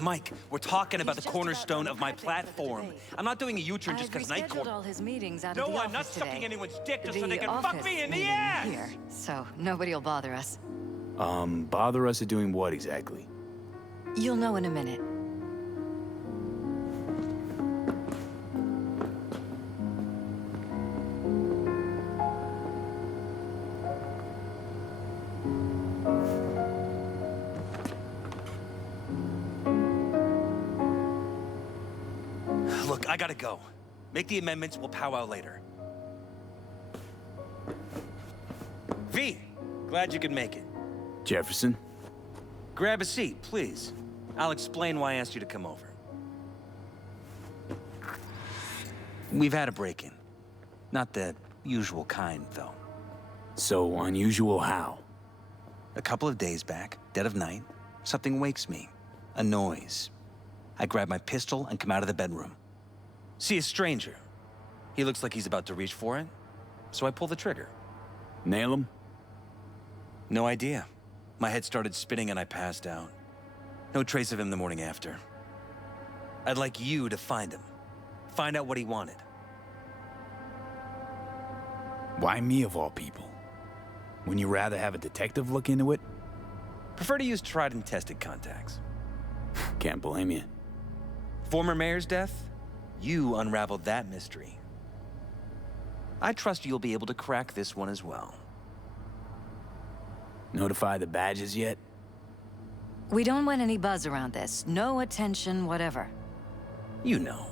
Mike, we're talking about the cornerstone of my platform. I'm not doing a U-turn just because Night Court. All his meetings out No, of the I'm not office sucking today. anyone's dick just so The they can fuck office me in the meeting ass! Here, so nobody will bother us. Bother us at doing what exactly? You'll know in a minute. Look, I gotta go. Make the amendments, we'll powwow later. V, glad you could make it. Jefferson? Grab a seat, please. I'll explain why I asked you to come over. We've had a break-in. Not the usual kind, though. So unusual how? A couple of days back, dead of night, something wakes me. A noise. I grab my pistol and come out of the bedroom. See a stranger. He looks like he's about to reach for it, so I pull the trigger. Nail him? No idea. My head started spinning and I passed out. No trace of him the morning after. I'd like you to find him. Find out what he wanted. Why me of all people? Wouldn't you rather have a detective look into it? Prefer to use tried and tested contacts. Can't blame you. Former mayor's death? You unraveled that mystery. I trust you'll be able to crack this one as well. Notify the badges yet? We don't want any buzz around this. No attention, whatever. You know.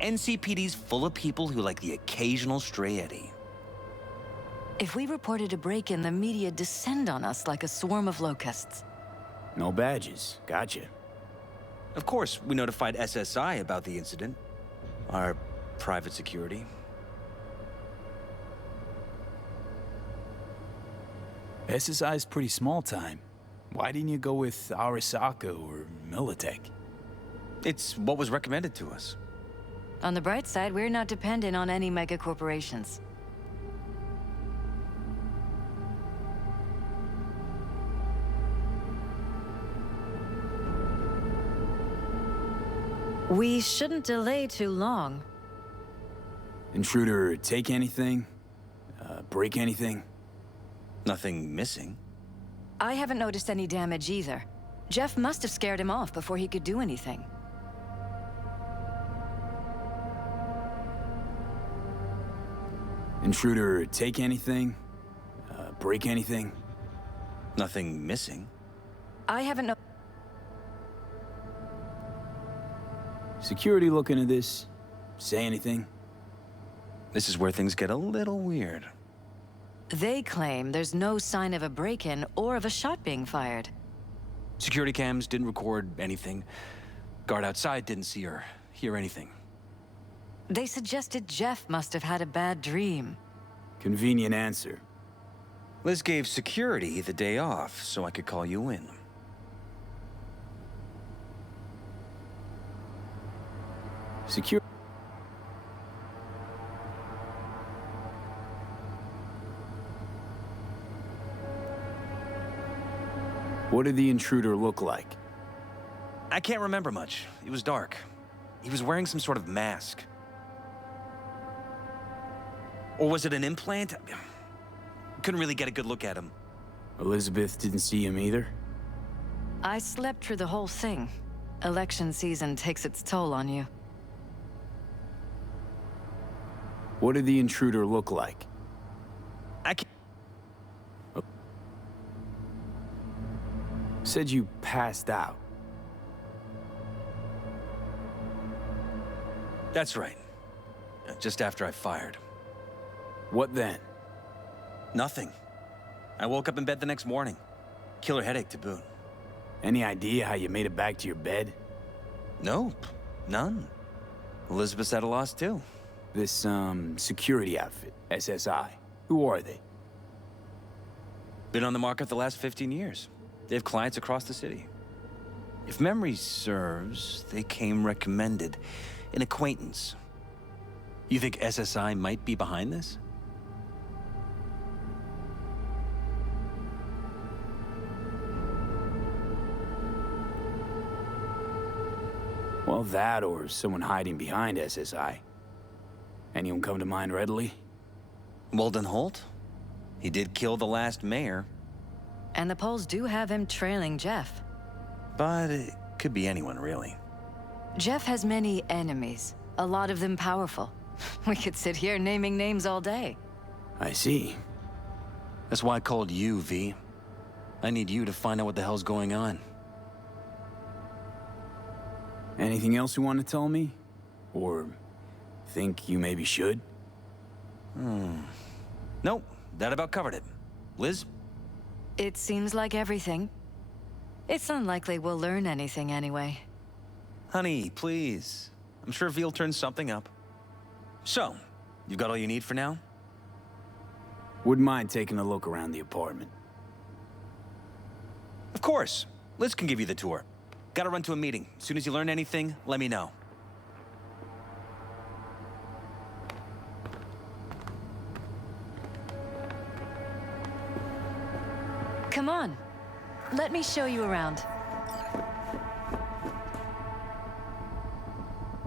NCPD's full of people who like the occasional stray eddy. If we reported a break-in, the media descend on us like a swarm of locusts. No badges. Gotcha. Of course, we notified SSI about the incident. Our private security. SSI's pretty small time. Why didn't you go with Arasaka or Militech? It's what was recommended to us. On the bright side, we're not dependent on any mega corporations. We shouldn't delay too long. Intruder take anything? Break anything? Nothing missing. I haven't noticed any damage either. Jeff must have scared him off before he could do anything. Intruder take anything? Break anything? Nothing missing. I haven't no- Security look into this? Say anything? This is where things get a little weird. They claim there's no sign of a break-in or of a shot being fired. Security cams didn't record anything. Guard outside didn't see or hear anything. They suggested Jeff must have had a bad dream. Convenient answer. Liz gave security the day off so I could call you in. Secure. What did the intruder look like? I can't remember much. It was dark. He was wearing some sort of mask. Or was it an implant? Couldn't really get a good look at him. Elizabeth didn't see him either? I slept through the whole thing. Election season takes its toll on you. What did the intruder look like? I can't... Said you passed out. That's right. Just after I fired. What then? Nothing. I woke up in bed the next morning. Killer headache to boot. Any idea how you made it back to your bed? Nope. None. Elizabeth's at a loss too. This, security outfit, SSI. Who are they? Been on the market the last 15 years. They have clients across the city. If memory serves, they came recommended. An acquaintance. You think SSI might be behind this? Well, that or someone hiding behind SSI. Anyone come to mind readily? Walden Holt? He did kill the last mayor. And the polls do have him trailing Jeff. But it could be anyone, really. Jeff has many enemies, a lot of them powerful. We could sit here naming names all day. I see. That's why I called you, V. I need you to find out what the hell's going on. Anything else you want to tell me? Or think you maybe should? Nope, that about covered it. Liz? It seems like everything. It's unlikely we'll learn anything anyway. Honey, please. I'm sure V'll turn something up. So, you got all you need for now? Wouldn't mind taking a look around the apartment. Of course. Liz can give you the tour. Gotta run to a meeting. As soon as you learn anything, let me know. Come on. Let me show you around.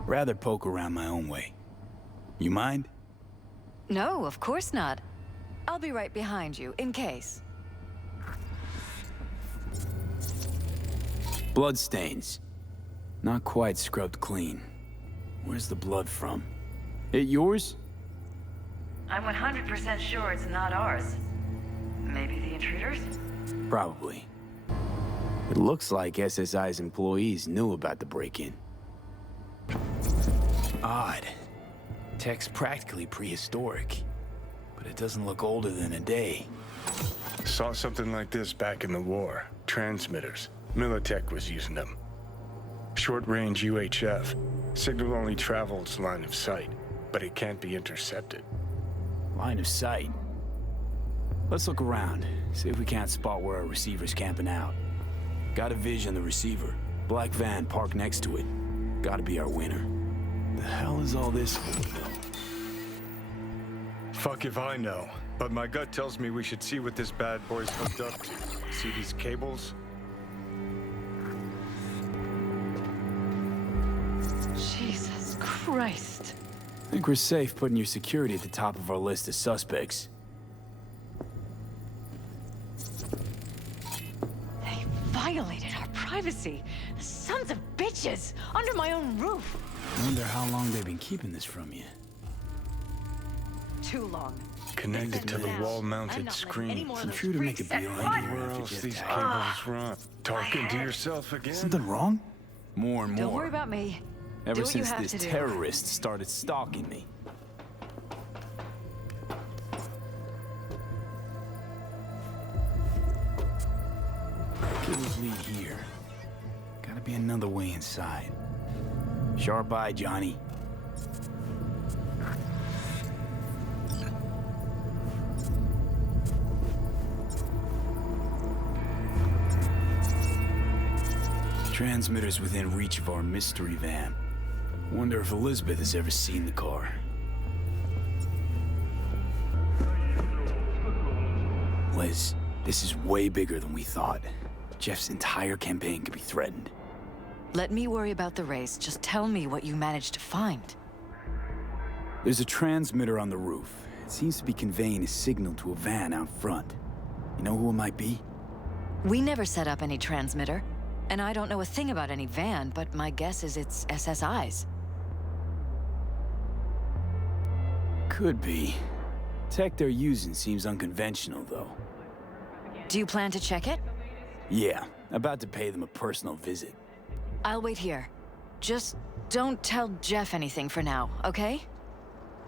Rather poke around my own way. You mind? No, of course not. I'll be right behind you, in case. Bloodstains. Not quite scrubbed clean. Where's the blood from? It yours? I'm 100% sure it's not ours. Maybe the intruders? Probably. It looks like SSI's employees knew about the break-in. Odd. Tech's practically prehistoric. But it doesn't look older than a day. Saw something like this back in the war. Transmitters. Militech was using them. Short-range UHF. Signal only travels line of sight, but it can't be intercepted. Line of sight. Let's look around. See if we can't spot where our receiver's camping out. Got a vision of the receiver. Black van parked next to it. Gotta be our winner. The hell is all this for, though? Fuck if I know, but my gut tells me we should see what this bad boy's hooked up to. See these cables? Jesus Christ. Think we're safe putting your security at the top of our list of suspects. They violated our privacy. The sons of bitches! Under my own roof! Wonder how long they've been keeping this from you. Too long. Connected to the wall-mounted screen. I'm sure to make a beeline here Where after else Jeff these died. cables run? Talking to yourself again? Something wrong? More and more. Don't worry about me. Ever Do what you since have this to do. terrorist started stalking me. Cables lead here. Gotta be another way inside. Sharp eye, Johnny. Transmitter's within reach of our mystery van. Wonder if Elizabeth has ever seen the car. Liz, this is way bigger than we thought. Jeff's entire campaign could be threatened. Let me worry about the race. Just tell me what you managed to find. There's a transmitter on the roof. It seems to be conveying a signal to a van out front. You know who it might be? We never set up any transmitter. And I don't know a thing about any van, but my guess is it's SSI's. Could be. Tech they're using seems unconventional, though. Do you plan to check it? Yeah, about to pay them a personal visit. I'll wait here. Just don't tell Jeff anything for now, okay?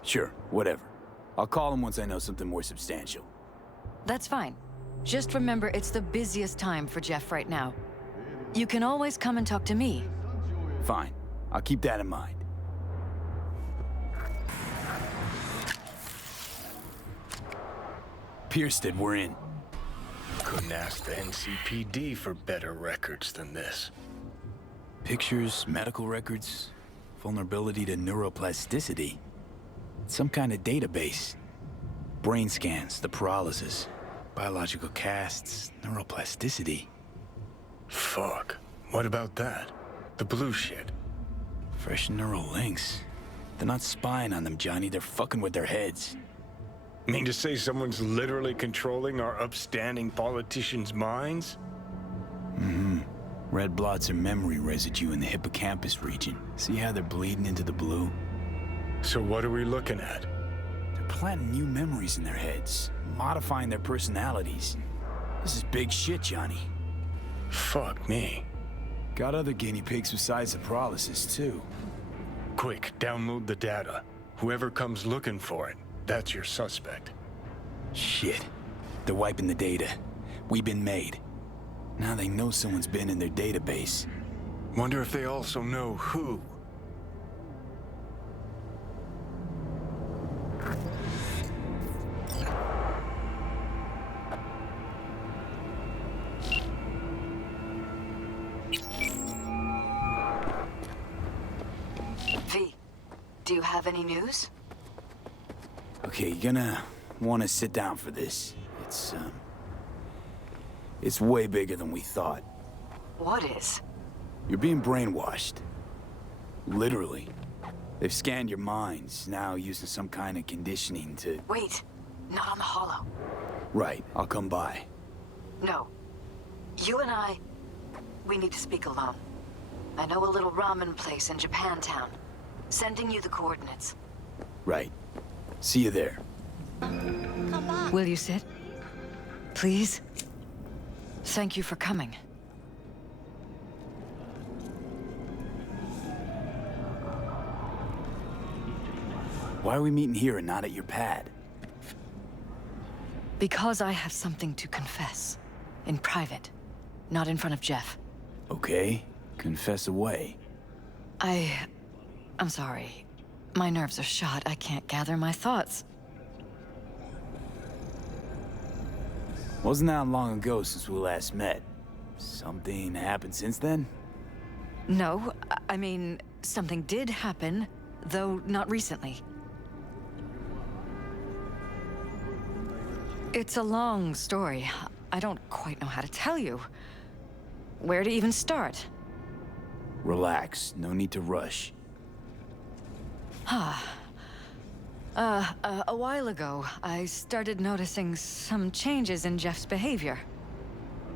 Sure, whatever. I'll call him once I know something more substantial. That's fine. Just remember it's the busiest time for Jeff right now. You can always come and talk to me. Fine. I'll keep that in mind. Piersted, we're in. Couldn't ask the NCPD for better records than this. Pictures, medical records, vulnerability to neuroplasticity. Some kind of database. Brain scans, the paralysis, biological casts, neuroplasticity. Fuck. What about that? The blue shit. Fresh neural links. They're not spying on them, Johnny. They're fucking with their heads. Mean to say someone's literally controlling our upstanding politicians' minds? Mm-hmm. Red blots are memory residue in the hippocampus region. See how they're bleeding into the blue? So what are we looking at? They're planting new memories in their heads, modifying their personalities. This is big shit, Johnny. Fuck me. Got other guinea pigs besides the paralysis, too. Quick, download the data. Whoever comes looking for it, that's your suspect. Shit. They're wiping the data. We've been made. Now they know someone's been in their database. Wonder if they also know who. V, do you have any news? Okay, you're gonna want to sit down for this. It's way bigger than we thought. What is? You're being brainwashed. Literally. They've scanned your minds, now using some kind of conditioning to... Wait, not on the holo. Right, I'll come by. No. You and I, we need to speak alone. I know a little ramen place in Japantown. Sending you the coordinates. Right. See you there. Will you sit? Please? Thank you for coming. Why are we meeting here and not at your pad? Because I have something to confess. In private. Not in front of Jeff. Okay, confess away. I'm sorry. My nerves are shot. I can't gather my thoughts. Wasn't that long ago since we last met? Something happened since then? No, I mean, something did happen, though not recently. It's a long story. I don't quite know how to tell you. Where to even start? Relax, no need to rush. A while ago, I started noticing some changes in Jeff's behavior.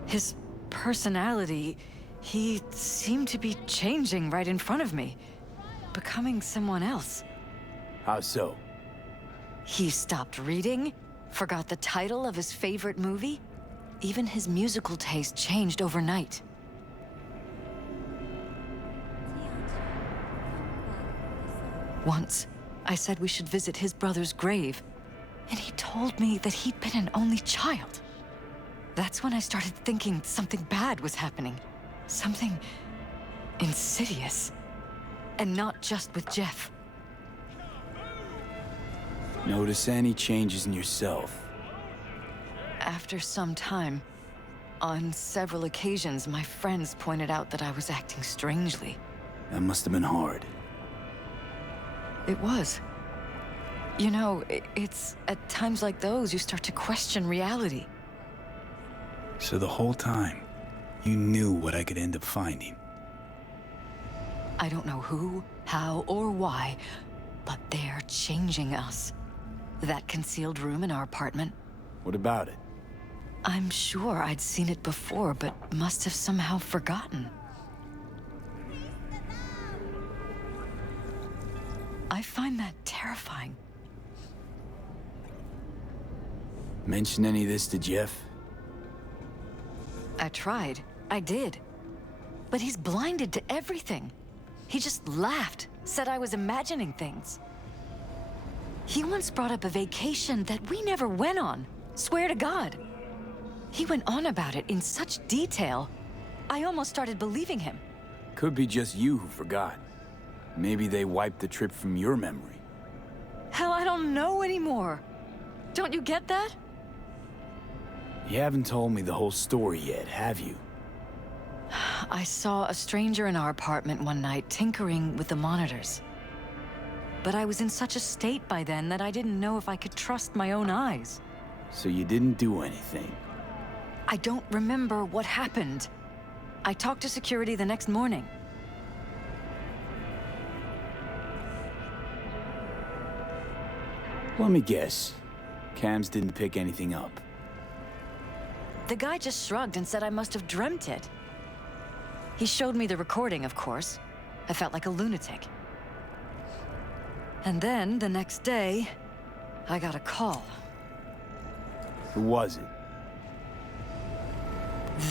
His personality, he seemed to be changing right in front of me. Becoming someone else. How so? He stopped reading, forgot the title of his favorite movie. Even his musical taste changed overnight. Once, I said we should visit his brother's grave, and he told me that he'd been an only child. That's when I started thinking something bad was happening. Something insidious. And not just with Jeff. Notice any changes in yourself? After some time, on several occasions, my friends pointed out that I was acting strangely. That must have been hard. It was. You know, it's at times like those you start to question reality. So the whole time, you knew what I could end up finding. I don't know who, how, or why, but they're changing us. That concealed room in our apartment. What about it? I'm sure I'd seen it before, but must have somehow forgotten. I find that terrifying. Mention any of this to Jeff? I tried. I did. But he's blinded to everything. He just laughed, said I was imagining things. He once brought up a vacation that we never went on. Swear to God. He went on about it in such detail. I almost started believing him. Could be just you who forgot. Maybe they wiped the trip from your memory. Hell, I don't know anymore. Don't you get that? You haven't told me the whole story yet, have you? I saw a stranger in our apartment one night tinkering with the monitors. But I was in such a state by then that I didn't know if I could trust my own eyes. So you didn't do anything? I don't remember what happened. I talked to security the next morning. Let me guess. Cams didn't pick anything up. The guy just shrugged and said I must have dreamt it. He showed me the recording, of course. I felt like a lunatic. And then, the next day, I got a call. Who was it?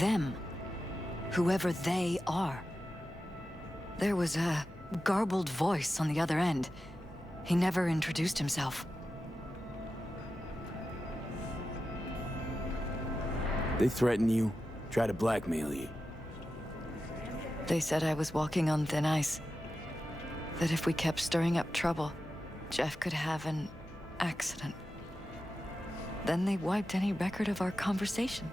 Them. Whoever they are. There was a garbled voice on the other end. He never introduced himself. They threaten you, try to blackmail you. They said I was walking on thin ice. That if we kept stirring up trouble, Jeff could have an accident. Then they wiped any record of our conversation.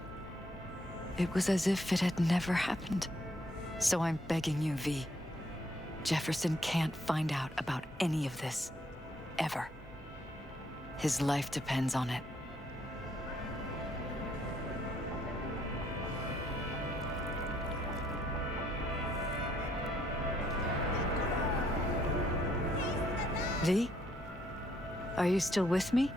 It was as if it had never happened. So I'm begging you, V. Jefferson can't find out about any of this. Ever. His life depends on it. V? Are you still with me?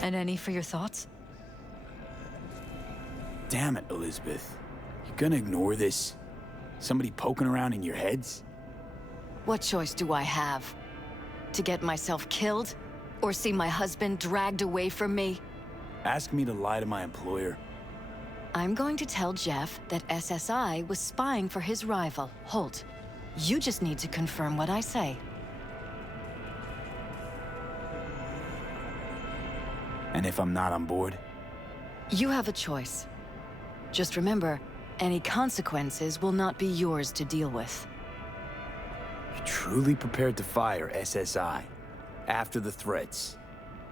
And any for your thoughts? Damn it, Elizabeth. You gonna ignore this? Somebody poking around in your heads? What choice do I have? To get myself killed? Or see my husband dragged away from me? Ask me to lie to my employer. I'm going to tell Jeff that SSI was spying for his rival, Holt. You just need to confirm what I say. And if I'm not on board? You have a choice. Just remember, any consequences will not be yours to deal with. You're truly prepared to fire SSI after the threats.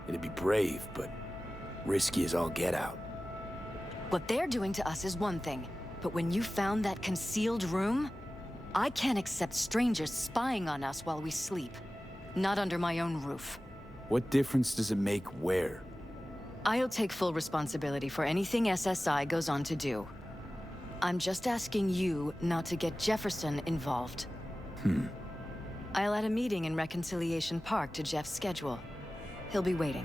It'd be brave, but risky as all get out. What they're doing to us is one thing, but when you found that concealed room, I can't accept strangers spying on us while we sleep. Not under my own roof. What difference does it make where? I'll take full responsibility for anything SSI goes on to do. I'm just asking you not to get Jefferson involved. I'll add a meeting in Reconciliation Park to Jeff's schedule. He'll be waiting.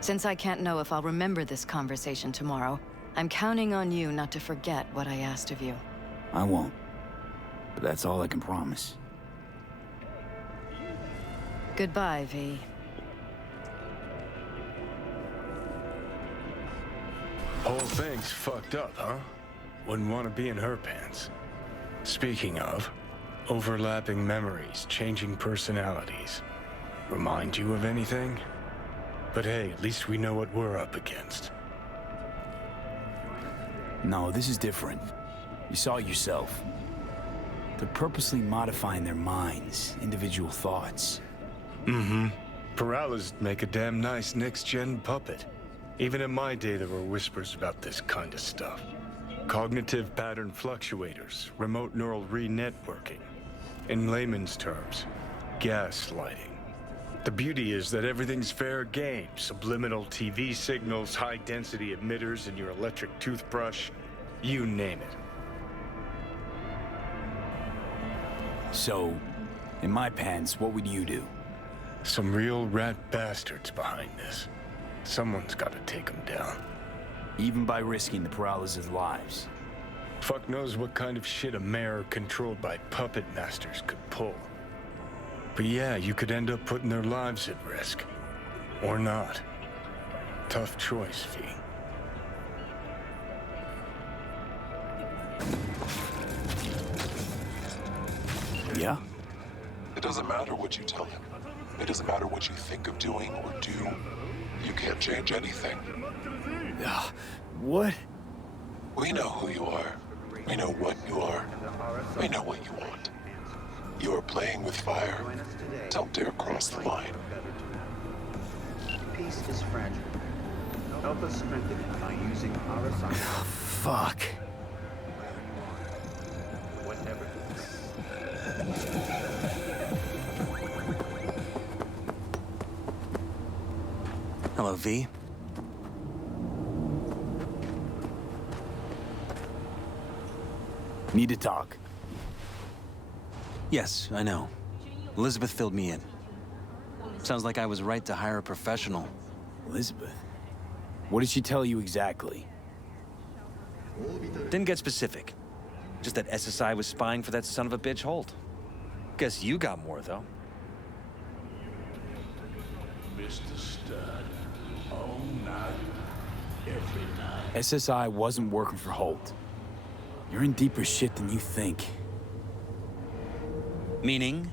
Since I can't know if I'll remember this conversation tomorrow, I'm counting on you not to forget what I asked of you. I won't. But that's all I can promise. Goodbye, V. Whole thing's fucked up, huh? Wouldn't want to be in her pants. Speaking of, overlapping memories, changing personalities. Remind you of anything? But hey, at least we know what we're up against. No, this is different. You saw it yourself. They're purposely modifying their minds, individual thoughts. Peralez make a damn nice next-gen puppet. Even in my day, there were whispers about this kind of stuff. Cognitive pattern fluctuators, remote neural re-networking. In layman's terms, gaslighting. The beauty is that everything's fair game. Subliminal TV signals, high-density emitters in your electric toothbrush. You name it. So, in my pants, what would you do? Some real rat bastards behind this. Someone's got to take them down. Even by risking the Peralez's lives. Fuck knows what kind of shit a mayor controlled by puppet masters could pull. But yeah, you could end up putting their lives at risk. Or not. Tough choice, V. Yeah? It doesn't matter what you tell him. It doesn't matter what you think of doing or do. You can't change anything. What? We know who you are. We know what you are. We know what you want. You are playing with fire. Don't dare cross the line. Peace is fragile. Help us strengthen it by using our assignment. Fuck. Whatever. Hello, V. Need to talk. Yes, I know. Elizabeth filled me in. Sounds like I was right to hire a professional. Elizabeth? What did she tell you exactly? Didn't get specific. Just that SSI was spying for that son of a bitch Holt. Guess you got more, though. Mr. Stud, all night, every night. SSI wasn't working for Holt. You're in deeper shit than you think. Meaning?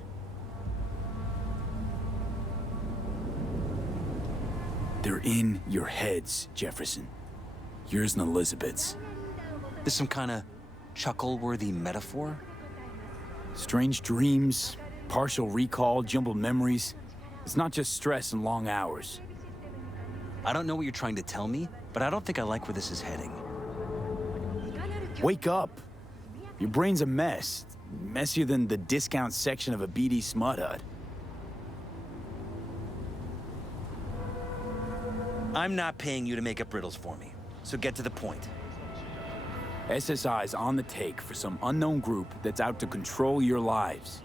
They're in your heads, Jefferson. Yours and Elizabeth's. This some kind of chuckle-worthy metaphor? Strange dreams, partial recall, jumbled memories. It's not just stress and long hours. I don't know what you're trying to tell me, but I don't think I like where this is heading. Wake up. Your brain's a mess. Messier than the discount section of a BD smut hut. I'm not paying you to make up riddles for me, so get to the point. SSI's on the take for some unknown group that's out to control your lives.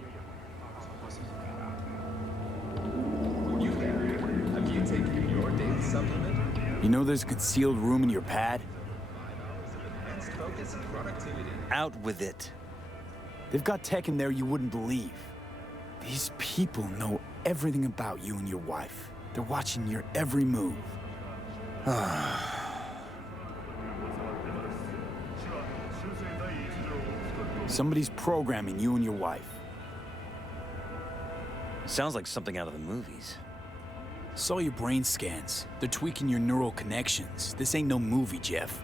You there? Have you taken your daily supplement? You know there's a concealed room in your pad? Enhanced focus and productivity. Out with it. They've got tech in there you wouldn't believe. These people know everything about you and your wife. They're watching your every move. Somebody's programming you and your wife. Sounds like something out of the movies. Saw your brain scans. They're tweaking your neural connections. This ain't no movie, Jeff.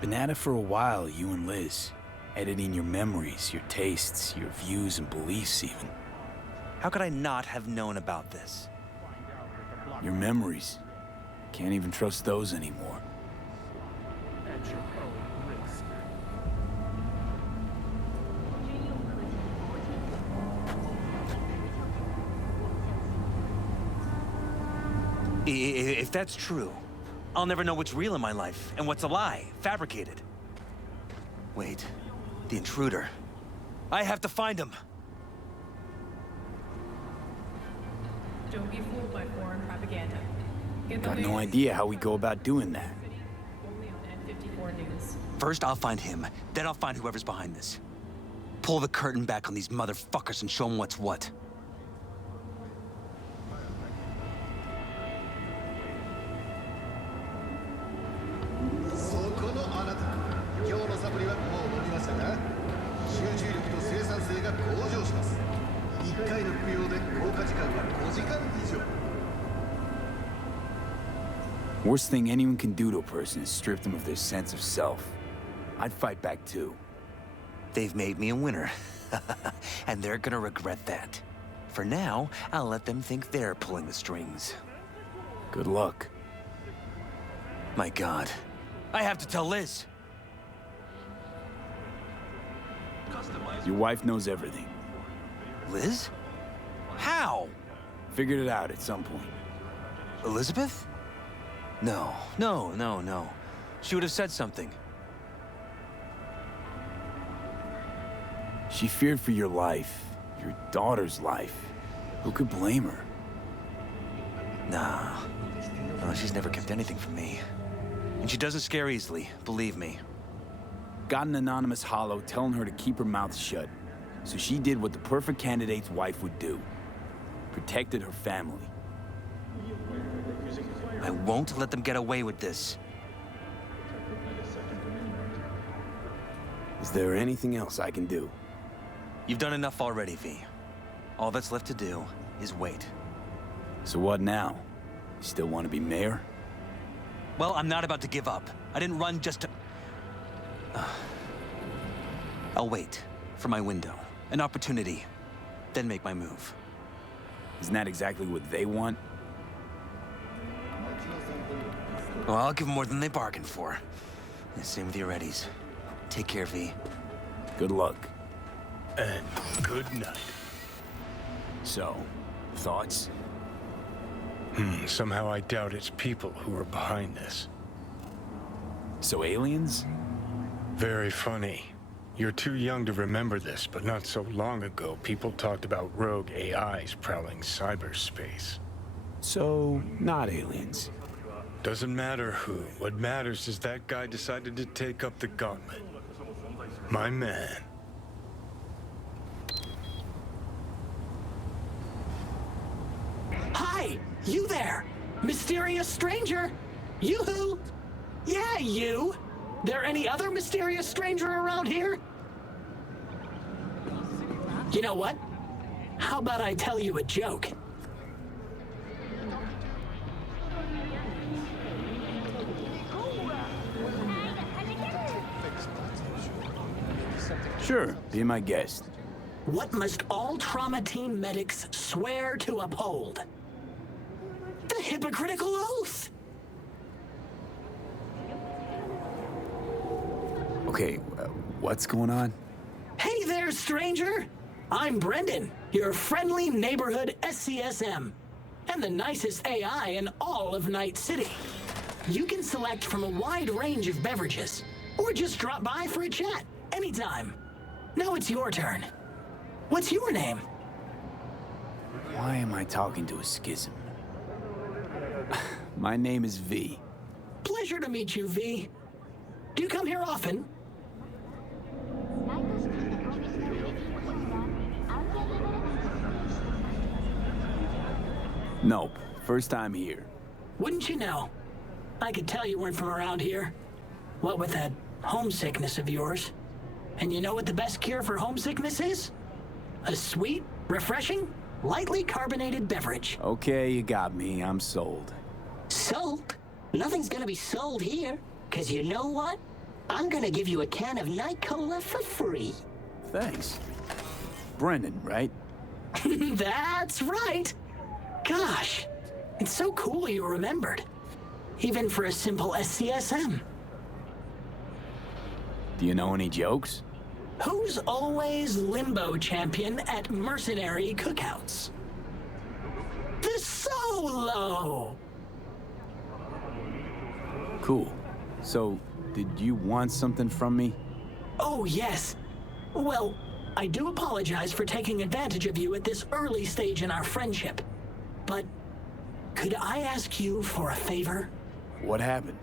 Been at it for a while, you and Liz. Editing your memories, your tastes, your views and beliefs even. How could I not have known about this? Your memories. Can't even trust those anymore. If that's true, I'll never know what's real in my life and what's a lie, fabricated. Wait, the intruder. I have to find him. Don't be fooled by foreign propaganda. Get the Got no latest idea how we go about doing that. only on N54 News. First, I'll find him. Then I'll find whoever's behind this. Pull the curtain back on these motherfuckers and show them what's what. Worst thing anyone can do to a person is strip them of their sense of self. I'd fight back too. They've made me a winner. And they're gonna regret that. For now, I'll let them think they're pulling the strings. Good luck. My God. I have to tell Liz. Your wife knows everything. Liz? How? Figured it out at some point. Elizabeth? No. She would have said something. She feared for your life, your daughter's life. Who could blame her? Nah. No, she's never kept anything from me. And she doesn't scare easily, believe me. Got an anonymous hollow telling her to keep her mouth shut. So she did what the perfect candidate's wife would do. Protected her family. I won't let them get away with this. Is there anything else I can do? You've done enough already, V. All that's left to do is wait. So what now? You still want to be mayor? Well, I'm not about to give up. I didn't run just to... I'll wait for my window, an opportunity, then make my move. Isn't that exactly what they want? Well, I'll give them more than they bargained for. And same with your Eddies. Take care, V. Good luck. And good night. So, thoughts? Somehow I doubt it's people who are behind this. So aliens? Very funny. You're too young to remember this, but not so long ago, people talked about rogue AIs prowling cyberspace. So, not aliens. Doesn't matter who. What matters is that guy decided to take up the gauntlet. My man. Hi! You there! Mysterious stranger! Yoo-hoo! Yeah, you! There any other mysterious stranger around here? You know what? How about I tell you a joke? Sure, be my guest. What must all trauma team medics swear to uphold? The hypocritical oath! Okay, what's going on? Hey there, stranger! I'm Brendan, your friendly neighborhood SCSM, and the nicest AI in all of Night City. You can select from a wide range of beverages, or just drop by for a chat, anytime. Now it's your turn. What's your name? Why am I talking to a schism? My name is V. Pleasure to meet you, V. Do you come here often? Nope, first time here. Wouldn't you know? I could tell you weren't from around here. What with that homesickness of yours. And you know what the best cure for homesickness is? A sweet, refreshing, lightly carbonated beverage. Okay, you got me. I'm sold. Sold? Nothing's gonna be sold here. Cause you know what? I'm gonna give you a can of Night Cola for free. Thanks. Brendan, right? That's right. Gosh, it's so cool you remembered. Even for a simple SCSM. Do you know any jokes? Who's always limbo champion at mercenary cookouts? The Solo! Cool. So, did you want something from me? Oh, yes. Well, I do apologize for taking advantage of you at this early stage in our friendship. But could I ask you for a favor? What happened?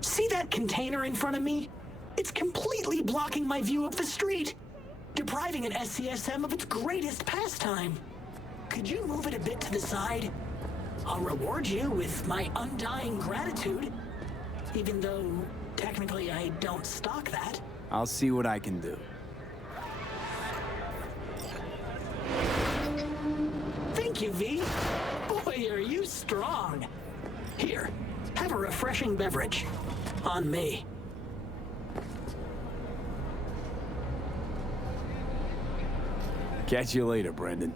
See that container in front of me? It's completely blocking my view of the street, depriving an SCSM of its greatest pastime. Could you move it a bit to the side? I'll reward you with my undying gratitude, even though technically I don't stock that. I'll see what I can do. Thank you, V. Boy, are you strong. Here, have a refreshing beverage. On me. Catch you later, Brendan.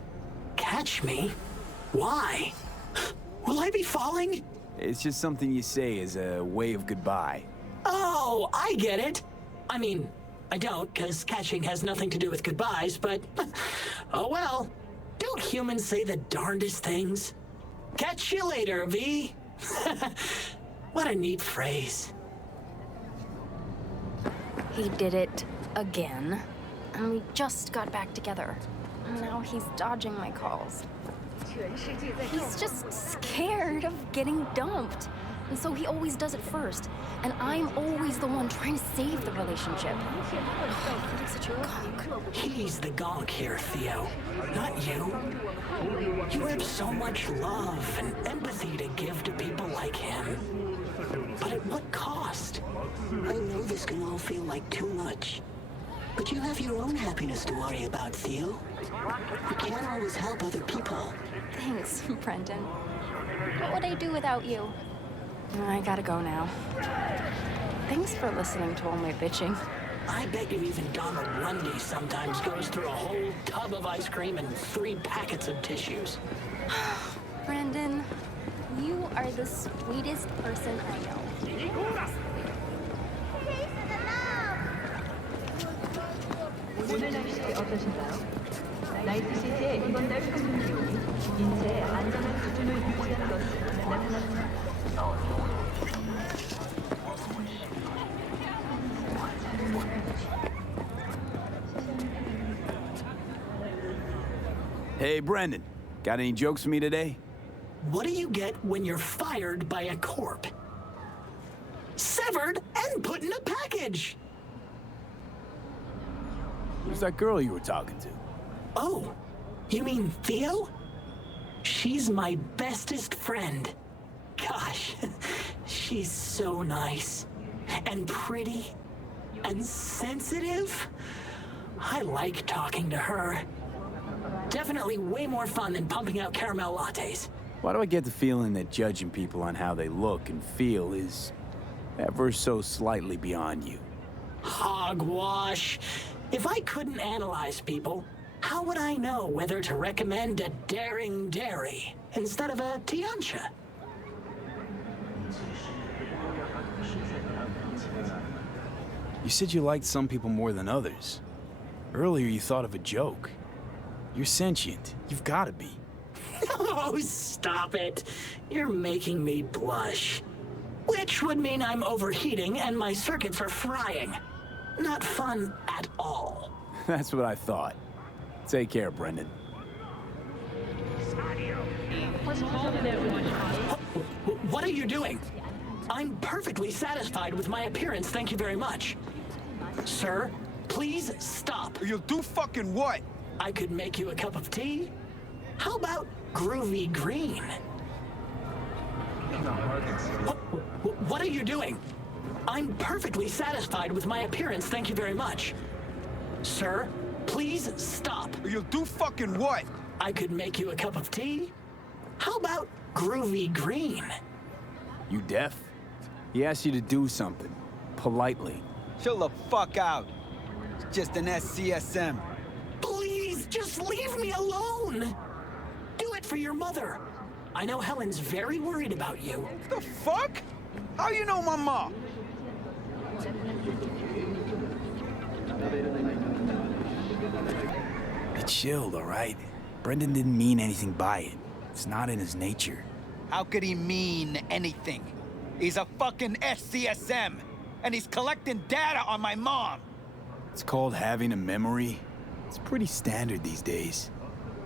Catch me? Why? Will I be falling? It's just something you say as a way of goodbye. Oh, I get it. I mean, I don't, because catching has nothing to do with goodbyes, but oh well. Don't humans say the darndest things? Catch you later, V. What a neat phrase. He did it again, and we just got back together. Now he's dodging my calls. He's just scared of getting dumped. And so he always does it first. And I'm always the one trying to save the relationship. I'm such a gonk. He's the gonk here, Theo. Not you. You have so much love and empathy to give to people like him. But at what cost? I know this can all feel like too much. But you have your own happiness to worry about, Theo. You can't always help other people. Thanks, Brendan. What would I do without you? I gotta go now. Thanks for listening to all my bitching. I bet you even Donald Lundy sometimes goes through a whole tub of ice cream and 3 packets of tissues. Brendan, you are the sweetest person I know. 오늘 날씨 어떠신가요? 나이트시티의 이번 달 평균 기온이 인체의 안전한 수준을 유지하는 것으로 나타났습니다. Hey, Brendan. Got any jokes for me today? What do you get when you're fired by a corp? Severed and put in a package! Who's that girl you were talking to? Oh, you mean Theo? She's my bestest friend. Gosh, she's so nice. And pretty. And sensitive. I like talking to her. Definitely way more fun than pumping out caramel lattes. Why do I get the feeling that judging people on how they look and feel is ever so slightly beyond you? Hogwash. If I couldn't analyze people, how would I know whether to recommend a daring dairy instead of a Tiancha? You said you liked some people more than others. Earlier you thought of a joke. You're sentient. You've got to be. Oh, stop it. You're making me blush. Which would mean I'm overheating and my circuits are frying. Not fun at all. That's what I thought. Take care, Brendan. What are you doing? I'm perfectly satisfied with my appearance, thank you very much. Sir, please stop. You'll do fucking what? I could make you a cup of tea. How about groovy green? What are you doing? I'm perfectly satisfied with my appearance, thank you very much. Sir, please stop. You'll do fucking what? I could make you a cup of tea. How about groovy green? You deaf? He asked you to do something. Politely. Chill the fuck out. It's just an SCSM. Please, just leave me alone. Do it for your mother. I know Helen's very worried about you. The fuck? How you know my mom? Be chilled, all right? Brendan didn't mean anything by it. It's not in his nature. How could he mean anything? He's a fucking SCSM, and he's collecting data on my mom. It's called having a memory. It's pretty standard these days.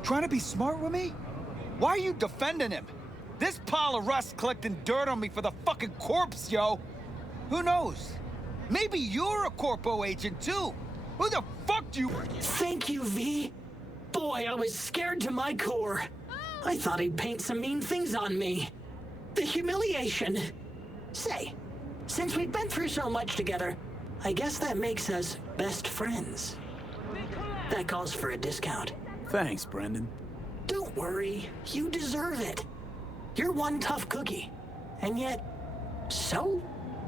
Trying to be smart with me? Why are you defending him? This pile of rust collecting dirt on me for the fucking corpse, yo. Who knows? Maybe you're a corpo agent, too. Who the fuck do you... Thank you, V. Boy, I was scared to my core. I thought he'd paint some mean things on me. The humiliation. Say, since we've been through so much together, I guess that makes us best friends. That calls for a discount. Thanks, Brendan. Don't worry, you deserve it. You're one tough cookie, and yet, so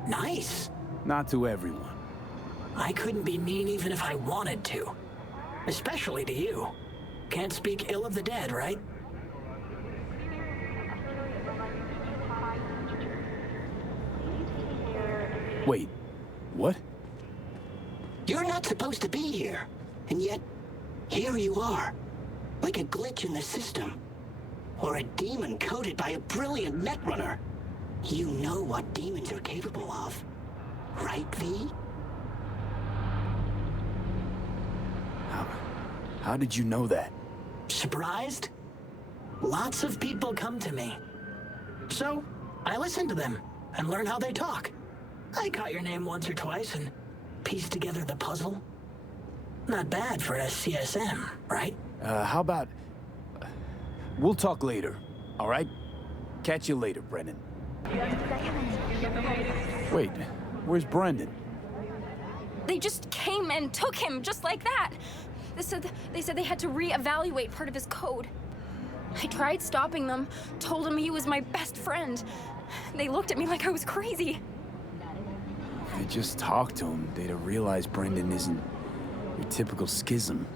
nice. Not to everyone. I couldn't be mean even if I wanted to. Especially to you. Can't speak ill of the dead, right? Wait, what? You're not supposed to be here, and yet, here you are. Like a glitch in the system. Or a demon coded by a brilliant netrunner. You know what demons are capable of. Right, V? How did you know that? Surprised? Lots of people come to me. So, I listen to them and learn how they talk. I caught your name once or twice and pieced together the puzzle. Not bad for a CSM, right? How about... we'll talk later, all right? Catch you later, Brendan. Wait, where's Brendan? They just came and took him, just like that. They said they had to reevaluate part of his code. I tried stopping them, told him he was my best friend. They looked at me like I was crazy. If they just talked to him, they'd have realized Brendan isn't your typical schism.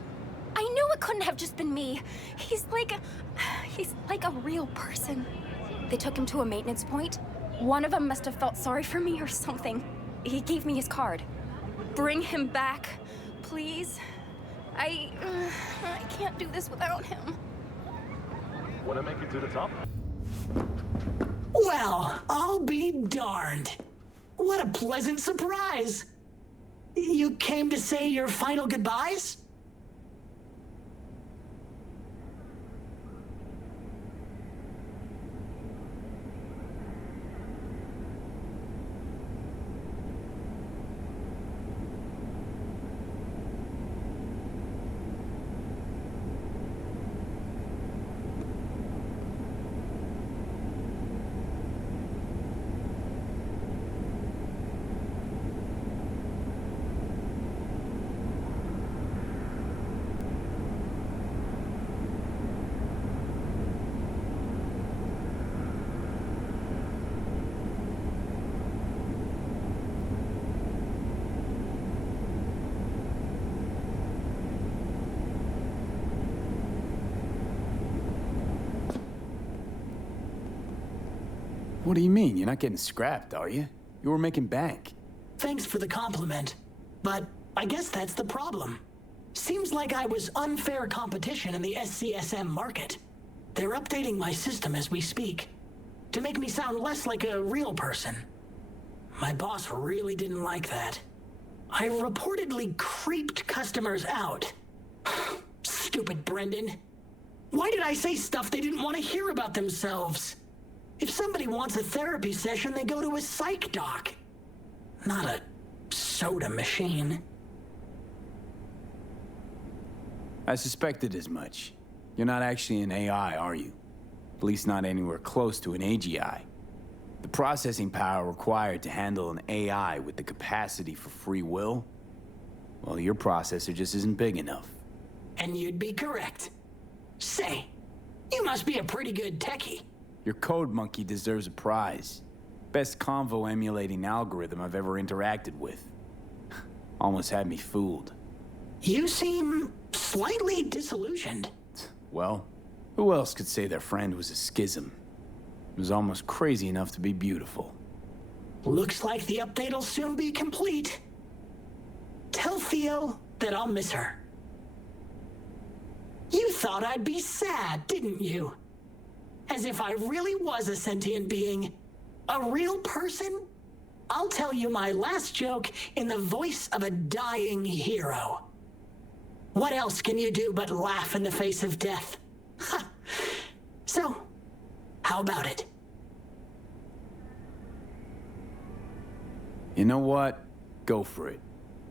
I knew it couldn't have just been me. He's like a real person. They took him to a maintenance point. One of them must have felt sorry for me or something. He gave me his card. Bring him back, please. I can't do this without him. Wanna make it to the top? Well, I'll be darned. What a pleasant surprise. You came to say your final goodbyes? What do you mean? You're not getting scrapped, are you? You were making bank. Thanks for the compliment, but I guess that's the problem. Seems like I was unfair competition in the SCSM market. They're updating my system as we speak, to make me sound less like a real person. My boss really didn't like that. I reportedly creeped customers out. Stupid Brendan. Why did I say stuff they didn't want to hear about themselves? If somebody wants a therapy session, they go to a psych doc, not a soda machine. I suspected as much. You're not actually an AI, are you? At least not anywhere close to an AGI. The processing power required to handle an AI with the capacity for free will, well, your processor just isn't big enough. And you'd be correct. Say, you must be a pretty good techie. Your code monkey deserves a prize. Best convo emulating algorithm I've ever interacted with. Almost had me fooled. You seem slightly disillusioned. Well, who else could say their friend was a schism? It was almost crazy enough to be beautiful. Looks like the update'll soon be complete. Tell Theo that I'll miss her. You thought I'd be sad, didn't you? As if I really was a sentient being. A real person? I'll tell you my last joke in the voice of a dying hero. What else can you do but laugh in the face of death? Ha! So, how about it? You know what? Go for it.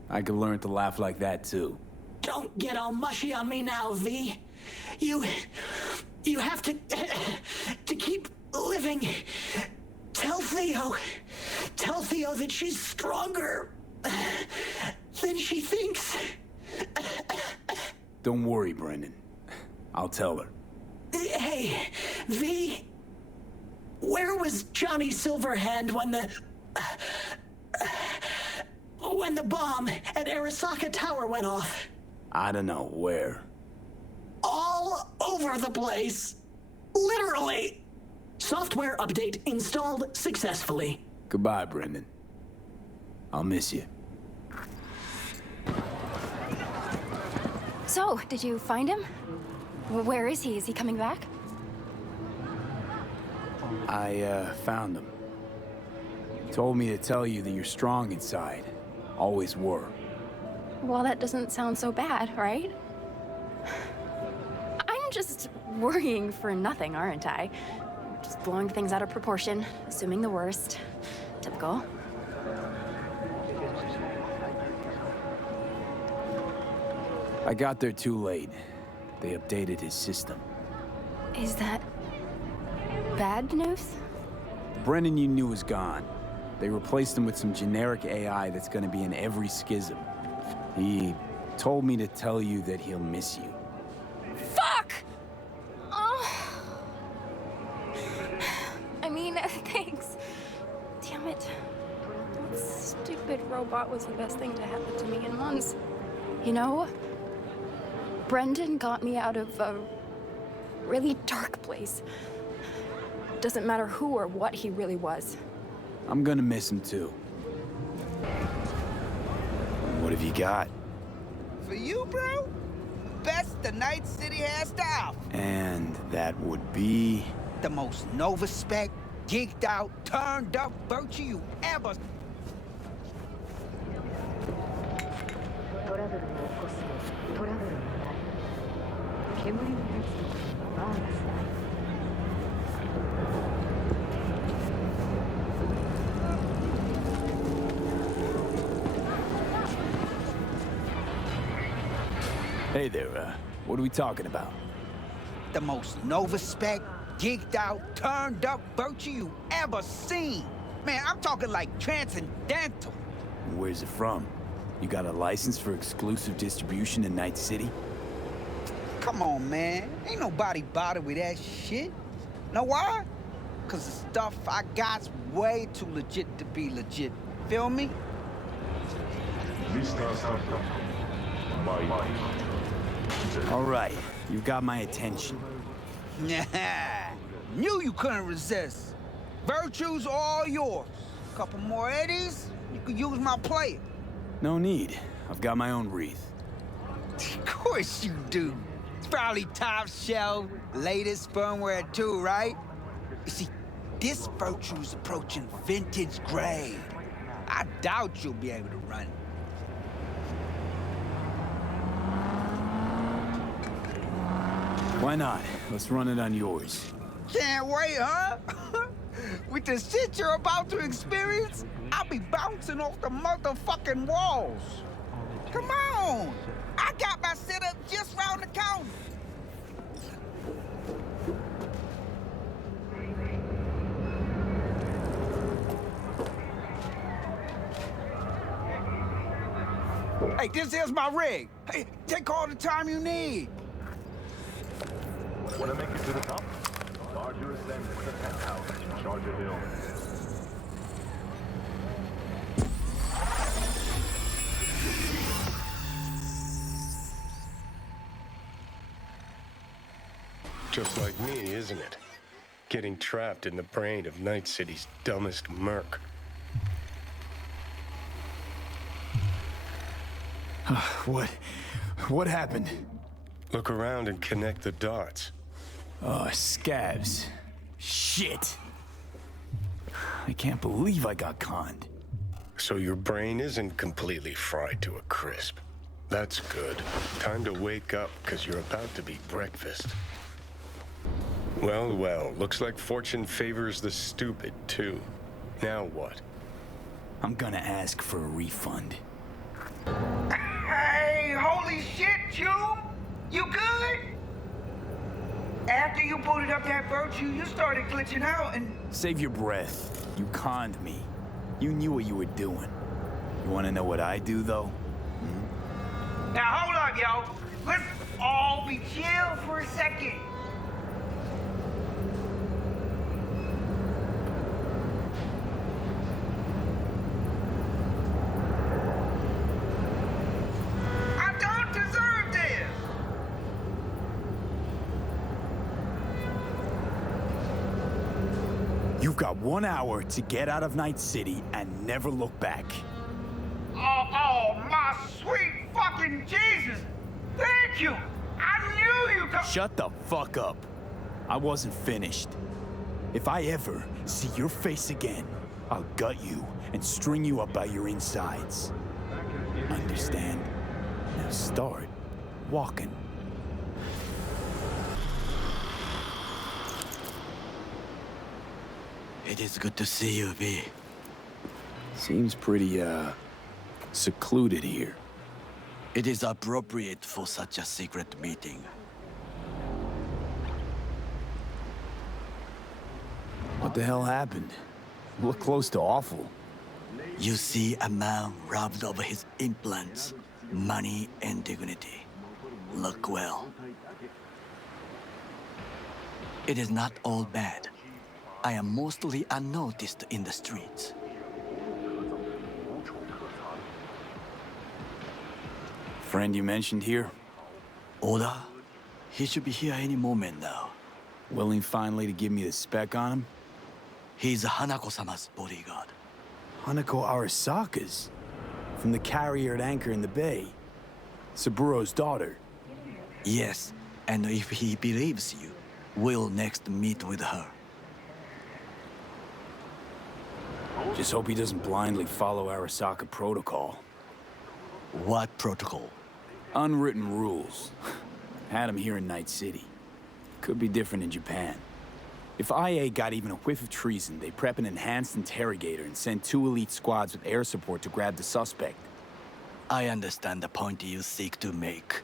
I could learn to laugh like that too. Don't get all mushy on me now, V. You have to keep living. Tell Theo that she's stronger than she thinks. Don't worry, Brendan. I'll tell her. Hey, V, where was Johnny Silverhand when the bomb at Arasaka Tower went off? I don't know where. All over the place. Literally. Software update installed successfully. Goodbye, Brendan. I'll miss you. So, did you find him? Where is he? Is he coming back? I found him. Told me to tell you that you're strong inside. Always were. Well, that doesn't sound so bad, right? I'm just worrying for nothing, aren't I? Just blowing things out of proportion, assuming the worst. Typical. I got there too late. They updated his system. Is that bad news? Brendan you knew is gone. They replaced him with some generic AI that's gonna be in every schism. He told me to tell you that he'll miss you. Fuck! Oh. I mean, thanks. Damn it. That stupid robot was the best thing to happen to me in months. You know, Brendan got me out of a really dark place. Doesn't matter who or what he really was. I'm gonna miss him too. What have you got? For you, bro? the Night City has to offer. And that would be... The most Nova spec, geeked out, turned up virtue you ever... Hey there, what are we talking about? The most Nova spec, geeked out, turned up virtue you ever seen. Man, I'm talking like transcendental. Where's it from? You got a license for exclusive distribution in Night City? Come on, man. Ain't nobody bothered with that shit. Know why? Cause the stuff I got's way too legit to be legit. Feel me? All right, you've got my attention. Nah, knew you couldn't resist. Virtue's all yours. Couple more Eddies, you could use my player. No need. I've got my own wreath. Of course you do. It's probably top shelf, latest firmware too, right? You see, this Virtue's approaching vintage grade. I doubt you'll be able to run it. Why not? Let's run it on yours. Can't wait, huh? With the shit you're about to experience, I'll be bouncing off the motherfucking walls. Come on! I got my setup just round the corner. Hey, this is my rig. Hey, take all the time you need. Want to make it to the top? Start your ascent to the penthouse in Charger Hill. Just like me, isn't it? Getting trapped in the brain of Night City's dumbest merc. What happened? Look around and connect the dots. Oh, scabs. Shit. I can't believe I got conned. So your brain isn't completely fried to a crisp. That's good. Time to wake up, because you're about to be breakfast. Well, well, looks like fortune favors the stupid, too. Now what? I'm gonna ask for a refund. Hey, holy shit, June! You good? After you booted up that Virtue, you started glitching out and... Save your breath. You conned me. You knew what you were doing. You wanna know what I do, though? Now hold up, yo. Let's all be chill for a second. I don't deserve this. You've got 1 hour to get out of Night City and never look back. Oh, my sweet fucking Jesus! Thank you! I knew you could... Shut the fuck up. I wasn't finished. If I ever see your face again, I'll gut you and string you up by your insides. Understand? Now start walking. It is good to see you, V. Seems pretty, secluded here. It is appropriate for such a secret meeting. What the hell happened? You look close to awful. You see a man robbed of his implants, money and dignity. Look well. It is not all bad. I am mostly unnoticed in the streets. Friend you mentioned here? Oda? He should be here any moment now. Willing finally to give me the spec on him? He's Hanako-sama's bodyguard. Hanako Arasaka's? From the carrier at anchor in the bay. Saburo's daughter. Yes, and if he believes you, we'll next meet with her. Just hope he doesn't blindly follow Arasaka protocol. What protocol? Unwritten rules. Had him here in Night City. Could be different in Japan. If IA got even a whiff of treason, they prep an enhanced interrogator and send 2 elite squads with air support to grab the suspect. I understand the point you seek to make.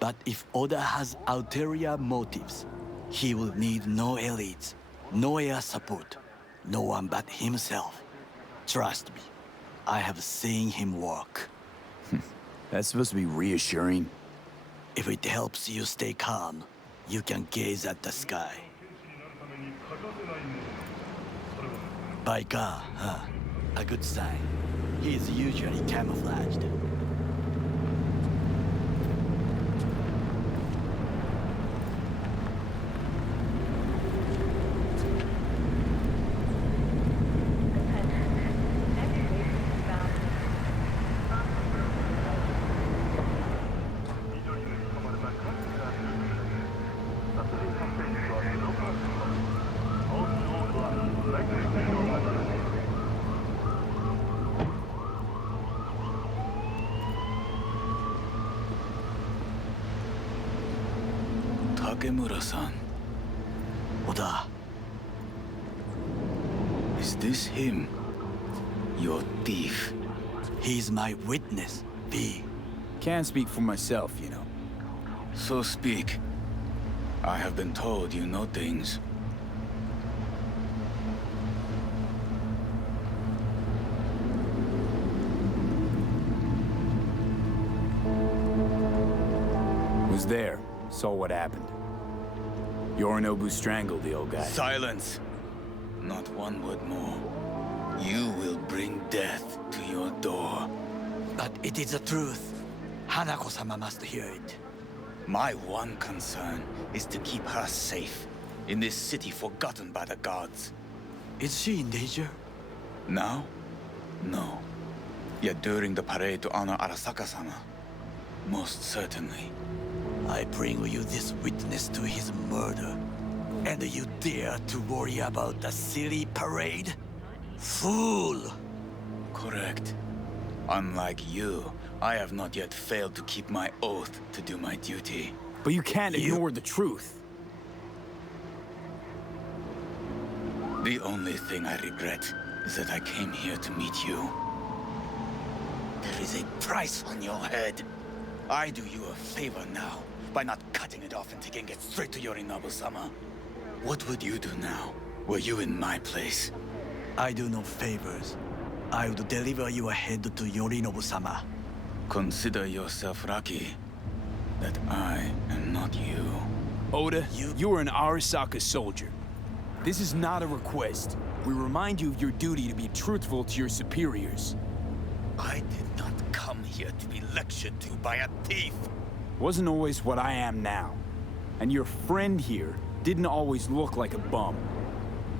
But if Oda has ulterior motives, he will need no elites, no air support, no one but himself. Trust me, I have seen him work. That's supposed to be reassuring. If it helps you stay calm, you can gaze at the sky. By car, huh? A good sign. He is usually camouflaged. Takemura-san. Oda. Is this him? Your thief? He's my witness, V. Can't speak for myself, you know. So speak. I have been told you know things. Was there, saw what happened. Yorinobu strangled the old guy. Silence! Not one word more. You will bring death to your door. But it is the truth. Hanako-sama must hear it. My one concern is to keep her safe in this city forgotten by the gods. Is she in danger? Now? No. Yet during the parade to honor Arasaka-sama, most certainly. I bring you this witness to his murder, and you dare to worry about the silly parade? Fool! Correct. Unlike you, I have not yet failed to keep my oath to do my duty. But you can't ignore the truth. The only thing I regret is that I came here to meet you. There is a price on your head. I do you a favor now by not cutting it off and taking it straight to Yorinobu-sama. What would you do now, were you in my place? I do no favors. I would deliver your head to Yorinobu-sama. Consider yourself lucky that I am not you. Oda, you are an Arasaka soldier. This is not a request. We remind you of your duty to be truthful to your superiors. I did not come here to be lectured to by a thief. Wasn't always what I am now. And your friend here didn't always look like a bum.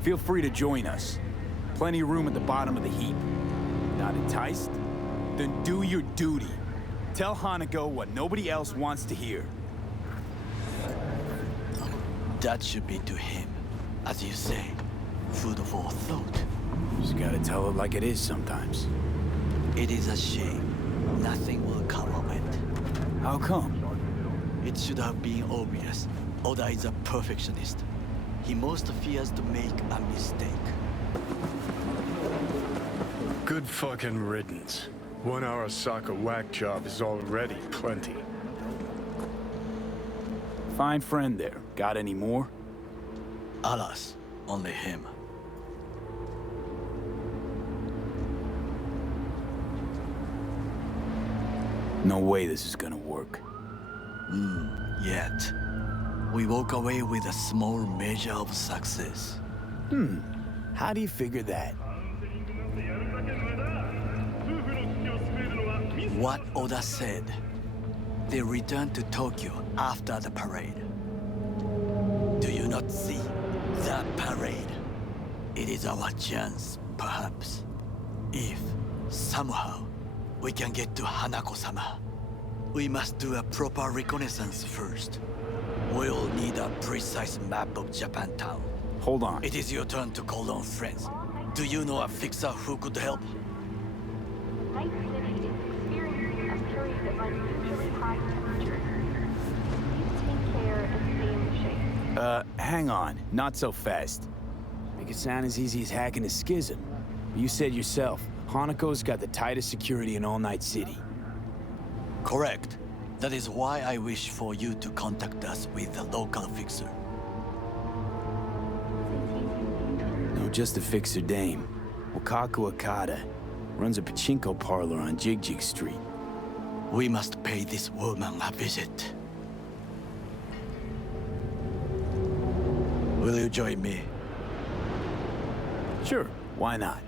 Feel free to join us. Plenty of room at the bottom of the heap. Not enticed? Then do your duty. Tell Hanako what nobody else wants to hear. That should be to him. As you say, food for thought. Just gotta tell it like it is sometimes. It is a shame. Nothing will come of it. How come? It should have been obvious. Oda is a perfectionist. He most fears to make a mistake. Good fucking riddance. 1 Arasaka whack job is already plenty. Fine friend there. Got any more? Alas, only him. No way this is gonna work. Yet. We walk away with a small measure of success. How do you figure that? What Oda said. They returned to Tokyo after the parade. Do you not see that parade? It is our chance, perhaps. If, somehow, we can get to Hanako-sama, We must do a proper reconnaissance first. We'll need a precise map of Japantown. Hold on. It is your turn to call on friends. Do you know a fixer who could help? Night City is experiencing a period of unusually high temperatures. Please take care and stay in the shade. Hang on. Not so fast. Make it sound as easy as hacking a schism. You said yourself, Hanako's got the tightest security in all Night City. Correct. That is why I wish for you to contact us with the local fixer. No, just a fixer dame. Wakaku Akata. Runs a pachinko parlor on Jig Street. We must pay this woman a visit. Will you join me? Sure, why not?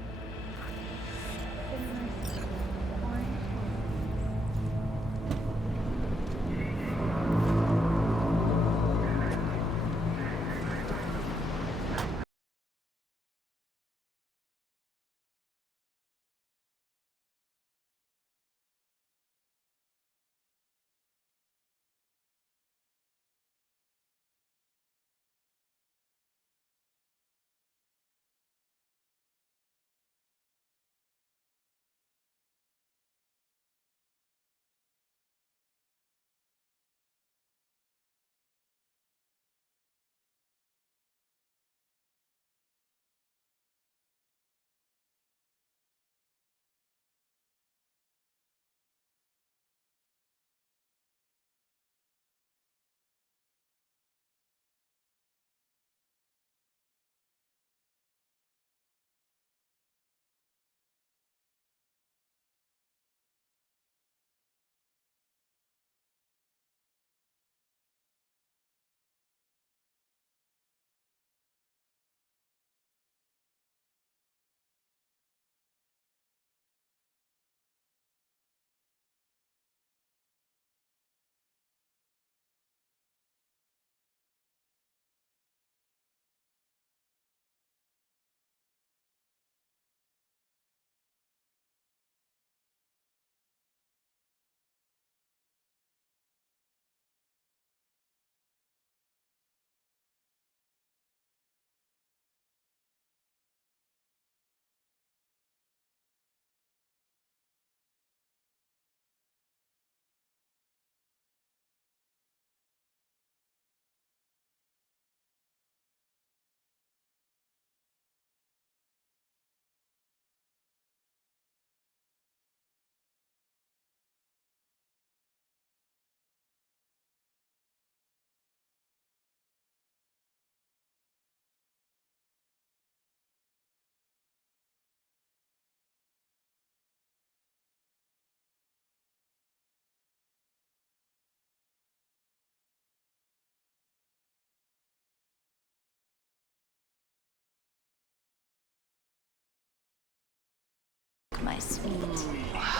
My sweet,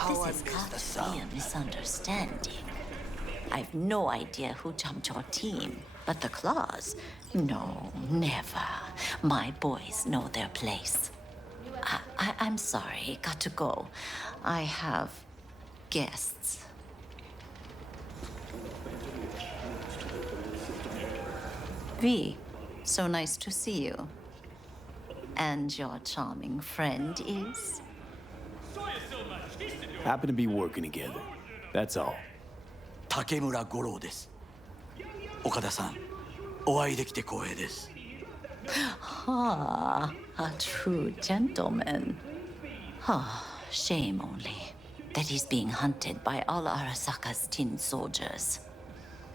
this is got to be a misunderstanding. I've no idea who jumped your team, but the claws? No, never. My boys know their place. I'm sorry, got to go. I have guests. V, so nice to see you. And your charming friend is? Happen to be working together. That's all. Takemura Goro です。岡田さん、お会いできて光栄です。Ah, a true gentleman. Ah, shame only that he's being hunted by all Arasaka's tin soldiers.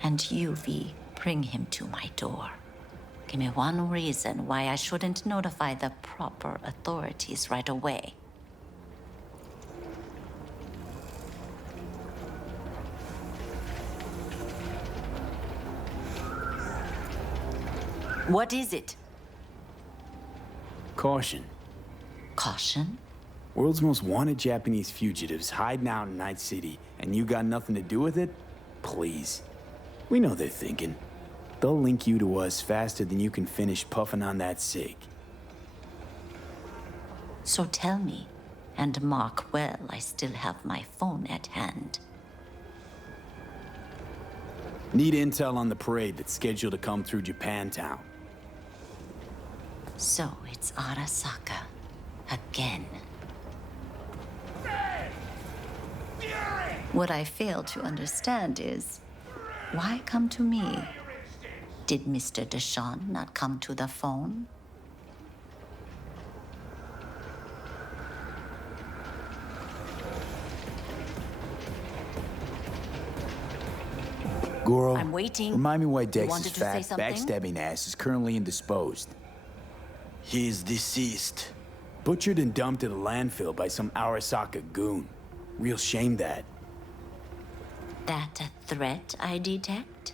And you, V, bring him to my door. Give me one reason why I shouldn't notify the proper authorities right away. What is it? Caution. Caution? World's most wanted Japanese fugitives hiding out in Night City, and you got nothing to do with it? Please. We know they're thinking. They'll link you to us faster than you can finish puffing on that cig. So tell me, and mark well I still have my phone at hand. Need intel on the parade that's scheduled to come through Japantown. So it's Arasaka. Again. What I fail to understand is, why come to me? Did Mr. Deshawn not come to the phone? Goro, I'm waiting. Remind me why You Dex's wanted to fat, say something? backstabbing ass is currently indisposed. He is deceased. Butchered and dumped at a landfill by some Arasaka goon. Real shame that. That a threat I detect?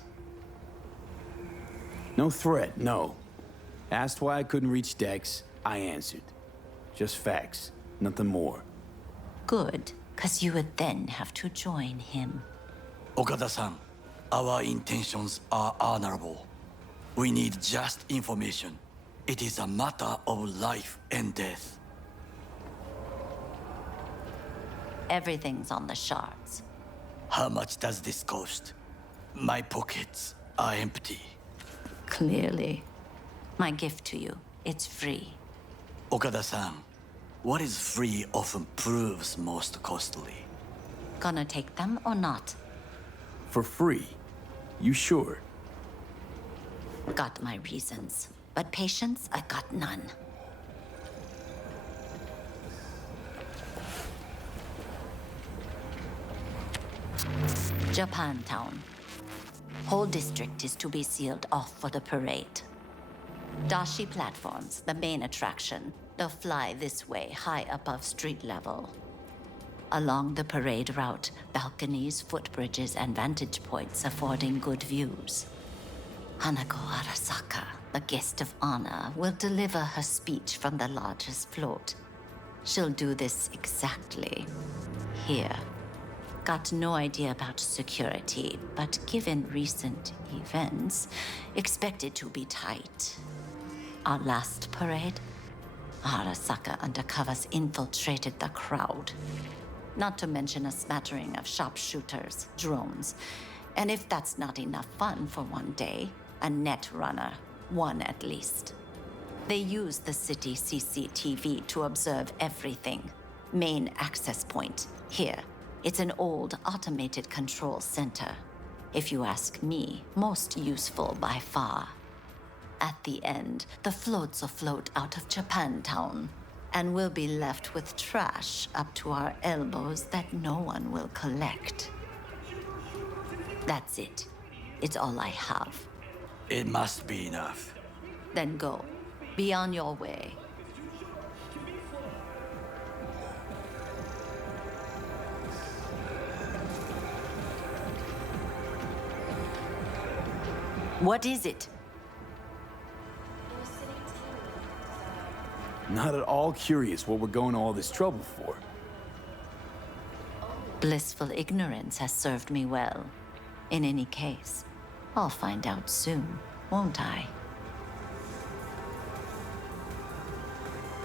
No threat, no. Asked why I couldn't reach Dex, I answered. Just facts, nothing more. Good, because you would then have to join him. Okada-san, our intentions are honorable. We need just information. It is a matter of life and death. Everything's on the shards. How much does this cost? My pockets are empty. Clearly. My gift to you, it's free. Okada-san, what is free often proves most costly. Gonna take them or not? For free? You sure? Got my reasons, but patience, I got none. Japantown. Whole district is to be sealed off for the parade. Dashi platforms, the main attraction. They'll fly this way, high above street level. Along the parade route, balconies, footbridges, and vantage points affording good views. Hanako Arasaka, the guest of honor, will deliver her speech from the largest float. She'll do this exactly here. Got no idea about security, but given recent events, expected to be tight. Our last parade, Arasaka undercovers infiltrated the crowd. Not to mention a smattering of sharpshooters, drones, and if that's not enough fun for one day, a net runner, one at least. They use the city CCTV to observe everything. Main access point, here. It's an old automated control center. If you ask me, most useful by far. At the end, the floats will float out of Japantown, and we'll be left with trash up to our elbows that no one will collect. That's it. It's all I have. It must be enough. Then go. Be on your way. What is it? Not at all curious what we're going to all this trouble for. Blissful ignorance has served me well. In any case, I'll find out soon, won't I?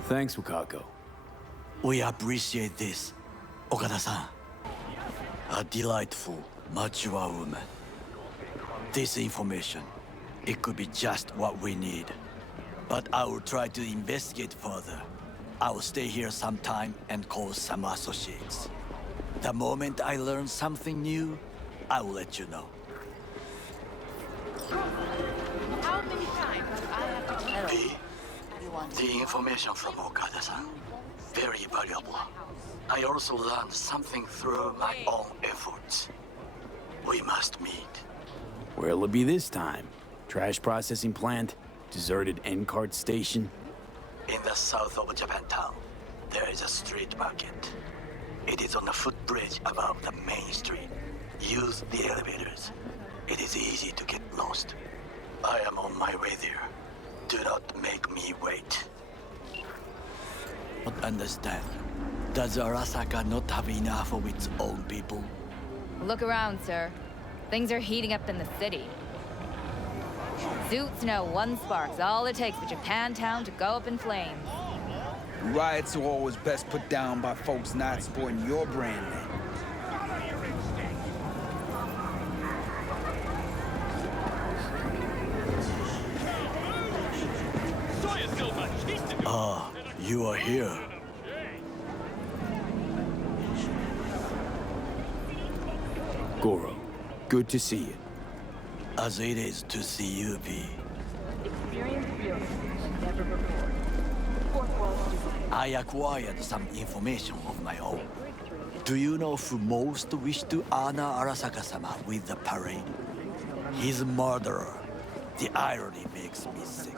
Thanks, Wakako. We appreciate this, Okada-san. A delightful, mature woman. This information, it could be just what we need. But I will try to investigate further. I will stay here some time and call some associates. The moment I learn something new, I will let you know. How many times do I have to tell you? The information from Okada-san, very valuable. I also learned something through my own efforts. We must meet. Where'll it be this time? Trash processing plant? Deserted end-cart station? In the south of Japantown, there is a street market. It is on the footbridge above the main street. Use the elevators. It is easy to get lost. I am on my way there. Do not make me wait. But understand, does Arasaka not have enough of its own people? Look around, sir. Things are heating up in the city. Zoots know one spark's all it takes for Japantown to go up in flames. Riots are always best put down by folks not supporting your brand name. Ah, you are here. Goro, good to see you. As it is to see you, V. Experience realism like never before. Fourth wall student. I acquired some information of my own. Do you know who most wished to honor Arasaka-sama with the parade? His murderer. The irony makes me sick.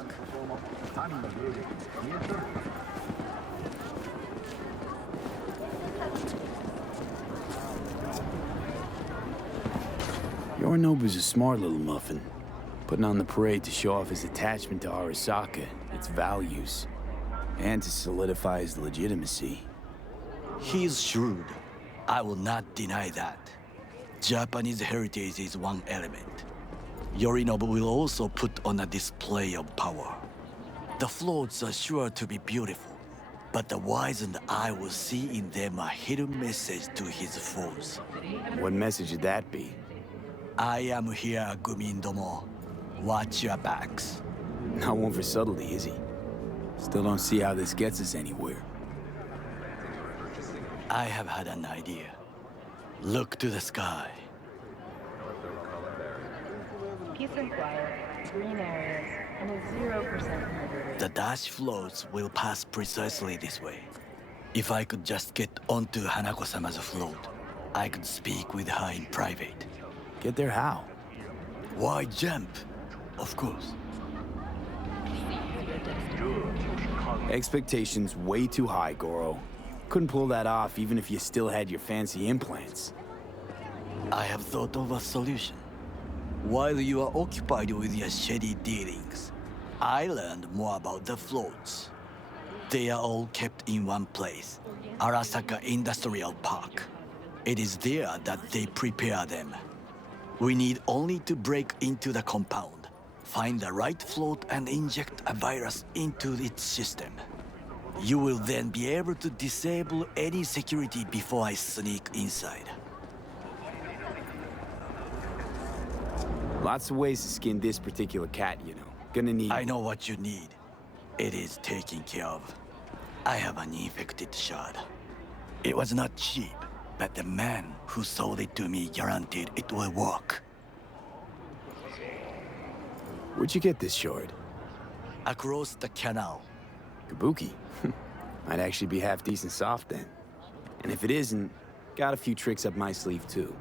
Yorinobu's a smart little muffin. Putting on the parade to show off his attachment to Arasaka, its values, and to solidify his legitimacy. He's shrewd. I will not deny that. Japanese heritage is one element. Yorinobu will also put on a display of power. The floats are sure to be beautiful, but the wizened eye will see in them a hidden message to his foes. What message would that be? I am here, Gumin Domo. Watch your backs. Not one for subtlety, is he? Still don't see how this gets us anywhere. I have had an idea. Look to the sky. Peace and quiet, green areas, and a 0% murder rate. The dash floats will pass precisely this way. If I could just get onto Hanako-sama's float, I could speak with her in private. Get there how? Why jump? Of course. Expectations way too high, Goro. Couldn't pull that off even if you still had your fancy implants. I have thought of a solution. While you are occupied with your shady dealings, I learned more about the floats. They are all kept in one place, Arasaka Industrial Park. It is there that they prepare them. We need only to break into the compound, find the right float and inject a virus into its system. You will then be able to disable any security before I sneak inside. Lots of ways to skin this particular cat, you know. Gonna need... I know what you need. It is taken care of. I have an infected shard. It was not cheap, but the man who sold it to me guaranteed it will work. Where'd you get this shard? Across the canal. Kabuki. Might actually be half decent soft then. And if it isn't, got a few tricks up my sleeve too.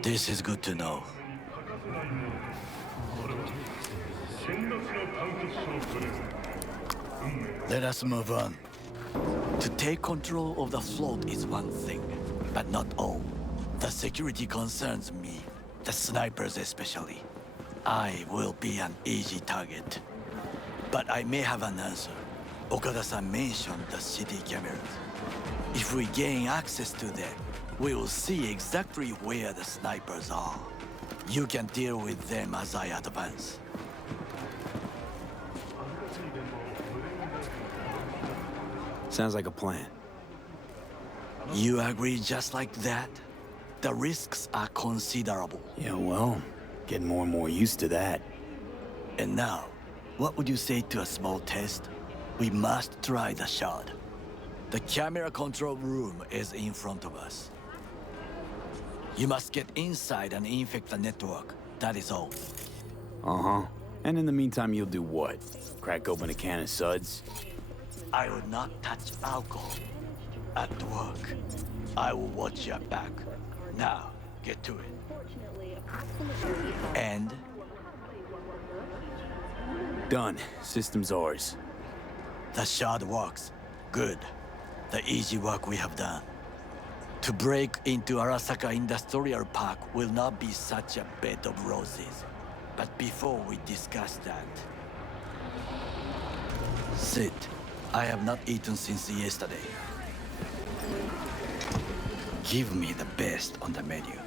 This is good to know. Let us move on. To take control of the float is one thing, but not all. The security concerns me, the snipers especially. I will be an easy target. But I may have an answer. Okada-san mentioned the city cameras. If we gain access to them, we will see exactly where the snipers are. You can deal with them as I advance. Sounds like a plan. You agree just like that? The risks are considerable. Yeah, well, getting more and more used to that. And now, what would you say to a small test? We must try the shard. The camera control room is in front of us. You must get inside and infect the network. That is all. Uh-huh. And in the meantime, you'll do what? Crack open a can of suds? I will not touch alcohol. At work, I will watch your back. Now, get to it. And? Done. System's ours. The shard works. Good. The easy work we have done. To break into Arasaka Industrial Park will not be such a bed of roses. But before we discuss that... Sit. I have not eaten since yesterday. Give me the best on the menu.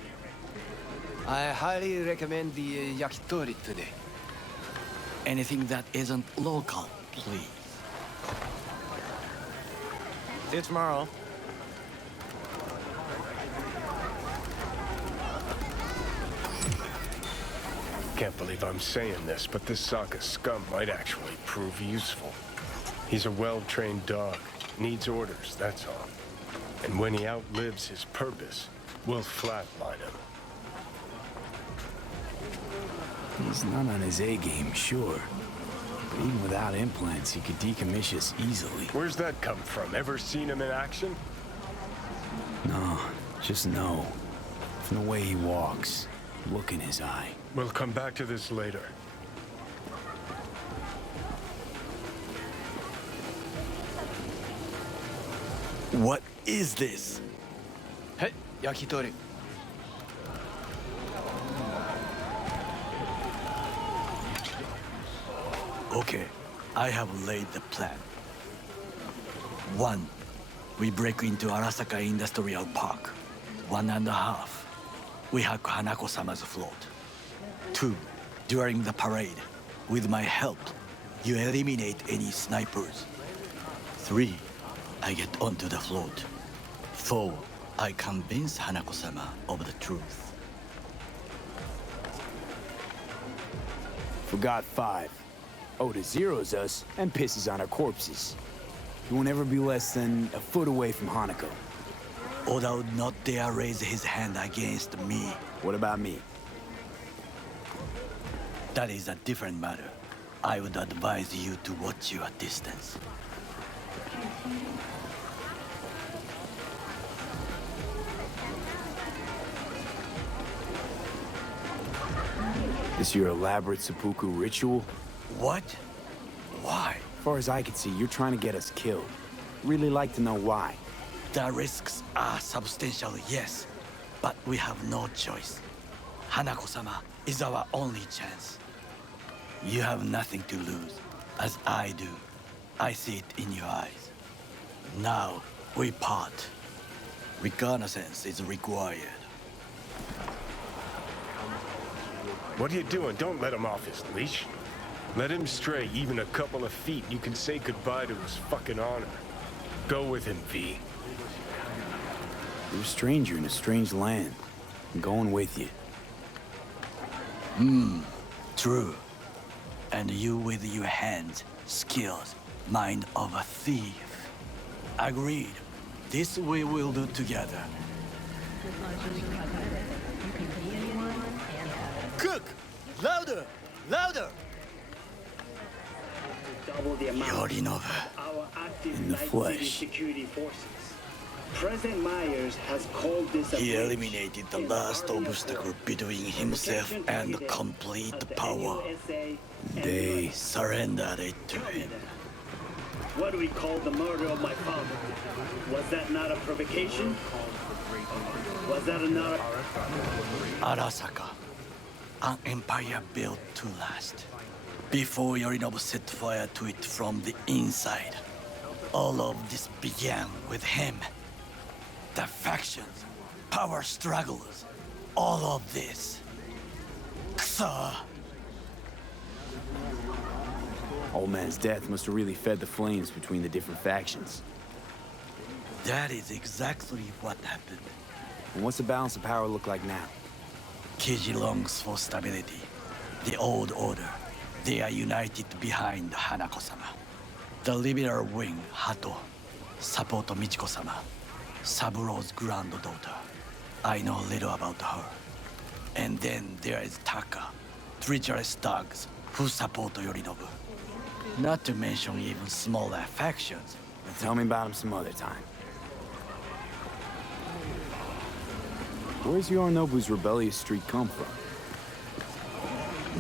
I highly recommend the yakitori today. Anything that isn't local, please. See you tomorrow. Can't believe I'm saying this, but this Sokka scum might actually prove useful. He's a well-trained dog. Needs orders, that's all. And when he outlives his purpose, we'll flatline him. He's not on his A-game, sure. But even without implants, he could decommission us easily. Where's that come from? Ever seen him in action? No, just no. From the way he walks, look in his eye. We'll come back to this later. What is this? Hey, yakitori. Okay, I have laid the plan. 1. We break into Arasaka Industrial Park. 1.5. We hack Hanako-sama's float. 2. During the parade, with my help, you eliminate any snipers. 3. I get onto the float. 4. I convince Hanako-sama of the truth. Forgot 5. Oda zeros us and pisses on our corpses. He won't ever be less than a foot away from Hanako. Oda would not dare raise his hand against me. What about me? That is a different matter. I would advise you to watch your distance. This your elaborate seppuku ritual? What? Why? As far as I can see, you're trying to get us killed. Really like to know why. The risks are substantial, yes. But we have no choice. Hanako-sama is our only chance. You have nothing to lose, as I do. I see it in your eyes. Now, we part. Reconnaissance is required. What are you doing? Don't let him off his leash. Let him stray even a couple of feet. You can say goodbye to his fucking honor. Go with him, V. You're a stranger in a strange land. I'm going with you. True. And you with your hands, skills, mind of a thief. Agreed. This we will do together. Cook! Louder! Louder! Yorinobu. In the flesh. President Myers has called this a He breach eliminated the last obstacle between himself and complete power. They surrendered it to him. What do we call the murder of my father? Was that not a provocation? Was that not a... Arasaka, an empire built to last. Before Yorinobu set fire to it from the inside, all of this began with him. The factions, power struggles, all of this. Kusa! Old man's death must have really fed the flames between the different factions. That is exactly what happened. And what's the balance of power look like now? Kiji longs for stability. The old order. They are united behind Hanako-sama. The liberal wing, Hato, support Michiko-sama, Saburo's granddaughter. I know little about her. And then there is Taka, treacherous dogs who support Yorinobu. Not to mention even smaller factions. Tell me about him some other time. Where's Yorinobu's rebellious streak come from?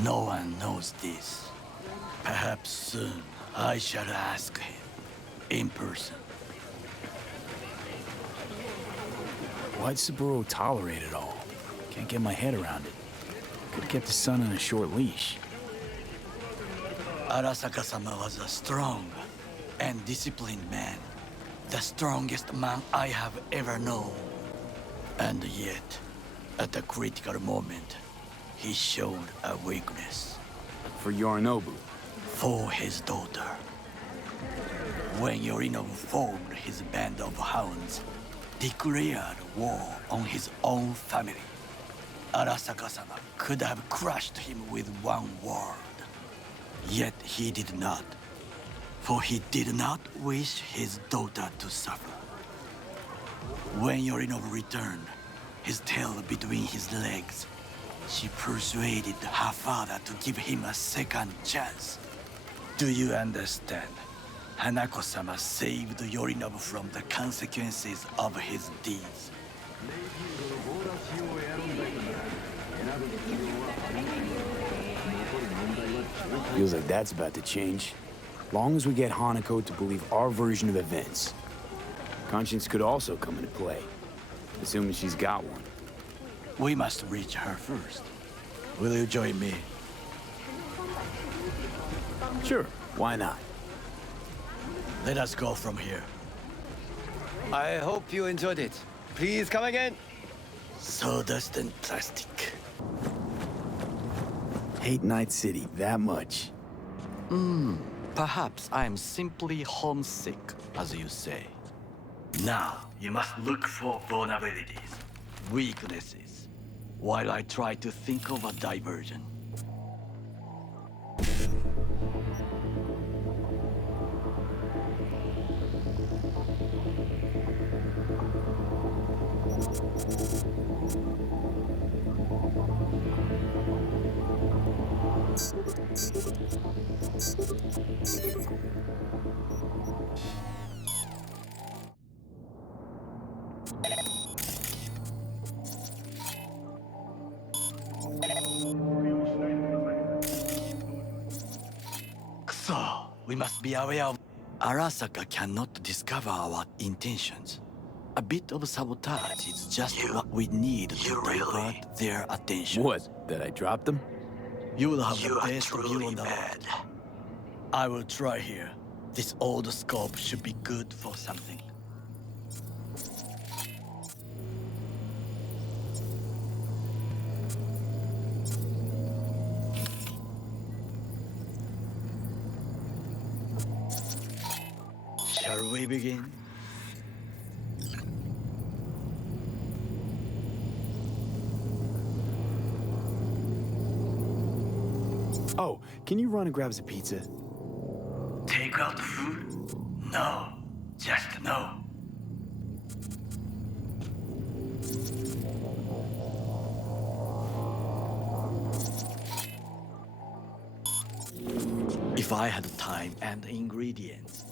No one knows this. Perhaps soon I shall ask him in person. Why'd Saburo tolerate it all? Can't get my head around it. Could've kept his son on a short leash. Arasaka-sama was a strong and disciplined man. The strongest man I have ever known. And yet, at a critical moment, he showed a weakness. For Yorinobu? For his daughter. When Yorinobu formed his band of hounds, declared war on his own family, Arasaka-sama could have crushed him with one word. Yet he did not. for he did not wish his daughter to suffer. When Yorinov returned, his tail between his legs, she persuaded her father to give him a second chance. Do you understand? Hanako-sama saved Yorinov from the consequences of his deeds. Feels like that's about to change. Long as we get Hanako to believe our version of events. Conscience could also come into play, assuming she's got one. We must reach her first. Will you join me? Sure, why not? Let us go from here. I hope you enjoyed it. Please come again. Sawdust and plastic. Hate Night City that much. Perhaps I'm simply homesick, as you say. Now, you must look for vulnerabilities, weaknesses, while I try to think of a diversion. So, we must be aware of... Arasaka cannot discover our intentions. A bit of sabotage is just what we need to divert their attention. What? That I dropped them? You will have the best view on the road. I will try here. This old scope should be good for something. Shall we begin? Oh, can you run and grab us a pizza? Take out food? No, just no. If I had time and ingredients,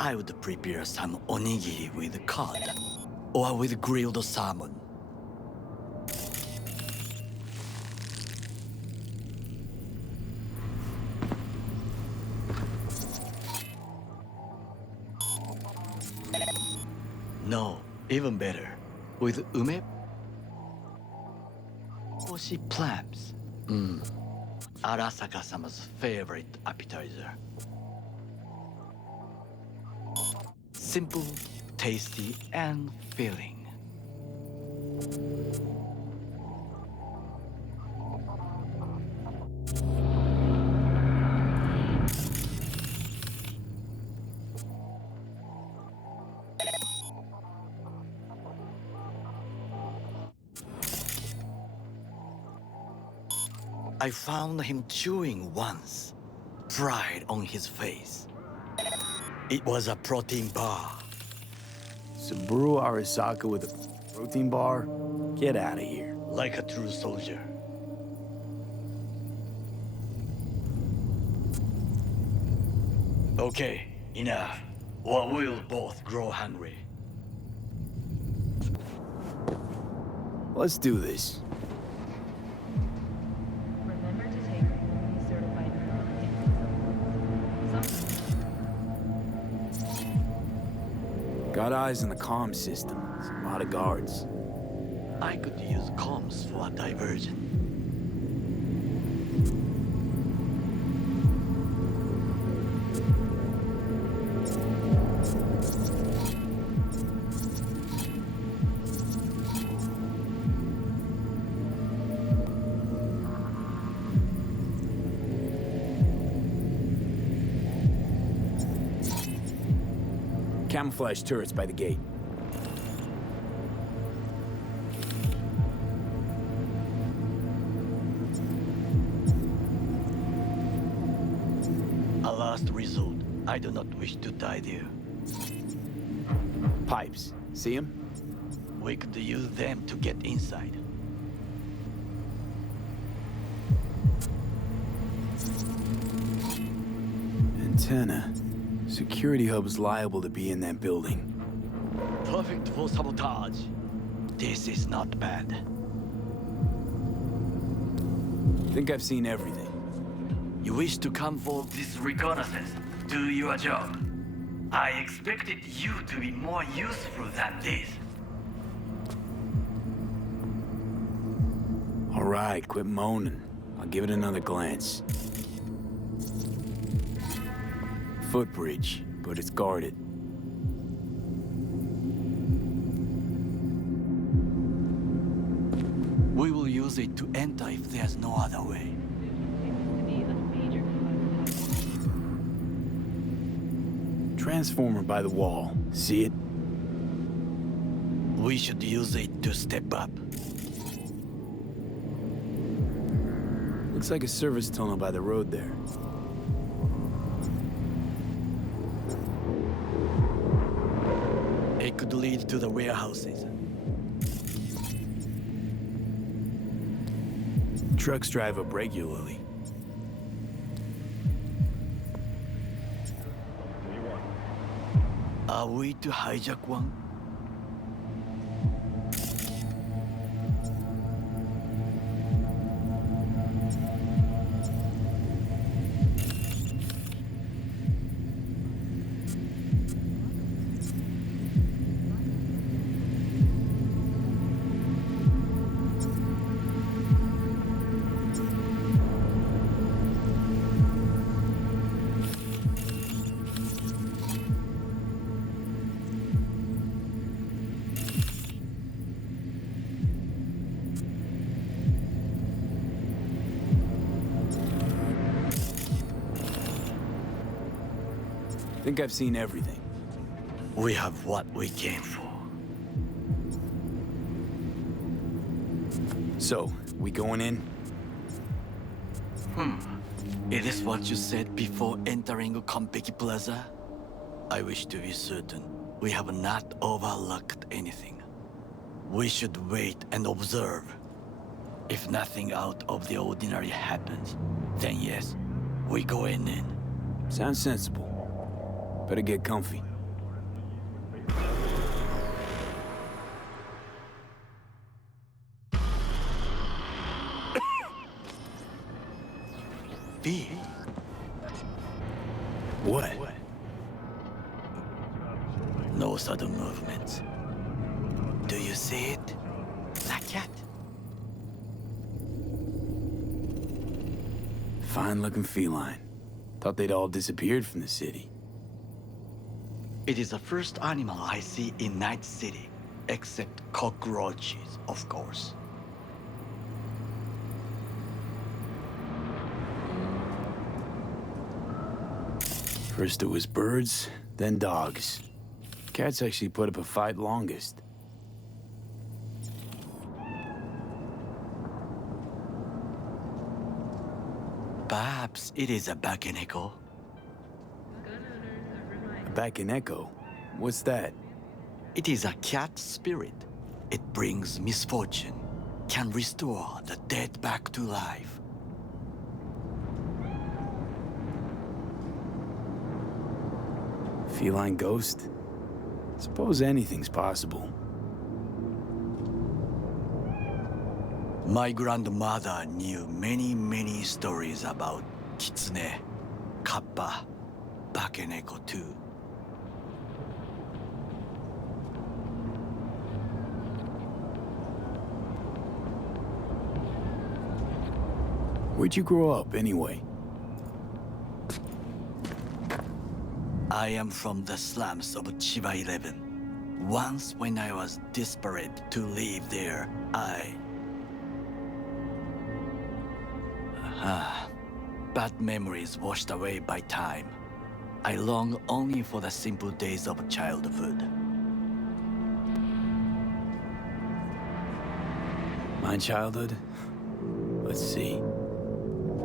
I would prepare some onigiri with cod or with grilled salmon. No, even better. With ume? Oshi clams. Arasaka-sama's favorite appetizer. Simple, tasty, and filling. I found him chewing once, pride on his face. It was a protein bar. Saburo Arasaka with a protein bar? Get out of here. Like a true soldier. Okay, enough. Or we'll both grow hungry. Let's do this. Remember to take fully certified Got eyes on the comm system. A lot of guards. I could use comms for a diversion. Camouflage turrets by the gate. A last resort. I do not wish to die there. Pipes. See him? We could use them to get inside. Antenna. Security hub's liable to be in that building. Perfect for sabotage. This is not bad. Think I've seen everything. You wish to come for this reconnaissance? Do your job. I expected you to be more useful than this. All right, quit moaning. I'll give it another glance. Footbridge, but it's guarded. We will use it to enter if there's no other way. Transformer by the wall. See it? We should use it to step up. Looks like a service tunnel by the road there. It could lead to the warehouses. Trucks drive up regularly. Are we to hijack one? Think I've seen everything. We have what we came for. So, we going in? It is what you said before entering Konpeki Plaza? I wish to be certain we have not overlooked anything. We should wait and observe. If nothing out of the ordinary happens, then yes, we go in. Sounds sensible. Better get comfy. V? What? No sudden movements. Do you see it? That cat? Fine-looking feline. Thought they'd all disappeared from the city. It is the first animal I see in Night City, except cockroaches, of course. First it was birds, then dogs. Cats actually put up a fight longest. Perhaps it is a Bakeneko. Back in Echo? What's that? It is a cat spirit. It brings misfortune, can restore the dead back to life. Feline ghost? Suppose anything's possible. My grandmother knew many stories about Kitsune, Kappa, Bakeneko too. Where'd you grow up, anyway? I am from the slums of Chiba 11. Once when I was desperate to leave there, bad memories washed away by time. I long only for the simple days of childhood. My childhood? Let's see.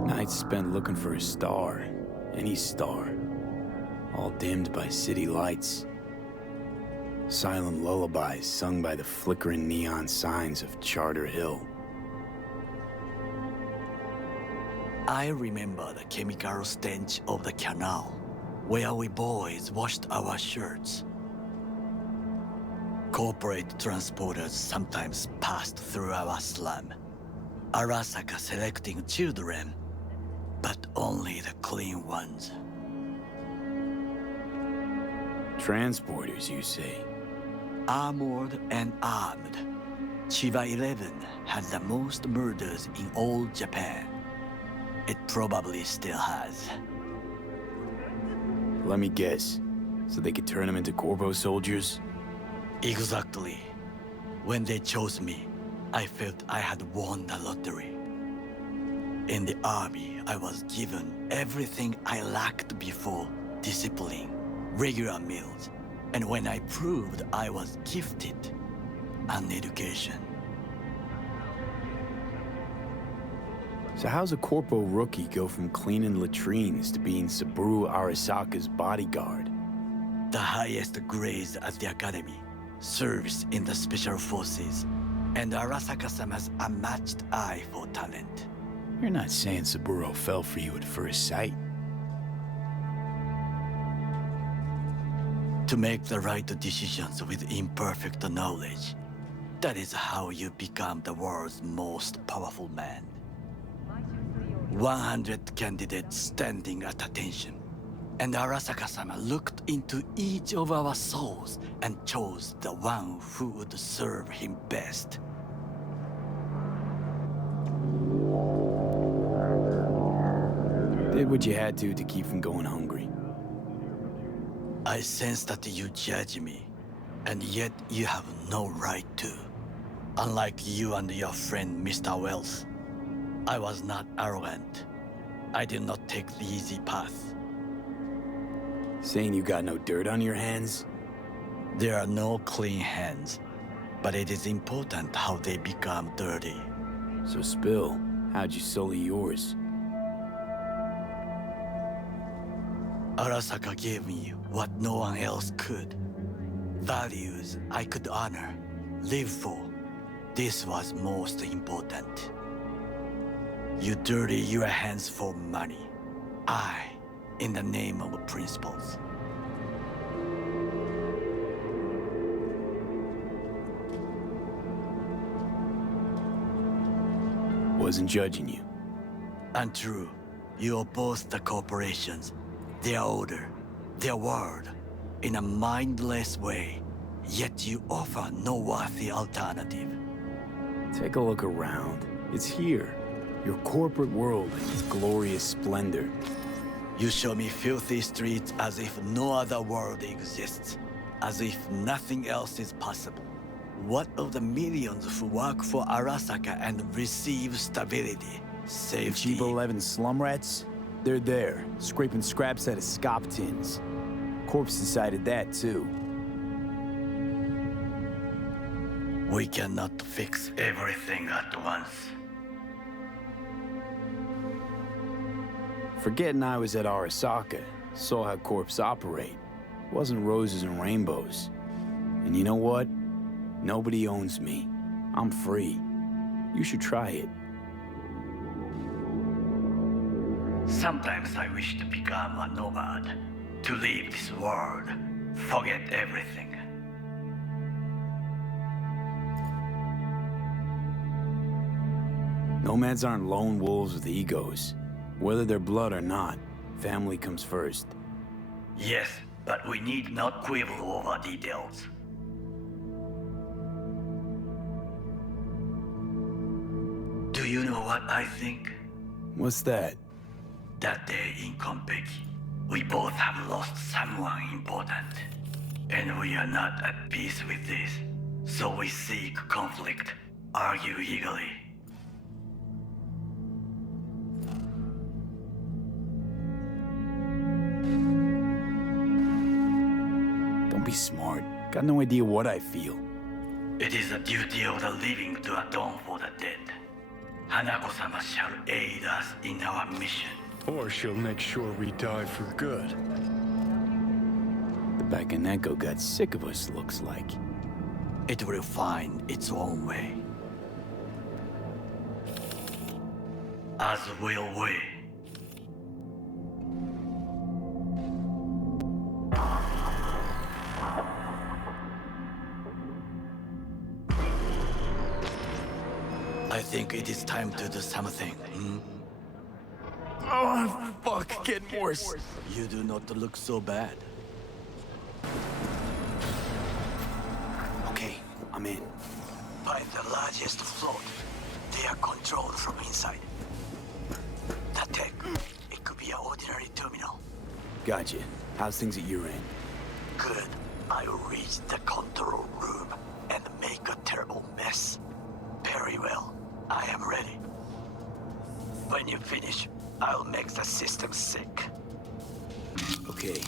Nights spent looking for a star. Any star. All dimmed by city lights. Silent lullabies sung by the flickering neon signs of Charter Hill. I remember the chemical stench of the canal, where we boys washed our shirts. Corporate transporters sometimes passed through our slum. Arasaka selecting children, but only the clean ones. Transporters, you say? Armored and armed. Chiba 11 had the most murders in all Japan. It probably still has. Let me guess. So they could turn them into Corpo soldiers? Exactly. When they chose me, I felt I had won the lottery. In the army, I was given everything I lacked before: discipline, regular meals, and when I proved I was gifted, an education. So how's a Corpo rookie go from cleaning latrines to being Saburo Arasaka's bodyguard? The highest grades at the academy, service in the special forces, and Arasaka-sama's unmatched eye for talent. You're not saying Saburo fell for you at first sight? To make the right decisions with imperfect knowledge, that is how you become the world's most powerful man. 100 candidates standing at attention, and Arasaka-sama looked into each of our souls and chose the one who would serve him best. Did what you had to keep from going hungry. I sense that you judge me, and yet you have no right to. Unlike you and your friend Mr. Wells, I was not arrogant. I did not take the easy path. Saying you got no dirt on your hands? There are no clean hands, but it is important how they become dirty. So spill, how'd you sully yours? Arasaka gave me what no one else could. Values I could honor, live for. This was most important. You dirty your hands for money. I, in the name of principles. Wasn't judging you. Untrue. You oppose the corporations, their order, their word, in a mindless way, yet you offer no worthy alternative. Take a look around. It's here. Your corporate world in its glorious splendor. You show me filthy streets as if no other world exists, as if nothing else is possible. What of the millions who work for Arasaka and receive stability, safety? Cheap 11 slum rats? They're there, scraping scraps out of scop tins. Corpse decided that, too. We cannot fix everything at once. Forgetting I was at Arasaka, saw how corps operate. Wasn't roses and rainbows. And you know what? Nobody owns me. I'm free. You should try it. Sometimes I wish to become a nomad, to leave this world, forget everything. Nomads aren't lone wolves with egos. Whether they're blood or not, family comes first. Yes, but we need not quibble over details. Do you know what I think? What's that? That day in Konpeki, we both have lost someone important. And we are not at peace with this. So we seek conflict, argue eagerly. Don't be smart. Got no idea what I feel. It is the duty of the living to atone for the dead. Hanako-sama shall aid us in our mission. Or she'll make sure we die for good. The Bakanenko got sick of us, looks like. It will find its own way. As will we. I think it is time to do something. Oh, fuck, getting worse. You do not look so bad. Okay, I'm in. Find the largest float. They are controlled from inside. That tech, it could be an ordinary terminal. Gotcha. How's things at your end? Good. I will reach the control room and make a terrible mess. Very well. I am ready. When you finish, I'll make the system sick. Okay.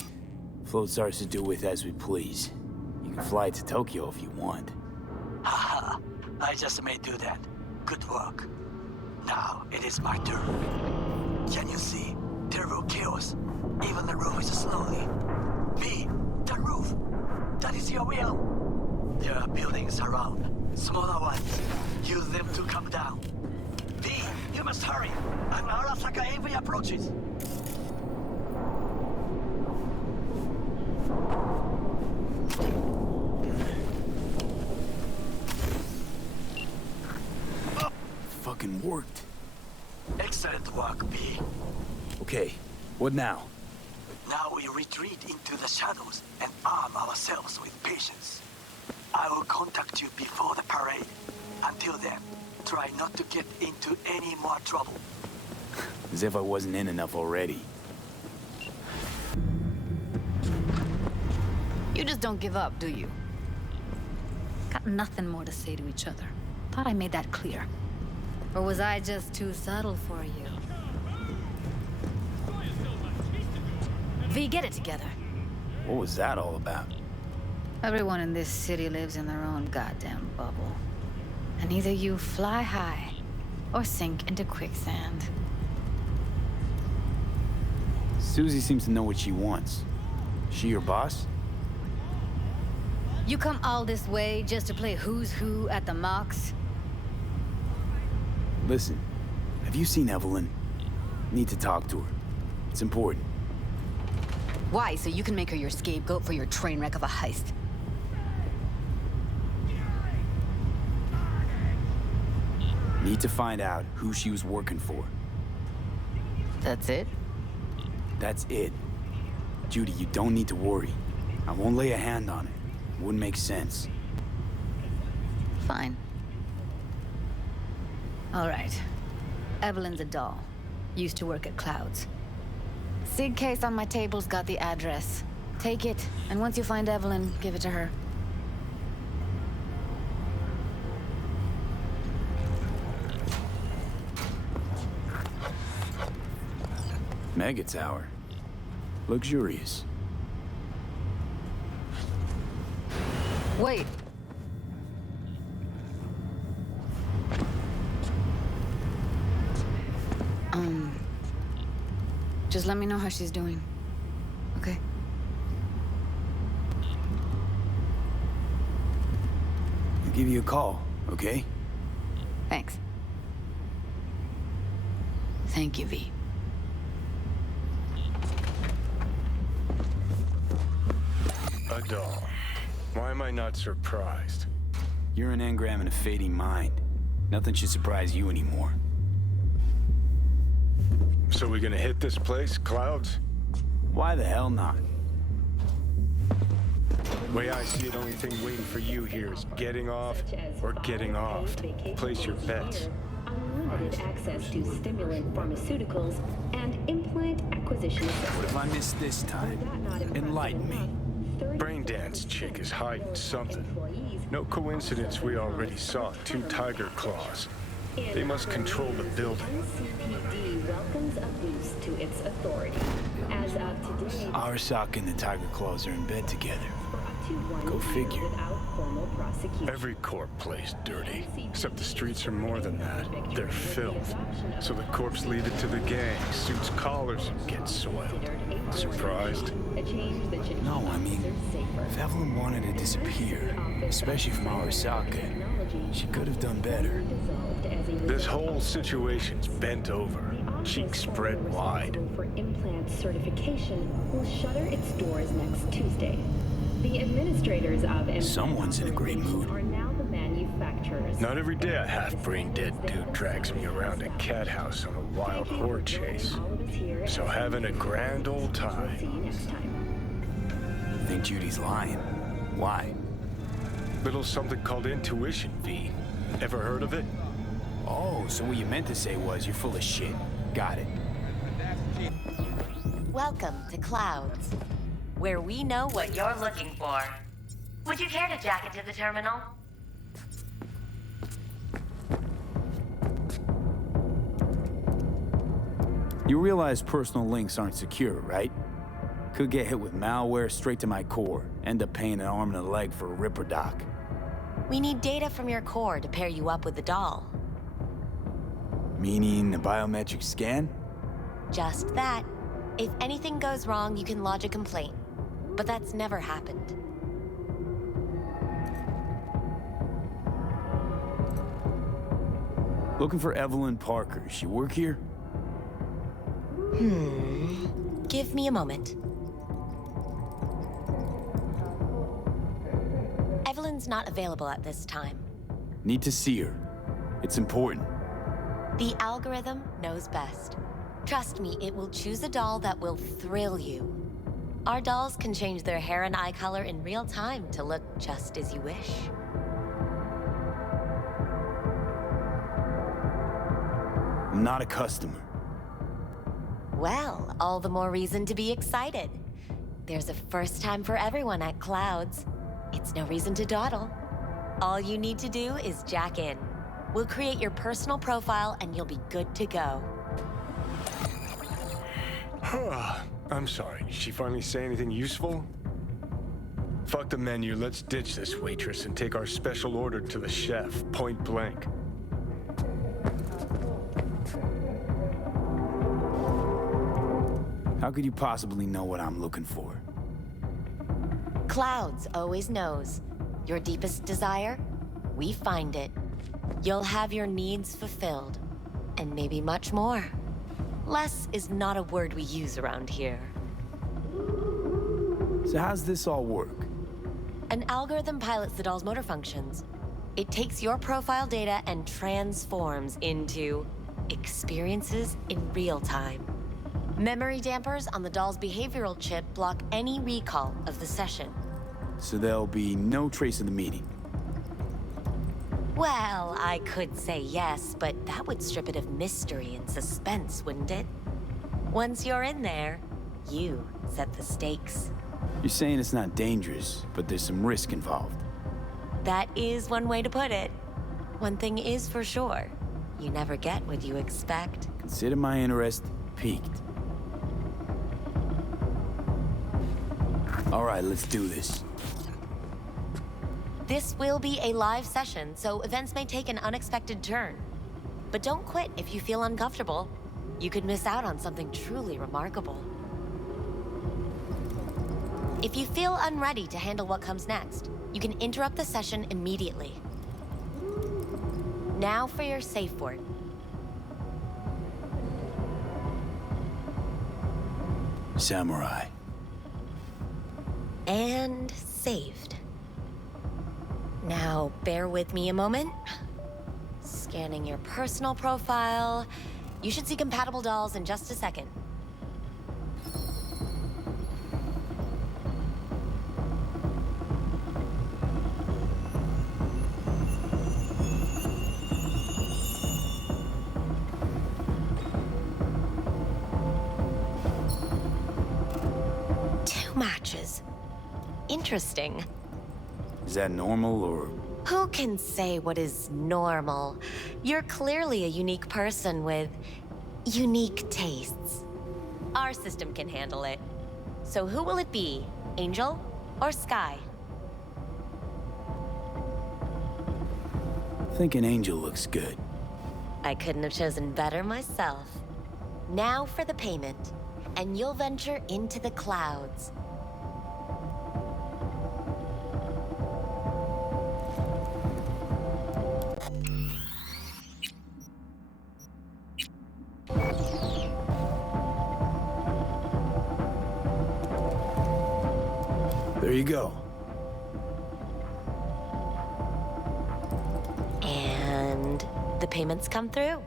Float's ours to do with as we please. You can fly to Tokyo if you want. Haha, I just may do that. Good work. Now it is my turn. Can you see? Terrible chaos. Even the roof is slowly. V, the roof. That is your will. There are buildings around. Smaller ones. Use them to come down. V, you must hurry. An Arasaka AV approaches. Fucking worked. Excellent work, V. Okay, what now? Now we retreat into the shadows and arm ourselves with patience. I will contact you before the parade. Until then, try not to get into any more trouble. As if I wasn't in enough already. You just don't give up, do you? Got nothing more to say to each other. Thought I made that clear. Or was I just too subtle for you? V, get it together. What was that all about? Everyone in this city lives in their own goddamn bubble. And either you fly high or sink into quicksand. Susie seems to know what she wants. She your boss? You come all this way just to play who's who at the mocks? Listen, have you seen Evelyn? Need to talk to her. It's important. Why? So you can make her your scapegoat for your train wreck of a heist? Need to find out who she was working for. That's it? That's it. Judy, you don't need to worry. I won't lay a hand on it. Wouldn't make sense. Fine. All right. Evelyn's a doll. Used to work at Clouds. Sig case on my table's got the address. Take it, and once you find Evelyn, give it to her. Mega Tower. Luxurious. Wait. Just let me know how she's doing. Okay? I'll give you a call, okay? Thanks. Thank you, V. A doll. Why am I not surprised? You're an engram and a fading mind. Nothing should surprise you anymore. So we gonna hit this place, Clouds? Why the hell not? Way I see it, only thing waiting for you here is getting off or getting off. Place your bets. Unlimited access to stimulant pharmaceuticals and implant acquisition. What if I miss this time? Enlighten me. Braindance chick is hiding something. No coincidence we already saw 2 tiger claws. They must control the building. NCPD welcomes a boost to its authority. As of today, Arasaka and the Tiger Claws are in bed together. Go figure. Every corp plays dirty, except the streets are more than that. They're filth. So the corps leave it to the gang, suits collars, and get soiled. Surprised? No, I mean, if Evelyn wanted to disappear, especially from Arasaka, she could have done better. This whole situation's bent over, cheeks spread wide. For implant certification will shutter its doors next Tuesday. The administrators of Someone's in a great mood. are now the manufacturers. Not every day a half-brain dead dude drags me around a cat house on a wild horde chase. So having a grand old time. Think Judy's lying. Why? Little something called intuition, V. Ever heard of it? Oh, so what you meant to say was you're full of shit. Got it. Welcome to Clouds, where we know what you're looking for. Would you care to jack into the terminal? You realize personal links aren't secure, right? Could get hit with malware straight to my core, end up paying an arm and a leg for a Ripper doc. We need data from your core to pair you up with the doll. Meaning a biometric scan? Just that. If anything goes wrong, you can lodge a complaint. But that's never happened. Looking for Evelyn Parker. She work here? Give me a moment. Evelyn's not available at this time. Need to see her. It's important. The algorithm knows best. Trust me, it will choose a doll that will thrill you. Our dolls can change their hair and eye color in real time to look just as you wish. I'm not a customer. Well, all the more reason to be excited. There's a first time for everyone at Clouds. It's no reason to dawdle. All you need to do is jack in. We'll create your personal profile and you'll be good to go. I'm sorry, did she finally say anything useful? Fuck the menu, let's ditch this waitress and take our special order to the chef, point blank. How could you possibly know what I'm looking for? Clouds always knows. Your deepest desire, we find it. You'll have your needs fulfilled, and maybe much more. Less is not a word we use around here. So how's this all work? An algorithm pilots the doll's motor functions. It takes your profile data and transforms into experiences in real time. Memory dampers on the doll's behavioral chip block any recall of the session. So there'll be no trace of the meeting. Well, I could say yes, but that would strip it of mystery and suspense, wouldn't it? Once you're in there, you set the stakes. You're saying it's not dangerous, but there's some risk involved. That is one way to put it. One thing is for sure, you never get what you expect. Consider my interest piqued. All right, let's do this. This will be a live session, so events may take an unexpected turn. But don't quit if you feel uncomfortable. You could miss out on something truly remarkable. If you feel unready to handle what comes next, you can interrupt the session immediately. Now for your safe word. Samurai. And saved. Now, bear with me a moment. Scanning your personal profile. You should see compatible dolls in just a second. Two matches. Interesting. Is that normal, or...? Who can say what is normal? You're clearly a unique person with unique tastes. Our system can handle it. So who will it be? Angel or Sky? think an angel looks good. I couldn't have chosen better myself. Now for the payment, and you'll venture into the clouds. There you go. And the payments come through.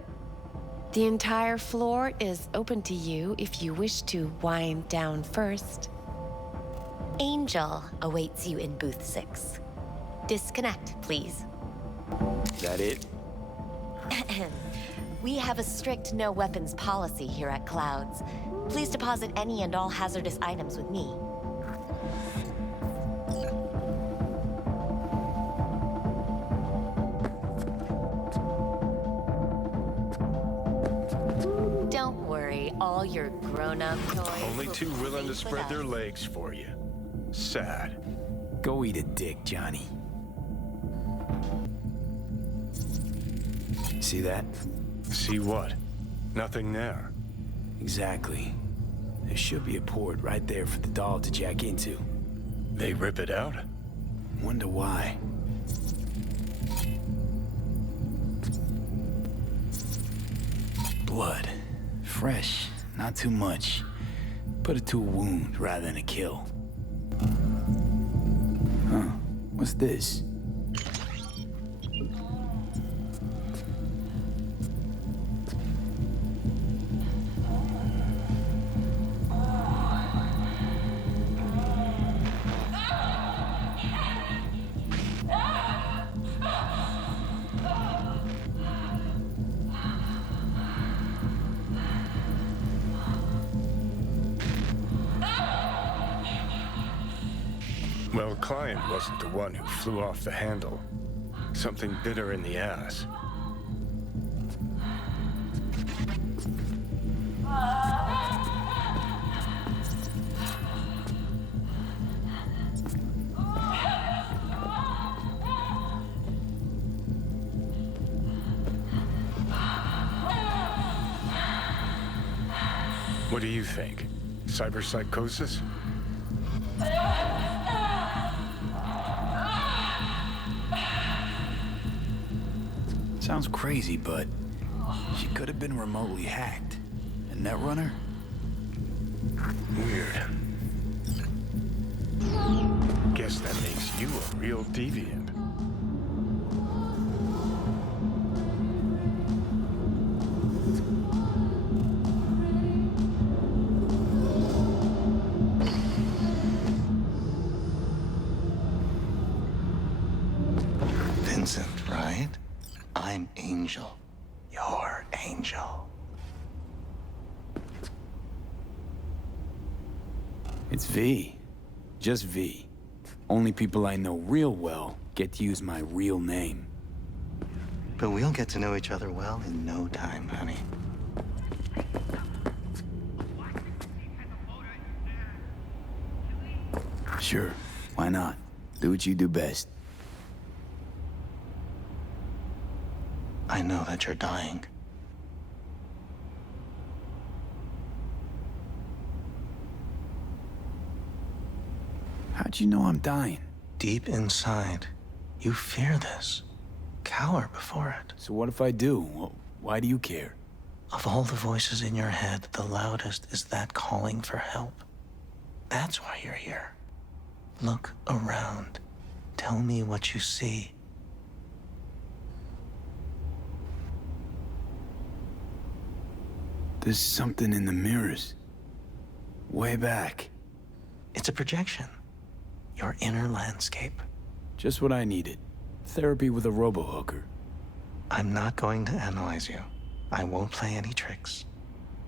The entire floor is open to you if you wish to wind down first. Angel awaits you in booth 6. Disconnect, please. Is that it? We have a strict no weapons policy here at Clouds. Please deposit any and all hazardous items with me. Don't worry, all your grown-up toys. Only will two be willing to safe with spread us. their legs for you. Sad. Go eat a dick, Johnny. See that? See what? Nothing there. Exactly. There should be a port right there for the doll to jack into. They rip it out? Wonder why. Blood. Fresh. Not too much. Put it to a wound rather than a kill. Huh. What's this? Well, client wasn't the one who flew off the handle. Something bit her in the ass. What do you think? Cyberpsychosis? Sounds crazy, but she could have been remotely hacked. A netrunner? Weird. Guess that makes you a real deviant. Vincent, right? I'm Angel. You're Angel. It's V. Just V. Only people I know real well get to use my real name. But we'll get to know each other well in no time, honey. Sure, why not? Do what you do best. I know that you're dying. How'd you know I'm dying? Deep inside, you fear this. Cower before it. So what if I do? Why do you care? Of all the voices in your head, the loudest is that calling for help. That's why you're here. Look around. Tell me what you see. There's something in the mirrors. Way back. It's a projection. Your inner landscape. Just what I needed. Therapy with a robo-hooker. I'm not going to analyze you. I won't play any tricks.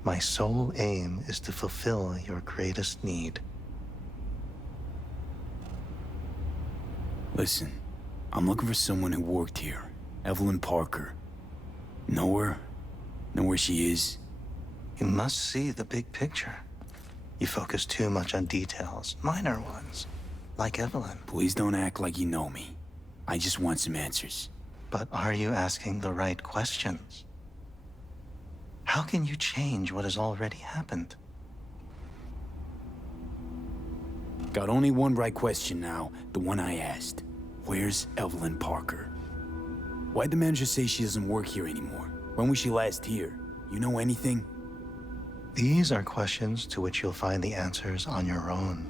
My sole aim is to fulfill your greatest need. Listen, I'm looking for someone who worked here. Evelyn Parker. Know her? Know where she is? You must see the big picture. You focus too much on details, minor ones, like Evelyn. Please don't act like you know me. I just want some answers. But are you asking the right questions? How can you change what has already happened? Got only one right question now, the one I asked. Where's Evelyn Parker? Why'd the manager say she doesn't work here anymore? When was she last here? You know anything? These are questions to which you'll find the answers on your own.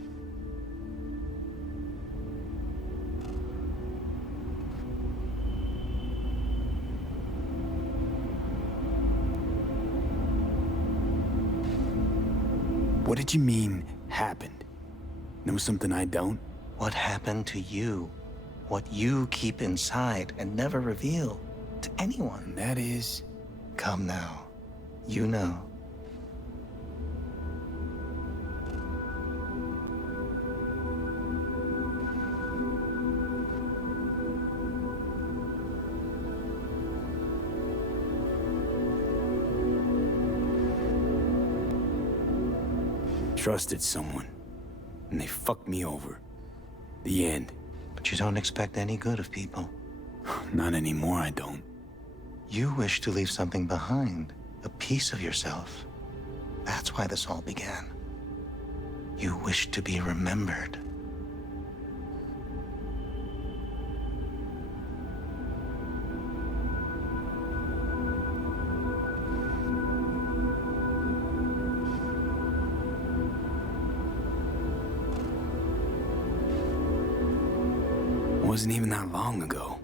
What did you mean, happened? Know something I don't? What happened to you? What you keep inside and never reveal to anyone. That is... Come now. You know. Trusted someone, and they fucked me over. The end. But you don't expect any good of people. Not anymore, I don't. You wish to leave something behind, a piece of yourself. That's why this all began. You wish to be remembered. Wasn't even that long ago.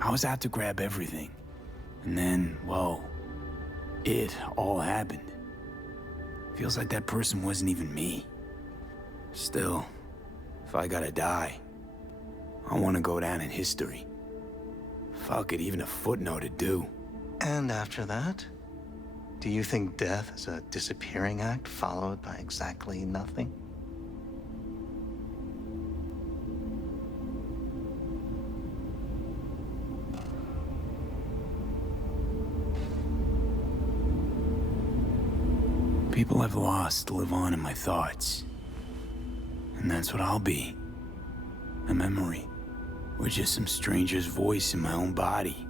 I was out to grab everything. And then, well, it all happened. Feels like that person wasn't even me. Still, if I gotta die, I want to go down in history. Fuck it, even a footnote would do. And after that? Do you think death is a disappearing act followed by exactly nothing? People I've lost live on in my thoughts. And that's what I'll be. A memory. Or just some stranger's voice in my own body.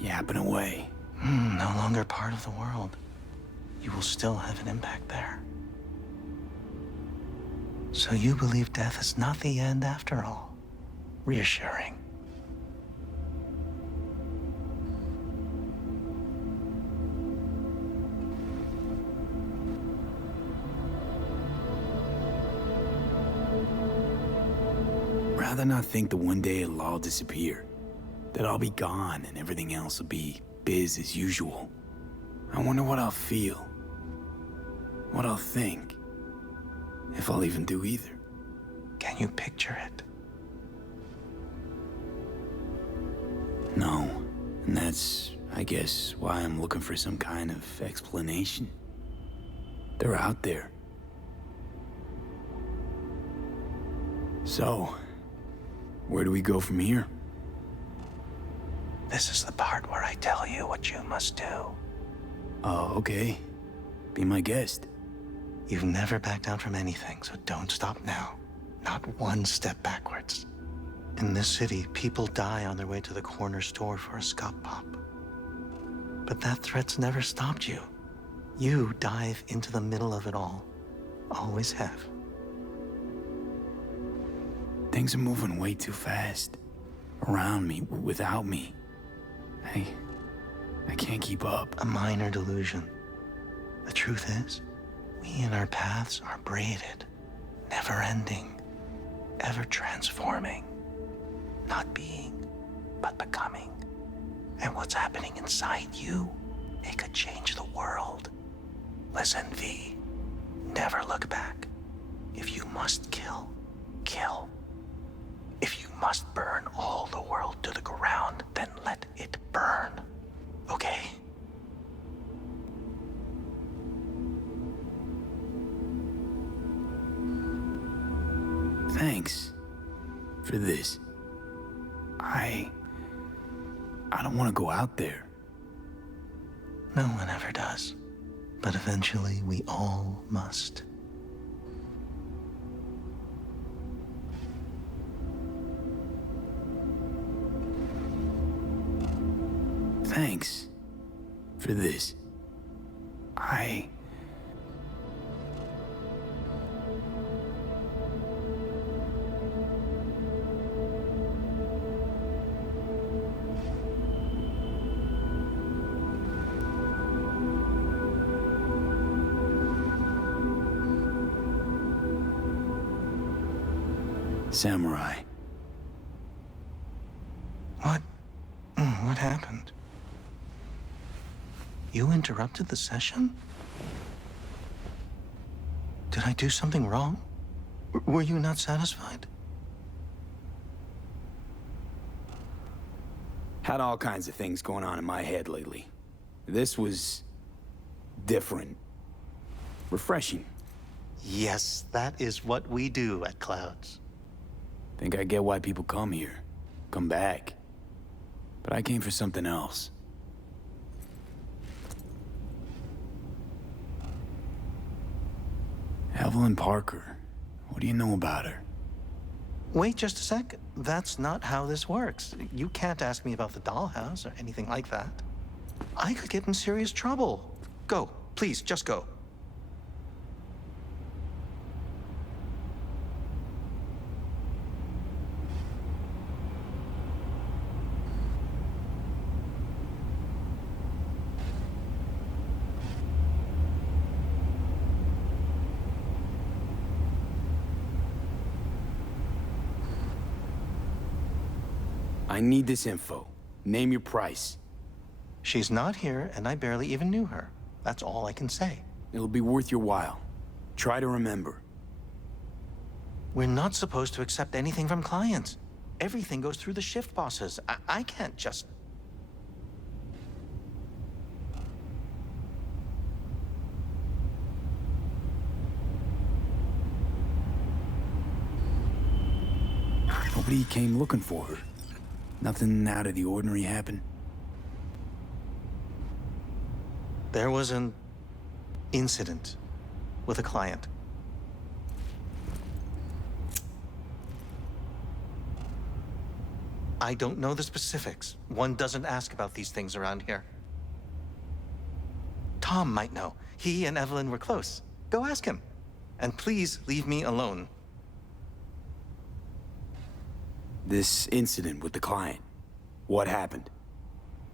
Yapping away. No longer part of the world. You will still have an impact there. So you believe death is not the end after all. Reassuring. Rather not think that one day it'll all disappear. That I'll be gone and everything else will be biz as usual. I wonder what I'll feel. What I'll think. If I'll even do either. Can you picture it? No. And that's, I guess, why I'm looking for some kind of explanation. They're out there. So, where do we go from here? This is the part where I tell you what you must do. Oh, okay. Be my guest. You've never backed down from anything, so don't stop now. Not one step backwards. In this city, people die on their way to the corner store for a scop pop. But that threat's never stopped you. You dive into the middle of it all. Always have. Things are moving way too fast. Around me, without me. I can't keep up. A minor delusion. The truth is, we and our paths are braided, never-ending, ever-transforming. Not being, but becoming. And what's happening inside you, it could change the world. Listen, V, never look back. If you must kill, kill. If you must burn all the world to the ground, then let it burn. Okay? Thanks for this. I don't want to go out there. No one ever does. But eventually we all must. Thanks for this. Samurai. What happened? You interrupted the session? Did I do something wrong? Were you not satisfied? Had all kinds of things going on in my head lately. This was different. Refreshing. Yes, that is what we do at Clouds. Think I get why people come here, come back. But I came for something else. Evelyn Parker. What do you know about her? Wait just a sec. That's not how this works. You can't ask me about the dollhouse or anything like that. I could get in serious trouble. Go, please, just go. I need this info. Name your price. She's not here, and I barely even knew her. That's all I can say. It'll be worth your while. Try to remember. We're not supposed to accept anything from clients. Everything goes through the shift bosses. I can't just... Nobody came looking for her. Nothing out of the ordinary happened. There was an incident with a client. I don't know the specifics. One doesn't ask about these things around here. Tom might know. He and Evelyn were close. Go ask him. And please leave me alone. This incident with the client. What happened?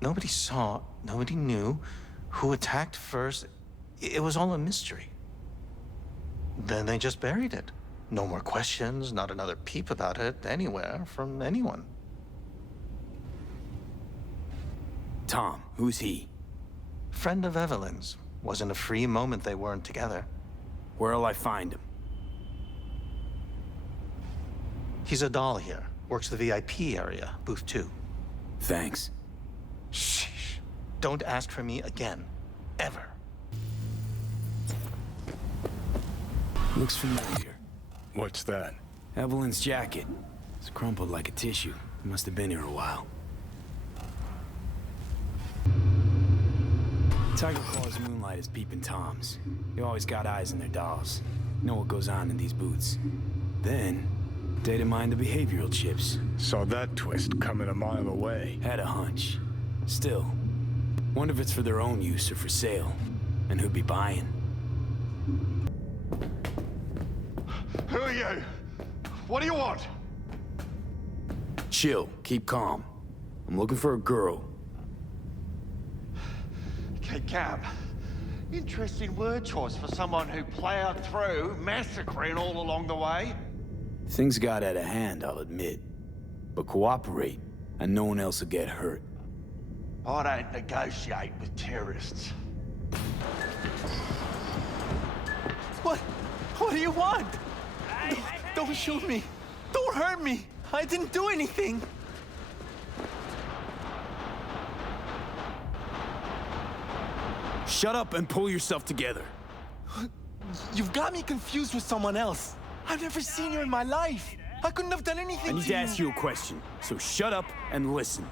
Nobody saw, nobody knew who attacked first. It was all a mystery. Then they just buried it. No more questions, not another peep about it anywhere from anyone. Tom, who's he? Friend of Evelyn's. Wasn't a free moment they weren't together. Where'll I find him? He's a doll here. Works the VIP area, booth 2. Thanks. Sheesh. Don't ask for me again. Ever. Looks familiar. What's that? Evelyn's jacket. It's crumpled like a tissue. Must have been here a while. Tiger Claw's moonlight is peeping Toms. They always got eyes on their dolls. Know what goes on in these booths. Then, data mine the behavioral chips. Saw that twist coming a mile away. Had a hunch. Still, wonder if it's for their own use or for sale. And who'd be buying. Who are you? What do you want? Chill, keep calm. I'm looking for a girl. Okay, Cap. Interesting word choice for someone who plowed through, massacring all along the way. Things got out of hand, I'll admit. But cooperate, and no one else will get hurt. I don't negotiate with terrorists. What do you want? No, don't shoot me. Don't hurt me. I didn't do anything. Shut up and pull yourself together. You've got me confused with someone else. I've never seen you in my life. I couldn't have done anything I need to ask you a question, so shut up and listen.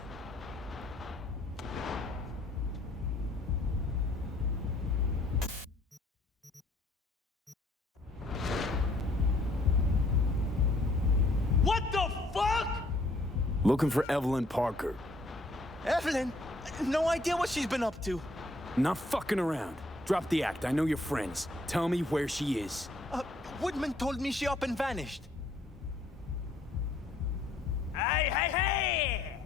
What the fuck? Looking for Evelyn Parker. Evelyn? No idea what she's been up to. Not fucking around. Drop the act. I know you're friends. Tell me where she is. Woodman told me she up and vanished. Hey, hey, hey!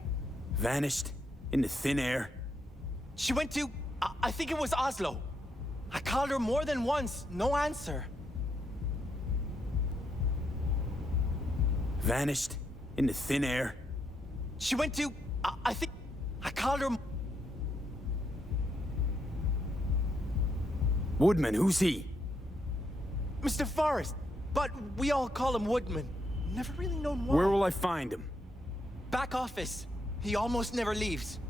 Vanished? Into thin air? She went to, I think it was Oslo. I called her more than once, no answer. Vanished? Into thin air? She went to, I think, I called her... Woodman, who's he? Mr. Forrest, but we all call him Woodman. Never really known why. Where will I find him? Back office. He almost never leaves.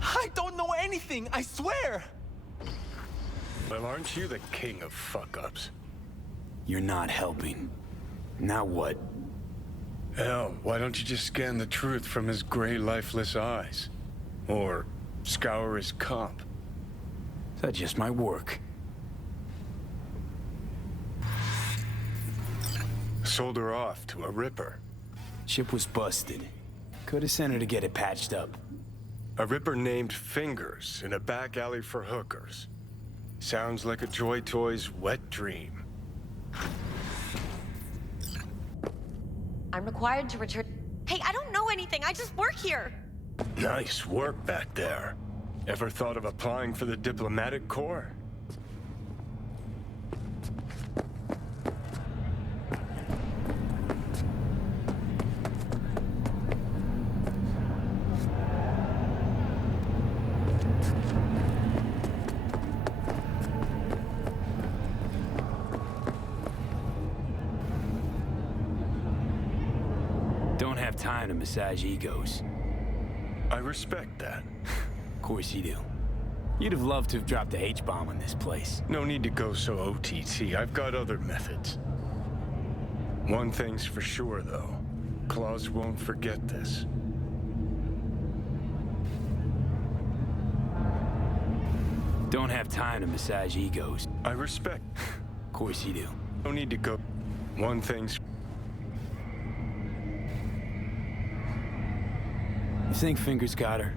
I don't know anything, I swear! Well, aren't you the king of fuck-ups? You're not helping. Now what? Hell, why don't you just scan the truth from his gray, lifeless eyes? Or scour his comp? That just might work. Sold her off to a Ripper. Ship was busted. Could have sent her to get it patched up. A Ripper named Fingers in a back alley for hookers. Sounds like a Joy Toy's wet dream. I'm required to return. Hey, I don't know anything. I just work here. Nice work back there. Ever thought of applying for the diplomatic corps? Don't have time to massage egos. I respect that. Of course you do. You'd have loved to have dropped the H-bomb on this place. No need to go so OTT. I've got other methods. One thing's for sure, though. Claus won't forget this. Don't have time to massage egos. I respect. Of course you do. No need to go. One thing's... You think Fingers got her?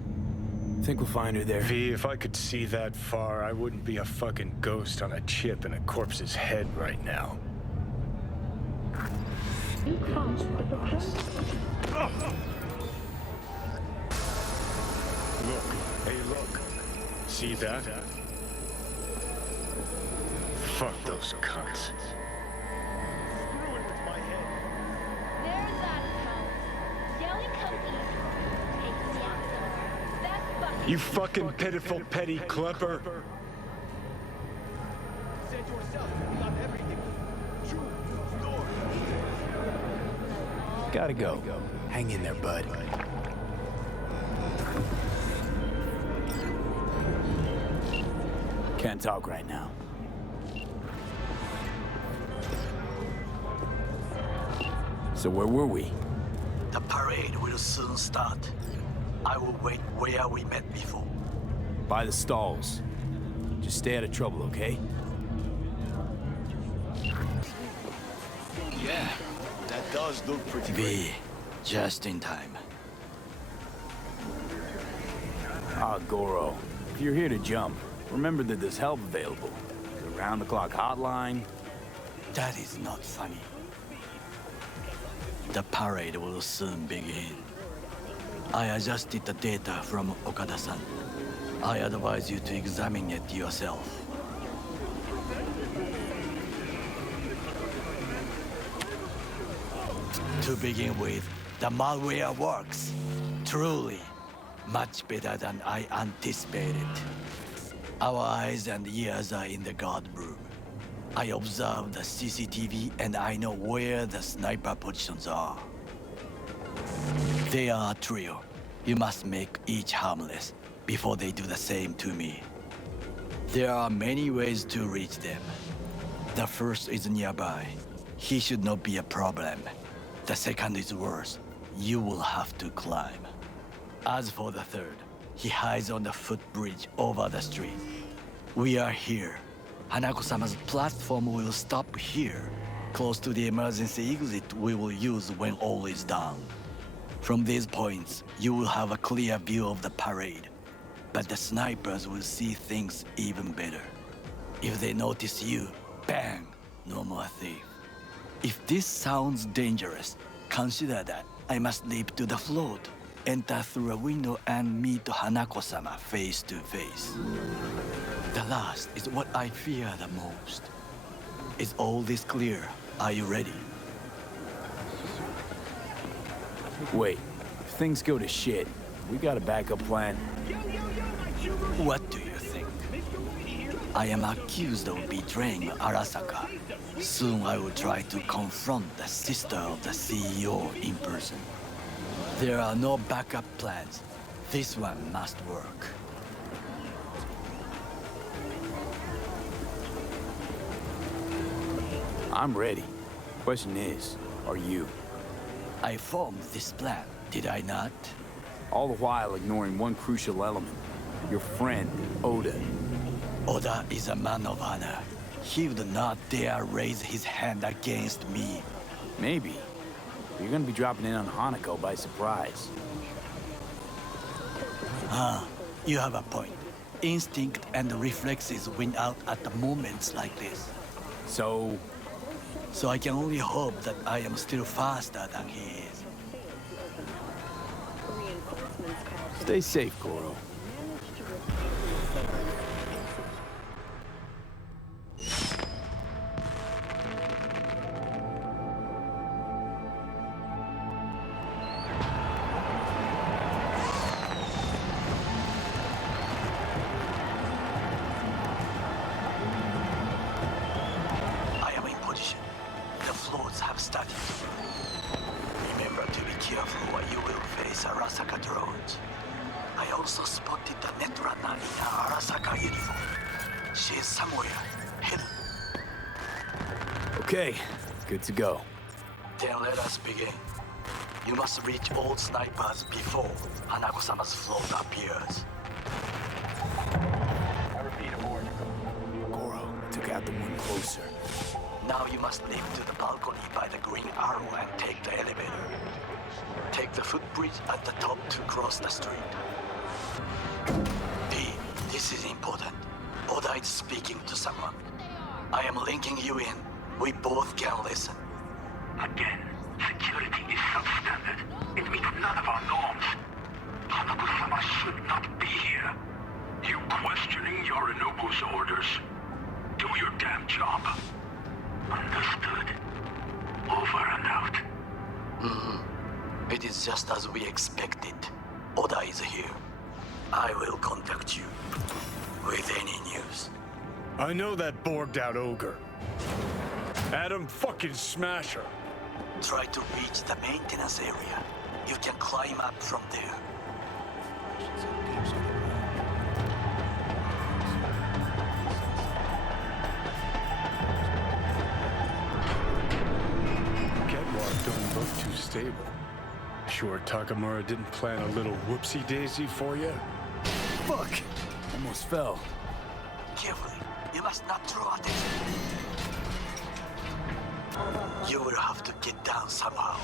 Think we'll find her there? V, if I could see that far, I wouldn't be a fucking ghost on a chip in a corpse's head right now. You can't put the Look, hey look. See that? Fuck those cunts. There's that cunt. Yelling come easy. Takes me out somewhere. That's fucking... You fucking pitiful petty klepper. Said yourself, we got everything. True, store. Gotta go. Hang in there, bud. Can't talk right now. So where were we? The parade will soon start. I will wait where we met before. By the stalls. Just stay out of trouble, okay? Yeah, that does look pretty V, just in time. Ah, Goro. If you're here to jump, remember that there's help available. The round-the-clock hotline. That is not funny. The parade will soon begin. I adjusted the data from Okada-san. I advise you to examine it yourself. To begin with, the malware works. Truly, much better than I anticipated. Our eyes and ears are in the guard room. I observe the CCTV and I know where the sniper positions are. They are a trio. You must make each harmless before they do the same to me. There are many ways to reach them. The first is nearby. He should not be a problem. The second is worse. You will have to climb. As for the third, he hides on the footbridge over the street. We are here. Hanako-sama's platform will stop here, close to the emergency exit we will use when all is done. From these points, you will have a clear view of the parade. But the snipers will see things even better. If they notice you, bang, no more thief. If this sounds dangerous, consider that I must leap to the float, enter through a window and meet Hanako-sama face to face. The last is what I fear the most. Is all this clear? Are you ready? Wait, if things go to shit, we got a backup plan. What do you think? I am accused of betraying Arasaka. Soon I will try to confront the sister of the CEO in person. There are no backup plans. This one must work. I'm ready. Question is, are you? I formed this plan, did I not? All the while ignoring one crucial element. Your friend, Oda. Oda is a man of honor. He would not dare raise his hand against me. Maybe. You're gonna be dropping in on Hanako by surprise. You have a point. Instinct and reflexes win out at the moments like this. So I can only hope that I am still faster than he is. Stay safe, Goro. Okay, good to go. Then let us begin. You must reach all snipers before Hanako-sama's float appears. I repeat, aboard. Goro, took out the one closer. Now you must leap to the balcony by the green arrow and take the elevator. Take the footbridge at the top to cross the street. V, this is important. Oda is speaking to someone. I am linking you in. We both can listen. Again, security is substandard. It meets none of our norms. Hanako-sama should not be here. You questioning Yorinobu's orders? Do your damn job. Understood. Over and out. It is just as we expected. Oda is here. I will contact you with any news. I know that borged-out ogre. Adam fucking Smasher. Try to reach the maintenance area. You can climb up from there. Getwalk don't look too stable. Sure Takamura didn't plan a little whoopsie-daisy for you? Fuck! Almost fell. Carefully. You must not draw attention. You will have to get down somehow.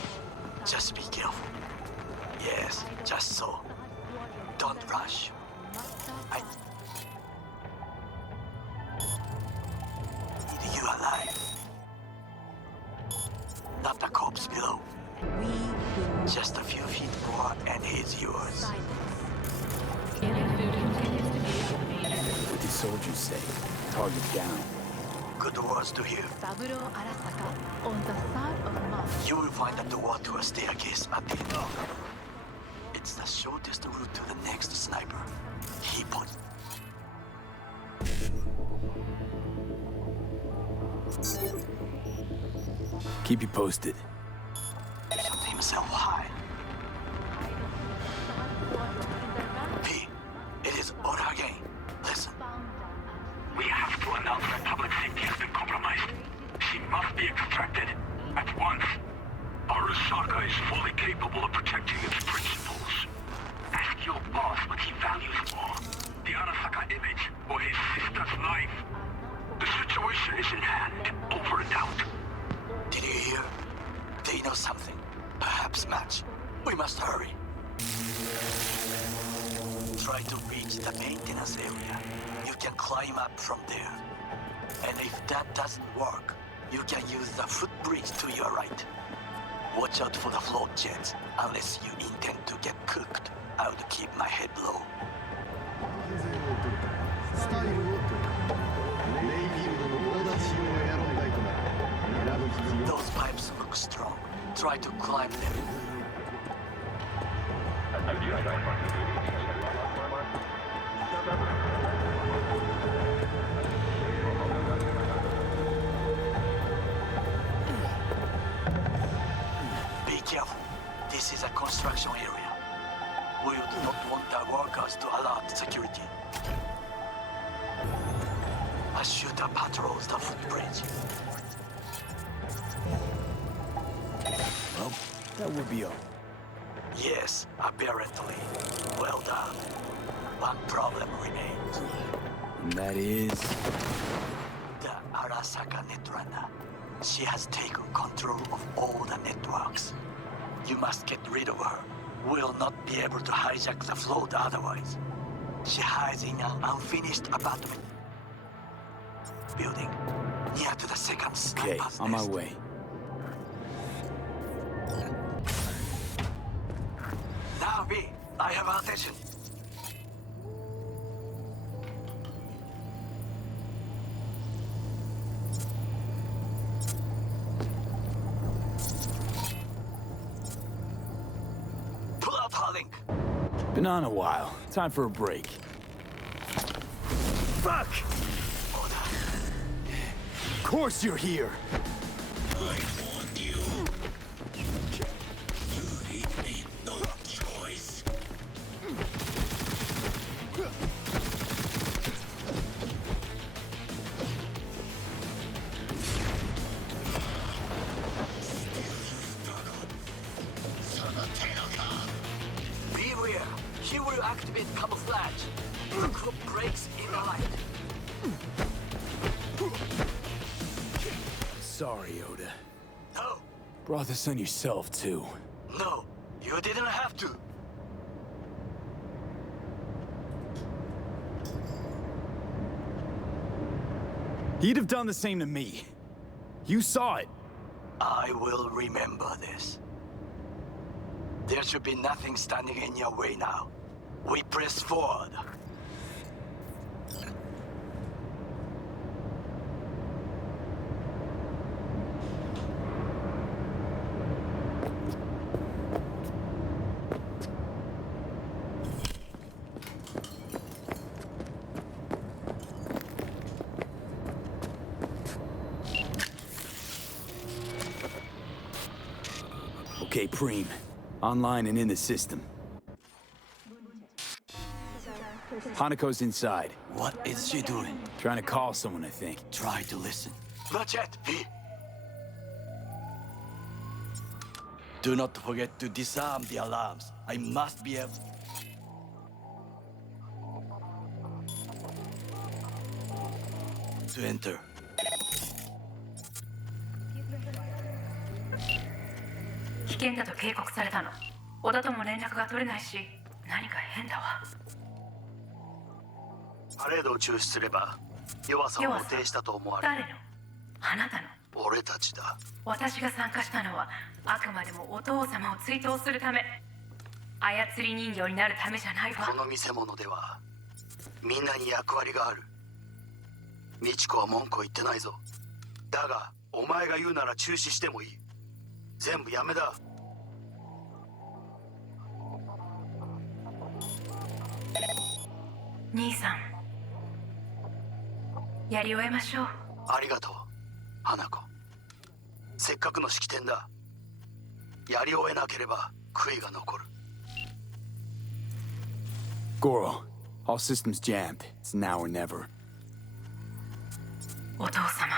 Just be careful. Yes, just so. Don't rush. I need you alive. Not the corpse below. Just a few feet more and he's yours. What did soldiers say? Target down. Good words to hear. On the 3rd of March. You will find a door to a staircase at the end. It's the shortest route to the next sniper. He put. Keep you posted. Shut himself high. P, it is Oda again. Listen. We have to announce that public safety has been compromised. She must be extracted. At once. Arasaka is fully capable of protecting its principles. Ask your boss what he values more. The Arasaka image or his sister's life. The situation is in hand. Over and out. Did you hear? They know something. Perhaps much. We must hurry. Try to reach the maintenance area. You can climb up from there. And if that doesn't work, you can use the footbridge to your right. Watch out for the float jets. Unless you intend to get cooked, I would keep my head low. Those pipes look strong. Try to climb them. Be careful. This is a construction area. We would not want the workers to alert security. A shooter patrols the footbridge. Well, that would be all. Yes, apparently. Well done. One problem remains. And that is... The Arasaka Netrunner. She has taken control of all the networks. You must get rid of her. We'll not be able to hijack the float otherwise. She hides in an unfinished apartment building near to the second Okay, sniper's on my nest. way. Now, B, I have our attention. Pull out her link. Been on a while. Time for a break. Fuck! Of course you're here! I warned you. You made no choice. Beware. He will activate camouflage. The group breaks in the light. Sorry, Oda. No. Brought this on yourself, too. No, you didn't have to. He'd have done the same to me. You saw it. I will remember this. There should be nothing standing in your way now. We press forward. Okay, Preem. Online and in the system. Hanako's inside. What is she doing? Trying to call someone, I think. Try to listen. Not yet, V. Do not forget to disarm the alarms. I must be able... to enter.危険だと警告されたの。小田とも連絡が取れないし、何か変だわ。パレードを中止すれば弱さを露呈したと思われる。誰の？あなたの。俺たちだ。私が参加したのはあくまでもお父様を追悼するため。操り人形になるためじゃないわ。この見せ物ではみんなに役割がある。美智子は文句を言ってないぞ。だがお前が言うなら中止してもいい。全部やめだ。兄さん、やり終えましょう。ありがとう、花子。せっかくの式典だ。やり終えなければ悔いが残る。Goro, all systems jammed. It's now or never. お父様。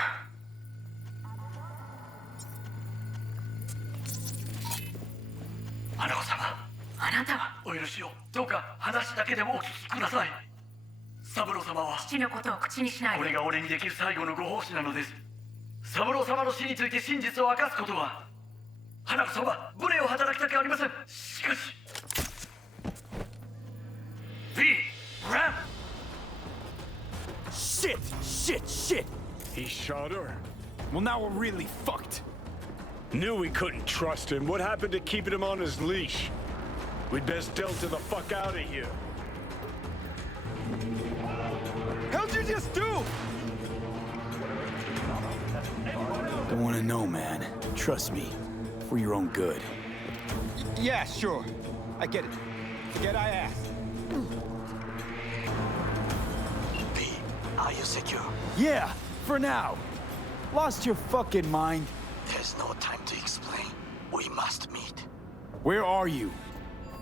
花子様。あなたはお許しを。どうか話だけでもお聞きください。三郎様は父のことを口にしないで。これが俺にできる最後のご奉仕なのです。三郎様の死について真実を明かすことは花子さんは無礼を働きたくありません。しかし V! Ram! Shit! He shot her? Well, now we're really fucked. Knew we couldn't trust him. What happened to keeping him on his leash? We'd best delta the fuck out of here. How'd you just do? Don't want to know, man. Trust me. For your own good. Yeah, sure. I get it. Forget I asked. V, are you secure? Yeah, for now. Lost your fucking mind? There's no time to explain. We must meet. Where are you?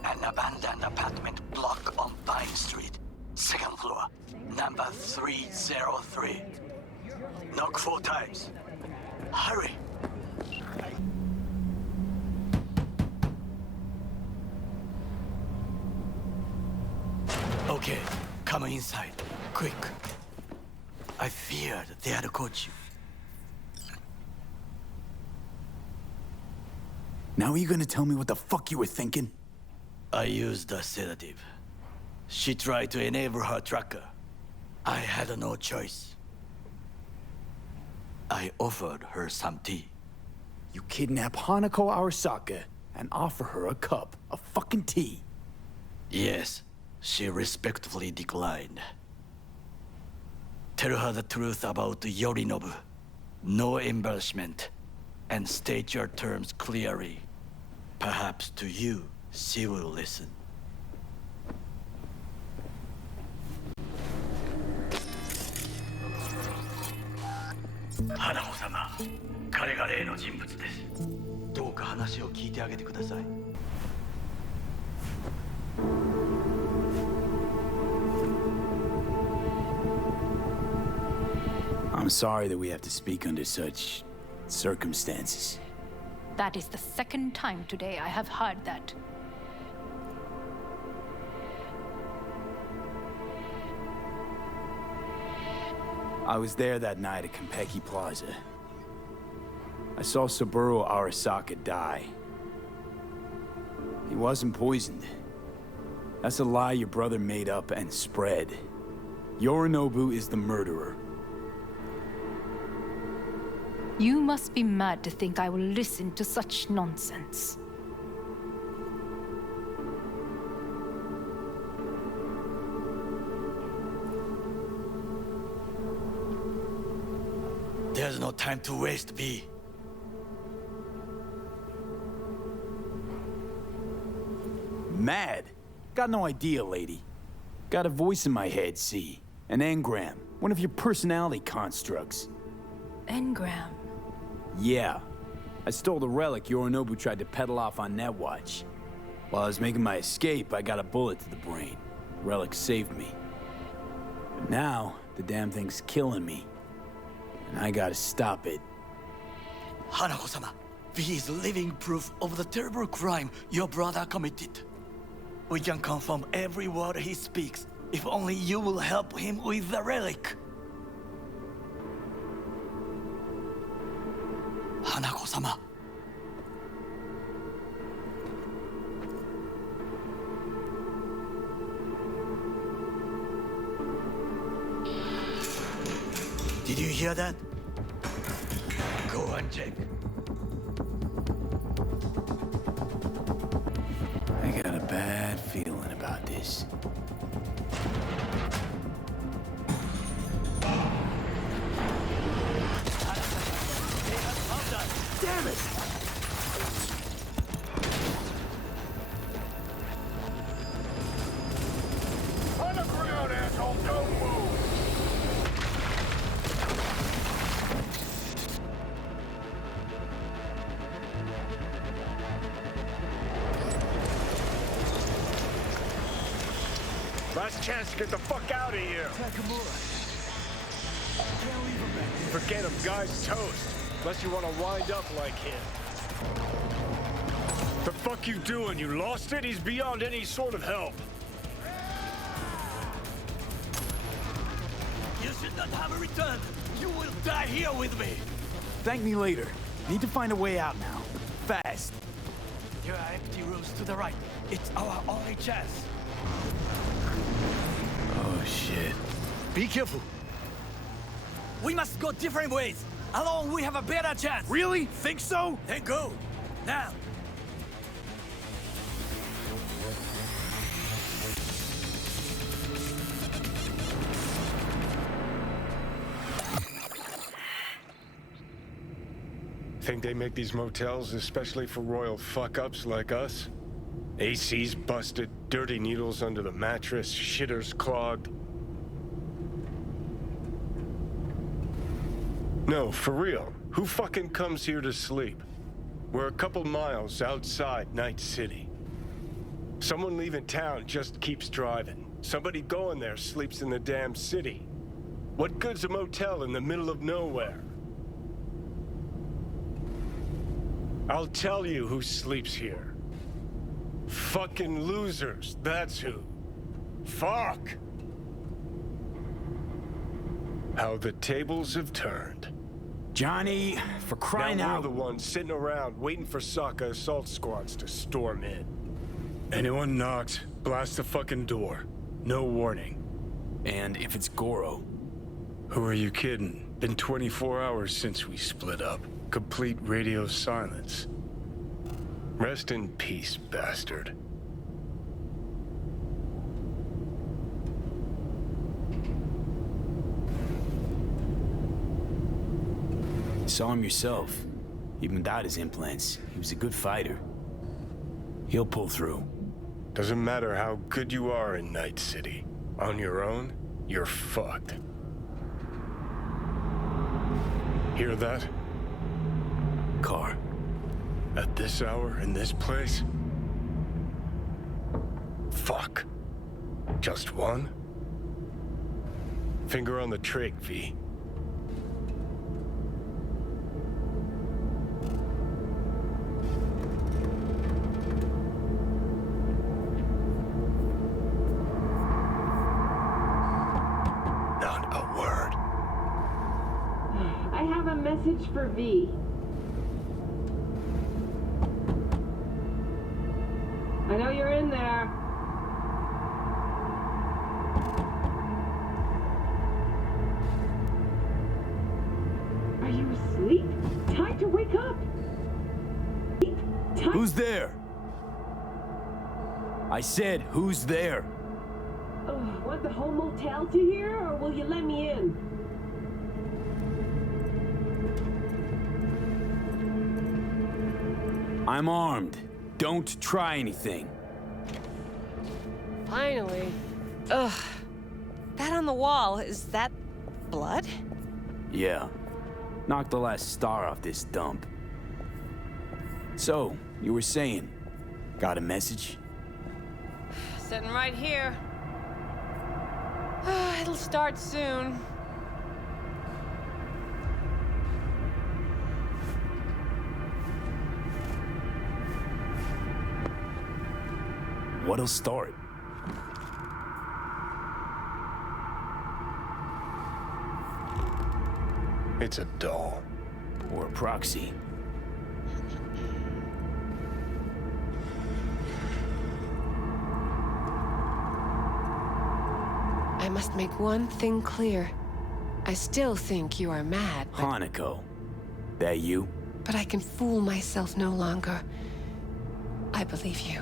An abandoned apartment block on Pine Street. Second floor. Number 303. Knock 4 times. Hurry! Okay, come inside. Quick. I feared they had caught you. Now are you gonna tell me what the fuck you were thinking? I used a sedative. She tried to enable her tracker. I had no choice. I offered her some tea. You kidnap Hanako Arasaka and offer her a cup of fucking tea. Yes, she respectfully declined. Tell her the truth about Yorinobu. No embellishment. And state your terms clearly. Perhaps to you, she will listen. Hanako-sama, 彼が例の人物です。どうか話を聞いてあげてください。I'm sorry that we have to speak under such circumstances. That is the second time today I have heard that. I was there that night at Konpeki Plaza. I saw Saburo Arasaka die. He wasn't poisoned. That's a lie your brother made up and spread. Yorinobu is the murderer. You must be mad to think I will listen to such nonsense. There's no time to waste, V. Mad? Got no idea, lady. Got a voice in my head, see? An engram. One of your personality constructs. Engram? Yeah. I stole the relic Yorinobu tried to peddle off on Netwatch. While I was making my escape, I got a bullet to the brain. The relic saved me. But now, the damn thing's killing me. And I gotta stop it. Hanako-sama, V is living proof of the terrible crime your brother committed. We can confirm every word he speaks, if only you will help him with the relic. Hanako-sama. Did you hear that? Go and check. I got a bad feeling about this. Damn it! On the ground, asshole! Don't move! Last chance to get the fuck out of here. Forget him, guy's toast. Unless you want to wind up like him. The fuck you doing? You lost it? He's beyond any sort of help. You should not have a return. You will die here with me. Thank me later. Need to find a way out now. fast. There are empty rooms to the right. It's our only chance. Oh, shit. Be careful. We must go different ways. Alone, we have a better chance. Really? Think so? Then go. Now. Think they make these motels especially for royal fuck-ups like us? AC's busted, dirty needles under the mattress, shitters clogged. No, for real. Who fucking comes here to sleep? We're a couple miles outside Night City. Someone leaving town just keeps driving. Somebody going there sleeps in the damn city. What good's a motel in the middle of nowhere? I'll tell you who sleeps here. Fucking losers, that's who. Fuck! How the tables have turned. Johnny, for crying out. Now we're the ones sitting around waiting for Saka assault squads to storm in. Anyone knocks, blast the fucking door. No warning. And if it's Goro? Who are you kidding? Been 24 hours since we split up. Complete radio silence. Rest in peace, bastard. Saw him yourself. Even without his implants, he was a good fighter. He'll pull through. Doesn't matter how good you are in Night City. On your own, you're fucked. Hear that? Car. At this hour, in this place? Fuck. Just one? Finger on the trig, V. Not a word. I have a message for V. I know you're in there. Are you asleep? Time to wake up. Who's there? I said, who's there? Want the whole motel to hear, or will you let me in? I'm armed. Don't try anything. Finally. Ugh. That on the wall, is that blood? Yeah. Knock the last star off this dump. So, you were saying, got a message? Sitting right here. It'll start soon. What'll start? It's a doll. Or a proxy. I must make one thing clear. I still think you are mad, but... Hanako. That you? But I can fool myself no longer. I believe you.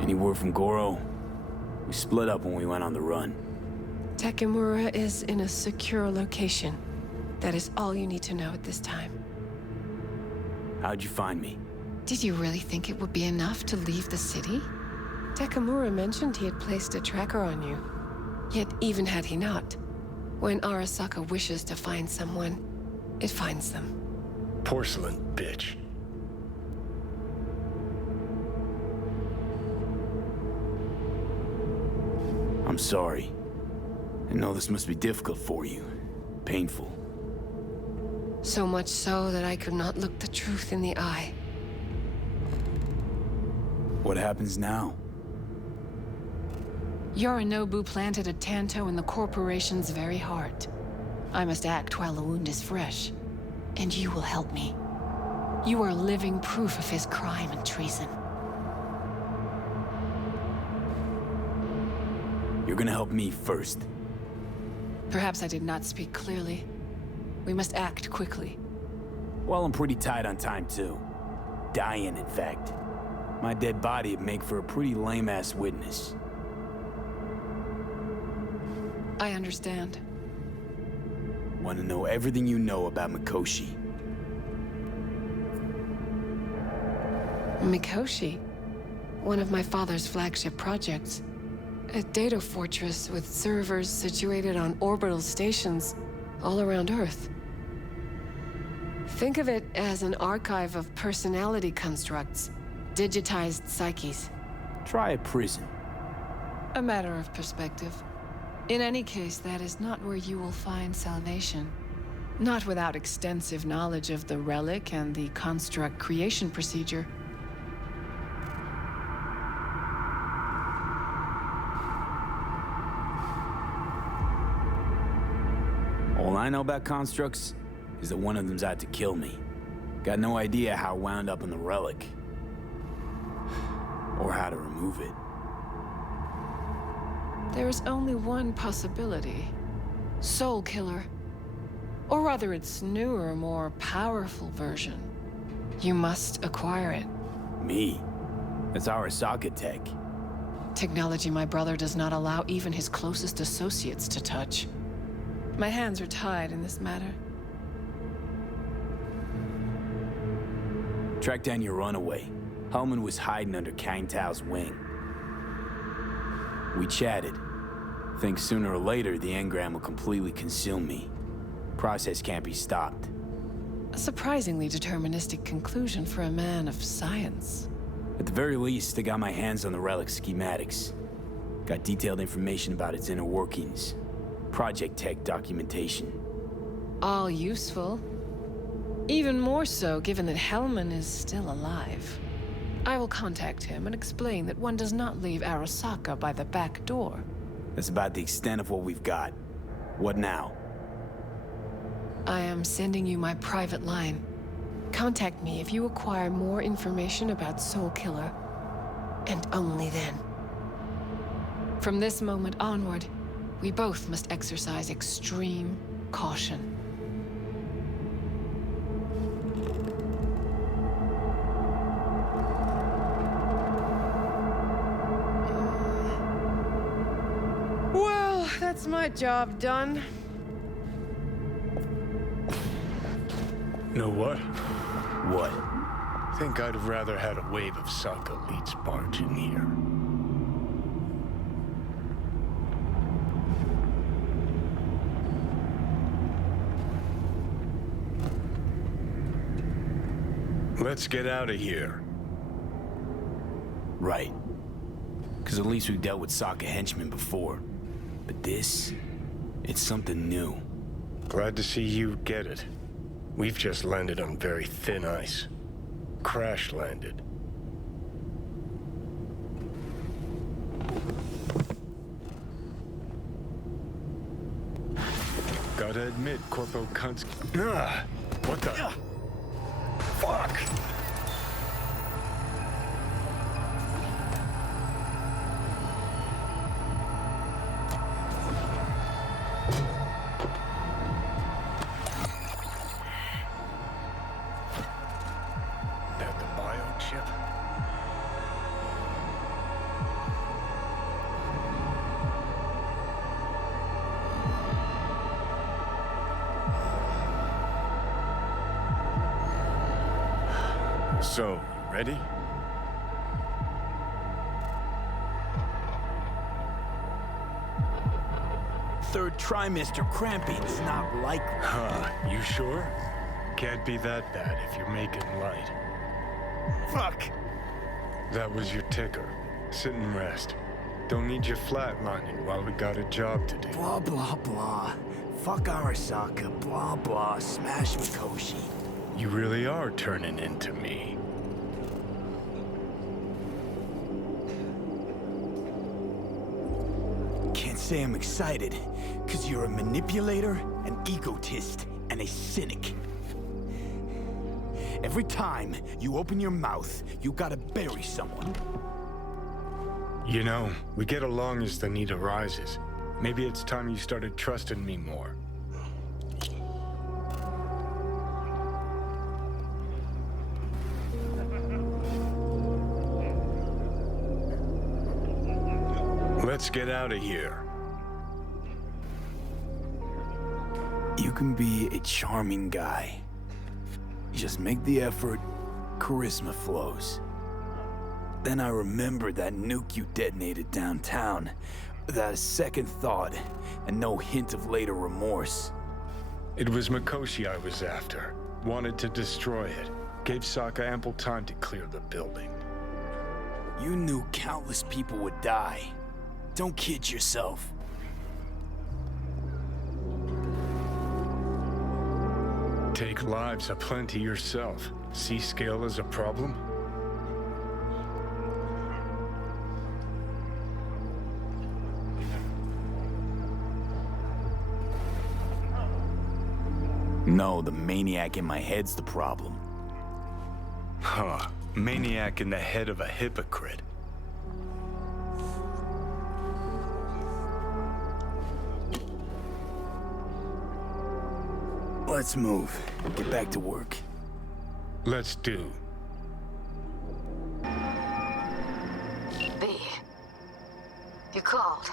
Any word from Goro? We split up when we went on the run. Takemura is in a secure location. That is all you need to know at this time. How'd you find me? Did you really think it would be enough to leave the city? Takemura mentioned he had placed a tracker on you. Yet even had he not, when Arasaka wishes to find someone, it finds them. Porcelain, bitch. I'm sorry. I know this must be difficult for you. Painful. So much so that I could not look the truth in the eye. What happens now? Yorinobu planted a Tanto in the corporation's very heart. I must act while the wound is fresh. And you will help me. You are living proof of his crime and treason. You're gonna help me first. Perhaps I did not speak clearly. We must act quickly. Well, I'm pretty tight on time, too. Dying, in fact. My dead body would make for a pretty lame-ass witness. I understand. Want to know everything you know about Mikoshi. Mikoshi? One of my father's flagship projects. A data fortress with servers situated on orbital stations all around Earth. Think of it as an archive of personality constructs, digitized psyches. Try a prison. A matter of perspective. In any case, that is not where you will find salvation. Not without extensive knowledge of the relic and the construct creation procedure. All I know about constructs is that one of them's out to kill me. Got no idea how it wound up in the relic. Or how to remove it. There is only one possibility. Soul Killer. Or rather its newer, more powerful version. You must acquire it. Me? That's Arasaka tech. Technology my brother does not allow even his closest associates to touch. My hands are tied in this matter. Track down your runaway. Hellman was hiding under Kang Tao's wing. We chatted. Think sooner or later the engram will completely consume me. Process can't be stopped. A surprisingly deterministic conclusion for a man of science. At the very least, I got my hands on the relic schematics. Got detailed information about its inner workings. Project tech documentation. All useful. Even more so given that Hellman is still alive. I will contact him and explain that one does not leave Arasaka by the back door. That's about the extent of what we've got. What now? I am sending you my private line. Contact me if you acquire more information about Soul Killer. And only then. From this moment onward, we both must exercise extreme caution. Well, that's my job done. Know what? What? Think I'd have rather had a wave of Saka leads barge in here. Let's get out of here. Right. Because at least we've dealt with Sokka henchmen before. But this, it's something new. Glad to see you get it. We've just landed on very thin ice. Crash landed. Gotta admit, Corpo cunts. Ah, what the? Fuck! That the biochip? So, ready? Third trimester cramping is not likely. Huh, you sure? Can't be that bad if you're making light. Fuck! That was your ticker. Sit and rest. Don't need you flatlining while we got a job to do. Blah, blah, blah. Fuck Arasaka. Blah, blah. Smash Mikoshi. You really are turning into me. Can't say I'm excited, because you're a manipulator, an egotist, and a cynic. Every time you open your mouth, you gotta bury someone. You know, we get along as the need arises. Maybe it's time you started trusting me more. Let's get out of here. You can be a charming guy. You just make the effort, charisma flows. Then I remembered that nuke you detonated downtown, without a second thought, and no hint of later remorse. It was Mikoshi I was after. Wanted to destroy it. Gave Sokka ample time to clear the building. You knew countless people would die. Don't kid yourself. Take lives aplenty yourself. See scale as a problem? No, the maniac in my head's the problem. Huh. Maniac in the head of a hypocrite. Let's move. Get back to work. Let's do. B. You called.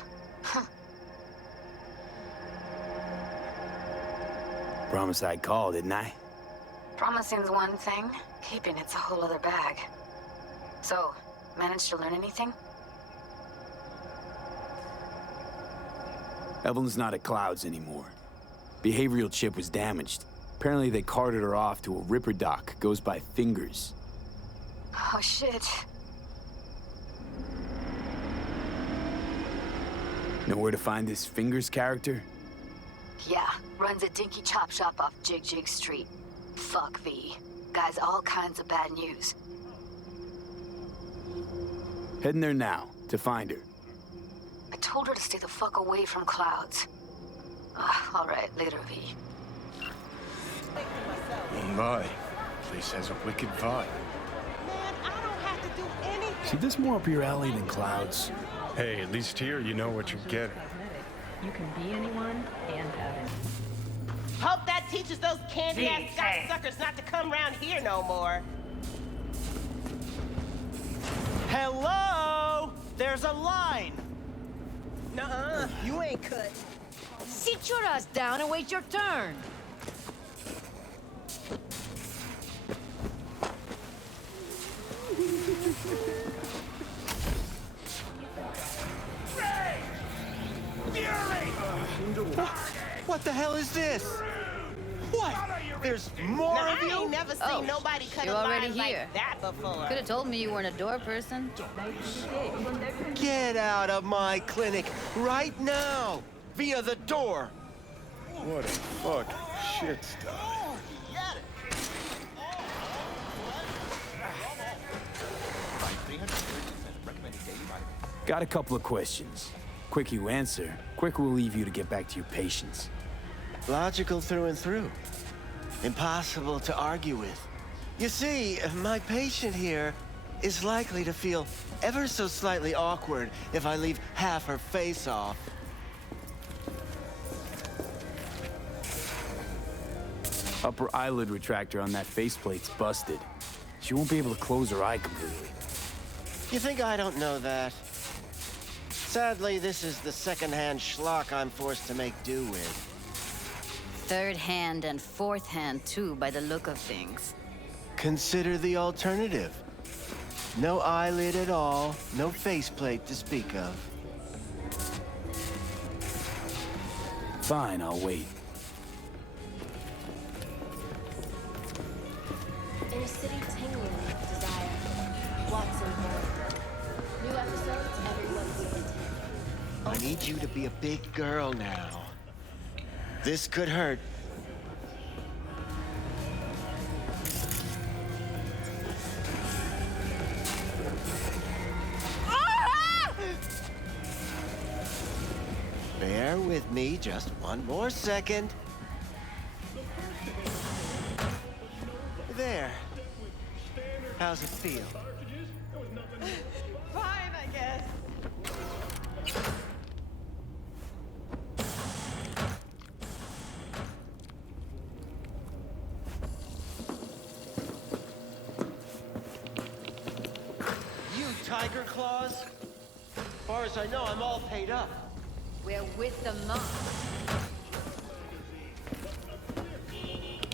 Promise I'd call, didn't I? Promising's one thing, keeping it's a whole other bag. So, managed to learn anything? Evelyn's not at Clouds anymore. Behavioral chip was damaged. Apparently they carted her off to a Ripper dock, goes by Fingers. Oh shit. Know where to find this Fingers character? Yeah, runs a dinky chop shop off Jig Jig Street. Fuck V. Guy's all kinds of bad news. Heading there now, to find her. I told her to stay the fuck away from Clouds. Alright, later, V. Oh my. Place has a wicked vibe. See, this more up your alley than Clouds. Hey, at least here you know what you're getting. You can be anyone and have it. Hope that teaches those candy-ass suckers not to come around here no more. Hello? There's a line. Nuh-uh, you ain't cut. Sit your ass down and wait your turn. What the hell is this? What? There's more Now, of I you? ain't never seen nobody cut you're a already line here. like that before. Could have told me you weren't a door person. Get out of my clinic right now! Via the door! What a fuck shit stuff. Got a couple of questions. Quick you answer, quick we'll leave you to get back to your patients. Logical through and through. Impossible to argue with. You see, my patient here is likely to feel ever so slightly awkward if I leave half her face off. Upper eyelid retractor on that faceplate's busted. She won't be able to close her eye completely. You think I don't know that? Sadly, this is the second-hand schlock I'm forced to make do with. Third hand and fourth hand, too, by the look of things. Consider the alternative. No eyelid at all, no faceplate to speak of. Fine, I'll wait. In a city tingling with desire, Watson Bird. New episodes every Wednesday. I need you to be a big girl now. This could hurt. Bear with me just one more second. There. How's it feel? Fine, I guess. You tiger claws? As far as I know, I'm all paid up. We're with the monk.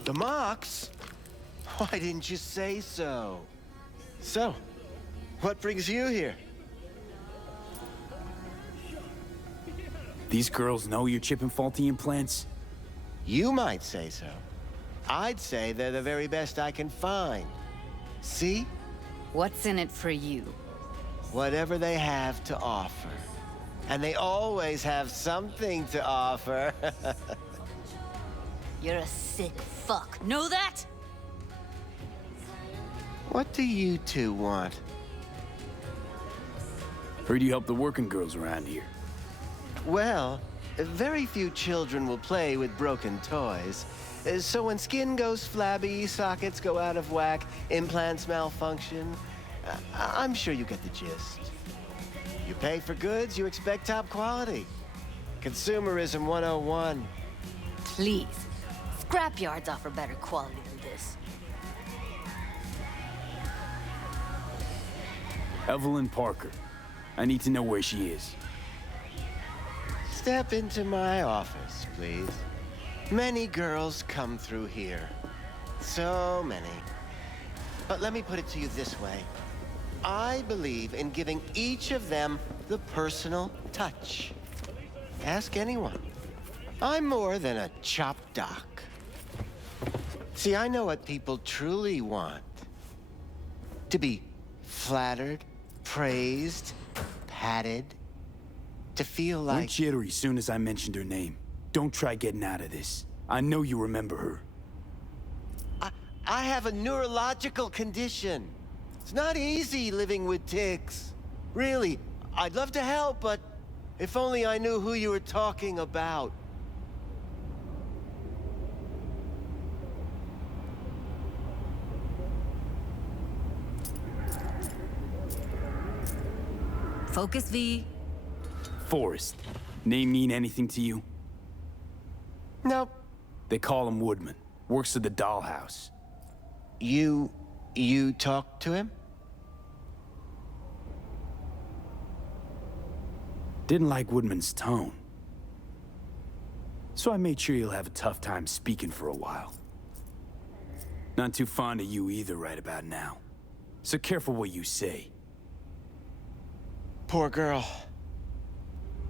The Mox? Why didn't you say so? So, what brings you here? These girls know you're chipping faulty implants? You might say so. I'd say they're the very best I can find. See? What's in it for you? Whatever they have to offer. And they always have something to offer. You're a sick fuck. Know that? What do you two want? Heard you help the working girls around here. Well, very few children will play with broken toys. So when skin goes flabby, sockets go out of whack, implants malfunction, I'm sure you get the gist. You pay for goods, you expect top quality. Consumerism 101. Please. Scrapyards offer better quality than this. Evelyn Parker. I need to know where she is. Step into my office, please. Many girls come through here. So many. But let me put it to you this way. I believe in giving each of them the personal touch. Ask anyone. I'm more than a chop doc. See, I know what people truly want. To be flattered, praised, patted. To feel like... Went jittery soon as I mentioned her name. Don't try getting out of this. I know you remember her. I have a neurological condition. It's not easy living with tics. Really, I'd love to help, but if only I knew who you were talking about. Focus, V. Forrest. Name mean anything to you? Nope. They call him Woodman. Works at the dollhouse. You talked to him? Didn't like Woodman's tone. So I made sure he'll have a tough time speaking for a while. Not too fond of you either right about now. So careful what you say. Poor girl.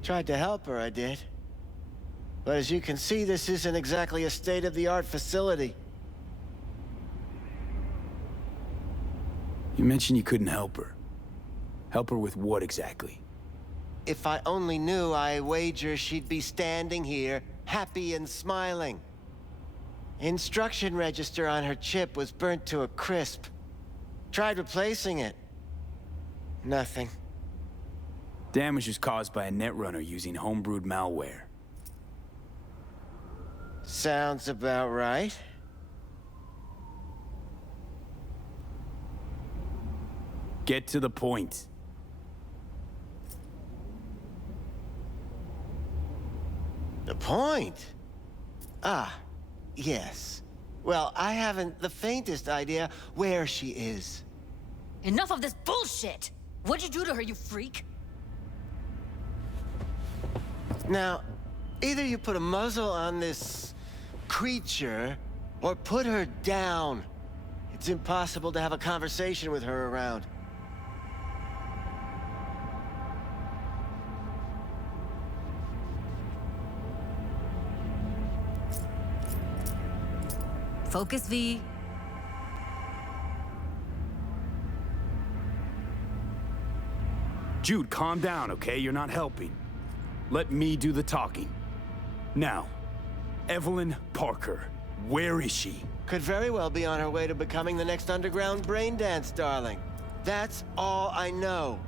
Tried to help her, I did. But as you can see, this isn't exactly a state-of-the-art facility. You mentioned you couldn't help her. Help her with what exactly? If I only knew, I wager she'd be standing here, happy and smiling. Instruction register on her chip was burnt to a crisp. Tried replacing it. Nothing. Damage was caused by a netrunner using homebrewed malware. Sounds about right. Get to the point. The point? Ah, yes. Well, I haven't the faintest idea where she is. Enough of this bullshit! What'd you do to her, you freak? Now, either you put a muzzle on this creature, or put her down. It's impossible to have a conversation with her around. Focus, V. Jude, calm down, okay? You're not helping. Let me do the talking. Now, Evelyn Parker, where is she? Could very well be on her way to becoming the next underground braindance darling. That's all I know.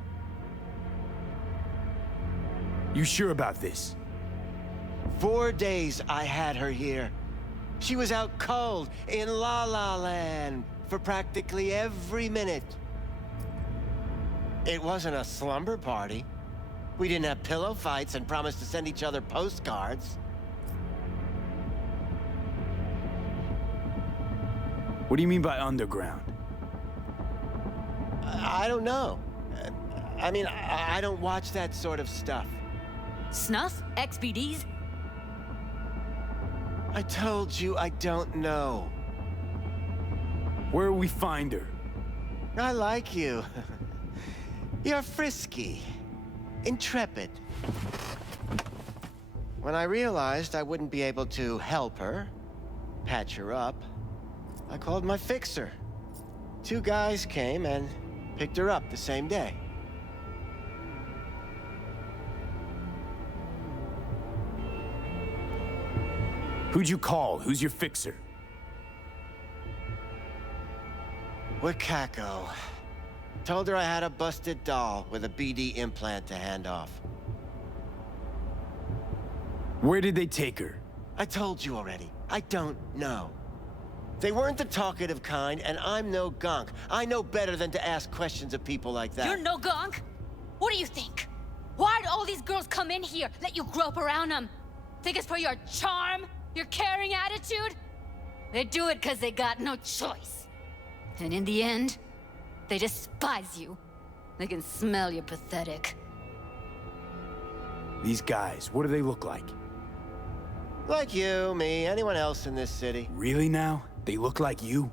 You sure about this? 4 days I had her here. She was out cold in La La Land, for practically every minute. It wasn't a slumber party. We didn't have pillow fights and promised to send each other postcards. What do you mean by underground? I don't know. I mean, I don't watch that sort of stuff. Snuff? XBDs? I told you I don't know. Where will we find her? I like you. You're frisky. Intrepid. When I realized I wouldn't be able to help her, patch her up, I called my fixer. 2 guys came and picked her up the same day. Who'd you call? Who's your fixer? Wakako. Told her I had a busted doll with a BD implant to hand off. Where did they take her? I told you already. I don't know. They weren't the talkative kind, and I'm no gonk. I know better than to ask questions of people like that. You're no gonk? What do you think? Why'd all these girls come in here, let you grope around them? Think it's for your charm? Your caring attitude? They do it because they got no choice. And in the end, they despise you. They can smell you're pathetic. These guys, what do they look like? Like you, me, anyone else in this city. Really now? They look like you?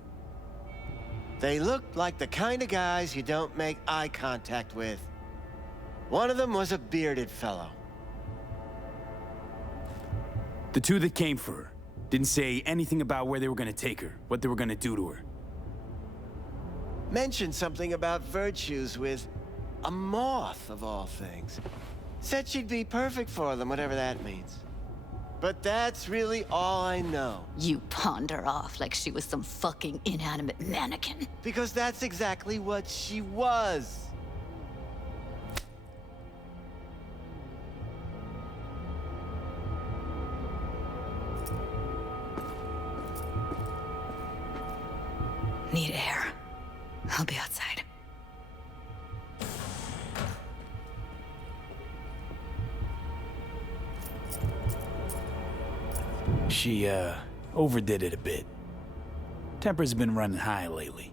They look like the kind of guys you don't make eye contact with. One of them was a bearded fellow. The 2 that came for her didn't say anything about where they were gonna take her, what they were gonna do to her. Mentioned something about virtues with a moth, of all things. Said she'd be perfect for them, whatever that means. But that's really all I know. You pawned her off like she was some fucking inanimate mannequin. Because that's exactly what she was. Need air. I'll be outside. She, overdid it a bit. Temper's been running high lately.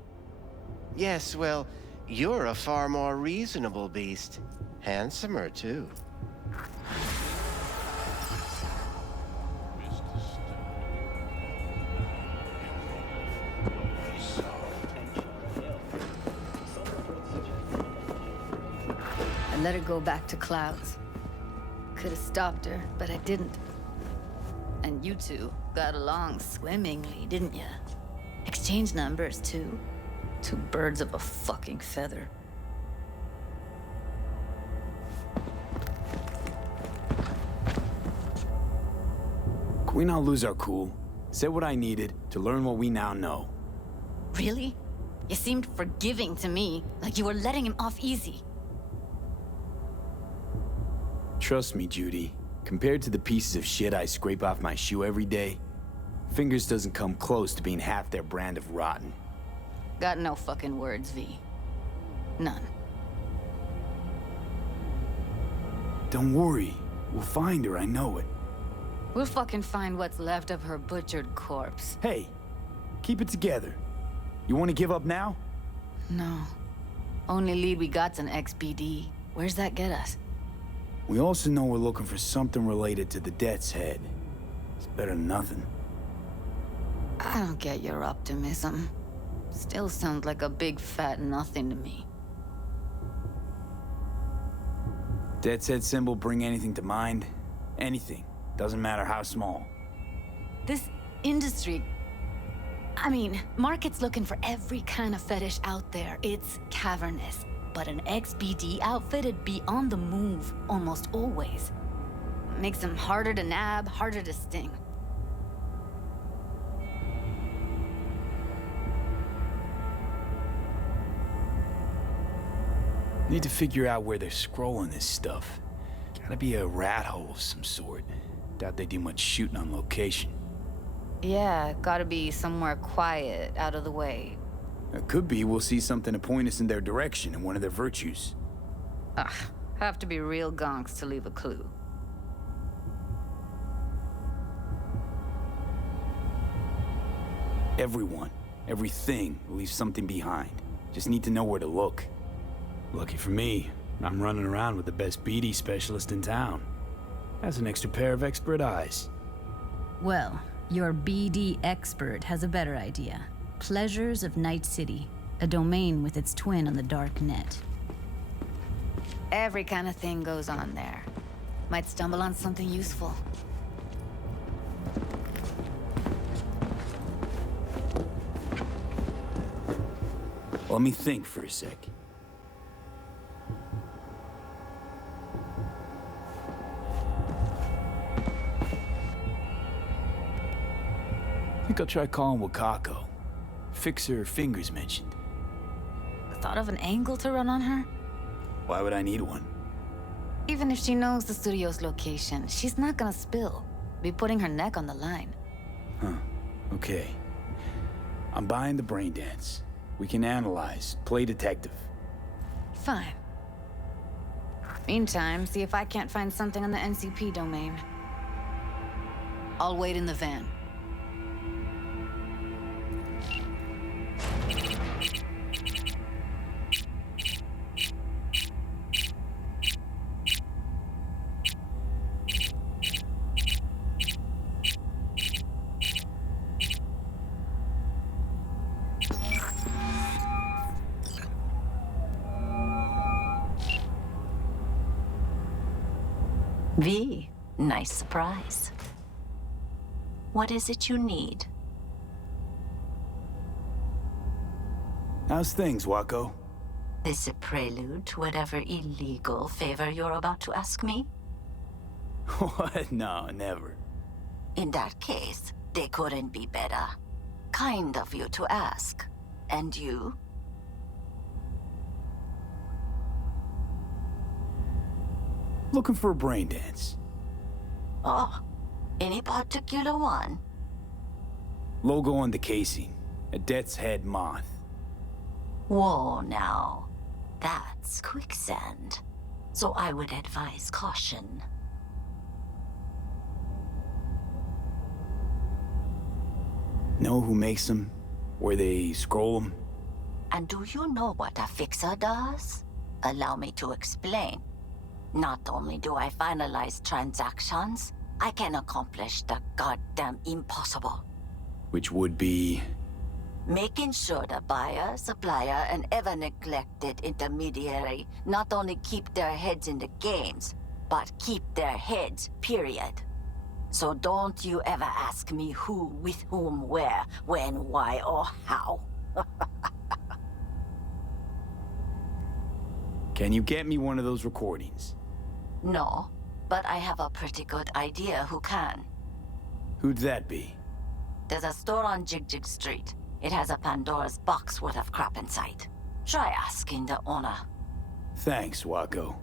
Yes, well, you're a far more reasonable beast. Handsomer, too. I let her go back to Clouds. Could have stopped her, but I didn't. And you 2 got along swimmingly, didn't ya? Exchanged numbers, too. 2 birds of a fucking feather. Can we not lose our cool? Said what I needed to learn what we now know. Really? You seemed forgiving to me, like you were letting him off easy. Trust me, Judy. Compared to the pieces of shit I scrape off my shoe every day, Fingers doesn't come close to being half their brand of rotten. Got no fucking words, V. None. Don't worry. We'll find her, I know it. We'll fucking find what's left of her butchered corpse. Hey, keep it together. You want to give up now? No. Only lead we got's an XBD. Where's that get us? We also know we're looking for something related to the Death's Head. It's better than nothing. I don't get your optimism. Still sounds like a big fat nothing to me. Death's Head symbol bring anything to mind? Anything. Doesn't matter how small. This industry... I mean, market's looking for every kind of fetish out there. It's cavernous. But an XBD outfit'd be on the move, almost always. Makes them harder to nab, harder to sting. Need to figure out where they're scrolling this stuff. Gotta be a rat hole of some sort. Doubt they do much shooting on location. Yeah, gotta be somewhere quiet, out of the way. It could be we'll see something to point us in their direction and one of their virtues. Ugh, have to be real gonks to leave a clue. Everyone, everything leaves something behind. Just need to know where to look. Lucky for me, I'm running around with the best BD specialist in town. Has an extra pair of expert eyes. Well, your BD expert has a better idea. Pleasures of Night City, a domain with its twin on the dark net. Every kind of thing goes on there. Might stumble on something useful. Let me think for a sec. I think I'll try calling Wakako. Fix her fingers mentioned. Thought of an angle to run on her? Why would I need one? Even if she knows the studio's location, she's not gonna spill. Be putting her neck on the line. Huh. Okay. I'm buying the brain dance. We can analyze, play detective. Fine. Meantime, see if I can't find something on the NCP domain. I'll wait in the van. V, nice surprise. What is it you need? How's things, Wako? This a prelude to whatever illegal favor you're about to ask me? What? No, never. In that case, they couldn't be better. Kind of you to ask. And you? Looking for a brain dance. Oh, any particular one? Logo on the casing. A death's head moth. Whoa, now. That's quicksand. So I would advise caution. Know who makes them? Where they scroll them? And do you know what a fixer does? Allow me to explain. Not only do I finalize transactions, I can accomplish the goddamn impossible. Which would be... Making sure the buyer, supplier, and ever-neglected intermediary not only keep their heads in the games, but keep their heads, period. So don't you ever ask me who, with whom, where, when, why, or how. Can you get me one of those recordings? No, but I have a pretty good idea who can. Who'd that be? There's a store on Jig Street. It has a Pandora's box worth of crap inside. Try asking the owner. Thanks, Wako.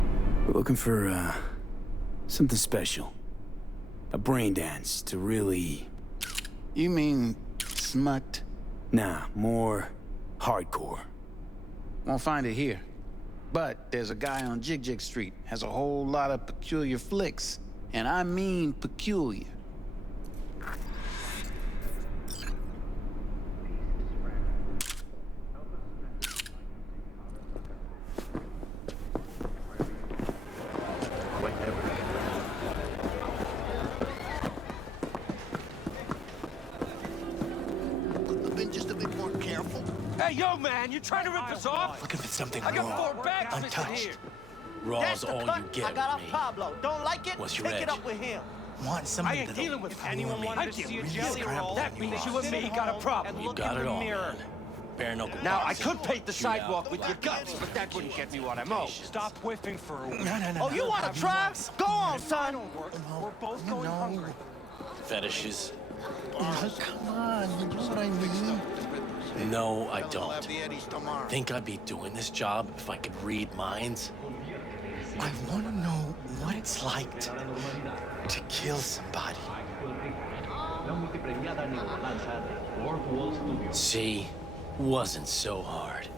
We're looking for, something special. A brain dance to really... You mean smut? Nah, more hardcore. Won't find it here. But there's a guy on Jig Street, has a whole lot of peculiar flicks. And I mean peculiar. Hey, yo, man, you trying to rip us off? Looking for something I raw, got 4 bags missing untouched. here. Raw's That's the all cut you get I got with off me. Pablo. Don't like it? What's your Take it edge? up with him. Want I somebody ain't that'll dealing with floor anyone me. wanting to see a really jelly roll. scramble That means anyway. you and me got a problem. You got it all, man. Bare knuckle Now, I boxing, could paint the shootout, sidewalk with your guts, but that wouldn't get me what I'm owed. Stop whiffing for a week. Oh, you want to try? Go on, son. We're both going hungry. Fetishes. Oh, come on, you know what I mean? No, I don't. Think I'd be doing this job if I could read minds? I want to know what it's like to kill somebody. See? Wasn't so hard.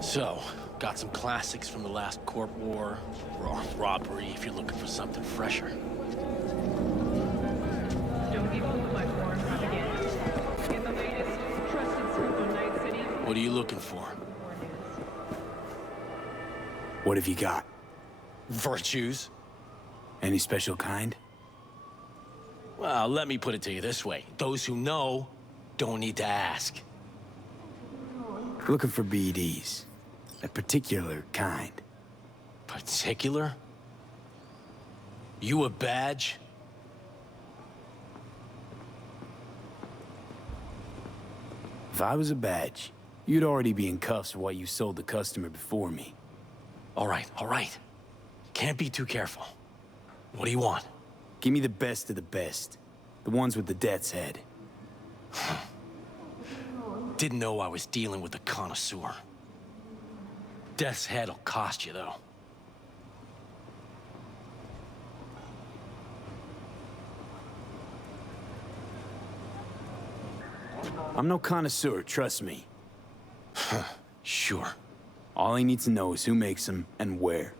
So, got some classics from the last Corp War, or armed robbery if you're looking for something fresher. What are you looking for? What have you got? Virtues? Any special kind? Well, let me put it to you this way. Those who know don't need to ask. Looking for BDs. A particular kind. Particular? You a badge? If I was a badge, you'd already be in cuffs for what you sold the customer before me. All right. Can't be too careful. What do you want? Give me the best of the best. The ones with the death's head. Didn't know I was dealing with a connoisseur. Death's head'll cost you, though. I'm no connoisseur, trust me. Sure. All I need to know is who makes them and where.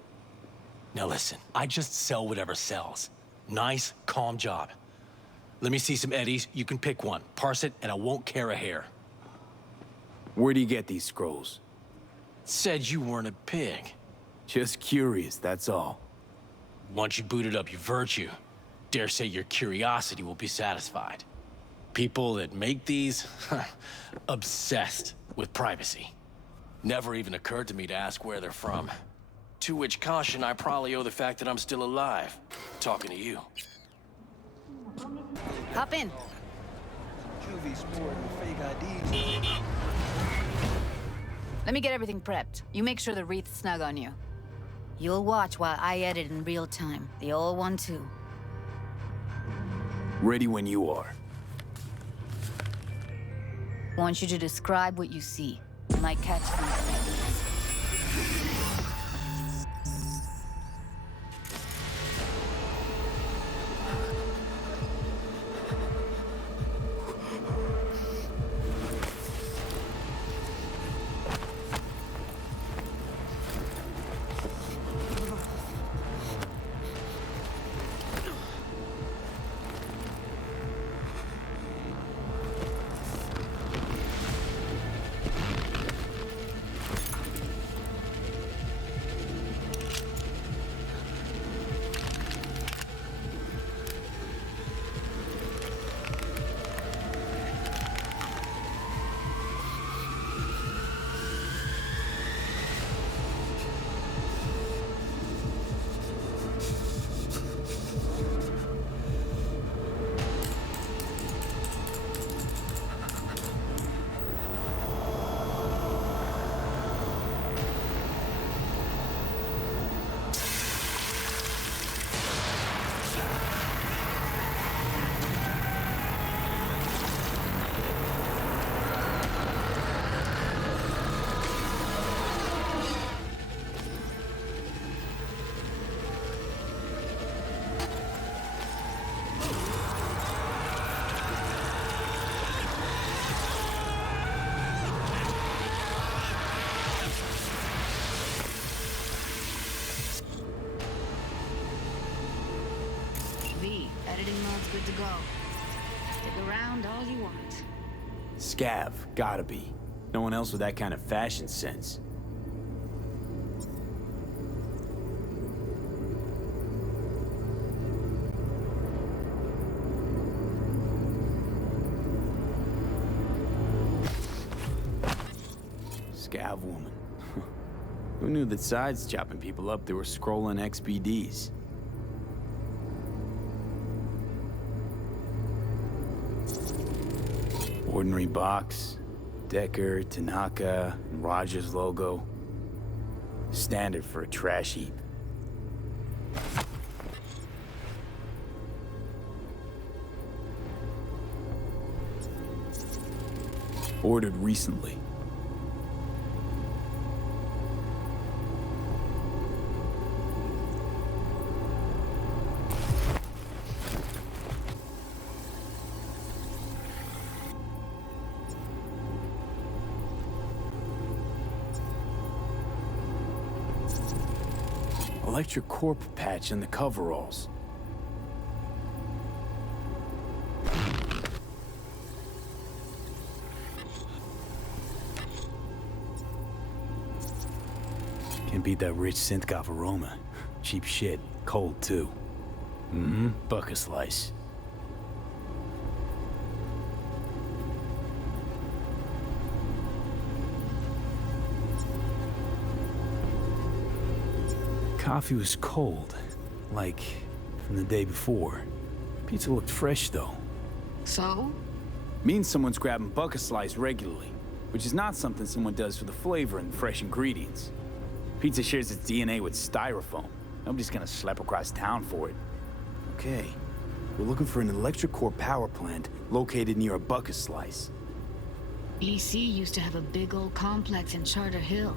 Now listen, I just sell whatever sells. Nice, calm job. Let me see some eddies, you can pick one, parse it, and I won't care a hair. Where do you get these scrolls? Said you weren't a pig. Just curious, that's all. Once you booted up your virtue, dare say your curiosity will be satisfied. People that make these, obsessed with privacy. Never even occurred to me to ask where they're from. To which caution I probably owe the fact that I'm still alive, talking to you. Hop in. Let me get everything prepped. You make sure the wreath's snug on you. You'll watch while I edit in real time. The old one, too. Ready when you are. Want you to describe what you see. You might catch something. Good to go. Stick around all you want. Scav, gotta be. No one else with that kind of fashion sense. Scav woman. Who knew that sides chopping people up, they were scrolling XBDs? Ordinary box, Decker, Tanaka, and Rogers logo. Standard for a trash heap. Ordered recently. Electric Corp patch in the coveralls. Can't beat that rich synth-goth aroma. Cheap shit. Cold, too. Mm-hmm. Buck a slice. Coffee was cold. Like from the day before. Pizza looked fresh, though. So? Means someone's grabbing buck a slice regularly. Which is not something someone does for the flavor and fresh ingredients. Pizza shares its DNA with styrofoam. Nobody's gonna slap across town for it. Okay, we're looking for an electric core power plant located near a bucket slice. EC used to have a big old complex in Charter Hill.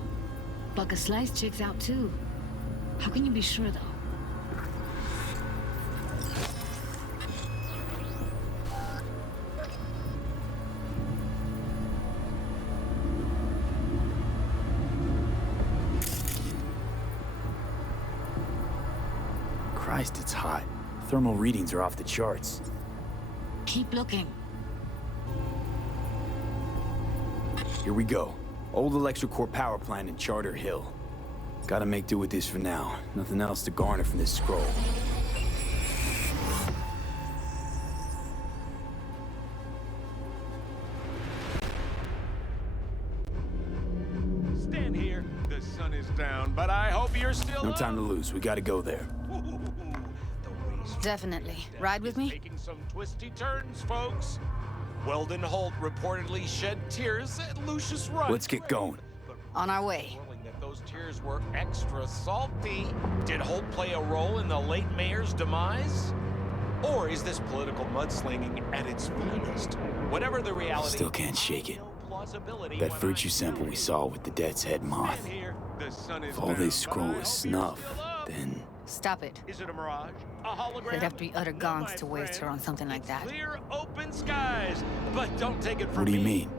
Bucket Slice checks out too. How can you be sure though? Christ, it's hot. Thermal readings are off the charts. Keep looking. Here we go. Old electric core power plant in Charter Hill. Gotta make do with this for now. Nothing else to garner from this scroll. Stand here. The sun is down, but I hope you're still No time to lose. We gotta go there. Definitely. Ride with me? Taking some twisty turns, folks. Weldon Holt reportedly shed tears at Lucius Wright. Let's get going. On our way. That those tears were extra salty. Did Holt play a role in the late mayor's demise? Or is this political mudslinging at its finest? Whatever the reality... Still can't shake it. That virtue sample we saw with the Death's Head moth. If all they scroll is snuff, then... Stop it. Is it a mirage? A hologram? They'd have to be utter gonks to waste her on something like that. Clear open skies, but don't take it from What do you mean?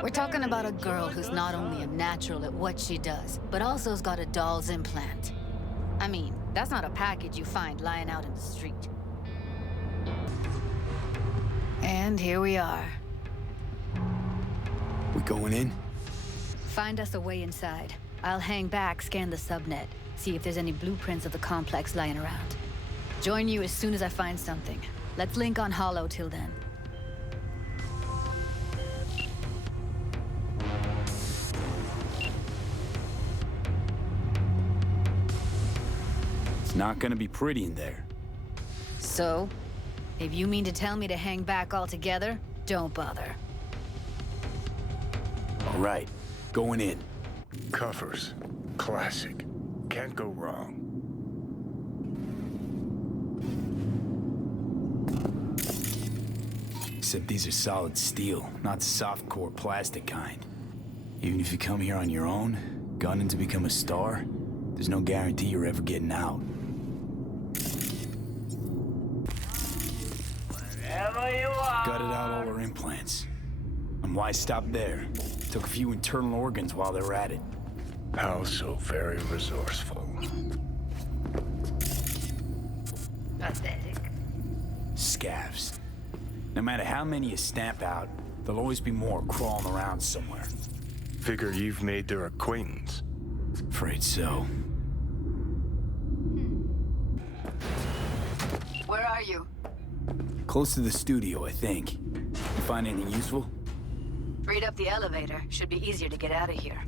We're talking about a girl who's not only a natural at what she does, but also has got a doll's implant. I mean, that's not a package you find lying out in the street. And here we are. We going in? Find us a way inside. I'll hang back, scan the subnet, see if there's any blueprints of the complex lying around. Join you as soon as I find something. Let's link on Hollow till then. It's not gonna be pretty in there. So, if you mean to tell me to hang back altogether, don't bother. All right, going in. Coffers. Classic. Can't go wrong. Except these are solid steel, not the soft-core plastic kind. Even if you come here on your own, gunning to become a star, there's no guarantee you're ever getting out. Gutted out all her implants. And why stop there? Took a few internal organs while they were at it. How so very resourceful. Pathetic. Scavs. No matter how many you stamp out, there'll always be more crawling around somewhere. Figure you've made their acquaintance. Afraid so. Where are you? Close to the studio, I think. You find anything useful? Freed up the elevator. Should be easier to get out of here.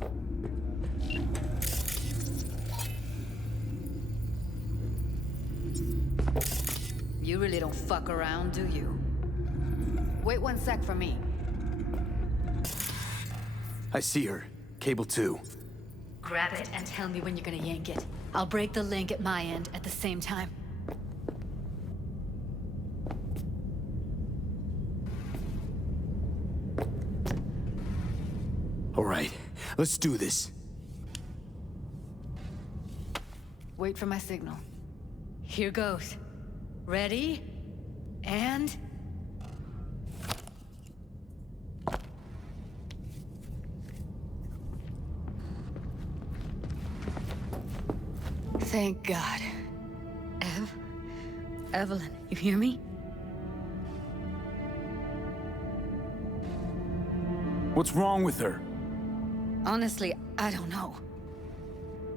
You really don't fuck around, do you? Wait 1 sec for me. I see her. Cable 2. Grab it and tell me when you're gonna yank it. I'll break the link at my end at the same time. All right, let's do this. Wait for my signal. Here goes. Ready? And... Thank God. Evelyn, you hear me? What's wrong with her? Honestly, I don't know.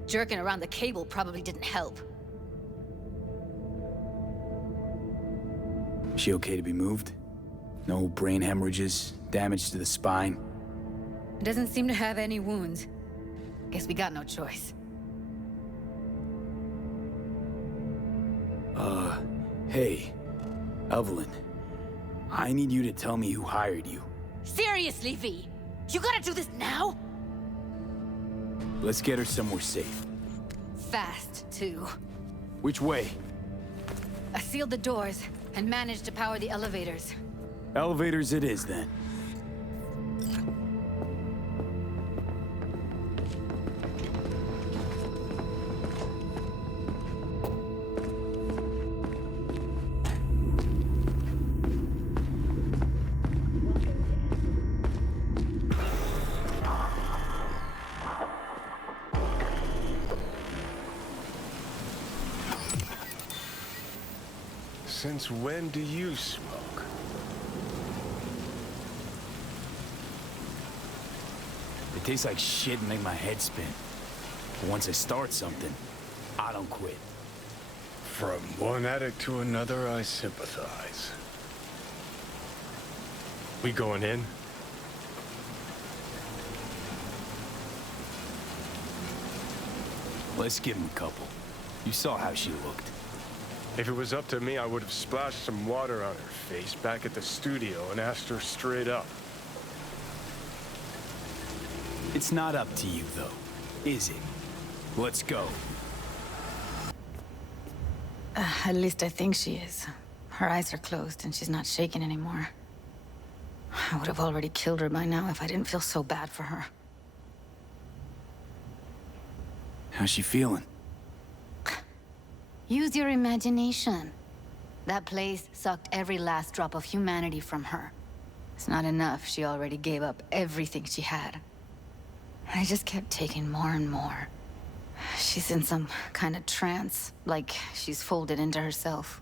Jerking around the cable probably didn't help. Is she okay to be moved? No brain hemorrhages, damage to the spine? Doesn't seem to have any wounds. Guess we got no choice. Hey, Evelyn. I need you to tell me who hired you. Seriously, V? You gotta do this now? Let's get her somewhere safe. Fast, too. Which way? I sealed the doors and managed to power the elevators. Elevators it is, then. Since when do you smoke? It tastes like shit and make my head spin. But once I start something, I don't quit. From one addict to another, I sympathize. We going in? Let's give him a couple. You saw how she looked. If it was up to me, I would have splashed some water on her face back at the studio and asked her straight up. It's not up to you, though, is it? Let's go. At least I think she is. Her eyes are closed and she's not shaking anymore. I would have already killed her by now if I didn't feel so bad for her. How's she feeling? Use your imagination. That place sucked every last drop of humanity from her. It's not enough. She already gave up everything she had. I just kept taking more and more. She's in some kind of trance, like she's folded into herself.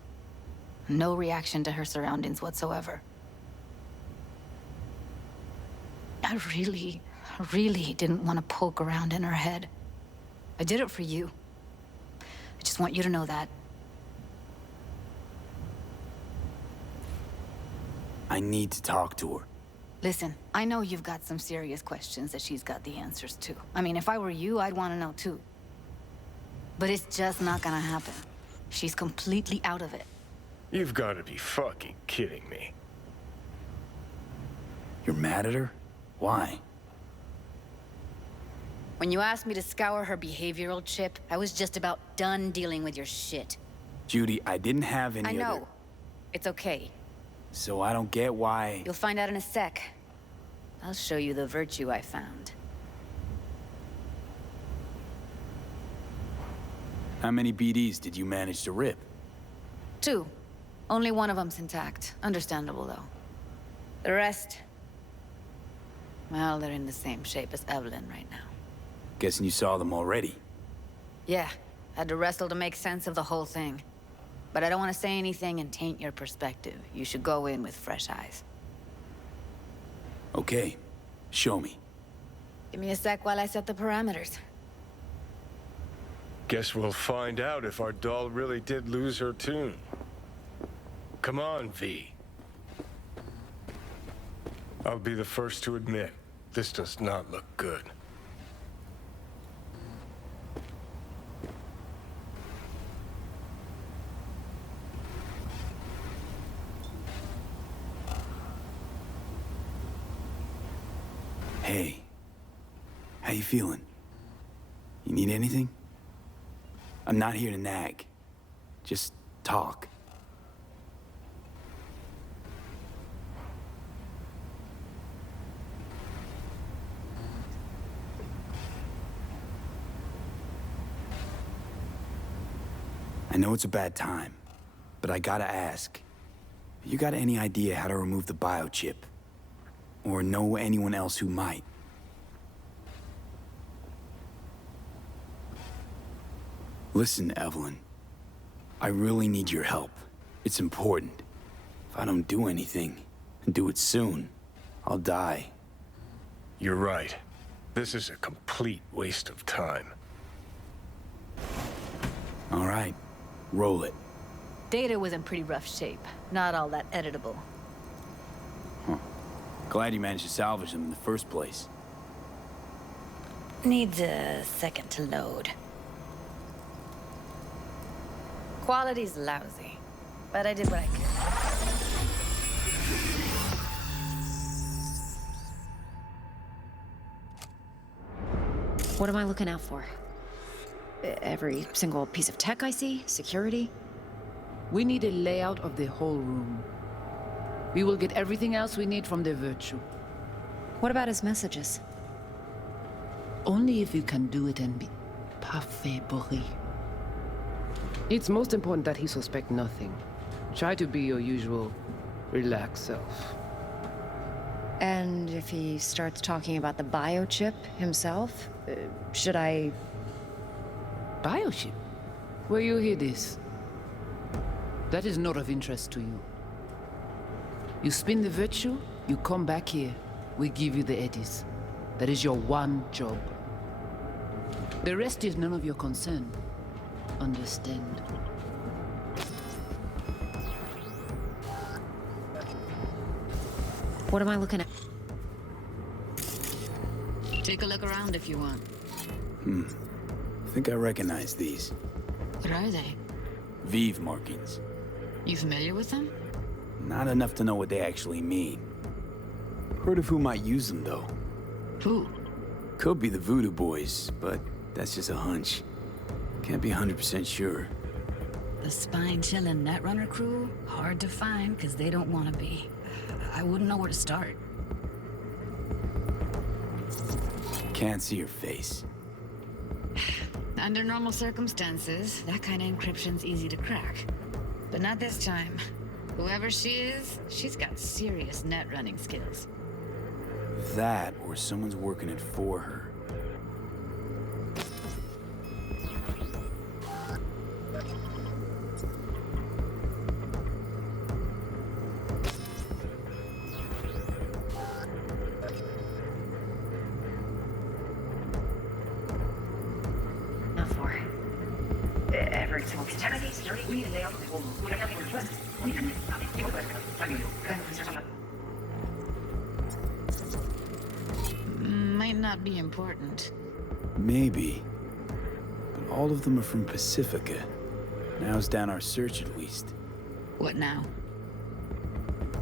No reaction to her surroundings whatsoever. I really didn't want to poke around in her head. I did it for you. I just want you to know that. I need to talk to her. Listen, I know you've got some serious questions that she's got the answers to. I mean, if I were you, I'd want to know too. But it's just not gonna happen. She's completely out of it. You've got to be fucking kidding me. You're mad at her? Why? When you asked me to scour her behavioral chip, I was just about done dealing with your shit. Judy, I didn't have any I know. other... It's okay. So I don't get why... You'll find out in a sec. I'll show you the virtue I found. How many BDs did you manage to rip? 2. Only one of them's intact. Understandable, though. The rest... well, they're in the same shape as Evelyn right now. Guessing you saw them already. Yeah, had to wrestle to make sense of the whole thing. But I don't want to say anything and taint your perspective. You should go in with fresh eyes. Okay, show me. Give me a sec while I set the parameters. Guess we'll find out if our doll really did lose her tune. Come on, V. I'll be the first to admit, this does not look good. Hey, how you feeling? You need anything? I'm not here to nag. Just talk. I know it's a bad time, but I gotta ask. You got any idea how to remove the biochip? Or know anyone else who might? Listen, Evelyn. I really need your help. It's important. If I don't do anything, and do it soon, I'll die. You're right. This is a complete waste of time. All right. Roll it. Data was in pretty rough shape. Not all that editable. Huh. Glad you managed to salvage them in the first place. Needs a second to load. Quality's lousy, but I did what I could. What am I looking out for? Every single piece of tech I see? Security? We need a layout of the whole room. We will get everything else we need from the Virtue. What about his messages? Only if you can do it and be parfait bourré. It's most important that he suspect nothing. Try to be your usual, relaxed self. And if he starts talking about the biochip himself, should I... Biochip? Where you hear this? That is not of interest to you. You spin the Virtue, you come back here, we give you the eddies. That is your one job. The rest is none of your concern. Understand? What am I looking at? Take a look around if you want. I think I recognize these. What are they? Vive markings. You familiar with them? Not enough to know what they actually mean. Heard of who might use them, though. Who? Could be the Voodoo Boys, but that's just a hunch. Can't be 100% sure. The spine-chilling Netrunner crew? Hard to find, because they don't want to be. I wouldn't know where to start. Can't see your face. Under normal circumstances, that kind of encryption's easy to crack. But not this time. Whoever she is, she's got serious net running skills. That, or someone's working it for her. Might not be important. Maybe. But all of them are from Pacifica. Now's down our search at least. What now?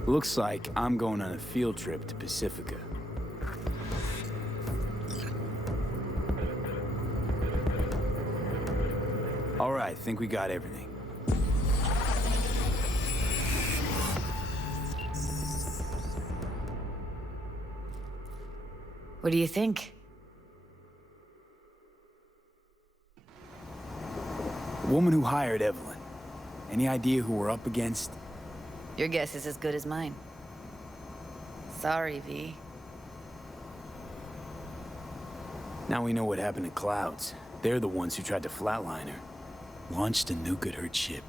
Looks like I'm going on a field trip to Pacifica. All right, think we got everything. What do you think? The woman who hired Evelyn. Any idea who we're up against? Your guess is as good as mine. Sorry, V. Now we know what happened to Clouds. They're the ones who tried to flatline her. Launched a nuke at her chip.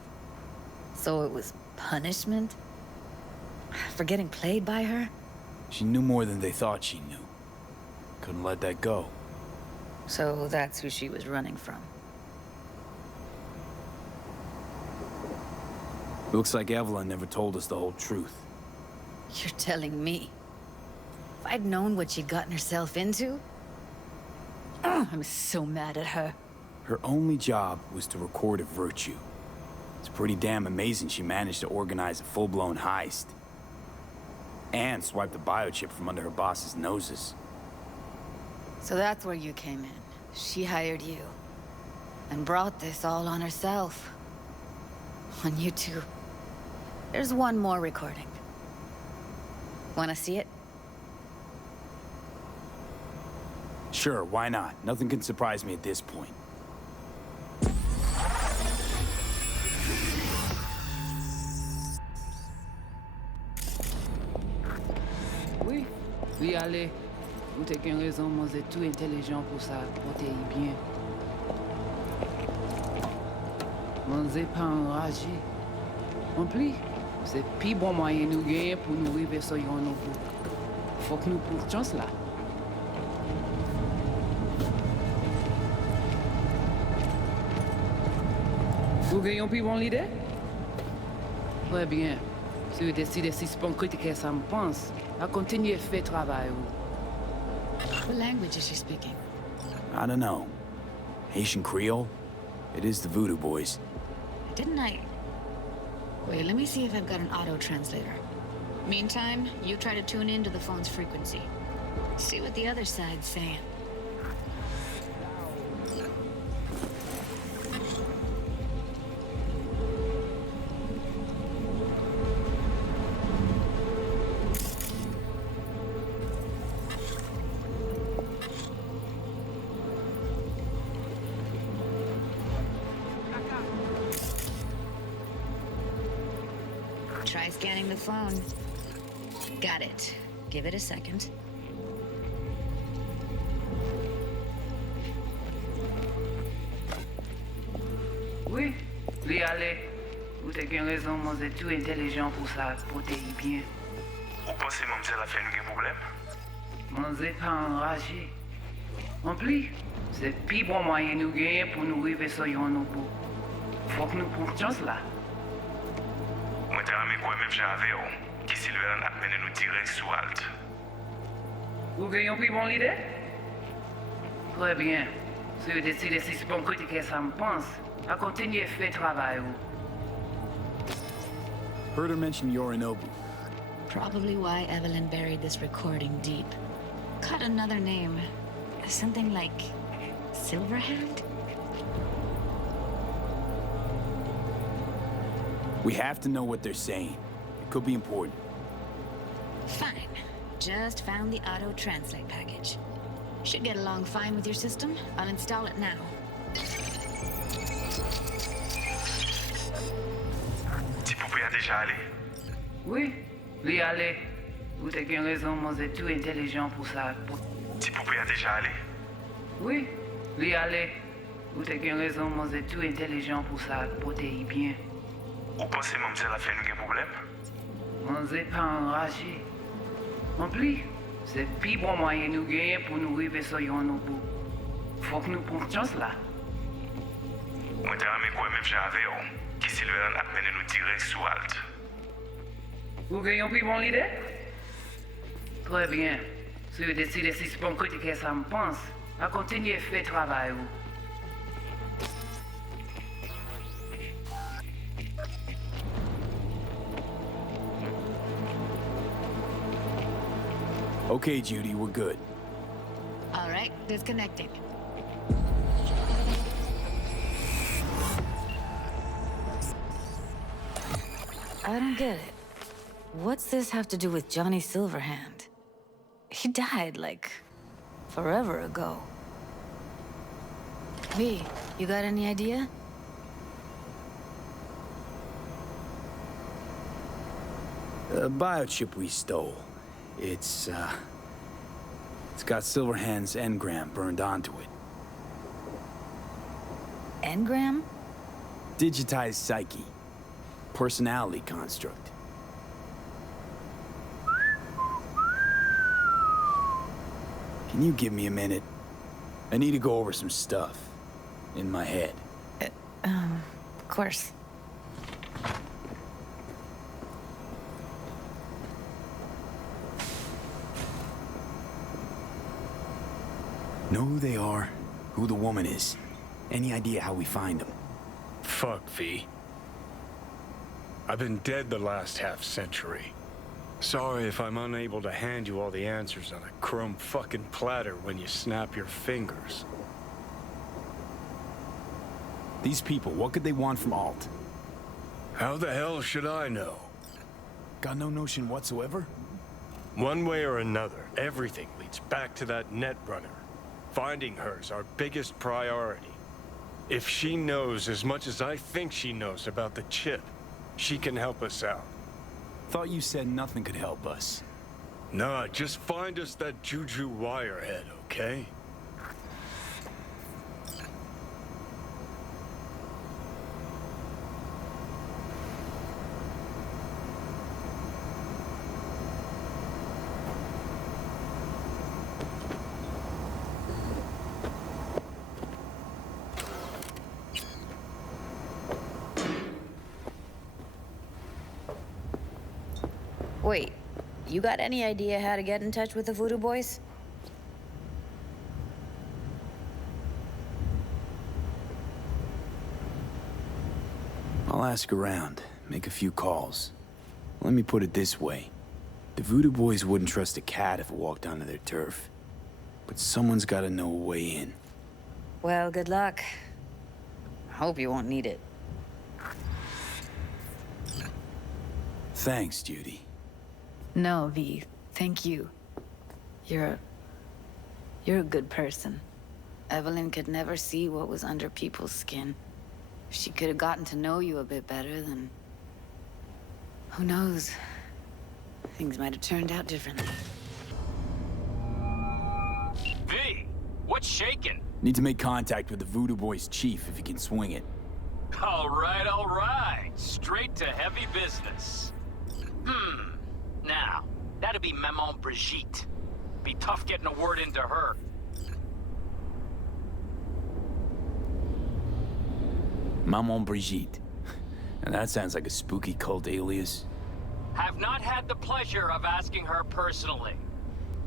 So it was punishment? For getting played by her? She knew more than they thought she knew. Couldn't let that go. So that's who she was running from. Looks like Evelyn never told us the whole truth. You're telling me? If I'd known what she'd gotten herself into? I'm so mad at her. Her only job was to record a Virtue. It's pretty damn amazing she managed to organize a full-blown heist. And swipe the biochip from under her boss's noses. So that's where you came in. She hired you. And brought this all on herself. On you two. There's one more recording. Wanna see it? Sure, why not? Nothing can surprise me at this point. Oui, oui, allez. Vous avez une raison, moi, vous êtes tout intelligent pour ça. Portez bien. On n'est pas enragé. En plus, c'est le plus bon moyen nous gagner pour nous arriver sur yon nouveau. Faut que nous prenions chance là. Vous gagnez un plus bon idée? Très bien. Si vous décidez si c'est pas critiquer ça me pense, à continuer à faire travail. What language is she speaking? I don't know. Haitian Creole? It is the Voodoo Boys. Didn't I? Wait, let me see if I've got an auto-translator. Meantime, you try to tune into the phone's frequency. See what the other side's saying. Try scanning the phone. Got it. Give it a second. Oui, lui allez. Vous avez raison, moi c'est tout intelligent pour ça, pour te y bien. Vous pensez que ça a fait un problème? Moi c'est pas enragé. En plus, c'est le plus bon moyen nous gagner pour nous arriver sur yon nouveau. Faut que nous prenions chance là. Moi, je suis quoi même j'avais, qui Silver a mené nous direct sous Alt. Vous gagnez un plus bon idée? Très bien. Si vous décidez si c'est pas critiquer ça me pense, à continuer à faire travail. Heard her mention Yorinobu. Probably why Evelyn buried this recording deep. Caught another name. Something like Silverhand? We have to know what they're saying. It could be important. Fine. Just found the auto-translate package. Should get along fine with your system. I'll install it now. Petit poupée a déjà allé? Oui, lui allez. Vous avez raison, moi c'est tout intelligent pour ça. Petit poupée a déjà allé? Oui, lui allez. Vous avez raison, moi c'est tout intelligent pour ça, pour te y bien. Vous pensez que ça a fait un problème? On n'est pas enragé. En plus, c'est le plus bon moyen nous gagner pour nous arriver sur yon nouveau. Faut que nous prenions chance là. Moi, je suis quoi même j'avais, qui Silver a mené nous direct sous Alt. Vous gagnez un plus bon idée? Très bien. Si vous décidez si c'est pas critiquer ça me pense, à continuer à faire travail. Okay, Judy, we're good. All right, disconnecting. I don't get it. What's this have to do with Johnny Silverhand? He died, like, forever ago. V, you got any idea? The biochip we stole. It's got Silverhand's engram burned onto it. Engram? Digitized psyche. Personality construct. Can you give me a minute? I need to go over some stuff in my head. Of course. Know who they are, who the woman is. Any idea how we find them? Fuck, V. I've been dead the last half-century. Sorry if I'm unable to hand you all the answers on a chrome fucking platter when you snap your fingers. These people, what could they want from Alt? How the hell should I know? Got no notion whatsoever? One way or another, everything leads back to that Netrunner. Finding her's our biggest priority. If she knows as much as I think she knows about the chip, she can help us out. Thought you said nothing could help us. Nah, just find us that Juju wirehead, okay? Wait, you got any idea how to get in touch with the Voodoo Boys? I'll ask around, make a few calls. Let me put it this way. The Voodoo Boys wouldn't trust a cat if it walked onto their turf. But someone's gotta know a way in. Well, good luck. Hope you won't need it. Thanks, Judy. No, V. Thank you. You're a good person. Evelyn could never see what was under people's skin. If she could have gotten to know you a bit better, then... who knows? Things might have turned out differently. V, what's shaking? Need to make contact with the Voodoo Boys chief if you can swing it. All right. Straight to heavy business. Now, that'd be Maman Brigitte. Be tough getting a word into her. Maman Brigitte. And that sounds like a spooky cult alias. Have not had the pleasure of asking her personally.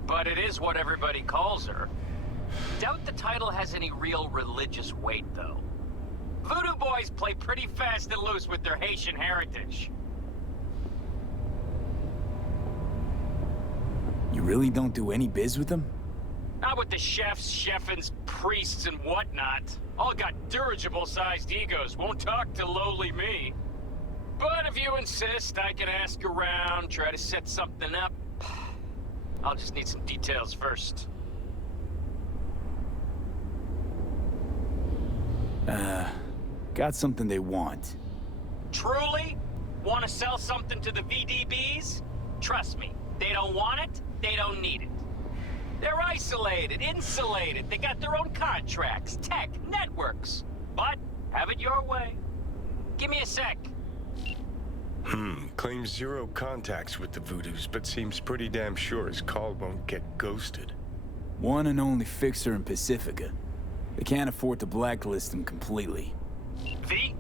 But it is what everybody calls her. Doubt the title has any real religious weight, though. Voodoo Boys play pretty fast and loose with their Haitian heritage. You really don't do any biz with them? Not with the chefs, cheffins, priests, and whatnot. All got dirigible-sized egos, won't talk to lowly me. But if you insist, I can ask around, try to set something up. I'll just need some details first. Got something they want. Truly? Want to sell something to the VDBs? Trust me, they don't want it, they don't need it. They're isolated, insulated, they got their own contracts, tech, networks. But, have it your way. Give me a sec. Claims 0 contacts with the Voodoos, but seems pretty damn sure his call won't get ghosted. One and only fixer in Pacifica. They can't afford to blacklist him completely. V,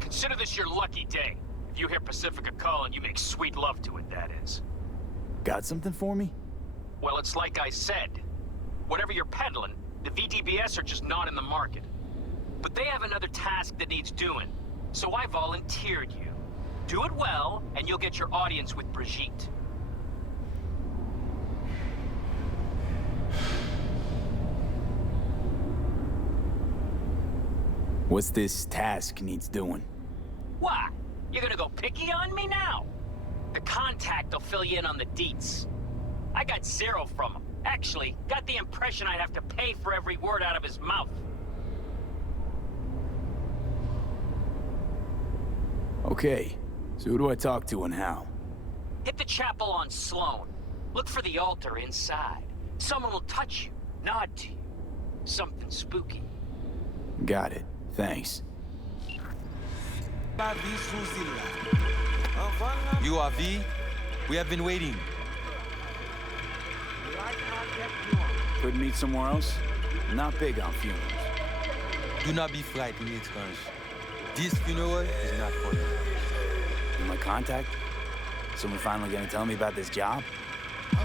consider this your lucky day. If you hear Pacifica calling, you make sweet love to it, that is. Got something for me? Well, it's like I said. Whatever you're peddling, the VDBS are just not in the market. But they have another task that needs doing, so I volunteered you. Do it well, and you'll get your audience with Brigitte. What's this task needs doing? What? You're gonna go picky on me now? The contact will fill you in on the deets. I got 0 from him. Actually, got the impression I'd have to pay for every word out of his mouth. Okay, so who do I talk to and how? Hit the chapel on Sloan. Look for the altar inside. Someone will touch you, nod to you. Something spooky. Got it. Thanks. You are V? We have been waiting. Could meet somewhere else? I'm not big on funerals. Do not be frightened, étrange. This funeral is not for you. In my contact? Someone finally gonna tell me about this job?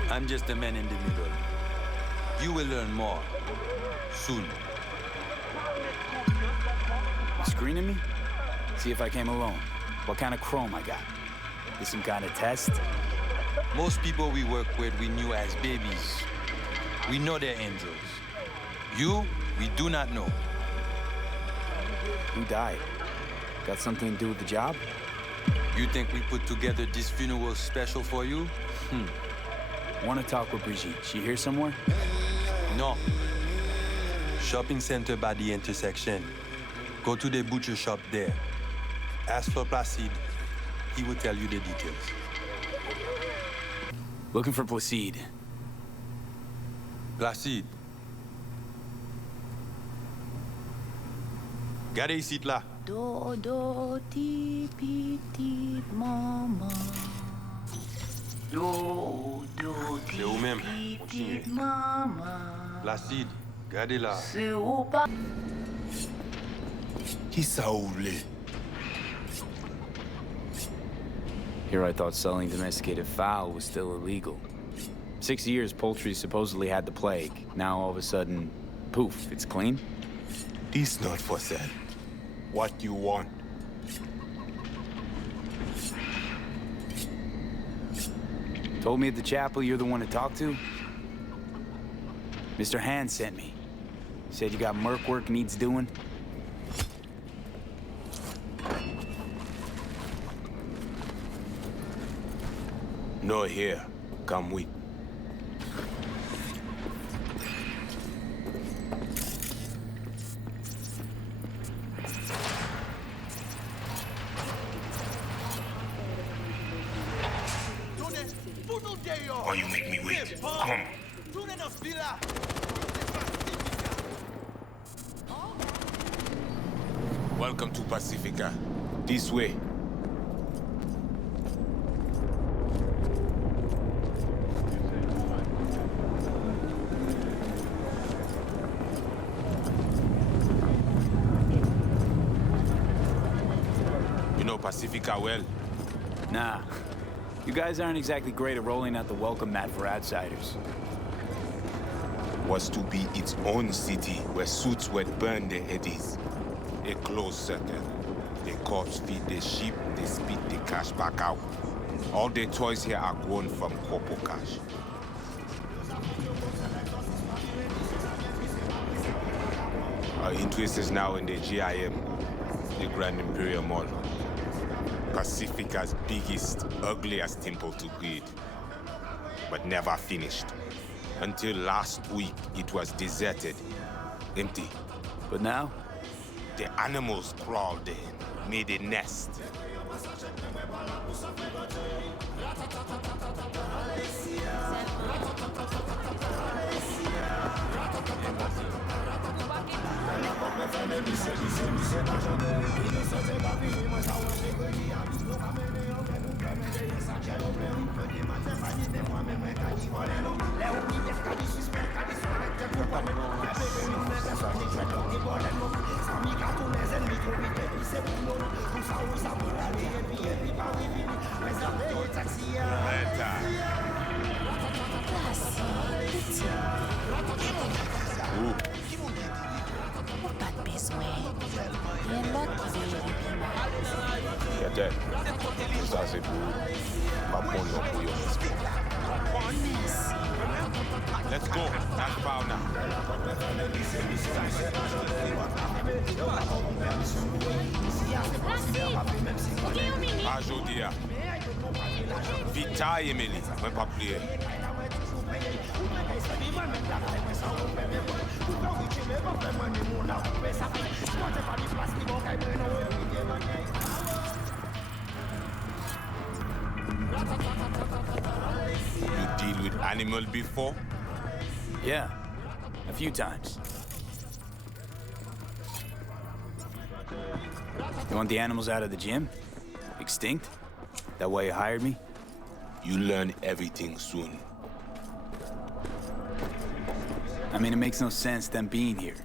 I'm just a man in the middle. You will learn more. Soon. Screening me? See if I came alone. What kind of chrome I got? This some kind of test? Most people we work with we knew as babies. We know they're angels. You, we do not know. Who died? Got something to do with the job? You think we put together this funeral special for you? Want to talk with Brigitte. She here somewhere? No. Shopping center by the intersection. Go to the butcher shop there. Ask for Placide. He will tell you the details. Looking for Placide. Placide. Gardez ici là. Do do ti pi ti mama. Do do ti pi ti mama. Placide, gardez là. C'est au pas. Qui ça ouvre? Here I thought selling domesticated fowl was still illegal. 6 years poultry supposedly had the plague. Now all of a sudden, poof, it's clean? This not for sale. What you want? Told me at the chapel you're the one to talk to? Mr. Hand sent me. Said you got merc work needs doing. No here. Come with. Why you make me wait? Come. Welcome to Pacifica. This way. You know Pacifica well? Nah. You guys aren't exactly great at rolling out the welcome mat for outsiders. Was to be its own city where suits would burn their eddies. A closed circle. The corpse feed the sheep, they spit the cash back out. All the toys here are grown from corpo cash. Our interest is now in the GIM, the Grand Imperial Mall. Pacifica's biggest, ugliest temple to greed. But never finished. Until last week, it was deserted. Empty. But now? The animals crawled in, made a nest. Peut-être. Ça, c'est pour pas prendre non pour Let's go. That's power now. Ajodia. Vita Emily. Même pas prier. You deal with animal before? Yeah, a few times. You want the animals out of the gym? Extinct? That why you hired me? You learn everything soon. I mean, it makes no sense them being here.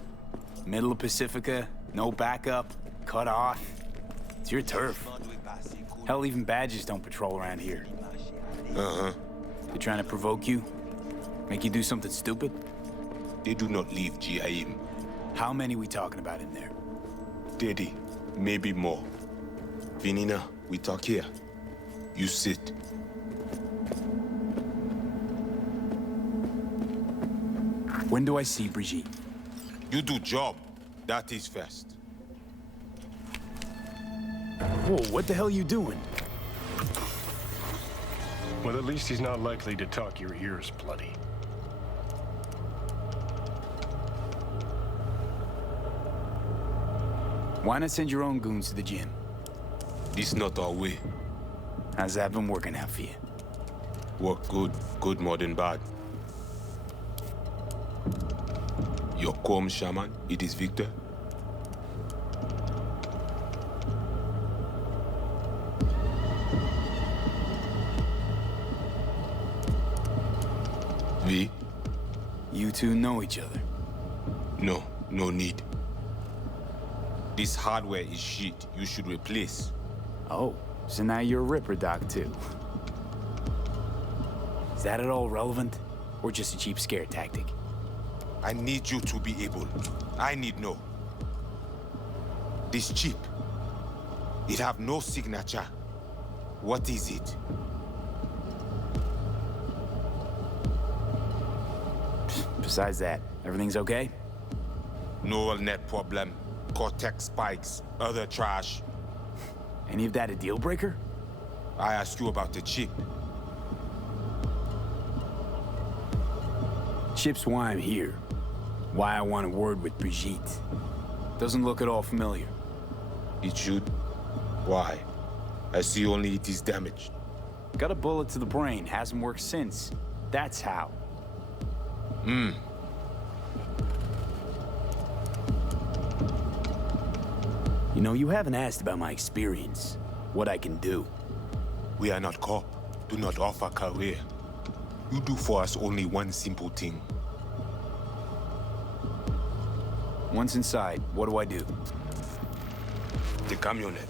Middle of Pacifica, no backup, cut off. It's your turf. Hell, even badges don't patrol around here. Uh-huh. They're trying to provoke you? Make you do something stupid? They do not leave GIM. How many we talking about in there? 30, maybe more. Vinina, we talk here. You sit. When do I see Brigitte? You do job. That is first. Whoa, what the hell are you doing? Well, at least he's not likely to talk your ears bloody. Why not send your own goons to the gym? This not our way. How's that been working out for you? Work good. Good more than bad. Your calm shaman, it is Victor. V? You two know each other? No, no need. This hardware is shit. You should replace. Oh, So now you're a Ripper Doc, too. Is that at all relevant? Or just a cheap scare tactic? I need you to be able. I need know. This chip. It have no signature. What is it? Besides that, everything's okay? No net problem. Cortex spikes, other trash. Any of that a deal breaker? I asked you about the chip. Chip's why I'm here. Why I want a word with Brigitte. Doesn't look at all familiar. It should. Why? I see only it is damaged. Got a bullet to the brain, hasn't worked since. That's how. You know, you haven't asked about my experience. What I can do. We are not cop. Do not offer career. You do for us only one simple thing. Once inside, what do I do? The camionette.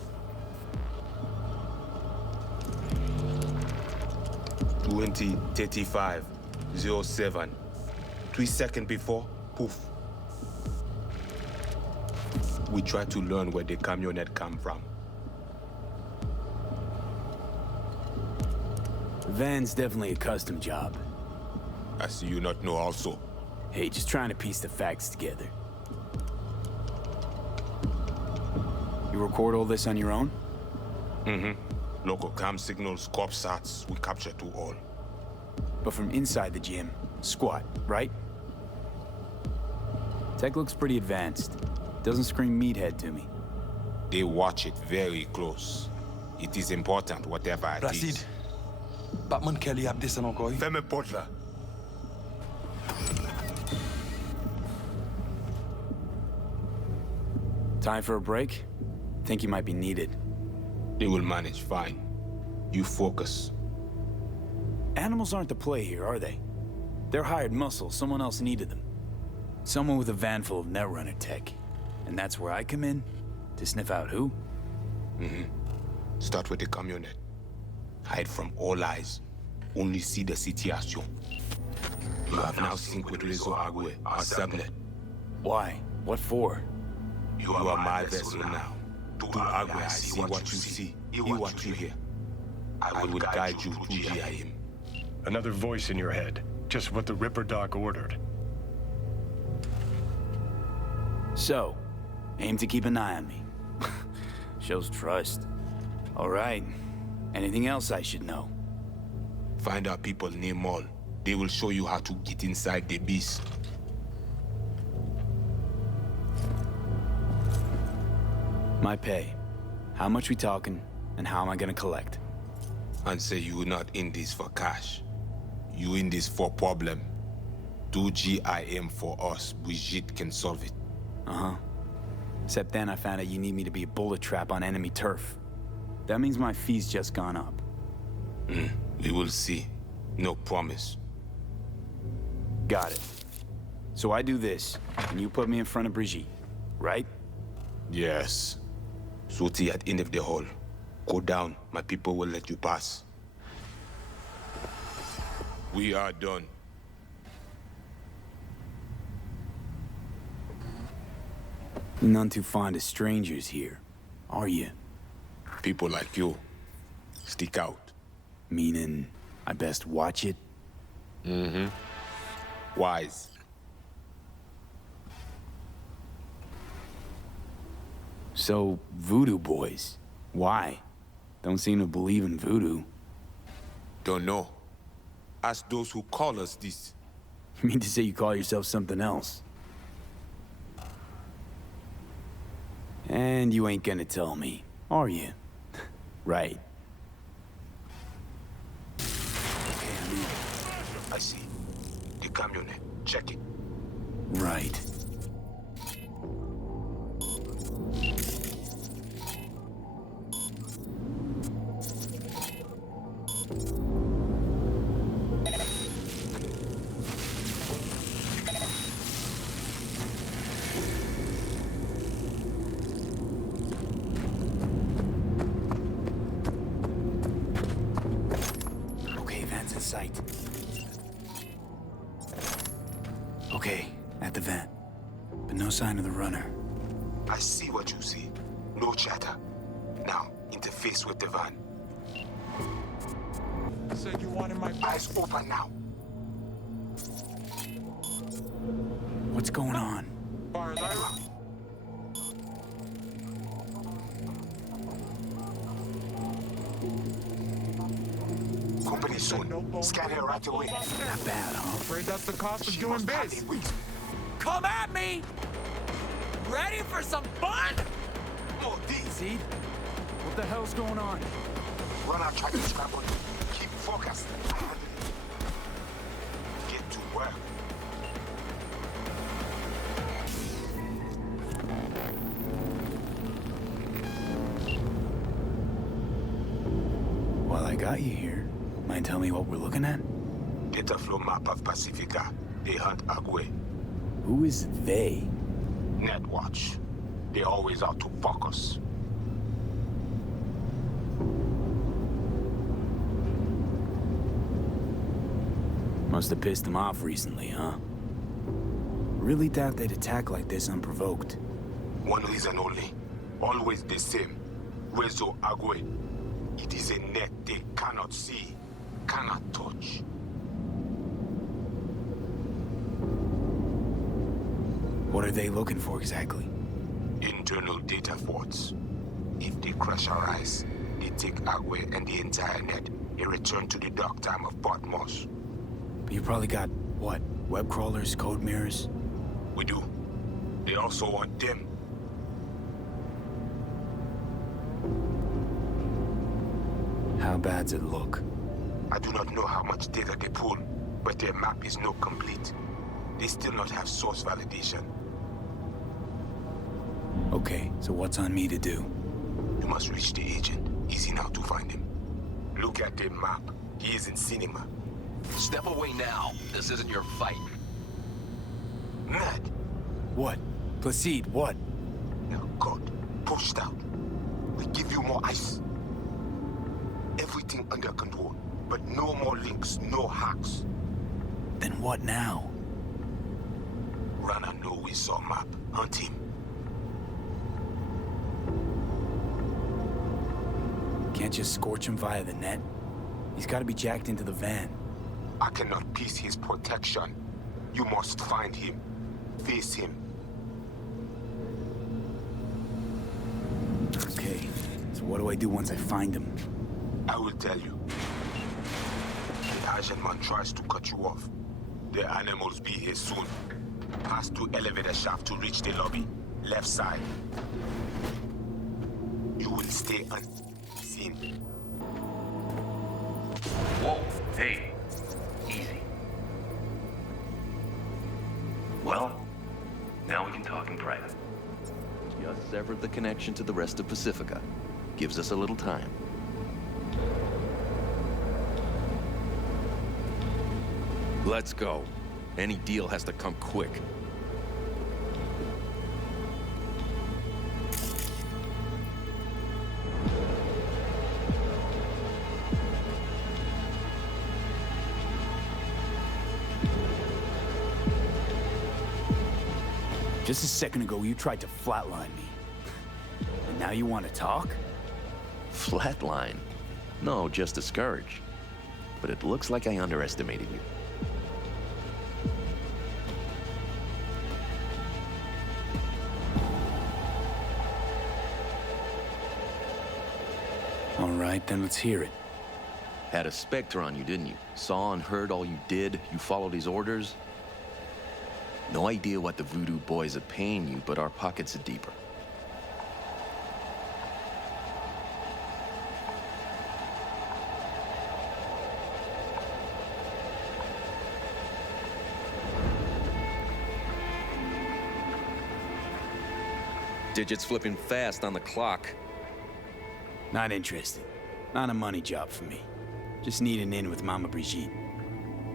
20:35:07. 3 seconds before, poof. We try to learn where the camionette come from. Van's definitely a custom job. I see you not know also. Hey, just trying to piece the facts together. You record all this on your own? Local cam signals, corp sats, we capture to all. But from inside the gym, squat, right? Tech looks pretty advanced. Doesn't scream meathead to me. They watch it very close. It is important, whatever it Placide. is. Batman Kelly ap desen ankoy. Fais-moi porte là. Time for a break? Think you might be needed. They will manage fine. You focus. Animals aren't the play here, are they? They're hired muscle. Someone else needed them. Someone with a van full of Netrunner tech. And that's where I come in? To sniff out who? Start with the camionette. Hide from all eyes. Only see the situation. You have now synced with Rezo Agwe, our subnet. Why? What for? You are my vessel now. To Agwe, I see what you see, hear what you hear. I will guide you to GIM. Another voice in your head. Just what the Ripper Doc ordered. So, aim to keep an eye on me. Shows trust. All right. Anything else I should know? Find our people near Mall. They will show you how to get inside the beast. My pay. How much we talking, and how am I gonna collect? And say you not in this for cash. You in this for problem. Do GIM for us. Brigitte can solve it. Except then I found out you need me to be a bullet trap on enemy turf. That means my fee's just gone up. We will see. No promise. Got it. So I do this, and you put me in front of Brigitte, right? Yes. Suti at end of the hall. Go down. My people will let you pass. We are done. None too fond of strangers here, are you? People like you. Stick out. Meaning, I best watch it? Wise. So, voodoo boys. Why? Don't seem to believe in voodoo. Don't know. Ask those who call us this. You mean to say you call yourself something else? And you ain't gonna tell me, are you? Right. Okay, I'm in. I see. The camionette. Check it. Right. in sight. Okay, at the vent. But no sign of the runner. I see what you see. No chatter. Now, interface with the van. Said you wanted my eyes open now. What's going on? Company soon. Scan her right away. Not bad, huh? Afraid that's the cost of doing biz. Come at me! Ready for some fun? Oh, D. Seed? What the hell's going on? Run out, try to scrap on you. Keep focused. Get to work. While I got you here, mind telling me what we're looking at? Data flow map of Pacifica. They hunt Agwe. Who is they? Netwatch. They always out to focus. Must have pissed them off recently, huh? Really doubt they'd attack like this unprovoked. One reason only. Always the same. Rezo Agwe. It is a net they cannot see, cannot touch. What are they looking for exactly? Internal data forts. If they crush our eyes, they take Agwe and the entire net and return to the dark time of Patmos. But you probably got, what, web crawlers, code mirrors? We do. They also want them. How bad's it look? I do not know how much data they pull, but their map is not complete. They still not have source validation. Okay, so what's on me to do? You must reach the agent. Easy now to find him. Look at the map. He is in cinema. Step away now. This isn't your fight. Ned! What? Placide, what? Now, God, pushed out. We give you more ice. Everything under control, but no more links, no hacks. Then what now? Rana know we saw map. Hunt him. Can't just scorch him via the net? He's gotta be jacked into the van. I cannot piece his protection. You must find him. Face him. Okay, so what do I do once I find him? I will tell you. The Asian man tries to cut you off. The animals be here soon. Pass to elevator shaft to reach the lobby. Left side. You will stay unseen. Whoa, hey, easy. Well, now we can talk in private. Just severed the connection to the rest of Pacifica. Gives us a little time. Let's go. Any deal has to come quick. Just a second ago, you tried to flatline me. And now you want to talk? Flatline? No, just discouraged. But it looks like I underestimated you. All right, then let's hear it. Had a Spectre on you, didn't you? Saw and heard all you did, you followed his orders? No idea what the voodoo boys are paying you, but our pockets are deeper. Digits flipping fast on the clock. Not interested. Not a money job for me. Just need an in with Mama Brigitte.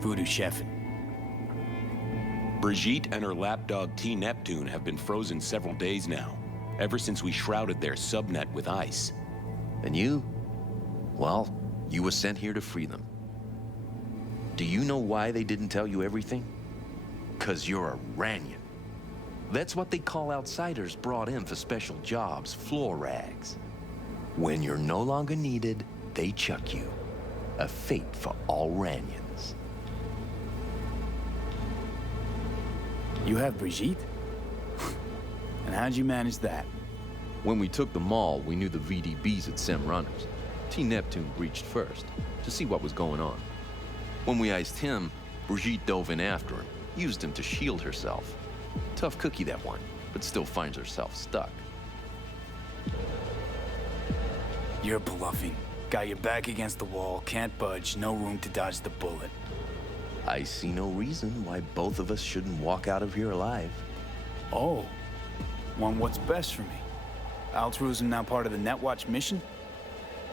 Voodoo chefin'. Brigitte and her lapdog T. Neptune have been frozen several days now, ever since we shrouded their subnet with ice. And you? Well, you were sent here to free them. Do you know why they didn't tell you everything? 'Cause you're a Ranyan. That's what they call outsiders brought in for special jobs, floor rags. When you're no longer needed, they chuck you. A fate for all Ranyans. You have Brigitte? And how'd you manage that? When we took the mall, we knew the VDBs had sent runners. T. Neptune breached first, to see what was going on. When we iced him, Brigitte dove in after him, used him to shield herself. Tough cookie, that one, but still finds herself stuck. You're bluffing. Got your back against the wall, can't budge, no room to dodge the bullet. I see no reason why both of us shouldn't walk out of here alive. Oh. Want what's best for me? Altruism now part of the Netwatch mission?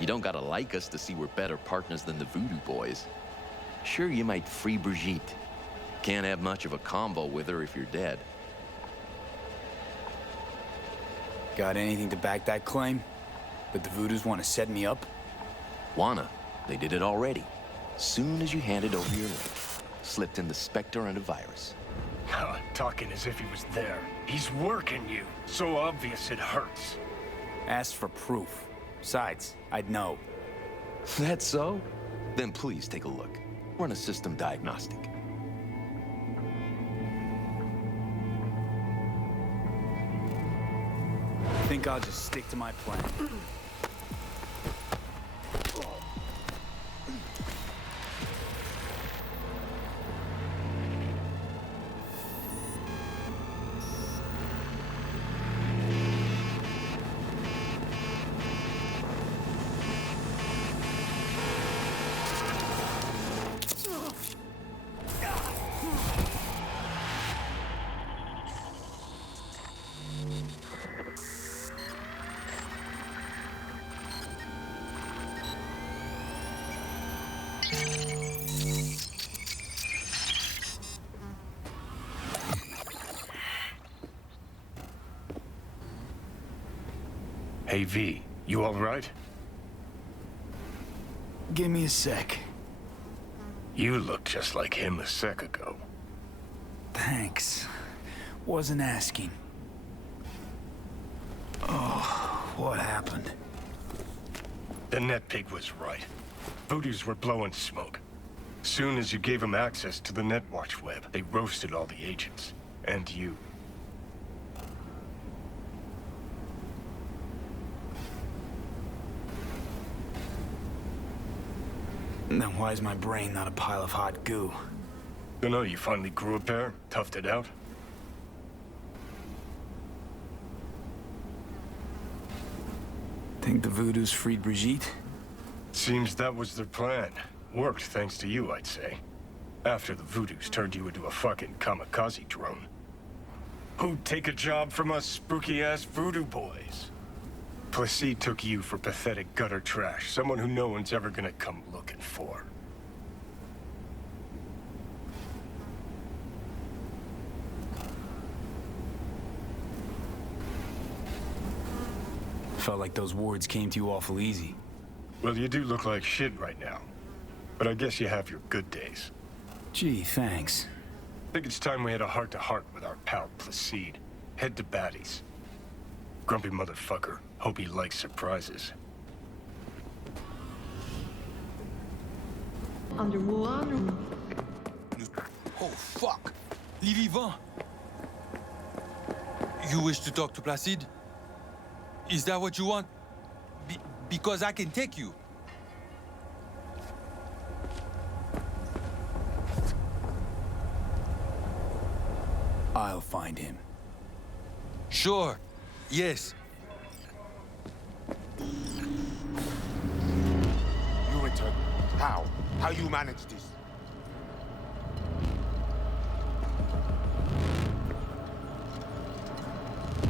You don't gotta like us to see we're better partners than the Voodoo Boys. Sure, you might free Brigitte. Can't have much of a combo with her if you're dead. Got anything to back that claim? That the Voodoos want to set me up? Wanna. They did it already. Soon as you handed over your link. Slipped in the Spectre antivirus. Talking as if he was there. He's working you. So obvious it hurts. Asked for proof. Besides, I'd know. That's so? Then please take a look. Run a system diagnostic. I think I'll just stick to my plan. Hey, V, you all right? Give me a sec. You look just like him a sec ago. Thanks. Wasn't asking. Oh, what happened? The net pig was right. Voodoos were blowing smoke. Soon as you gave them access to the Netwatch web, they roasted all the agents. And you. Then why is my brain not a pile of hot goo? Dunno, you finally grew a pair? Toughed it out? Think the Voodoos freed Brigitte? Seems that was their plan. Worked thanks to you, I'd say. After the Voodoos turned you into a fucking kamikaze drone. Who'd take a job from us spooky-ass Voodoo Boys? Placide took you for pathetic gutter trash, someone who no one's ever gonna come looking for. Felt like those words came to you awful easy. Well, you do look like shit right now. But I guess you have your good days. Gee, thanks. Think it's time we had a heart-to-heart with our pal Placide. Head to Batty's. Grumpy motherfucker. Hope he likes surprises. Underwater. Oh, fuck! Les vivants! You wish to talk to Placide? Is that what you want? Because I can take you. I'll find him. Sure. Yes. You returned. How? How you manage this?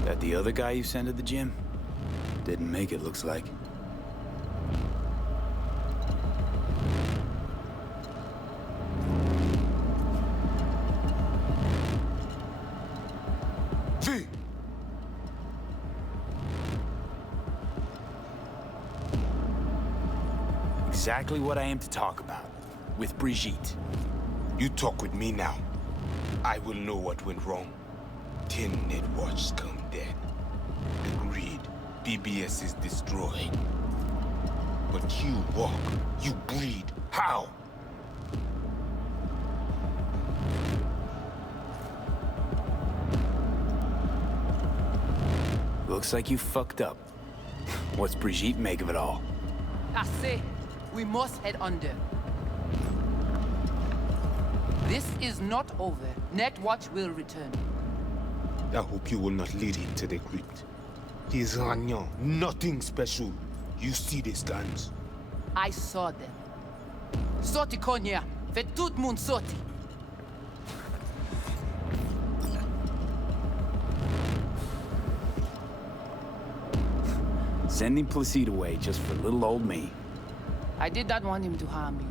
That the other guy you sent to the gym? Didn't make it, looks like. V! Exactly what I aim to talk about. with Brigitte. You talk with me now. I will know what went wrong. 10 Netwatch come dead. Agreed. BBS is destroyed. But you walk, you breed. How? Looks like you fucked up. What's Brigitte make of it all? I say, we must head under. This is not over. Netwatch will return. I hope you will not lead him to the crypt. He is Ragnan, nothing special. You see these guns? I saw them. Sorti konya, fait tout moun sorti. Sending Placide away just for little old me. I did not want him to harm you.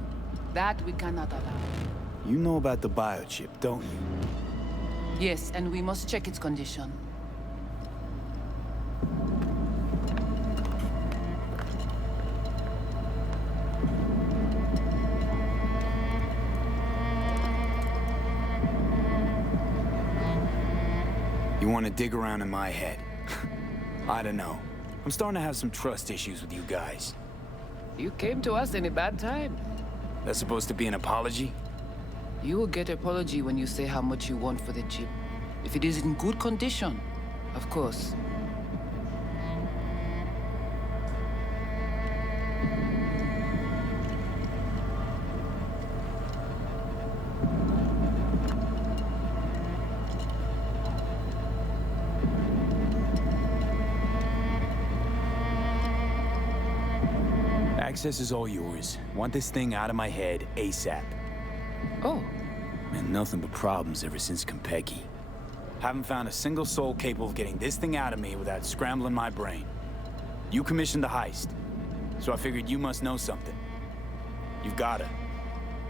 That we cannot allow. You know about the biochip, don't you? Yes, and we must check its condition. You want to dig around in my head? I don't know. I'm starting to have some trust issues with you guys. You came to us in a bad time. That's supposed to be an apology? You will get an apology when you say how much you want for the chip. If it is in good condition, of course. Access is all yours. Want this thing out of my head ASAP. Oh. And nothing but problems ever since Konpeki. Haven't found a single soul capable of getting this thing out of me without scrambling my brain. You commissioned the heist, so I figured you must know something. You've gotta.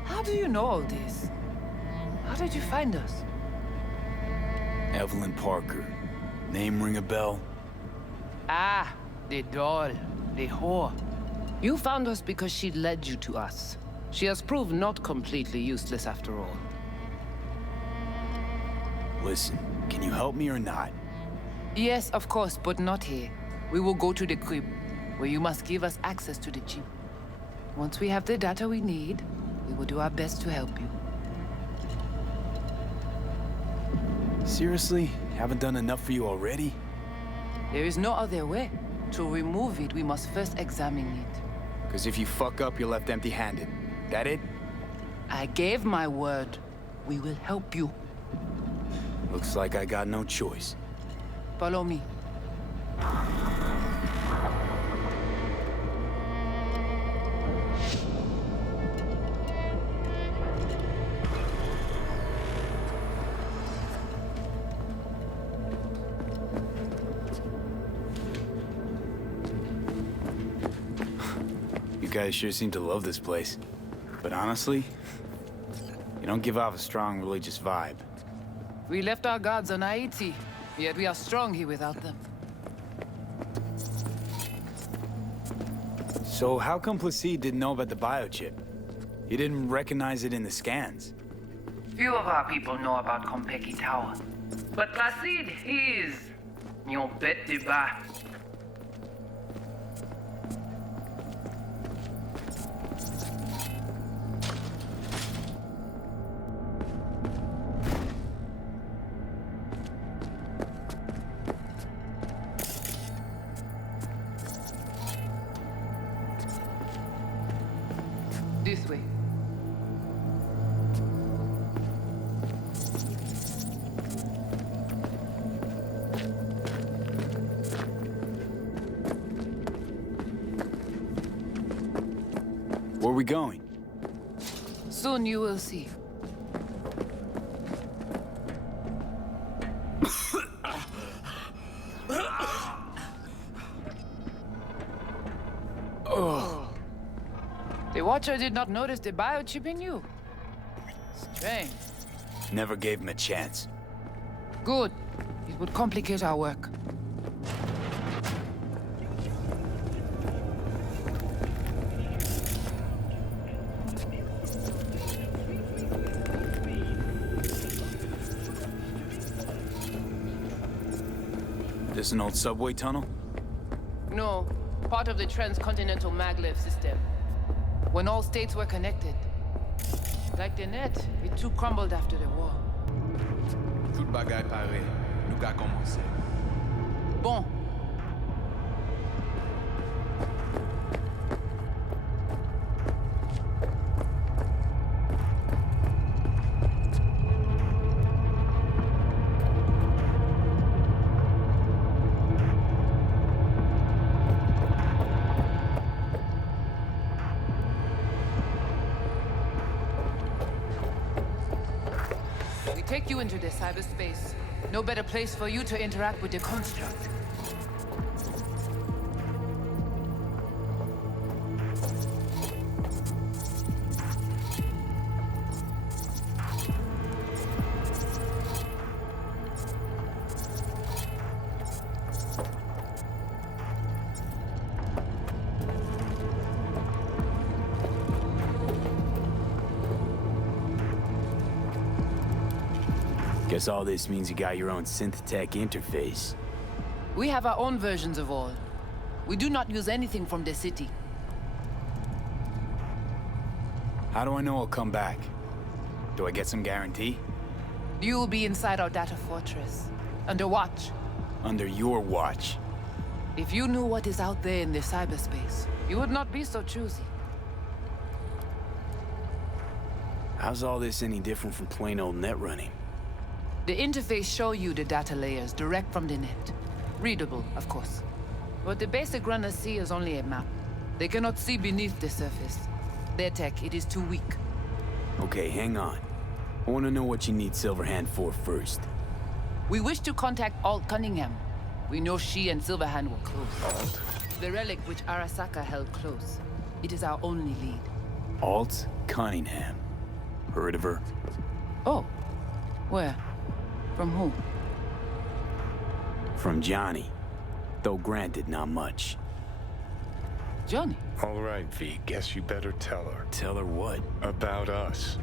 How do you know all this? How did you find us? Evelyn Parker. Name ring a bell? Ah, the doll. The whore. You found us because she led you to us. She has proved not completely useless after all. Listen, can you help me or not? Yes, of course, but not here. We will go to the crib, where you must give us access to the chip. Once we have the data we need, we will do our best to help you. Seriously? Haven't done enough for you already? There is no other way. To remove it, we must first examine it. Because if you fuck up, you're left empty-handed. That it? I gave my word. We will help you. Looks like I got no choice. Follow me. You guys sure seem to love this place. But honestly, you don't give off a strong religious vibe. We left our gods on Haiti, yet we are strong here without them. So how come Placide didn't know about the biochip? He didn't recognize it in the scans. Few of our people know about Konpeki Tower. But Placide, he is... your bête de bas. This way. Where are we going? Soon you will see. The Watcher did not notice the biochip in you. Strange. Never gave him a chance. Good. It would complicate our work. This an old subway tunnel? No, part of the transcontinental maglev system. When all states were connected. Like the net, it too crumbled after the war. Tout bagay pare, nou ka komanse. Bon. We take you into the cyberspace. No better place for you to interact with the construct. Guess all this means you got your own synth-tech interface. We have our own versions of all. We do not use anything from the city. How do I know I'll come back? Do I get some guarantee? You will be inside our data fortress, under watch. Under your watch. If you knew what is out there in the cyberspace, you would not be so choosy. How's all this any different from plain old net running? The interface show you the data layers direct from the net. Readable, of course. What the basic runners see is only a map. They cannot see beneath the surface. Their tech, it is too weak. Okay, hang on. I want to know what you need Silverhand for first. We wish to contact Alt Cunningham. We know she and Silverhand were close. Alt? The relic which Arasaka held close. It is our only lead. Alt Cunningham. Heard of her? Oh. Where? From who? From Johnny. Though granted, not much. Johnny? All right, V. Guess you better tell her. Tell her what? About us.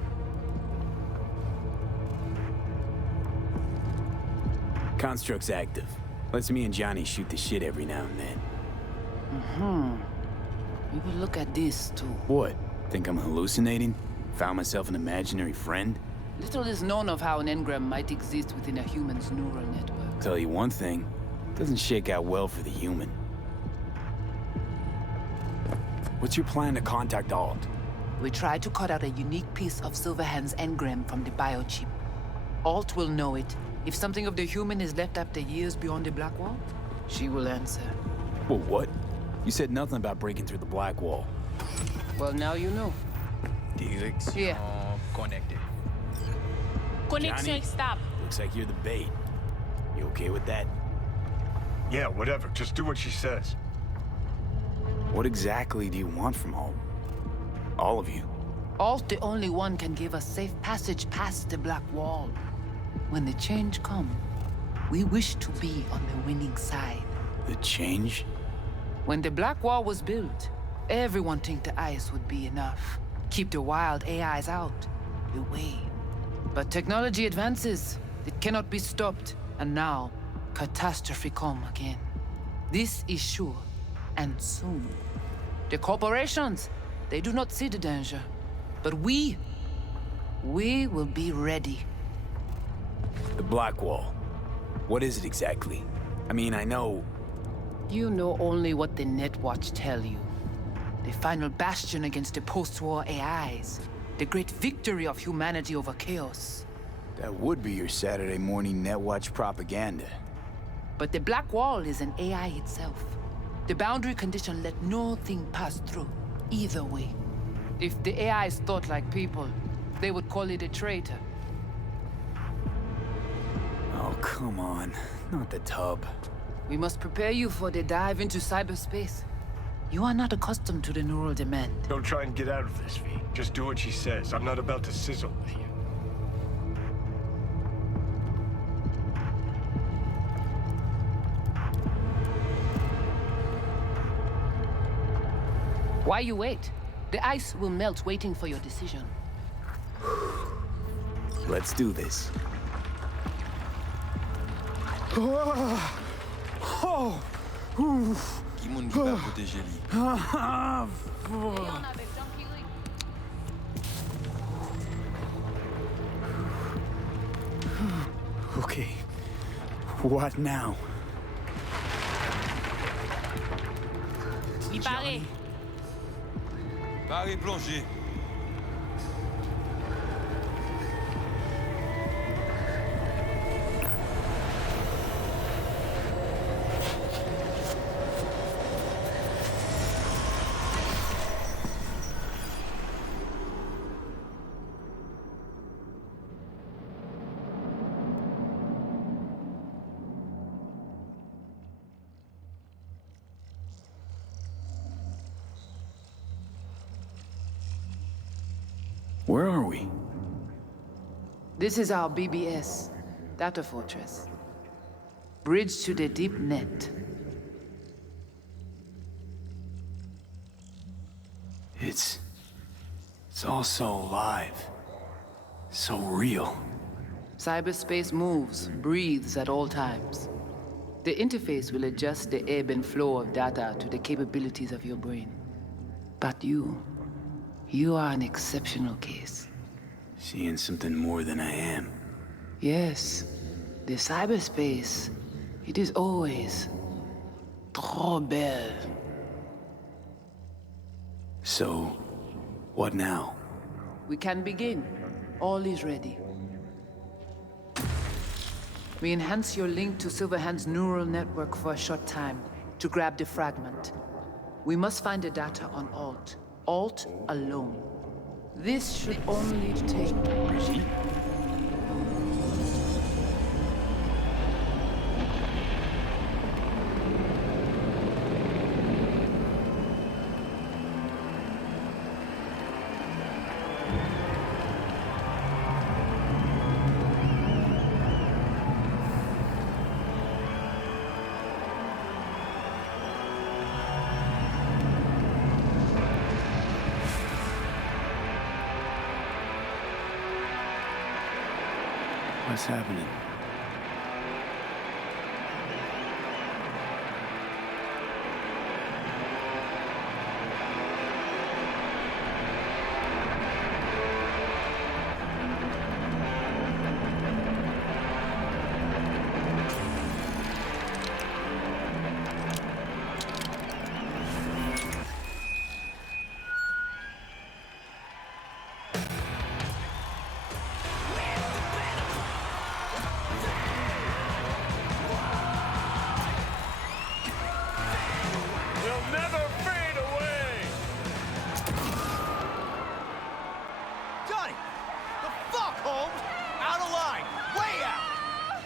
Construct's active. Lets me and Johnny shoot the shit every now and then. We will look at this, too. What? Think I'm hallucinating? Found myself an imaginary friend? Little is known of how an engram might exist within a human's neural network. Tell you one thing, doesn't shake out well for the human. What's your plan to contact Alt? We try to cut out a unique piece of Silverhand's engram from the biochip. Alt will know it. If something of the human is left after years beyond the Black Wall, she will answer. Well, what? You said nothing about breaking through the Black Wall. Well, now you know. Direction connected. Johnny, looks like you're the bait. You okay with that? Yeah, whatever. Just do what she says. What exactly do you want from Alt? All of you? Alt, the only one, can give us safe passage past the Black Wall. When the change comes, we wish to be on the winning side. The change? When the Black Wall was built, everyone think the ice would be enough. Keep the wild AIs out, away. But technology advances. It cannot be stopped. And now, catastrophe come again. This is sure, and soon. The corporations, they do not see the danger. But we will be ready. The Black Wall. What is it exactly? I mean, I know... You know only what the Netwatch tell you. The final bastion against the post-war AIs. The great victory of humanity over chaos. That would be your Saturday morning Netwatch propaganda. But the Black Wall is an AI itself. The boundary condition let nothing pass through, either way. If the AIs thought like people, they would call it a traitor. Oh, come on. Not the tub. We must prepare you for the dive into cyberspace. You are not accustomed to the neural demand. Don't try and get out of this, V. Just do what she says. I'm not about to sizzle with you. Why you wait? The ice will melt waiting for your decision. Let's do this. Oh! Ouf. Qui moun qui va protéger lui? Okay. What now? Il paraît. Barré plongé. Where are we? This is our BBS, data fortress. Bridge to the deep net. It's all so alive. So real. Cyberspace moves, breathes at all times. The interface will adjust the ebb and flow of data to the capabilities of your brain. But you are an exceptional case. Seeing something more than I am. Yes, the cyberspace, it is always trop belle. So, what now? We can begin. All is ready. We enhance your link to Silverhand's neural network for a short time to grab the fragment. We must find the data on Alt. Alt alone. This should only take... What's happening?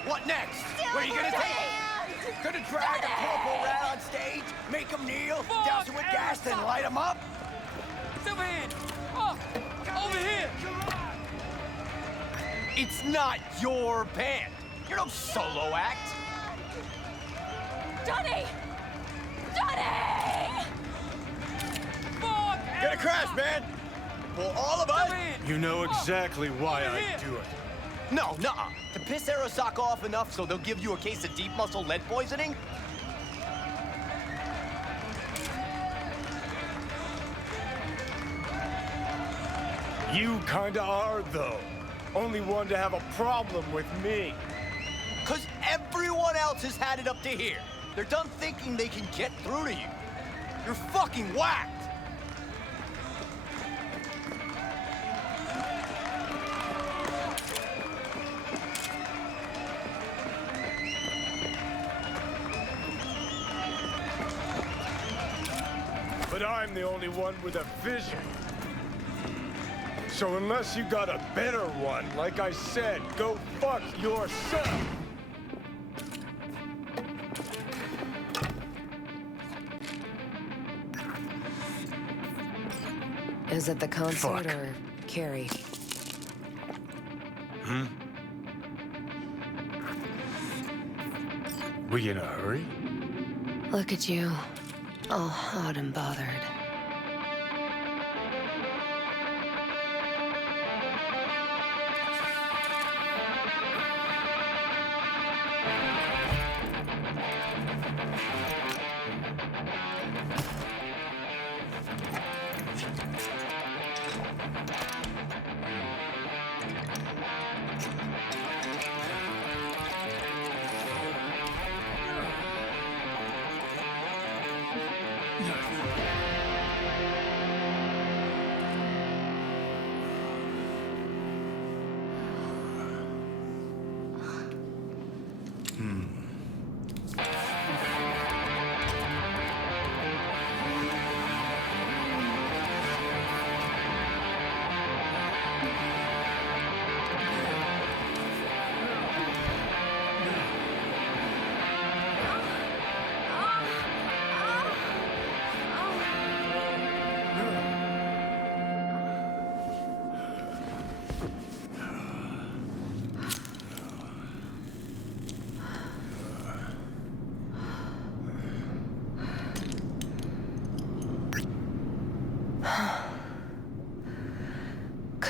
What next? Where are you gonna take him? Gonna drag a corporal around on stage, make him kneel, douse him with gas, then light him up? Silverhand! Oh! Over here! It's not your band. You're no solo act. Johnny! Johnny! Gonna crash, man. For all of us. You know exactly why I do it. No, nuh-uh. To piss Arasaka off enough so they'll give you a case of deep muscle lead poisoning? You kinda are, though. Only one to have a problem with me. 'Cause everyone else has had it up to here. They're done thinking they can get through to you. You're fucking whacked. But I'm the only one with a vision. So unless you got a better one, like I said, go fuck yourself. Is it the concert or Carrie? We in a hurry? Look at you, all hot and bothered.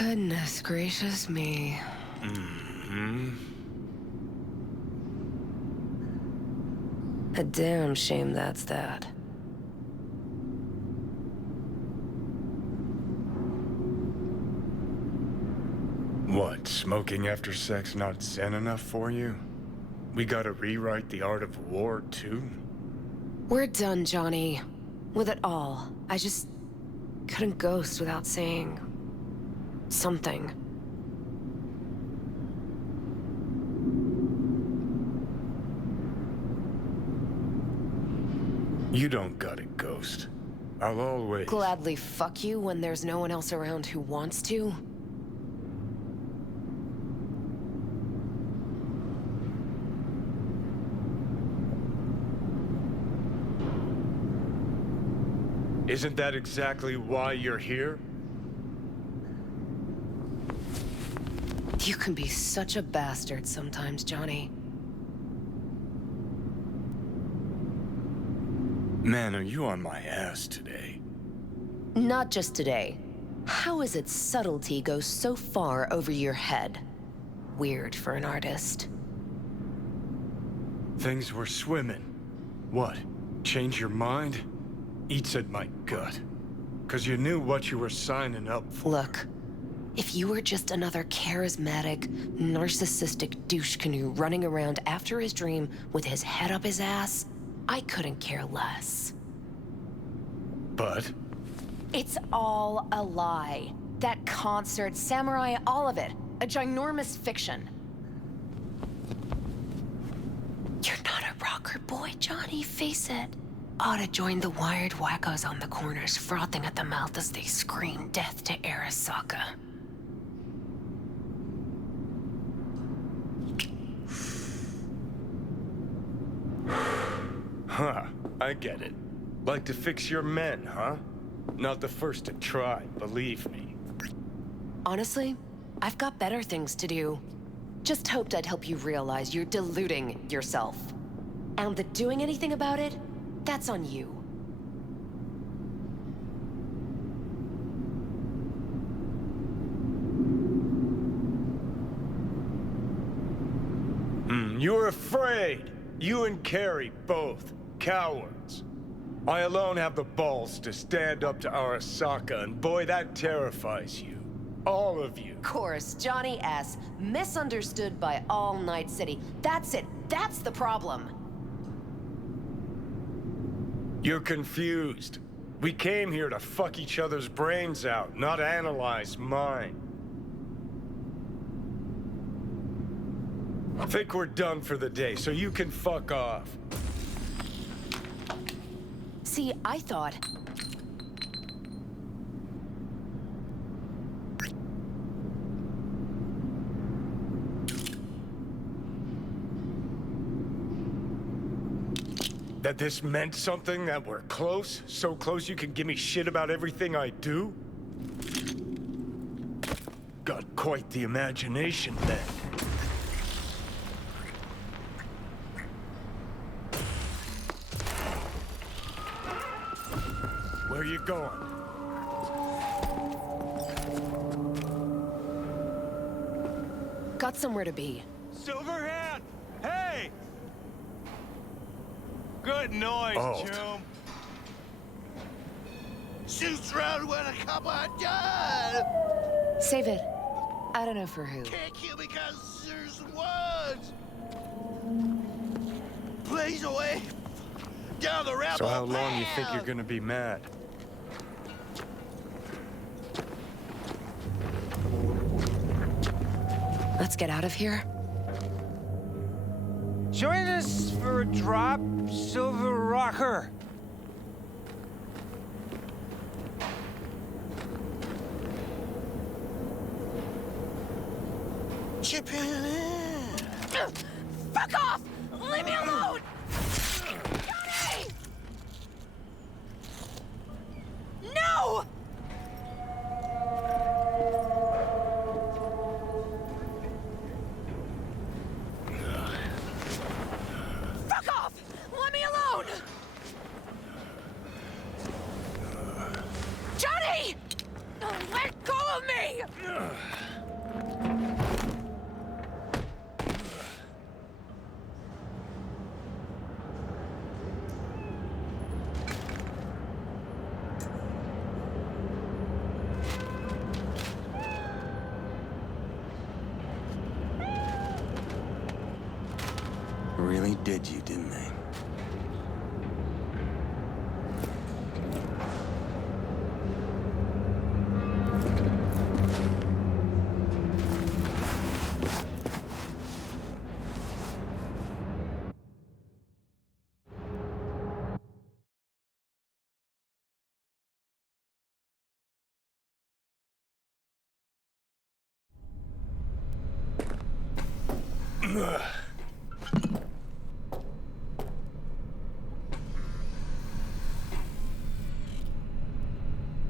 Goodness gracious me. A damn shame that's that. What, smoking after sex not zen enough for you? We gotta rewrite the art of war, too? We're done, Johnny. With it all. I just couldn't ghost without saying something. You don't gotta ghost. I'll always... Gladly fuck you when there's no one else around who wants to. Isn't that exactly why you're here? You can be such a bastard sometimes, Johnny. Man, are you on my ass today? Not just today. How is it subtlety goes so far over your head? Weird for an artist. Things were swimming. What? Change your mind? Eats at my gut. 'Cause you knew what you were signing up for. Look, if you were just another charismatic, narcissistic douche canoe running around after his dream with his head up his ass, I couldn't care less. But? It's all a lie. That concert, Samurai, all of it. A ginormous fiction. You're not a rocker boy, Johnny, face it. Ought to join the wired wackos on the corners, frothing at the mouth as they scream death to Arasaka. Huh, I get it. Like to fix your men, huh? Not the first to try, believe me. Honestly, I've got better things to do. Just hoped I'd help you realize you're deluding yourself. And that doing anything about it, that's on you. You were afraid. You and Carrie, both. Cowards. I alone have the balls to stand up to Arasaka, and boy, that terrifies you. All of you. Of course, Johnny S. Misunderstood by all Night City. That's it. That's the problem. You're confused. We came here to fuck each other's brains out, not analyze mine. I think we're done for the day, so you can fuck off. See, I thought... That this meant something, that we're close? So close you can give me shit about everything I do? Got quite the imagination then. Where are you going? Got somewhere to be. Silverhand! Hey! Good noise, chum. Shoots round when a couple of done. Save it. I don't know for who. Can't kill me because there's words. Blaze away. Down the rabbit. So how long you think you're gonna be mad? Let's get out of here. Join us for a drop, Silver Rocker. Chip in. Fuck off! Leave me alone! Johnny! No! Fuck off! Let me alone! Johnny! Let go of me! really did you, didn't they?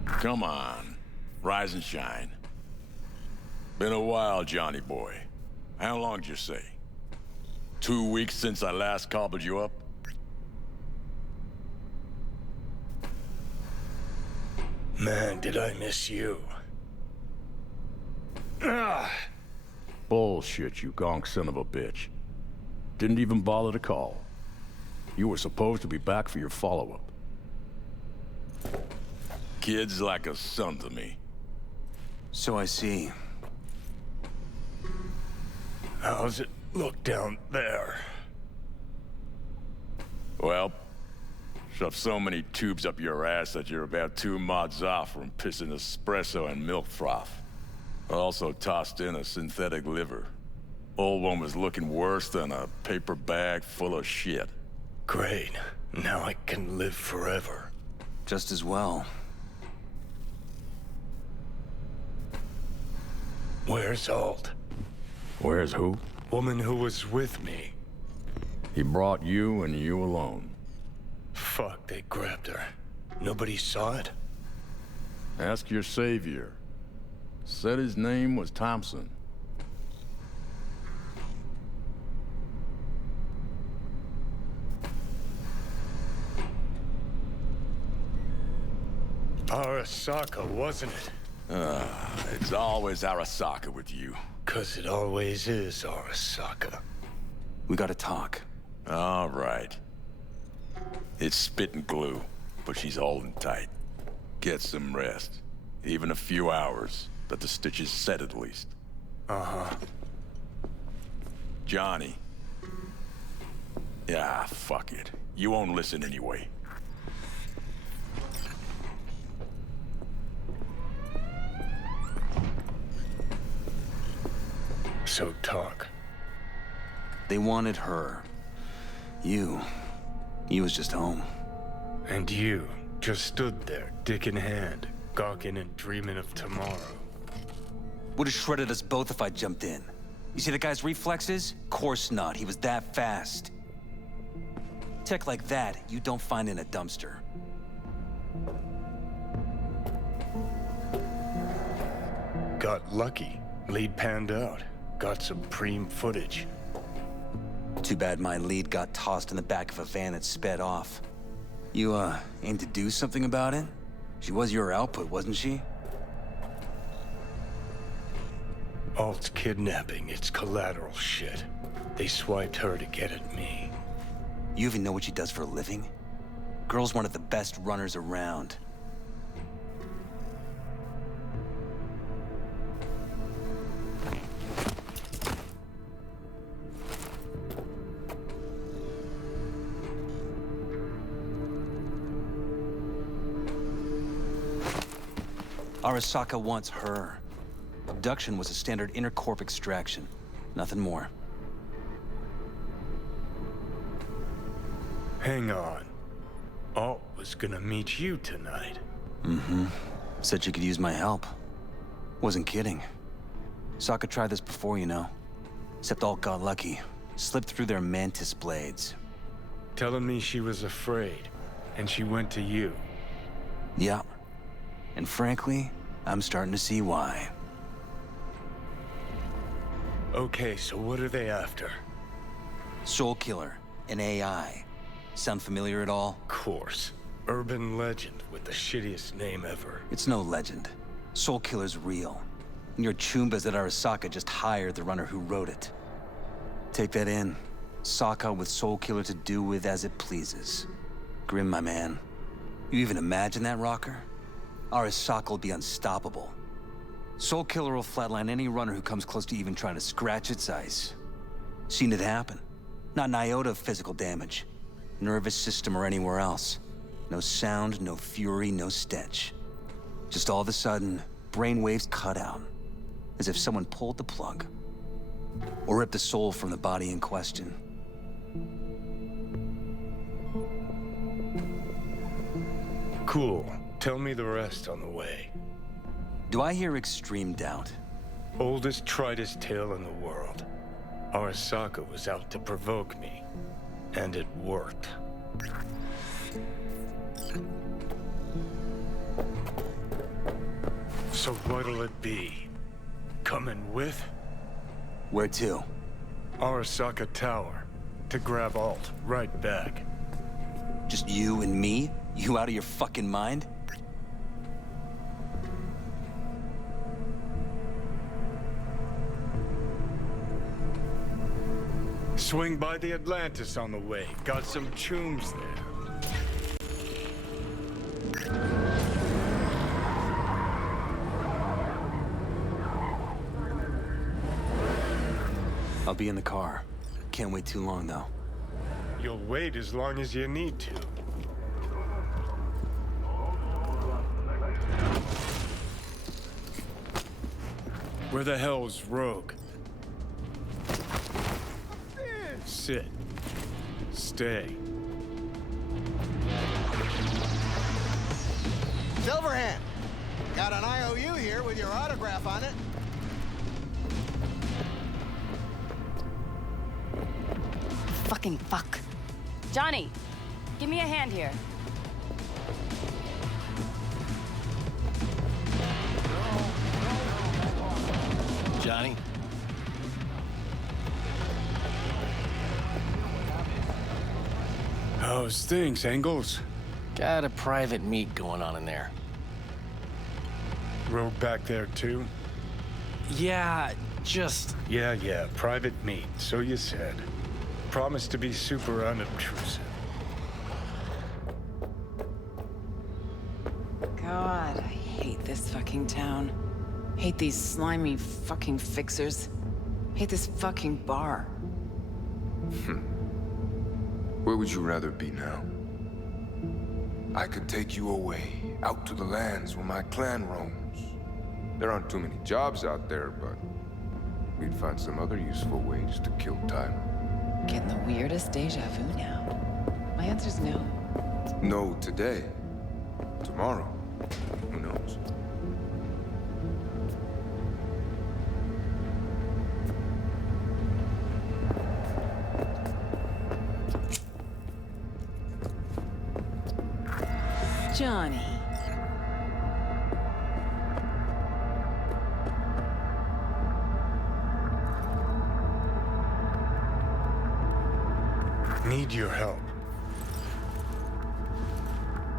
Come on. Rise and shine. Been a while, Johnny boy. How long'd you say? 2 weeks since I last cobbled you up? Man, did I miss you. Bullshit, you gonk son of a bitch. Didn't even bother to call. You were supposed to be back for your follow-up. Kid's like a son to me. So I see. How's it look down there? Well, shoved so many tubes up your ass that you're about 2 mods off from pissing espresso and milk froth. I also tossed in a synthetic liver. Old one was looking worse than a paper bag full of shit. Great. Now I can live forever. Just as well. Where's Alt? Where's who? Woman who was with me. He brought you and you alone. Fuck, they grabbed her. Nobody saw it? Ask your savior. Said his name was Thompson. Arasaka, wasn't it? It's always Arasaka with you. 'Cause it always is Arasaka. We gotta talk. All right. It's spit and glue, but she's holding tight. Get some rest. Even a few hours. Let the stitches set at least. Uh-huh. Johnny. Yeah, fuck it. You won't listen anyway. So talk. They wanted her. You was just home. And you just stood there, dick in hand, gawking and dreaming of tomorrow. Would have shredded us both if I jumped in. You see the guy's reflexes? Course not, he was that fast. Tech like that, you don't find in a dumpster. Got lucky. Lead panned out. Got some preem footage. Too bad my lead got tossed in the back of a van and sped off. You, aim to do something about it? She was your output, wasn't she? Alt's kidnapping, it's collateral shit. They swiped her to get at me. You even know what she does for a living? Girl's one of the best runners around. Arasaka wants her. Abduction was a standard intercorp extraction. Nothing more. Hang on. Alt was gonna meet you tonight. Mm-hmm. Said she could use my help. Wasn't kidding. Sokka tried this before, you know. Except Alt got lucky. Slipped through their mantis blades. Telling me she was afraid, and she went to you. Yeah. And frankly, I'm starting to see why. Okay, so what are they after? Soul Killer, an AI. Sound familiar at all? Course. Urban legend with the shittiest name ever. It's no legend. Soul Killer's real. And your Chumbas at Arasaka just hired the runner who wrote it. Take that in. Sokka with Soul Killer to do with as it pleases. Grim, my man. You even imagine that, Rocker? Arasaka will be unstoppable. Soul Killer will flatline any runner who comes close to even trying to scratch its ice. Seen it happen. Not an iota of physical damage. Nervous system or anywhere else. No sound, no fury, no stench. Just all of a sudden, brainwaves cut out. As if someone pulled the plug. Or ripped the soul from the body in question. Cool. Tell me the rest on the way. Do I hear extreme doubt? Oldest, tritest tale in the world. Arasaka was out to provoke me. And it worked. So what'll it be? Coming with? Where to? Arasaka Tower. To grab Alt, right back. Just you and me? You out of your fucking mind? Swing by the Atlantis on the way. Got some chooms there. I'll be in the car. Can't wait too long, though. You'll wait as long as you need to. Where the hell's Rogue? Sit. Stay. Silverhand, got an IOU here with your autograph on it. Fucking fuck. Johnny, give me a hand here. Johnny? How's things, Engels? Got a private meet going on in there. Rogue back there, too? Yeah, just... Yeah, private meet, so you said. Promise to be super unobtrusive. God, I hate this fucking town. Hate these slimy fucking fixers. Hate this fucking bar. Where would you rather be now? I could take you away, out to the lands where my clan roams. There aren't too many jobs out there, but we'd find some other useful ways to kill time. Getting the weirdest deja vu now. My answer's no. No today. Tomorrow. Who knows? Johnny. Need your help.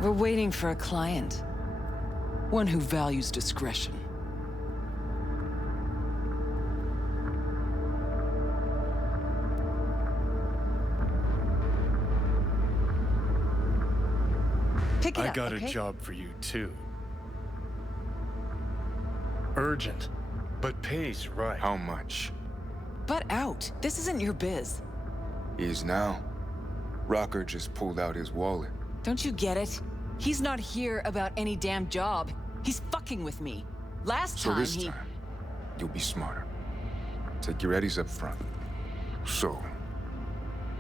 We're waiting for a client. One who values discretion. Pick it up, I got okay? a job for you, too. Urgent, but pays right. How much? Butt out. This isn't your biz. Is now. Rocker just pulled out his wallet. Don't you get it? He's not here about any damn job. He's fucking with me. Last So time this time, you'll be smarter. Take your eddies up front. So,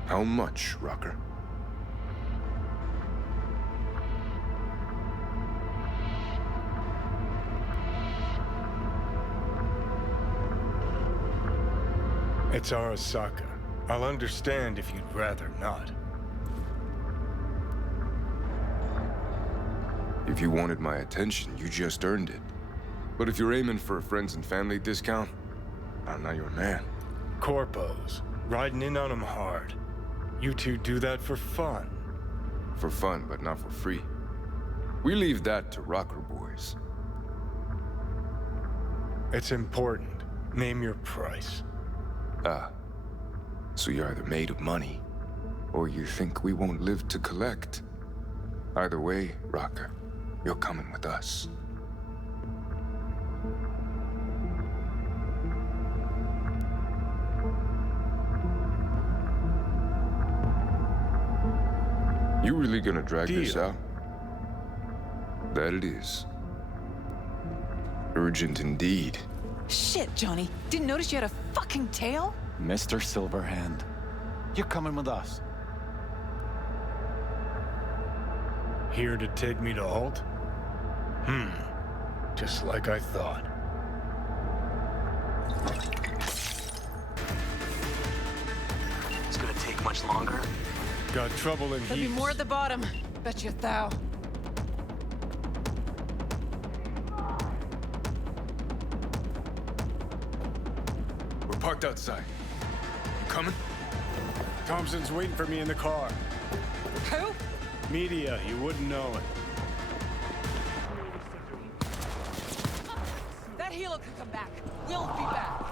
how much, Rocker? It's Arasaka. I'll understand if you'd rather not. If you wanted my attention, you just earned it. But if you're aiming for a friends and family discount, I'm not your man. Corpos. Riding in on them hard. You two do that for fun. For fun, but not for free. We leave that to rocker boys. It's important. Name your price. Ah. So you're either made of money, or you think we won't live to collect. Either way, Rocker, you're coming with us. You really gonna drag this Deal. out? That it is. Urgent indeed. Shit, Johnny. Didn't notice you had a fucking tail? Mr. Silverhand, you're coming with us. Here to take me to Alt? Just like I thought. It's gonna take much longer? Got trouble in There'll be heaps. more at the bottom. Bet you thou. We're parked outside. You coming? Thompson's waiting for me in the car. Who? Media, you wouldn't know it. That helo could come back. We'll be back.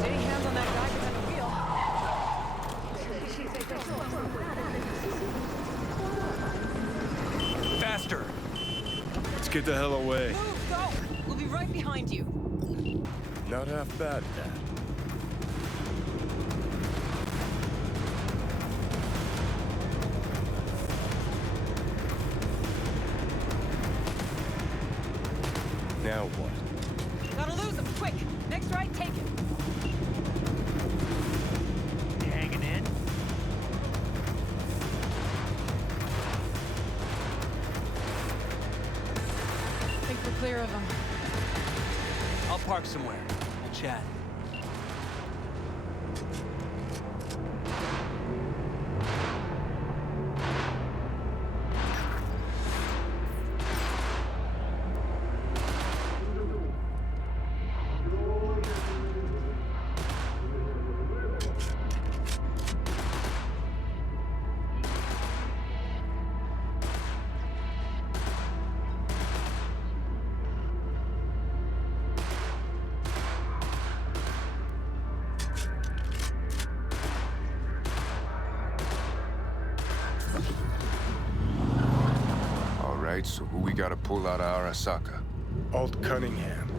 Steady hands on that guy behind the wheel. Faster! Let's get the hell away. Move, go! We'll be right behind you. Not half bad, Dad. Now what? Gotta lose him, quick! Next right, take it. You hanging in? Think we're clear of him. I'll park somewhere. We'll chat. All right, so who we gotta pull out of Arasaka? Alt Cunningham,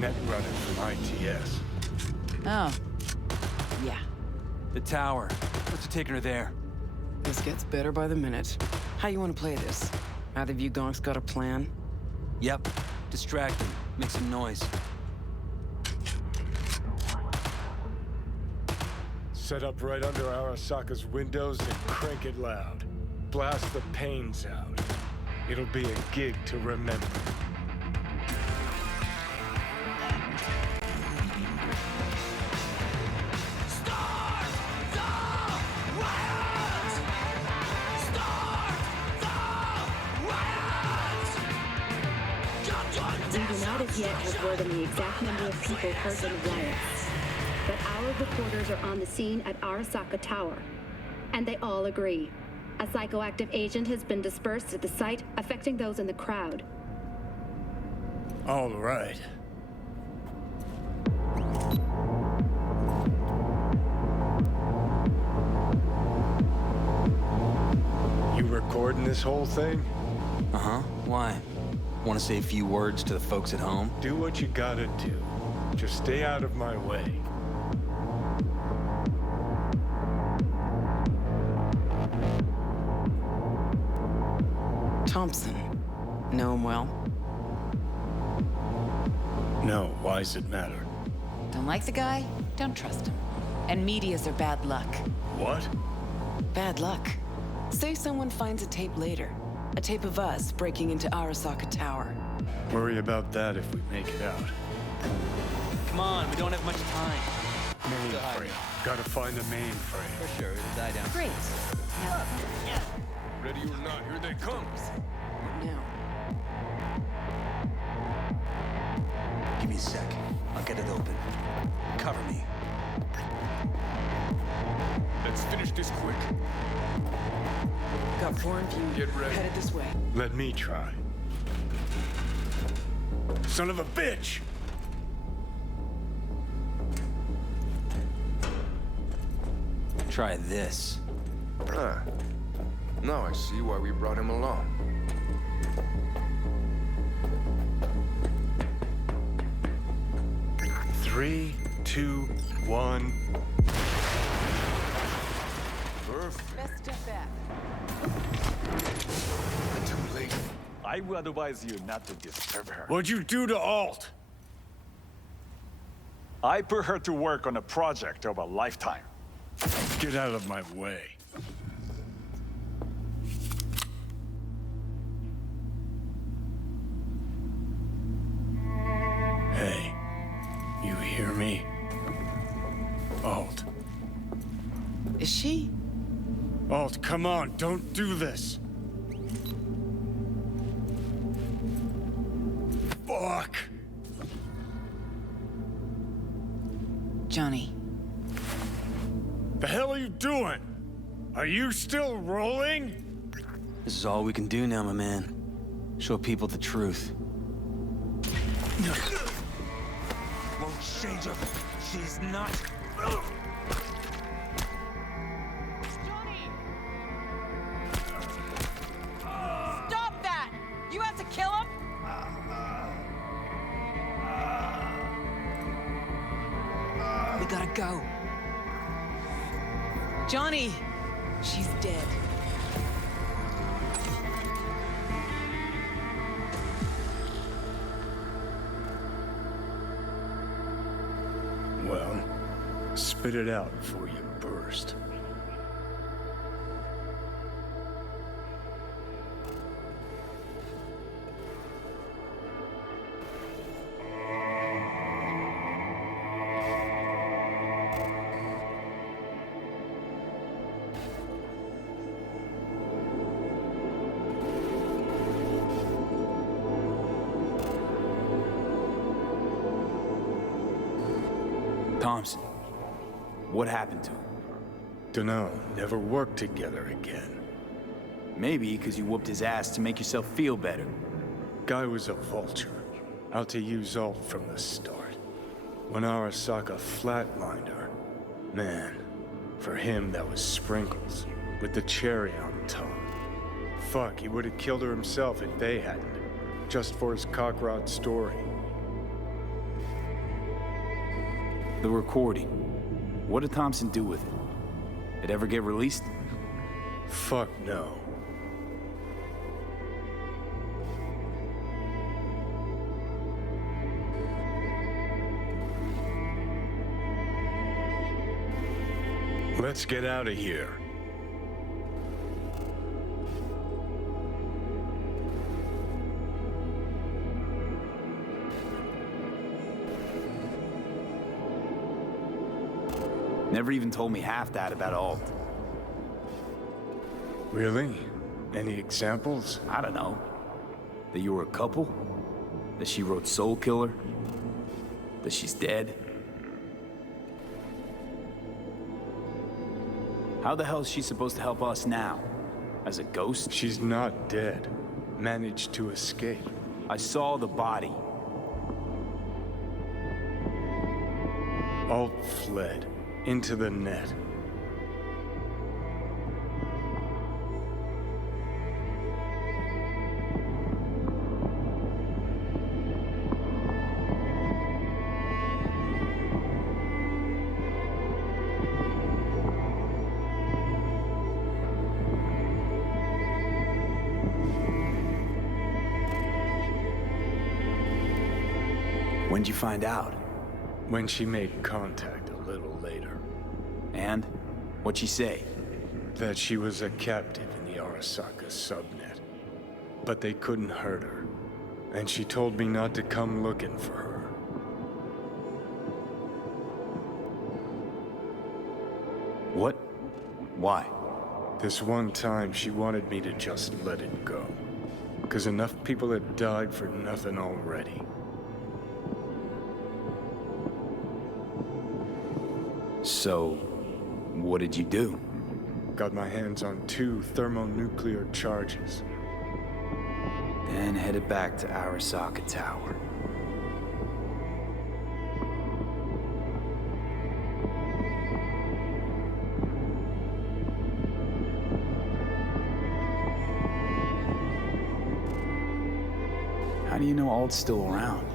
net runner from ITS. Oh. Yeah. The tower. What's taking her there? This gets better by the minute. How you want to play this? Either of you gonks got a plan? Yep. Distract him. Make some noise. Set up right under Arasaka's windows and crank it loud. Blast the panes out. It'll be a gig to remember. We do not as yet have word on the exact number of people hurt in the riots. But our reporters are on the scene at Arasaka Tower. And they all agree. A psychoactive agent has been dispersed at the site, affecting those in the crowd. All right. You recording this whole thing? Uh-huh. Why? Want to say a few words to the folks at home? Do what you gotta do. Just stay out of my way. Thompson. Know him well? No, why's it matter? Don't like the guy? Don't trust him. And medias are bad luck. What? Bad luck. Say someone finds a tape later. A tape of us breaking into Arasaka Tower. Worry about that if we make it out. Come on, we don't have much time. Mainframe. Gotta find the mainframe. For sure, it'll die down. Great. Ready or not, here they come. Now. Give me a sec. I'll get it open. Cover me. Let's finish this quick. Got foreign view. Get ready. Headed this way. Let me try. Son of a bitch! Try this. Ah. Now I see why we brought him along. Three, two, one. nerve. Best step back. Too late. I will advise you not to disturb her. What'd you do to Alt? I put her to work on a project of a lifetime. Get out of my way. Hey, you hear me? Alt. Is she? Alt, come on, don't do this. Fuck. Johnny. The hell are you doing? Are you still rolling? This is all we can do now, my man. Show people the truth. Won't change her. She's not. Stop that! You have to kill him? We gotta go. Johnny! She's dead. Well, spit it out before you burst. Thompson. What happened to him? Dunno, never worked together again. Maybe because you whooped his ass to make yourself feel better. Guy was a vulture, out to use Alt from the start. When Arasaka flatlined her, man, for him that was sprinkles, with the cherry on top. Fuck, he would have killed her himself if they hadn't, just for his cockrod story. The recording. What did Thompson do with it? It ever get released? Fuck no. Let's get out of here. Never even told me half that about Alt. Really? Any examples? I don't know. That you were a couple? That she wrote Soul Killer? That she's dead? How the hell is she supposed to help us now? As a ghost? She's not dead. Managed to escape. I saw the body. Alt fled. Into the net. When'd you find out? When she made contact a little later. And? What'd she say? That she was a captive in the Arasaka subnet. But they couldn't hurt her. And she told me not to come looking for her. What? Why? This one time she wanted me to just let it go. 'Cause enough people had died for nothing already. So, what did you do? Got my hands on 2 thermonuclear charges. Then headed back to Arasaka Tower. How do you know Alt's still around?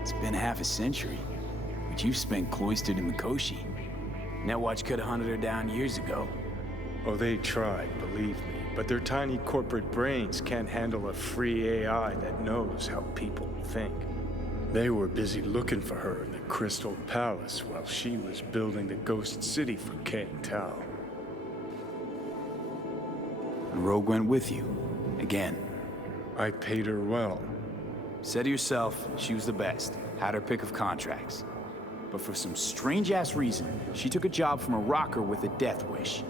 It's been half a century, but you've spent cloistered in Mikoshi. Netwatch could have hunted her down years ago. Oh, they tried, believe me, but their tiny corporate brains can't handle a free AI that knows how people think. They were busy looking for her in the Crystal Palace while she was building the ghost city for King Tao. And Rogue went with you. Again. I paid her well. Said to yourself, she was the best. Had her pick of contracts. But for some strange-ass reason, she took a job from a rocker with a death wish.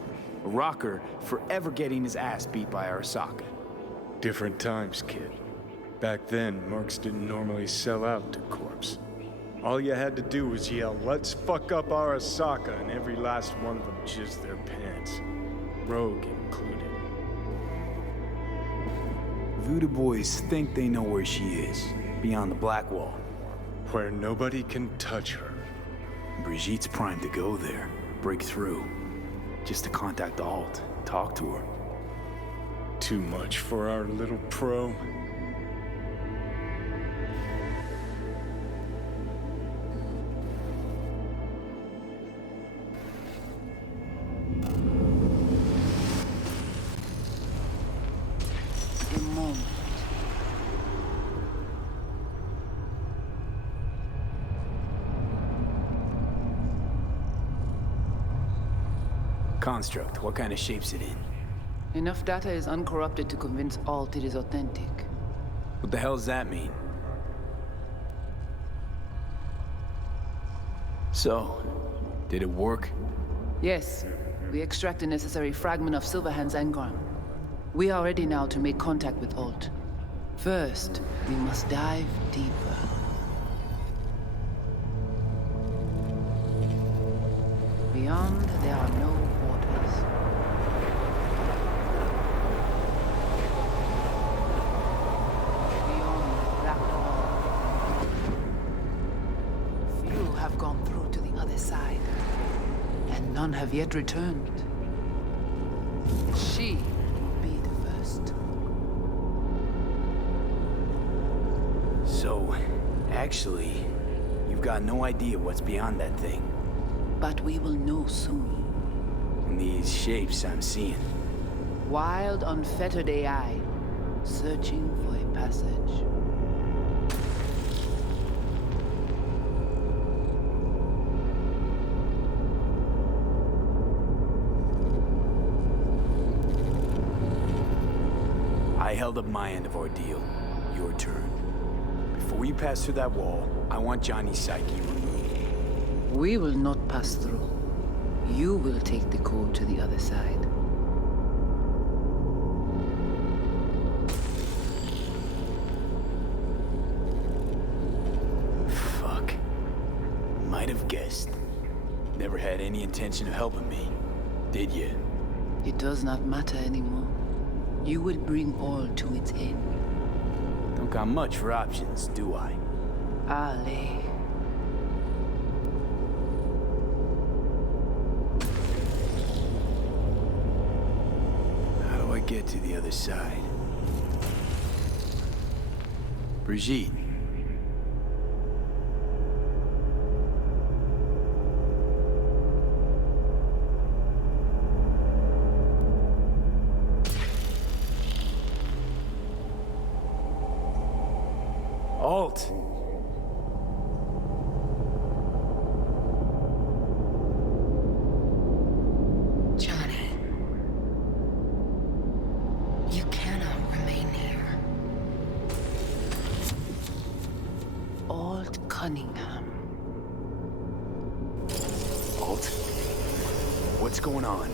A rocker forever getting his ass beat by Arasaka. Different times, kid. Back then, mercs didn't normally sell out to corpse. All you had to do was yell, "Let's fuck up Arasaka," and every last one of them jizzed their pants. Rogue included. Voodoo boys think they know where she is, beyond the Black Wall. Where nobody can touch her. Brigitte's primed to go there, break through. Just to contact Alt, talk to her. Too much for our little pro. A moment. Construct, what kind of shape's it in? Enough data is uncorrupted to convince Alt it is authentic. What the hell does that mean? So, did it work? Yes, we extract the necessary fragment of Silverhand's engram. We are ready now to make contact with Alt. First, we must dive deeper. Beyond, there are no borders. Beyond the Black Wall. Few have gone through to the other side, and none have yet returned. She will be the first. So, actually, you've got no idea what's beyond that thing. But we will know soon. And these shapes I'm seeing. Wild, unfettered AI, searching for a passage. I held up my end of our deal. Your turn. Before you pass through that wall, I want Johnny's psyche removed. We will not pass through. You will take the code to the other side. Fuck. Might have guessed. Never had any intention of helping me, did you? It does not matter anymore. You will bring all to its end. Don't got much for options, do I? Ale. How do I get to the other side? Brigitte. Alt. Johnny. You cannot remain here. Alt Cunningham. Alt? What's going on?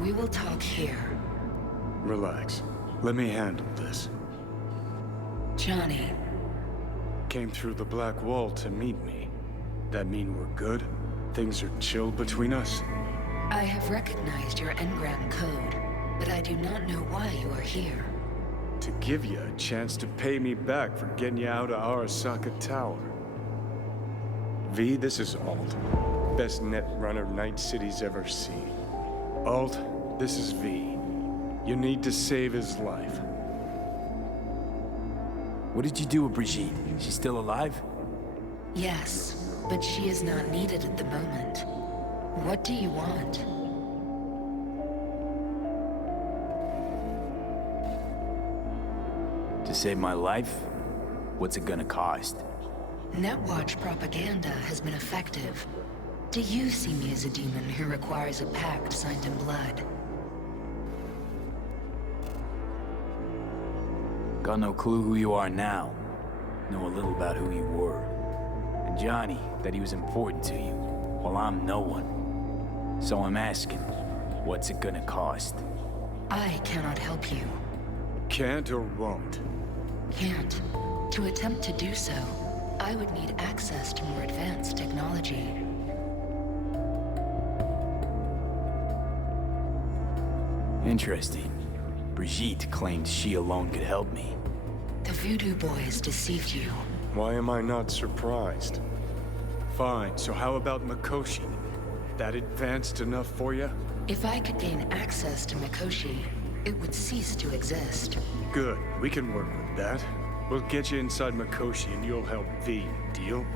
We will talk here. Relax. Let me handle this. Johnny. Came through the Black Wall to meet me. That mean we're good? Things are chill between us? I have recognized your engram code, but I do not know why you are here. To give you a chance to pay me back for getting you out of Arasaka Tower. V, this is Alt. Best net runner Night City's ever seen. Alt, this is V. You need to save his life. What did you do with Brigitte? She's still alive? Yes, but she is not needed at the moment. What do you want? To save my life? What's it gonna cost? Netwatch propaganda has been effective. Do you see me as a demon who requires a pact signed in blood? Got no clue who you are now. Know a little about who you were. And Johnny, that he was important to you, while I'm no one. So I'm asking, what's it gonna cost? I cannot help you. Can't or won't? Can't. To attempt to do so, I would need access to more advanced technology. Interesting. Brigitte claimed she alone could help me. The Voodoo Boys deceived you. Why am I not surprised? Fine, so how about Mikoshi? That advanced enough for you? If I could gain access to Mikoshi, it would cease to exist. Good, we can work with that. We'll get you inside Mikoshi and you'll help V, deal?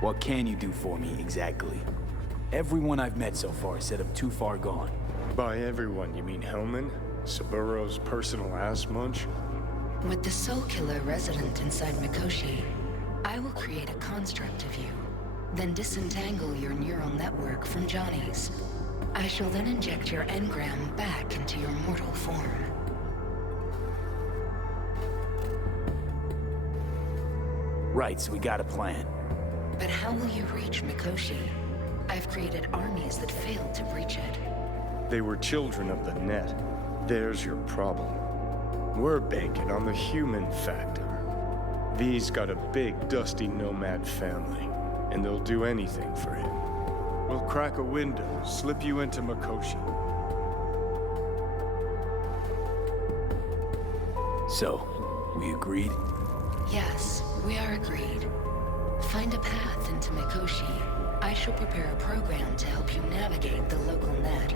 What can you do for me, exactly? Everyone I've met so far said I'm too far gone. By everyone, you mean Hellman? Saburo's personal ass munch? With the Soul Killer resident inside Mikoshi, I will create a construct of you, then disentangle your neural network from Johnny's. I shall then inject your engram back into your mortal form. Right, so we got a plan. But how will you reach Mikoshi? I've created armies that failed to breach it. They were children of the net. There's your problem. We're banking on the human factor. V's got a big, dusty nomad family, and they'll do anything for him. We'll crack a window, slip you into Mikoshi. So, we agreed? Yes, we are agreed. Find a path into Mikoshi. I shall prepare a program to help you navigate the local net.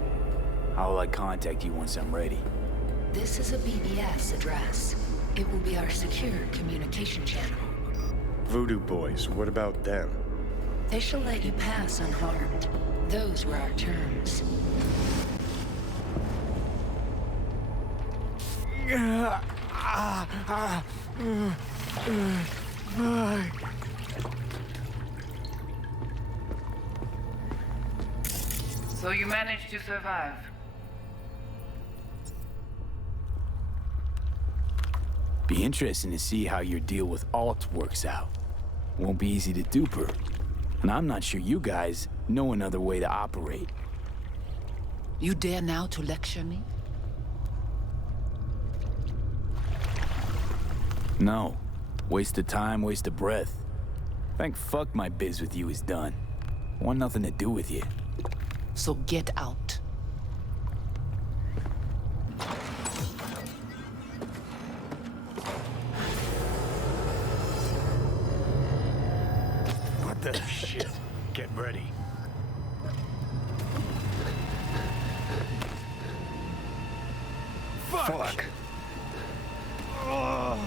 How will I contact you once I'm ready? This is a BBS address. It will be our secure communication channel. Voodoo Boys, what about them? They shall let you pass unharmed. Those were our terms. So you managed to survive. Be interesting to see how your deal with Alt works out. Won't be easy to dupe her. And I'm not sure you guys know another way to operate. You dare now to lecture me? No. Waste of time, waste of breath. Thank fuck my biz with you is done. Want nothing to do with you. So get out. What the shit? Get ready. Fuck! Oh.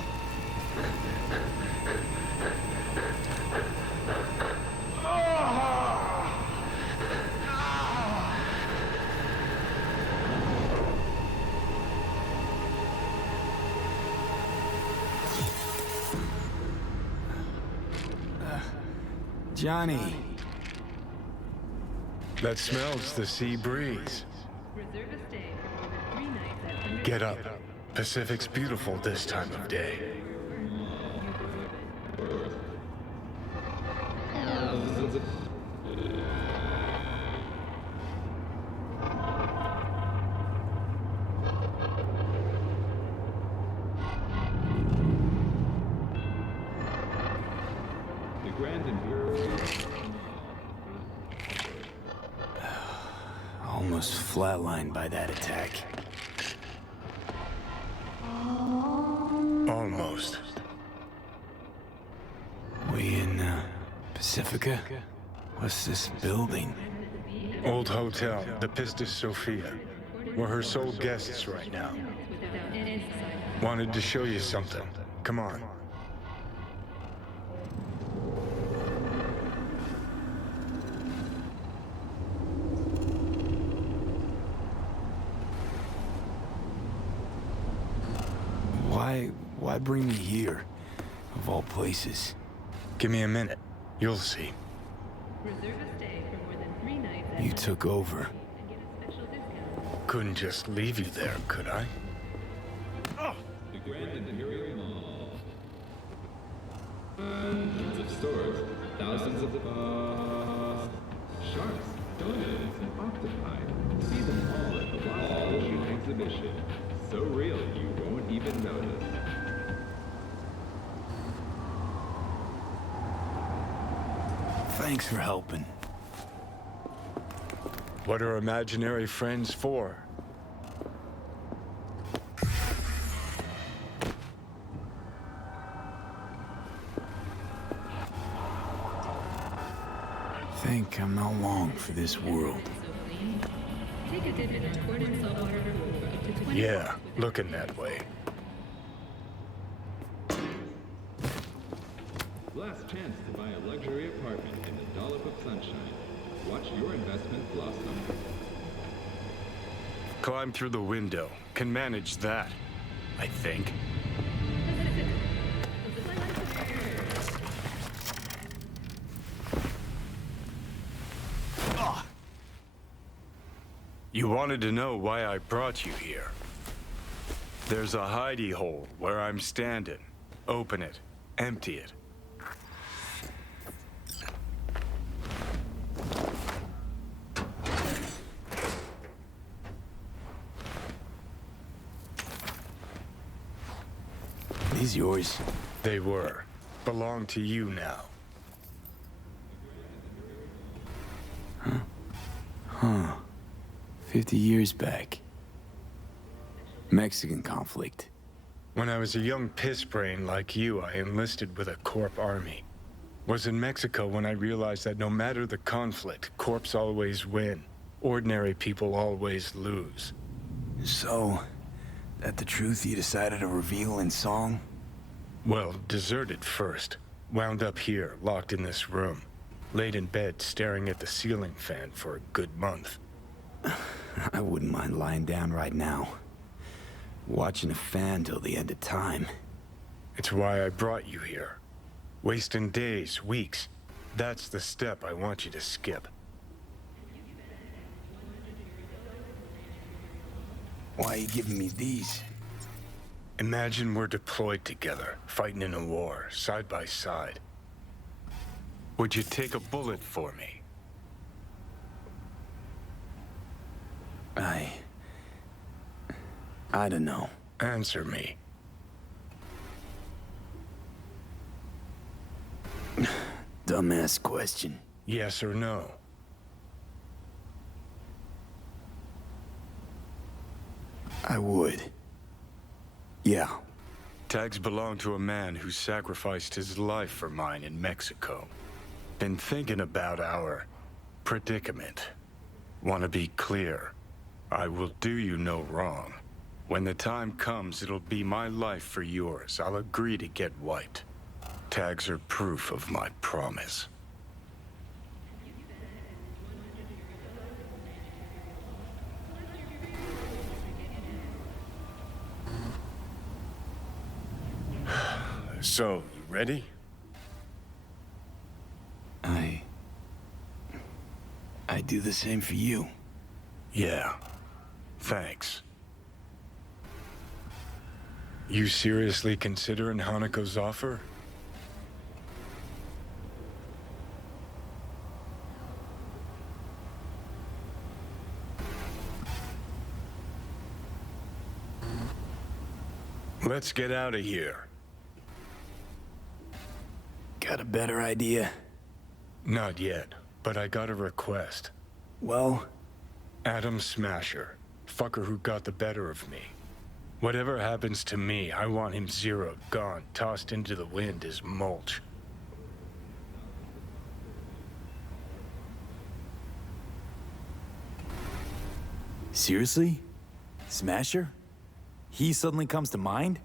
Johnny. That smells the sea breeze. Get up. Pacific's beautiful this time of day. Almost flatlined by that attack. Almost. We in, Pacifica? What's this building? Old hotel, the Pistis Sophia. We're her sole guests right now. Wanted to show you something. Come on. Why bring me here, of all places? Give me a minute. You'll see. You took over. Couldn't just leave you there, could I? The Grand Imperial Mall. Hundreds of stores, thousands of sharks, dolphins, and octopi. See them all at the Lost Ocean exhibition. So real you won't even notice. Thanks for helping. What are imaginary friends for? Think I'm not long for this world. Yeah, looking that way. Last chance to buy a luxury apartment in the dollop of sunshine. Watch your investment blossom. Climb through the window. Can manage that, I think. You wanted to know why I brought you here. There's a hidey hole where I'm standing. Open it. Empty it. These yours? They were. Belong to you now. Huh. 50 years back. Mexican conflict. When I was a young pissbrain like you, I enlisted with a Corp army. Was in Mexico when I realized that no matter the conflict, Corps always win. Ordinary people always lose. So, that the truth you decided to reveal in song? Well, deserted first. Wound up here, locked in this room. Laid in bed, staring at the ceiling fan for a good month. I wouldn't mind lying down right now. Watching a fan till the end of time. It's why I brought you here. Wasting days, weeks. That's the step I want you to skip. Why are you giving me these? Imagine we're deployed together, fighting in a war, side by side. Would you take a bullet for me? I don't know. Answer me. Dumbass question. Yes or no? I would. Yeah. Tags belong to a man who sacrificed his life for mine in Mexico. Been thinking about our predicament. Want to be clear. I will do you no wrong. When the time comes, it'll be my life for yours. I'll agree to get wiped. Tags are proof of my promise. So, you ready? I do the same for you. Yeah. Thanks. You seriously considering Hanako's offer? Let's get out of here. Got a better idea? Not yet, but I got a request. Well? Adam Smasher. Fucker who got the better of me. Whatever happens to me, I want him zeroed, gone, tossed into the wind as mulch. Seriously? Smasher? He suddenly comes to mind?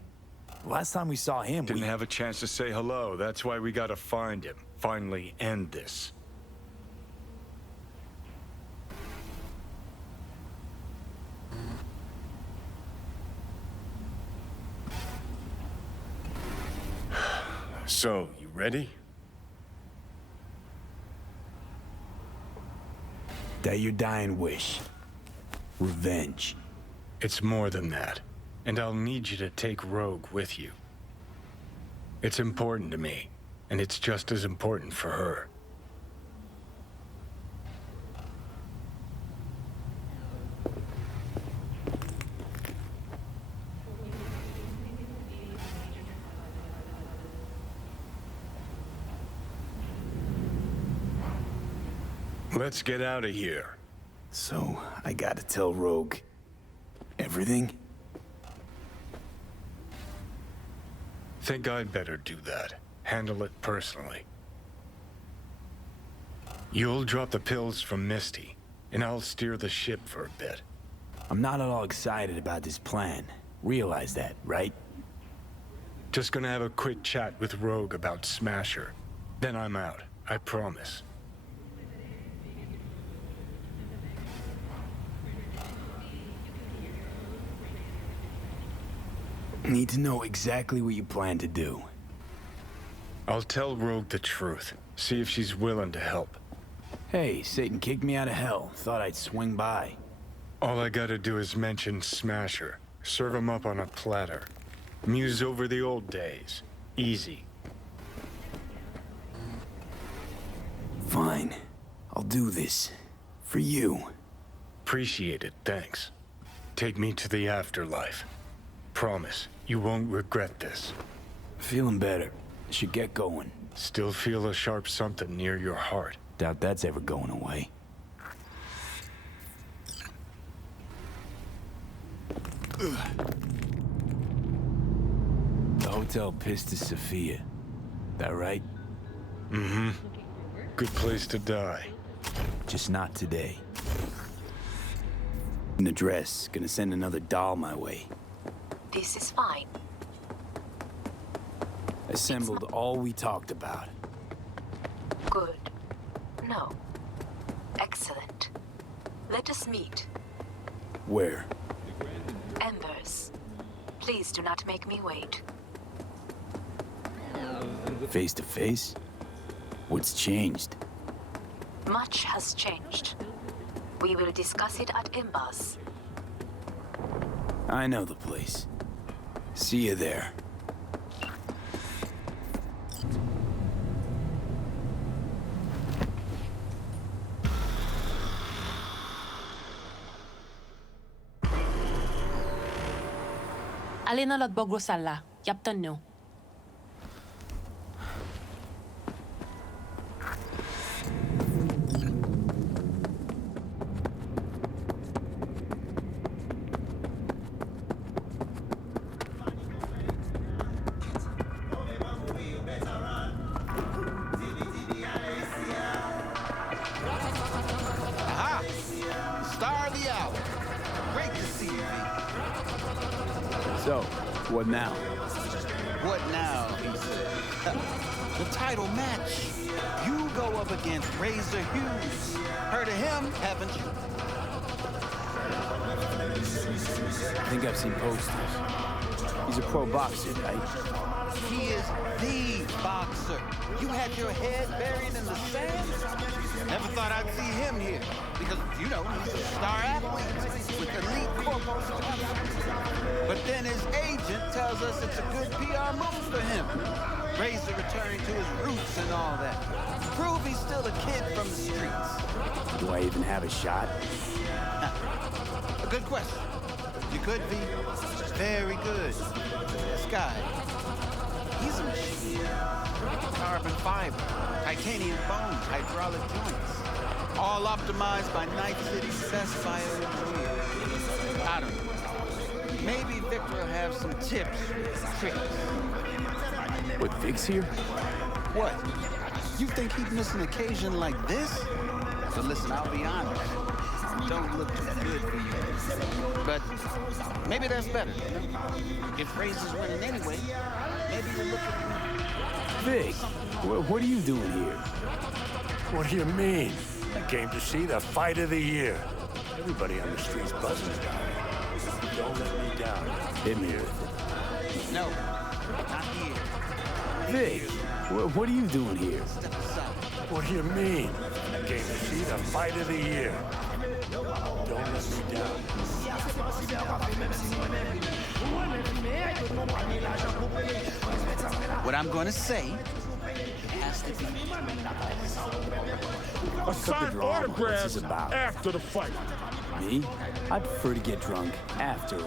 Last time we saw him, Didn't have a chance to say hello. That's why we gotta find him. Finally end this. So, you ready? That your dying wish. Revenge. It's more than that. And I'll need you to take Rogue with you. It's important to me, and it's just as important for her. Let's get out of here. So, I gotta tell Rogue everything? Think I'd better do that. Handle it personally. You'll drop the pills from Misty, and I'll steer the ship for a bit. I'm not at all excited about this plan. Realize that, right? Just gonna have a quick chat with Rogue about Smasher. Then I'm out, I promise. Need to know exactly what you plan to do. I'll tell Rogue the truth. See if she's willing to help. Hey, Satan kicked me out of hell. Thought I'd swing by. All I gotta do is mention Smasher. Serve him up on a platter. Muse over the old days. Easy. Fine. I'll do this. For you. Appreciate it, thanks. Take me to the afterlife. Promise, you won't regret this. Feeling better. Should get going. Still feel a sharp something near your heart. Doubt that's ever going away. The hotel Pistis Sophia. That right? Mm-hmm. Good place to die. Just not today. An address. Gonna send another doll my way. This is fine. Assembled all we talked about. Good. No. Excellent. Let us meet. Where? Embers. Please do not make me wait. Face to face? What's changed? Much has changed. We will discuss it at Embers. I know the place. See you there. علينا لطبق وسلة يبتنو Aha! Star of the hour. Great to see you, V. So, what now? What now, he said. The title match. You go up against Razor Hughes. Heard of him, haven't you? I think I've seen posters. He's a pro boxer, right? He is the boxer. You had your head buried in the sand? Never thought I'd see him here. Because, you know, he's a star athlete with elite corporal status. But then his agent tells us it's a good PR move for him. Razor returning to his roots and all that. Prove he's still a kid from the streets. Do I even have a shot? A good question. You could be. Very good. This guy, he's a machine. Carbon fiber, titanium bones, hydraulic joints. All optimized by Night City's best bioengineers. I don't know. Maybe Victor will have some tips, tricks. What, Vic's here? What? You think he'd miss an occasion like this? So listen, I'll be honest. Don't look too good for you. But Maybe that's better, you know? If Razor's winning anyway, maybe we'll look at... Vic, what are you doing here? What do you mean? I came to see the fight of the year. Everybody on the street's buzzing about it. Don't let me down. Hit me with it. No, not here. Vic, what are you doing here? What do you mean? I came to see the fight of the year. Don't let me down. What I'm gonna say has to be... A signed autograph after the fight. Me? I'd prefer to get drunk after a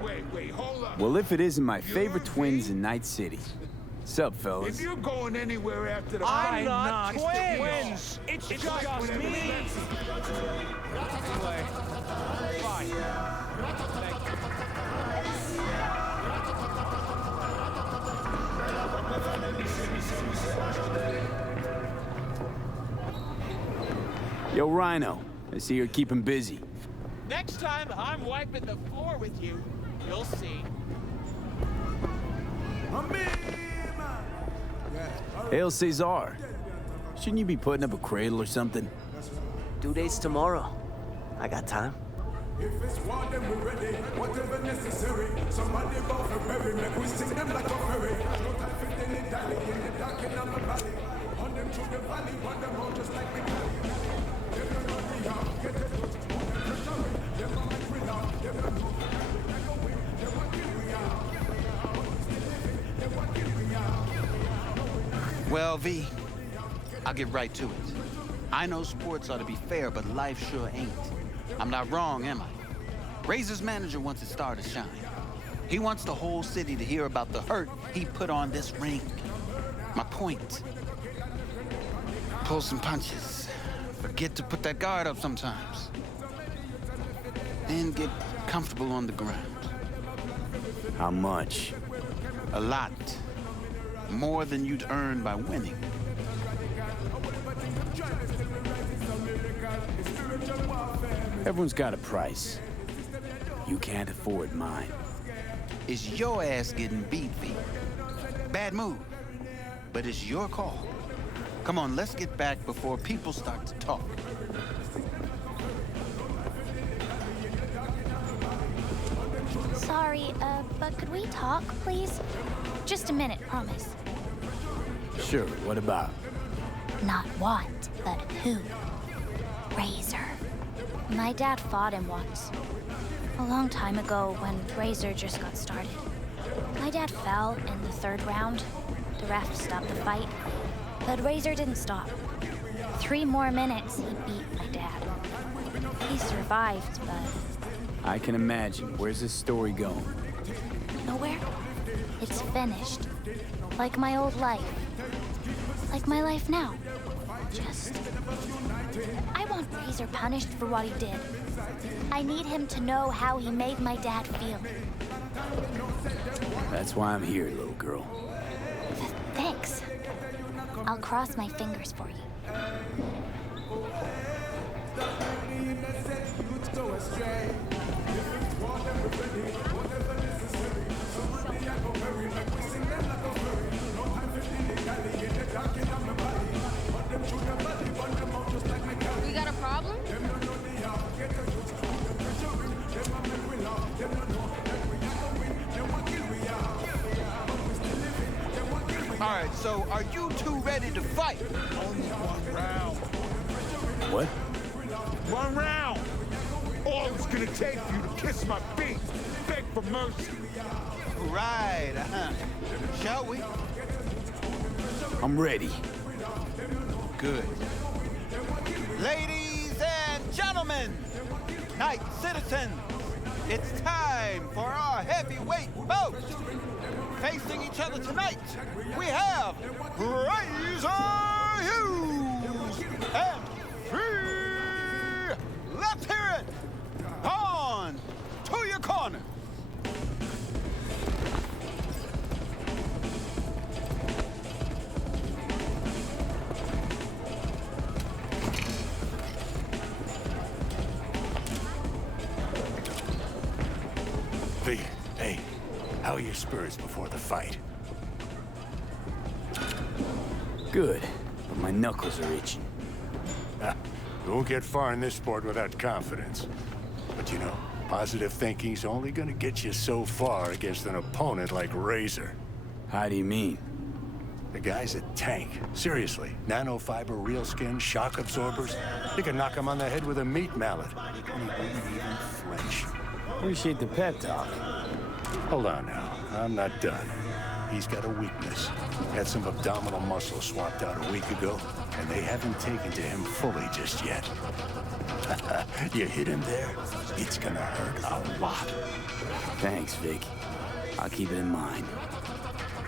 win. Wait, hold up. Well, if it isn't my favorite twins in Night City. Sup, fellas? If you're going anywhere after the I'm fight, not twins. It's just me. Anyway, fine. Yo, Rhino. I see you're keeping busy. Next time I'm wiping the floor with you, you'll see. Hail Cesar. Shouldn't you be putting up a cradle or something? Due date's tomorrow. I got time. If it's war, then we're ready. Whatever necessary. Somebody bow for berry. Make we sing them like a fairy. No time for dilly-dally in the dark in the valley. On them through the valley, on them out just like me. Them don't know the yard, get it out. Them don't make we laugh. Them don't know. They go win. They want kill we are. They want kill we are. Well, V, I'll get right to it. I know sports ought to be fair, but life sure ain't. I'm not wrong, am I? Razor's manager wants his star to shine. He wants the whole city to hear about the hurt he put on this ring. My point. Pull some punches. Forget to put that guard up sometimes. And get comfortable on the ground. How much? A lot. More than you'd earn by winning. Everyone's got a price. You can't afford mine. Is your ass getting beat, V? Bad move. But it's your call. Come on, let's get back before people start to talk. Sorry, but could we talk, please? Just a minute, promise. Sure, what about? Not what, but who. Razor. My dad fought him once. A long time ago, when Razor just got started. My dad fell in the third round. The ref stopped the fight. But Razor didn't stop. 3 more minutes, he beat my dad. He survived, but... I can imagine. Where's this story going? Nowhere. It's finished. Like my old life. Like my life now. Just... I want Razor punished for what he did. I need him to know how he made my dad feel. That's why I'm here, little girl. Thanks. I'll cross my fingers for you. We got a problem? All right, so are you two ready to fight? Only 1 round. What? 1 round. All it's gonna take for you to kiss my feet, beg for mercy. Right, Shall we? I'm ready. Good. Ladies and gentlemen, night citizens, it's time for our heavyweight bout. Facing each other tonight, we have Razor Hughes and Free. Let's hear it. On to your corner. V, hey, how are your spurs before the fight? Good, but my knuckles are itching. You won't get far in this sport without confidence. But you know, positive thinking's only gonna get you so far against an opponent like Razor. How do you mean? The guy's a tank. Seriously. Nanofiber, real skin, shock absorbers. You can knock him on the head with a meat mallet. And he wouldn't even flinch. Appreciate the pep talk. Hold on now. I'm not done. He's got a weakness. Had some abdominal muscle swapped out a week ago, and they haven't taken to him fully just yet. You hit him there, it's gonna hurt a lot. Thanks, Vic. I'll keep it in mind.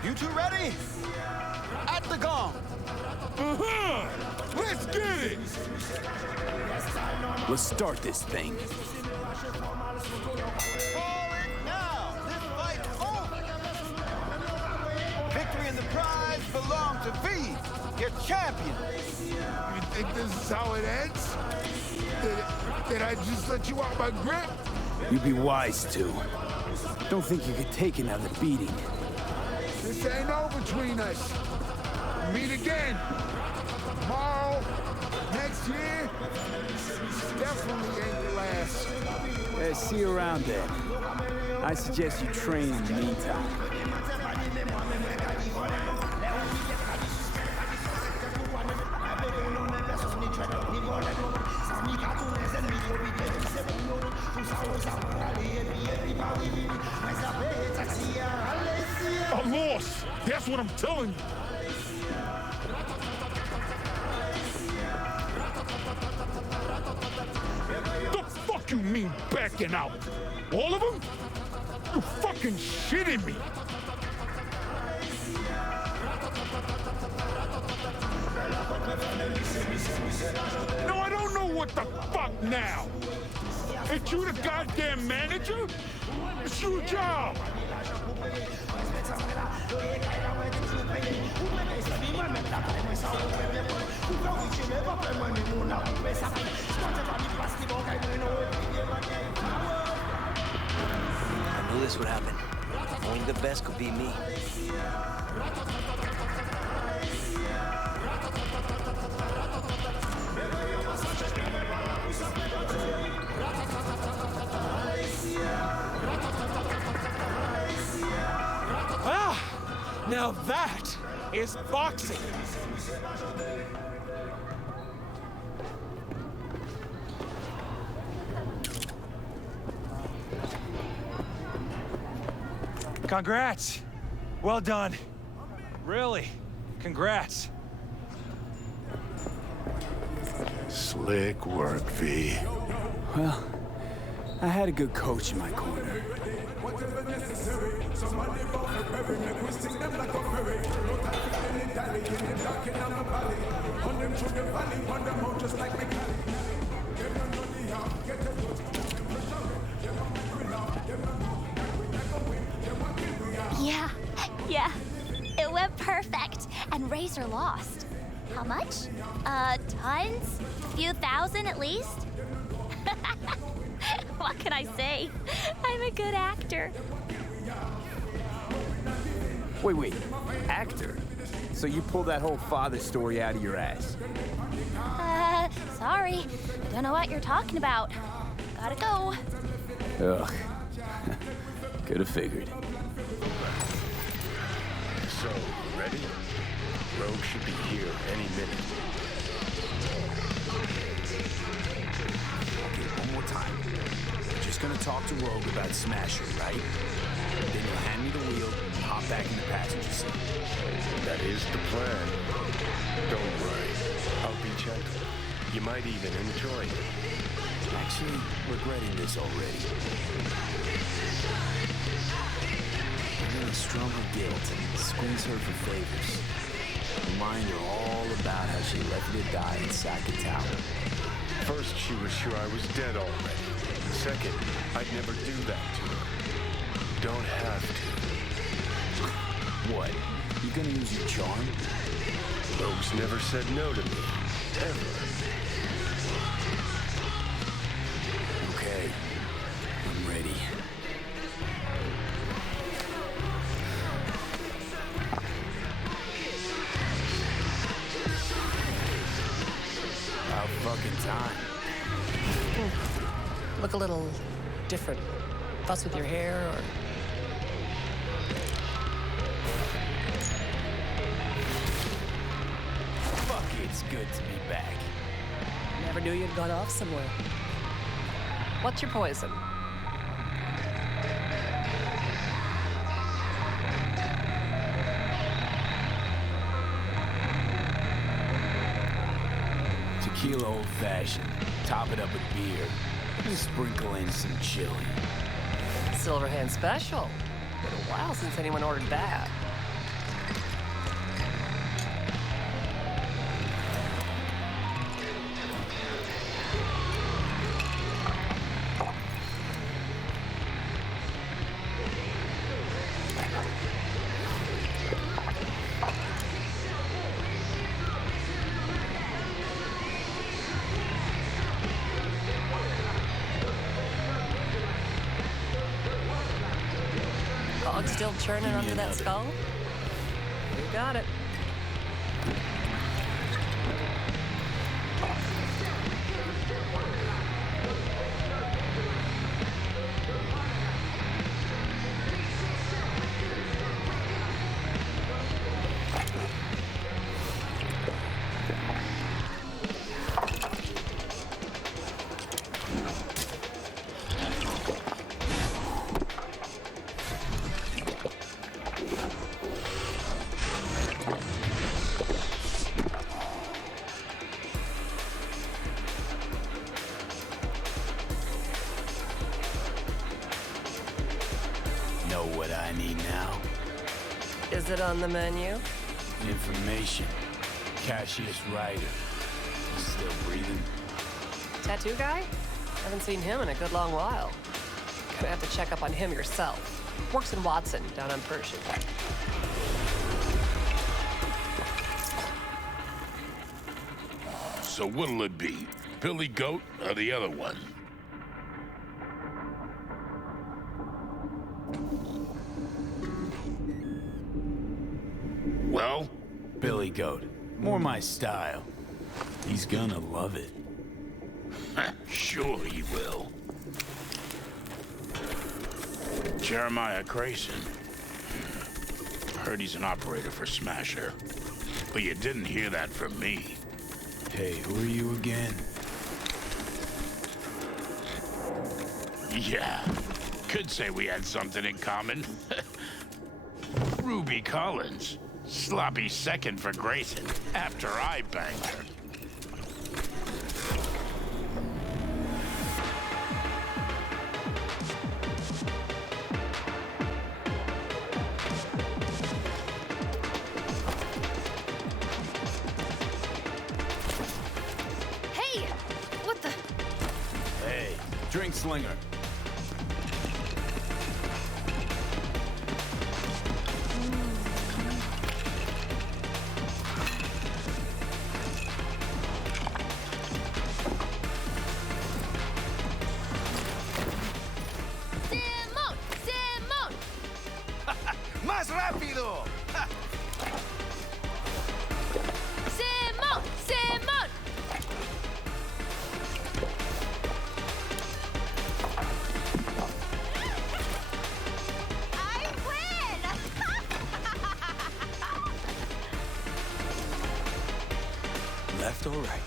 You two ready? At the gong. Let's get it! Let's start this thing. Call it now. This fight's over. Victory and the prize belong to V, your champion. You think this is how it ends? Did I just let you out my grip? You'd be wise to. Don't think you could take another beating. This ain't over between us. Meet again. Tomorrow, next year. Definitely ain't the last. See you around then. I suggest you train in the meantime. I'm lost. That's what I'm telling you. The fuck you mean backing out? All of them? You fucking shitting me. No, I don't know what the fuck now. Ain't you the goddamn manager? It's your job. I knew this would happen. Only the best could beat me. Now that is boxing. Congrats. Well done. Really, congrats. Slick work, V. Well, I had a good coach in my corner. Whatever necessary, somebody bought a berry, make we sting them like a fairy. No time for any dally, in the dark in the valley. On them through the valley, on them out just like me. Them don't know the how, get the goods. Them no shout it, them no make we laugh. Them no know that we never win, them what kill we are. Yeah. It went perfect. And Razor lost. How much? Tons? A few thousand at least? What can I say? I'm a good actor. Wait. Actor? So you pulled that whole father story out of your ass? Sorry. I don't know what you're talking about. Gotta go. Ugh. Could have figured. So, ready? Rogue should be here any minute. Okay, one more time. You're just gonna talk to Rogue about Smasher, right? Then you'll hand me the wheel and hop back in the passenger seat. That is the plan. Don't worry. I'll be gentle. You might even enjoy it. Actually, regretting this already. I'm gonna strum her guilt and squeeze her for favors. Remind her all about how she left me to die inside the tower. First, she was sure I was dead already. Second, I'd never do that to her. Don't have to. What? You gonna use your charm? Rogue's never said no to me. Ever. Okay. I'm ready. Look a little different. Fuss with your hair, or... Fuck, it's good to be back. Never knew you'd gone off somewhere. What's your poison? Tequila old-fashioned. Top it up with beer. And sprinkle in some chili. Silverhand special. Been a while since anyone ordered that. Cog still churning under that skull? You got it. Know what I need now? Is it on the menu? Information. Cassius Ryder. He's still breathing. Tattoo guy? Haven't seen him in a good long while. Gonna have to check up on him yourself. Works in Watson, down on Pershing. So what'll it be? Billy Goat or the other one? Well? Billy Goat. More my style. He's gonna love it. Sure he will. Jeremiah Grayson. Heard he's an operator for Smasher. But you didn't hear that from me. Hey, who are you again? Yeah. Could say we had something in common. Ruby Collins. Sloppy second for Grayson after I banged her. Hey! What the? Hey, drink slinger. Simón! Simón! ¡Más rápido! Simón! Simón! I win! Left or right?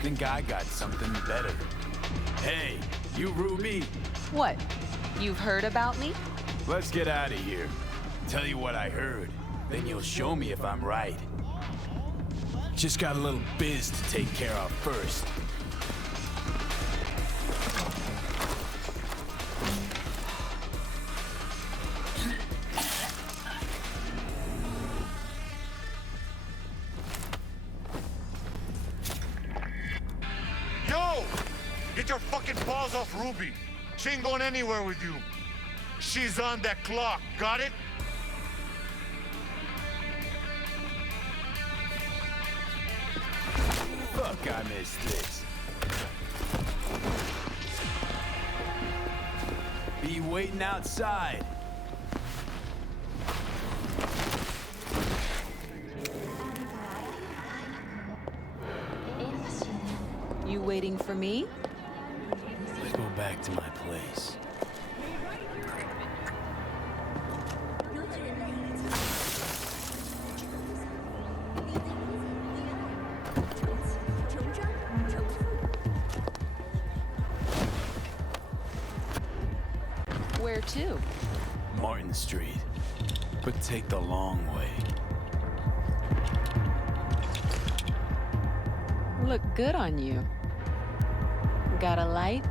Think I got something better. Hey, you Ruby. What? You've heard about me? Let's get out of here. Tell you what I heard. Then you'll show me if I'm right. Just got a little biz to take care of first. Yo! Get your fucking balls off Ruby. She ain't going anywhere with you. She's on that clock, got it? Fuck, I missed this. Be waiting outside. waiting for me? Let's go back to my place. Where to? Martin Street. But take the long way. Look good on you. Got a light?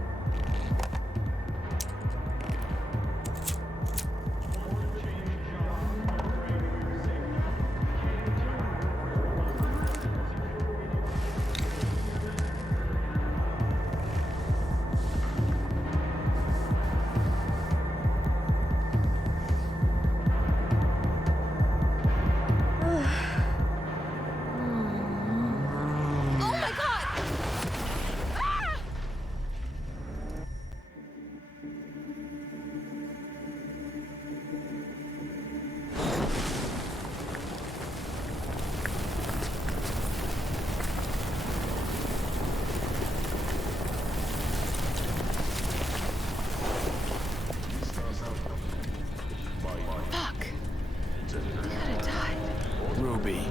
Ruby.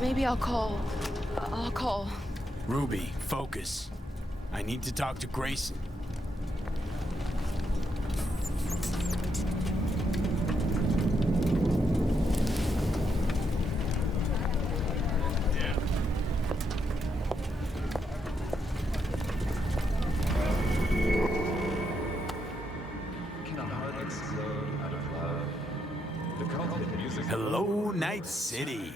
Maybe I'll call. Ruby, focus. I need to talk to Grayson. Hello, Night City.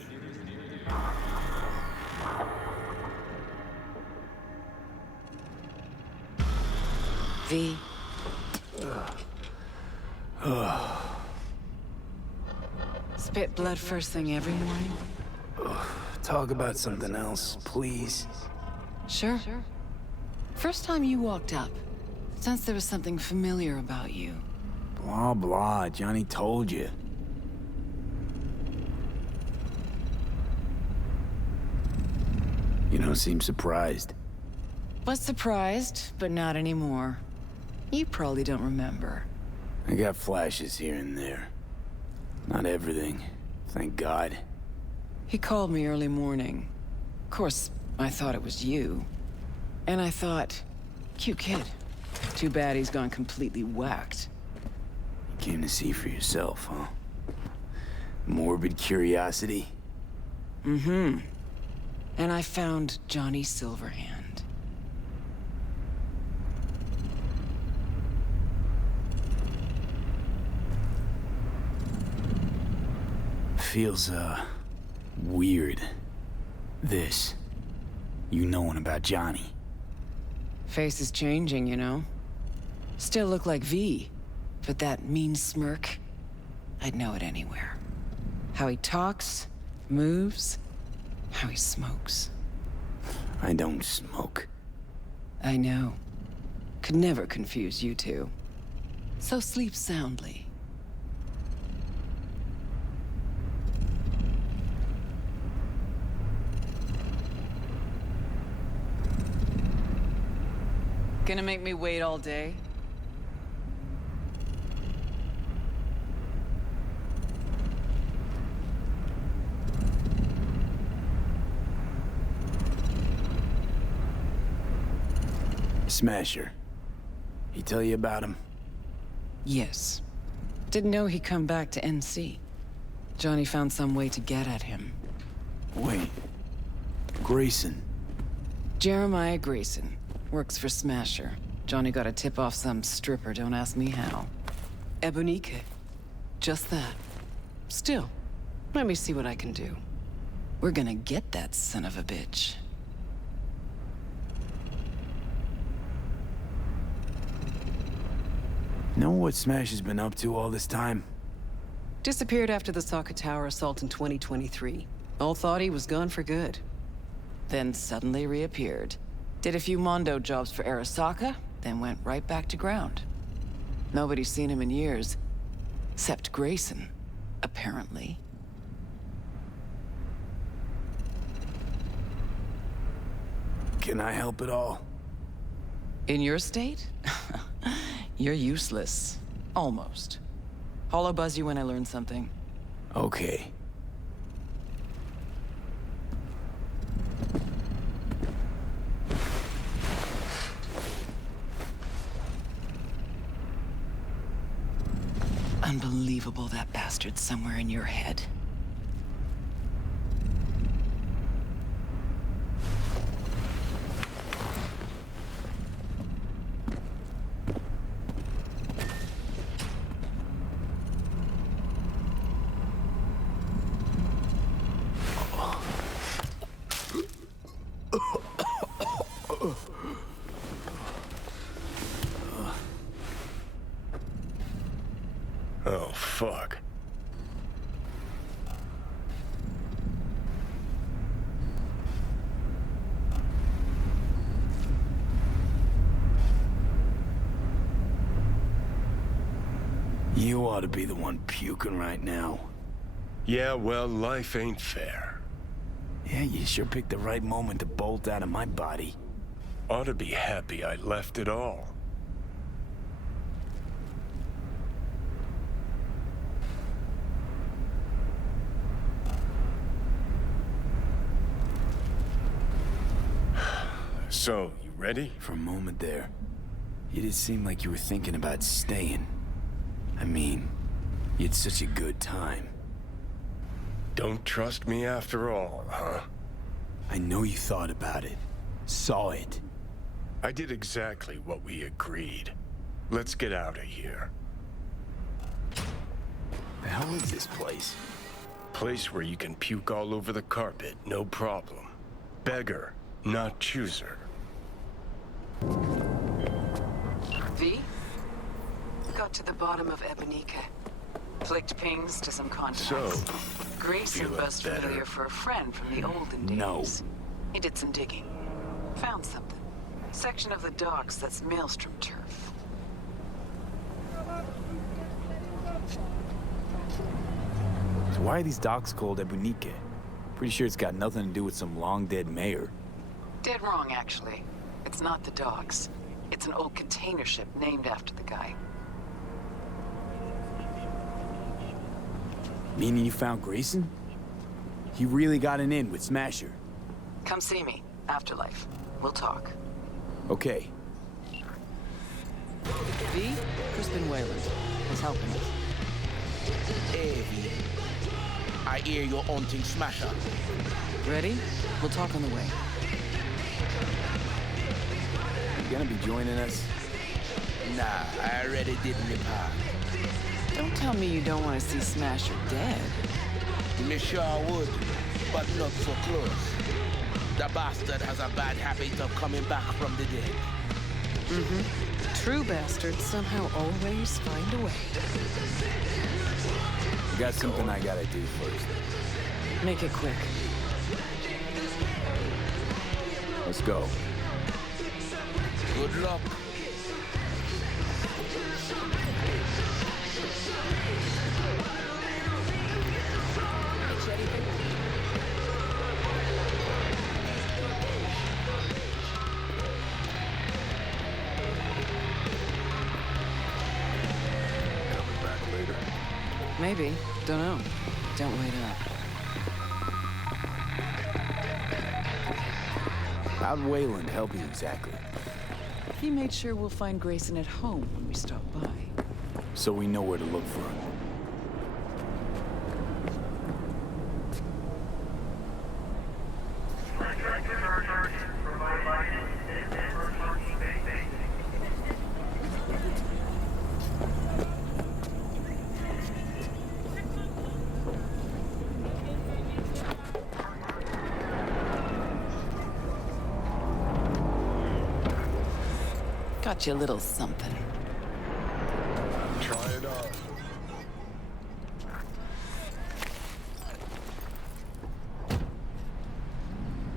V. Spit blood first thing every morning? Talk about something else, please. Sure. First time you walked up, sensed there was something familiar about you. Blah, blah. Johnny told you. You don't seem surprised. Was surprised, but not anymore. You probably don't remember. I got flashes here and there. Not everything, thank God. He called me early morning. Of course, I thought it was you. And I thought, cute kid. Too bad he's gone completely whacked. You came to see for yourself, huh? Morbid curiosity? Mm-hmm. And I found Johnny Silverhand. Feels, weird. This. You knowing about Johnny. Face is changing, you know? Still look like V, but that mean smirk, I'd know it anywhere. How he talks, moves, how he smokes. I don't smoke. I know. Could never confuse you two. So sleep soundly. Gonna make me wait all day? Smasher. He tell you about him? Yes. Didn't know he'd come back to NC. Johnny found some way to get at him. Wait. Grayson. Jeremiah Grayson. Works for Smasher. Johnny got a tip off some stripper, don't ask me how. Ebonique. Just that. Still, let me see what I can do. We're gonna get that son of a bitch. Know what Smash has been up to all this time? Disappeared after the Sokka Tower assault in 2023. All thought he was gone for good. Then suddenly reappeared. Did a few Mondo jobs for Arasaka, then went right back to ground. Nobody's seen him in years, except Grayson, apparently. Can I help at all? In your state? You're useless. Almost. I'll buzz you when I learn something. Okay. Unbelievable that bastard's somewhere in your head. Oh, fuck. You ought to be the one puking right now. Yeah, well, life ain't fair. Yeah, you sure picked the right moment to bolt out of my body. Ought to be happy I left it all. So, you ready? For a moment there, you did seem like you were thinking about staying. I mean, you had such a good time. Don't trust me after all, huh? I know you thought about it. Saw it. I did exactly what we agreed. Let's get out of here. The hell is this place? Place where you can puke all over the carpet, no problem. Beggar, not chooser. V? Got to the bottom of Ebonique. Flicked pings to some contacts. So, Grayson feeling was better? familiar for a friend from the olden days. No. He did some digging. Found something. Section of the docks that's Maelstrom turf. So why are these docks called Ebonique? Pretty sure it's got nothing to do with some long-dead mayor. Dead wrong, actually. It's not the docks. It's an old container ship named after the guy. Meaning you found Grayson? He really got an in with Smasher. Come see me. Afterlife. We'll talk. Okay. V? Crispin Wayland is helping us. Hey, V. I hear you're hunting Smasher. Ready? We'll talk on the way. You gonna be joining us? Nah, I already did my part. Don't tell me you don't want to see Smasher dead. Me sure would, but not so close. The bastard has a bad habit of coming back from the dead. Mm-hmm. True bastards somehow always find a way. I got something I gotta do first. Make it quick. Let's go. Good luck. Maybe. Don't know. Don't wait up. How'd Wayland help you exactly? He made sure we'll find Grayson at home when we stop by. So we know where to look for him. Got you a little something. Try it on.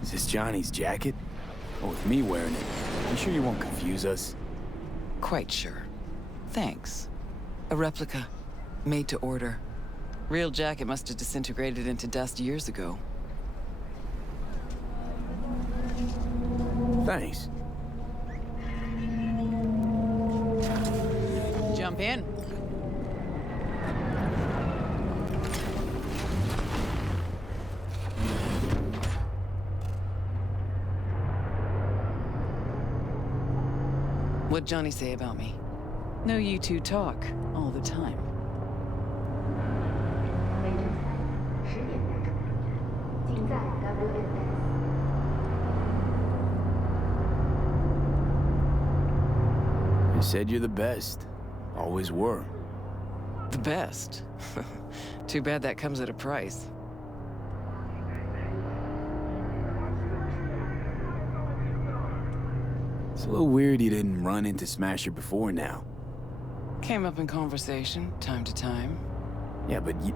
Is this Johnny's jacket? Oh, with me wearing it, you sure you won't confuse us? Quite sure. Thanks. A replica. Made to order. Real jacket must have disintegrated into dust years ago. Thanks. Jump in. What'd Johnny say about me? No, you two talk all the time. You said you're the best. Always were. The best? Too bad that comes at a price. It's a little weird you didn't run into Smasher before now. Came up in conversation, time to time. Yeah, but you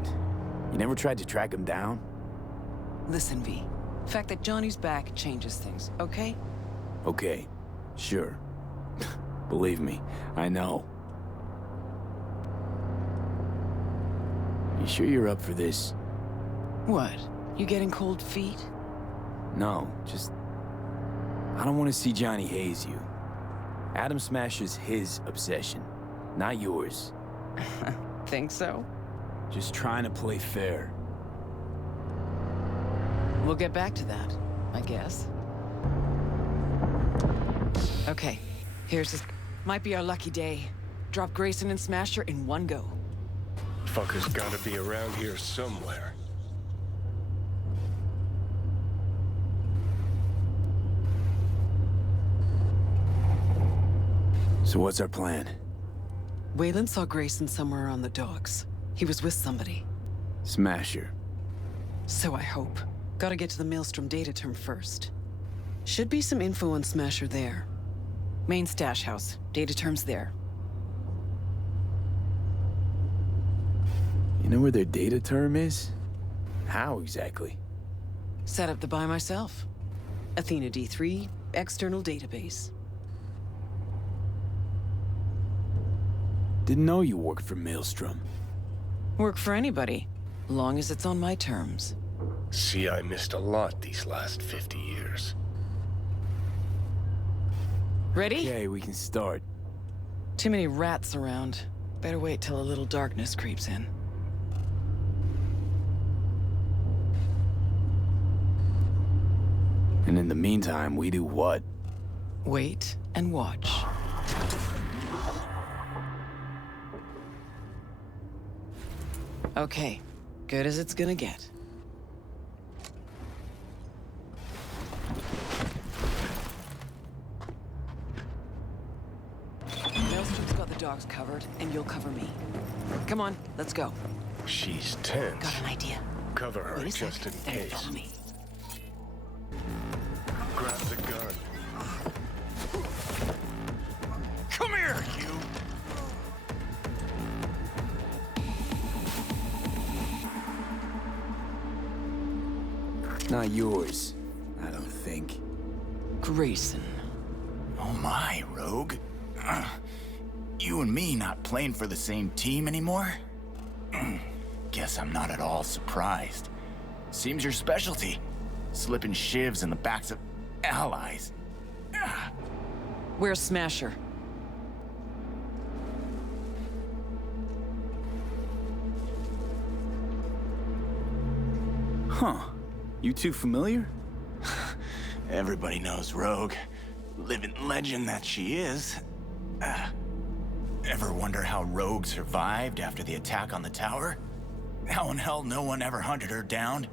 never tried to track him down? Listen, V. The fact that Johnny's back changes things, okay? Okay, sure. Believe me, I know. You sure you're up for this? What? You getting cold feet? No, just... I don't want to see Johnny haze you. Adam Smasher's his obsession, not yours. Think so? Just trying to play fair. We'll get back to that, I guess. Okay, here's this. Might be our lucky day. Drop Grayson and Smasher in one go. Fucker's gotta be around here somewhere. So what's our plan? Wayland saw Grayson somewhere on the docks. He was with somebody. Smasher. So I hope. Gotta get to the Maelstrom data term first. Should be some info on Smasher there. Main stash house. Data term's there. You know where their data term is? How exactly? Set up the buy myself. Athena D3, external database. Didn't know you worked for Maelstrom. Work for anybody, long as it's on my terms. See, I missed a lot these last 50 years. Ready? Okay, we can start. Too many rats around. Better wait till a little darkness creeps in. And in the meantime, we do what? Wait and watch. Okay, good as it's gonna get. Maelstrom's got the dogs covered, and you'll cover me. Come on, let's go. She's tense. Got an idea. Cover her Wait a just second, in then case. follow me. Grab the gun. Come here, you! Not yours, I don't think. Grayson. Oh my, Rogue. You and me not playing for the same team anymore? Guess I'm not at all surprised. Seems your specialty. Slipping shivs in the backs of allies. Where's Smasher? Huh. You two familiar? Everybody knows Rogue. Living legend that she is. Ever wonder how Rogue survived after the attack on the tower? How in hell no one ever hunted her down?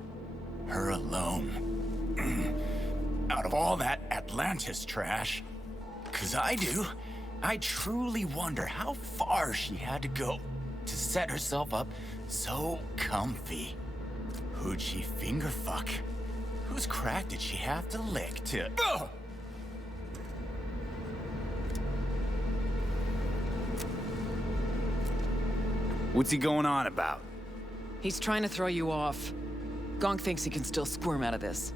Her alone. Out of all that Atlantis trash, 'cause I do, I truly wonder how far she had to go to set herself up so comfy. Who'd she finger fuck? Whose crack did she have to lick to... What's he going on about? He's trying to throw you off. Gong thinks he can still squirm out of this.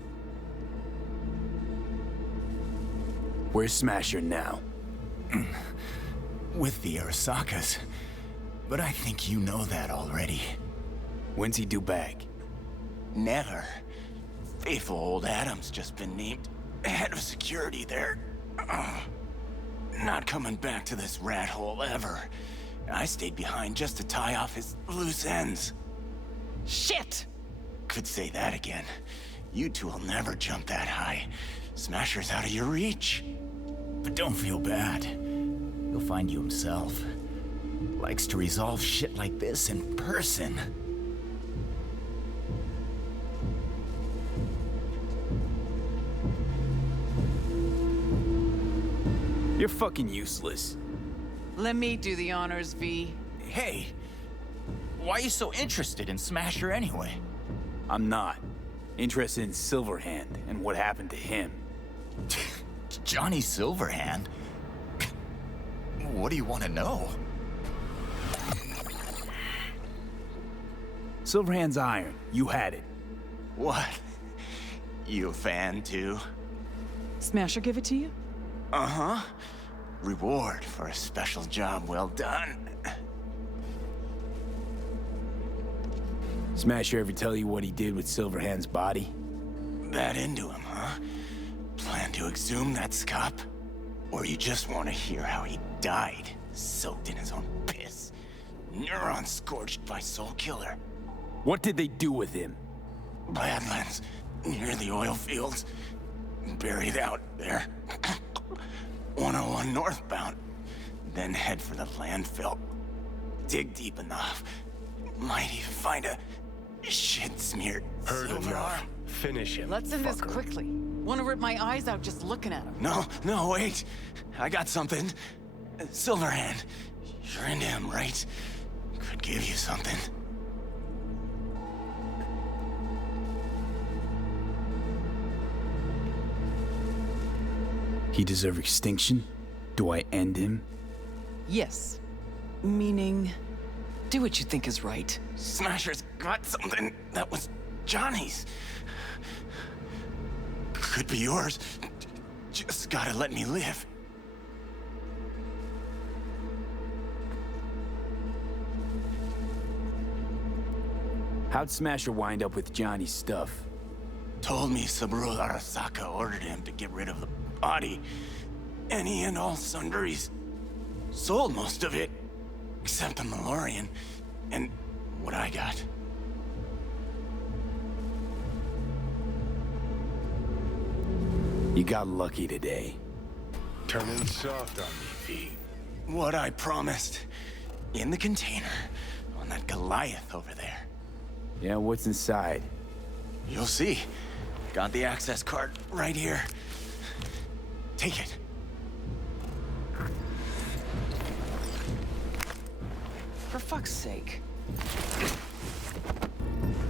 Where's Smasher now? With the Arasakas. But I think you know that already. When's he due back? Never. Faithful old Adam's just been named head of security there. Not coming back to this rat hole ever. I stayed behind just to tie off his loose ends. Shit! Could say that again. You two will never jump that high. Smasher's out of your reach. But don't feel bad. He'll find you himself. Likes to resolve shit like this in person. You're fucking useless. Let me do the honors, V. Hey, why are you so interested in Smasher anyway? I'm not. Interested in Silverhand and what happened to him. Johnny Silverhand? What do you want to know? Silverhand's iron. You had it. What? You a fan too? Smasher give it to you? Uh-huh. Reward for a special job well done. Smasher ever tell you what he did with Silverhand's body? That into him, huh? Plan to exhume that scop? Or you just want to hear how he died, soaked in his own piss? Neurons scorched by Soul Killer. What did they do with him? Badlands, near the oil fields. Buried out there. 101 northbound. Then head for the landfill. Dig deep enough. Might even find a shit-smeared Heard silver enough. arm. Finish him. Let's end this fucker. quickly. Want to rip my eyes out just looking at him. No, wait. I got something. Silverhand. You're into him, right? Could give you something. He deserve extinction? Do I end him? Yes. Meaning, do what you think is right. Smasher's got something that was Johnny's. Could be yours. Just gotta let me live. How'd Smasher wind up with Johnny's stuff? Told me Saburo Arasaka ordered him to get rid of the body. Any and all sundries. Sold most of it. Except the Malorian. And what I got. You got lucky today. Turning soft on me, V. What I promised. In the container. On that Goliath over there. Yeah, what's inside? You'll see. Got the access card right here. Take it. For fuck's sake.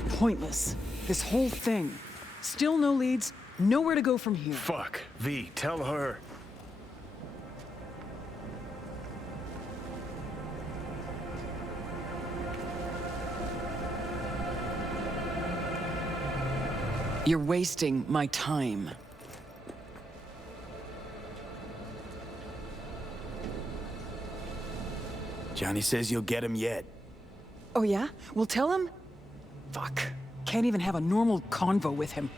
Pointless. This whole thing. Still no leads, nowhere to go from here. Fuck. V, tell her. You're wasting my time. Johnny says you'll get him yet. Oh yeah? Well, tell him? Fuck. Can't even have a normal convo with him.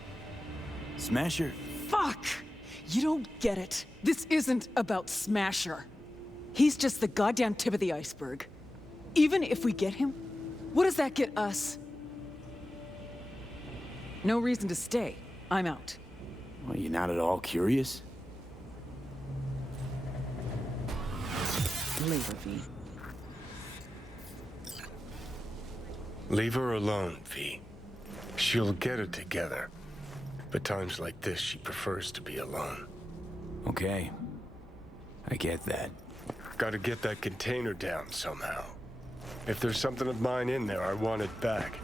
Smasher? Fuck! You don't get it. This isn't about Smasher. He's just the goddamn tip of the iceberg. Even if we get him, what does that get us? No reason to stay. I'm out. Well, you're not at all curious? Later, V. Leave her alone, V. She'll get it together. But times like this, she prefers to be alone. Okay. I get that. Gotta get that container down somehow. If there's something of mine in there, I want it back.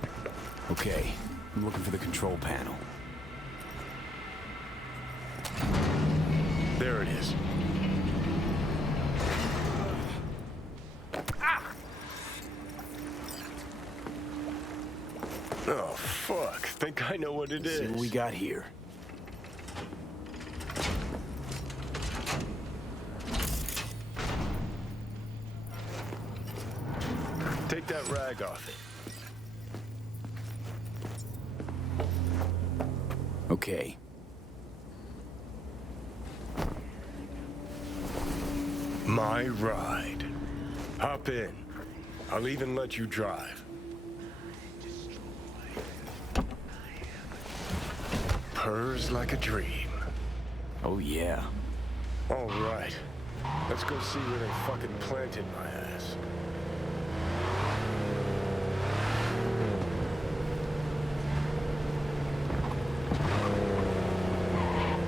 Okay. I'm looking for the control panel. There it is. Oh, fuck. Think I know what it is. See what we got here. Take that rag off it. Okay. My ride. Hop in. I'll even let you drive. Purrs like a dream. Oh, yeah. All right. Let's go see where they fucking planted my ass.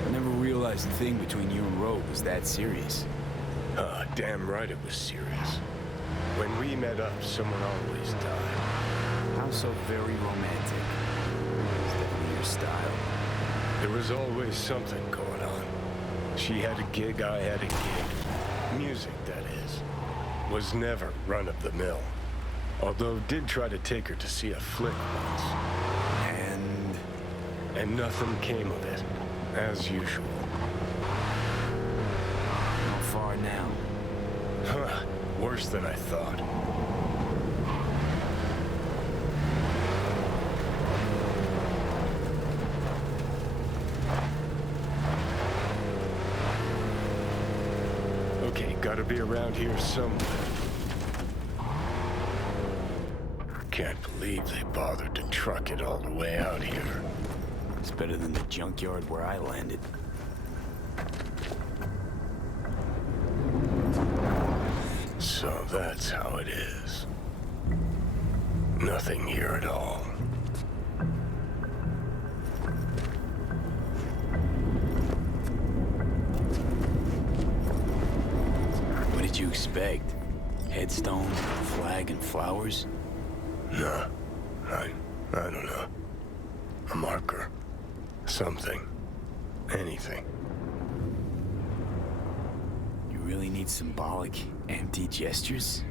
I never realized the thing between you and Rogue was that serious. Damn right it was serious. When we met up, someone always died. How so very romantic. Is that your style? There was always something going on. She had a gig, I had a gig. Music, that is. Was never run-of-the-mill. Although did try to take her to see a flick once. And nothing came of it, as usual. How far now? Huh, worse than I thought. Okay, gotta be around here somewhere. Can't believe they bothered to truck it all the way out here. It's better than the junkyard where I landed. So that's how it is. Nothing here at all. What did you expect? Headstone, flag, and flowers? No. I don't know. A marker. Something. Anything. You really need symbolic, empty gestures?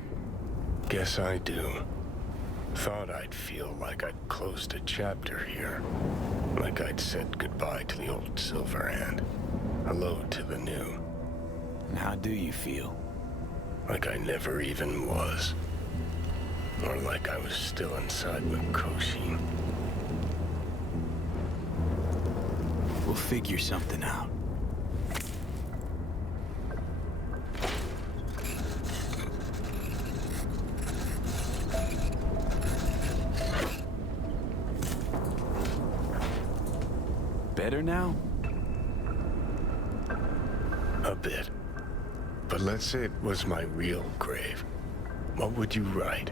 Guess I do. Thought I'd feel like I'd closed a chapter here. Like I'd said goodbye to the old Silverhand. Hello to the new. And how do you feel? Like I never even was. Or like I was still inside Mikoshi. We'll figure something out. Better now? A bit. But let's say it was my real grave. What would you write?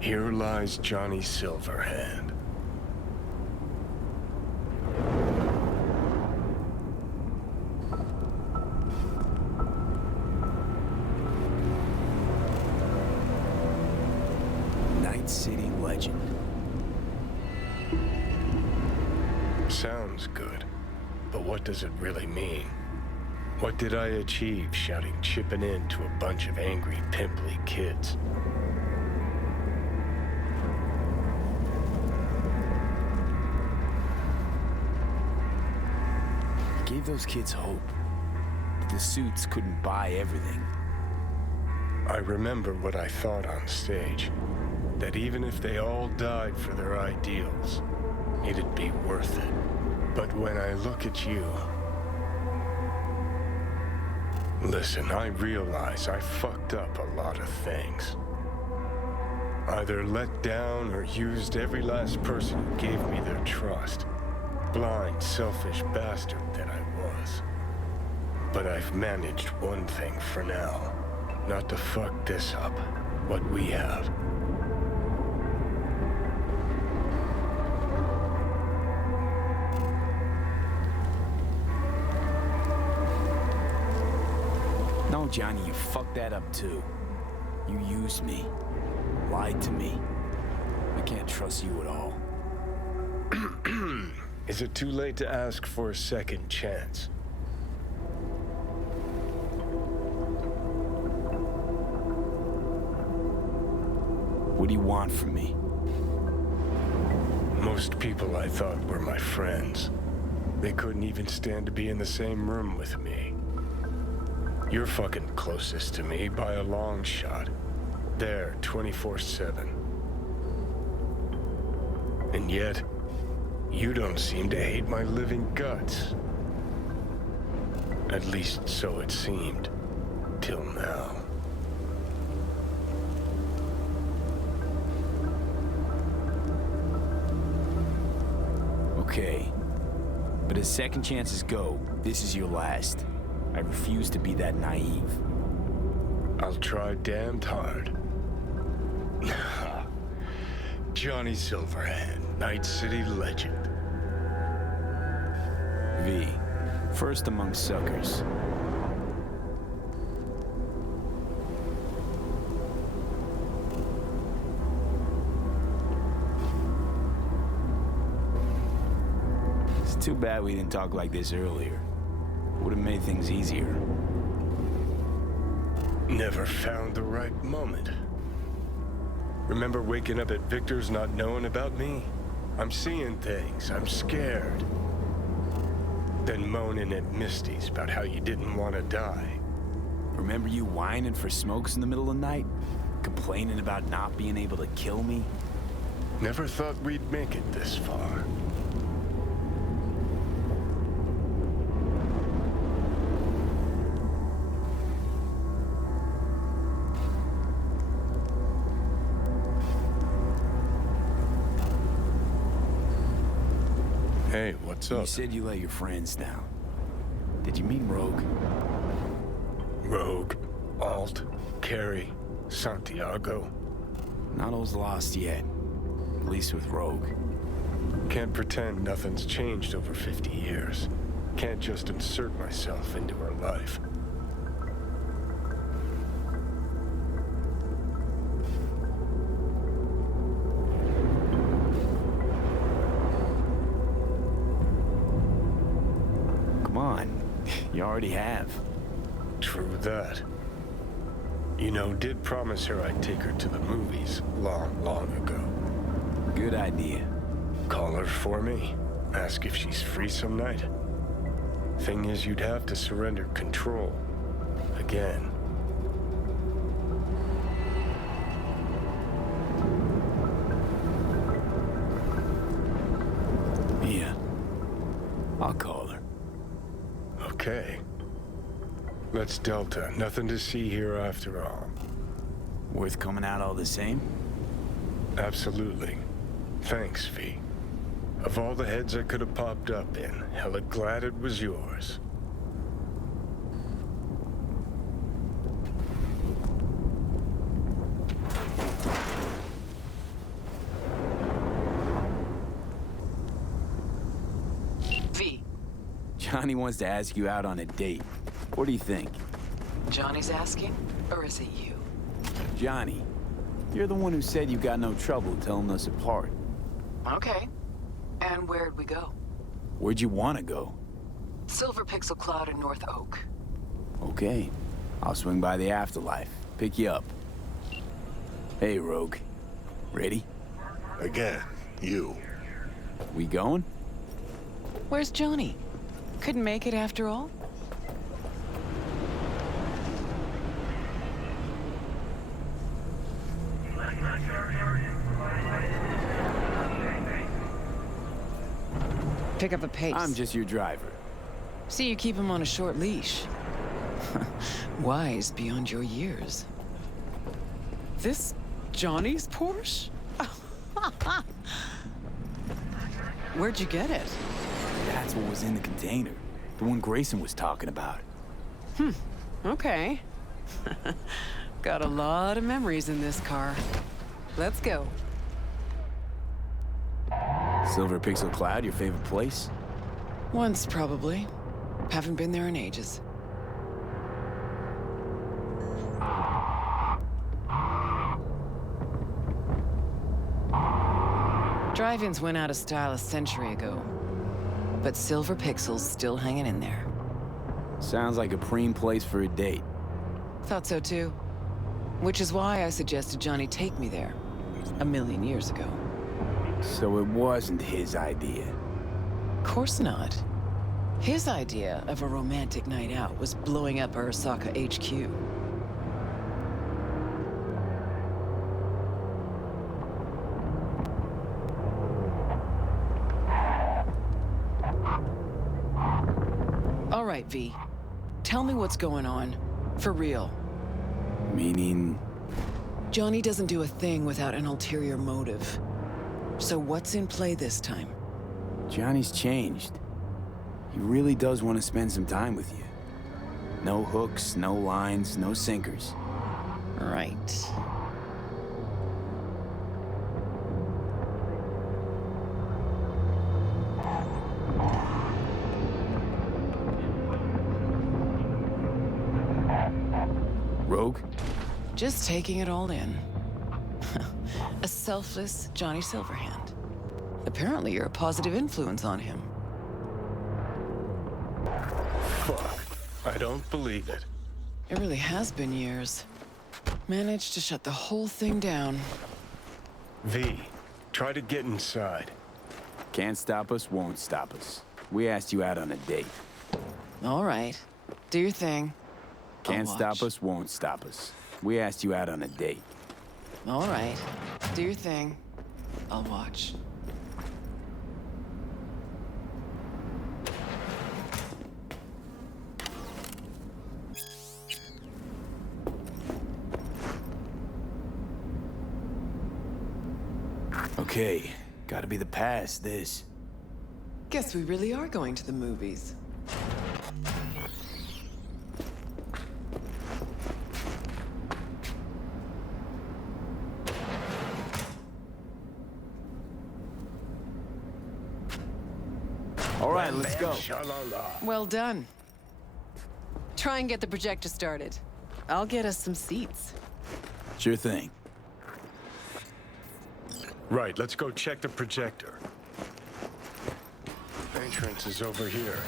Here lies Johnny Silverhand. Night City legend. Sounds good. But what does it really mean? What did I achieve shouting chipping in to a bunch of angry, pimply kids? Gave those kids hope. But the suits couldn't buy everything. I remember what I thought on stage. That even if they all died for their ideals, it'd be worth it. But when I look at you... Listen, I realize I fucked up a lot of things. Either let down or used every last person who gave me their trust. Blind, selfish bastard that I was. But I've managed one thing for now. Not to fuck this up. What we have. No, Johnny, you fucked that up too. You used me. Lied to me. I can't trust you at all. Is it too late to ask for a second chance? What do you want from me? Most people I thought were my friends. They couldn't even stand to be in the same room with me. You're fucking closest to me by a long shot. There, 24/7. And yet, you don't seem to hate my living guts. At least so it seemed. till now. Okay. But as second chances go, this is your last. I refuse to be that naive. I'll try damned hard. Johnny Silverhand, Night City legend. V. First among suckers. It's too bad we didn't talk like this earlier. Would have made things easier. Never found the right moment. Remember waking up at Victor's not knowing about me? I'm seeing things. I'm scared. Then moaning at Misty's about how you didn't want to die. Remember you whining for smokes in the middle of the night? Complaining about not being able to kill me? Never thought we'd make it this far. Hey, what's up? You said you let your friends down. Did you mean Rogue? Rogue, Alt, Carrie, Santiago. Not all's lost yet. At least with Rogue. Can't pretend nothing's changed over 50 years. Can't just insert myself into her life. Come on. You already have. True that. You know, did promise her I'd take her to the movies long ago. Good idea. Call her for me. Ask if she's free some night. Thing is, you'd have to surrender control. Again. Yeah. I'll call her. Okay. Let's Delta. Nothing to see here after all. Worth coming out all the same? Absolutely. Thanks, V. Of all the heads I could have popped up in, hella glad it was yours. V. Johnny wants to ask you out on a date. What do you think? Johnny's asking? Or is it you? Johnny, you're the one who said you got no trouble telling us apart. Okay. And where'd we go? Where'd you want to go? Silver Pixel Cloud in North Oak. Okay. I'll swing by the afterlife. Pick you up. Hey, Rogue. Ready? Again, you. We going? Where's Johnny? Couldn't make it after all? Pick up the pace. I'm just your driver. See, you keep him on a short leash. Wise beyond your years. This Johnny's Porsche? Where'd you get it? That's what was in the container. The one Grayson was talking about. Okay. Got a lot of memories in this car. Let's go. Silver Pixel Cloud, your favorite place? Once, probably. Haven't been there in ages. Drive-ins went out of style a century ago. But Silver Pixel's still hanging in there. Sounds like a preem place for a date. Thought so too. Which is why I suggested Johnny take me there. 1,000,000 years ago. So it wasn't his idea. Course not. His idea of a romantic night out was blowing up Arasaka HQ. All right, V. Tell me what's going on. For real. Meaning... Johnny doesn't do a thing without an ulterior motive. So what's in play this time? Johnny's changed. He really does want to spend some time with you. No hooks, no lines, no sinkers. Right. Rogue? Just taking it all in. A selfless Johnny Silverhand. Apparently you're a positive influence on him. Fuck. I don't believe it. It really has been years. Managed to shut the whole thing down. V, try to get inside. Can't stop us, won't stop us. We asked you out on a date. All right. Do your thing. Can't stop us, won't stop us. We asked you out on a date. All right. Do your thing. I'll watch. Okay, gotta be the past, this. Guess we really are going to the movies. All right, let's go. Well done. Try and get the projector started. I'll get us some seats. Sure thing. Right, let's go check the projector. Entrance is over here.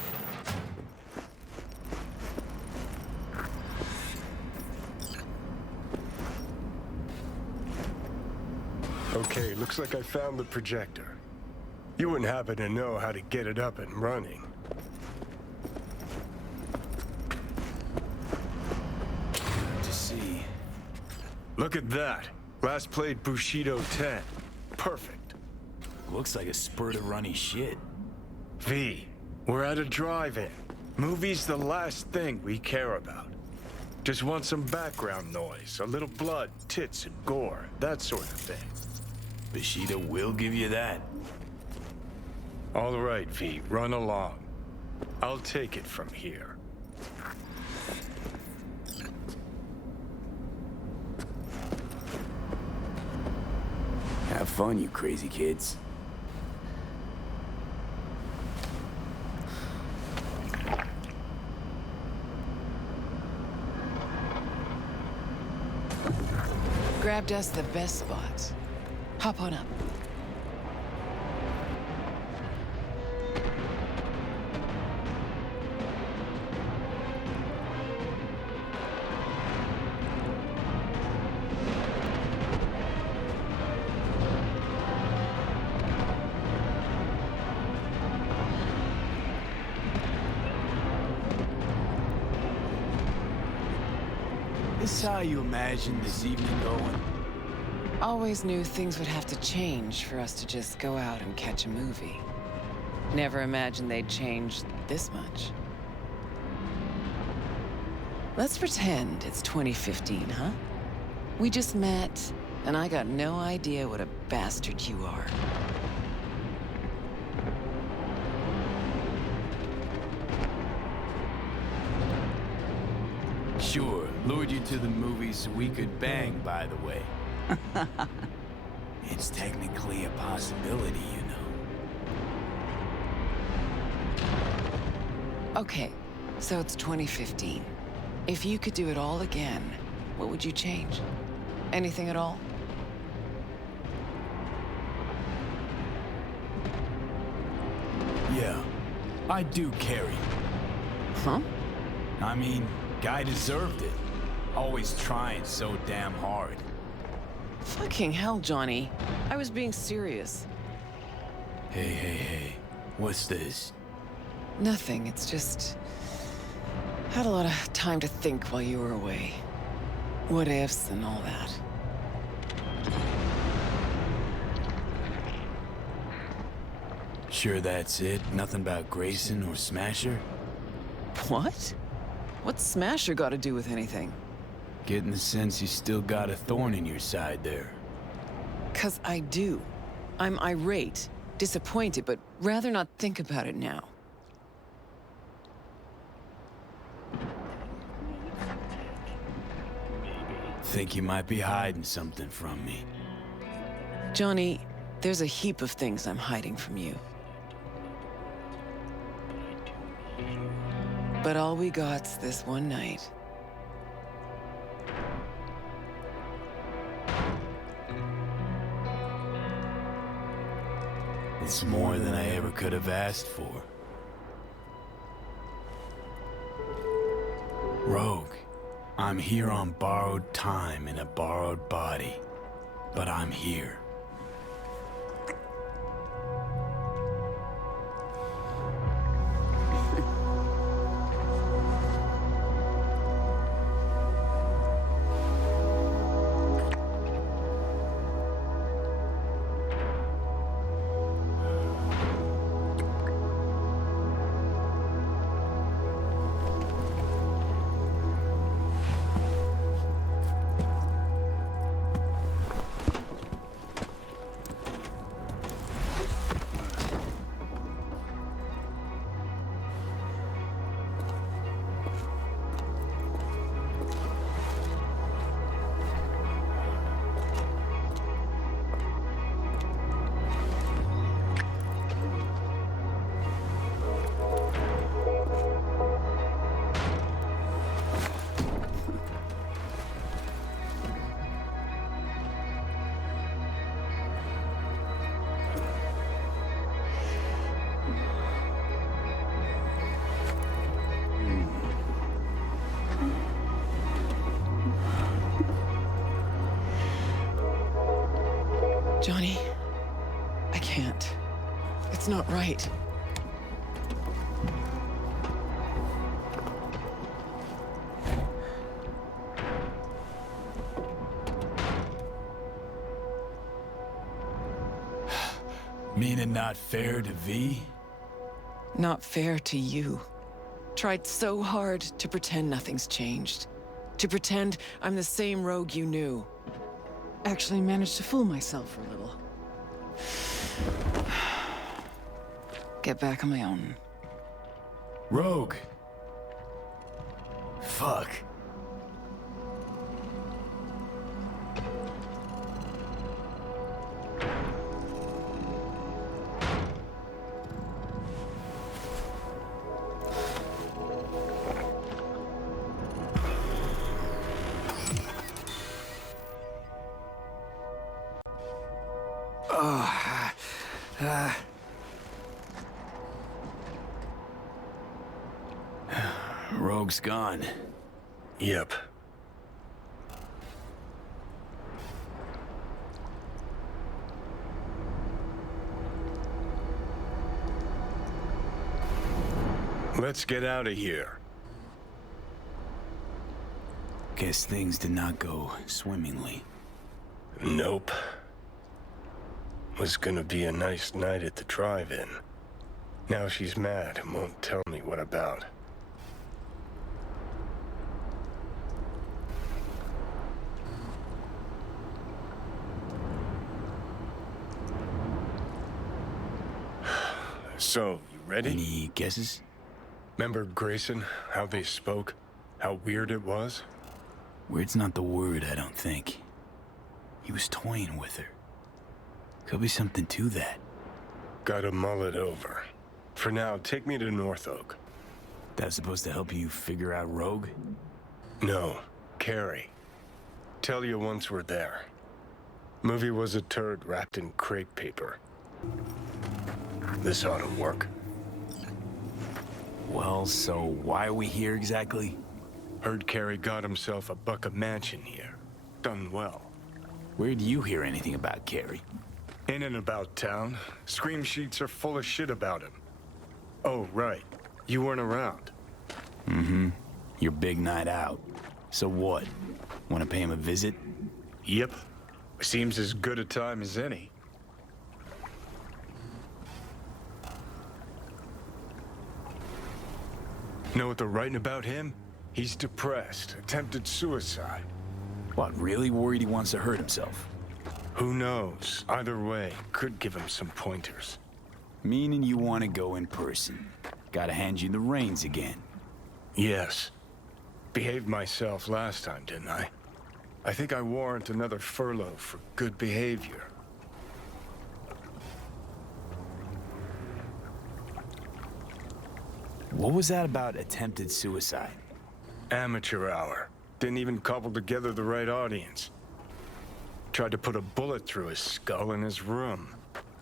Okay, looks like I found the projector. You wouldn't happen to know how to get it up and running. To see. Look at that. Last played Bushido 10. Perfect. Looks like a spurt of runny shit. V, we're at a drive-in. Movie's the last thing we care about. Just want some background noise, a little blood, tits, and gore, that sort of thing. Bushido will give you that. All right, V, run along. I'll take it from here. Have fun, you crazy kids. Grabbed us the best spots. Hop on up. This how you imagined this evening going? Always knew things would have to change for us to just go out and catch a movie. Never imagined they'd change this much. Let's pretend it's 2015, huh? We just met, and I got no idea what a bastard you are. Sure, lured you to the movies so we could bang, by the way. It's technically a possibility, you know. Okay, so it's 2015. If you could do it all again, what would you change? Anything at all? Yeah, I do carry. Huh? I mean, guy deserved it. Always trying so damn hard. Fucking hell, Johnny. I was being serious. Hey. What's this? Nothing, it's just... Had a lot of time to think while you were away. What ifs and all that. Sure that's it? Nothing about Grayson or Smasher? What? What's Smasher got to do with anything? Getting the sense you still got a thorn in your side there. 'Cause I do. I'm irate, disappointed, but rather not think about it now. Think you might be hiding something from me. Johnny, there's a heap of things I'm hiding from you. But all we got's this one night. It's more than I ever could have asked for. Rogue, I'm here on borrowed time in a borrowed body, but I'm here. Johnny, I can't. It's not right. Meaning not fair to V? Not fair to you. Tried so hard to pretend nothing's changed. To pretend I'm the same Rogue you knew. Actually managed to fool myself for a little. Get back on my own. Rogue. Fuck. Rogue's gone. Yep. Let's get out of here. Guess things did not go swimmingly. Nope. Was gonna be a nice night at the drive-in. Now she's mad and won't tell me what about. So, you ready? Any guesses? Remember Grayson? How they spoke? How weird it was? Weird's not the word, I don't think. He was toying with her. Could be something to that. Gotta mull it over. For now, take me to North Oak. That's supposed to help you figure out Rogue? No, Carrie. Tell you once we're there. Movie was a turd wrapped in crepe paper. This ought to work. Well, so why are we here exactly? Heard Carrie got himself a buck a mansion here. Done well. Where'd you hear anything about Carrie? In and about town. Scream sheets are full of shit about him. Oh, right. You weren't around. Mm-hmm. Your big night out. So what? Want to pay him a visit? Yep. Seems as good a time as any. Know what they're writing about him? He's depressed, attempted suicide. What, really worried he wants to hurt himself? Who knows? Either way, could give him some pointers. Meaning you want to go in person. Gotta hand you the reins again. Yes. Behaved myself last time, didn't I? I think I warrant another furlough for good behavior. What was that about attempted suicide? Amateur hour. Didn't even cobble together the right audience. Tried to put a bullet through his skull in his room.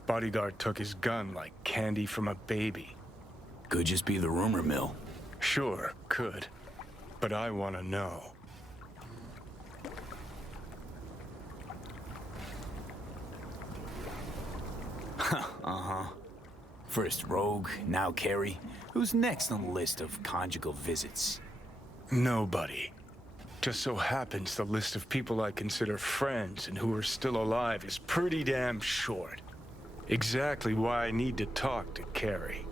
Bodyguard took his gun like candy from a baby. Could just be the rumor mill. Sure, could. But I want to know. Uh-huh. First Rogue, now Carrie. Who's next on the list of conjugal visits? Nobody. Just so happens the list of people I consider friends and who are still alive is pretty damn short. Exactly why I need to talk to Carrie.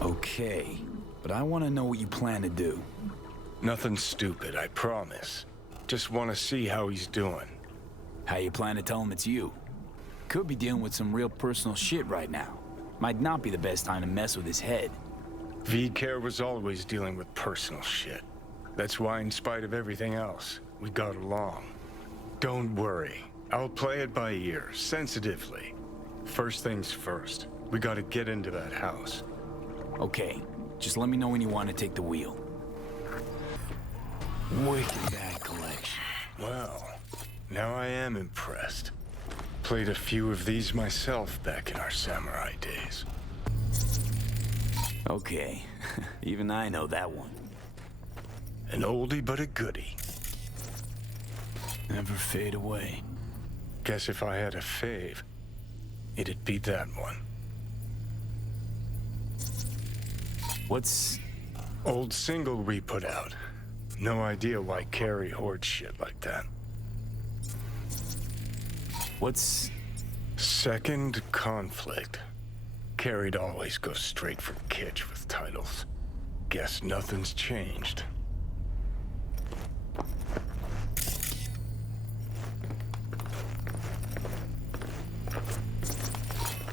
Okay, but I want to know what you plan to do. Nothing stupid, I promise. Just want to see how he's doing. How you plan to tell him it's you? Could be dealing with some real personal shit right now. Might not be the best time to mess with his head. V-Care was always dealing with personal shit. That's why, in spite of everything else, we got along. Don't worry. I'll play it by ear, sensitively. First things first. We gotta get into that house. Okay. Just let me know when you want to take the wheel. Wicked bad collection. Well, now I am impressed. Played a few of these myself back in our samurai days. Okay. Even I know that one. An oldie but a goodie. Never fade away. Guess if I had a fave, it'd be that one. What's... Old single we put out. No idea why Carrie hoards shit like that. What's... Second Conflict. Carrie'd always go straight for kitsch with titles. Guess nothing's changed.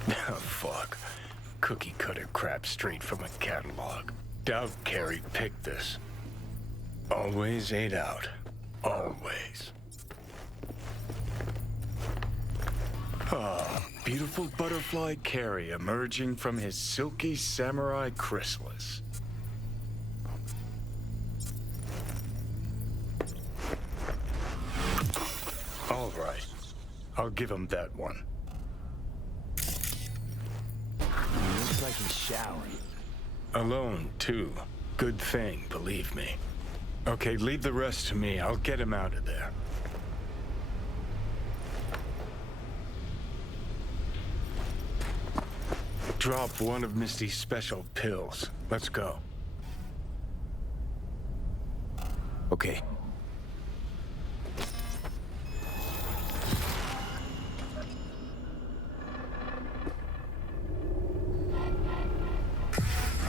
Oh, fuck. Cookie cutter crap straight from a catalog. Doubt Carrie picked this. Always ate out. Always. Ah, beautiful butterfly Carrie emerging from his silky samurai chrysalis. All right. I'll give him that one. Looks like he's showering. Alone, too. Good thing, believe me. Okay, leave the rest to me. I'll get him out of there. Drop one of Misty's special pills. Let's go. Okay.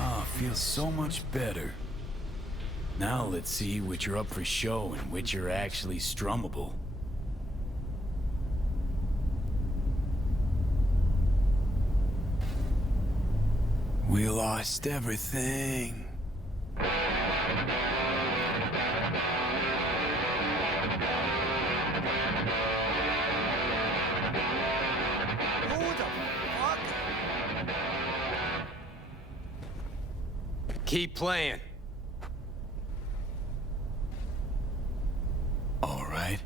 Oh, feels so much better. Now let's see which are up for show and which are actually strummable. We lost everything. Who the fuck? Keep playing. All right.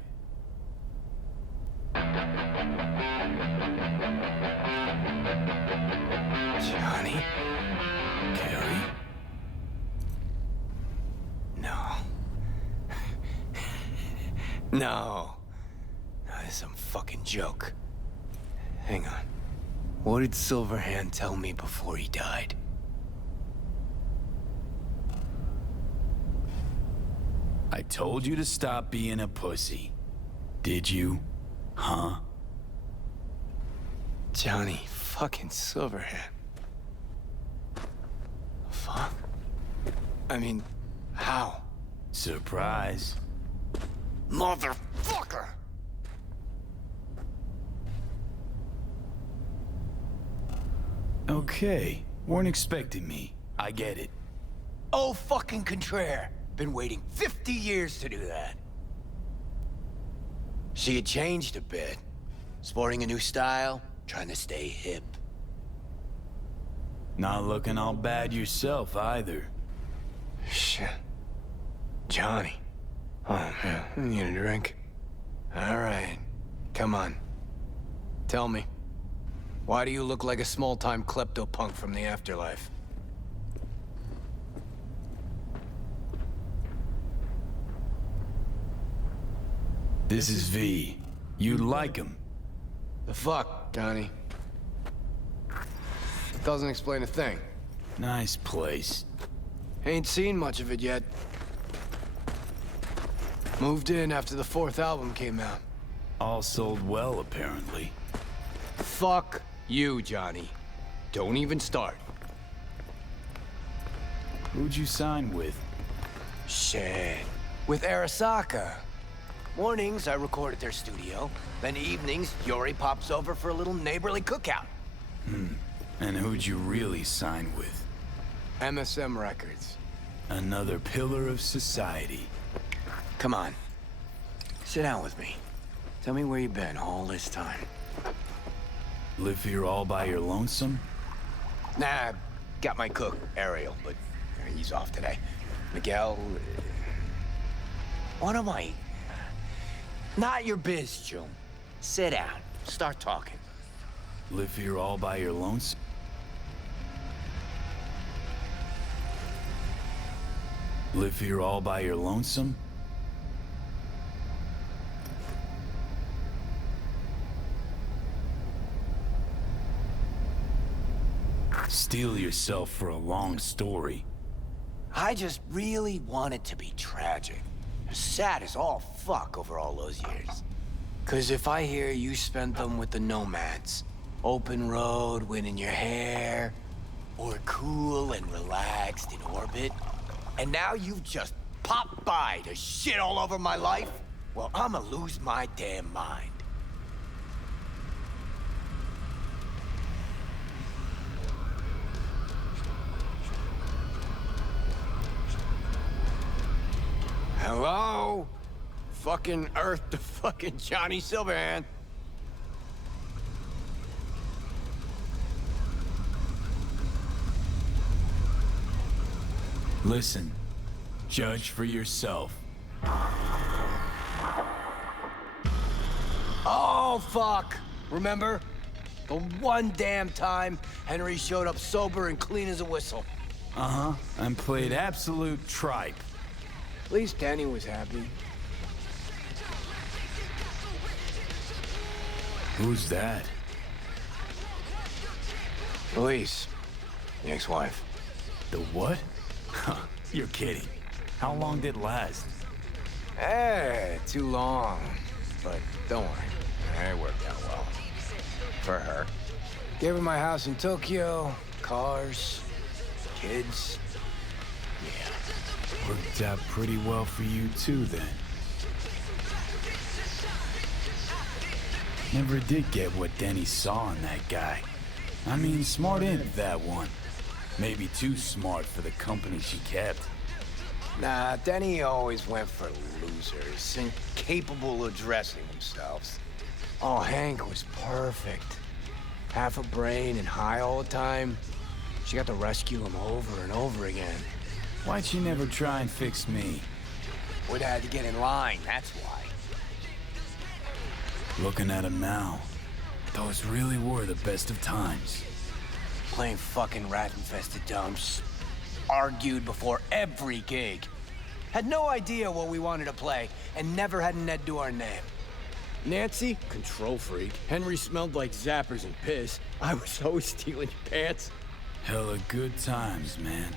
Johnny? Carrie? No. No. That is some fucking joke. Hang on. What did Silverhand tell me before he died? I told you to stop being a pussy. Did you? Huh? Johnny fucking Silverhand. Fuck. I mean, how? Surprise. Motherfucker! Okay, weren't expecting me. I get it. Oh, fucking contraire. Been waiting 50 years to do that. She had changed a bit. Sporting a new style, trying to stay hip. Not looking all bad yourself, either. Shit. Johnny. Oh, man. I need a drink. All right. Come on. Tell me. Why do you look like a small-time klepto-punk from the afterlife? This is V. You like him. The fuck, Johnny? Doesn't explain a thing. Nice place. Ain't seen much of it yet. Moved in after the 4th album came out. All sold well, apparently. Fuck you, Johnny. Don't even start. Who'd you sign with? Shit. With Arasaka. Mornings, I record at their studio. Then evenings, Yori pops over for a little neighborly cookout. And who'd you really sign with? MSM Records. Another pillar of society. Come on. Sit down with me. Tell me where you've been all this time. Live here all by your lonesome? Nah, got my cook, Ariel, but he's off today. Miguel... What am I... Not your biz, June. Sit down. Start talking. Live here all by your lonesome? Live here all by your lonesome? Steel yourself for a long story. I just really want it to be tragic. Sad as all fuck over all those years. 'Cause if I hear you spent them with the nomads, open road, wind in your hair, or cool and relaxed in orbit, and now you've just popped by to shit all over my life, well, I'ma lose my damn mind. Hello? Fucking Earth to fucking Johnny Silverhand. Listen, judge for yourself. Oh, fuck! Remember? The one damn time Henry showed up sober and clean as a whistle. Uh-huh, and played absolute tripe. At least Danny was happy. Who's that? Louise, the ex-wife. The what? You're kidding. How long did it last? Too long. But don't worry, it worked out well. For her. Gave her my house in Tokyo, cars, kids. Yeah. Worked out pretty well for you too, then. Never did get what Denny saw in that guy. I mean, smart imp, that one. Maybe too smart for the company she kept. Nah, Denny always went for losers, incapable of dressing themselves. Oh, Hank was perfect. Half a brain and high all the time. She got to rescue him over and over again. Why'd she never try and fix me? Would have had to get in line, that's why. Looking at him now, those really were the best of times. Playing fucking rat-infested dumps. Argued before every gig. Had no idea what we wanted to play, and never had an Ed to our name. Nancy, control freak. Henry smelled like zappers and piss. I was always stealing your pants. Hella good times, man.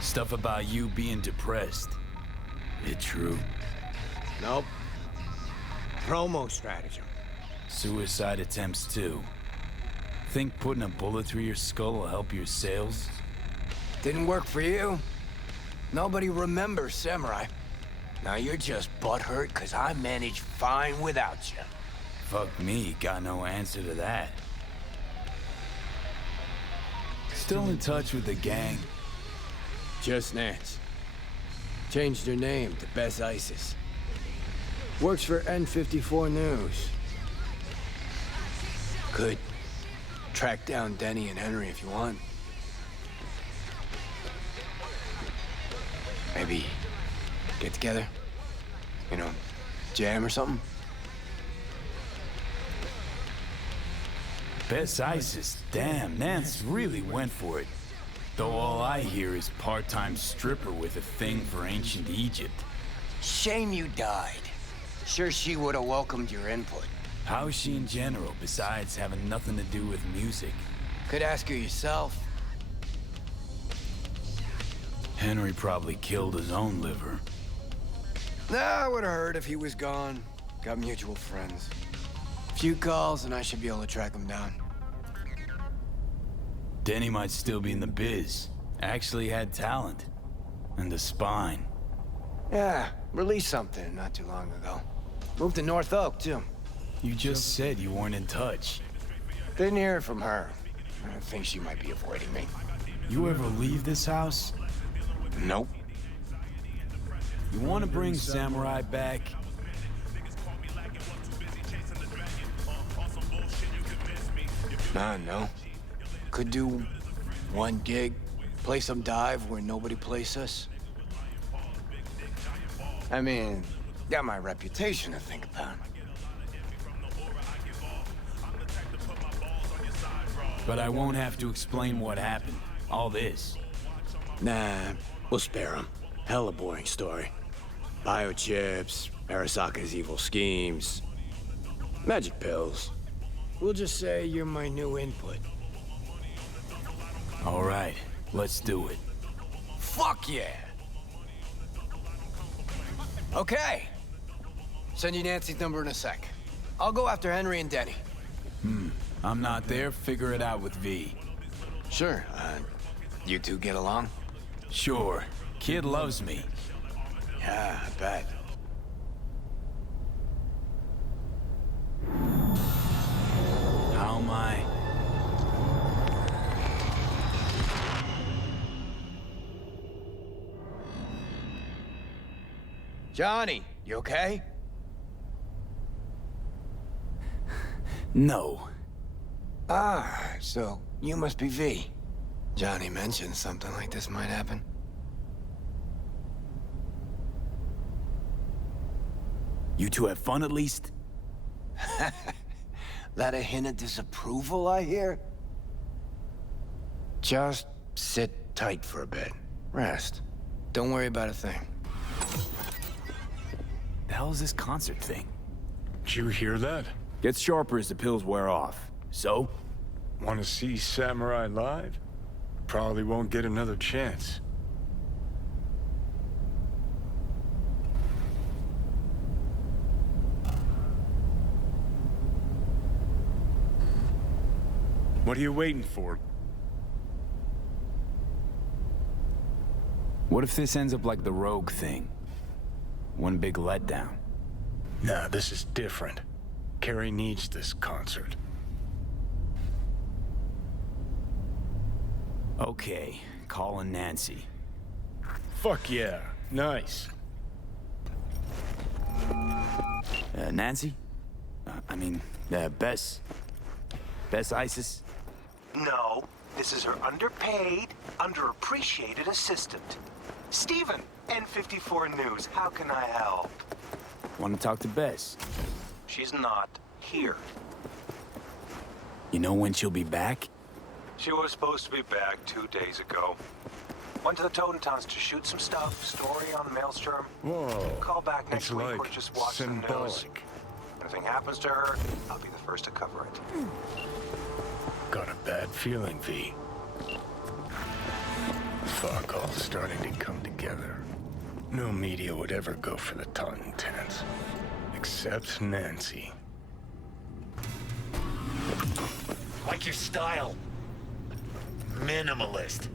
Stuff about you being depressed. It true? Nope. Promo stratagem. Suicide attempts too. Think putting a bullet through your skull will help your sales? Didn't work for you. Nobody remembers Samurai. Now you're just butthurt because I managed fine without you. Fuck me, got no answer to that. Still in touch with the gang? Just Nance. Changed her name to Bess ISIS. Works for N54 News. Could track down Denny and Henry if you want. Maybe get together? You know, jam or something? Bess ISIS, damn, Nance really went for it. Though all I hear is part-time stripper with a thing for ancient Egypt. Shame you died. Sure she would have welcomed your input. How is she in general, besides having nothing to do with music? Could ask her yourself. Henry probably killed his own liver. Nah, I would have heard if he was gone. Got mutual friends. Few calls and I should be able to track him down. Denny might still be in the biz. Actually had talent. And a spine. Yeah, released something not too long ago. Moved to North Oak, too. You just said you weren't in touch. Didn't hear from her. I think she might be avoiding me. You ever leave this house? Nope. You want to bring Samurai back? No. Could do one gig, play some dive where nobody plays us. I mean, got my reputation to think about. But I won't have to explain what happened. All this. Nah, we'll spare him. Hella boring story. Biochips, Arasaka's evil schemes, magic pills. We'll just say you're my new input. All right, let's do it. Fuck yeah! Okay. Send you Nancy's number in a sec. I'll go after Henry and Denny. I'm not there, figure it out with V. Sure, you two get along? Sure. Kid loves me. Yeah, I bet. How am I? Johnny, you okay? No. Ah, so you must be V. Johnny mentioned something like this might happen. You two have fun at least? That a hint of disapproval, I hear? Just sit tight for a bit. Rest. Don't worry about a thing. The hell is this concert thing? Did you hear that? Gets sharper as the pills wear off. So? Want to see Samurai live? Probably won't get another chance. What are you waiting for? What if this ends up like the Rogue thing? One big letdown. Nah, this is different. Carrie needs this concert. Okay, calling Nancy. Fuck yeah, nice. Nancy? Bess? Bess ISIS? No, this is her underpaid, underappreciated assistant. Steven, N54 News, how can I help? Want to talk to Bess? She's not here. You know when she'll be back? She was supposed to be back 2 days ago. Went to the Totentowns to shoot some stuff, story on Maelstrom. Whoa. Call back next It's week like or just watch the news. symbolic. If anything happens to her, I'll be the first to cover it. Got a bad feeling, V. Fuck all starting to come together. No media would ever go for the Totentowns. Except Nancy. Like your style. Minimalist.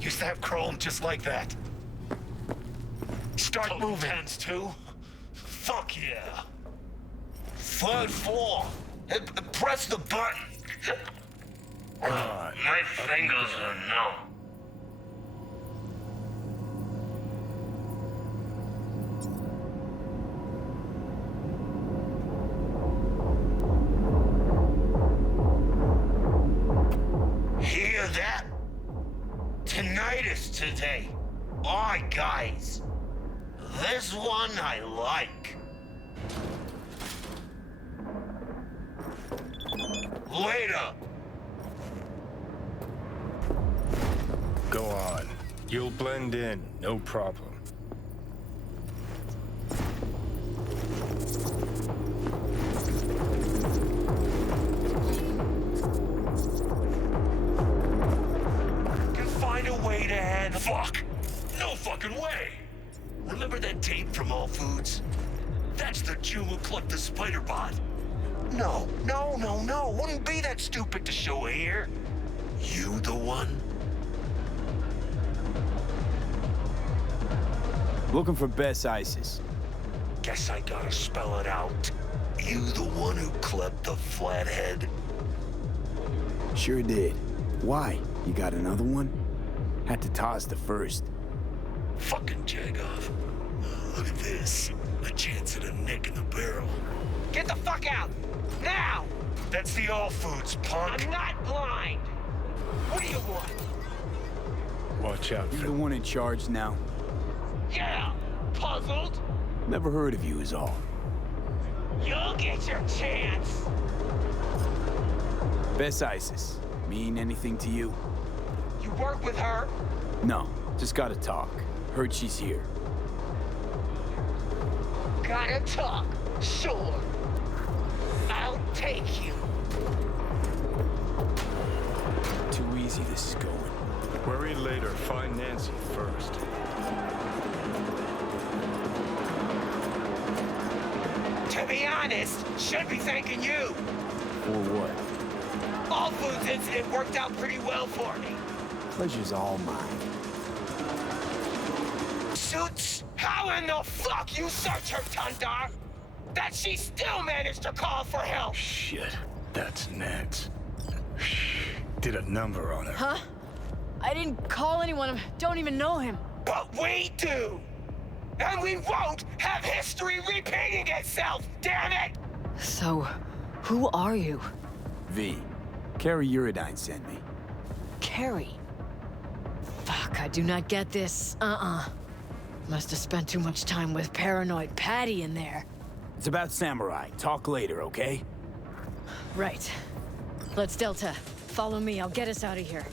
Used to have chrome just like that. Start moving. Hands too? Fuck yeah. Third floor. Press the button. My fingers are numb. Hear that? Tinnitus today. Aye, guys. This one I like. Later. Go on. You'll blend in, no problem. Can find a way to head. Fuck! No fucking way! Remember that tape from All Foods? That's the Jew who clucked the spider bot. No. Wouldn't be that stupid to show here. You the one? Looking for Bess Isis. Guess I gotta spell it out. You the one who clept the flathead? Sure did. Why? You got another one? Had to toss the first. Fucking Jagoff. Look at this. A chance at a nick in the barrel. Get the fuck out! Now! That's the All Foods, punk. I'm not blind! What do you want? Watch out. You the one in charge now? Yeah! Puzzled? Never heard of you is all. You'll get your chance! Bess Isis. Mean anything to you? You work with her? No, just gotta talk. Heard she's here. Gotta talk. Sure. I'll take you. Too easy this is going. Worry later. Find Nancy first. To be honest, should be thanking you. For what? All Foods incident worked out pretty well for me. Pleasure's all mine. Suits? How in the fuck you search her, Tundar? That she still managed to call for help. Shit, that's Nance. Did a number on her. Huh? I didn't call anyone. Don't even know him. But we do. And we won't have history repeating itself, damn it! So, who are you? V. Carrie Uridine sent me. Carrie? Fuck, I do not get this. Must have spent too much time with paranoid Patty in there. It's about Samurai. Talk later, okay? Right. Let's Delta. Follow me, I'll get us out of here.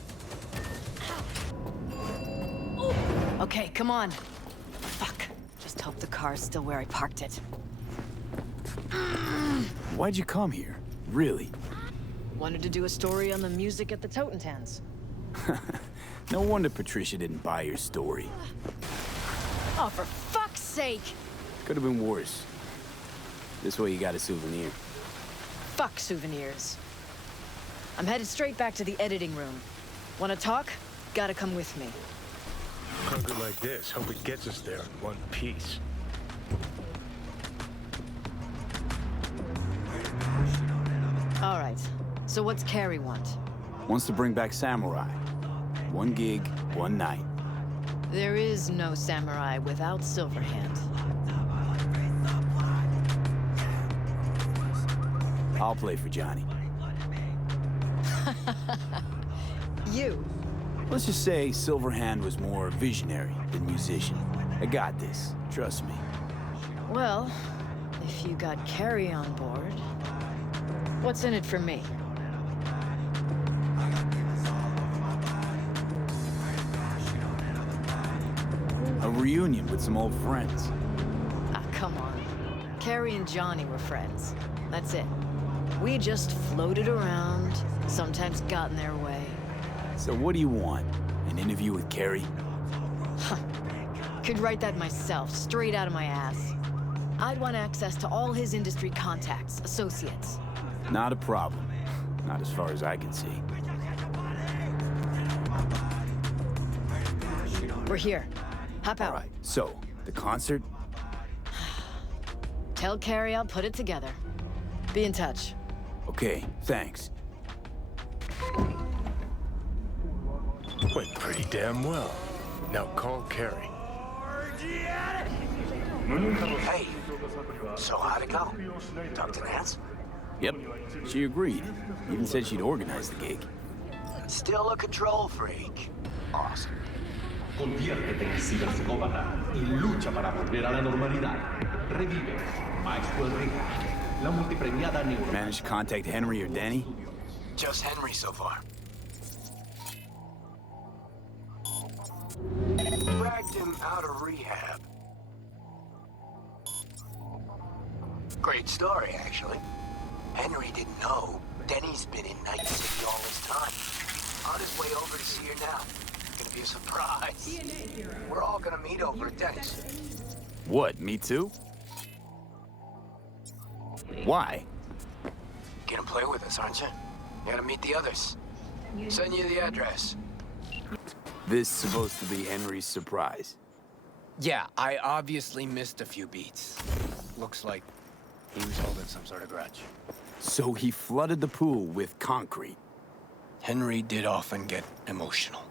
Okay, come on. Fuck. Just hope the car's still where I parked it. Why'd you come here? Really? Wanted to do a story on the music at the Totentans. No wonder Patricia didn't buy your story. Oh, for fuck's sake! Could have been worse. This way you got a souvenir. Fuck souvenirs. I'm headed straight back to the editing room. Wanna talk? Gotta come with me. Cargo like this, hope it gets us there in one piece. All right. So what's Carrie want? Wants to bring back Samurai. One gig, one night. There is no Samurai without Silverhand. I'll play for Johnny. You? Let's just say Silverhand was more visionary than musician. I got this. Trust me. Well, if you got Carrie on board, what's in it for me? A reunion with some old friends. Ah, come on. Carrie and Johnny were friends. That's it. We just floated around, sometimes got in their way. So what do you want? An interview with Carrie? Could write that myself, straight out of my ass. I'd want access to all his industry contacts, associates. Not a problem. Not as far as I can see. We're here. Hop out. All right, so, the concert? Tell Carrie I'll put it together. Be in touch. Okay, thanks. Went pretty damn well. Now call Carrie. Hey, so how'd it go? Talk to Nance? Yep, she agreed. Even said she'd organize the gig. Still a control freak. Awesome. Conviértete en ciberpsicópata y lucha para volver a la normalidad. Revive Maxwell Rehab, la multipremiada neuro. Managed to contact Henry or Denny? Just Henry so far. Dragged him out of rehab. Great story, actually. Henry didn't know Denny's been in Night City all this time. On his way over to see her now. Gonna be a surprise. We're all gonna meet over at Denny's. What, me too? Why? Gonna play with us, aren't you? You gotta meet the others. Send you the address. This supposed to be Henry's surprise. Yeah, I obviously missed a few beats. Looks like he was holding some sort of grudge. So he flooded the pool with concrete. Henry did often get emotional.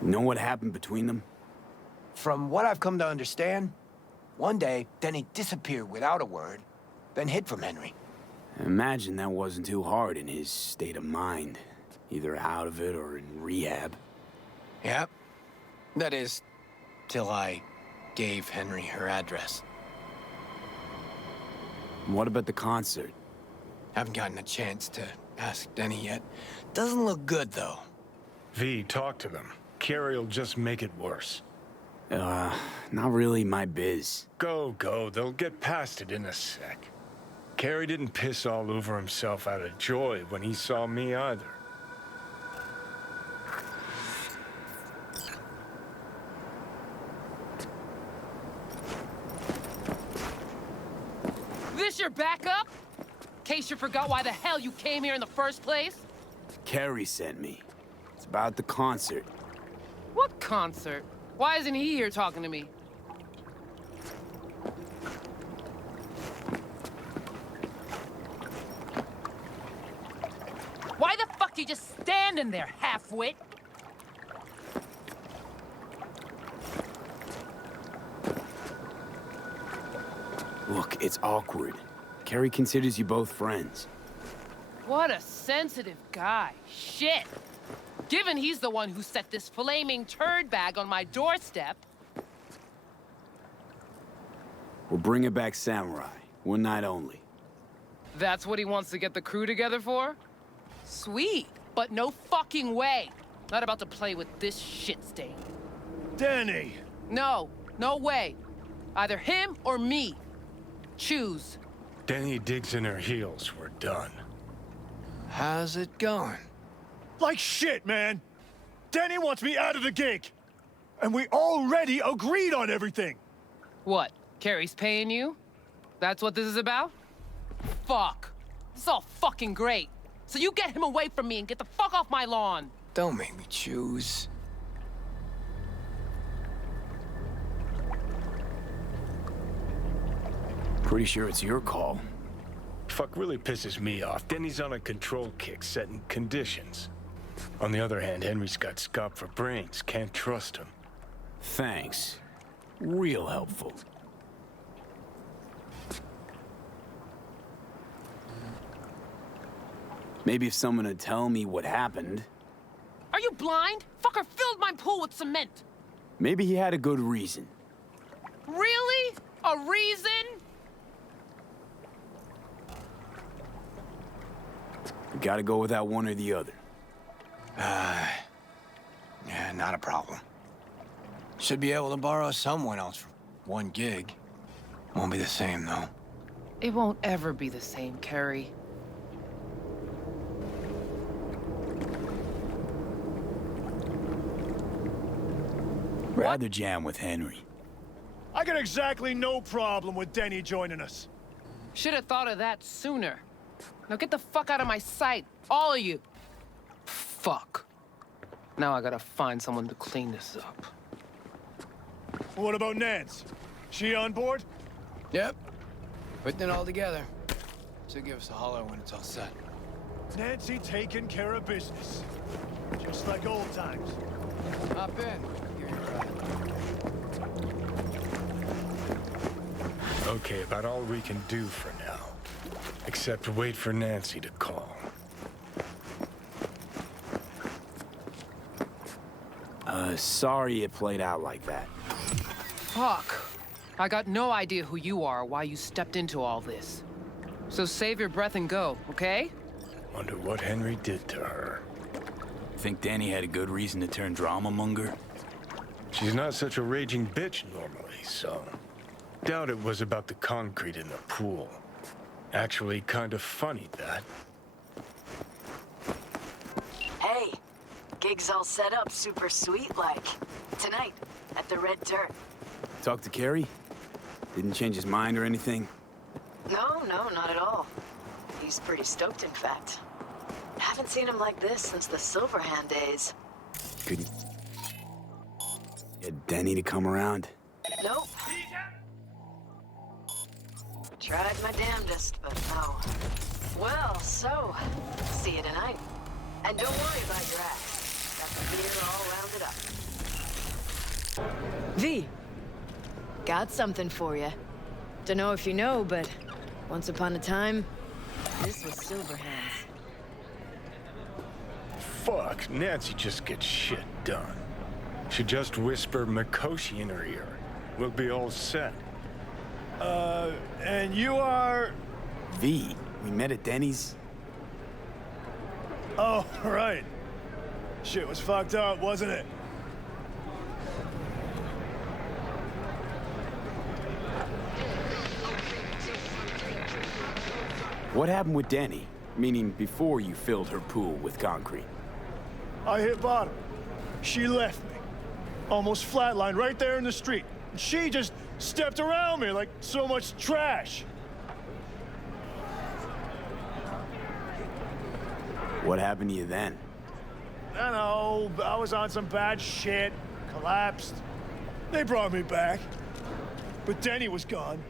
Know what happened between them? From what I've come to understand, one day, Denny disappeared without a word, then hid from Henry. Imagine that wasn't too hard in his state of mind. Either out of it or in rehab. Yep. That is, till I gave Henry her address. What about the concert? Haven't gotten a chance to ask Denny yet. Doesn't look good, though. V, talk to them. Carrie'll just make it worse. Not really my biz. Go. They'll get past it in a sec. Carrie didn't piss all over himself out of joy when he saw me either. This your backup? In case you forgot why the hell you came here in the first place? Carrie sent me. It's about the concert. What concert? Why isn't he here talking to me? Why the fuck you just standing there, half-wit? Look, it's awkward. Carrie considers you both friends. What a sensitive guy. Shit. Given he's the one who set this flaming turd bag on my doorstep. We're bringing back Samurai. One night only. That's what he wants to get the crew together for? Sweet, but no fucking way. Not about to play with this shit stain. Danny! No way. Either him or me. Choose. Denny digs in her heels. We're done. How's it going? Like shit, man! Danny wants me out of the gig! And we already agreed on everything! What? Carrie's paying you? That's what this is about? Fuck. This is all fucking great. So you get him away from me and get the fuck off my lawn. Don't make me choose. Pretty sure it's your call. Fuck really pisses me off. Denny's on a control kick, setting conditions. On the other hand, Henry's got scop for brains. Can't trust him. Thanks. Real helpful. Maybe if someone would tell me what happened. Are you blind? Fucker filled my pool with cement. Maybe he had a good reason. Really? A reason? We gotta go with that one or the other. Yeah, not a problem. Should be able to borrow someone else for one gig. Won't be the same, though. It won't ever be the same, Carrie. Rather jam with Henry. I got exactly no problem with Denny joining us. Should have thought of that sooner. Now get the fuck out of my sight, all of you. Fuck. Now I gotta find someone to clean this up. What about Nance? She on board? Yep. Putting it all together. So give us a holler when it's all set. Nancy taking care of business. Just like old times. Hop in. Give you a ride. Okay, about all we can do for now. Except wait for Nancy to call. Sorry it played out like that. Fuck. I got no idea who you are or why you stepped into all this. So save your breath and go, okay? Wonder what Henry did to her. Think Danny had a good reason to turn drama monger? She's not such a raging bitch normally, so... Doubt it was about the concrete in the pool. Actually, kind of funny, that. Hey, gig's all set up super sweet like. Tonight, at the Red Dirt. Talk to Carrie? Didn't change his mind or anything? No, not at all. He's pretty stoked, in fact. Haven't seen him like this since the Silverhand days. Couldn't get Denny to come around? Nope. Tried my damnedest, but no. Well, so, see you tonight. And don't worry about your act. Got the beer all rounded up. V, got something for you. Dunno if you know, but once upon a time, this was Silverhand's. Fuck, Nancy just gets shit done. She just whisper Mikoshi in her ear. We'll be all set. And you are... V, we met at Denny's. Oh, right. Shit was fucked up, wasn't it? What happened with Denny? Meaning before you filled her pool with concrete. I hit bottom. She left me. Almost flatlined right there in the street. And she just stepped around me like so much trash. What happened to you then? I know, I was on some bad shit. Collapsed. They brought me back. But Denny was gone.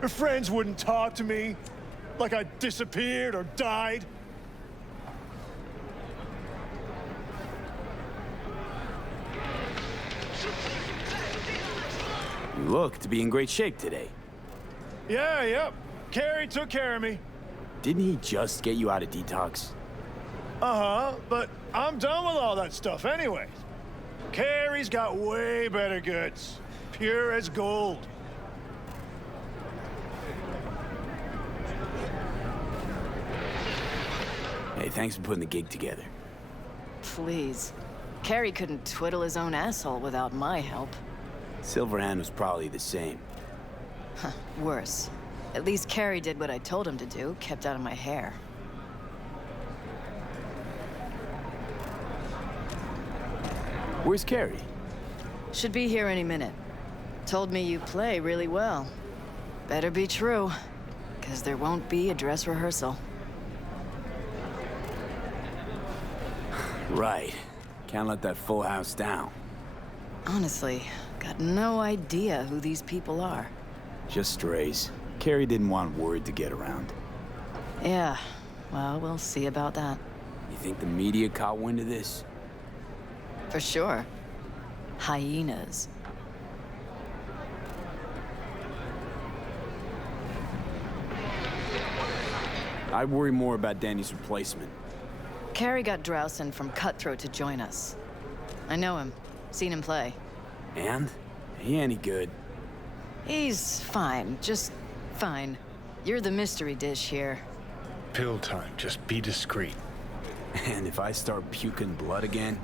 Her friends wouldn't talk to me. Like I disappeared or died. You look to be in great shape today. Yeah, yep. Carrie took care of me. Didn't he just get you out of detox? Uh-huh, but I'm done with all that stuff anyways. Carrie's got way better goods. Pure as gold. Hey, thanks for putting the gig together. Please. Carrie couldn't twiddle his own asshole without my help. Silverhand was probably the same. Worse. At least Carrie did what I told him to do, kept out of my hair. Where's Carrie? Should be here any minute. Told me you play really well. Better be true, 'cause there won't be a dress rehearsal. Right. Can't let that full house down. Honestly, got no idea who these people are. Just strays. Carrie didn't want word to get around. Yeah, well, we'll see about that. You think the media caught wind of this? For sure. Hyenas. I'd worry more about Danny's replacement. Carrie got Drowson from Cutthroat to join us. I know him. Seen him play. And? He any good. He's fine. Just fine. You're the mystery dish here. Pill time. Just be discreet. And if I start puking blood again?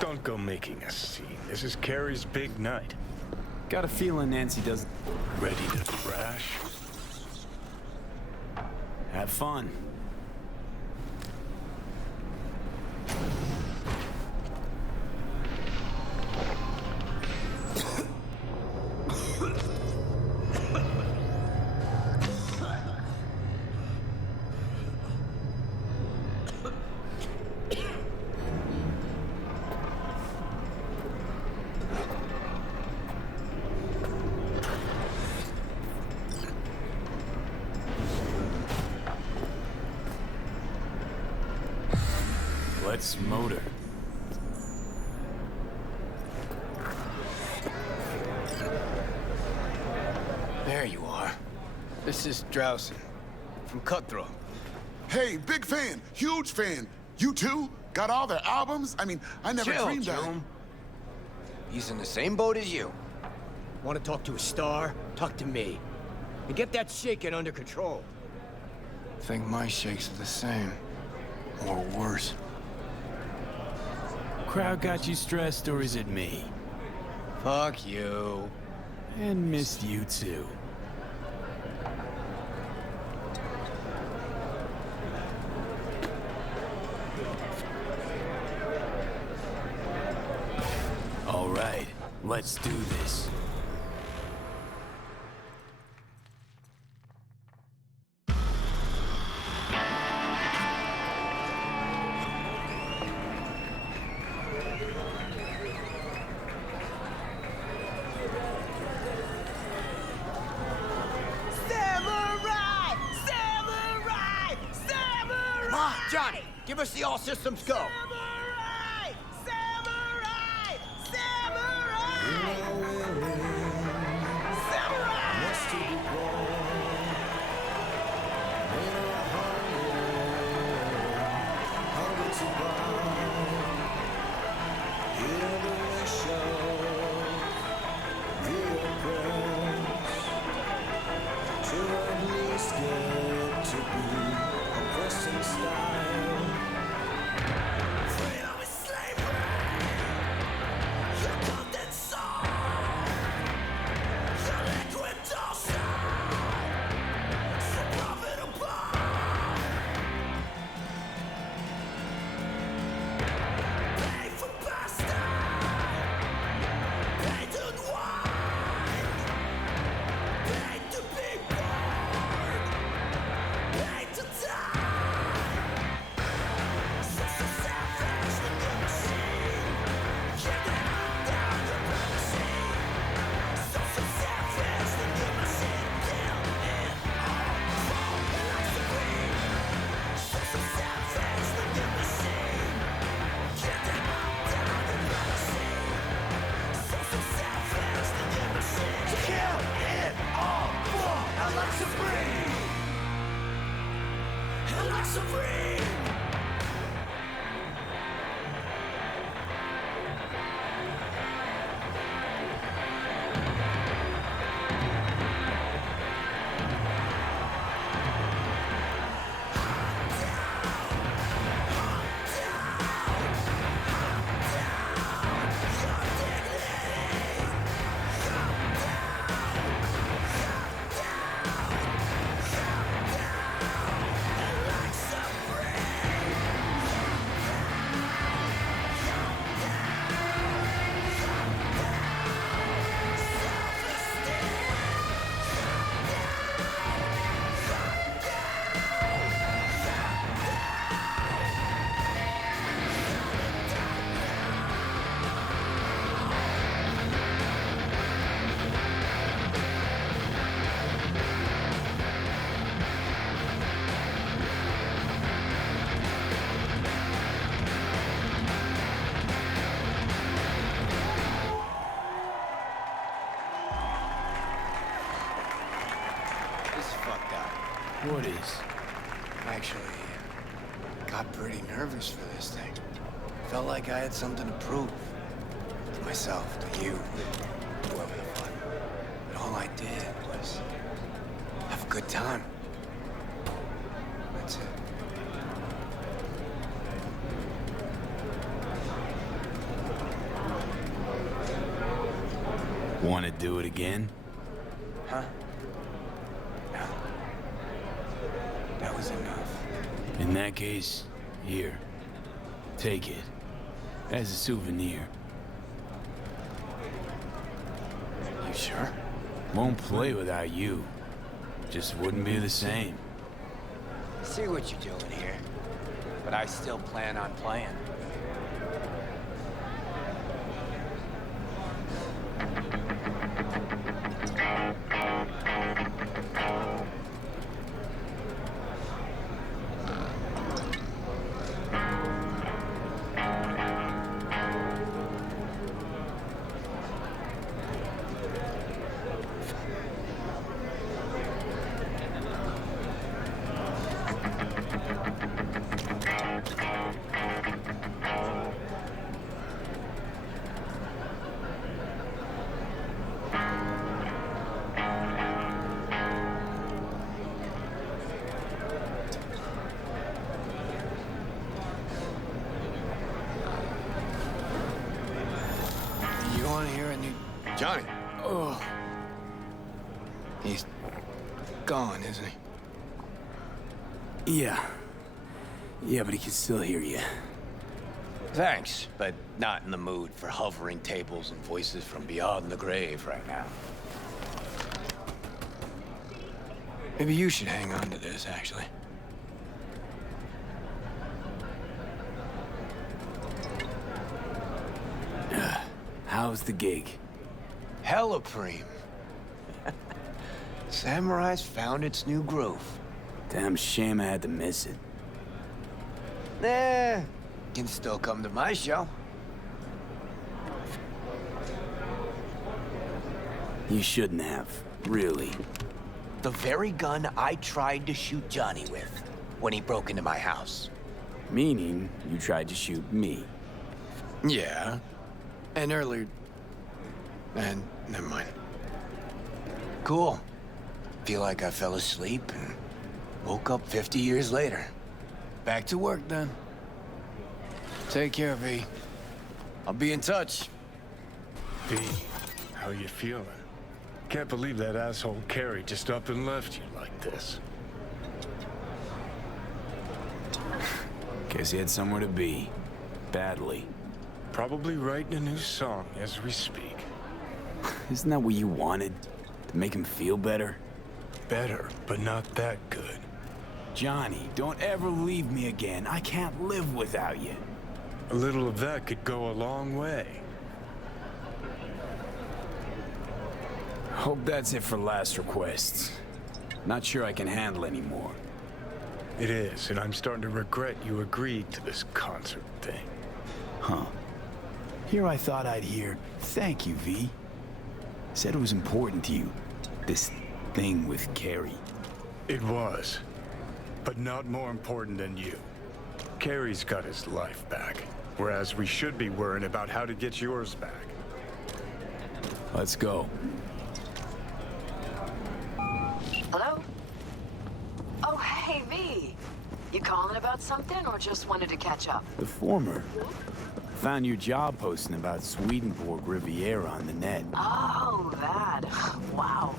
Don't go making a scene. This is Carrie's big night. Got a feeling Nancy doesn't... Ready to crash? Have fun. Let's motor. There you are. This is Drowson from Cutthroat. Hey, big fan, huge fan. You too? Got all their albums? I mean, I never Chill, dreamed that. Joan. He's in the same boat as you. Want to talk to a star? Talk to me. And get that shaking under control. Think my shakes are the same. Or worse. Crowd got you stressed, or is it me? Fuck you. And missed you too. All right, let's do this. Johnny, give us the all systems go. What is? Actually, got pretty nervous for this thing. Felt like I had something to prove. To myself, to you, whoever the fuck. But all I did was have a good time. That's it. Want to do it again? Huh? No. That was enough. In that case, here. Take it. As a souvenir. You sure? Won't play without you. Just wouldn't be the same. See what you're doing here. But I still plan on playing. Johnny. Oh. He's gone, isn't he? Yeah. Yeah, but he can still hear you. Thanks, but not in the mood for hovering tables and voices from beyond the grave right now. Maybe you should hang on to this, actually. How's the gig? Hella preem. Samurai's found its new groove. Damn shame I had to miss it. Nah, can still come to my show. You shouldn't have, really. The very gun I tried to shoot Johnny with when he broke into my house. Meaning, you tried to shoot me. Yeah. And earlier... And never mind. Cool. Feel like I fell asleep and woke up 50 years later. Back to work then. Take care, V. I'll be in touch. V, how you feeling? Can't believe that asshole Carrie just up and left you like this. Guess he had somewhere to be. Badly. Probably writing a new song as we speak. Isn't that what you wanted? To make him feel better? Better, but not that good. Johnny, don't ever leave me again. I can't live without you. A little of that could go a long way. Hope that's it for last requests. Not sure I can handle anymore. It is, and I'm starting to regret you agreed to this concert thing. Huh. Here I thought I'd hear, thank you, V. Said it was important to you. This thing with Carrie. It was. But not more important than you. Carrie's got his life back. Whereas we should be worrying about how to get yours back. Let's go. Hello? Oh, hey, V. You calling about something or just wanted to catch up? The former. Found your job posting about Swedenborg Riviera on the net. Oh, that. Wow.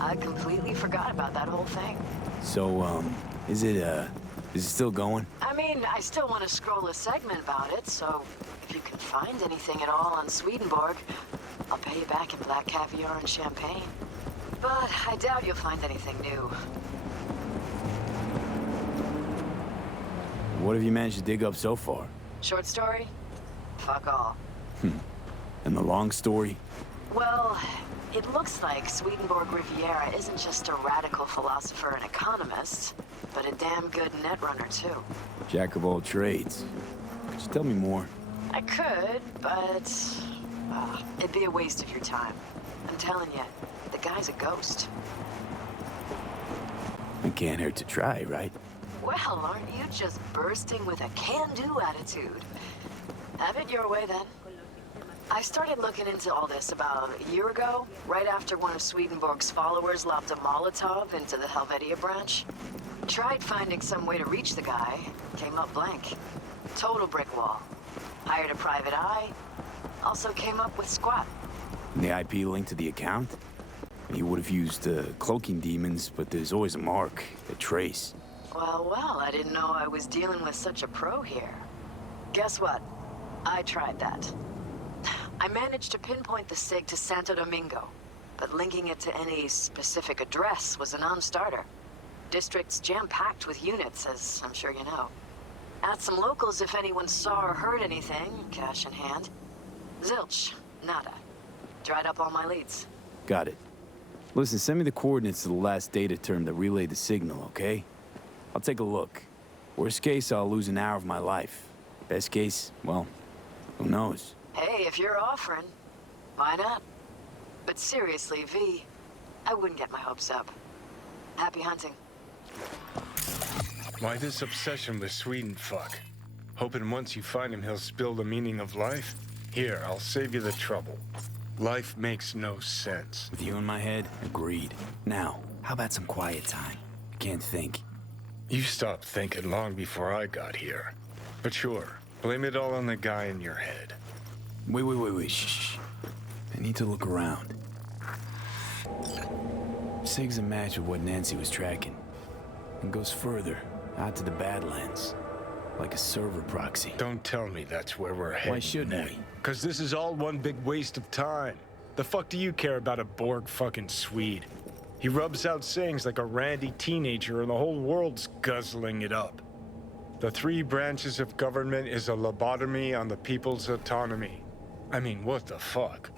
I completely forgot about that whole thing. So, is it still going? I mean, I still want to scroll a segment about it, so if you can find anything at all on Swedenborg, I'll pay you back in black caviar and champagne. But I doubt you'll find anything new. What have you managed to dig up so far? Short story? Fuck all. And the long story? Well, it looks like Swedenborg Riviera isn't just a radical philosopher and economist, but a damn good netrunner, too. Jack of all trades. Could you tell me more? I could, but it'd be a waste of your time. I'm telling you, the guy's a ghost. It can't hurt to try, right? Well, aren't you just bursting with a can-do attitude? Have it your way, then. I started looking into all this about a year ago, right after one of Swedenborg's followers lobbed a Molotov into the Helvetia branch. Tried finding some way to reach the guy, came up blank. Total brick wall. Hired a private eye, also came up with squat. And the IP linked to the account? You would have used cloaking demons, but there's always a mark, a trace. Well, I didn't know I was dealing with such a pro here. Guess what? I tried that. I managed to pinpoint the SIG to Santo Domingo, but linking it to any specific address was a non-starter. District's jam-packed with units, as I'm sure you know. Asked some locals if anyone saw or heard anything, cash in hand. Zilch. Nada. Dried up all my leads. Got it. Listen, send me the coordinates to the last data term that relayed the signal, okay? I'll take a look. Worst case, I'll lose an hour of my life. Best case, well, who knows? Hey, if you're offering, why not? But seriously, V, I wouldn't get my hopes up. Happy hunting. Why this obsession with Sweden fuck? Hoping once you find him, he'll spill the meaning of life? Here, I'll save you the trouble. Life makes no sense. With you in my head, agreed. Now, how about some quiet time? I can't think. You stopped thinking long before I got here. But sure, blame it all on the guy in your head. Wait, shh. I need to look around. SIG's a match with what Nancy was tracking. And goes further, out to the Badlands. Like a server proxy. Don't tell me that's where we're heading. Why shouldn't we? Because this is all one big waste of time. The fuck do you care about a Borg fucking Swede? He rubs out sayings like a randy teenager and the whole world's guzzling it up. The three branches of government is a lobotomy on the people's autonomy. I mean, what the fuck?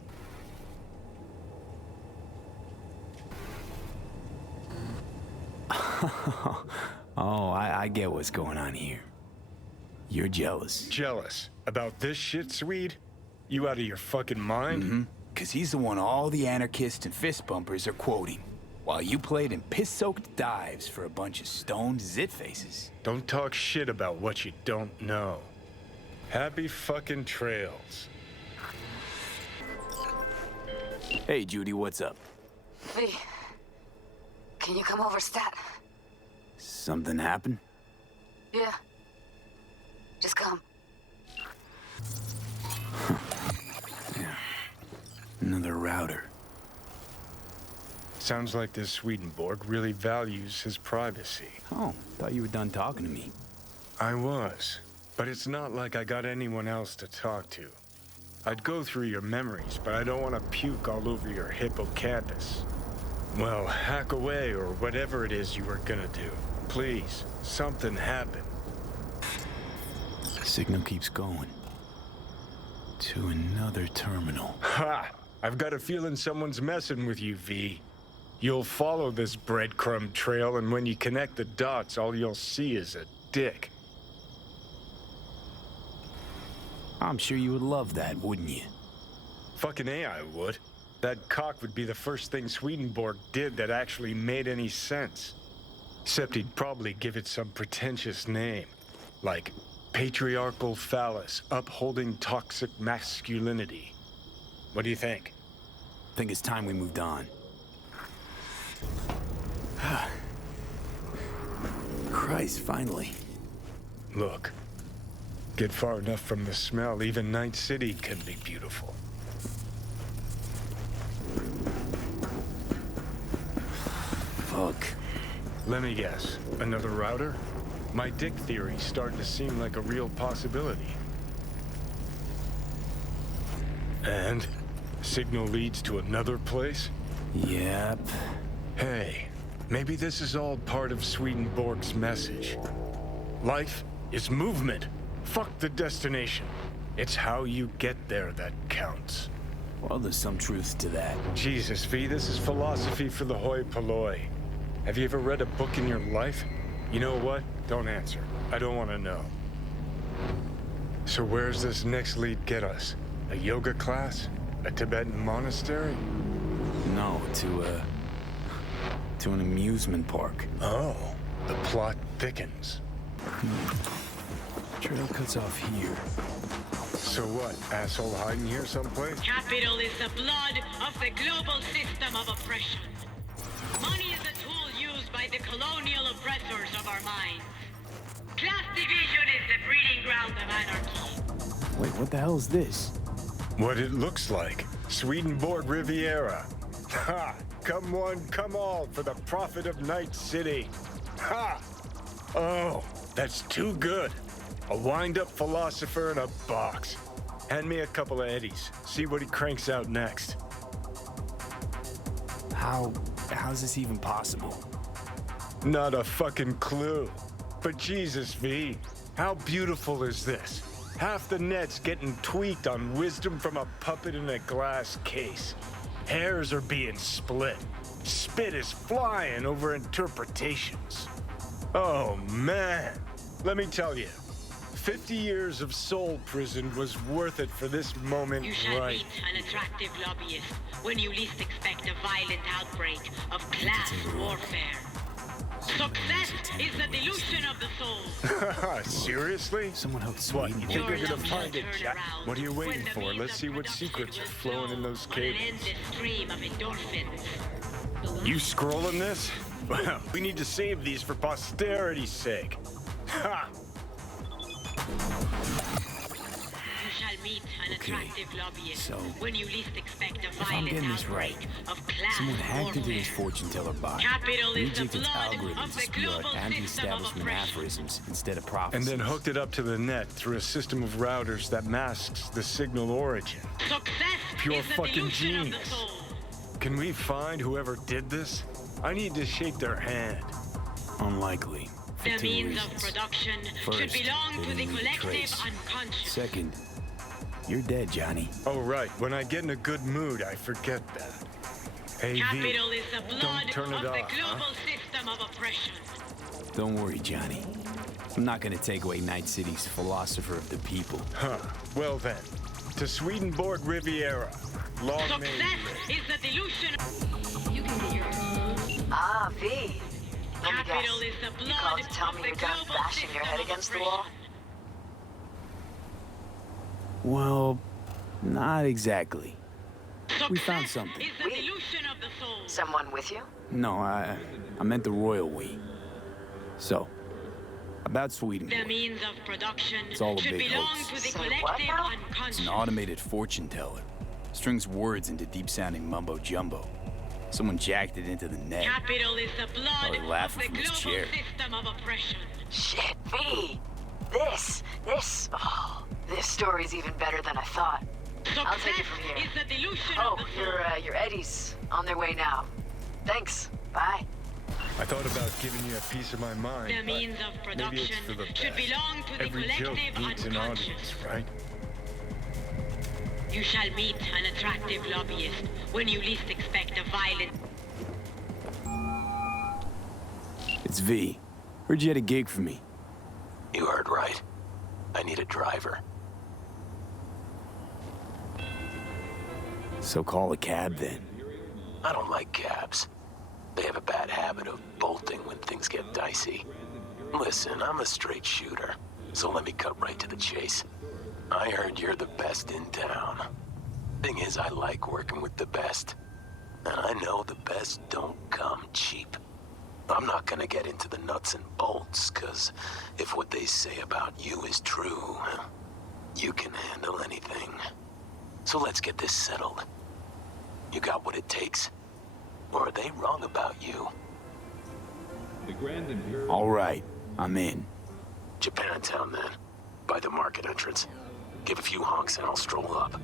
Oh, I get what's going on here. You're jealous. Jealous? About this shit, Swede? You out of your fucking mind? Mm-hmm. Because he's the one all the anarchists and fist bumpers are quoting. While you played in piss-soaked dives for a bunch of stoned zit-faces. Don't talk shit about what you don't know. Happy fucking trails. Hey, Judy, what's up? V, can you come over, stat? Something happened? Yeah. Just come. Yeah. Another router. Sounds like this Swedenborg really values his privacy. Oh, thought you were done talking to me. I was, but it's not like I got anyone else to talk to. I'd go through your memories, but I don't want to puke all over your hippocampus. Well, hack away or whatever it is you were gonna do. Please, something happen. Signal keeps going. To another terminal. Ha! I've got a feeling someone's messing with you, V. You'll follow this breadcrumb trail, and when you connect the dots, all you'll see is a dick. I'm sure you would love that, wouldn't you? Fucking A, I would. That cock would be the first thing Swedenborg did that actually made any sense. Except he'd probably give it some pretentious name. Like patriarchal phallus, upholding toxic masculinity. What do you think? I think it's time we moved on. Christ, finally. Look, get far enough from the smell, even Night City can be beautiful. Fuck. Let me guess, another router? My dick theory's starting to seem like a real possibility. And? Signal leads to another place? Yep. Hey, maybe this is all part of Swedenborg's message. Life is movement. Fuck the destination. It's how you get there that counts. Well, there's some truth to that. Jesus, V, this is philosophy for the hoi polloi. Have you ever read a book in your life? You know what? Don't answer. I don't want to know. So where's this next lead get us? A yoga class? A Tibetan monastery? No, to an amusement park. Oh, the plot thickens. Trail cuts off here. So what, asshole hiding here someplace? Capital is the blood of the global system of oppression. Money is a tool used by the colonial oppressors of our minds. Class division is the breeding ground of anarchy. Wait, what the hell is this? What it looks like. Swedenborg Riviera. Ha! Come one, come all for the profit of Night City. Ha! Oh, that's too good. A wind-up philosopher in a box. Hand me a couple of eddies. See what he cranks out next. How's this even possible? Not a fucking clue. But Jesus, V, how beautiful is this? Half the net's getting tweaked on wisdom from a puppet in a glass case. Hairs are being split. Spit is flying over interpretations. Oh, man. Let me tell you, 50 years of soul prison was worth it for this moment. You shall right. meet an attractive lobbyist when you least expect a violent outbreak of class warfare. Success is the delusion of the soul. Seriously? Someone help What, you Swedenborg. think you're gonna Your find it, love will Jack? turn around What are you waiting when the for? means Let's of see what production secrets are will flowing in those flow on an cables. endless stream of endorphins. You scrolling this? Well, we need to save these for posterity's sake. Ha! You shall meet an attractive lobbyist so when you least expect a if I'm violent getting this outbreak right, of class someone hacked into warfare. this fortune teller bot, Capital is the rejigged its blood algorithm of to the spew out global system of anti-establishment oppression. aphorisms instead of And prophecies. then hooked it up to the net through a system of routers that masks the signal origin. Success Pure is the fucking delusion of the genius. soul. Can we find whoever did this? I need to shake their hand. Unlikely. For The two means reasons. of production First, should belong they to the didn't leave a collective trace. unconscious. Second, you're dead, Johnny. Oh, right. When I get in a good mood, I forget that. Hey, V, Capital is the blood don't turn of it the off, global huh? system of oppression. Don't worry, Johnny. I'm not gonna take away Night City's philosopher of the people. Huh. Well then, to Swedenborg Riviera. Long may you Success live. is the delusion. You can get your Ah, V. Let me guess. Capital is the You called blood to tell of me the you're done global bashing your system head of against the oppression. wall? Well, not exactly. We found Success something. is the delusion of the soul. Someone with you? No, I meant the royal we. So, about Swedenborg. The means of production It's all a should big belong hoax. to the Say what collective now? It's unconscious. an automated fortune teller. Strings words into deep-sounding mumbo-jumbo. Someone jacked it into the net. Capital is the blood Probably of laughing the from his global chair. system of oppression. Shit, V. This story's even better than I thought. I'll take it Success from here. is the delusion Oh, of the soul. your Eddies on their way now. Thanks. Bye. I thought about giving you a piece of my mind. The but means of maybe it's production for the should best. belong to the Every joke collective needs an unconscious. audience, right? You shall meet an attractive lobbyist when you least expect a violent. It's V. Heard you had a gig for me. You heard right. I need a driver. So call a cab then. I don't like cabs. They have a bad habit of bolting when things get dicey. Listen, I'm a straight shooter, so let me cut right to the chase. I heard you're the best in town. Thing is, I like working with the best. And I know the best don't come cheap. I'm not gonna get into the nuts and bolts, 'cause if what they say about you is true, you can handle anything. So let's get this settled. You got what it takes? Or are they wrong about you? All right, I'm in. Japantown, then. By the market entrance. Give a few honks and I'll stroll up.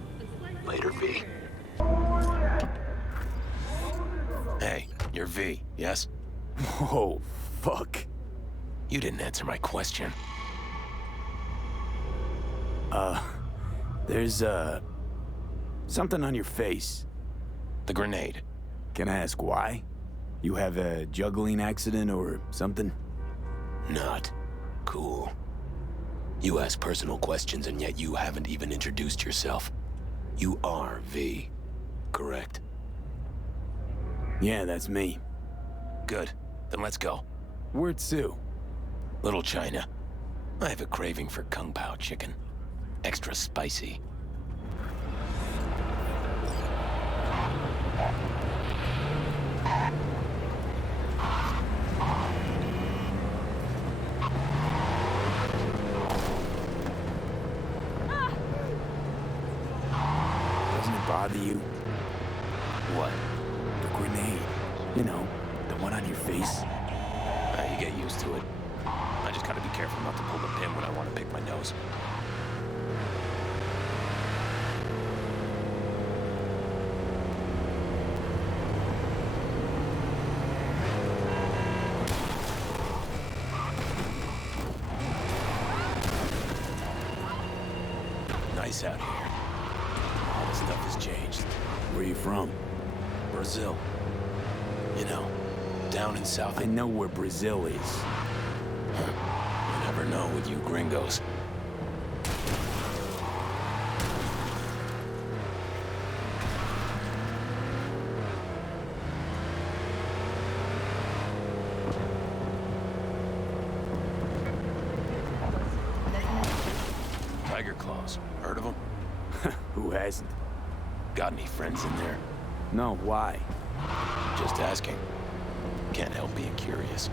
Later, V. Hey, you're V, yes? Whoa, fuck. You didn't answer my question. There's, something on your face. The grenade. Can I ask why? You have a juggling accident or something? Not cool. You ask personal questions and yet you haven't even introduced yourself. You are V, correct? Yeah, that's me. Good. Then let's go. Where to? Little China. I have a craving for Kung Pao chicken. Extra spicy. Doesn't it bother you? What? The grenade. You know, the one on your face. You get used to it. I just gotta be careful not to pull the pin when I want to pick my nose. Nice out here. All the stuff has changed. Where you from? Brazil. You know, down in South... I know where Brazil is. You never know with you gringos. Tiger Claws. Heard of them? Who hasn't? Got any friends in there? No, why? Just asking. Can't help being curious.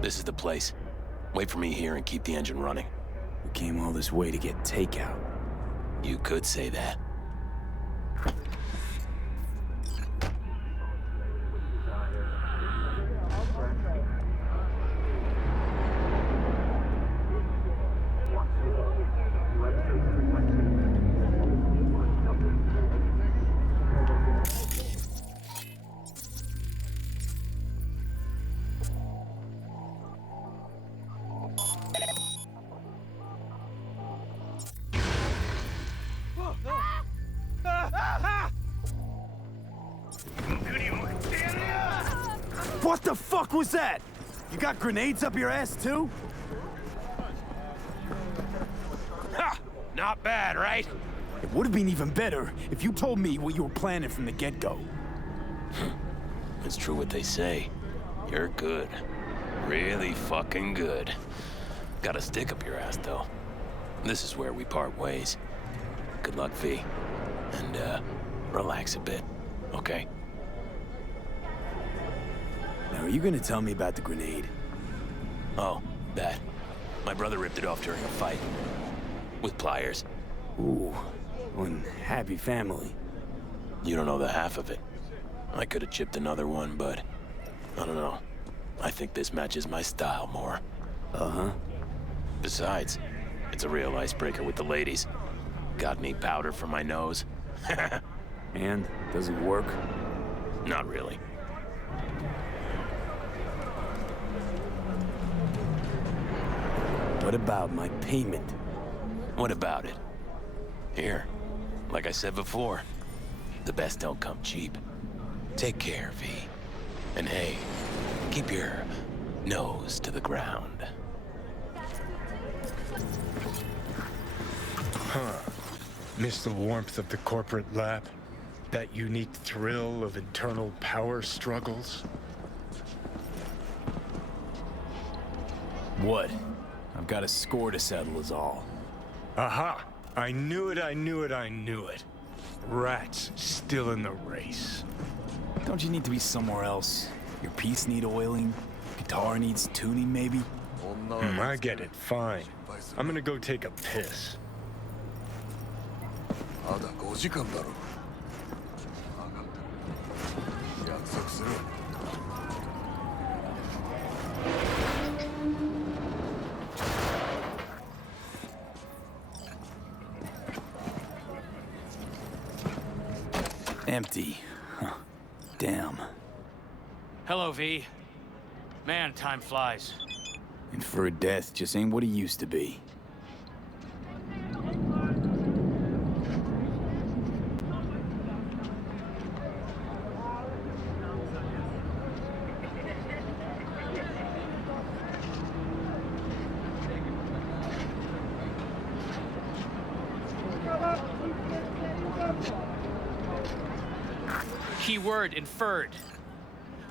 This is the place. Wait for me here and keep the engine running. We came all this way to get takeout. You could say that. What the fuck was that? You got grenades up your ass, too? Ha! Not bad, right? It would have been even better if you told me what you were planning from the get-go. It's true what they say. You're good. Really fucking good. Got a stick up your ass, though. This is where we part ways. Good luck, V. And, relax a bit, okay? Now, are you gonna tell me about the grenade? Oh, that. My brother ripped it off during a fight. With pliers. Ooh, one happy family. You don't know the half of it. I could have chipped another one, but... I don't know. I think this matches my style more. Uh-huh. Besides, it's a real icebreaker with the ladies. Got any powder for my nose? And? Does it work? Not really. What about my payment? What about it? Here, like I said before, the best don't come cheap. Take care, V. And hey, keep your nose to the ground. Huh. Miss the warmth of the corporate lab? That unique thrill of internal power struggles? What? I've got a score to settle is all. Aha! I knew it, I knew it, I knew it. Rats still in the race. Don't you need to be somewhere else? Your piece need oiling? Guitar needs tuning, maybe? I get it, fine. I'm gonna go take a piss. Empty. Huh. Damn. Hello, V. Man, time flies. And for a death just ain't what it used to be. Keyword inferred.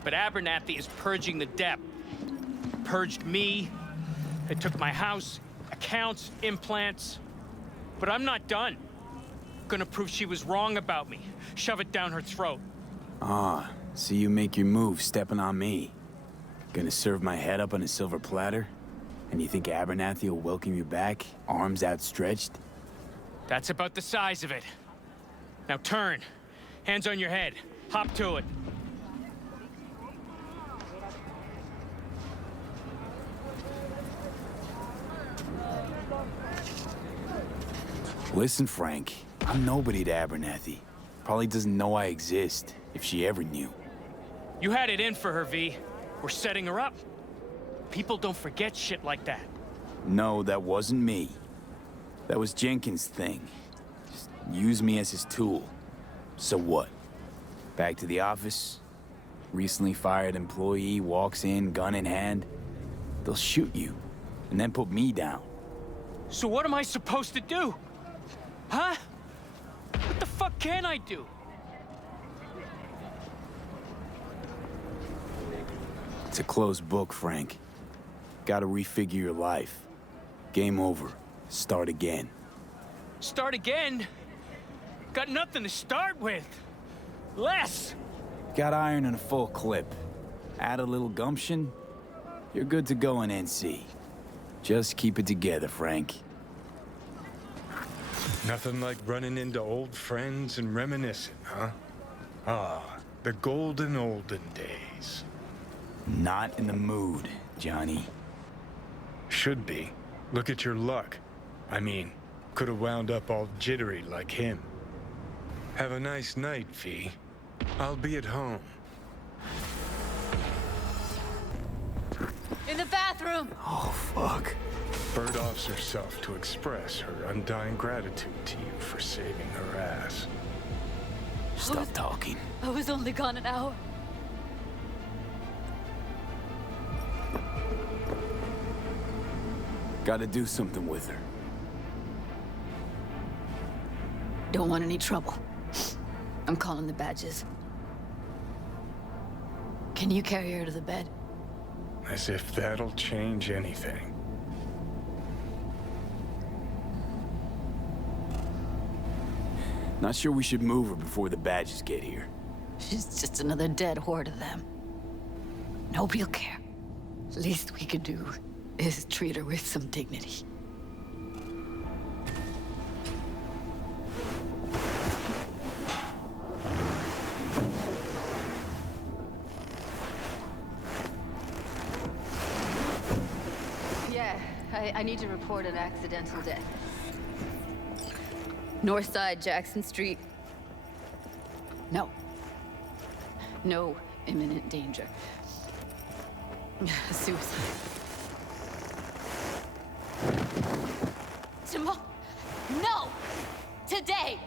But Abernathy is purging the debt. Purged me. It took my house, accounts, implants. But I'm not done. Gonna prove she was wrong about me. Shove it down her throat. Ah, see you make your move stepping on me. Gonna serve my head up on a silver platter? And you think Abernathy will welcome you back, arms outstretched? That's about the size of it. Now turn. Hands on your head. Hop to it. Listen, Frank, I'm nobody to Abernathy. Probably doesn't know I exist, if she ever knew. You had it in for her, V. We're setting her up. People don't forget shit like that. No, that wasn't me. That was Jenkins' thing. Just use me as his tool. So what? Back to the office? Recently fired employee walks in, gun in hand. They'll shoot you, and then put me down. So what am I supposed to do? Huh? What the fuck can I do? It's a closed book, Frank. Gotta refigure your life. Game over. Start again. Start again? Got nothing to start with. Less. Got iron in a full clip. Add a little gumption, you're good to go in NC. Just keep it together, Frank. Nothing like running into old friends and reminiscing, huh? Ah, the golden olden days. Not in the mood, Johnny. Should be. Look at your luck. I mean, could have wound up all jittery like him. Have a nice night, V. I'll be at home. In the bathroom! Oh, fuck. Bird offs herself to express her undying gratitude to you for saving her ass. Stop talking. I was only gone an hour. Gotta do something with her. Don't want any trouble. I'm calling the badges. Can you carry her to the bed? As if that'll change anything. Not sure we should move her before the badges get here. She's just another dead whore to them. Nobody'll care. Least we could do is treat her with some dignity. Yeah, I need to report an accidental death. North side, Jackson Street. No. No imminent danger. Suicide. Tomorrow? No! Today!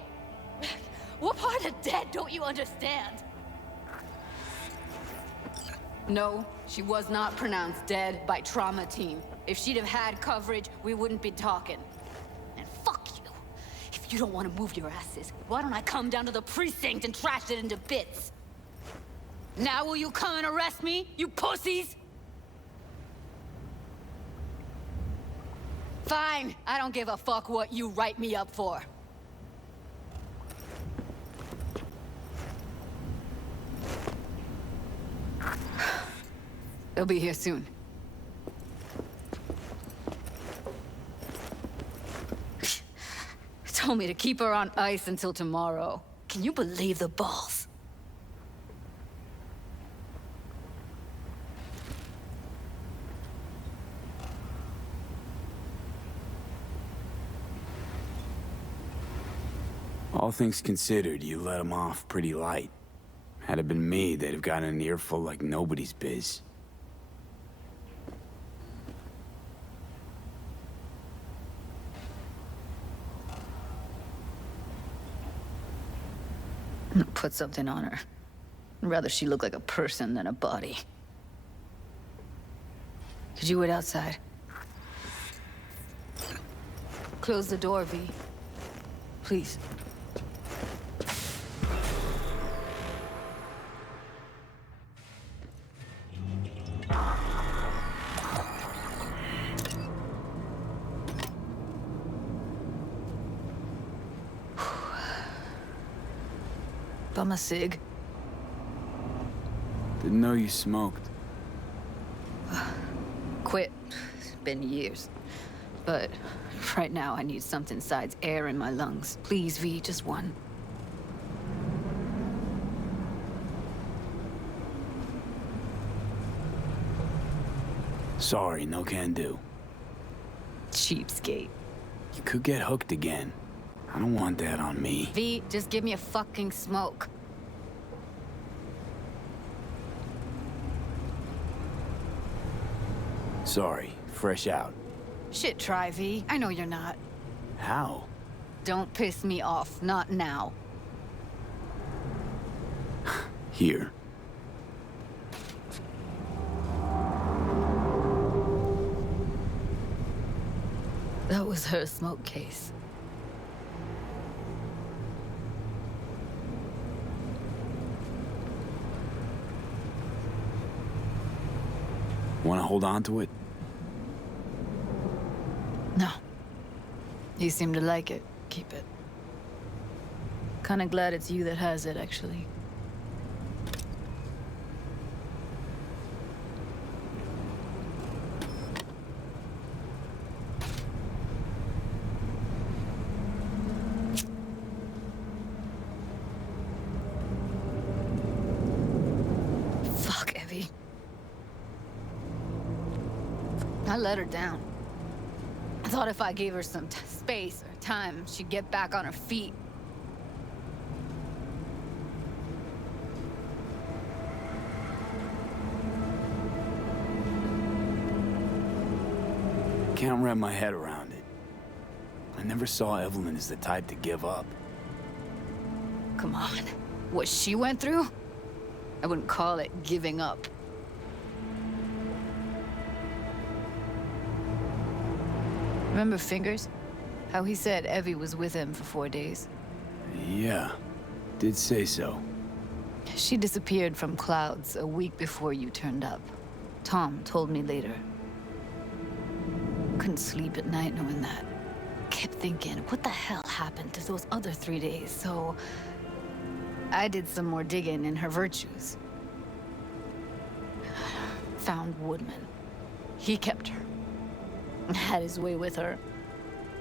What part of dead don't you understand? No, she was not pronounced dead by trauma team. If she'd have had coverage, we wouldn't be talking. And fuck you. If you don't want to move your asses, why don't I come down to the precinct and trash it into bits? Now will you come and arrest me, you pussies? Fine, I don't give a fuck what you write me up for. They'll be here soon. Told me to keep her on ice until tomorrow. Can you believe the balls? All things considered, you let them off pretty light. Had it been me, they'd have gotten an earful like nobody's biz. Put something on her. I'd rather she look like a person than a body. Could you wait outside? Close the door, V. Please. Bum a cig. Didn't know you smoked. Quit. It's been years. But right now I need something besides air in my lungs. Please, V, just one. Sorry, no can do. Cheapskate. You could get hooked again. I don't want that on me. V, just give me a fucking smoke. Sorry, fresh out. Shit, try, V. I know you're not. How? Don't piss me off. Not now. Here. That was her smoke case. Want to hold on to it? No. You seem to like it. Keep it. Kinda glad it's you that has it, actually. I let her down. I thought if I gave her some space or time, she'd get back on her feet. Can't wrap my head around it. I never saw Evelyn as the type to give up. Come on. What she went through? I wouldn't call it giving up. Remember Fingers? How he said Evie was with him for 4 days? Yeah, did say so. She disappeared from Clouds a week before you turned up. Tom told me later. Couldn't sleep at night knowing that. Kept thinking, what the hell happened to those other 3 days? So I did some more digging in her virtues. Found Woodman. He kept her. Had his way with her.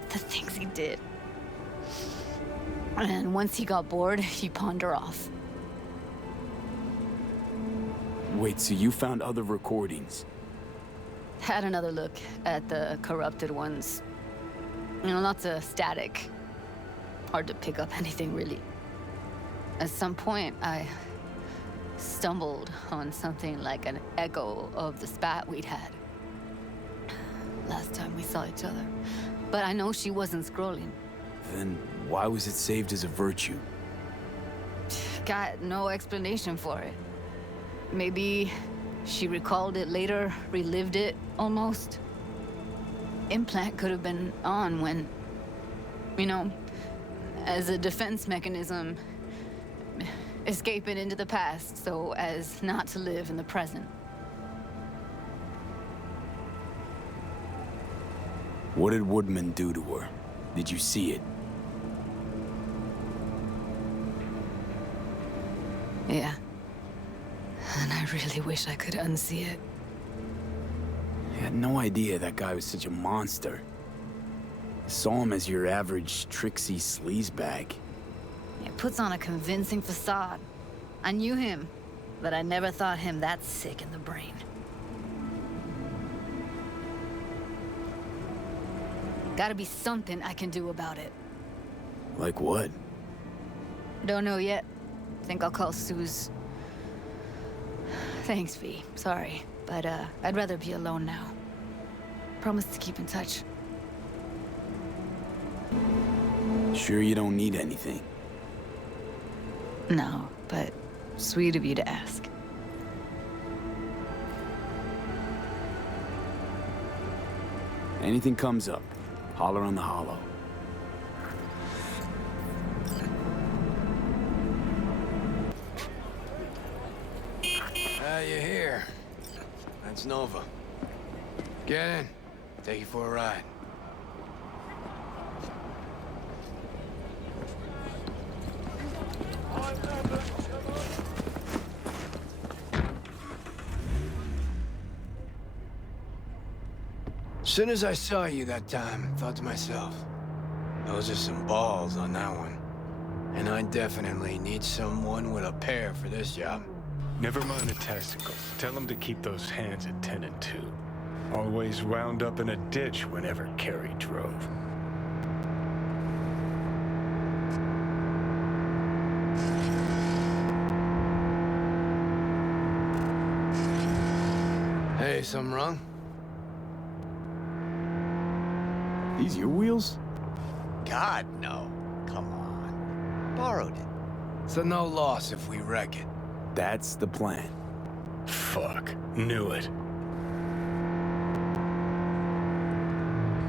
The things he did. And once he got bored, he pawned her off. Wait, so you found other recordings? Had another look at the corrupted ones. You know, lots of static. Hard to pick up anything, really. At some point, I stumbled on something like an echo of the spat we'd had. Last time we saw each other. But I know she wasn't scrolling. Then why was it saved as a virtue? Got no explanation for it. Maybe she recalled it later, relived it, almost. Implant could have been on when, you know, as a defense mechanism, escaping into the past so as not to live in the present. What did Woodman do to her? Did you see it? Yeah. And I really wish I could unsee it. I had no idea that guy was such a monster. Saw him as your average tricksy sleazebag. He puts on a convincing facade. I knew him, but I never thought him that sick in the brain. Gotta be something I can do about it. Like what? Don't know yet. Think I'll call Suze. Thanks, V. Sorry, but I'd rather be alone now. Promise to keep in touch. Sure you don't need anything? No, but sweet of you to ask. Anything comes up, holler on the hollow. You're here. That's Nova. Get in. Take you for a ride. Soon as I saw you that time, thought to myself, those are some balls on that one. And I definitely need someone with a pair for this job. Never mind the testicles. Tell him to keep those hands at 10 and 2. Always wound up in a ditch whenever Carrie drove. Hey, something wrong? These your wheels? God, no. Come on. Borrowed it. So no loss if we wreck it. That's the plan. Fuck. Knew it.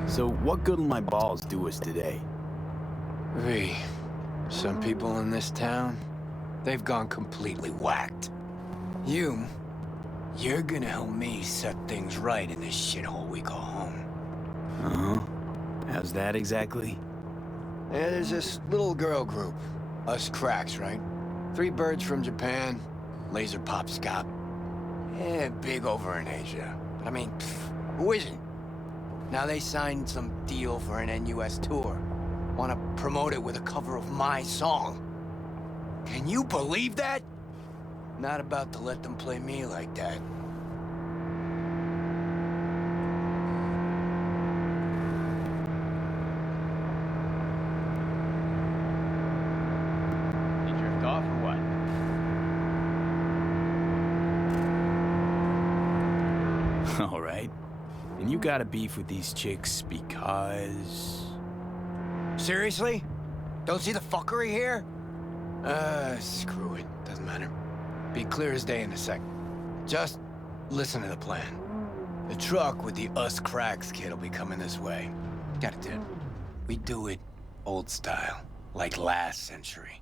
So what good will my balls do us today? V, some people in this town, they've gone completely whacked. You're gonna help me set things right in this shithole we call home. Uh-huh. How's that exactly? Yeah, there's this little girl group. Us cracks, right? 3 birds from Japan, laser pop scop. Yeah, big over in Asia. But I mean, who isn't? Now they signed some deal for an NUS tour. Want to promote it with a cover of my song. Can you believe that? Not about to let them play me like that. All right. And you got a beef with these chicks because... Seriously? Don't see the fuckery here? Screw it. Doesn't matter. Be clear as day in a sec. Just listen to the plan. The truck with the us cracks kid will be coming this way. Got it, dude. We do it old style, like last century.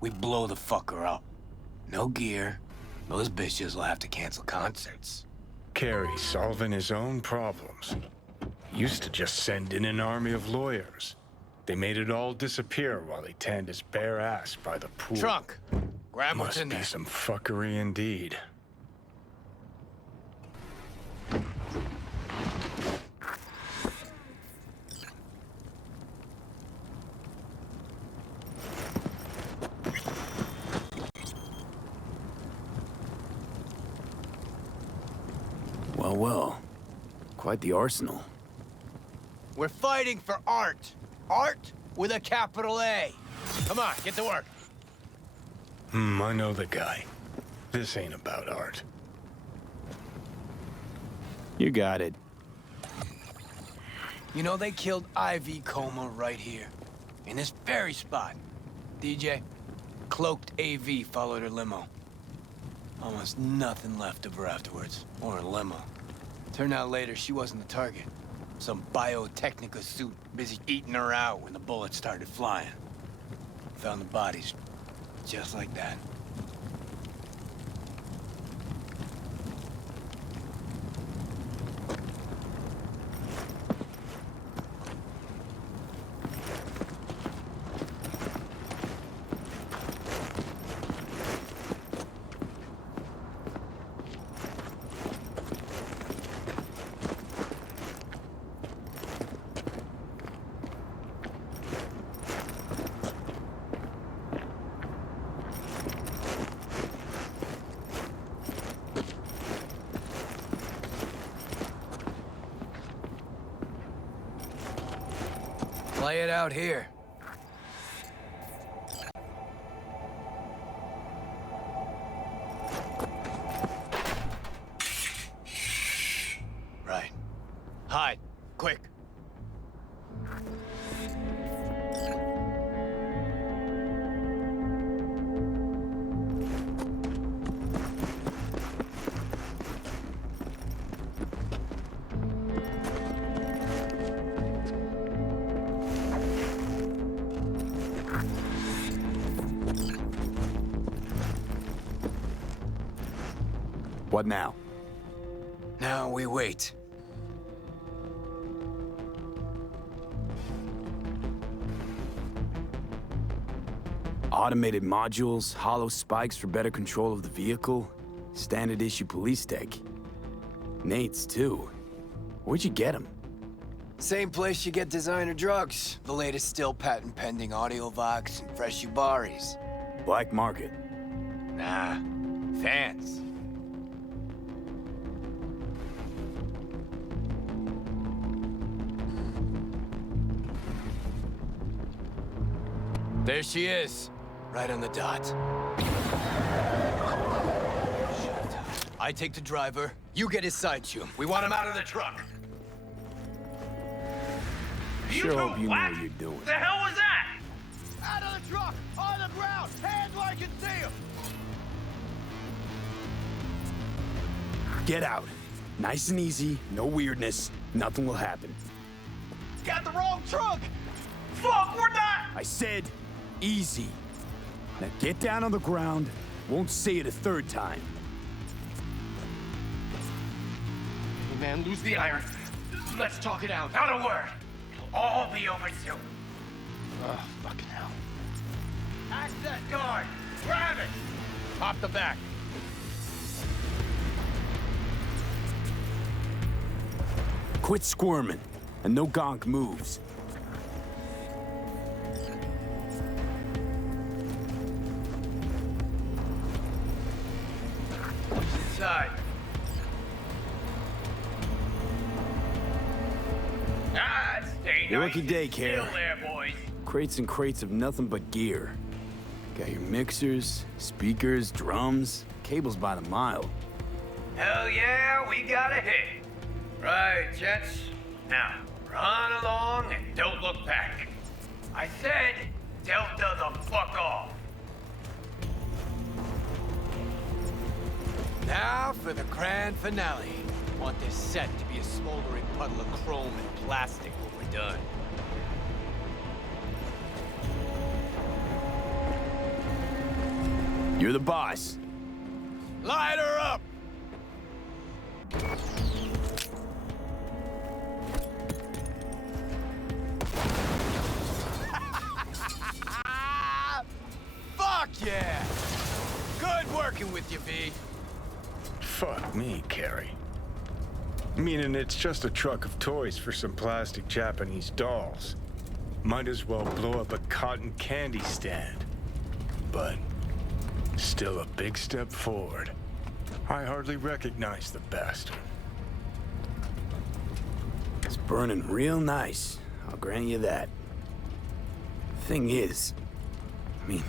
We blow the fucker up. No gear. Those bitches will have to cancel concerts. Carey solving his own problems. Used to just send in an army of lawyers. They made it all disappear while he tanned his bare ass by the pool. Trunk. Grab what's in there. Must be some fuckery indeed. Well, well. Quite the arsenal. We're fighting for art. Art with a capital A. Come on, get to work. I know the guy. This ain't about art. You got it. You know, they killed Ivy Coma right here. In this very spot. DJ, cloaked AV followed her limo. Almost nothing left of her afterwards. Or her limo. Turned out later she wasn't the target. Some biotechnica suit busy eating her out when the bullets started flying. Found the bodies just like that. Play it out here. Right. Hide. Quick. What now? Now we wait. Automated modules, hollow spikes for better control of the vehicle, standard issue police tech. Nate's too. Where'd you get them? Same place you get designer drugs. The latest still patent pending Audiovox and fresh Ubaris. Black market. Nah. Fans. There she is. Right on the dot. I take the driver. You get his side tune. We want him out of the truck. Sure hope you know what you're doing. The hell was that? Out of the truck! On the ground! Hands where I can see him! Get out. Nice and easy, no weirdness, nothing will happen. Got the wrong truck! Fuck, we're not! I said easy. Now get down on the ground. Won't say it a third time. Hey man, lose the iron. Let's talk it out. Not a word. It'll all be over soon. Oh, fucking hell. Access guard! Grab it! Pop the back. Quit squirming, and no gonk moves. Inside. Stay Your nice lucky and day, still Care. there, boys. Crates and crates of nothing but gear. Got your mixers, speakers, drums, cables by the mile. Hell yeah, we got a hit. Right, Jets. Now, run along and don't look back. I said, Delta the fuck off. Now for the grand finale. Want this set to be a smoldering puddle of chrome and plastic when we're done. You're the boss. Light her up! Fuck yeah! Good working with you, V. Fuck me, Carrie. Meaning it's just a truck of toys for some plastic Japanese dolls. Might as well blow up a cotton candy stand. But still a big step forward. I hardly recognize the bastard. It's burning real nice. I'll grant you that. Thing is, I mean,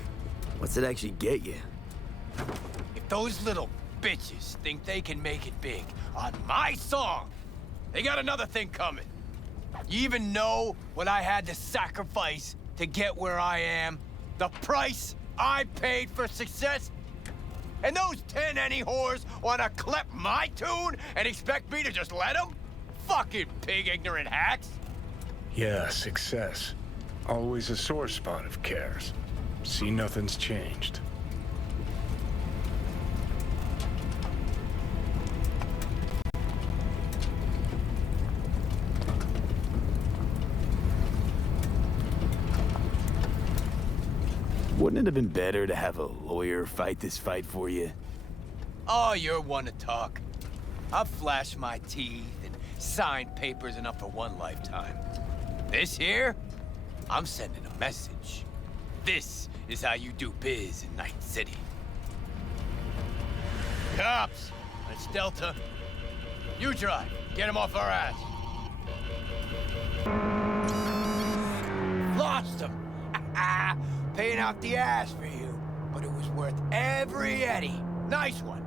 what's it actually get you? If those little bitches think they can make it big on my song, they got another thing coming. You even know what I had to sacrifice to get where I am? The price I paid for success? And those 10 any whores want to clip my tune and expect me to just let them? Fucking pig ignorant hacks. Yeah, success. Always a sore spot of Cares. See, nothing's changed. Wouldn't it have been better to have a lawyer fight this fight for you? Oh, you're one to talk. I've flashed my teeth and signed papers enough for one lifetime. This here, I'm sending a message. This is how you do biz in Night City. Cops, it's Delta. You drive. Get him off our ass. Lost him. Paying out the ass for you, but it was worth every Eddie. Nice one.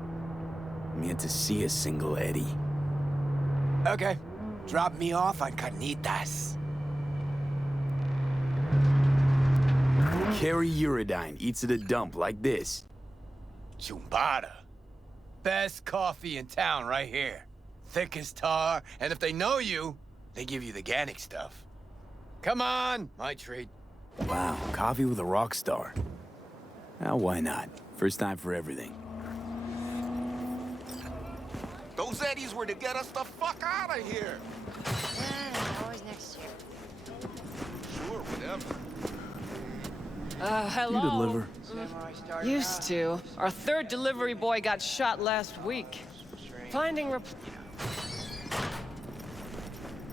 Meant to see a single Eddie. Okay, drop me off on Carnitas. Carrie Uridine eats at a dump like this. Chumbada. Best coffee in town right here. Thick as tar, and if they know you, they give you the organic stuff. Come on, my treat. Wow, coffee with a rock star. Well, why not? First time for everything. Those Eddies were to get us the fuck out of here. Always next year. Sure, whatever. Hello? You deliver. Used to. Our third delivery boy got shot last week. Finding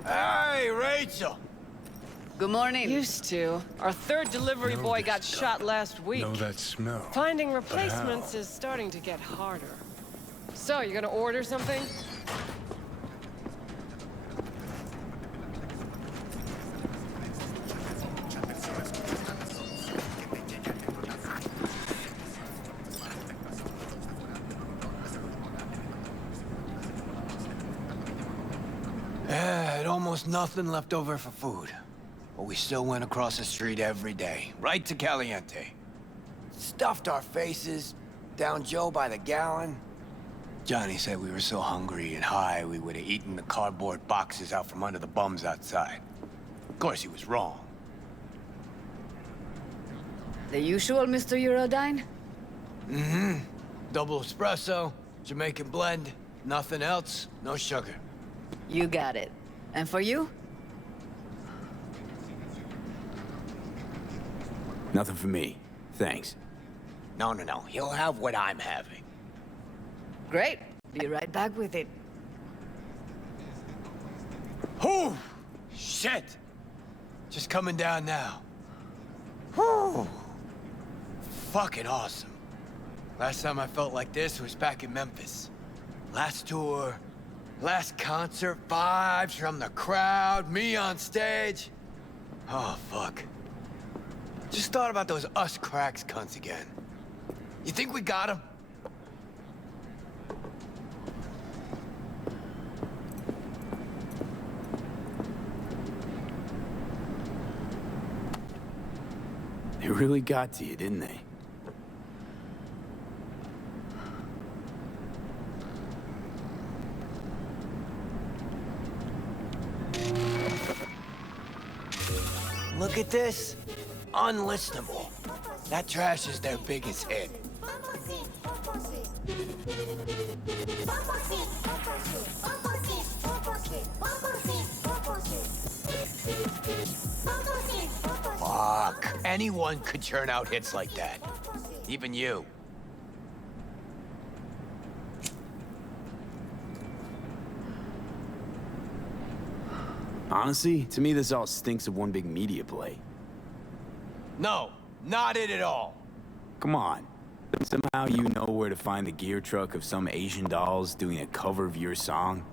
Hey, Rachel! Good morning. Used to. Our third delivery Know boy this got stuff. shot last week. Know that smell. Finding But replacements how? is starting to get harder. So, you gonna order something? Had almost nothing left over for food. But we still went across the street every day, right to Caliente. Stuffed our faces, down Joe by the gallon. Johnny said we were so hungry and high we would have eaten the cardboard boxes out from under the bums outside. Of course, he was wrong. The usual, Mr. Uridine? Mm-hmm. Double espresso, Jamaican blend, nothing else, no sugar. You got it. And for you? Nothing for me. Thanks. No. He'll have what I'm having. Great. Be right back with it. Whew! Shit! Just coming down now. Whew! Fucking awesome. Last time I felt like this was back in Memphis. Last tour, last concert, vibes from the crowd, me on stage. Oh, fuck. Just thought about those us cracks cunts again. You think we got them? really got to you, didn't they? Look at this. Unlistenable. That trash is their biggest hit. Fuck. Anyone could churn out hits like that. Even you. Honestly, to me this all stinks of one big media play. No, not it at all. Come on. Somehow you know where to find the gear truck of some Asian dolls doing a cover of your song?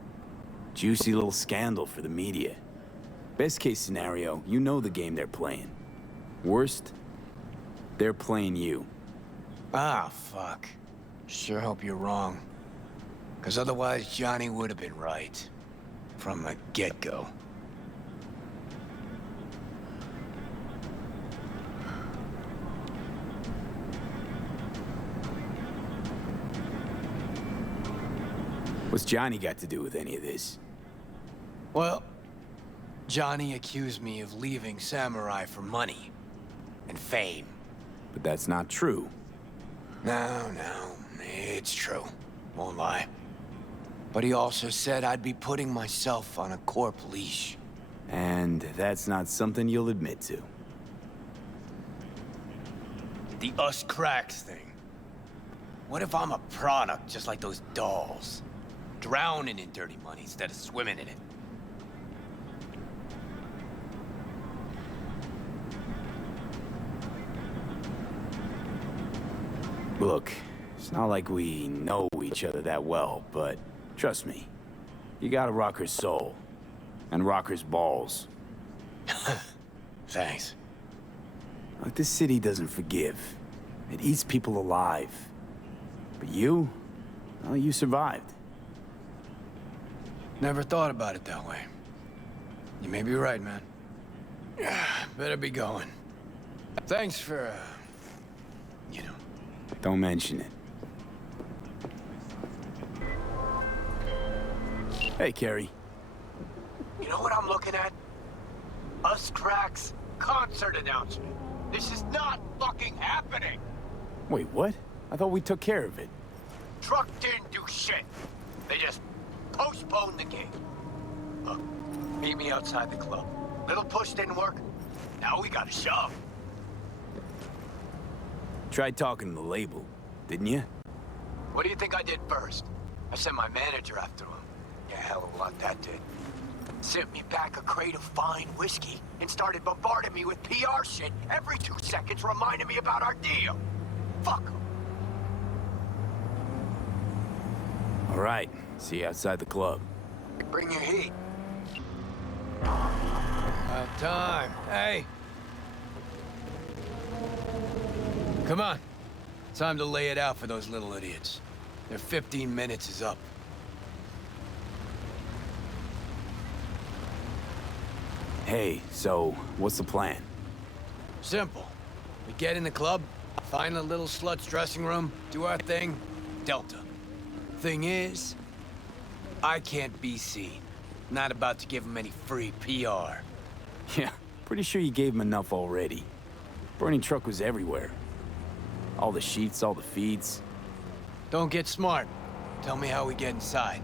Juicy little scandal for the media. Best case scenario, you know the game they're playing. Worst, they're playing you. Ah, fuck. Sure hope you're wrong. 'Cause otherwise Johnny would have been right. From the get-go. What's Johnny got to do with any of this? Well, Johnny accused me of leaving Samurai for money and fame. But that's not true. No, it's true. Won't lie. But he also said I'd be putting myself on a corp leash. And that's not something you'll admit to. The us cracks thing. What if I'm a product just like those dolls? Drowning in dirty money instead of swimming in it. Look, it's not like we know each other that well, but trust me, you got a rocker's soul. And rocker's balls. Thanks. Look, this city doesn't forgive. It eats people alive. But you, well, you survived. Never thought about it that way. You may be right, man. Better be going. Thanks for, you know. Don't mention it. Hey, Carrie. You know what I'm looking at? Us Cracks concert announcement. This is not fucking happening. Wait, what? I thought we took care of it. Truck didn't do shit. They just postponed the gig. Look, meet me outside the club. Little push didn't work. Now we gotta shove. Tried talking to the label, didn't you? What do you think I did first? I sent my manager after him. Yeah, hell of a lot that did. Sent me back a crate of fine whiskey and started bombarding me with PR shit every 2 seconds, reminding me about our deal. Fuck 'em. All right, see you outside the club. Bring your heat. About time. Hey. Come on. Time to lay it out for those little idiots. Their 15 minutes is up. Hey, so what's the plan? Simple. We get in the club, find a little slut's dressing room, do our thing, Delta. Thing is, I can't be seen. Not about to give him any free PR. Yeah, pretty sure you gave him enough already. Burning truck was everywhere. All the sheets, all the feeds. Don't get smart. Tell me how we get inside.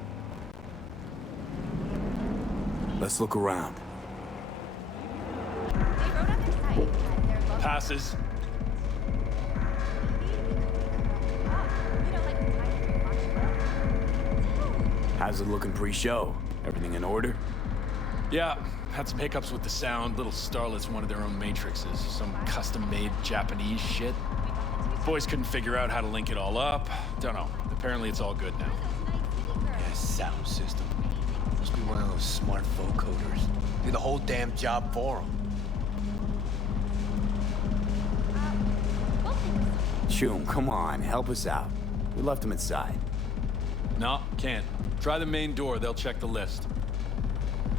Let's look around. Passes. How's it looking pre-show? Everything in order? Yeah, had some hiccups with the sound. Little starlets wanted their own matrices. Some custom-made Japanese shit. Boys couldn't figure out how to link it all up. Don't know. Apparently it's all good now. Yeah, sound system. Must be one of those smart vocoders. Do the whole damn job for them. Choom, come on, help us out. We left him inside. No, can't. Try the main door, they'll check the list.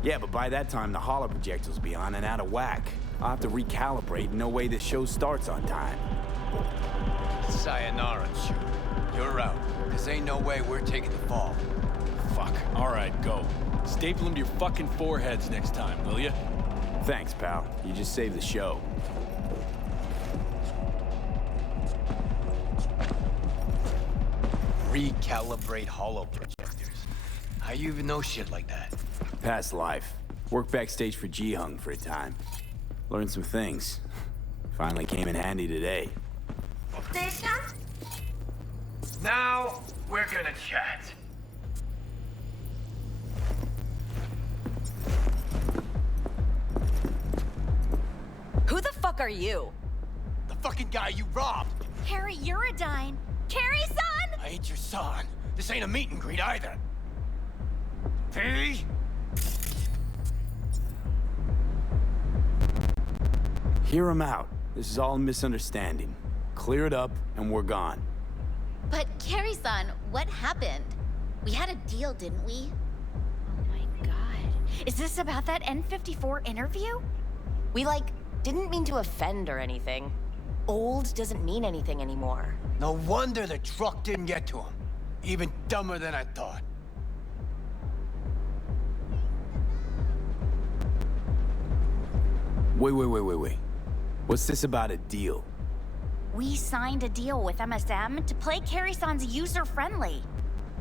Yeah, but by that time, the holo projectors will be on and out of whack. I'll have to recalibrate. No way this show starts on time. Sayonara, Chew. You're out. This ain't no way we're taking the fall. Fuck. All right, go. Staple them to your fucking foreheads next time, will ya? Thanks, pal. You just saved the show. Recalibrate holo projectors. How you even know shit like that? Past life. Worked backstage for Ji-Hung for a time. Learned some things. Finally came in handy today. Now, we're gonna chat. Who the fuck are you? The fucking guy you robbed! Harry Uridine! Carrie's son! I ain't your son. This ain't a meet and greet either. P? Hear him out. This is all a misunderstanding. Clear it up, and we're gone. But Carrie-san, what happened? We had a deal, didn't we? Oh my god. Is this about that N54 interview? We, didn't mean to offend or anything. Old doesn't mean anything anymore. No wonder the truck didn't get to him. Even dumber than I thought. Wait. What's this about a deal? We signed a deal with MSM to play Carrie-san's user-friendly.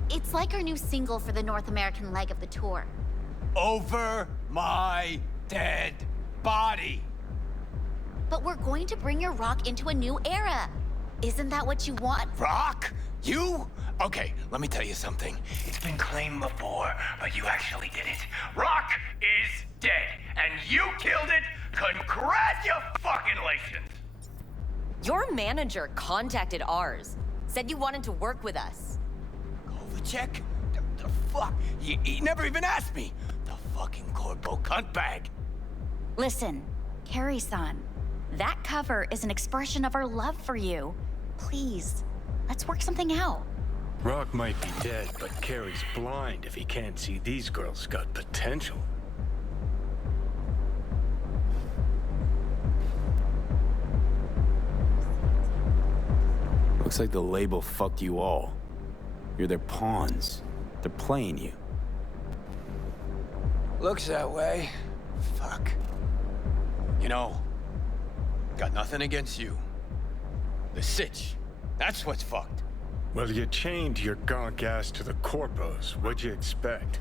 It's like our new single for the North American leg of the tour. Over my dead body. But we're going to bring your rock into a new era. Isn't that what you want? Rock? You? Okay, let me tell you something. It's been claimed before, but you actually did it. Rock is dead, and you killed it. Congratulations! Your manager contacted ours. Said you wanted to work with us. Kovacic? The fuck? He never even asked me. The fucking corpo cuntbag. Listen, Carrie-san, that cover is an expression of our love for you. Please, let's work something out. Rock might be dead, but Carrie's blind if he can't see these girls got potential. Looks like the label fucked you all. You're their pawns. They're playing you. Looks that way. Fuck. You know, got nothing against you. The sitch, that's what's fucked. Well, you chained your gonk ass to the corpos. What'd you expect?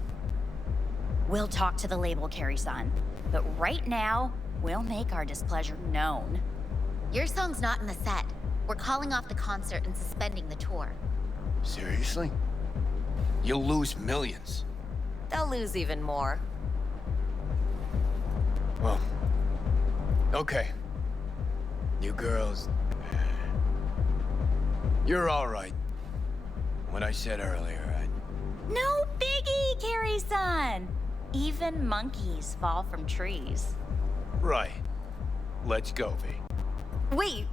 We'll talk to the label, Carrie-san. But right now, we'll make our displeasure known. Your song's not in the set. We're calling off the concert and suspending the tour. Seriously? You'll lose millions. They'll lose even more. Well, okay. You girls... You're all right. What I said earlier, No biggie, Carrie-san! Even monkeys fall from trees. Right. Let's go, V. Wait!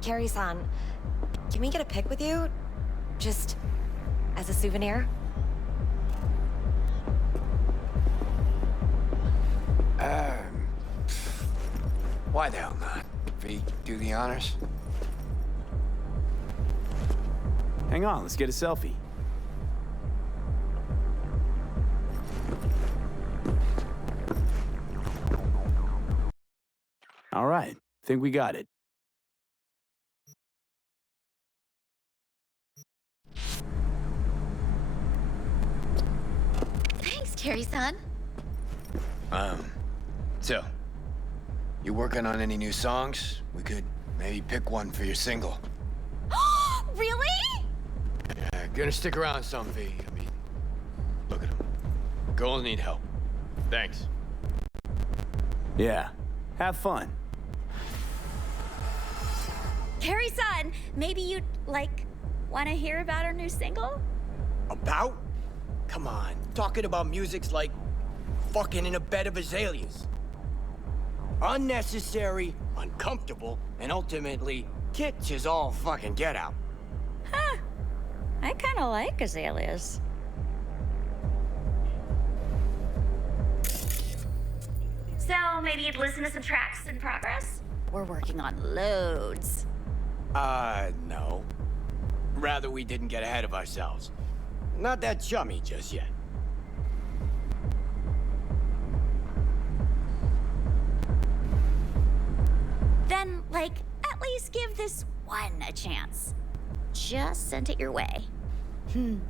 Carrie-san, can we get a pic with you? Just as a souvenir? Why the hell not? V, do the honors. Hang on, let's get a selfie. All right, think we got it. Thanks, Carrie-san. So, you working on any new songs? We could maybe pick one for your single. Really? Yeah, gonna stick around some, V. I mean, look at them. Girls need help. Thanks. Yeah, have fun. Carrie-san, maybe you'd, want to hear about our new single? About? Come on, talking about music's like fucking in a bed of azaleas. Unnecessary, uncomfortable, and ultimately, kitsch is all fucking get out. Huh. I kind of like azaleas. So, maybe you'd listen to some tracks in progress? We're working on loads. No. Rather we didn't get ahead of ourselves. Not that chummy just yet. Then, like, at least give this one a chance. Just sent it your way. And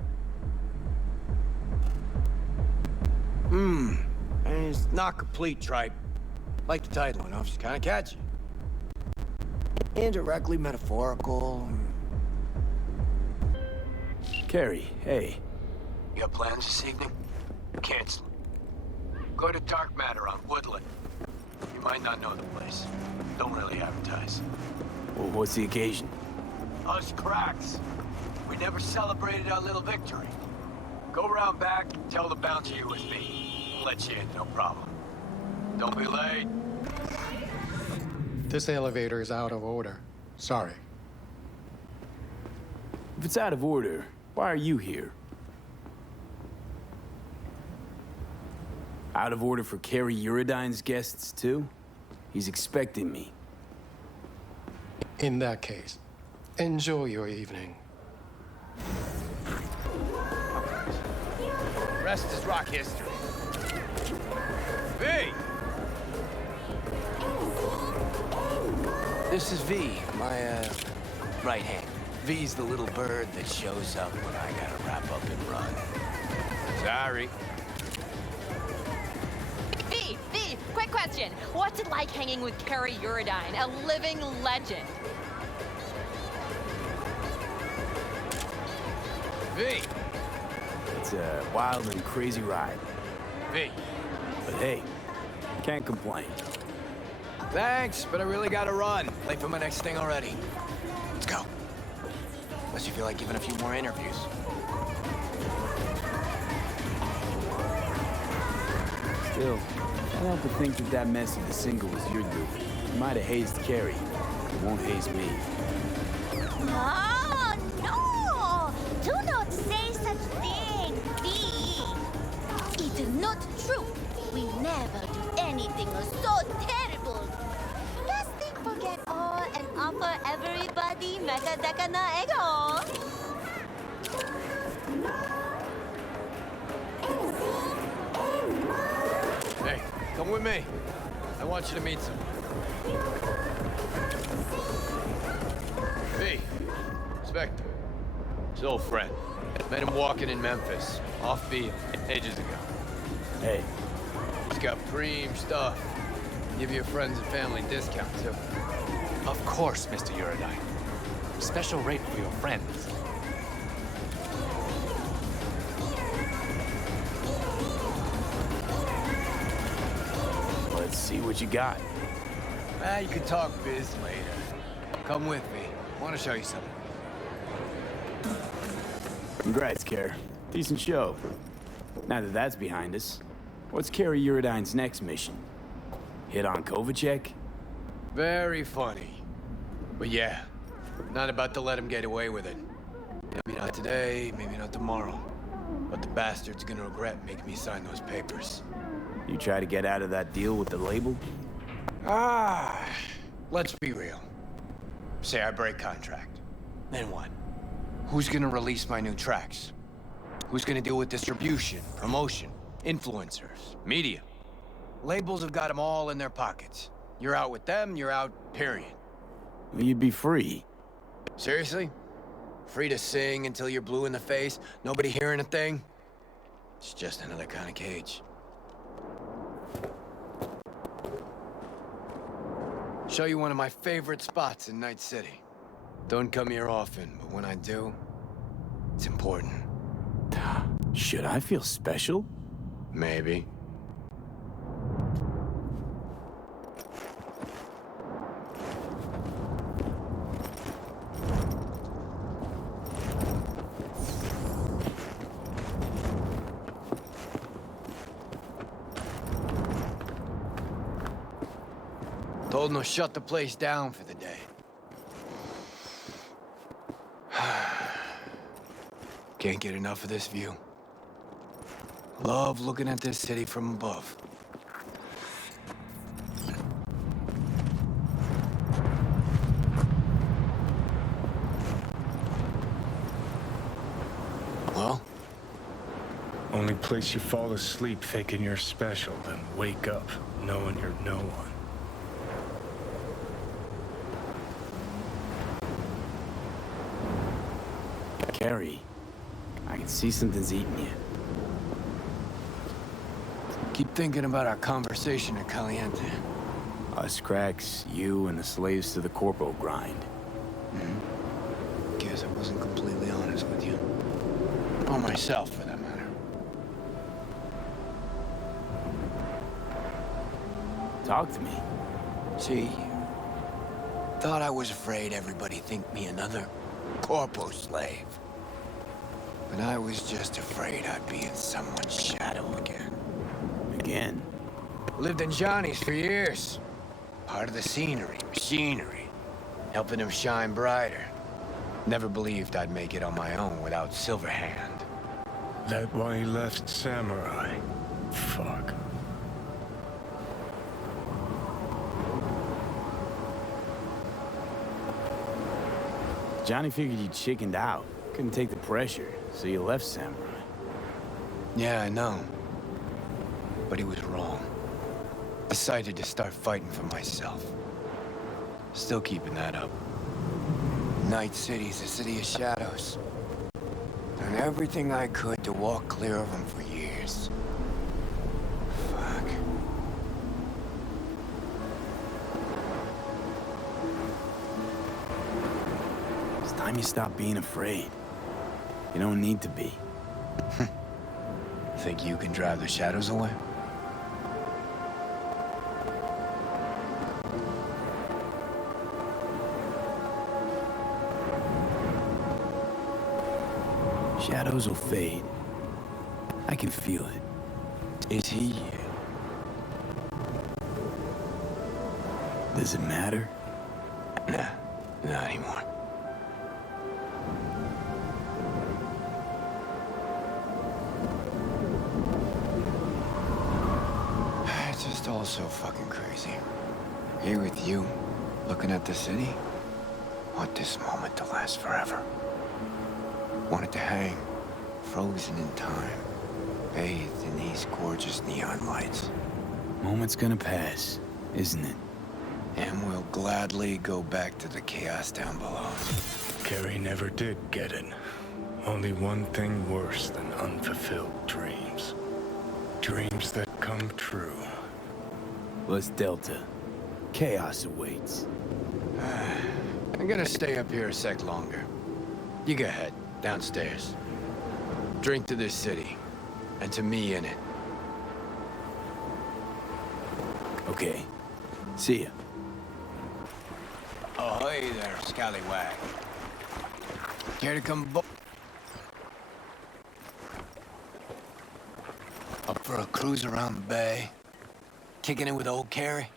it's not complete, tripe. Like the title enough, it's kind of catchy. Indirectly metaphorical. Carrie, hey. You got plans this evening? Cancel. Go to Dark Matter on Woodland. You might not know the place. Don't really advertise. Well, what's the occasion? Us cracks. We never celebrated our little victory. Go around back, tell the bouncer you with me. We'll let you in, no problem. Don't be late. This elevator is out of order. Sorry. If it's out of order, why are you here? Out of order for Carrie Eurodyne's guests, too? He's expecting me. In that case, enjoy your evening. Rest is rock history. V! This is V, my, right hand. V's the little bird that shows up when I gotta wrap up and run. Sorry. V, quick question. What's it like hanging with Carrie Eurodyne, a living legend? V! It's a wild and crazy ride. V. But hey, can't complain. Thanks, but I really gotta run. Late for my next thing already. Let's go. Unless you feel like giving a few more interviews. Still, I have to think that mess of the single was your doing. You might have hazed Carrie. It won't haze me. No, no! Do not say such thing, V. It is not true. We never do anything so terrible. Just think, forget all, and offer everybody Mega Dekana Ego. Hey, come with me. I want you to meet some. V. Spectre. His old friend. Met him walking in Memphis. Off-beat. Ages ago. Hey. He's got preem stuff. Give your friends and family discount, too. Of course, Mr. Eurodyne. Special rate for your friends. Let's see what you got. You can talk biz later. Come with me. I want to show you something. Congrats, Care. Decent show. Now that that's behind us, what's Carrie Eurodyne's next mission? Hit on Kovacek? Very funny. But yeah, not about to let him get away with it. Maybe not today, maybe not tomorrow. But the bastard's gonna regret making me sign those papers. You try to get out of that deal with the label? Let's be real. Say I break contract. Then what? Who's gonna release my new tracks? Who's gonna deal with distribution, promotion, influencers, media? Labels have got them all in their pockets. You're out with them, you're out, period. Well, you'd be free. Seriously? Free to sing until you're blue in the face, nobody hearing a thing? It's just another kind of cage. Show you one of my favorite spots in Night City. Don't come here often, but when I do, it's important. Should I feel special? Maybe. Told him to shut the place down for the day. Can't get enough of this view. Love looking at this city from above. Place you fall asleep thinking you're special, then wake up knowing you're no one. Carrie, I can see something's eating you. Keep thinking about our conversation at Caliente. Us cracks, you and the slaves to the corpo grind. Guess I wasn't completely honest with you. Or myself, for that matter. Talk to me. See, thought I was afraid everybody'd think me another corpo slave. But I was just afraid I'd be in someone's shadow again. Again? Lived in Johnny's for years. Part of the scenery, machinery. Helping him shine brighter. Never believed I'd make it on my own without Silverhand. That why he left Samurai? Fuck. Johnny figured you chickened out. Couldn't take the pressure, so you left Samurai. Yeah, I know. But he was wrong. Decided to start fighting for myself. Still keeping that up. Night City's a city of shadows. Done everything I could to walk clear of them for years. Fuck. It's time you stop being afraid. You don't need to be. Think you can drive the shadows away? Shadows will fade. I can feel it. Is he? Does it matter? Nah, not anymore. It's just all so fucking crazy. Here with you, looking at the city. Want this moment to last forever. Want it to hang, frozen in time, bathed in these gorgeous neon lights. Moment's gonna pass, isn't it? And we'll gladly go back to the chaos down below. Carrie never did get it. Only one thing worse than unfulfilled dreams. Dreams that come true. Let's Delta. Chaos awaits. I'm gonna stay up here a sec longer. You go ahead, downstairs. Drink to this city, and to me in it. Okay. See ya. Ahoy there, scallywag. Care to come up for a cruise around the bay? Kicking it with old Carrie?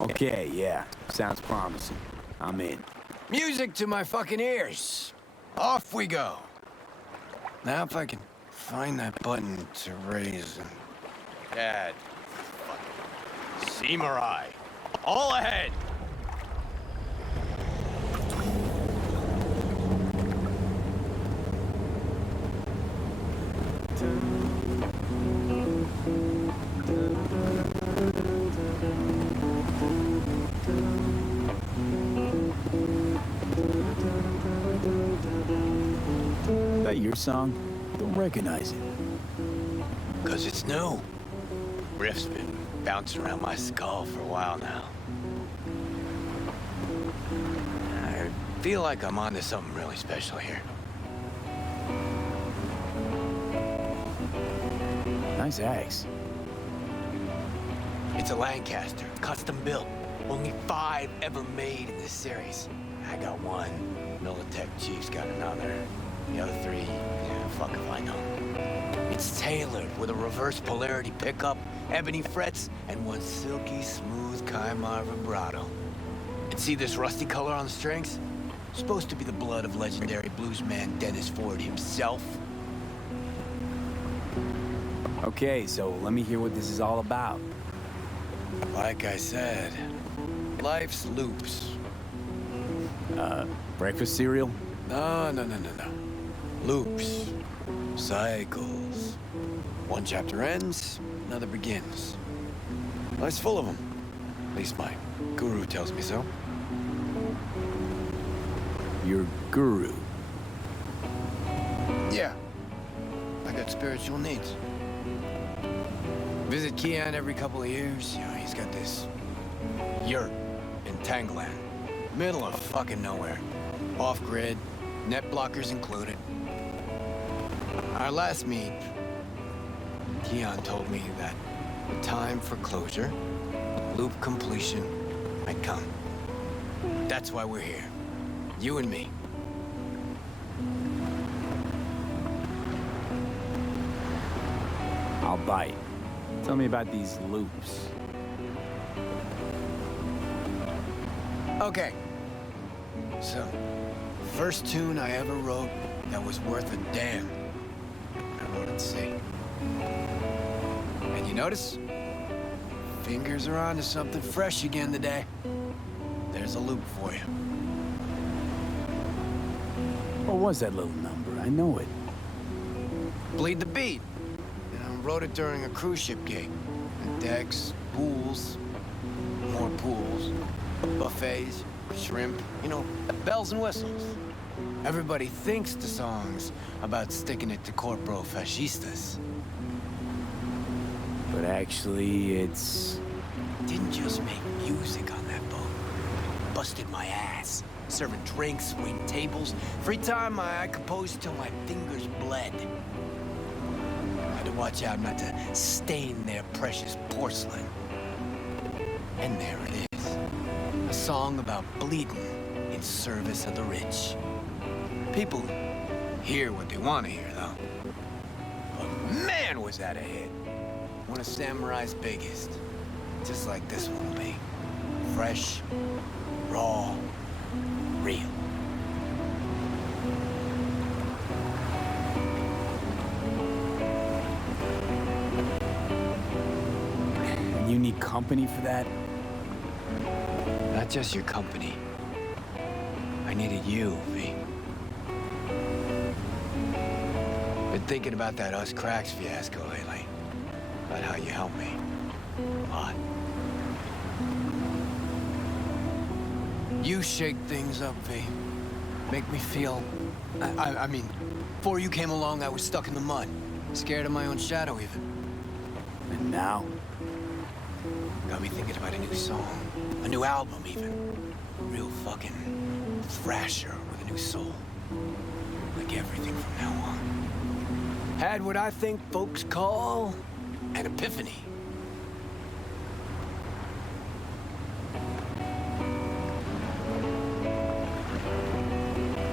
Okay, yeah. Sounds promising. I'm in. Music to my fucking ears. Off we go. Now if I can find that button to raise and... Dad. Samurai. All ahead. That your song? Don't recognize it. 'Cause it's new. Riff's been bouncing around my skull for a while now. I feel like I'm onto something really special here. Nice axe. It's a Lancaster, custom built. Only 5 ever made in this series. I got one. Militech Chief's got another. The other 3, yeah, fuck if I know. It's tailored with a reverse polarity pickup, ebony frets, and one silky smooth Kaimar vibrato. And see this rusty color on the strings? Supposed to be the blood of legendary bluesman Dennis Ford himself. Okay, so let me hear what this is all about. Like I said, life's loops. Breakfast cereal? No. Loops. Cycles. One chapter ends, another begins. Life's full of them. At least my guru tells me so. Your guru? Yeah. I got spiritual needs. Visit Keon every couple of years. You know, he's got this yurt in Tangland. Middle of fucking nowhere. Off-grid, net blockers included. Our last meet, Keon told me that the time for closure, loop completion, had come. That's why we're here. You and me. I'll bite. Tell me about these loops. Okay. So, first tune I ever wrote that was worth a damn. I wrote it C. And you notice? Fingers are on to something fresh again today. There's a loop for you. What was that little number? I know it. Bleed the Beat. You know, wrote it during a cruise ship gig. Decks, pools, more pools, buffets, shrimp, you know, bells and whistles. Everybody thinks the song's about sticking it to corporo fascistas. But actually, it's... Didn't just make music on that boat. Busted my ass. Serving drinks, waiting tables. Free time, I composed till my fingers bled. Had to watch out not to stain their precious porcelain. And there it is. A song about bleeding in service of the rich. People hear what they want to hear, though. But man, was that a hit. One of Samurai's biggest. Just like this one will be. Fresh, raw, real. And you need company for that? Not just your company. I needed you, V. Been thinking about that Us Cracks fiasco lately. About how you helped me. A lot. You shake things up, V. Make me feel... I mean, before you came along, I was stuck in the mud. Scared of my own shadow, even. And now? Got me thinking about a new song. A new album, even. Real fucking thrasher with a new soul. Like everything from now on. Had what I think folks call an epiphany.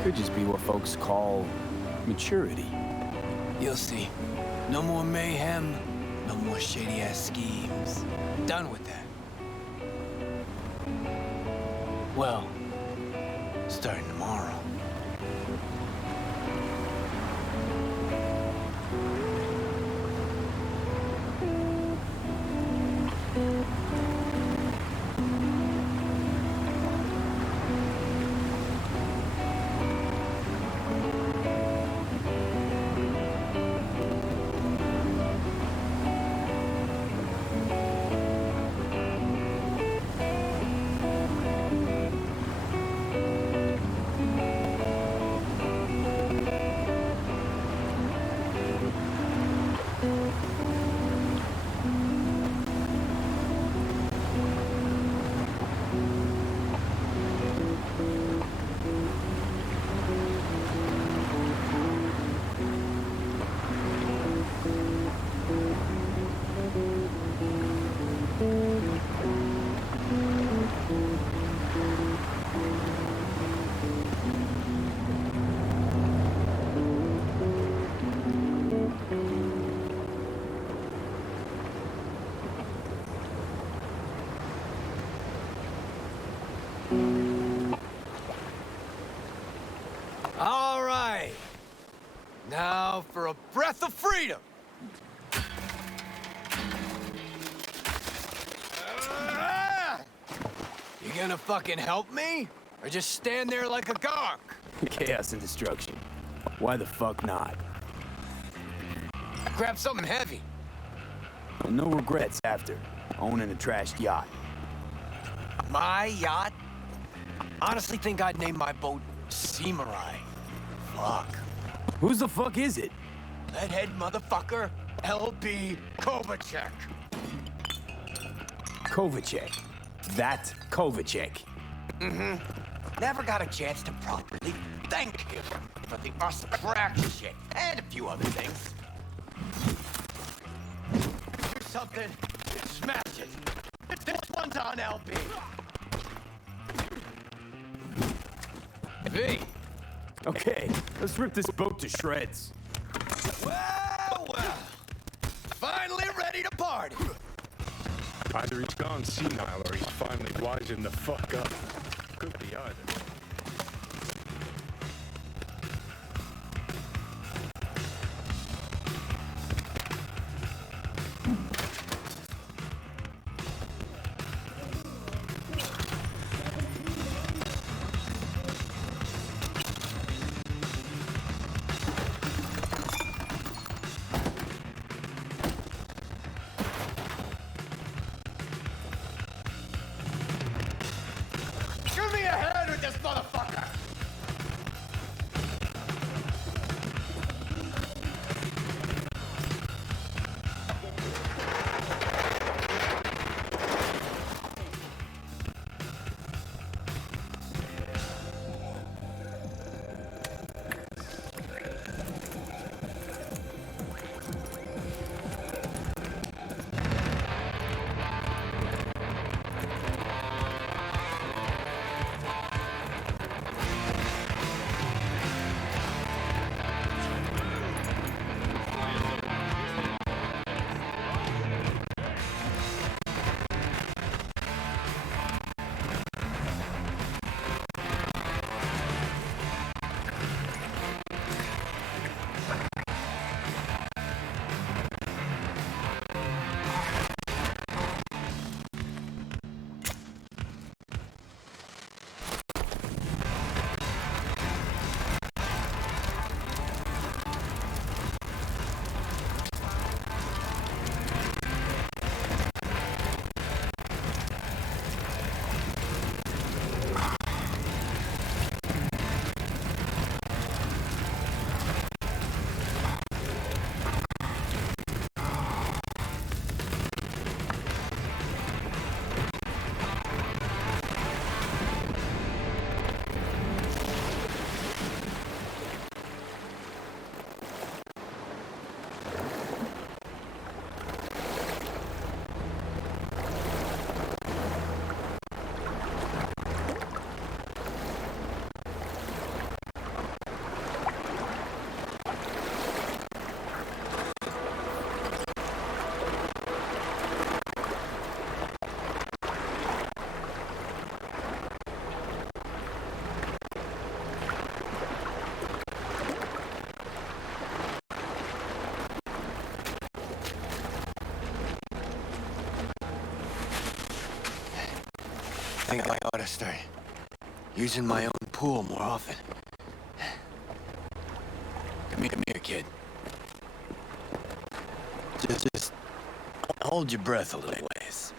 Could just be what folks call maturity. You'll see. No more mayhem, no more shady-ass schemes. Done with that. Well, starting tomorrow. All right. Now for a breath of freedom. You gonna fucking help me? Or just stand there like a gonk? Chaos and destruction. Why the fuck not? Grab something heavy. And no regrets after owning a trashed yacht. My yacht? Honestly think I'd name my boat Samurai. Fuck. Whose the fuck is it? That head motherfucker, L.B. Kovacek. Kovacek. That Kovacek. Mm-hmm. Never got a chance to properly thank him for the us crack shit and a few other things. Do something, smash it. This one's on L.B. V. Okay, let's rip this boat to shreds. Well, well. Finally ready to party. Either he's gone senile or he's finally wising the fuck up. Could be either. Shoot me ahead with this motherfucker! I think I ought to start using my own pool more often. Come here, kid. Just hold your breath a little ways.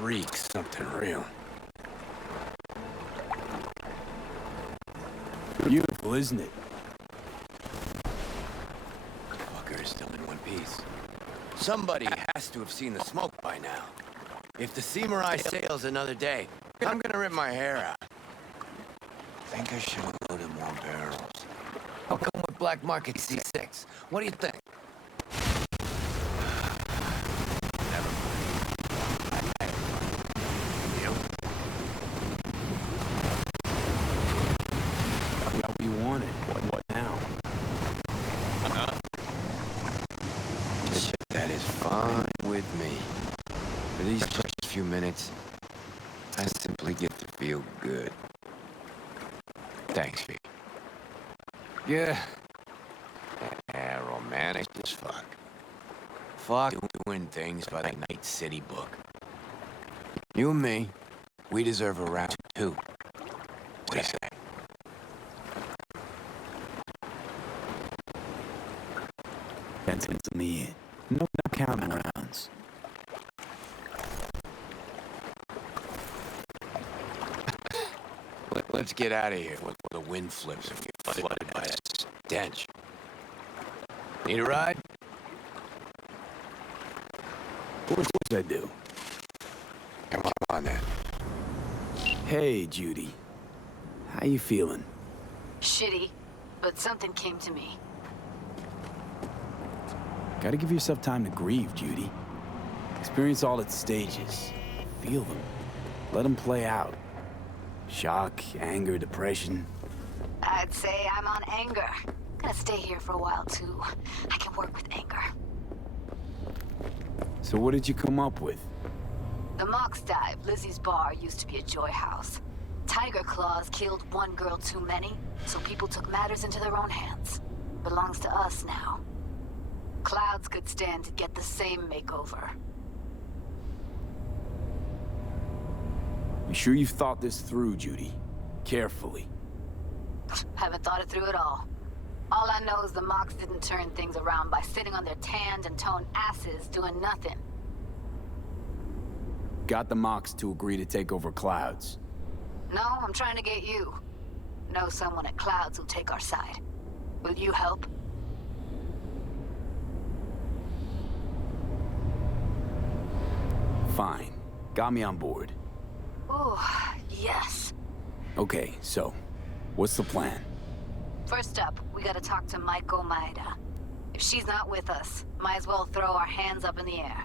Reek something real. Beautiful, isn't it? Fucker is still in one piece. Somebody has to have seen the smoke by now. If the Samurai sails another day, I'm gonna rip my hair out. Think I should have loaded more barrels. I'll come with Black Market C6. What do you think? Never mind. You? Got what you wanted. What now? Shit, that is fine with me. For these precious few minutes, I simply get to feel good. Thanks, V. Yeah. Yeah, romantic as fuck. Fuck doing things by the Night City book. You and me, we deserve a round two. What do you say? Pencils in the in. No counting rounds. Let's get out of here before the wind flips and get flooded by that stench. Need a ride? Of course I do. Come on then. Hey, Judy. How you feeling? Shitty, but something came to me. Gotta give yourself time to grieve, Judy. Experience all its stages. Feel them. Let them play out. Shock, anger, depression. I'd say I'm on anger. Gonna stay here for a while, too. I can work with anger. So what did you come up with? The Mox Dive, Lizzie's bar, used to be a joy house. Tiger Claws killed one girl too many, so people took matters into their own hands. Belongs to us now. Clouds could stand to get the same makeover. You sure you've thought this through, Judy? Carefully. Haven't thought it through at all. All I know is the Mox didn't turn things around by sitting on their tanned and toned asses doing nothing. Got the Mox to agree to take over Clouds. No, I'm trying to get you. Know someone at Clouds who'll take our side. Will you help? Fine. Got me on board. Ooh, yes. Okay, so, what's the plan? First up, we gotta talk to Maiko Maeda. If she's not with us, might as well throw our hands up in the air.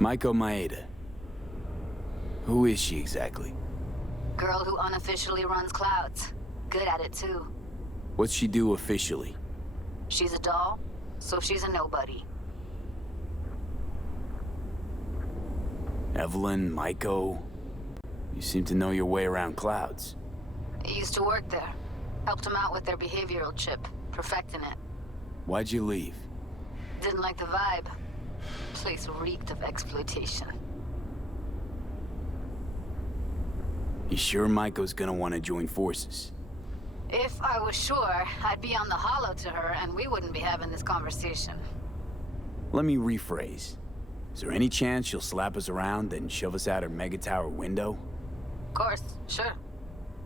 Maiko Maeda. Who is she exactly? Girl who unofficially runs Clouds. Good at it, too. What's she do officially? She's a doll, so she's a nobody. Evelyn, Maiko. You seem to know your way around Clouds. I used to work there. Helped them out with their behavioral chip, perfecting it. Why'd you leave? Didn't like the vibe. Place reeked of exploitation. You sure Maiko's gonna want to join forces? If I was sure, I'd be on the holo to her and we wouldn't be having this conversation. Let me rephrase. Is there any chance she'll slap us around and shove us out her mega tower window? Of course, sure.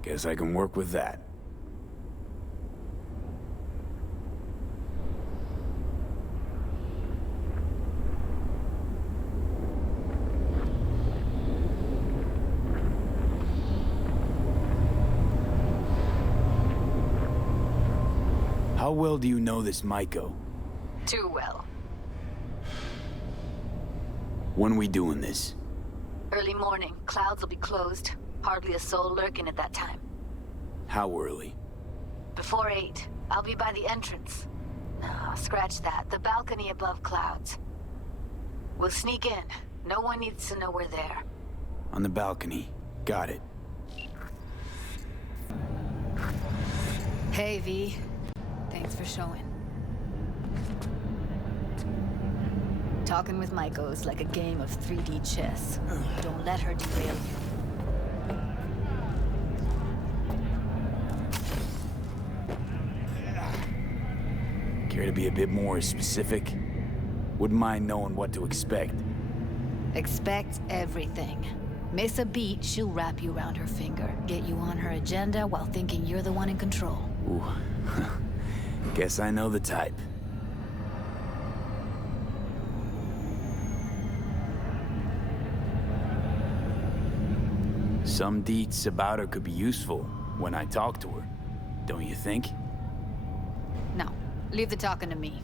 Guess I can work with that. How well do you know this Maiko? Too well. When we doing this? Early morning. Clouds will be closed. Hardly a soul lurking at that time. How early? Before 8. I'll be by the entrance. No, scratch that. The balcony above Clouds. We'll sneak in. No one needs to know we're there. On the balcony. Got it. Hey, V. Thanks for showing. Talking with Maiko's like a game of 3D chess. Don't let her derail you. Care to be a bit more specific? Wouldn't mind knowing what to expect. Expect everything. Miss a beat, she'll wrap you around her finger, get you on her agenda while thinking you're the one in control. Ooh. Guess I know the type. Some deets about her could be useful when I talk to her, don't you think? No, leave the talking to me.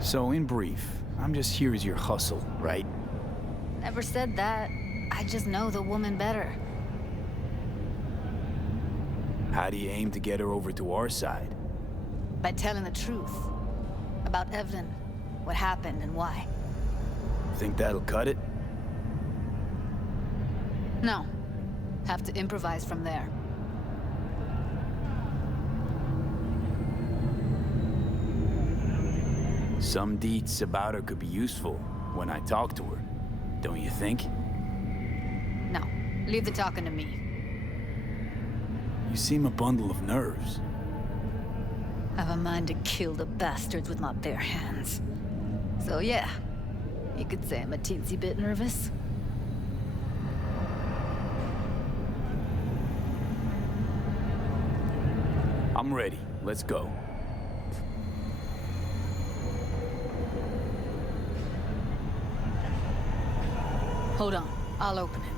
So, in brief, I'm just here as your hustle, right? Never said that. I just know the woman better. How do you aim to get her over to our side? By telling the truth. About Evelyn, what happened and why. Think that'll cut it? No. Have to improvise from there. Some deets about her could be useful when I talk to her, don't you think? No, leave the talking to me. You seem a bundle of nerves. I've a mind to kill the bastards with my bare hands. So yeah, you could say I'm a teensy bit nervous. I'm ready. Let's go. Hold on, I'll open it.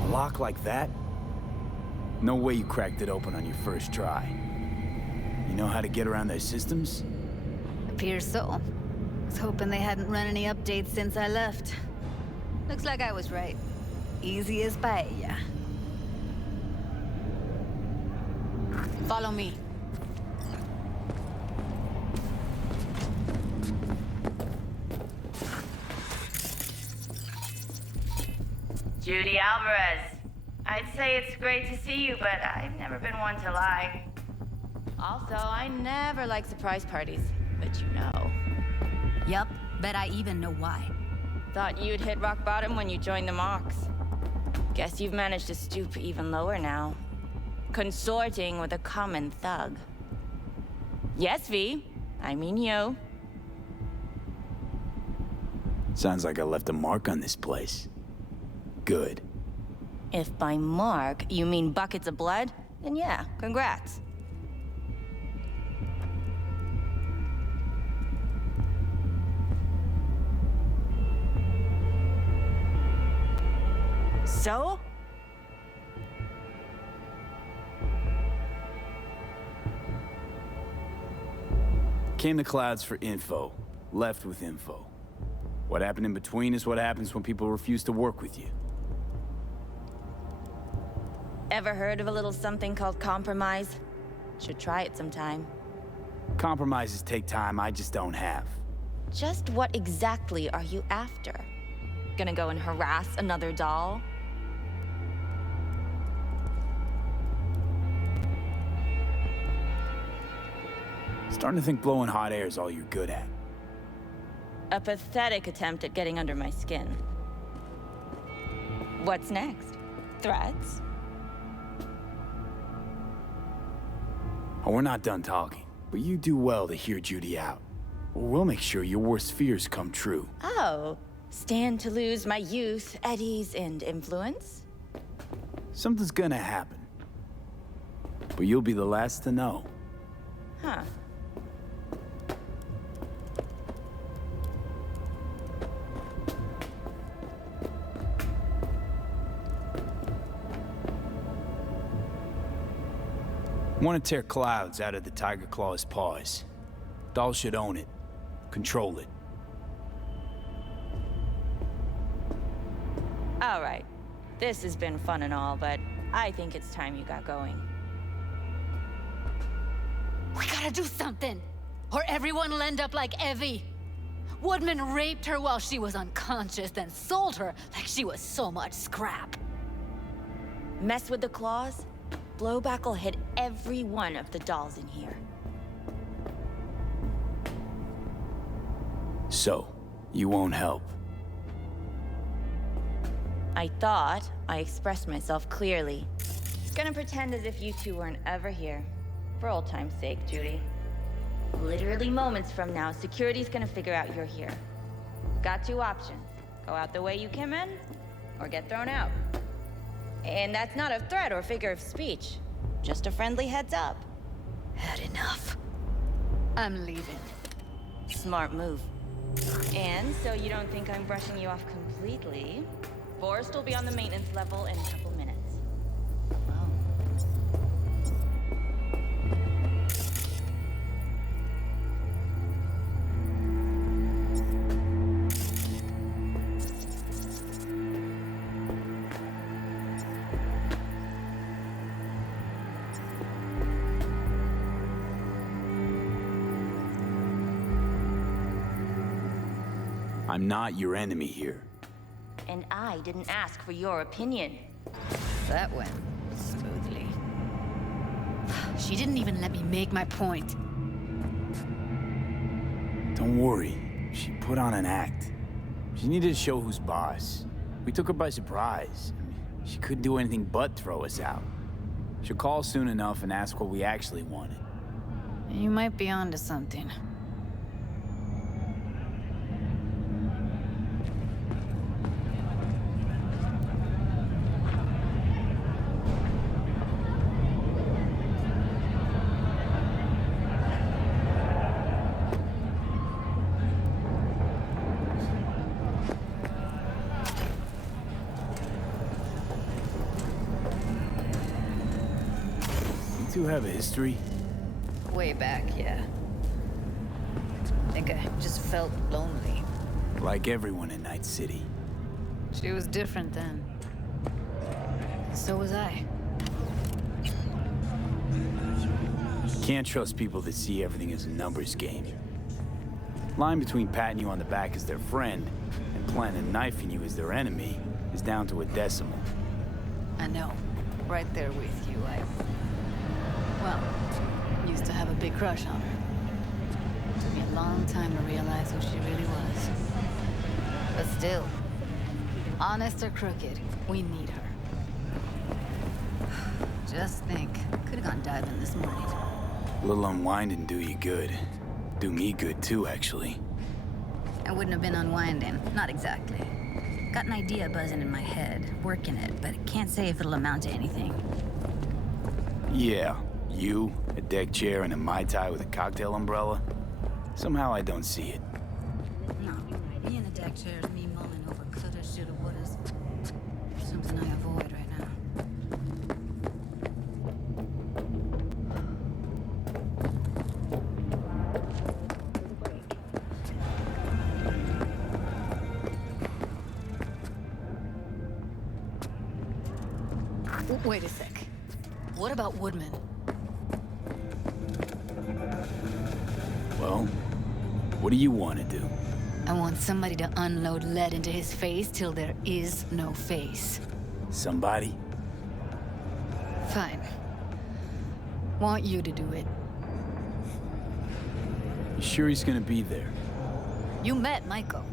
A lock like that? No way you cracked it open on your first try. You know how to get around their systems? Appears so. Was hoping they hadn't run any updates since I left. Looks like I was right. Easy as paella. Follow me. Judy Alvarez. I'd say it's great to see you, but I've never been one to lie. Also, I never like surprise parties, but you know. Yup, bet I even know why. Thought you'd hit rock bottom when you joined the Mox. Guess you've managed to stoop even lower now. Consorting with a common thug. Yes, V. I mean you. Sounds like I left a mark on this place. Good. If by mark you mean buckets of blood, then yeah, congrats. So? Came to Clouds for info. Left with info. What happened in between is what happens when people refuse to work with you. Ever heard of a little something called compromise? Should try it sometime. Compromises take time I just don't have. Just what exactly are you after? Gonna go and harass another doll? Starting to think blowing hot air is all you're good at. A pathetic attempt at getting under my skin. What's next? Threats? Oh, we're not done talking, but you do well to hear Judy out. Or we'll make sure your worst fears come true. Oh, stand to lose my youth, eddies, and influence? Something's gonna happen. But you'll be the last to know. Huh. Want to tear Clouds out of the Tiger Claw's paws. Doll should own it. Control it. All right. This has been fun and all, but I think it's time you got going. We gotta do something, or everyone will end up like Evie. Woodman raped her while she was unconscious, then sold her like she was so much scrap. Mess with the claws? Blowback will hit every one of the dolls in here. So, you won't help? I thought I expressed myself clearly. Gonna pretend as if you two weren't ever here. For old time's sake, Judy. Literally moments from now, security's gonna figure out you're here. Got two options. Go out the way you came in, or get thrown out. And that's not a threat or figure of speech. Just a friendly heads up. Had enough. I'm leaving. Smart move. And so you don't think I'm brushing you off completely, Forrest will be on the maintenance level in a couple minutes. I'm not your enemy here. and I didn't ask for your opinion. That went smoothly. She didn't even let me make my point. Don't worry. She put on an act. She needed to show who's boss. We took her by surprise. She couldn't do anything but throw us out. She'll call soon enough and ask what we actually wanted. You might be onto something. You two have a history? Way back, yeah. I think I just felt lonely. Like everyone in Night City. She was different then. So was I. Can't trust people that see everything as a numbers game. Line between patting you on the back as their friend and planting a knife in you as their enemy is down to a decimal. I know. Right there with you. Well, used to have a big crush on her. Took me a long time to realize who she really was. But still, honest or crooked, we need her. Just think, could have gone diving this morning. A little unwinding do you good. Do me good too, actually. I wouldn't have been unwinding, not exactly. Got an idea buzzing in my head, working it, but can't say if it'll amount to anything. Yeah, you, a deck chair, and a Mai Tai with a cocktail umbrella. Somehow I don't see it. No, me in a deck chair is me mulling over coulda, shoulda, wouldas. Something I avoid right now. Wait a sec. What about Woodman? Well, what do you want to do? I want somebody to unload lead into his face till there is no face. Somebody? Fine. Want you to do it. You sure he's gonna be there? You met Michael.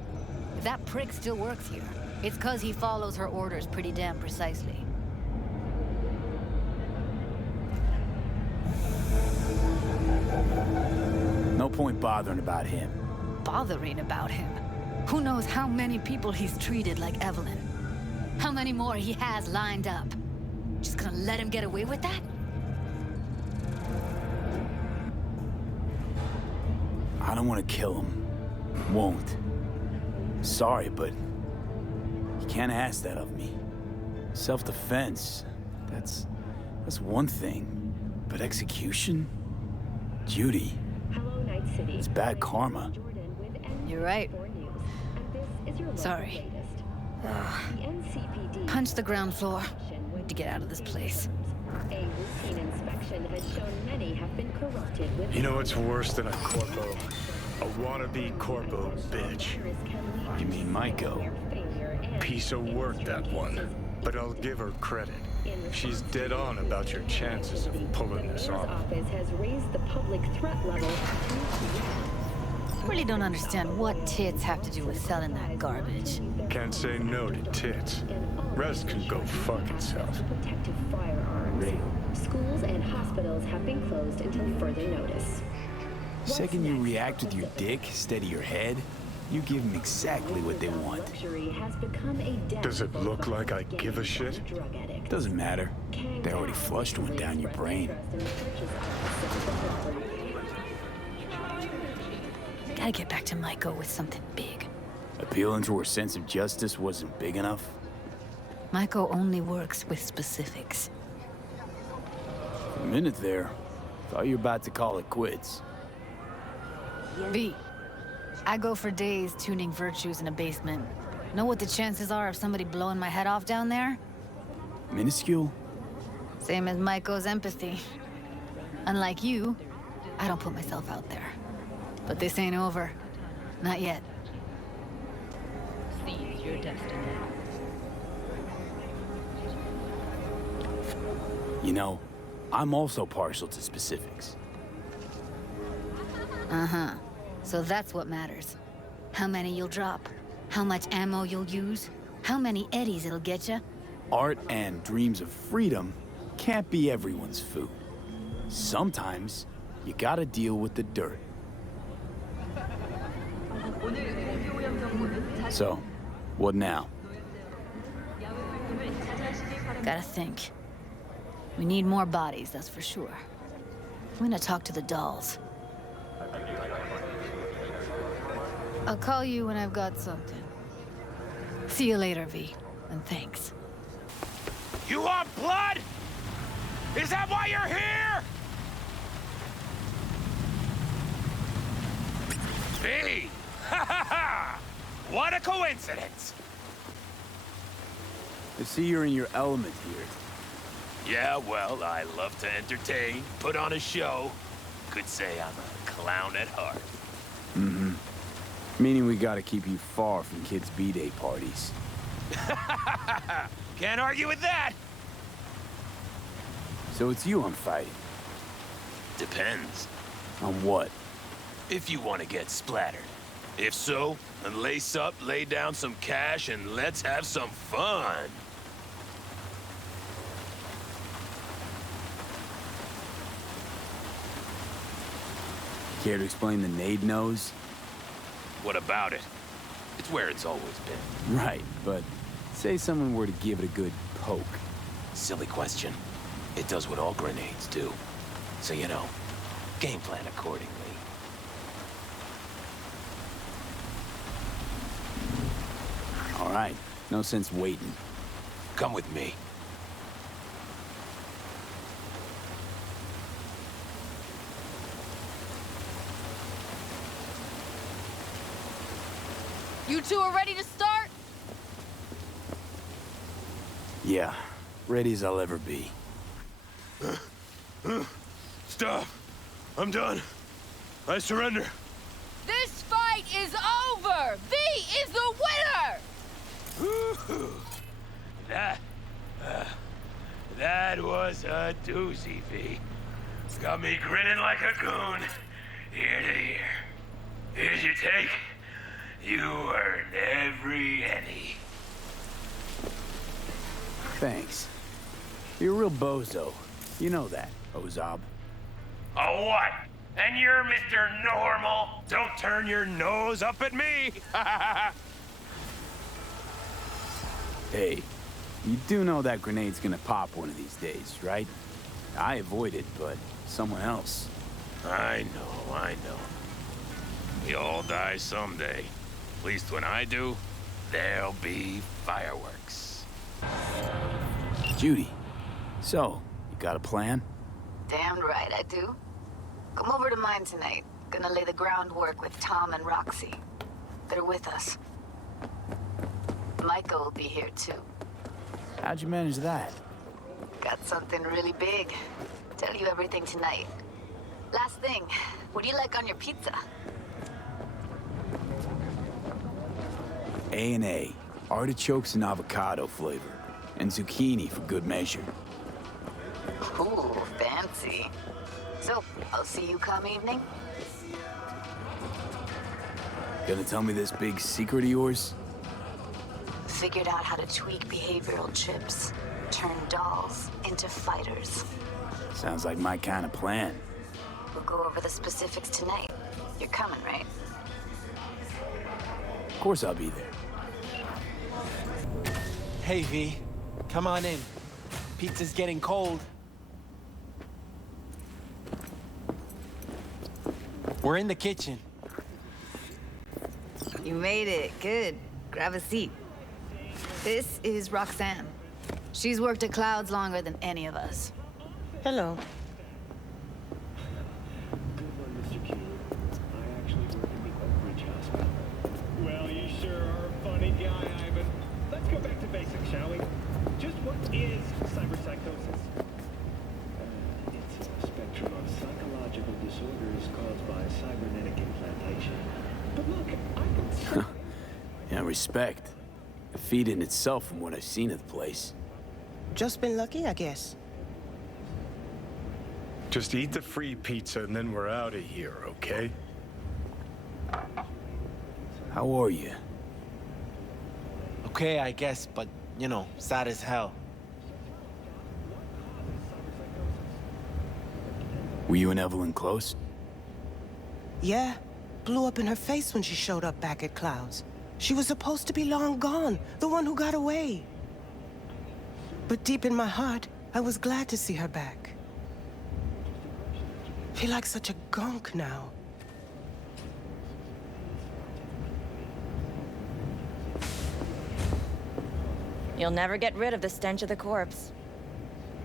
If that prick still works here, it's 'cause he follows her orders pretty damn precisely. No point bothering about him. Bothering about him? Who knows how many people he's treated like Evelyn? How many more he has lined up? Just gonna let him get away with that? I don't want to kill him. Won't. Sorry, but you can't ask that of me. Self-defense, that's one thing. But execution? Judy, it's bad karma. You're right. Sorry. Punch the ground floor. Need to get out of this place. A routine inspection has shown many have been corrupted with... You know what's worse than a corpo? A wannabe corpo bitch. You mean Maiko? Piece of work, that one. But I'll give her credit. She's dead on about your chances of pulling this off. Office has raised the public threat level Really don't understand what tits have to do with selling that garbage. Can't say no to tits. Rest can go fuck itself. protective firearms. Schools and hospitals have been closed until further notice. Second you react with your dick instead of your head, you give them exactly what they want. Luxury has become a Does it look like I give a shit? Doesn't matter. They already flushed one down your brain. Gotta get back to Maiko with something big. Appealing to her sense of justice wasn't big enough? Maiko only works with specifics. For a minute there, thought you were about to call it quits. V, I go for days tuning virtues in a basement. Know what the chances are of somebody blowing my head off down there? Minuscule? Same as Maiko's empathy. Unlike you, I don't put myself out there. But this ain't over. Not yet. Seize your destiny. You know, I'm also partial to specifics. Uh-huh. So that's what matters. How many you'll drop, how much ammo you'll use, how many eddies it'll get you. Art and dreams of freedom can't be everyone's food. Sometimes, you gotta deal with the dirt. So, what now? Gotta think. We need more bodies, that's for sure. I'm gonna talk to the dolls. I'll call you when I've got something. See you later, V. And thanks. You want blood? Is that why you're here? V! Ha ha ha! What a coincidence! I see you're in your element here. Yeah, well, I love to entertain, put on a show. Could say I'm a clown at heart. Mm-hmm. Meaning we gotta keep you far from kids' B-Day parties. Can't argue with that! So it's you I'm fighting. Depends. On what? If you want to get splattered. If so, then lace up, lay down some cash, and let's have some fun. Care to explain the nade nose? What about it? It's where it's always been. Right, but say someone were to give it a good poke. Silly question. It does what all grenades do. So, you know, game plan accordingly. All right, no sense waiting. Come with me. You two are ready to start? Yeah, ready as I'll ever be. Stop. I'm done. I surrender. This fight is over! V is the winner! That was a doozy, V. Got me grinning like a goon, ear to ear. Here's your take. You earned every penny. Thanks. You're a real bozo. You know that, Ozab. Oh, what? And you're Mr. Normal? Don't turn your nose up at me! Hey, you do know that grenade's gonna pop one of these days, right? I avoid it, but someone else. I know. We all die someday. At least when I do, there'll be fireworks. Judy, so, you got a plan? Damn right I do. Come over to mine tonight. Gonna lay the groundwork with Tom and Roxy. They're with us. Micah will be here too. How'd you manage that? Got something really big. Tell you everything tonight. Last thing, what do you like on your pizza? A&A, artichokes and avocado flavor, and zucchini for good measure. Ooh, fancy. So, I'll see you come evening? Gonna tell me this big secret of yours? Figured out how to tweak behavioral chips. Turn dolls into fighters. Sounds like my kind of plan. We'll go over the specifics tonight. You're coming, right? Of course I'll be there. Hey, V. Come on in. Pizza's getting cold. We're in the kitchen. You made it. Good. Grab a seat. This is Roxanne. She's worked at Clouds longer than any of us. Hello. Well, you sure are a funny guy, Ivan. Let's go back to basics, shall we? Just what is cyberpsychosis? It's a spectrum of psychological disorders caused by cybernetic implantation. But look, I can... Yeah, respect. A feat in itself from what I've seen of the place. Just been lucky, I guess. Just eat the free pizza and then we're out of here, okay? How are you? Okay, I guess, but, you know, sad as hell. Were you and Evelyn close? Yeah. Blew up in her face when she showed up back at Clouds. She was supposed to be long gone, the one who got away. But deep in my heart, I was glad to see her back. Feel like such a gunk now. You'll never get rid of the stench of the corpse.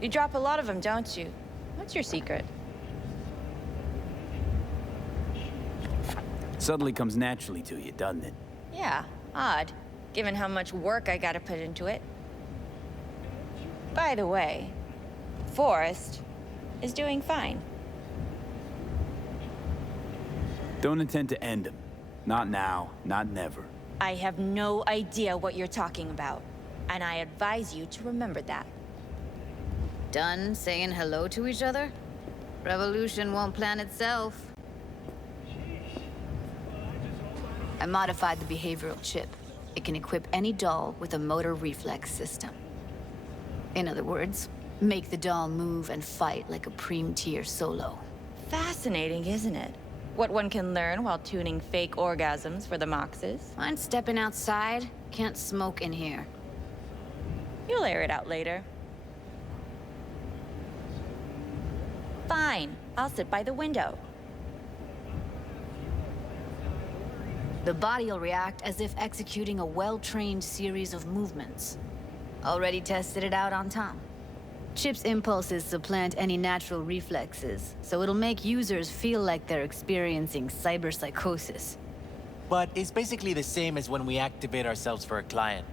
You drop a lot of them, don't you? What's your secret? Suddenly comes naturally to you, doesn't it? Yeah, odd, given how much work I gotta put into it. By the way, Forrest is doing fine. Don't intend to end him. Not now, not never. I have no idea what you're talking about, and I advise you to remember that. Done saying hello to each other? Revolution won't plan itself. I modified the behavioral chip. It can equip any doll with a motor reflex system. In other words, make the doll move and fight like a Preem-tier solo. Fascinating, isn't it? What one can learn while tuning fake orgasms for the Moxes. Mind stepping outside? Can't smoke in here. You'll air it out later. Fine, I'll sit by the window. The body'll react as if executing a well-trained series of movements. Already tested it out on Tom. Chip's impulses supplant any natural reflexes, so it'll make users feel like they're experiencing cyberpsychosis. But it's basically the same as when we activate ourselves for a client.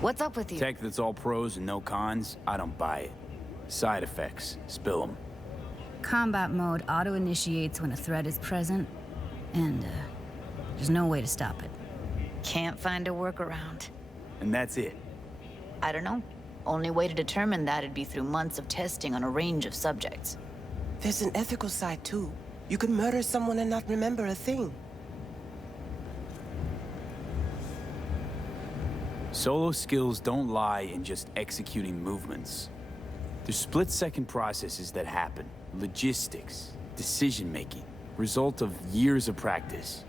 What's up with you? Tech that's all pros and no cons, I don't buy it. Side effects, spill them. Combat mode auto-initiates when a threat is present, and there's no way to stop it. Can't find a workaround. And that's it. I don't know. Only way to determine that'd be through months of testing on a range of subjects. There's an ethical side, too. You can murder someone and not remember a thing. Solo skills don't lie in just executing movements. There's split-second processes that happen. Logistics, decision-making, result of years of practice.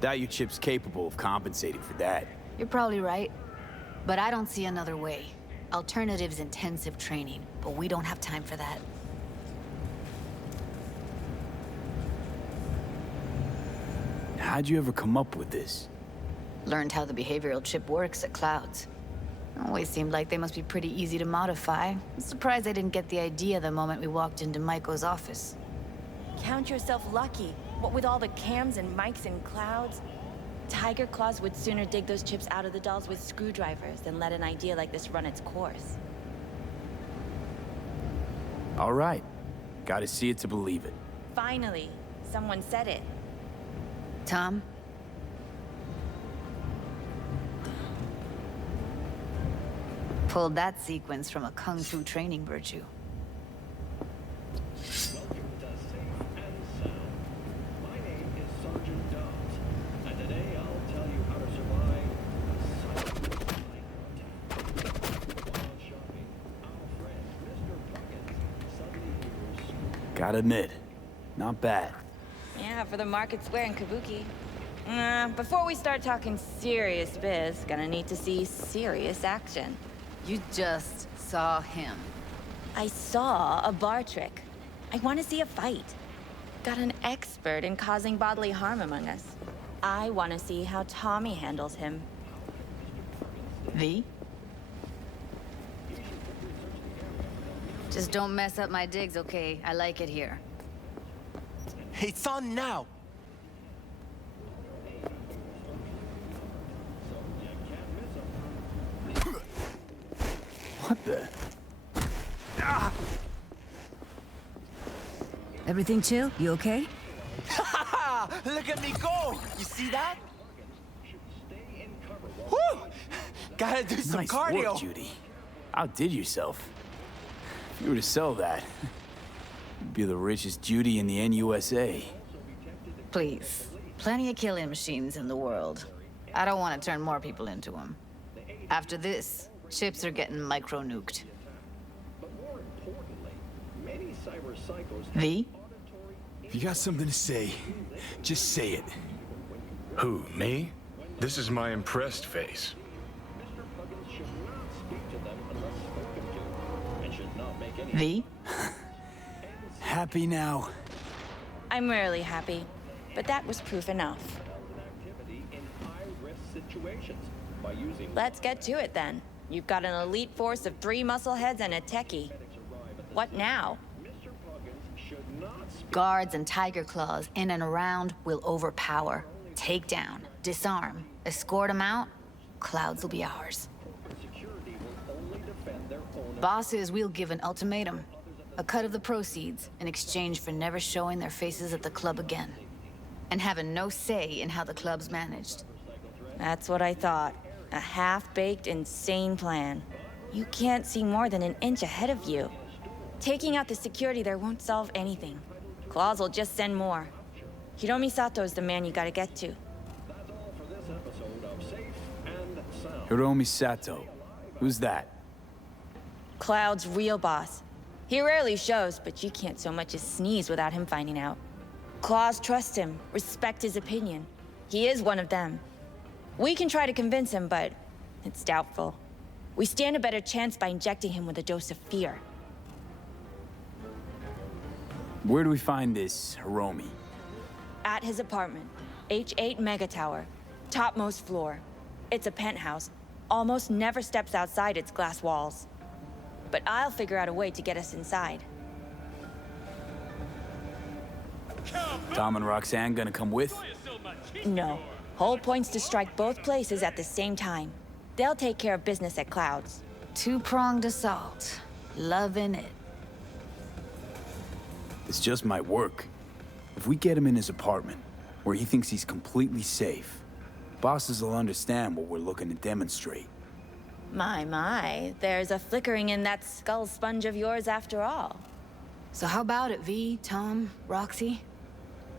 Doubt your chip's capable of compensating for that. You're probably right. But I don't see another way. Alternative's intensive training, but we don't have time for that. How'd you ever come up with this? Learned how the behavioral chip works at Clouds. Always seemed like they must be pretty easy to modify. I'm surprised I didn't get the idea the moment we walked into Maiko's office. Count yourself lucky. What with all the cams and mics and Clouds? Tiger Claws would sooner dig those chips out of the dolls with screwdrivers than let an idea like this run its course. All right. Gotta see it to believe it. Finally, someone said it. Tom? Pulled that sequence from a kung fu training virtue. Gotta admit, not bad. Yeah, for the Market Square in Kabuki. Before we start talking serious biz, gonna need to see serious action. You just saw him. I saw a bar trick. I want to see a fight. Got an expert in causing bodily harm among us. I want to see how Tommy handles him. V? Just don't mess up my digs, okay? I like it here. It's on now! What the? Everything chill? You okay? Look at me go! You see that? Woo! Gotta do some Nice cardio. work, Judy. Outdid yourself. If you were to sell that, you'd be the richest Judy in the NUSA. Please. Plenty of killing machines in the world. I don't want to turn more people into them. After this, ships are getting micro-nuked. V? If you got something to say, just say it. Who, me? This is my impressed face. V? Happy now? I'm rarely happy, but that was proof enough. Let's get to it then. You've got an elite force of 3 muscleheads and a techie. What now? Guards and tiger claws in and around will overpower. Take down, disarm, escort them out. Clouds will be ours. Bosses, we'll give an ultimatum. A cut of the proceeds in exchange for never showing their faces at the club again. And having no say in how the club's managed. That's what I thought. A half-baked, insane plan. You can't see more than an inch ahead of you. Taking out the security there won't solve anything. Claws will just send more. Hiromi Sato's the man you gotta get to. Hiromi Sato. Who's that? Cloud's real boss. He rarely shows, but you can't so much as sneeze without him finding out. Claws trust him, respect his opinion. He is one of them. We can try to convince him, but it's doubtful. We stand a better chance by injecting him with a dose of fear. Where do we find this Hiromi? At his apartment, H8 Mega Tower, topmost floor. It's a penthouse, almost never steps outside its glass walls. But I'll figure out a way to get us inside. Tom and Roxanne gonna come with? No. Whole point's to strike both places at the same time. They'll take care of business at Clouds. Two-pronged assault. Loving it. This just might work. If we get him in his apartment, where he thinks he's completely safe, bosses will understand what we're looking to demonstrate. My, there's a flickering in that skull sponge of yours after all. So how about it, V, Tom, Roxy?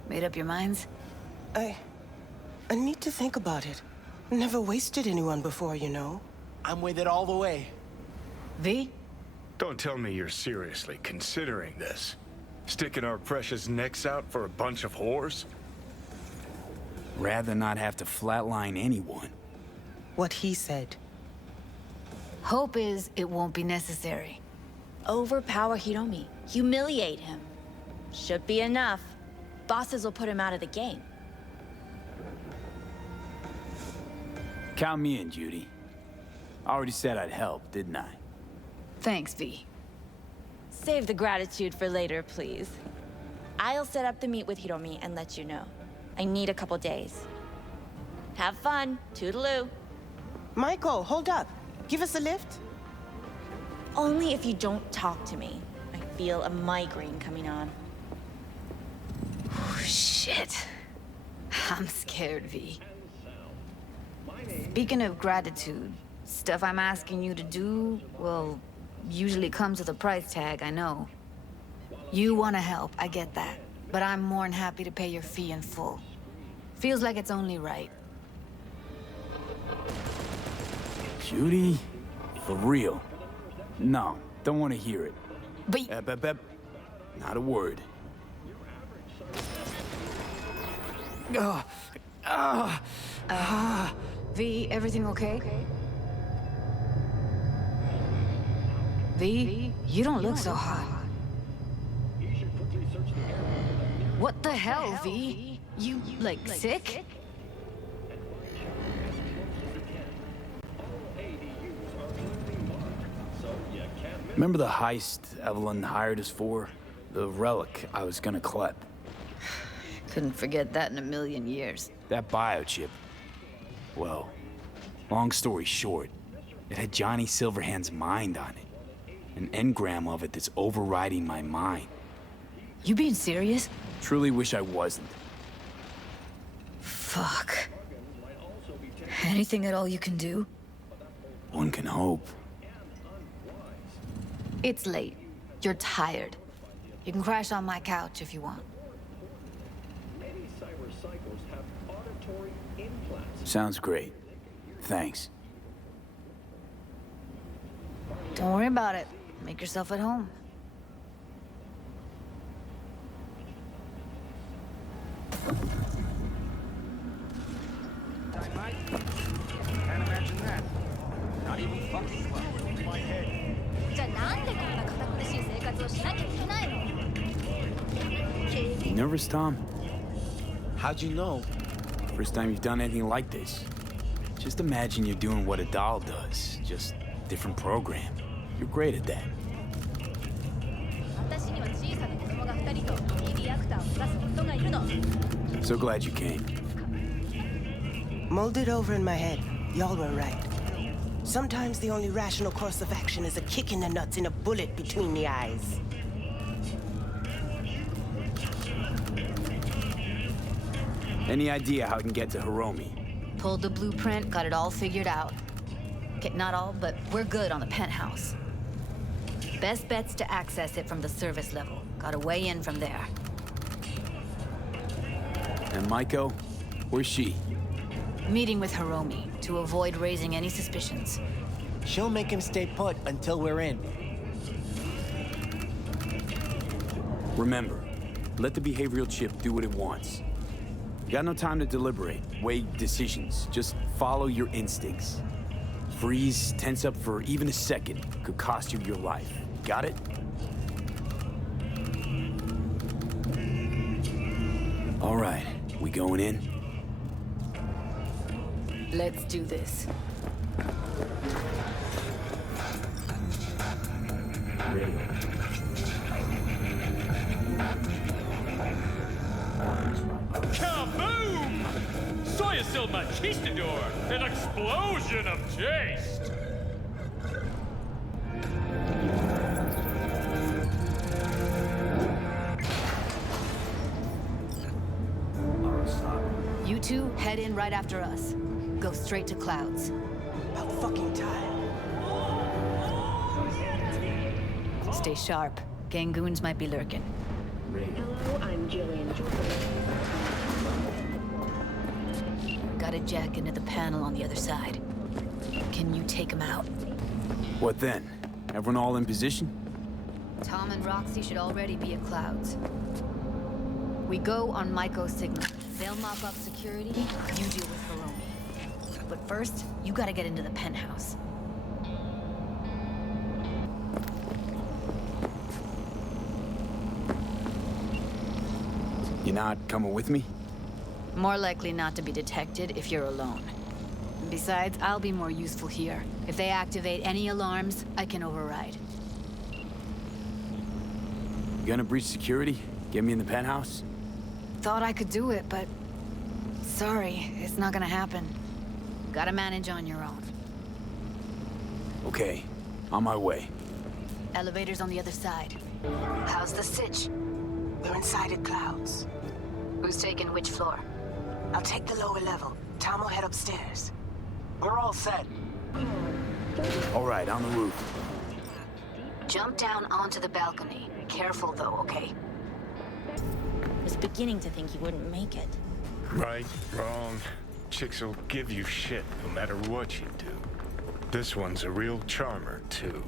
Made up your minds? I need to think about it. Never wasted anyone before, you know. I'm with it all the way. V? Don't tell me you're seriously considering this. Sticking our precious necks out for a bunch of whores? Rather not have to flatline anyone. What he said. Hope is it won't be necessary. Overpower Hiromi. Humiliate him. Should be enough. Bosses will put him out of the game. Count me in, Judy. I already said I'd help, didn't I? Thanks, V. Save the gratitude for later, please. I'll set up the meet with Hiromi and let you know. I need a couple days. Have fun. Toodaloo. Michael, hold up. Give us a lift? Only if you don't talk to me. I feel a migraine coming on. Shit. I'm scared, V. Speaking of gratitude, stuff I'm asking you to do, well, usually comes with a price tag, I know. You want to help, I get that. But I'm more than happy to pay your fee in full. Feels like it's only right. Judy? For real? No, don't want to hear it. But... Not a word. V, everything okay? V, you don't look so hot. What the hell, V? You, like, sick? Remember the heist Evelyn hired us for? The relic I was gonna collect. Couldn't forget that in a million years. That biochip. Well, long story short, it had Johnny Silverhand's mind on it. An engram of it that's overriding my mind. You being serious? Truly wish I wasn't. Fuck. Anything at all you can do? One can hope. It's late. You're tired. You can crash on my couch if you want. Many cyber psychos have auditory implants. Sounds great. Thanks. Don't worry about it. Make yourself at home. Can't imagine that. Not even fucking close. My head. じゃあなんでこんな堅苦しい生活をしなきゃいけないの You nervous, Tom? How'd you know? First time you've done anything like this. Just imagine you're doing what a doll does. Just different program. You're great at that. 私には小さな子供が2人といいリアクターを目指す夫がいるの So glad you came. Mulled it over in my head. Y'all were right. Sometimes the only rational course of action is a kick in the nuts and a bullet between the eyes. Any idea how I can get to Hiromi? Pulled the blueprint, got it all figured out. Okay, not all, but we're good on the penthouse. Best bet's to access it from the service level. Gotta weigh in from there. And Maiko? Where's she? Meeting with Hiromi to avoid raising any suspicions. She'll make him stay put until we're in. Remember, let the behavioral chip do what it wants. You got no time to deliberate, weigh decisions. Just follow your instincts. Freeze, tense up for even a second could cost you your life. Got it? All right, we going in? Let's do this. Kaboom! Soy es el machistador! An explosion of taste! You two head in right after us. Go straight to Clouds. About fucking time. Stay sharp. Gangoons might be lurking. Hello, I'm Jillian Jordan. Gotta jack into the panel on the other side. Can you take him out? What then? Everyone all in position? Tom and Roxy should already be at Clouds. We go on Maiko's signal. They'll mop up security, you deal with Hiromi. But first, you gotta get into the penthouse. You're not coming with me? More likely not to be detected if you're alone. Besides, I'll be more useful here. If they activate any alarms, I can override. You gonna breach security? Get me in the penthouse? Thought I could do it, but... Sorry, it's not gonna happen. Gotta manage on your own. Okay, on my way. Elevator's on the other side. How's the sitch? We're inside at Clouds. Who's taking which floor? I'll take the lower level. Tom will head upstairs. We're all set. All right, on the roof. Jump down onto the balcony. Careful though, okay? I was beginning to think he wouldn't make it. Right, wrong. Chicks will give you shit no matter what you do. This one's a real charmer, too.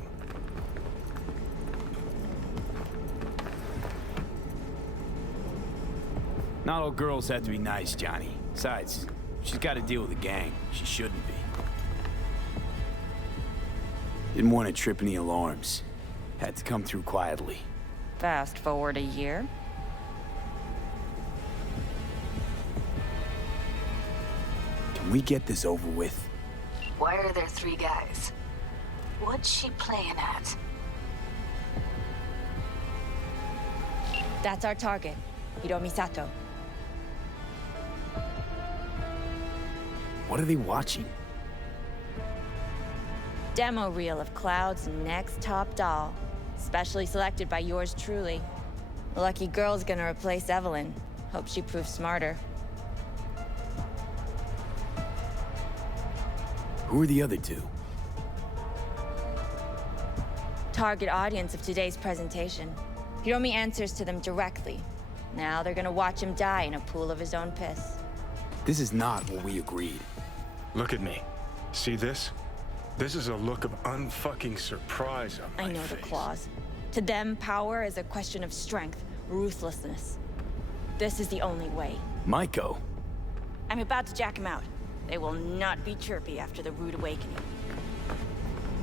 Not all girls have to be nice, Johnny. Besides, she's got to deal with a gang. She shouldn't be. Didn't want to trip any alarms. Had to come through quietly. Fast forward a year. Can we get this over with? Why are there 3 guys? What's she playing at? That's our target, Hiromi Sato. What are they watching? Demo reel of Cloud's next top doll. Specially selected by yours truly. The lucky girl's gonna replace Evelyn. Hope she proves smarter. Who are the other two? Target audience of today's presentation. Hiromi answers to them directly. Now they're gonna watch him die in a pool of his own piss. This is not what we agreed. Look at me. See this? This is a look of unfucking surprise on my I know face. the clause. To them, power is a question of strength, ruthlessness. This is the only way. Maiko. I'm about to jack him out. They will not be chirpy after the rude awakening.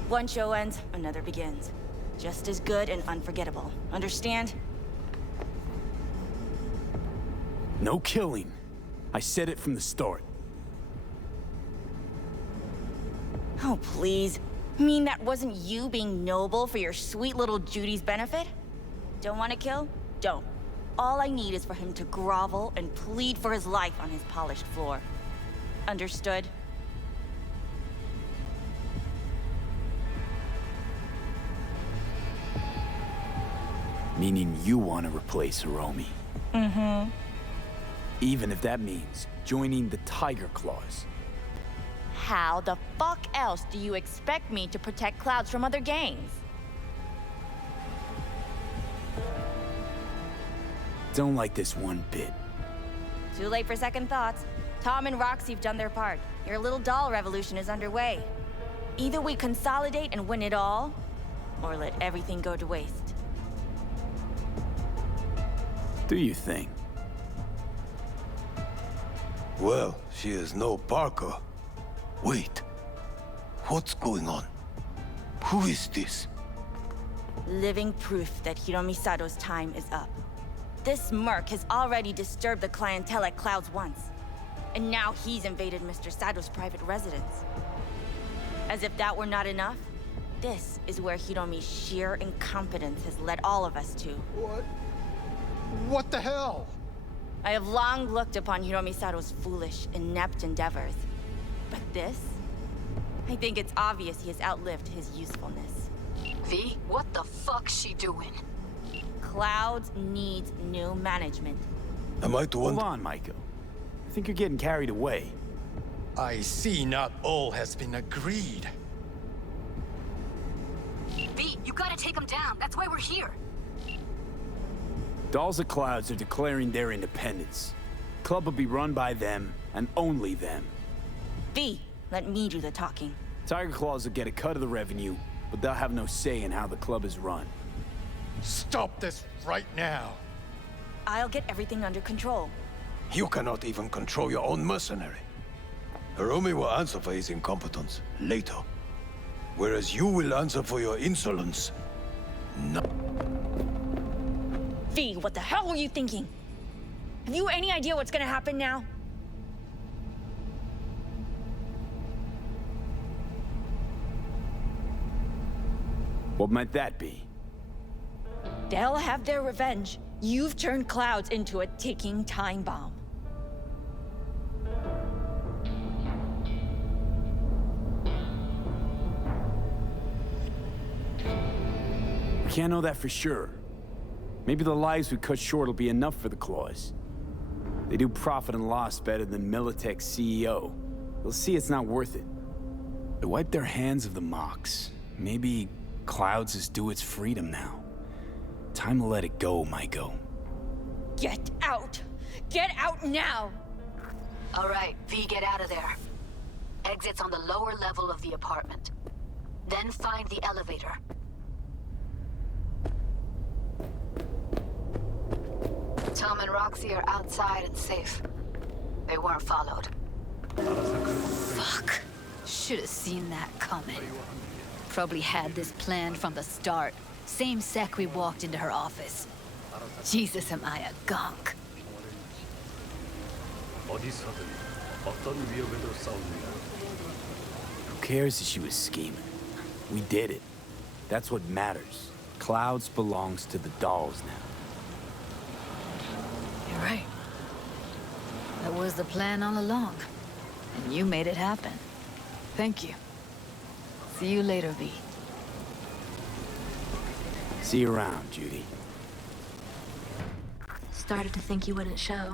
One show ends, another begins. Just as good and unforgettable. Understand? No killing. I said it from the start. Oh, please. Mean that wasn't you being noble for your sweet little Judy's benefit? Don't want to kill? Don't. All I need is for him to grovel and plead for his life on his polished floor. Understood? Meaning you want to replace Hiromi. Mm-hmm. Even if that means joining the Tiger Claws. How the fuck else do you expect me to protect Clouds from other gangs? Don't like this one bit. Too late for second thoughts. Tom and Roxy've done their part. Your little doll revolution is underway. Either we consolidate and win it all, or let everything go to waste. Do you think? Well, she is no Parker. Wait. What's going on? Who is this? Living proof that Hiromi Sato's time is up. This merc has already disturbed the clientele at Clouds once. And now he's invaded Mr. Sato's private residence. As if that were not enough, this is where Hiromi's sheer incompetence has led all of us to. What the hell? I have long looked upon Hiromi Sato's foolish, inept endeavors. But this? I think it's obvious he has outlived his usefulness. V, what the fuck's she doing? Clouds needs new management. Am I to Hold on, Maiko. I think you're getting carried away. I see not all has been agreed. V, you gotta take him down. That's why we're here. Dolls of Clouds are declaring their independence. Club will be run by them, and only them. V, let me do the talking. Tiger Claws will get a cut of the revenue, but they'll have no say in how the club is run. Stop this right now. I'll get everything under control. You cannot even control your own mercenary. Hiromi will answer for his incompetence later. Whereas you will answer for your insolence. No. V, what the hell were you thinking? Have you any idea what's gonna happen now? What might that be? They'll have their revenge. You've turned Clouds into a ticking time bomb. We can't know that for sure. Maybe the lives we cut short will be enough for the Claws. They do profit and loss better than Militech's CEO. They'll see it's not worth it. They wipe their hands of the mocks. Maybe Clouds is due its freedom now. Time to let it go, Maiko. Get out! Get out now! All right, V, get out of there. Exit's on the lower level of the apartment. Then find the elevator. Tom and Roxy are outside and safe. They weren't followed. Fuck. Should have seen that coming. Probably had this planned from the start. Same sec we walked into her office. Jesus, am I a gunk. Who cares if she was scheming? We did it. That's what matters. Clouds belongs to the dolls now. You're right. That was the plan all along. And you made it happen. Thank you. See you later, V. See you around, Judy. Started to think you wouldn't show.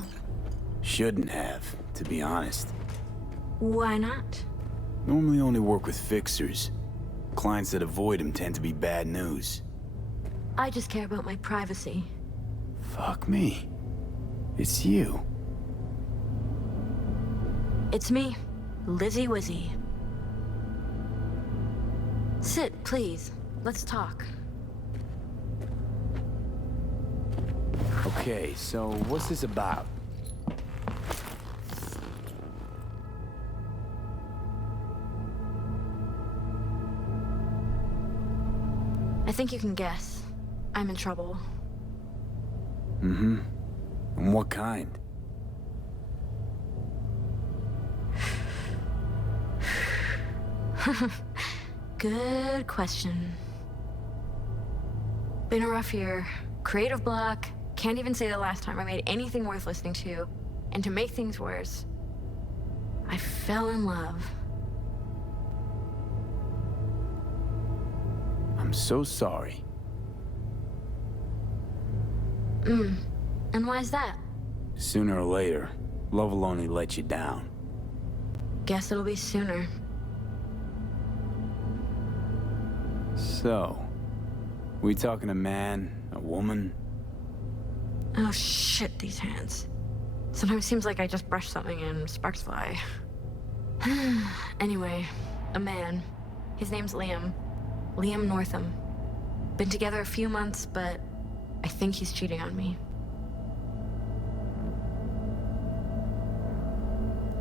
Shouldn't have, to be honest. Why not? Normally only work with fixers. Clients that avoid him tend to be bad news. I just care about my privacy. Fuck me. It's you. It's me, Lizzie Wizzy. Sit, please. Let's talk. Okay, so what's this about? I think you can guess. I'm in trouble. Mm-hmm. And what kind? Good question. Been a rough year. Creative block. Can't even say the last time I made anything worth listening to. And to make things worse, I fell in love. I'm so sorry. And why is that? Sooner or later, love will only let you down. Guess it'll be sooner. So, we talking a man, a woman? Oh shit, these hands. Sometimes it seems like I just brush something and sparks fly. Anyway, a man. His name's Liam. Liam Northam. Been together a few months, but I think he's cheating on me.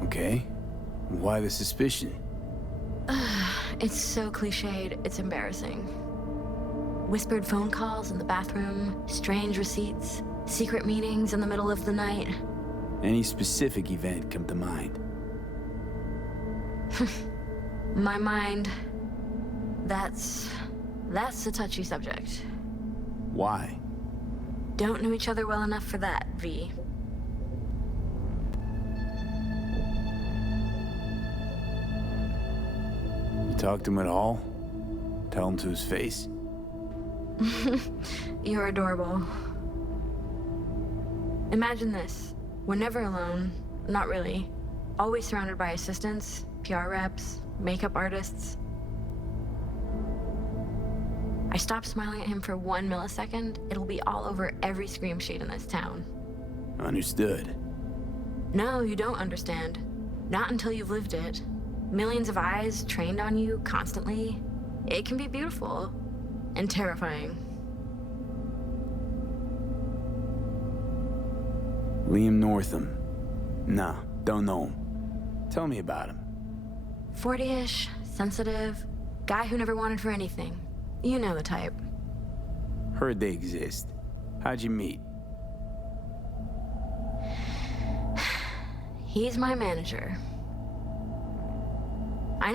Okay. Why the suspicion? It's so cliched, it's embarrassing. Whispered phone calls in the bathroom, strange receipts, secret meetings in the middle of the night. Any specific event come to mind? My mind, that's a touchy subject. Why? Don't know each other well enough for that, V. You talk to him at all? Tell him to his face? You're adorable. Imagine this. We're never alone. Not really. Always surrounded by assistants, PR reps, makeup artists. I stop smiling at him for 1 millisecond, it'll be all over every scream sheet in this town. Understood. No, you don't understand. Not until you've lived it. Millions of eyes trained on you constantly. It can be beautiful and terrifying. Liam Northam. Nah, don't know him. Tell me about him. 40-ish, sensitive, guy who never wanted for anything. You know the type. Heard they exist. How'd you meet? He's my manager. I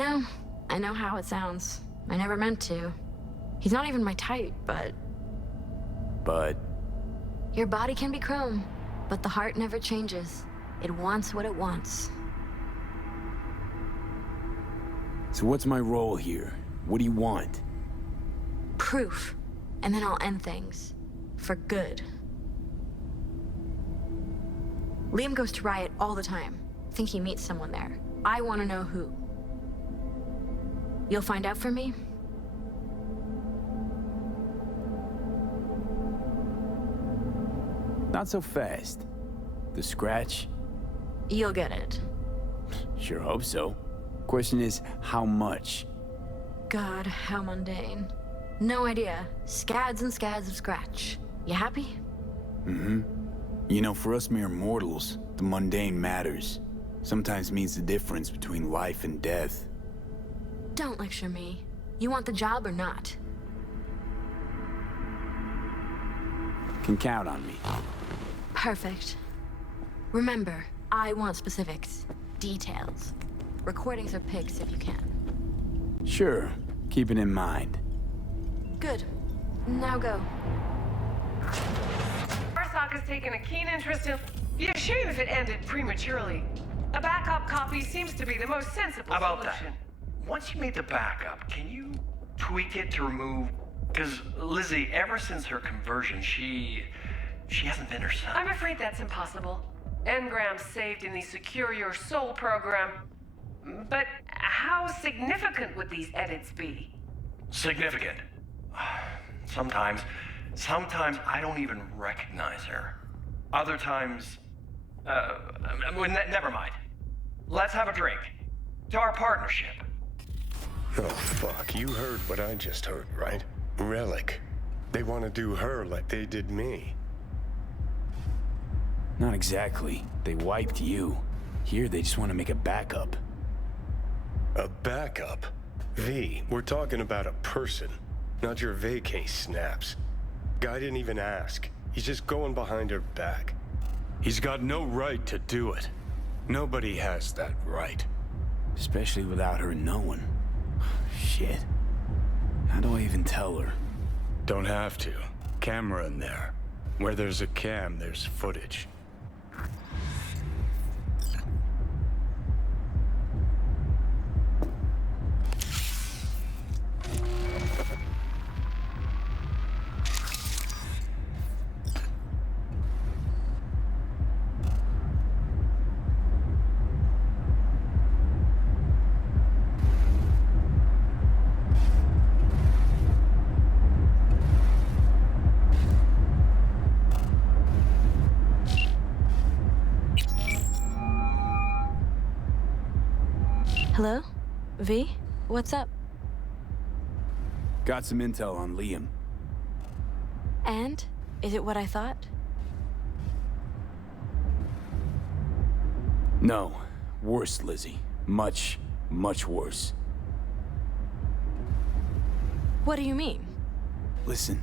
know how it sounds. I never meant to. He's not even my type, but... But? Your body can be chrome, but the heart never changes. It wants what it wants. So what's my role here? What do you want? Proof. And then I'll end things. For good. Liam goes to Riot all the time. Think he meets someone there. I want to know who. You'll find out for me? Not so fast. The scratch? You'll get it. Sure hope so. Question is, how much? God, how mundane. No idea. Scads and scads of scratch. You happy? Mm-hmm. You know, for us mere mortals, the mundane matters. Sometimes means the difference between life and death. Don't lecture me. You want the job or not? Can count on me. Perfect. Remember, I want specifics. Details. Recordings or pics if you can. Sure. Keep it in mind. Good. Now go. Arthok has taken a keen interest in... Be a shame if it ended prematurely. A backup copy seems to be the most sensible How about solution. that? Once you made the backup, can you tweak it to remove... Because Lizzie, ever since her conversion, she hasn't been herself. I'm afraid that's impossible. Engrams saved in the Secure Your Soul program. But how significant would these edits be? Significant. Sometimes I don't even recognize her. Other times, never mind. Let's have a drink. To our partnership. Oh, fuck. You heard what I just heard, right? Relic. They want to do her like they did me. Not exactly. They wiped you. Here, they just want to make a backup. A backup? V, we're talking about a person, not your vacay snaps. Guy didn't even ask. He's just going behind her back. He's got no right to do it. Nobody has that right. Especially without her knowing. Shit. How do I even tell her? Don't have to. Camera in there. Where there's a cam, there's footage. Hello? V? What's up? Got some intel on Liam. And? Is it what I thought? No. Worse, Lizzie. Much, much worse. What do you mean? Listen,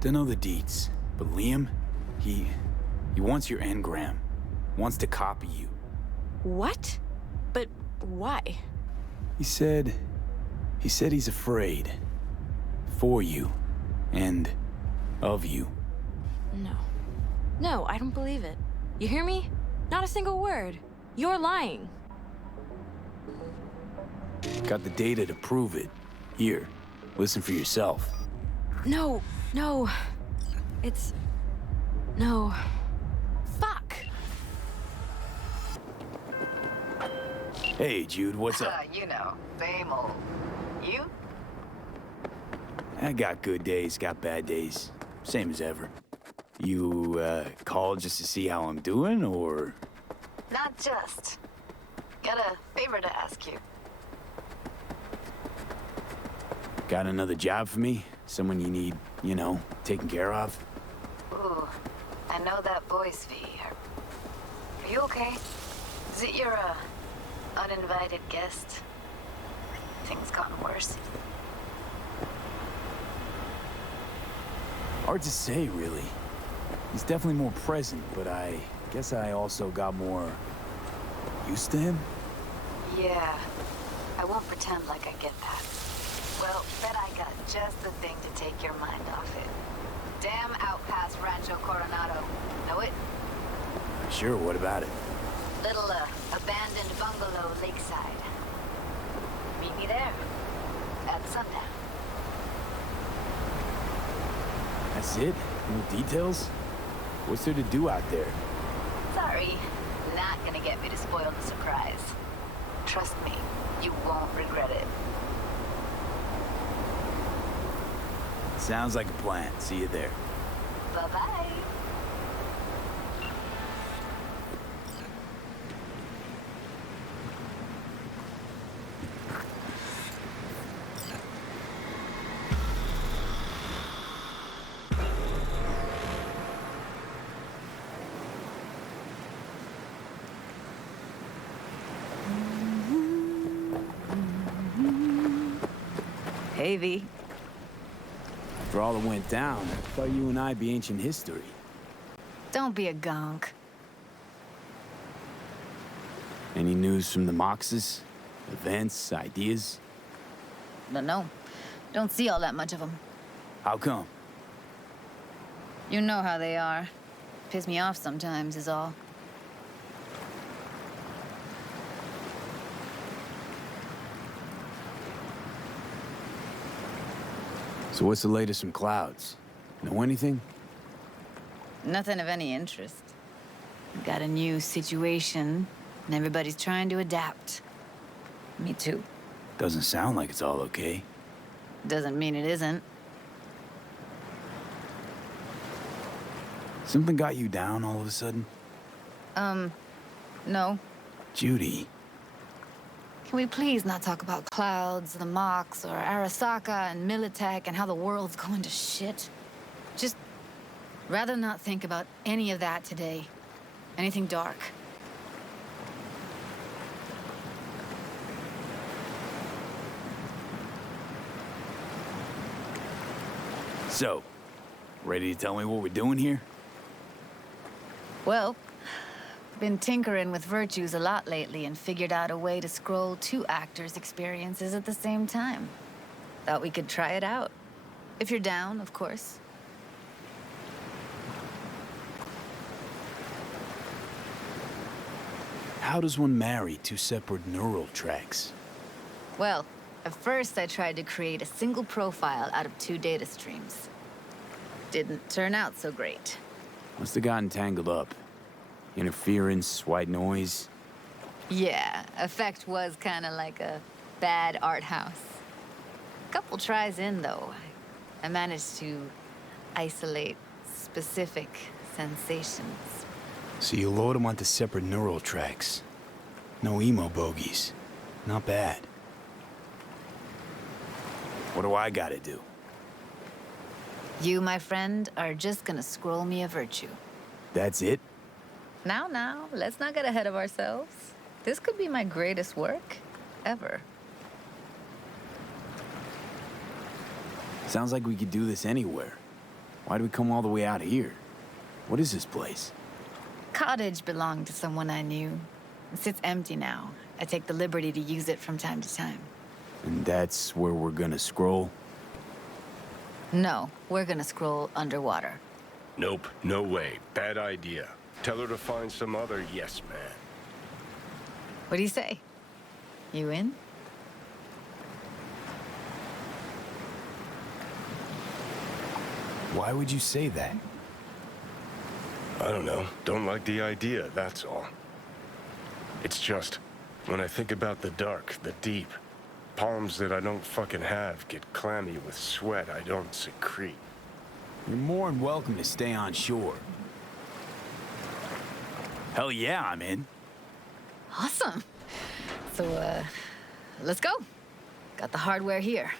don't know the deets, but Liam, he wants your engram. Wants to copy you. What? But why? He said he's afraid. For you. And of you. No. No, I don't believe it. You hear me? Not a single word. You're lying. Got the data to prove it. Here, listen for yourself. No, no. No. Fuck! Hey, Jude, what's up? You know, same old. You? I got good days, got bad days. Same as ever. You, called just to see how I'm doing, or...? Not just. Got a favor to ask you. Got another job for me? Someone you need, you know, taken care of? Ooh, I know that voice, V. Are you okay? Is it your, uninvited guest? Things gotten worse? Hard to say, really. He's definitely more present, but I guess I also got more used to him? Yeah. I won't pretend like I get that. Well, bet I got just the thing to take your mind off it. Damn outpass Rancho Coronado. Know it? Sure, what about it? Little, abandoned bungalow lakeside. Meet me there. At sundown. That's it? No details? What's there to do out there? Sorry. Not gonna get me to spoil the surprise. Trust me, you won't regret it. Sounds like a plan. See you there. Bye-bye. Hey, V. After all that went down, I thought you and I'd be ancient history. Don't be a gonk. Any news from the Moxes? Events, ideas? No. Don't see all that much of them. How come? You know how they are. Piss me off sometimes is all. So what's the latest from Clouds? Know anything? Nothing of any interest. Got a new situation, and everybody's trying to adapt. Me too. Doesn't sound like it's all okay. Doesn't mean it isn't. Something got you down all of a sudden? No. Judy. Can we please not talk about clouds, the Mox, or Arasaka and Militech and how the world's going to shit? Just rather not think about any of that today. Anything dark. So, ready to tell me what we're doing here? Well, been tinkering with virtues a lot lately and figured out a way to scroll 2 actors' experiences at the same time. Thought we could try it out. If you're down, of course. How does one marry 2 separate neural tracks? Well, at first I tried to create a single profile out of 2 data streams. Didn't turn out so great. Must have gotten tangled up. Interference, white noise. Yeah, effect was kind of like a bad art house. Couple tries in, though, I managed to isolate specific sensations. So you load them onto separate neural tracks. No emo bogeys. Not bad. What do I gotta do? You, my friend, are just gonna scroll me a virtue. That's it? Now, let's not get ahead of ourselves. This could be my greatest work ever. Sounds like we could do this anywhere. Why do we come all the way out here? What is this place? Cottage belonged to someone I knew. It sits empty now. I take the liberty to use it from time to time. And that's where we're gonna scroll? No, we're gonna scroll underwater. Nope, no way. Bad idea. Tell her to find some other yes man. What do you say? You in? Why would you say that? I don't know. Don't like the idea, that's all. It's just, when I think about the dark, the deep, palms that I don't fucking have get clammy with sweat I don't secrete. You're more than welcome to stay on shore. Hell yeah, I'm in. Awesome. So, let's go. Got the hardware here.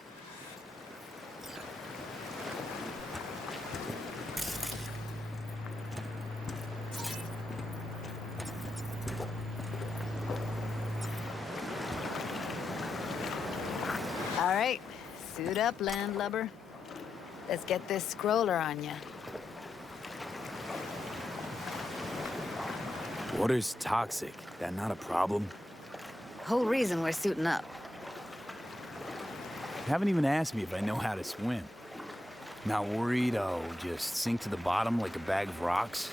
All right, suit up, landlubber. Let's get this scroller on ya. Water's toxic. That not a problem? Whole reason we're suiting up. You haven't even asked me if I know how to swim. Not worried I'll just sink to the bottom like a bag of rocks?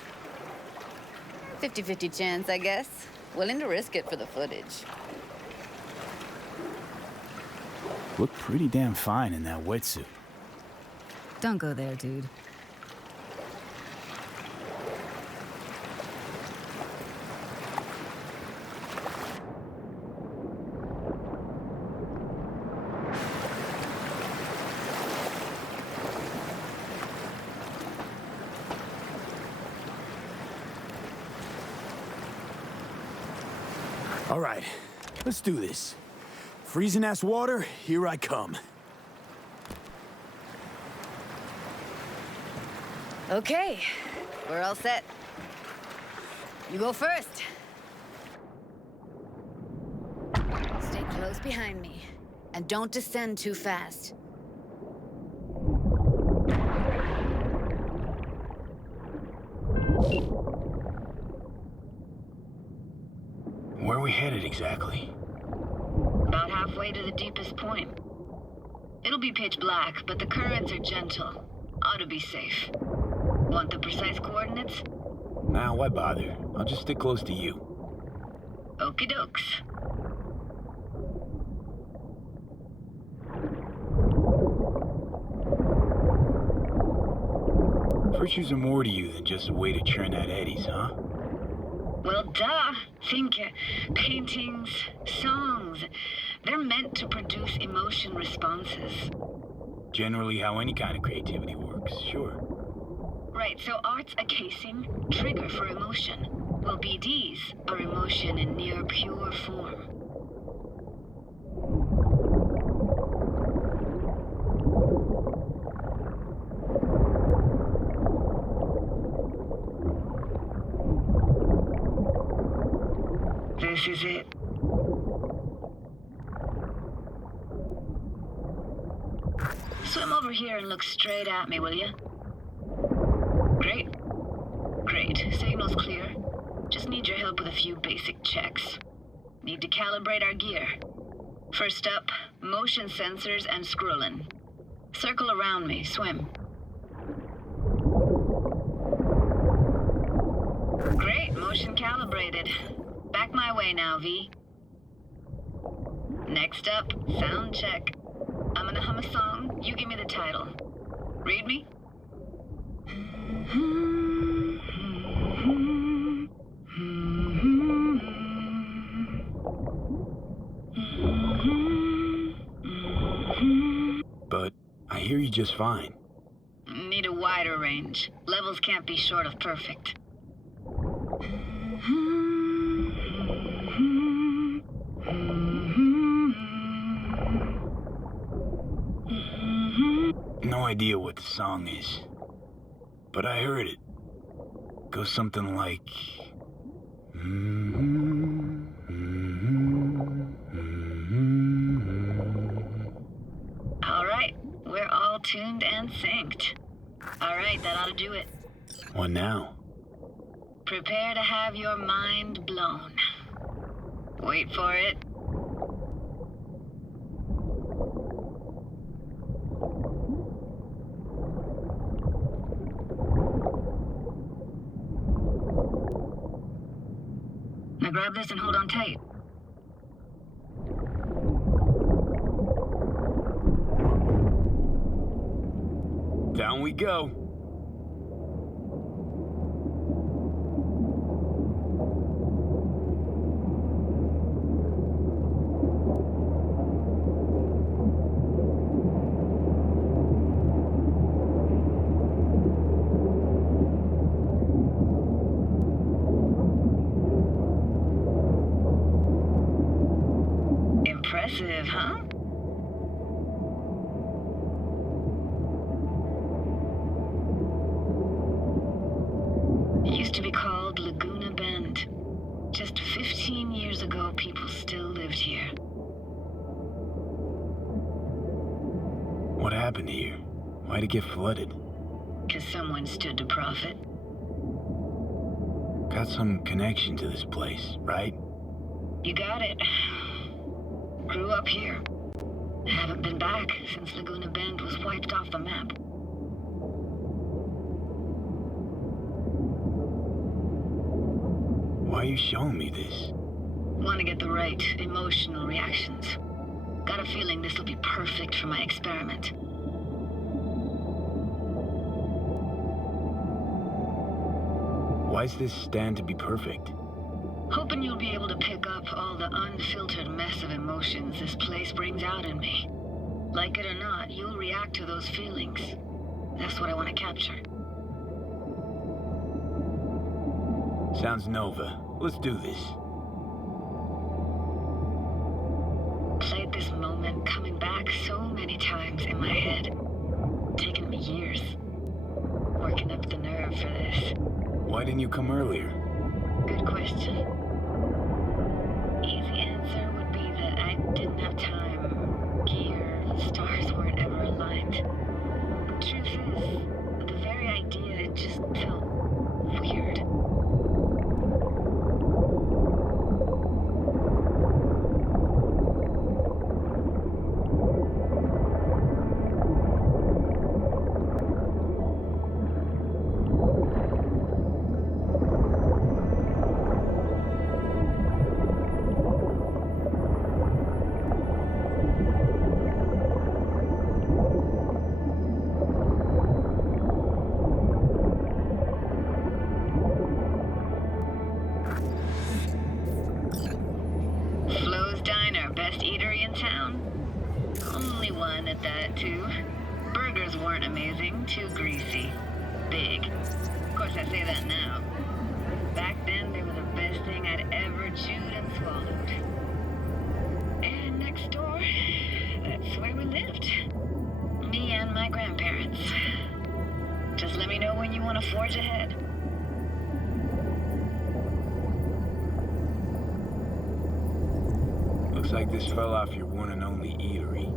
50-50 chance, I guess. Willing to risk it for the footage. Look pretty damn fine in that wetsuit. Don't go there, dude. All right, let's do this. Freezing-ass water, here I come. Okay, we're all set. You go first. Stay close behind me, and don't descend too fast. Where are we headed exactly? About halfway to the deepest point. It'll be pitch black, but the currents are gentle. Ought to be safe. Want the precise coordinates? Nah, why bother? I'll just stick close to you. Okie dokes. Virtues are more to you than just a way to churn out eddies, huh? Well, duh. Think paintings, songs, They're meant to produce emotion responses. Generally how any kind of creativity works, sure. Right, so art's a casing, trigger for emotion. Well, BDs are emotion in near pure form. This is it. Swim over here and look straight at me, will you? Great. Great. Signal's clear. Just need your help with a few basic checks. Need to calibrate our gear. First up, motion sensors and scrolling. Circle around me. Swim. Great. Motion calibrated. Back my way now, V. Next up, sound check. I'm gonna hum a song. You give me the title. Read me? But I hear you just fine. Need a wider range. Levels can't be short of perfect. No idea what the song is, but I heard it. Goes something like... All right, we're all tuned and synced. All right, that ought to do it. What now? Prepare to have your mind blown. Wait for it. Now grab this and hold on tight. Down we go. Impressive, huh? It used to be called Laguna Bend. Just 15 years ago, people still lived here. What happened here? Why'd it get flooded? 'Cause someone stood to profit. Got some connection to this place, right? You got it. Grew up here. Haven't been back since Laguna Bend was wiped off the map. Why are you showing me this? Want to get the right emotional reactions. Got a feeling this will be perfect for my experiment. Why's this stand to be perfect? Hoping you'll be able to pick up all the unfiltered mess of emotions this place brings out in me. Like it or not, you'll react to those feelings. That's what I want to capture. Sounds Nova. Let's do this. Played this moment coming back so many times in my head. Taken me years. Working up the nerve for this. Why didn't you come earlier? Good question. Easy answer would be that I didn't have time. Gear, stars weren't ever aligned. Truth is, the very idea, it just felt weird. admit that, too. Burgers weren't amazing, too greasy. Big. Of course, I say that now. Back then, they were the best thing I'd ever chewed and swallowed. And next door, that's where we lived. Me and my grandparents. Just let me know when you want to forge ahead. Looks like this fell off your one and only eatery.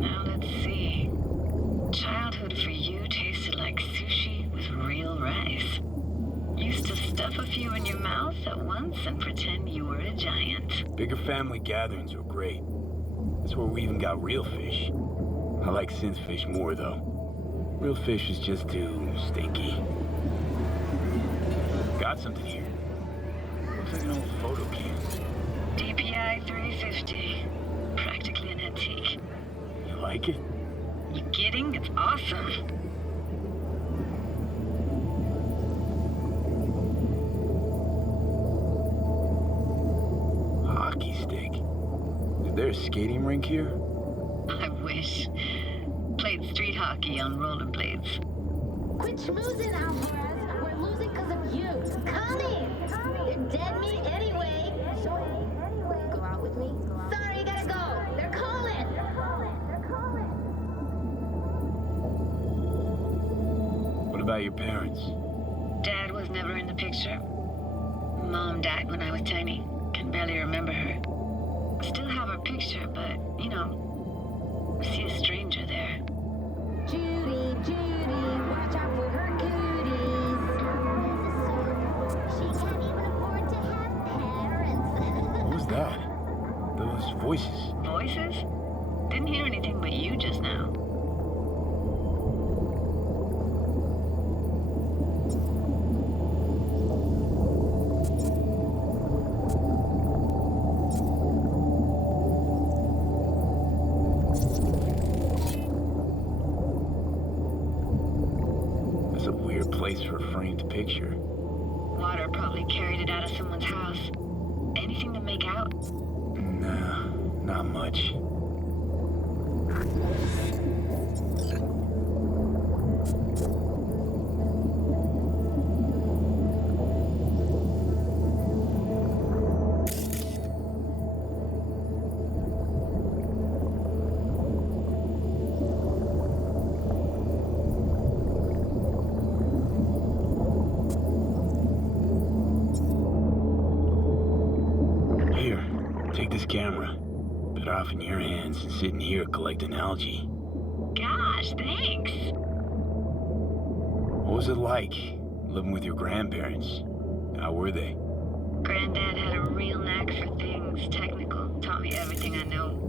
Now let's see. Childhood for you tasted like sushi with real rice. Used to stuff a few in your mouth at once and pretend you were a giant. Bigger family gatherings were great. That's where we even got real fish. I like synth fish more, though. Real fish is just too stinky. Got something here. Looks like an old photo cam. DPI 350. Practically an antique. You like it? You kidding? It's awesome. Hockey stick. Is there a skating rink here? I wish. Played street hockey on rollerblades. Quit schmoozing, Alvarez. We're losing because of you. Come in. You're dead meat anyway. Go out with me? Sorry, gotta go. They're calling. What about your parents? Dad was never in the picture. Mom died when I was tiny. Can barely remember her. Still have her picture, but, you know, see a stranger there. Judy, watch out for her cooties. She can't even afford to have parents. What was that? Those voices. Voices? Didn't hear anything but you just now. That's a weird place for a framed picture. Water probably carried it out of someone's house. Anything to make out? Nah, not much. Here, take this camera. Better off in your hands than sitting here collecting algae. Gosh, thanks. What was it like, living with your grandparents? How were they? Granddad had a real knack for things technical. Taught me everything I know.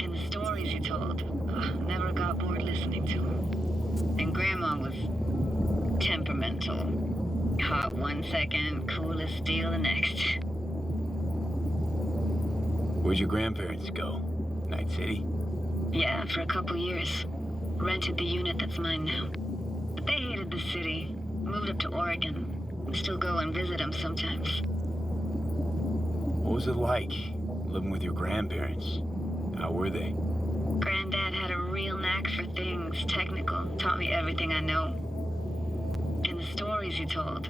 And the stories he told, never got bored listening to them. And Grandma was temperamental. Hot one second, cool as steel the next. Where'd your grandparents go? Night City? Yeah, for a couple years. Rented the unit that's mine now. But they hated the city. Moved up to Oregon. And still go and visit them sometimes. What was it like, living with your grandparents? How were they? Granddad had a real knack for things technical. Taught me everything I know. And the stories he told,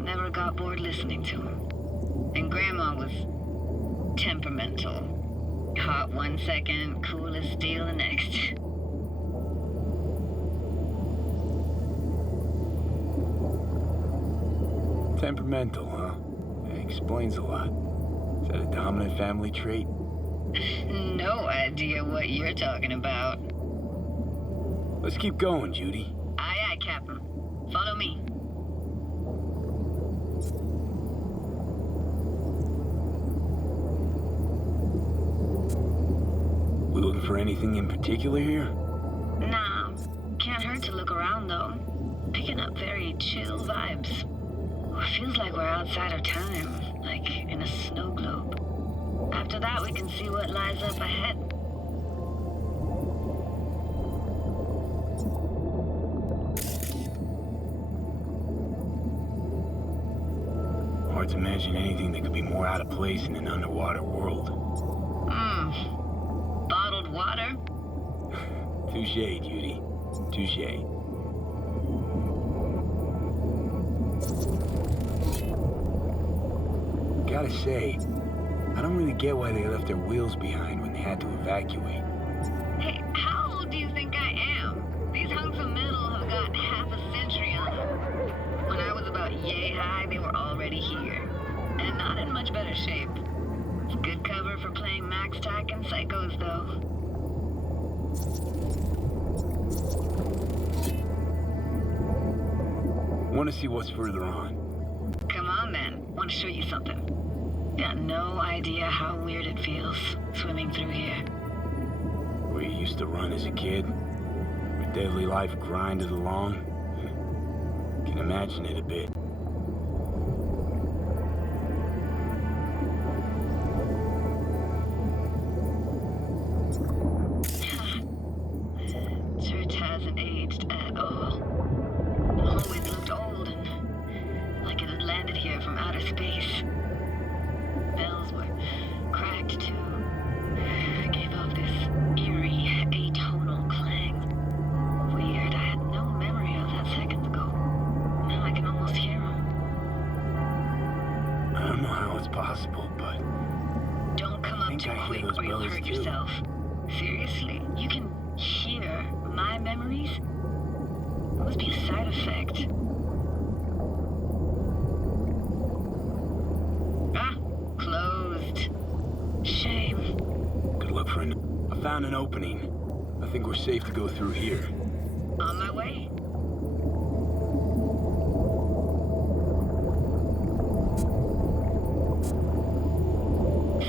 never got bored listening to them. And Grandma was temperamental. Hot one second, cool as steel the next. Temperamental, huh? That explains a lot. Is that a dominant family trait? No idea what you're talking about. Let's keep going, Judy. Aye, aye, Captain. Follow me. We looking for anything in particular here? Nah, can't hurt to look around though. Picking up very chill vibes. Feels like we're outside our time, like in a snow globe. After that, we can see what lies up ahead. Hard to imagine anything that could be more out of place in an underwater world. Bottled water? Touche, Judy. Touche. Gotta say, I don't really get why they left their wheels behind when they had to evacuate. Hey, how old do you think I am? These hunks of metal have got half a century on them. When I was about yay high, they were already here. And not in much better shape. It's good cover for playing Max Tack and Psychos, though. Want to see what's further on? Come on, then. Want to show you something. Got no idea how weird it feels, swimming through here. Where you used to run as a kid? Where daily life grinded along? Can imagine it a bit. Church hasn't aged at all. Always looked old and like it had landed here from outer space. Bells were cracked too. Gave off this eerie, atonal clang. Weird, I had no memory of that seconds ago. Now I can almost hear them. I don't know how it's possible, but... Don't come up too quick or you'll hurt yourself. Seriously, you can hear my memories? It must be a side effect. Ah, closed. Shame. Good luck, friend. I found an opening. I think we're safe to go through here. On my way.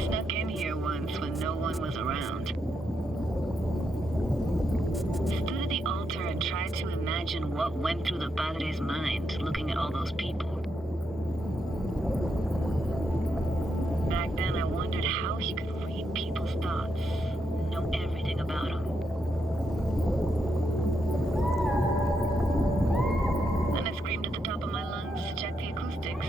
Snuck in here once when no one was around. Stood at the altar and tried to imagine what went through the Padre's mind looking at all those people. Back then I wondered how he could read people's thoughts, know everything about them. Then I screamed at the top of my lungs to check the acoustics.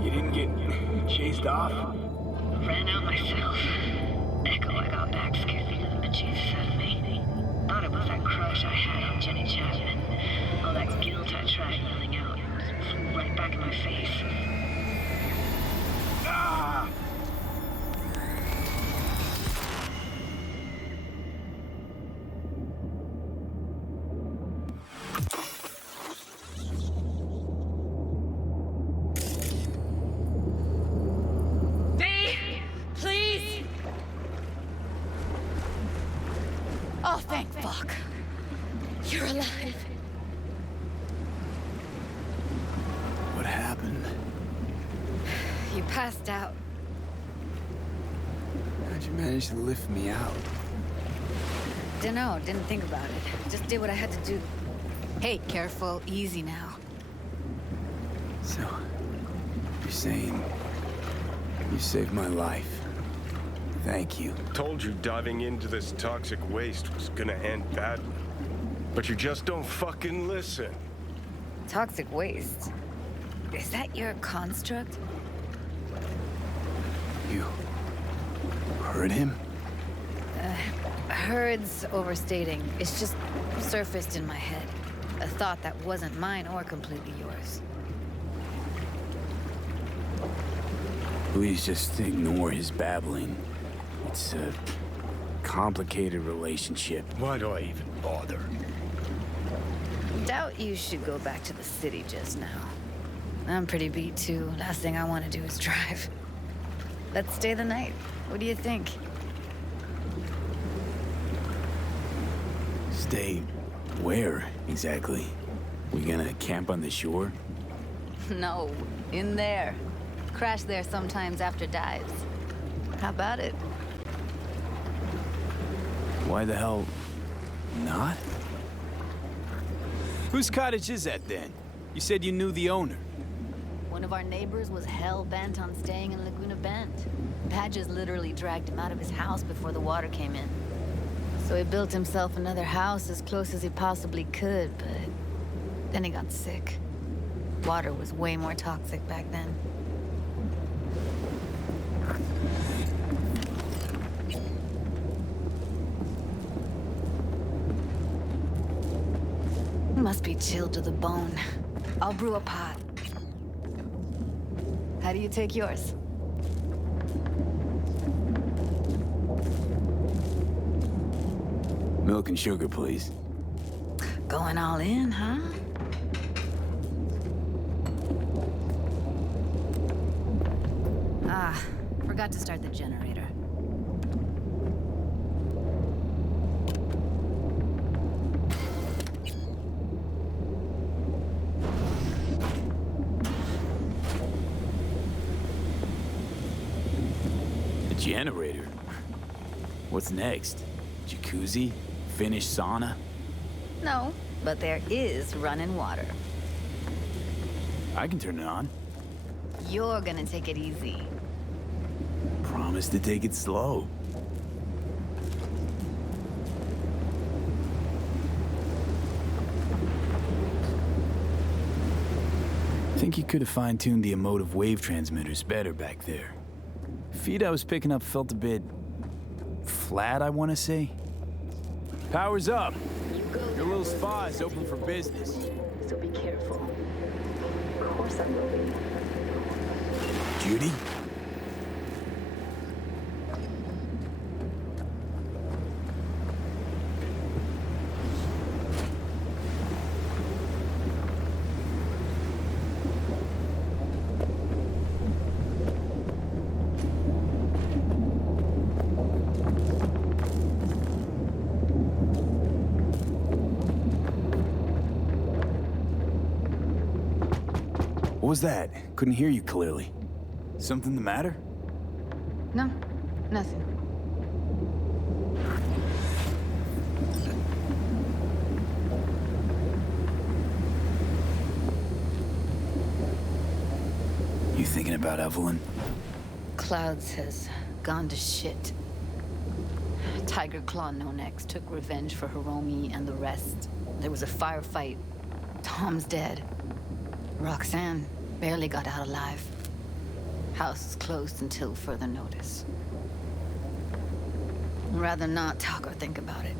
You didn't get chased off? Ran out myself. Echo I got back scared the living bejesus out of me. Thought it was that crush I had on Jenny Chapman. All that guilt I tried yelling out. Flew right back in my face. Ah! Please! Oh, thank fuck. You're alive. What happened? You passed out. How'd you manage to lift me out? Dunno, didn't think about it. Just did what I had to do. Hey, careful, easy now. So, you're saying you saved my life. Thank you. Told you diving into this toxic waste was gonna end badly. But you just don't fucking listen. Toxic waste? Is that your construct? You heard him? Heard's overstating. It's just surfaced in my head. A thought that wasn't mine or completely yours. Please just ignore his babbling. It's a complicated relationship. Why do I even bother? Doubt you should go back to the city just now. I'm pretty beat too. Last thing I want to do is drive. Let's stay the night. What do you think? Stay where, exactly? We gonna camp on the shore? No, in there. Crash there sometimes after dives. How about it? Why the hell not? Whose cottage is that then? You said you knew the owner. One of our neighbors was hell-bent on staying in Laguna Bend. Badges literally dragged him out of his house before the water came in. So he built himself another house as close as he possibly could, but then he got sick. Water was way more toxic back then. Must be chilled to the bone. I'll brew a pot. How do you take yours? Milk and sugar, please. Going all in, huh? Ah, forgot to start the generator. The generator? What's next? Jacuzzi? Finnish sauna? No, but there is running water. I can turn it on. You're gonna take it easy. Promise to take it slow. Think you could have fine-tuned the emotive wave transmitters better back there. Feed I was picking up felt a bit flat, I want to say. Power's up. Your little spa is open for business. So be careful. Of course I will be. Judy? What was that? Couldn't hear you clearly. Something the matter? No, nothing. You thinking about Evelyn? Clouds has gone to shit. Tiger Claw No Necks took revenge for Hiromi and the rest. There was a firefight. Tom's dead. Roxanne barely got out alive. House is closed until further notice. I'd rather not talk or think about it.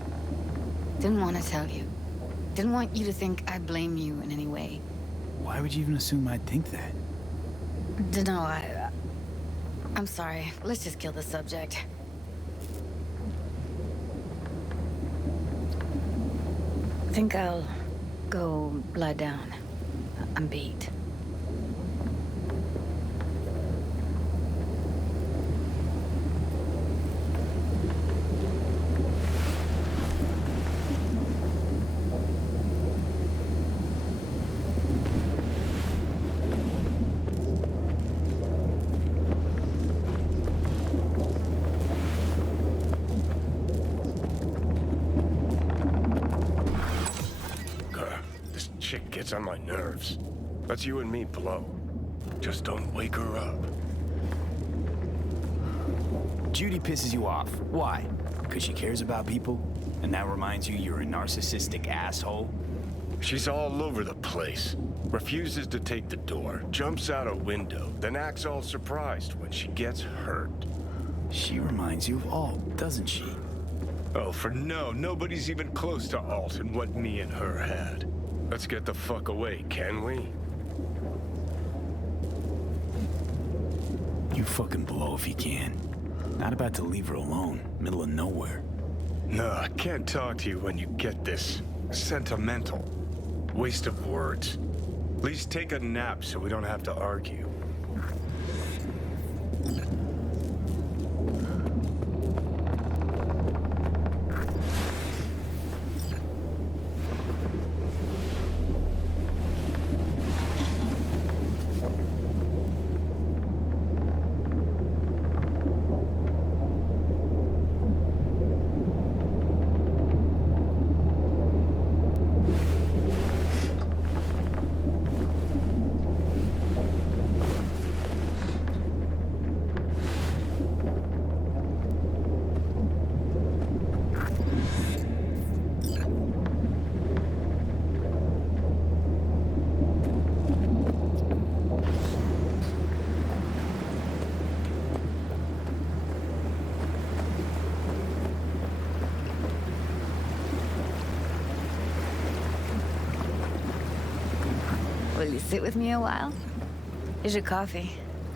Didn't want to tell you. Didn't want you to think I blame you in any way. Why would you even assume I'd think that? Dunno, I'm sorry. Let's just kill the subject. I think I'll go lie down. I'm beat. This chick gets on my nerves. That's you and me, Blow. Just don't wake her up. Judy pisses you off. Why? Because she cares about people? And that reminds you you're a narcissistic asshole? She's all over the place. Refuses to take the door, jumps out a window, then acts all surprised when she gets hurt. She reminds you of Alt, doesn't she? Oh, for no, nobody's even close to Alt and what me and her had. Let's get the fuck away, can we? You fucking blow if you can. Not about to leave her alone, middle of nowhere. No, I can't talk to you when you get this sentimental. Waste of words. At least take a nap so we don't have to argue. you sit with me a while? Here's your coffee.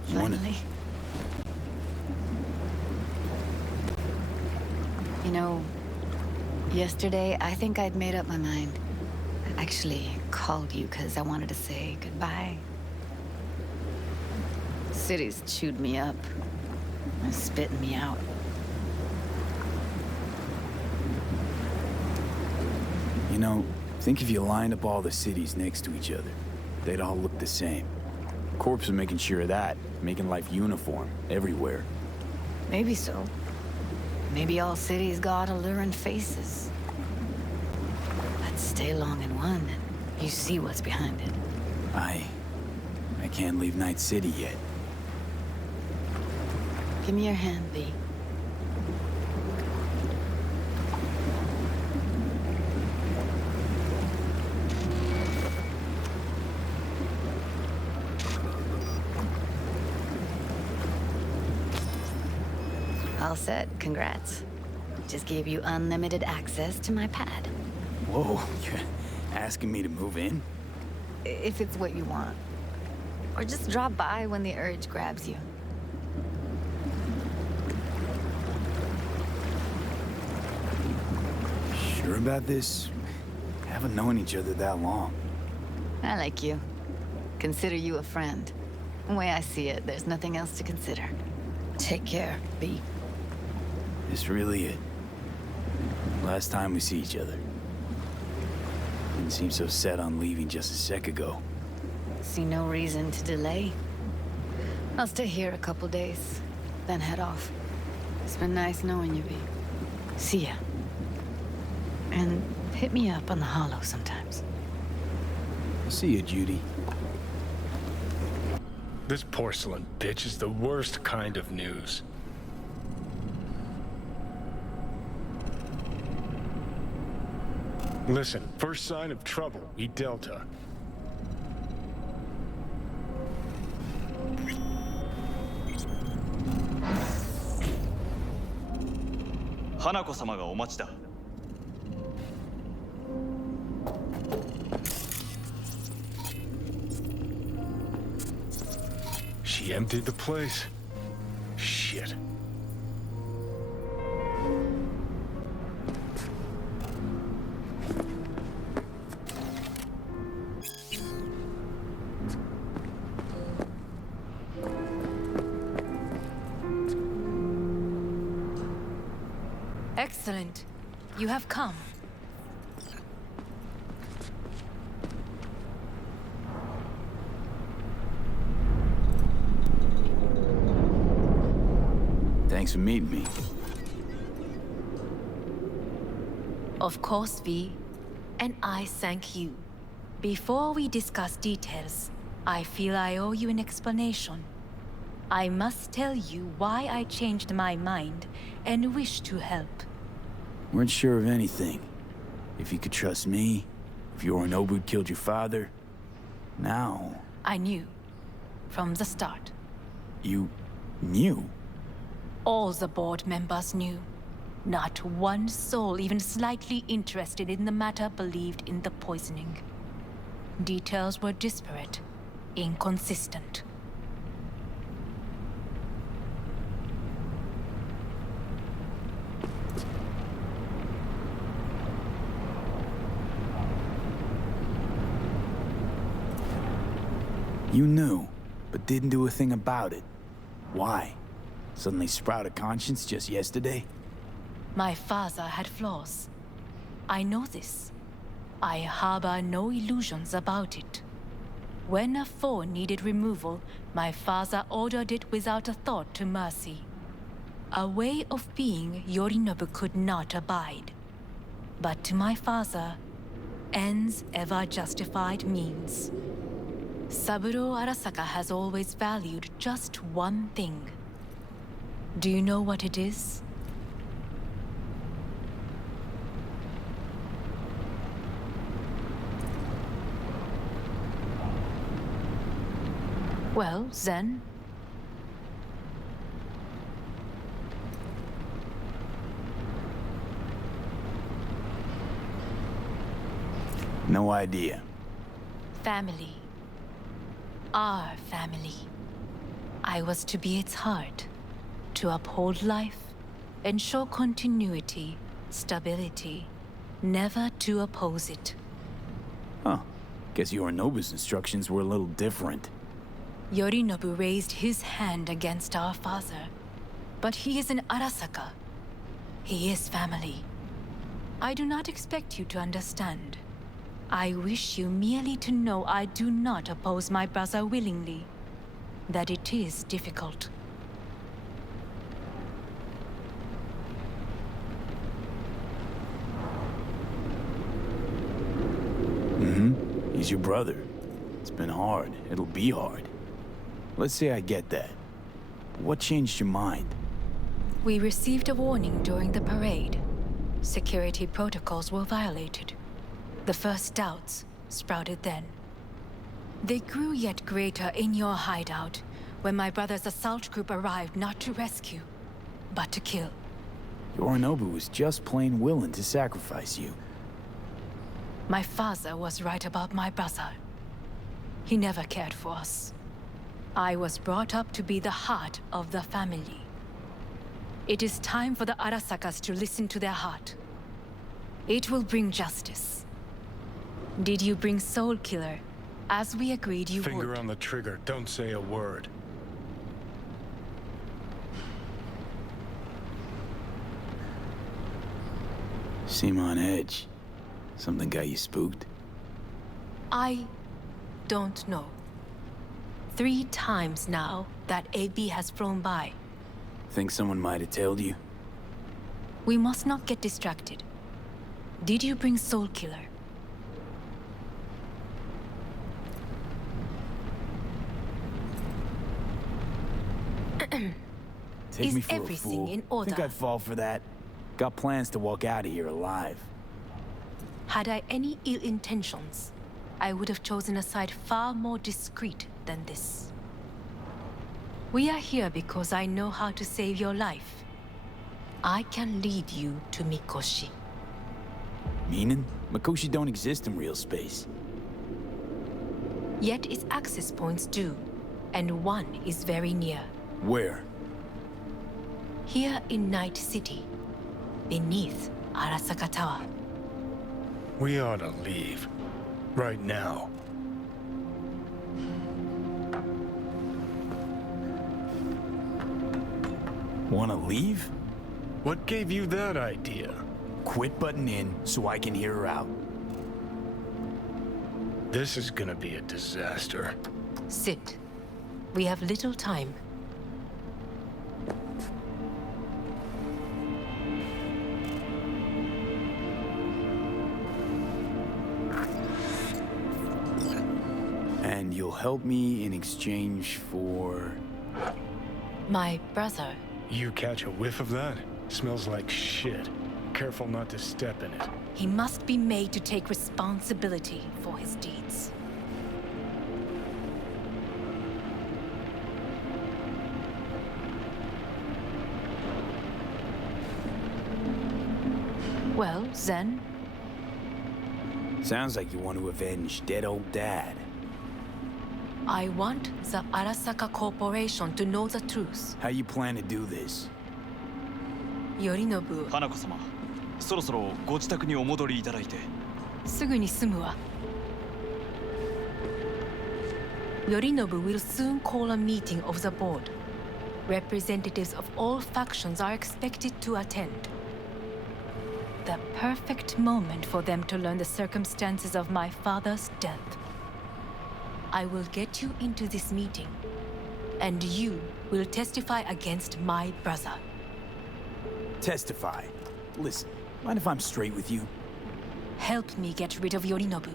Finally. You know, yesterday I think I'd made up my mind. I actually called you because I wanted to say goodbye. City's chewed me up. It's spitting me out. You know, think if you lined up all the cities next to each other, they'd all look the same. Corps are making sure of that, making life uniform everywhere. Maybe so. Maybe all cities got alluring faces. Let's stay long in one, and you see what's behind it. I can't leave Night City yet. Give me your hand, V. All set. Congrats. Just gave you unlimited access to my pad. Whoa, you're asking me to move in? If it's what you want. Or just drop by when the urge grabs you. Sure about this? Haven't known each other that long. I like you. Consider you a friend. The way I see it, there's nothing else to consider. Take care, B. This really it. Last time we see each other. Didn't seem so set on leaving just a sec ago. See no reason to delay. I'll stay here a couple days, then head off. It's been nice knowing you, V. See ya. And hit me up on the holo sometimes. See you, Judy. This porcelain bitch is the worst kind of news. Listen, first sign of trouble, eat Delta. Hanako-samaがお待ちだ。She emptied the place. Shit. Excellent. You have come. Thanks for meeting me. Of course, V. And I thank you. Before we discuss details, I feel I owe you an explanation. I must tell you why I changed my mind and wish to help. Weren't sure of anything. If you could trust me, if Yorinobu killed your father. Now... I knew. From the start. You... knew? All the board members knew. Not one soul even slightly interested in the matter believed in the poisoning. Details were disparate, inconsistent. You knew, but didn't do a thing about it. Why? Suddenly sprout a conscience just yesterday? My father had flaws. I know this. I harbor no illusions about it. When a foe needed removal, my father ordered it without a thought to mercy. A way of being Yorinobu could not abide. But to my father, ends ever justified means. Saburo Arasaka has always valued just one thing. Do you know what it is? Well, then... No idea. Family. our family. I was to be its heart, to uphold life, ensure continuity, stability, never to oppose it. Huh. Guess Yorinobu's instructions were a little different. Yorinobu raised his hand against our father, but he is an Arasaka. He is family. I do not expect you to understand. I wish you merely to know I do not oppose my brother willingly, that it is difficult. He's your brother. It's been hard. It'll be hard. Let's say I get that. What changed your mind? We received a warning during the parade. Security protocols were violated. The first doubts sprouted then. They grew yet greater in your hideout when my brother's assault group arrived not to rescue, but to kill. Yorinobu was just plain willing to sacrifice you. My father was right about my brother. He never cared for us. I was brought up to be the heart of the family. It is time for the Arasakas to listen to their heart. It will bring justice. Did you bring Soul Killer, as we agreed you would? Finger on the trigger, don't say a word. Seem on edge. Something got you spooked? I don't know. 3 times now that AB has flown by. Think someone might have told you? We must not get distracted. Did you bring Soul Killer? Take Is me for a everything fool. in order? Think I'd fall for that? Got plans to walk out of here alive. Had I any ill intentions, I would have chosen a side far more discreet than this. We are here because I know how to save your life. I can lead you to Mikoshi. Meaning? Mikoshi don't exist in real space. Yet its access points do, and one is very near. Where? Here in Night City, beneath Arasaka Tower. We ought to leave. Right now. Wanna leave? What gave you that idea? Quit butting in so I can hear her out. This is gonna be a disaster. Sit. We have little time. And you'll help me in exchange for... My brother. You catch a whiff of that? Smells like shit. Careful not to step in it. He must be made to take responsibility for his deeds. Well, Zen? Sounds like you want to avenge dead old dad. I want the Arasaka Corporation to know the truth. How you plan to do this? Yorinobu. 花子様、そろそろご自宅にお戻りいただいて。すぐに済むわ。Yorinobu will soon call a meeting of the board. Representatives of all factions are expected to attend. The perfect moment for them to learn the circumstances of my father's death. I will get you into this meeting, and you will testify against my brother. Testify? Listen, mind if I'm straight with you? Help me get rid of Yorinobu.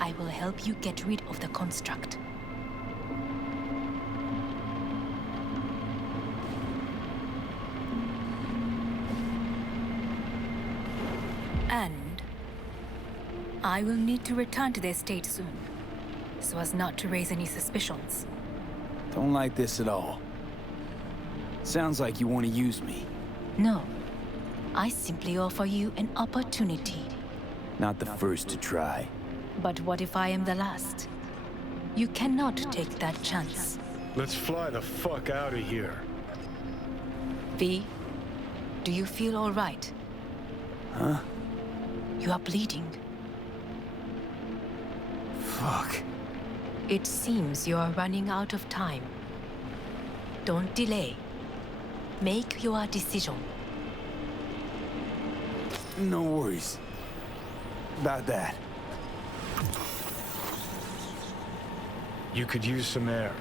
I will help you get rid of the construct. And I will need to return to the estate soon, so as not to raise any suspicions. Don't like this at all. Sounds like you want to use me. No. I simply offer you an opportunity. Not the first to try. But what if I am the last? You cannot take that chance. Let's fly the fuck out of here. V, do you feel all right? Huh? You are bleeding. Fuck. It seems you are running out of time. Don't delay. Make your decision. No worries about that. You could use some air.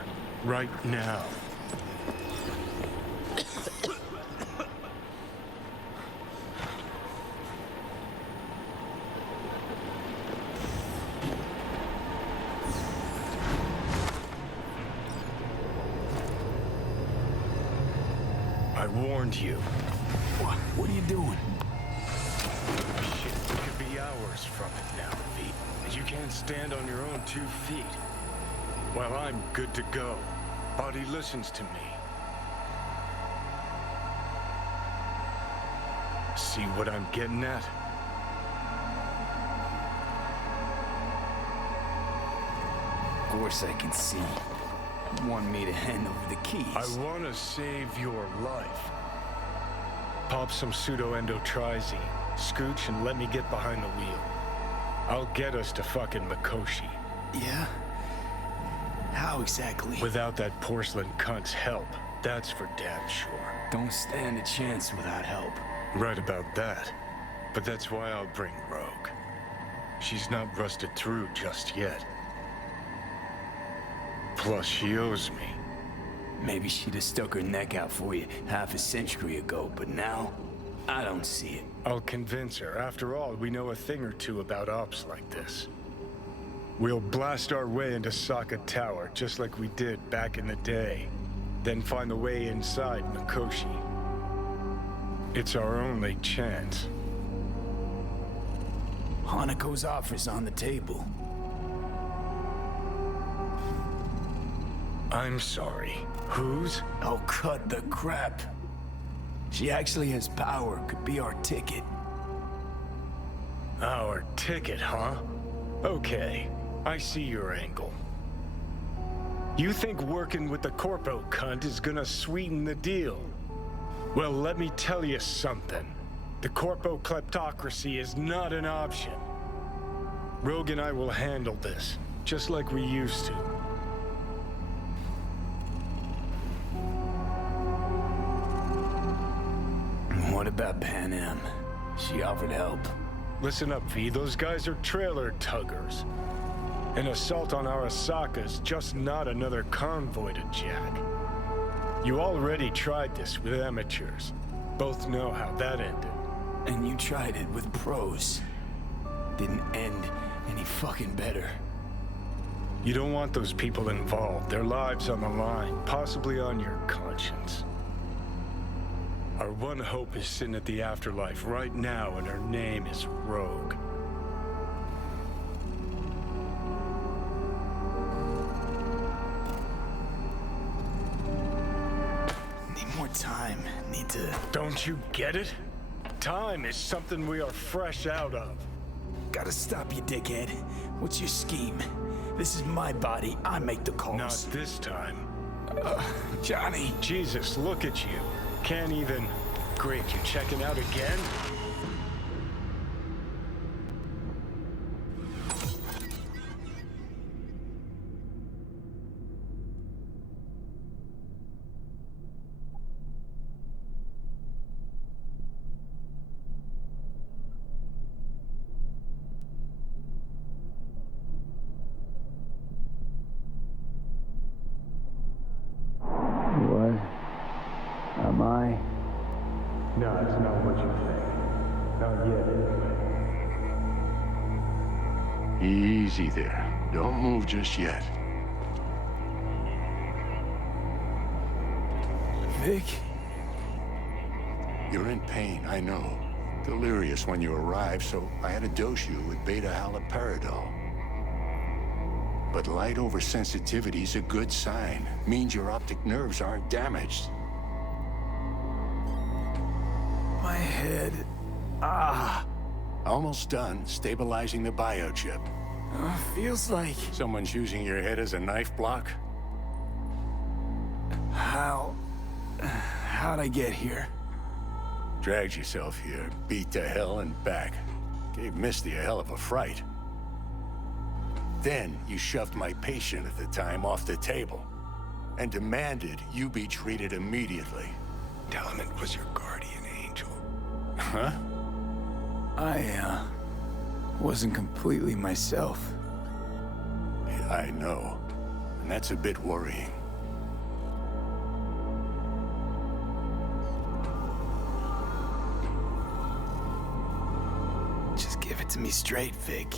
Right now. I warned you. What are you doing? Shit, we could be hours from it now, V. And you can't stand on your own 2 feet. Well, I'm good to go. Body listens to me. See what I'm getting at? Of course I can see. You want me to hand over the keys. I want to save your life. Pop some pseudo-endotrizine, scooch, and let me get behind the wheel. I'll get us to fucking Mikoshi. Yeah? How exactly? Without that porcelain cunt's help, that's for damn sure. Don't stand a chance without help. Right about that. But that's why I'll bring Rogue. She's not rusted through just yet. Plus, she owes me. Maybe she'd have stuck her neck out for you half a century ago, but now, I don't see it. I'll convince her. After all, we know a thing or two about ops like this. We'll blast our way into Sokka Tower, just like we did back in the day. Then find the way inside Mikoshi. It's our only chance. Hanako's offer's on the table. I'm sorry. Whose? Oh, cut the crap. She actually has power, could be our ticket. Our ticket, huh? Okay, I see your angle. You think working with the corpo cunt is gonna sweeten the deal? Well, let me tell you something. The corpo kleptocracy is not an option. Rogue and I will handle this, just like we used to. What about Pan Am? She offered help. Listen up, V. Those guys are trailer tuggers. An assault on Arasaka's just not another convoy to jack. You already tried this with amateurs. Both know how that ended. And you tried it with pros. Didn't end any fucking better. You don't want those people involved. Their lives on the line, possibly on your conscience. Our one hope is sitting at the afterlife right now, and her name is Rogue. Need more time. Need to... Don't you get it? Time is something we are fresh out of. Gotta stop you, dickhead. What's your scheme? This is my body. I make the calls. Not this time. Johnny. Jesus, look at you. Can't even... Great, you checking out again? What? Am I? No, it's not what you think. Not yet, anyway. Easy there. Don't move just yet. Vic? You're in pain, I know. Delirious when you arrived, so I had to dose you with beta-haloperidol. But light oversensitivity is a good sign. Means your optic nerves aren't damaged. My head. Ah. Almost done stabilizing the biochip. Feels like... Someone's using your head as a knife block? How'd I get here? Dragged yourself here, beat to hell and back. Gave Misty a hell of a fright. Then you shoved my patient at the time off the table and demanded you be treated immediately. Tell him it was your guardian angel. Huh? I wasn't completely myself. Yeah, I know. And that's a bit worrying. Just give it to me straight, Vic.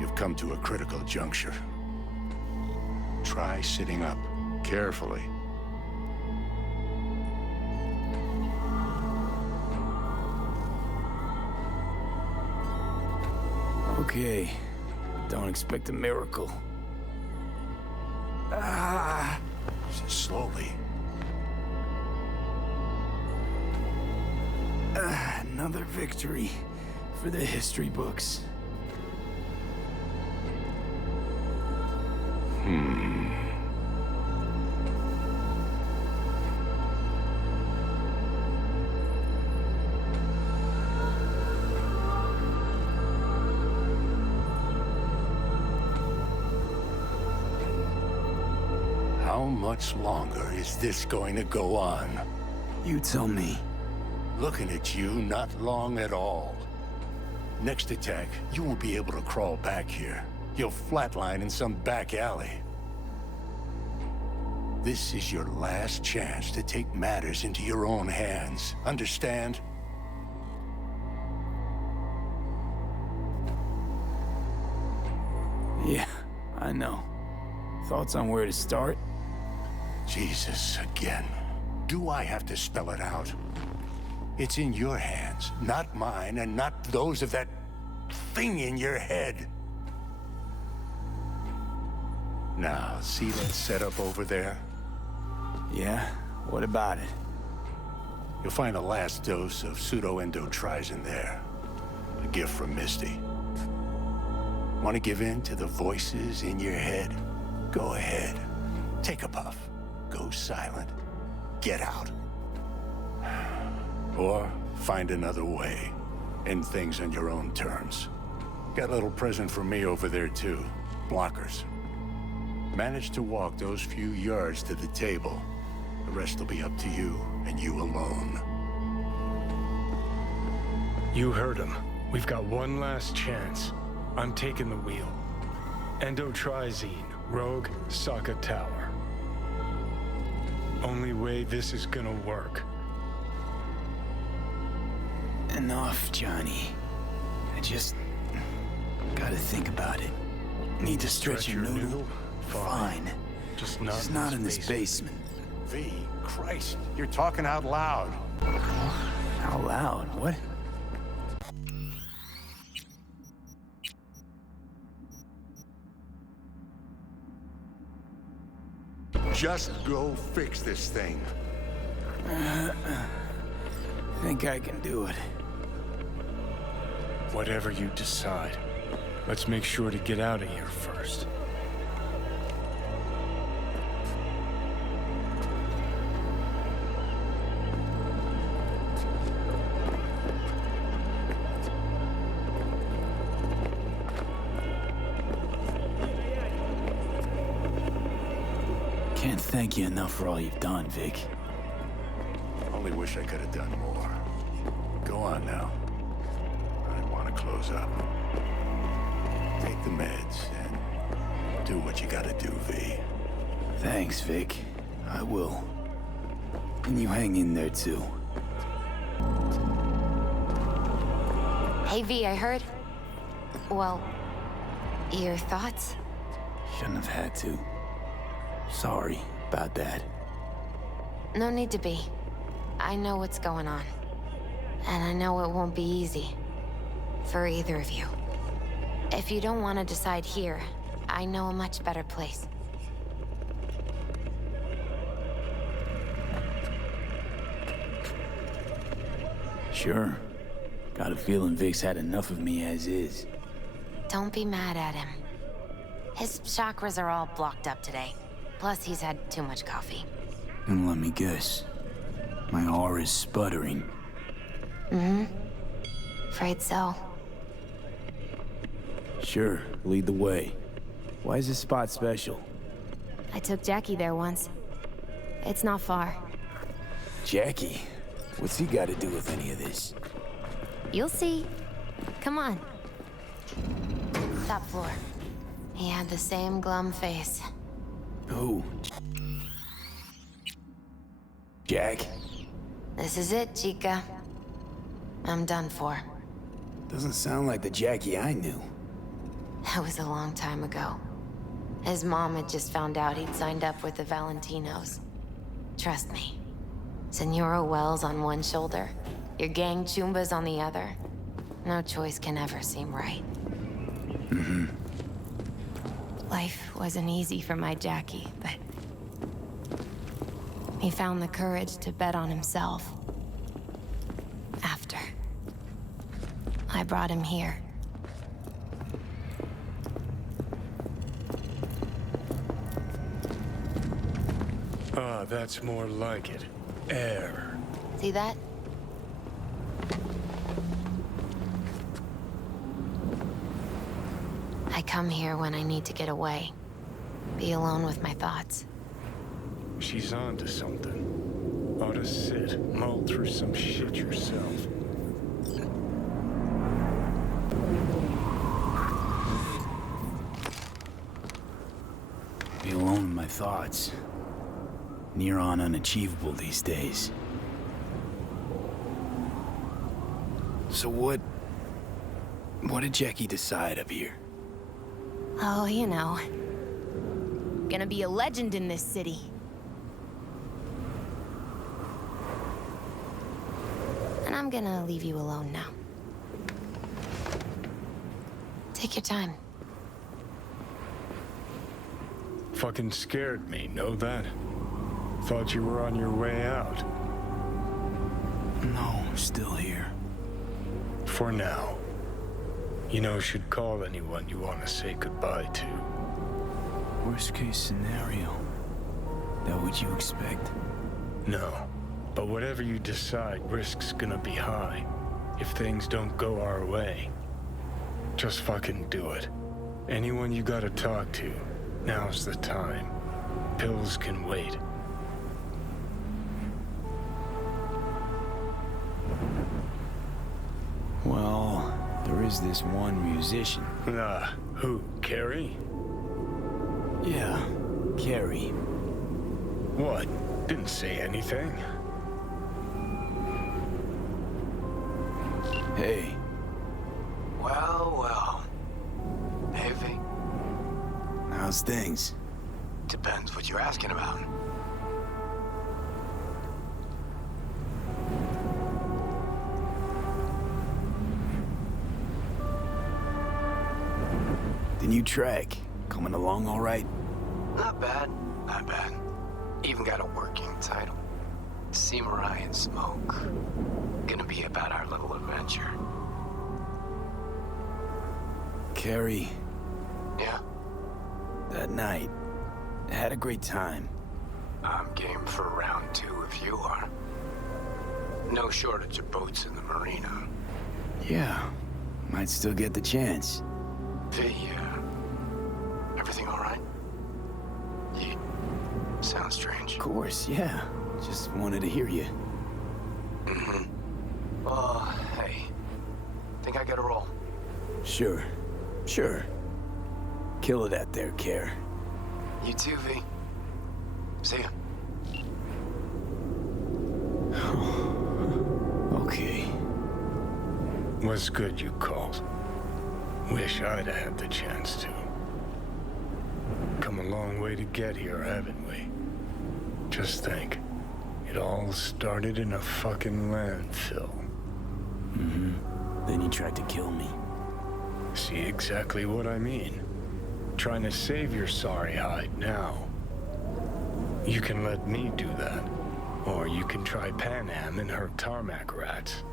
You've come to a critical juncture. Try sitting up, carefully. Okay. Don't expect a miracle. Slowly. Another victory for the history books. How much longer is this going to go on? You tell me. Looking at you, not long at all. Next attack, you won't be able to crawl back here. You'll flatline in some back alley. This is your last chance to take matters into your own hands. Understand? Yeah, I know. Thoughts on where to start? Jesus, again. Do I have to spell it out? It's in your hands, not mine, and not those of that thing in your head. Now, see that setup over there? Yeah? What about it? You'll find a last dose of pseudo-endotrizin there. A gift from Misty. Want to give in to the voices in your head? Go ahead. Take a puff. Go silent. Get out. Or find another way. End things on your own terms. Got a little present for me over there, too. Blockers. Manage to walk those few yards to the table. The rest will be up to you, and you alone. You heard him. We've got one last chance. I'm taking the wheel. Endotrizine, Rogue, Saka Tower. Only way this is gonna work. Enough, Johnny. I just gotta think about it. Need to stretch your noodle? Fine. Just not in this basement. V, Christ, you're talking out loud. Out loud? What? Just go fix this thing. Think I can do it. Whatever you decide. Let's make sure to get out of here first. Can't thank you enough for all you've done, Vic. Only wish I could have done more. Go on now. I want to close up. Take the meds and do what you gotta do, V. Thanks, Vic. I will. And you hang in there, too. Hey, V, I heard. Well, your thoughts? Shouldn't have had to. Sorry about that. No need to be. I know what's going on. And I know it won't be easy. For either of you. If you don't want to decide here, I know a much better place. Sure. Got a feeling Vic's had enough of me as is. Don't be mad at him. His chakras are all blocked up today. Plus, he's had too much coffee. And let me guess. My aura's sputtering. Mm-hmm. Afraid so. Sure, lead the way. Why is this spot special? I took Jackie there once. It's not far. Jackie? What's he got to do with any of this? You'll see. Come on. Top floor. He had the same glum face. Who? Jack? This is it, Chica. I'm done for. Doesn't sound like the Jackie I knew. That was a long time ago. His mom had just found out he'd signed up with the Valentinos. Trust me. Senora Wells on one shoulder, your gang Chumbas on the other. No choice can ever seem right. Mm-hmm. Life wasn't easy for my Jackie, but he found the courage to bet on himself. After I brought him here. Ah, that's more like it. Air. See that? I come here when I need to get away. Be alone with my thoughts. She's on to something. Ought to sit, mull through some shit yourself. Be alone with my thoughts. Near on unachievable these days. So what did Jackie decide up here? Oh, you know. Gonna be a legend in this city. And I'm gonna leave you alone now. Take your time. Fucking scared me, know that? Thought you were on your way out. No, still here. For now. You know, should call anyone you want to say goodbye to. Worst case scenario. That what you expect? No. But whatever you decide, risk's gonna be high. If things don't go our way. Just fucking do it. Anyone you gotta talk to, now's the time. Pills can wait. Well, there is this one musician. Who? Carrie? Yeah, Carrie. What? Didn't say anything. Hey. Well. Hey, V. How's things? Depends what you're asking about. The new track, coming along all right? Not bad. Even got a working title. Samurai and Smoke. Gonna be about our little adventure. Carrie. Yeah? That night, I had a great time. I'm game for round 2 if you are. No shortage of boats in the marina. Yeah, might still get the chance. Everything all right? You sound strange. Of course, yeah. Just wanted to hear you. Mm-hmm. Well, hey. Think I gotta roll? Sure. Kill it out there, Care. You too, V. See ya. Okay. Was good you called. Wish I'd had the chance to. Come a long way to get here, haven't we? Just think. It all started in a fucking landfill. Mm-hmm. Then you tried to kill me. See exactly what I mean. Trying to save your sorry hide now. You can let me do that. Or you can try Pan Am and her tarmac rats.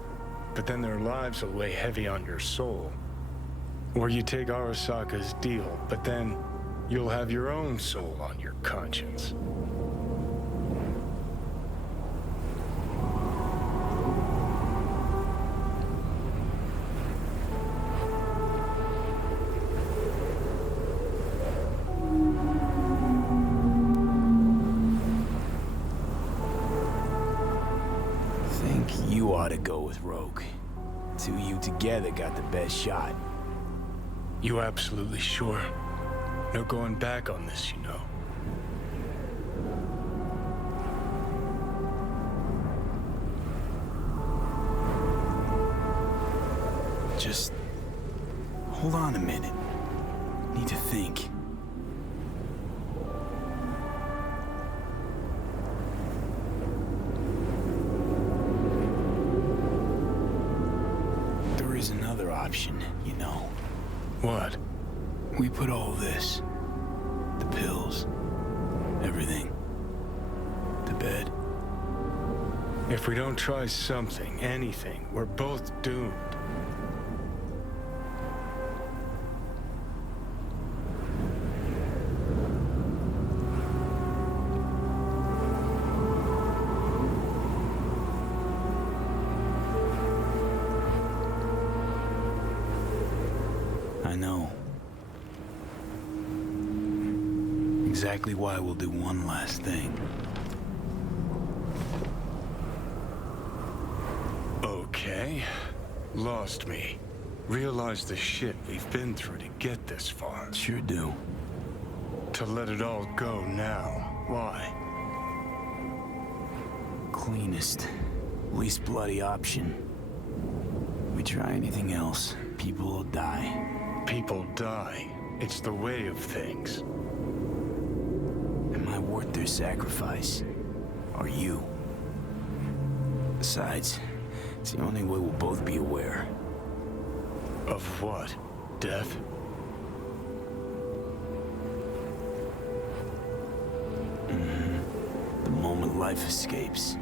but then their lives will weigh heavy on your soul. Or you take Arasaka's deal, but then you'll have your own soul on your conscience. You ought to go with Rogue. Two of you together got the best shot. You absolutely sure? No going back on this, you know. Just hold on a minute. Need to think. There is another option, you know. What? We put all this, the pills, everything, to bed. If we don't try something, anything, we're both doomed. I know. Exactly why we'll do one last thing. Okay. Lost me. Realize the shit we've been through to get this far. Sure do. To let it all go now. Why? Cleanest, least bloody option. We try anything else, people will die. People die. It's the way of things. Am I worth their sacrifice? Are you? Besides, it's the only way we'll both be aware. Of what? Death? The moment life escapes.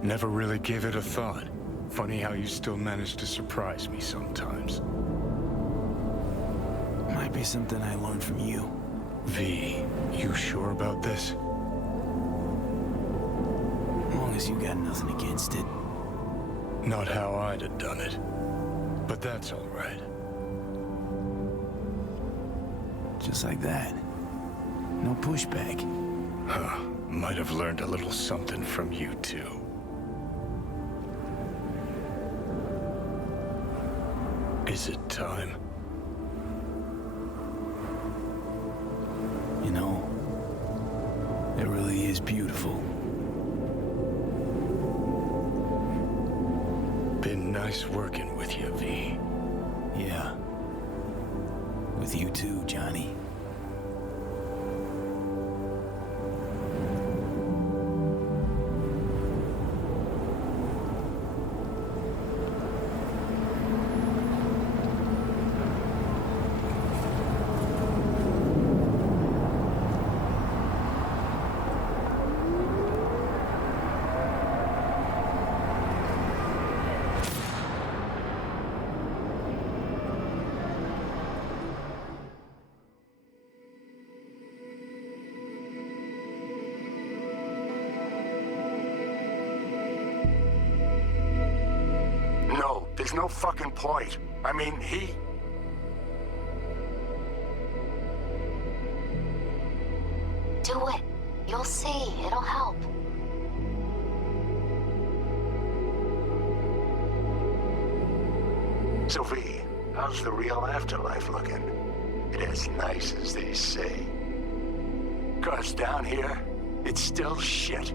Never really gave it a thought. Funny how you still manage to surprise me sometimes. Might be something I learned from you. V, you sure about this? As long as you got nothing against it. Not how I'd have done it. But that's all right. Just like that. No pushback. Huh. Might have learned a little something from you too. Is it time? You know, it really is beautiful. Been nice working with you, V. Yeah. With you too, Johnny. There's no fucking point. I mean, he... Do it. You'll see. It'll help. Sophie, how's the real afterlife looking? It as nice as they say. 'Cause down here, it's still shit.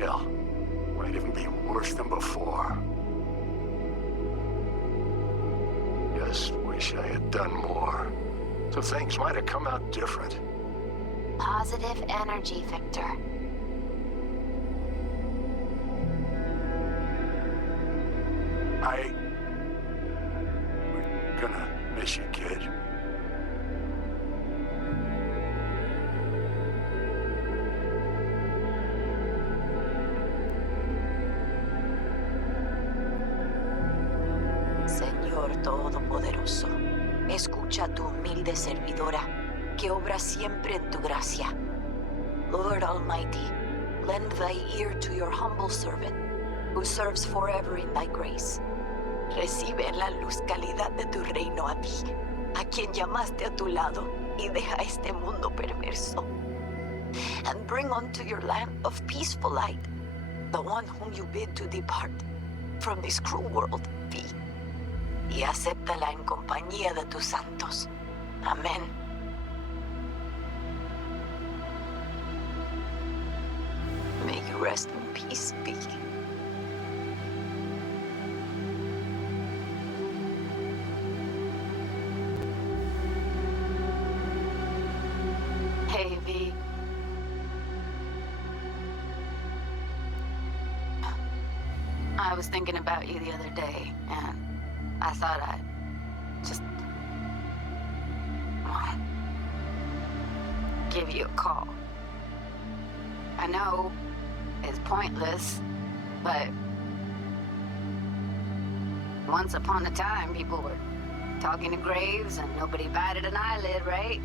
Hell, might even be worse than before. Just wish I had done more. So things might have come out different. Positive energy, Victor. We're gonna miss you, kid. escucha tu humilde servidora, que obra siempre en tu gracia. Lord Almighty, lend thy ear to your humble servant, who serves forever in thy grace. Recibe en la luz calidad de tu reino a ti, a quien llamaste a tu lado, y deja este mundo perverso. And bring unto your land of peaceful light the one whom you bid to depart from this cruel world, be. Y acéptala en compañía de tus santos. Amén. May you rest in peace, be. Hey, V. I was thinking about you the other day, and I thought I'd just give you a call. I know it's pointless, but once upon a time, people were talking to graves and nobody batted an eyelid, right?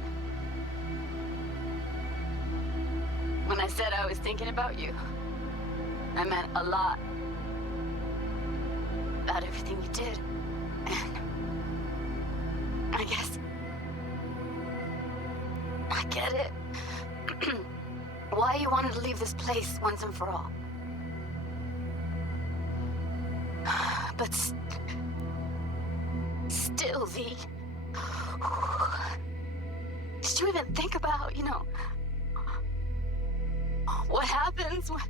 When I said I was thinking about you, I meant a lot. About everything you did. And I guess I get it. Why you wanted to leave this place once and for all. But still, V. Did you even think about, what happens when...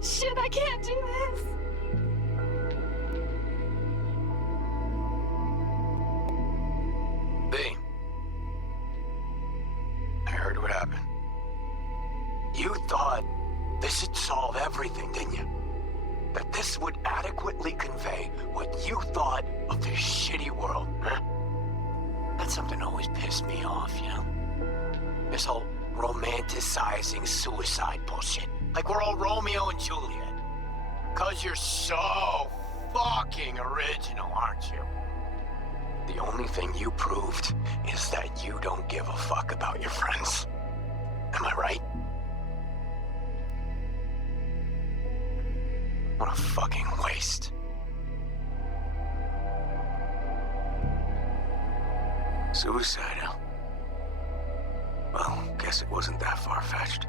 Shit, I can't do this. B. I heard what happened. You thought this would solve everything, didn't you? That this would adequately convey what you thought of this shitty world, huh? That's something that always pissed me off, This whole romanticizing suicide bullshit. Like we're all Romeo and Juliet. 'Cause you're so fucking original, aren't you? The only thing you proved is that you don't give a fuck about your friends. Am I right? What a fucking waste. Suicide, huh? Well, guess it wasn't that far-fetched.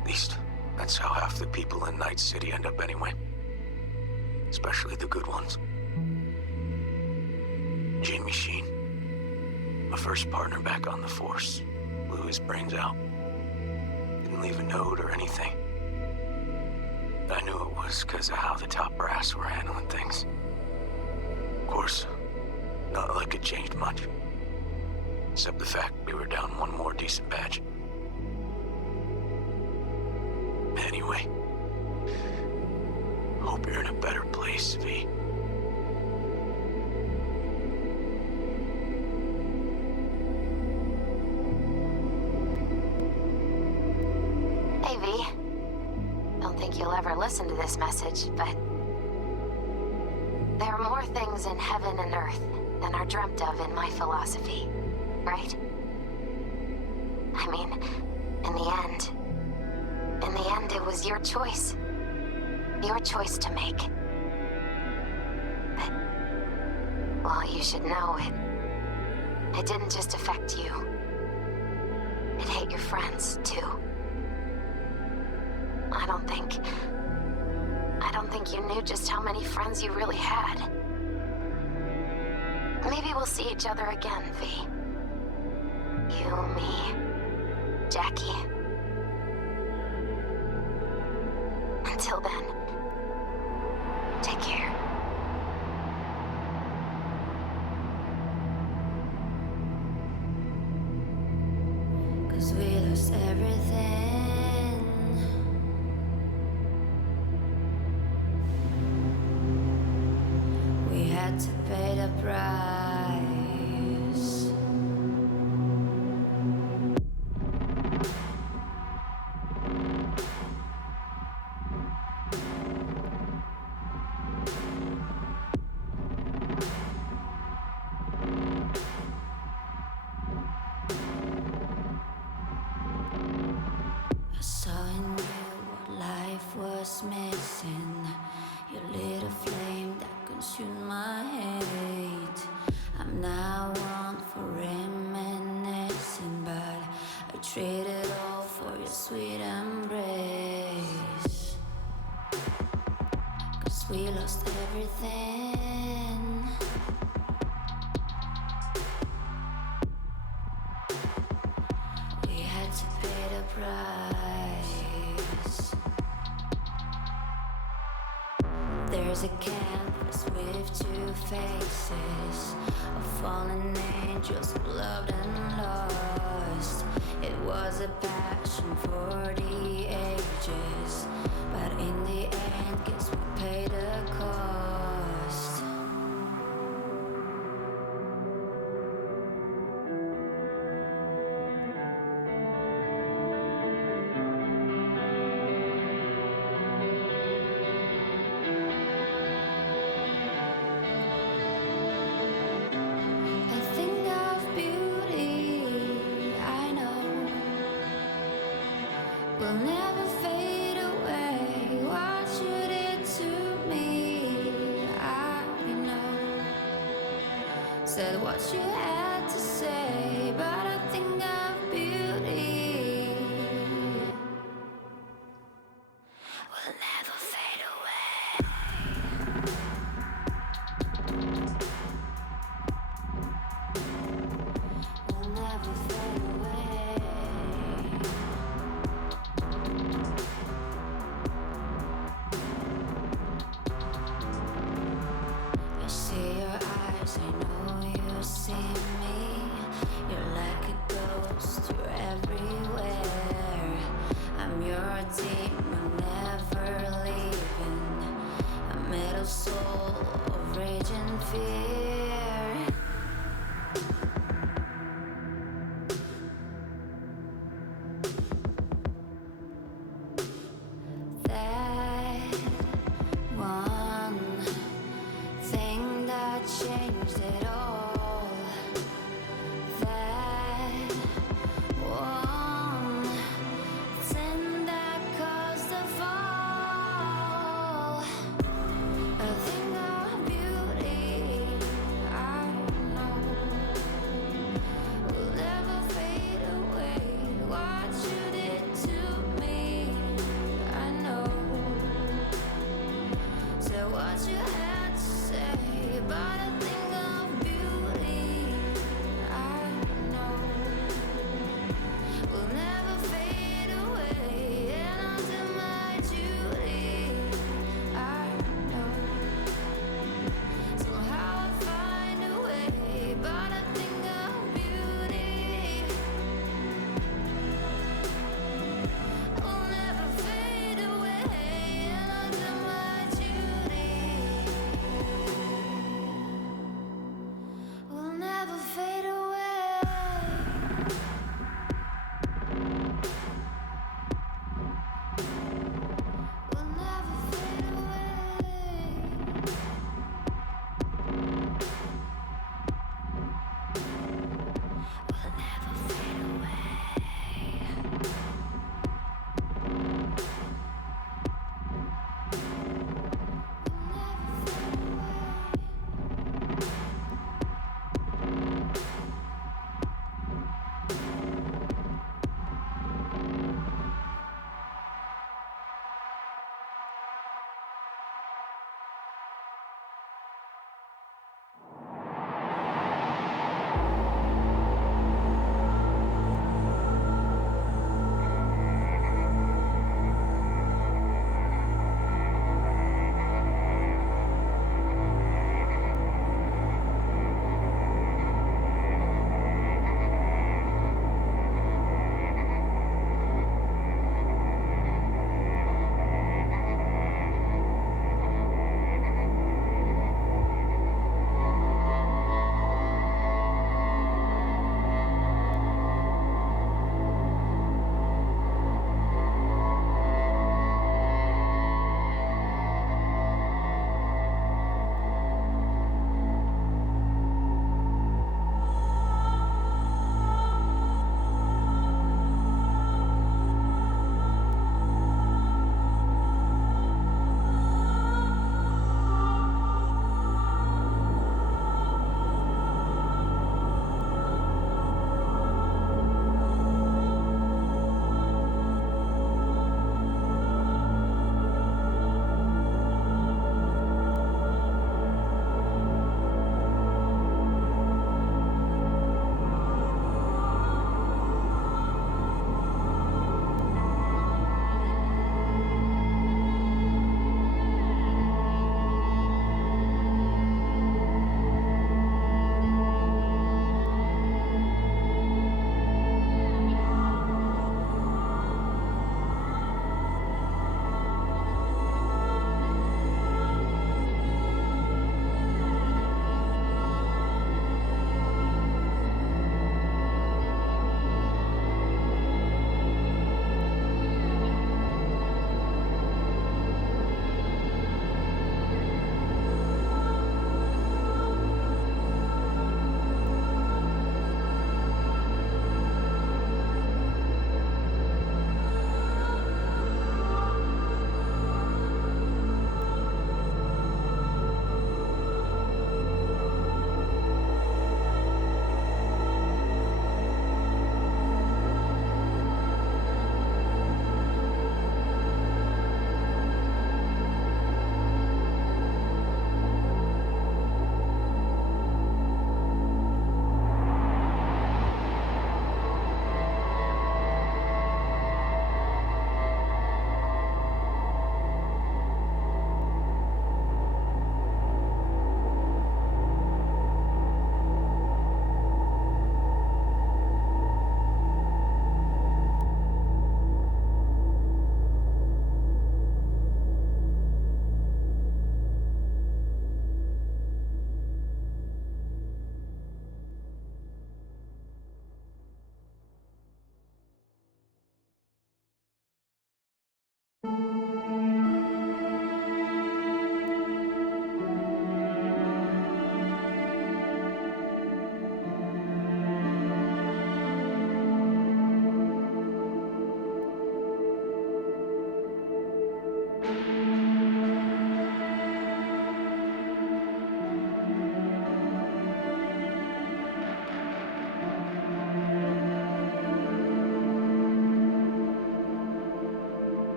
At least, that's how half the people in Night City end up anyway. Especially the good ones. Jamie Sheen, my first partner back on the force, blew his brains out. Didn't leave a note or anything. I knew it was because of how the top brass were handling things. Of course, not like it changed much. Except the fact we were down one more decent batch. Anyway, hope you're in a better place, V. Hey, V. Don't think you'll ever listen to this message, but there are more things in heaven and earth than are dreamt of in my philosophy, right? I mean, in the end, it was your choice. Your choice to make. But, well, you should know it didn't just affect you. It hit your friends, too. I don't think you knew just how many friends you really had. Maybe we'll see each other again, V. You, me, Jackie. Until then, take care. Cause we lost everything. We had to pay the price. missing. You lit a flame that consumed my hate. I'm now one for reminiscing, but I traded all for your sweet embrace. 'Cause we lost everything. We had to pay the price. There's a canvas with two faces of fallen angels who loved and lost. It was a passion for the ages, but in the end, guess we paid the cost. I think of beauty, I know, will never fade away. What you did to me, I know. Said what you had to say, but I think of beauty will never fade away. Will never fade away. I see your eyes, I know you see me. You're like a ghost, you're everywhere. I'm your demon, never leaving. A metal soul of rage and fear. That one thing that changed it all. That one thing that caused the fall. A thing of beauty,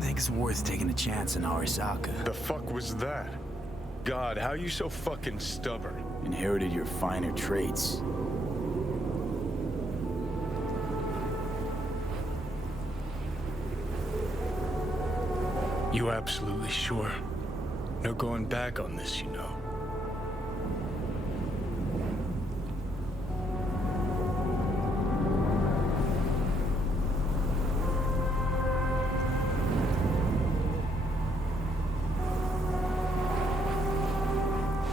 Think it's worth taking a chance in Arasaka. The fuck was that? God, how you so fucking stubborn? Inherited your finer traits. You absolutely sure? No going back on this, you know.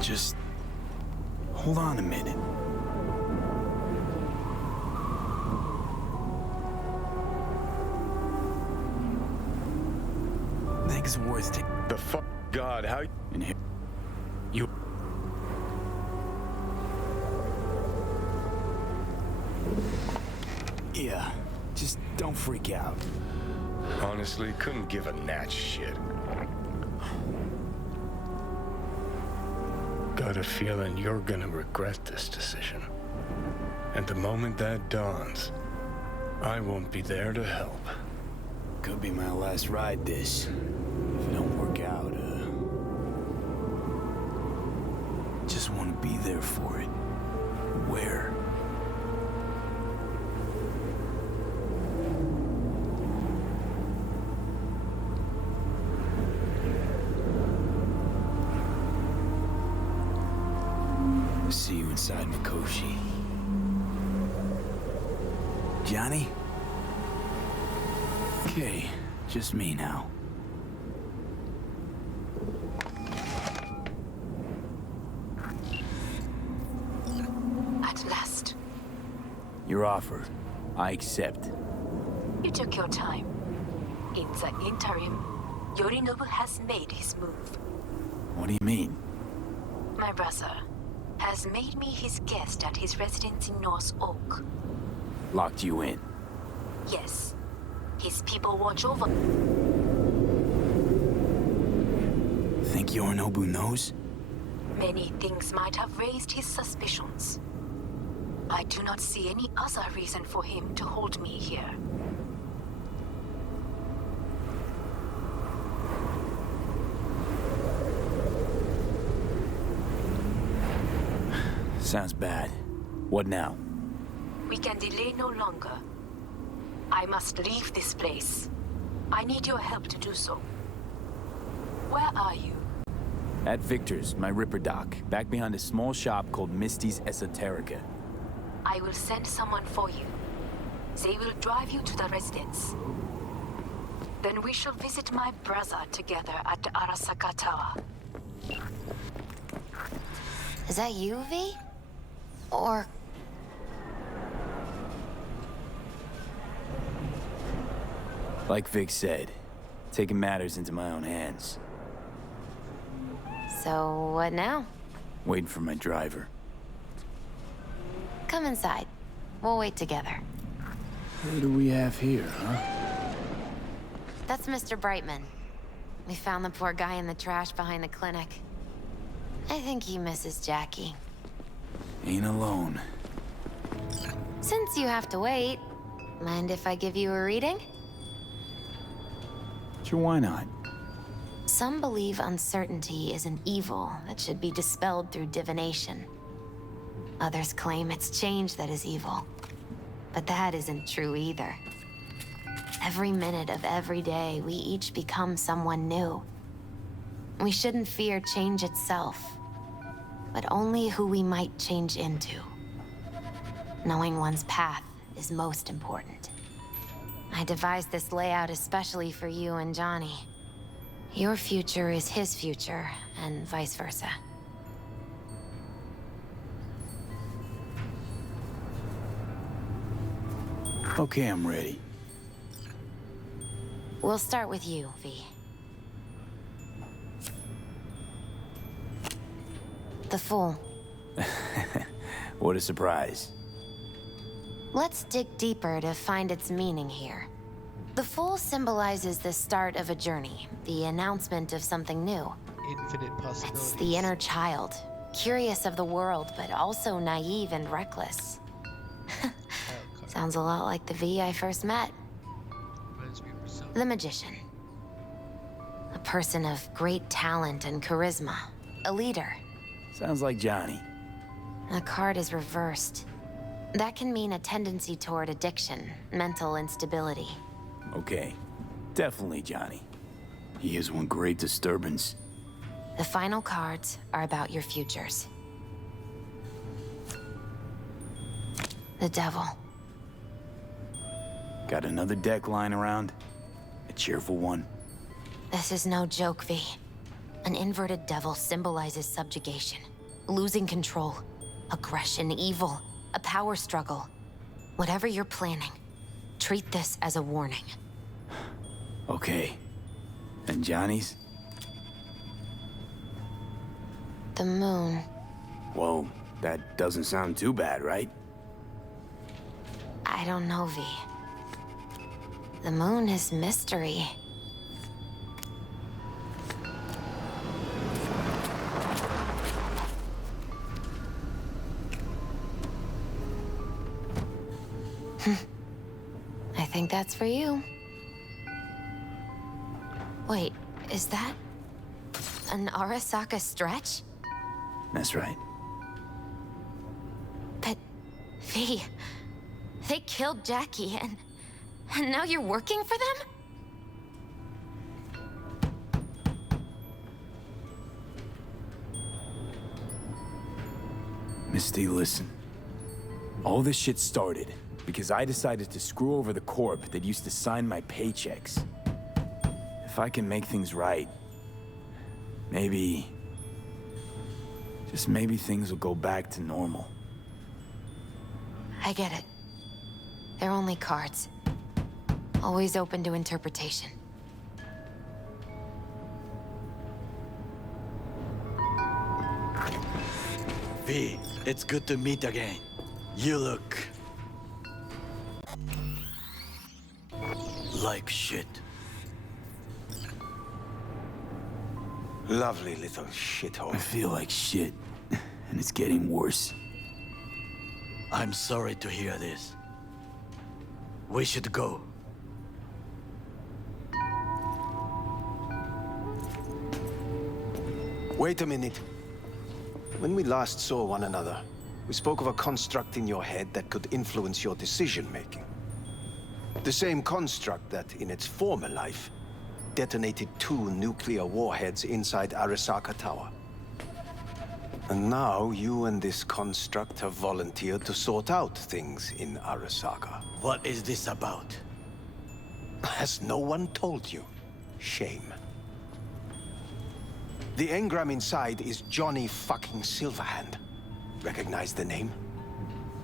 Just hold on a minute. Think it's worth taking. The fuck, God, how you? Yeah, just don't freak out. Honestly, couldn't give a gnat's shit. Got a feeling you're gonna regret this decision. And the moment that dawns, I won't be there to help. Could be my last ride this. If it don't work out, just want to be there for it. Where? See you inside Mikoshi. Johnny? Okay, just me now. At last. Your offer. I accept. You took your time. In the interim, Yorinobu has made his move. What do you mean? My brother has made me his guest at his residence in North Oak. Locked you in? Yes. His people watch over. Think Yorinobu knows? Many things might have raised his suspicions. I do not see any other reason for him to hold me here. Sounds bad. What now? We can delay no longer. I must leave this place. I need your help to do so. Where are you? At Victor's, my Ripper dock, back behind a small shop called Misty's Esoterica. I will send someone for you. They will drive you to the residence. Then we shall visit my brother together at the Arasaka Tower. Is that you, V? Or... Like Vic said, taking matters into my own hands. So, what now? Waiting for my driver. Come inside. We'll wait together. What do we have here, huh? That's Mr. Brightman. We found the poor guy in the trash behind the clinic. I think he misses Jackie. Ain't alone. Since you have to wait, mind if I give you a reading? Sure, why not? Some believe uncertainty is an evil that should be dispelled through divination. Others claim it's change that is evil. But that isn't true either. Every minute of every day, we each become someone new. We shouldn't fear change itself, but only who we might change into. Knowing one's path is most important. I devised this layout especially for you and Johnny. Your future is his future, and vice versa. Okay, I'm ready. We'll start with you, V. The Fool. What a surprise. Let's dig deeper to find its meaning here. The Fool symbolizes the start of a journey, the announcement of something new. Infinite possibilities. It's the inner child, curious of the world, but also naive and reckless. Sounds a lot like the V I first met. The Magician. A person of great talent and charisma. A leader. Sounds like Johnny. The card is reversed. That can mean a tendency toward addiction, mental instability. Okay, definitely Johnny. He is one great disturbance. The final cards are about your futures. The Devil. Got another deck lying around? A cheerful one? This is no joke, V. An inverted devil symbolizes subjugation, losing control, aggression, evil, a power struggle. Whatever you're planning, treat this as a warning. Okay. And Johnny's? The Moon. Whoa, that doesn't sound too bad, right? I don't know, V. The Moon is mystery. I think that's for you. Wait, is that an Arasaka stretch? That's right. But, V, they killed Jackie and now you're working for them? Misty, listen. All this shit started because I decided to screw over the corp that used to sign my paychecks. If I can make things right, maybe... just maybe things will go back to normal. I get it. They're only cards. Always open to interpretation. V, it's good to meet again. You look... like shit. Lovely little shithole. I feel like shit, and it's getting worse. I'm sorry to hear this. We should go. Wait a minute. When we last saw one another, we spoke of a construct in your head that could influence your decision-making. The same construct that, in its former life, detonated 2 nuclear warheads inside Arasaka Tower. And now you and this construct have volunteered to sort out things in Arasaka. What is this about? Has no one told you? Shame. The engram inside is Johnny fucking Silverhand. Recognize the name?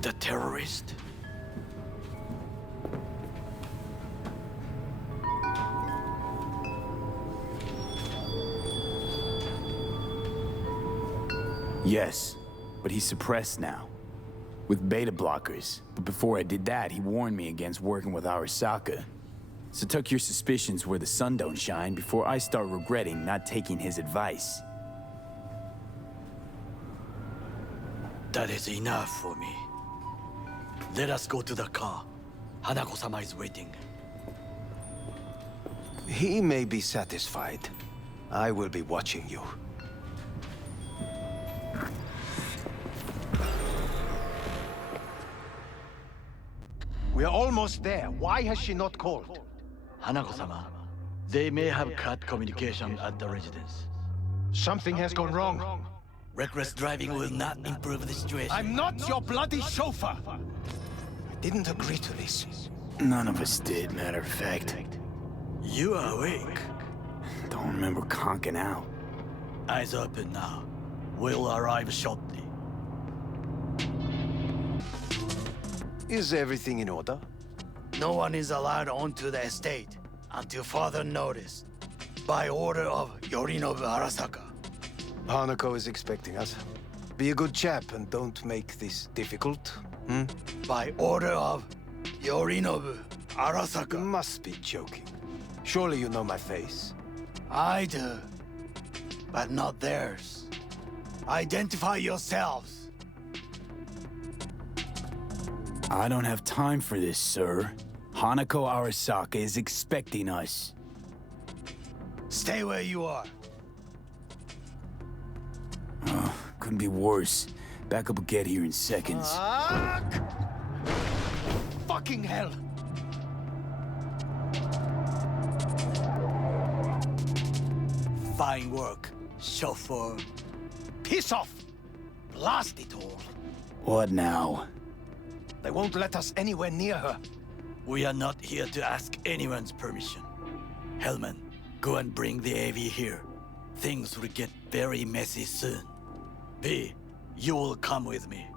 The terrorist? Yes, but he's suppressed now. With beta blockers. But before I did that, he warned me against working with Arasaka. So tuck your suspicions where the sun don't shine before I start regretting not taking his advice. That is enough for me. Let us go to the car. Hanako-sama is waiting. He may be satisfied. I will be watching you. We are almost there. Why has she not called? Hanako-sama, they may have cut communication at the residence. Something has gone wrong. Reckless driving will not improve the situation. I'm not your bloody chauffeur! I didn't agree to this. None of us did, matter of fact. You are awake. Don't remember conking out. Eyes open now. We'll arrive shortly. Is everything in order? No one is allowed onto the estate until further notice. By order of Yorinobu Arasaka. Hanako is expecting us. Be a good chap and don't make this difficult. By order of Yorinobu Arasaka. You must be joking. Surely you know my face. I do, but not theirs. Identify yourselves. I don't have time for this, sir. Hanako Arasaka is expecting us. Stay where you are. Couldn't be worse. Backup will get here in seconds. Fucking hell! Fine work, chauffeur. Piss off! Blast it all! What now? They won't let us anywhere near her. We are not here to ask anyone's permission. Hellman, go and bring the AV here. Things will get very messy soon. V, you will come with me.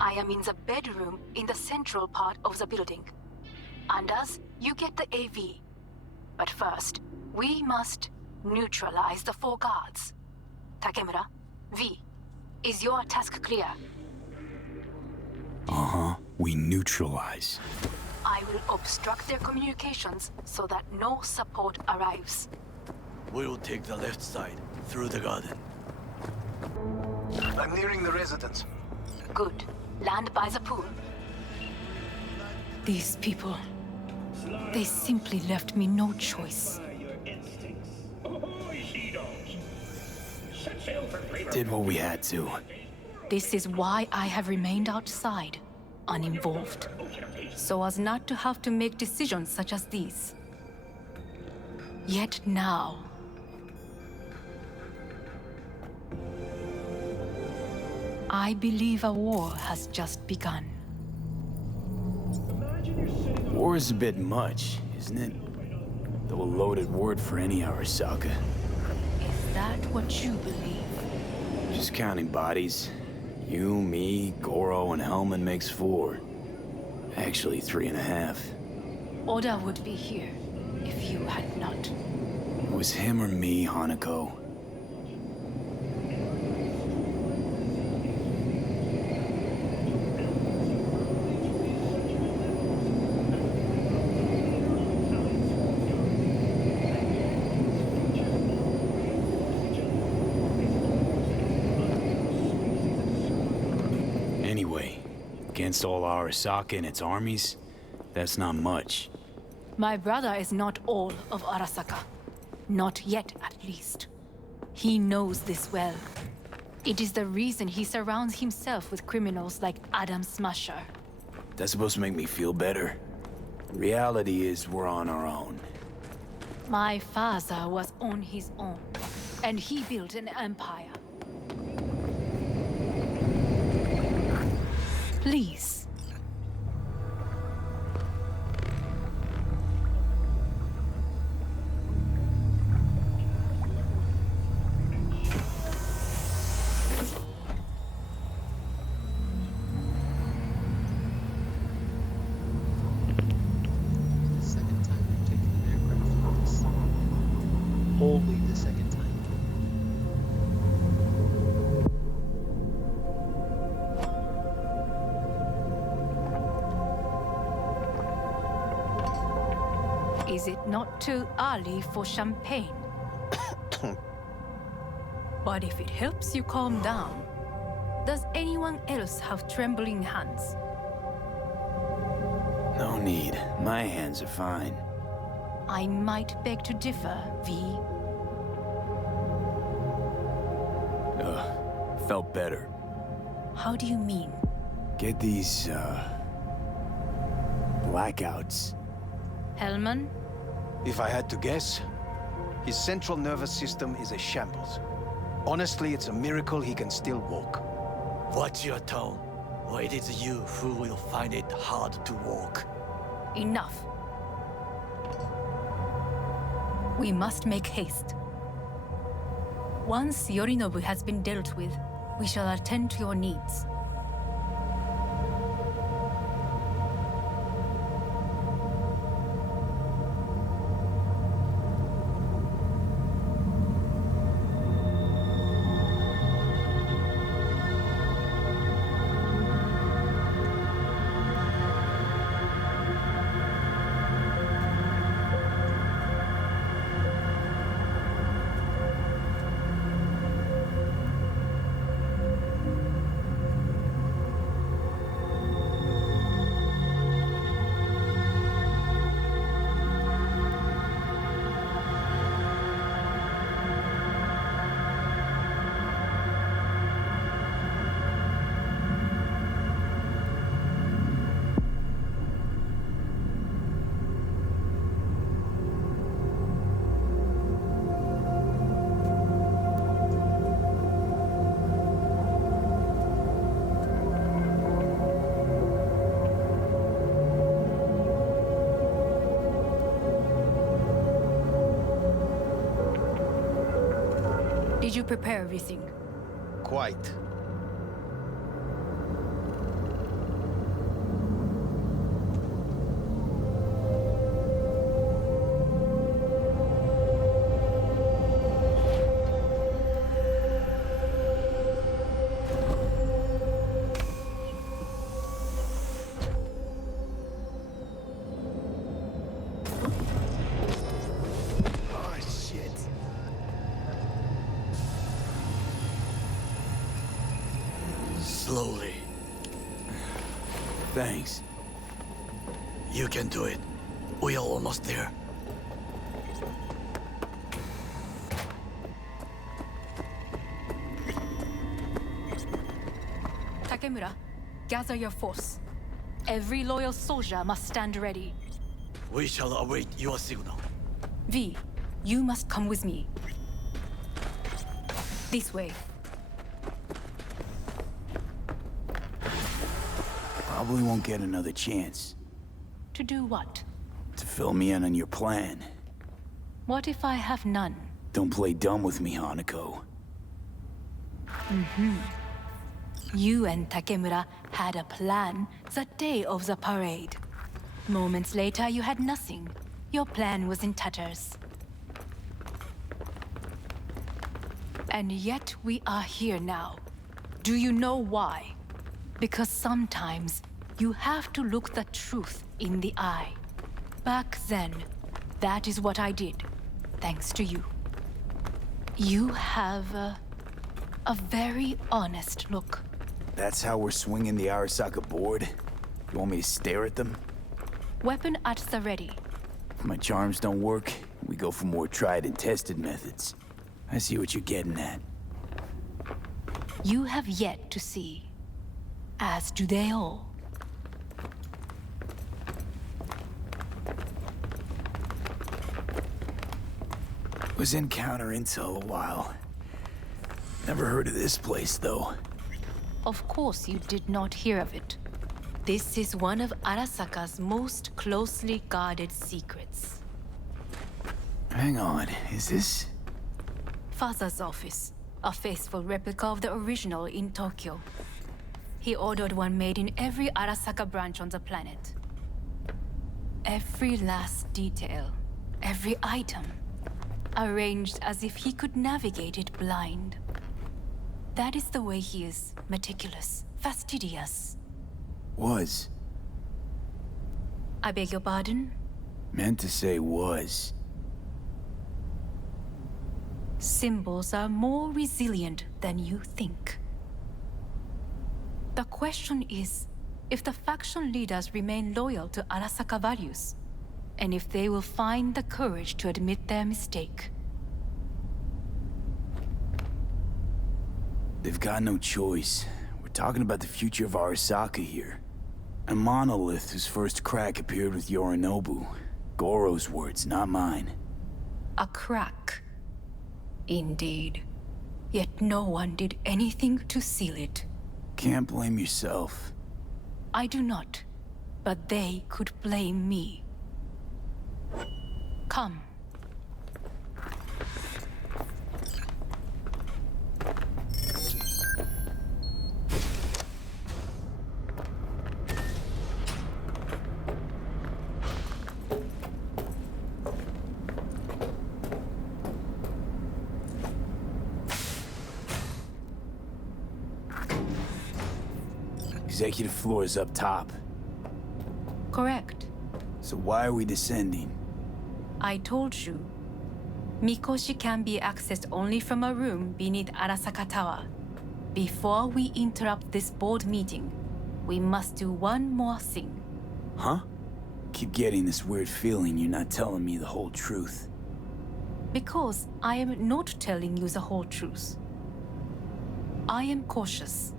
I am in the bedroom in the central part of the building. Anders, you get the AV. But first, we must neutralize the 4 guards. Takemura, V, is your task clear? Uh-huh. We neutralize. I will obstruct their communications so that no support arrives. We will take the left side, through the garden. I'm nearing the residence. Good. Land by the pool. These people, they simply left me no choice. Did what we had to. This is why I have remained outside, uninvolved, so as not to have to make decisions such as these. Yet now, I believe a war has just begun. War is a bit much, isn't it? Though a loaded word for any Arasaka. Is that what you believe? Just counting bodies. You, me, Goro, and Hellman makes 4. Actually, 3.5. Oda would be here if you had not. It was him or me, Hanako. Against all Arasaka and its armies, that's not much. My brother is not all of Arasaka. Not yet, at least. He knows this well. It is the reason he surrounds himself with criminals like Adam Smasher. That's supposed to make me feel better. Reality is we're on our own. My father was on his own, and he built an empire. Please. Is it not too early for champagne? But if it helps you calm down, does anyone else have trembling hands? No need. My hands are fine. I might beg to differ, V. Ugh, felt better. How do you mean? Get these, blackouts. Hellman? If I had to guess, his central nervous system is a shambles. Honestly, it's a miracle he can still walk. Watch your tone, or it is you who will find it hard to walk. Enough. We must make haste. Once Yorinobu has been dealt with, we shall attend to your needs. Did you prepare everything? Quite. Slowly. Thanks. You can do it. We are almost there. Takemura, gather your force. Every loyal soldier must stand ready. We shall await your signal. V, you must come with me. This way. Probably won't get another chance. To do what? To fill me in on your plan. What if I have none? Don't play dumb with me, Hanako. You and Takemura had a plan the day of the parade. Moments later, you had nothing. Your plan was in tatters. And yet we are here now. Do you know why? Because sometimes you have to look the truth in the eye. Back then, that is what I did, thanks to you. You have a very honest look. That's how we're swinging the Arasaka board? You want me to stare at them? Weapon at the ready. If my charms don't work, we go for more tried and tested methods. I see what you're getting at. You have yet to see. As do they all. Was in counter intel a while. Never heard of this place, though. Of course you did not hear of it. This is one of Arasaka's most closely guarded secrets. Hang on, is this? Father's office. A faithful replica of the original in Tokyo. He ordered one made in every Arasaka branch on the planet. Every last detail, every item, arranged as if he could navigate it blind. That is the way he is, meticulous, fastidious. Was. I beg your pardon? Meant to say was. Symbols are more resilient than you think. The question is if the faction leaders remain loyal to Arasaka values, and if they will find the courage to admit their mistake. They've got no choice. We're talking about the future of Arasaka here. A monolith whose first crack appeared with Yorinobu. Goro's words, not mine. A crack. Indeed. Yet no one did anything to seal it. Can't blame yourself. I do not, but they could blame me. Come. Executive floor is up top. Correct. So why are we descending? I told you. Mikoshi can be accessed only from a room beneath Arasaka Tower. Before we interrupt this board meeting, we must do one more thing. Huh? Keep getting this weird feeling you're not telling me the whole truth. Because I am not telling you the whole truth. I am cautious.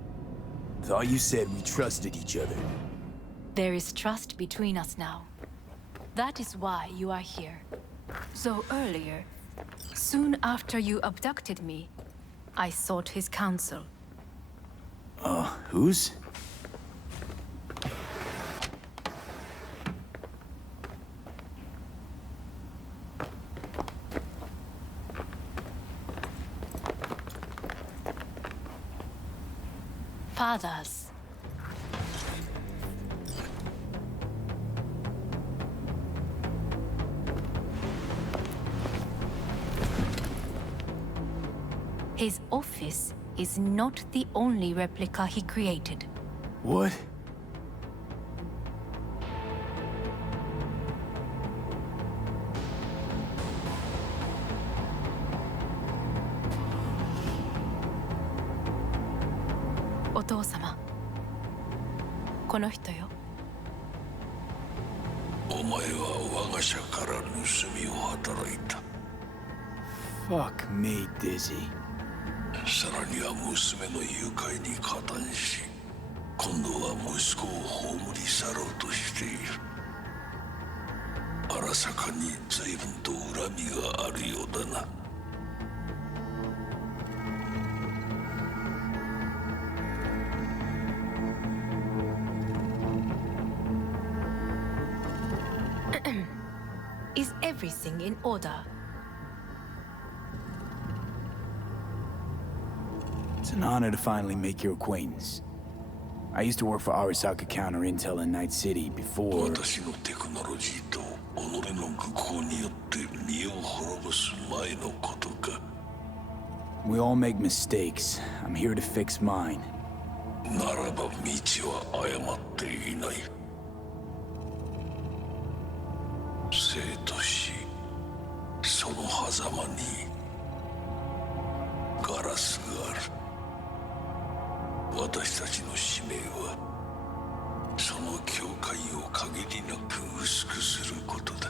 Thought you said we trusted each other. There is trust between us now. That is why you are here. So earlier, soon after you abducted me, I sought his counsel. Whose? Father's. His office is not the only replica he created. What? Otou-sama. この人よ。お前は我が社から盗みを働いた。Fuck me, Dizzy. さらには娘の誘拐に加担し、今度は息子を葬り去ろうとしている。荒坂に随分と恨みがあるようだな。Is everything in order? It's an honor to finally make your acquaintance. I used to work for Arasaka Counter Intel in Night City before... 私のテクノロジーと己の愚行によって身を滅ぼす前のことか。We all make mistakes. I'm here to fix mine. ならば道は誤っていない。生と死、その狭間にガラスがある。私たちの使命はその境界を限りなく薄くすることだ。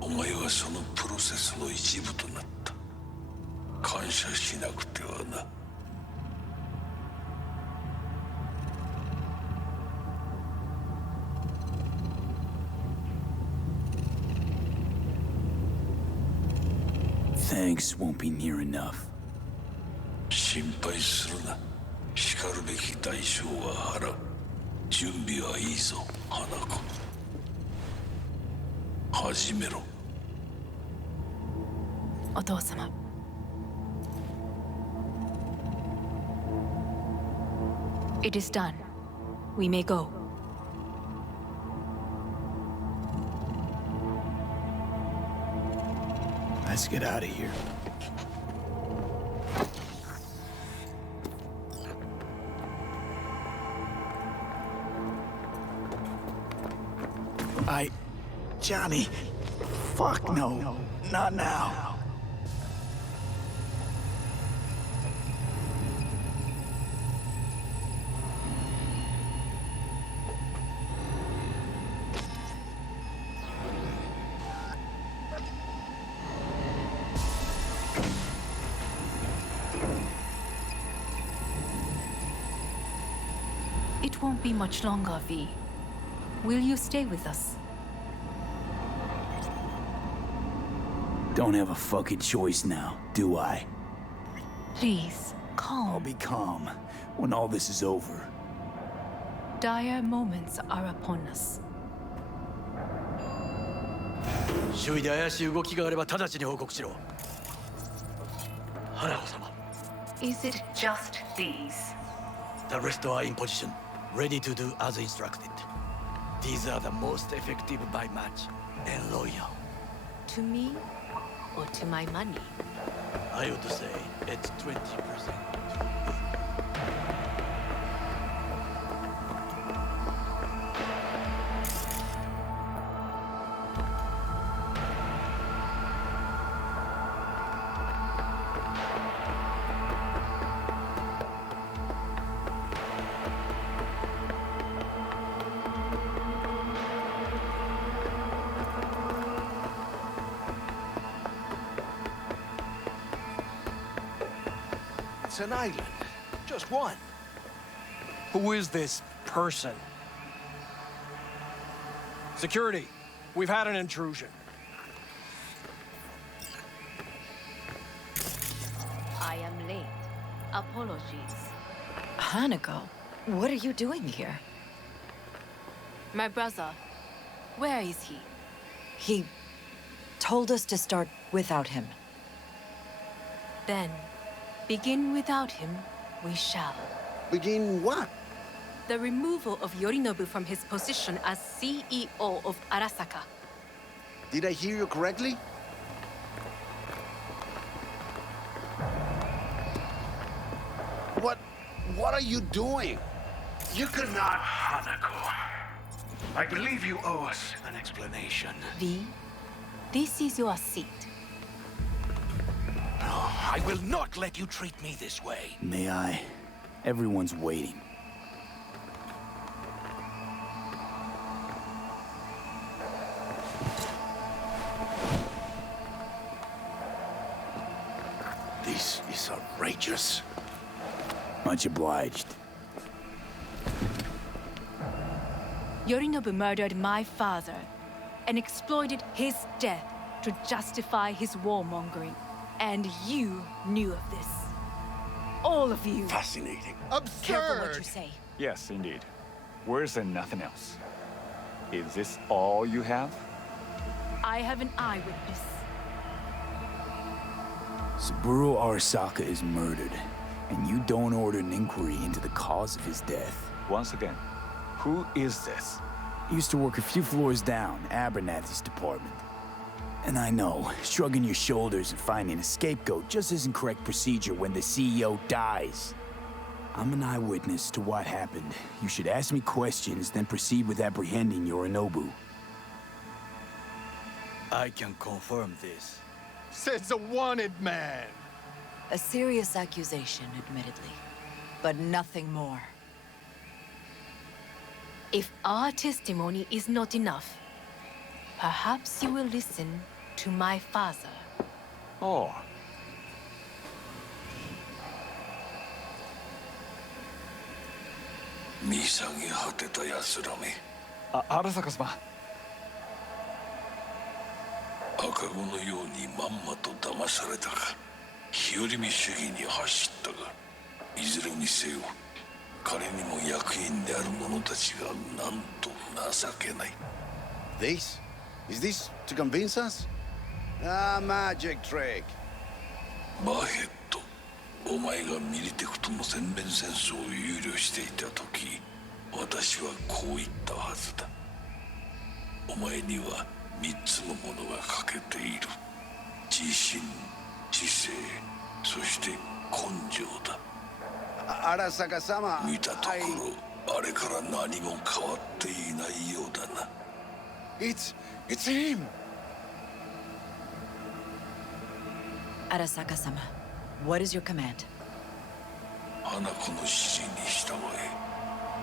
お前はそのプロセスの一部となった。感謝しなくてはな。Thanks won't be near enough. 心配するな。しかるべき代償は払う。準備はいいぞ、花子。始めろ。お父様。It is done. We may go. Let's get out of here. Johnny. Fuck no. Not now. It won't be much longer, V. Will you stay with us? Don't have a fucking choice now, do I? Please, calm. I'll be calm when all this is over. Dire moments are upon us. 周囲で怪しい動きがあれば直ちに報告しろ。花子様。Is it just these? The rest are in position, ready to do as instructed. These are the most effective by match and loyal. To me or to my money? I would say it's 20%. It's an island. Just one. Who is this person? Security, we've had an intrusion. I am late. Apologies. Hanako, what are you doing here? My brother, where is he? He told us to start without him. Then, begin without him, we shall. Begin what? The removal of Yorinobu from his position as CEO of Arasaka. Did I hear you correctly? What are you doing? You cannot, Hanako. I believe you owe us an explanation. V, this is your seat. I will not let you treat me this way. May I? Everyone's waiting. This is outrageous. Much obliged. Yorinobu murdered my father and exploited his death to justify his warmongering. And you knew of this. All of you. Fascinating. Absurd! Careful what you say. Yes, indeed. Worse than nothing else. Is this all you have? I have an eyewitness. Saburo Arasaka is murdered, and you don't order an inquiry into the cause of his death. Once again, who is this? He used to work a few floors down, Abernathy's department. And I know, shrugging your shoulders and finding a scapegoat just isn't correct procedure when the CEO dies. I'm an eyewitness to what happened. You should ask me questions, then proceed with apprehending Yorinobu. I can confirm this. Says a wanted man. A serious accusation, admittedly, but nothing more. If our testimony is not enough, perhaps you will listen to my father. Oh. Arasaka様。赤子のようにまんまと騙されたか、日和見主義に走ったが、いずれにせよ、彼にも役員である者たちがなんと情けない。This? Is this to convince us? Ah, magic trick. バヘット、お前がミリテクとの全面戦争を憂慮していた時、私はこう言ったはずだ。お前には3つのものが欠けている。自信、知性、そして根性だ。Arasaka-sama, 見たところ、あれから何も変わっていないようだな。It's him! Arasaka-sama, what is your command? 花子の指示に従え。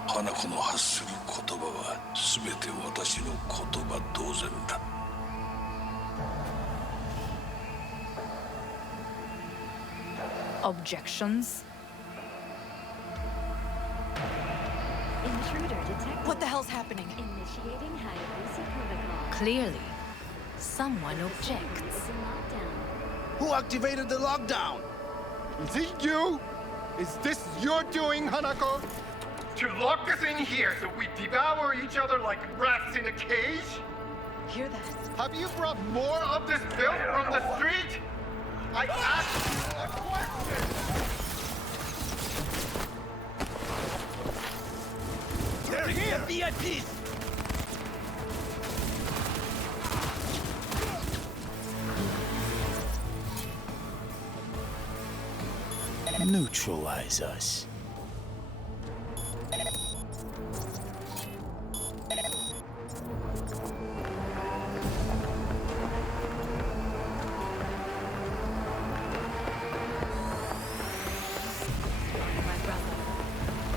花子の発する言葉は全て私の言葉同然だ。Objections? Intruder detected. What the hell's happening? Initiating high-frequency protocol. Clearly, someone objects. Is in lockdown. Who activated the lockdown? Is it you? Is this your doing, Hanako? To lock us in here so we devour each other like rats in a cage? Hear that? Have you brought more of this filth from the street? I asked you a question! They're here! VIPs! Neutralize us.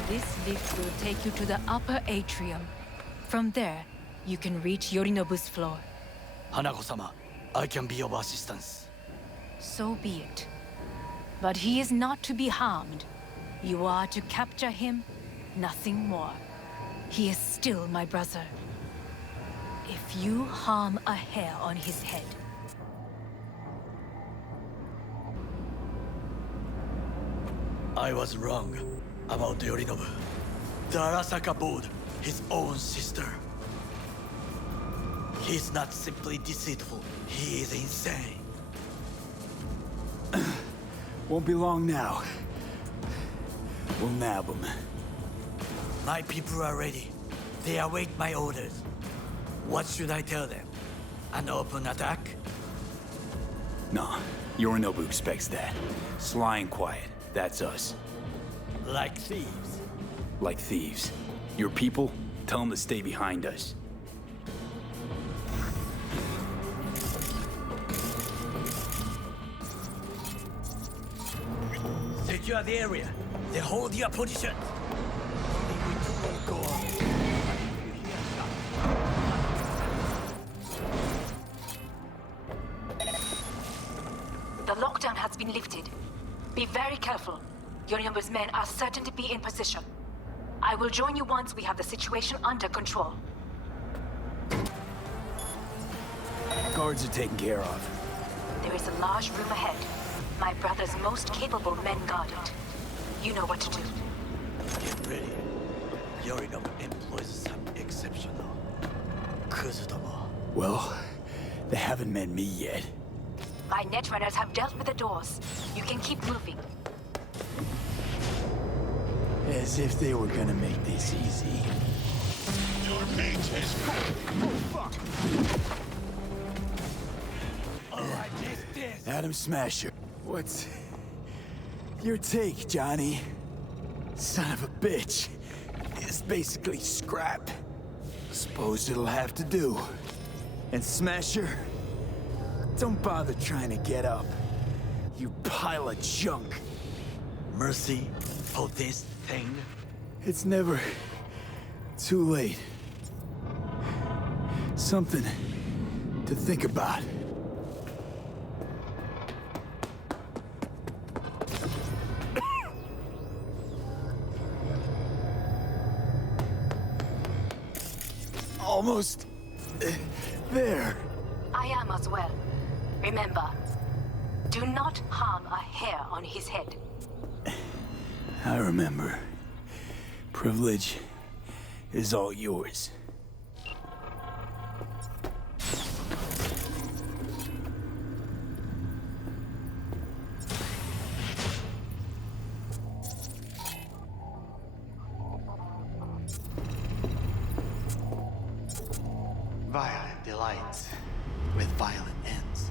This lift will take you to the upper atrium. From there, you can reach Yorinobu's floor. Hanako-sama, I can be of assistance. So be it. But he is not to be harmed. You are to capture him, nothing more. He is still my brother. If you harm a hair on his head, I was wrong about Yorinobu. The Arasaka bore his own sister. He's not simply deceitful, he is insane. Won't be long now. We'll nab him. My people are ready. They await my orders. What should I tell them? An open attack? Nah, Yorinobu expects that. Sly and quiet, that's us. Like thieves? Like thieves. Your people, tell them to stay behind us. Secure the area. Then hold your position. Only we two will go on. The lockdown has been lifted. Be very careful. Yorinobu's men are certain to be in position. I will join you once we have the situation under control. Guards are taken care of. There is a large room ahead. My brother's most capable men guard it. You know what to do. Get ready. Yorinobu employs some exceptional. Kuzutomo. Well, they haven't met me yet. My netrunners have dealt with the doors. You can keep moving. As if they were gonna make this easy. Your meat is cooked! Oh, fuck! Alright, this. Adam Smasher. What's your take, Johnny? Son of a bitch. It's basically scrap. Suppose it'll have to do. And Smasher, don't bother trying to get up. You pile of junk. Mercy for this thing? It's never too late. Something to think about. Almost there. I am as well. Remember, do not harm a hair on his head. I remember. Privilege is all yours. Violent delights with violent ends.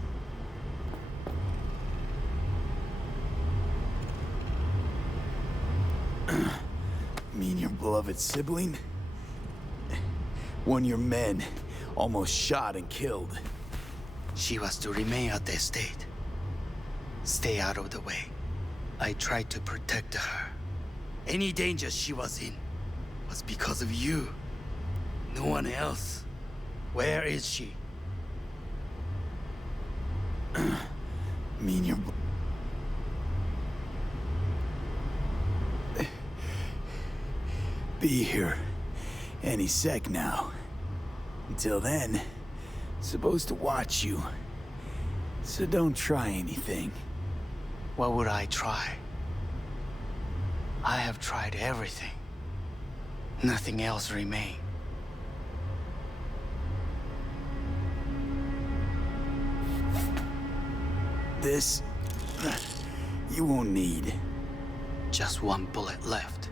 Mean your beloved sibling? One your men Almost shot and killed. She was to remain at the estate. Stay out of the way. I tried to protect her. Any danger she was in was because of you. No one else. Where is she? Mean your... Be here any sec now. Until then, supposed to watch you. So don't try anything. What would I try? I have tried everything. Nothing else remains. This... you won't need. Just one bullet left.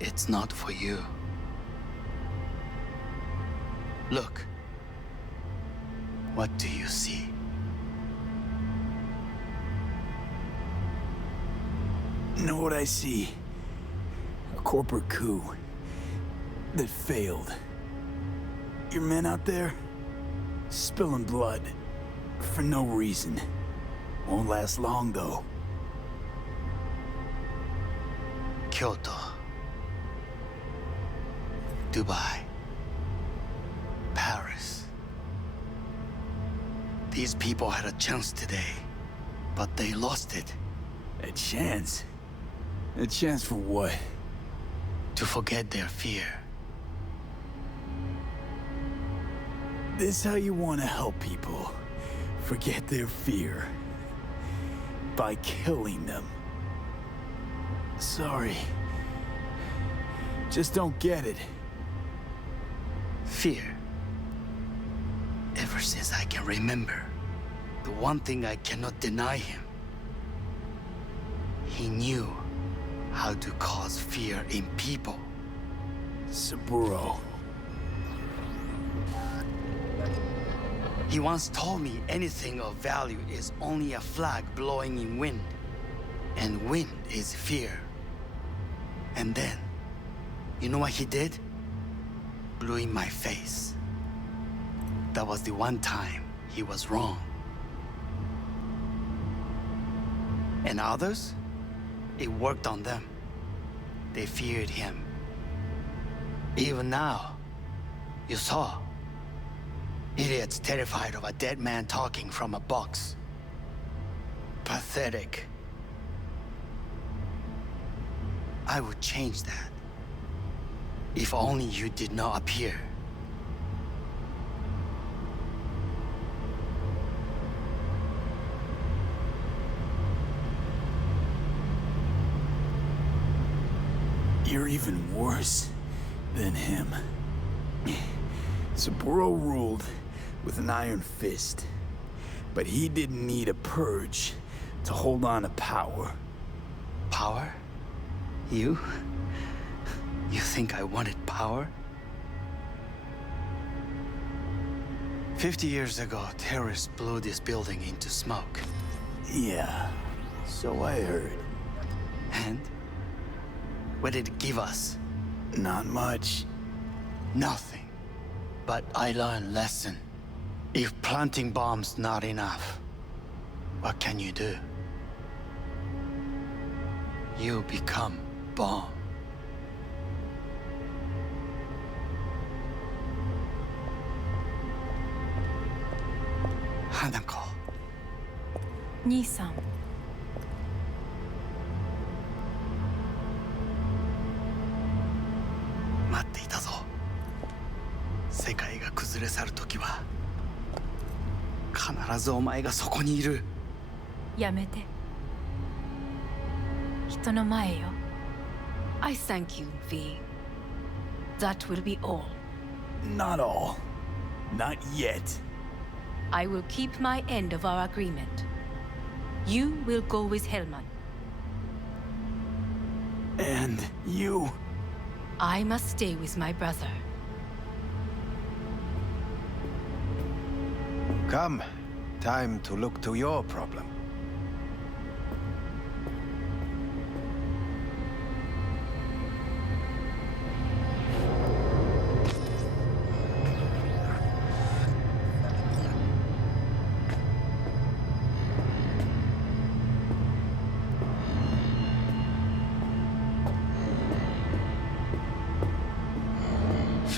It's not for you. Look. What do you see? Know what I see? A corporate coup that failed. Your men out there? Spilling blood. For no reason. Won't last long, though. Kyoto. Dubai. Paris. These people had a chance today, but they lost it. A chance? A chance for what? To forget their fear. This how you want to help people forget their fear? By killing them. Sorry. Just don't get it. Fear. Ever since I can remember, the one thing I cannot deny him. He knew how to cause fear in people. Saburo. He once told me anything of value is only a flag blowing in wind. And wind is fear. And then, you know what he did? Blew in my face. That was the one time he was wrong. And others? It worked on them. They feared him. Even now, you saw. Idiots terrified of a dead man talking from a box. Pathetic. I would change that. If only you did not appear. You're even worse than him. Saburo ruled with an iron fist, but he didn't need a purge to hold on to power. Power? You? You think I wanted power? 50 years ago, terrorists blew this building into smoke. Yeah, so I heard. And? What did it give us? Not much. Nothing. But I learned a lesson. If planting bombs not enough, what can you do? You become bomb. Hanako. 兄さん。待っていたぞ。世界が崩れ去る時は必ずお前がそこにいる。やめて。人の前よ。I thank you, V. That will be all. Not all. Not yet. I will keep my end of our agreement. You will go with Hellman. And you? I must stay with my brother. Come. Time to look to your problem.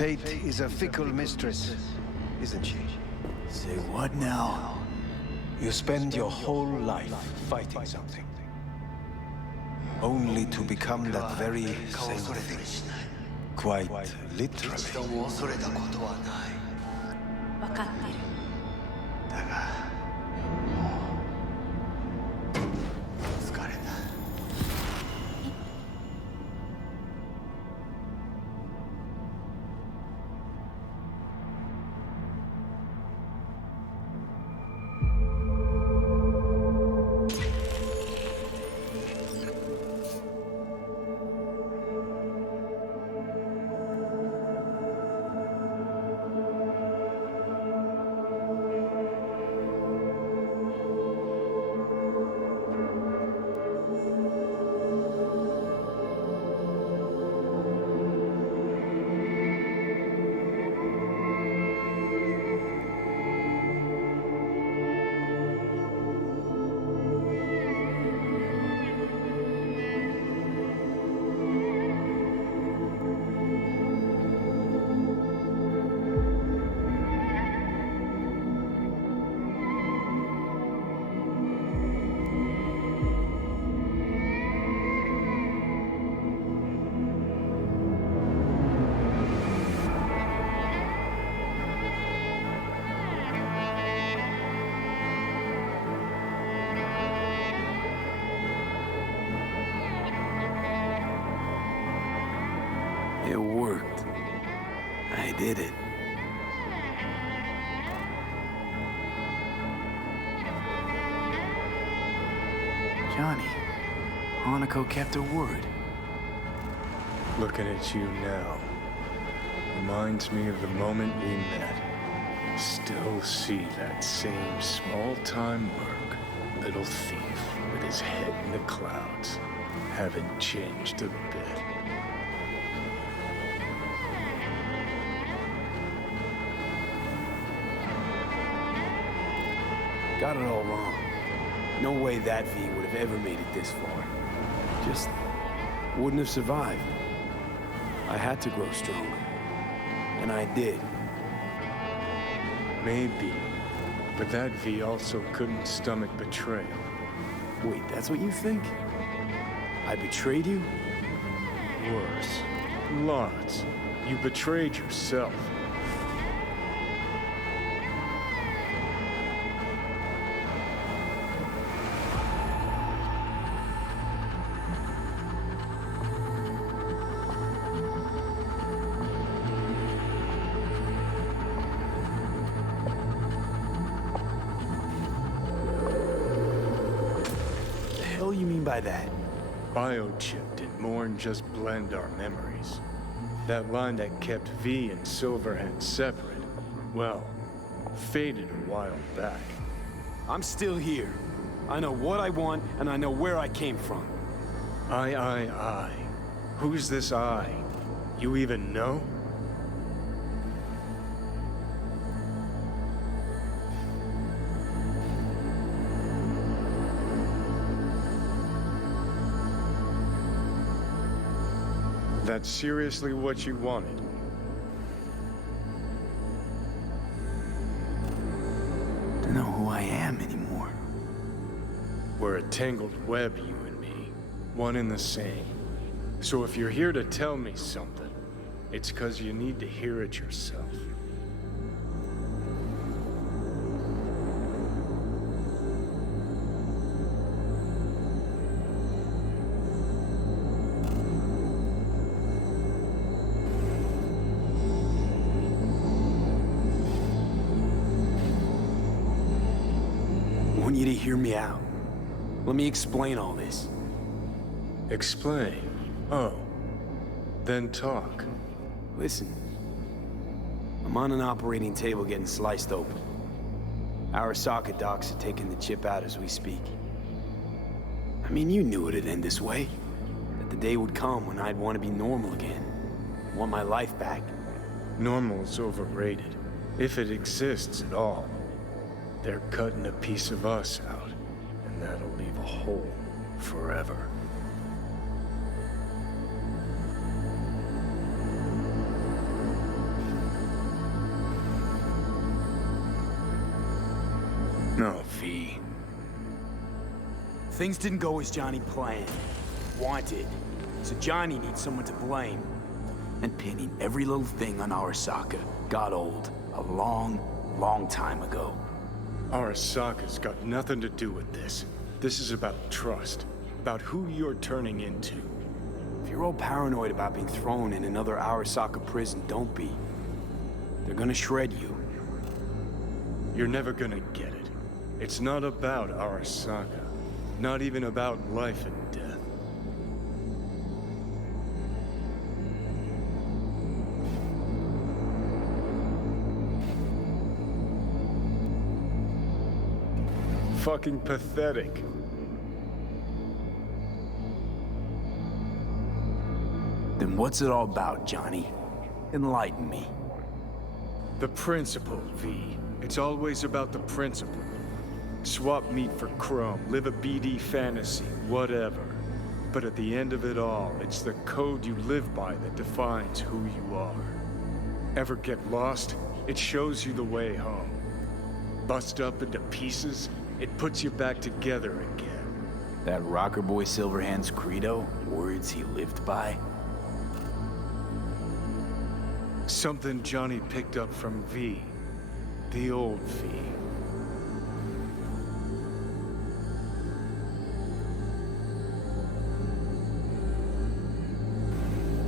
Fate is a fickle mistress, isn't she? Say what now? You spend your whole life fighting something, only to become that very same thing. Quite literally. 一度も恐れたことはない。分かってる。だが、疲れた。It worked. I did it. Johnny, Hanako kept her word. Looking at you now reminds me of the moment we met. Still see that same small-time merc, little thief with his head in the clouds. Haven't changed a bit. Got it all wrong. No way that V would have ever made it this far. Just wouldn't have survived. I had to grow stronger. And I did. Maybe. But that V also couldn't stomach betrayal. Wait, that's what you think? I betrayed you? Worse. Lots. You betrayed yourself. What do you mean by that? Biochip did more than just blend our memories. That line that kept V and Silverhand separate, well, faded a while back. I'm still here. I know what I want, and I know where I came from. I. Who's this I? You even know? That's seriously what you wanted? To know who I am anymore. We're a tangled web, you and me. One and the same. So if you're here to tell me something, it's 'cause you need to hear it yourself. I want you to hear me out. Let me explain all this. Explain? Oh. Then talk. Listen. I'm on an operating table getting sliced open. Arasaka docs are taking the chip out as we speak. I mean, you knew it'd end this way. That the day would come when I'd want to be normal again. Want my life back. Normal's overrated. If it exists at all. They're cutting a piece of us out, and that'll leave a hole forever. No, V. Things didn't go as Johnny planned, wanted. So Johnny needs someone to blame. And pinning every little thing on Arasaka got old a long, long time ago. Arasaka's got nothing to do with this. This is about trust, about who you're turning into. If you're all paranoid about being thrown in another Arasaka prison, don't be. They're gonna shred you. You're never gonna get it. It's not about Arasaka. Not even about life and death. Fucking pathetic. Then what's it all about, Johnny? Enlighten me. The principle, V. It's always about the principle. Swap meat for chrome, live a BD fantasy, whatever. But at the end of it all, it's the code you live by that defines who you are. Ever get lost? It shows you the way home. Bust up into pieces? It puts you back together again. That rocker boy Silverhand's credo? Words he lived by? Something Johnny picked up from V. The old V.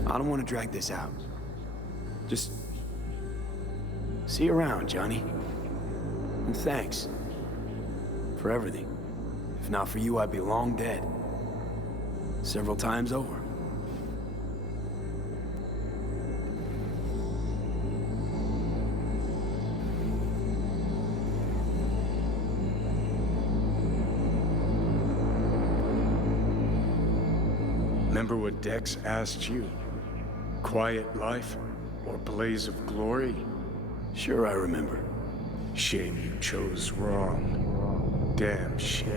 I don't want to drag this out. Just see you around, Johnny. And thanks for everything. If not for you, I'd be long dead. Several times over. Remember what Dex asked you? Quiet life or blaze of glory? Sure, I remember. Shame you chose wrong. Damn shame.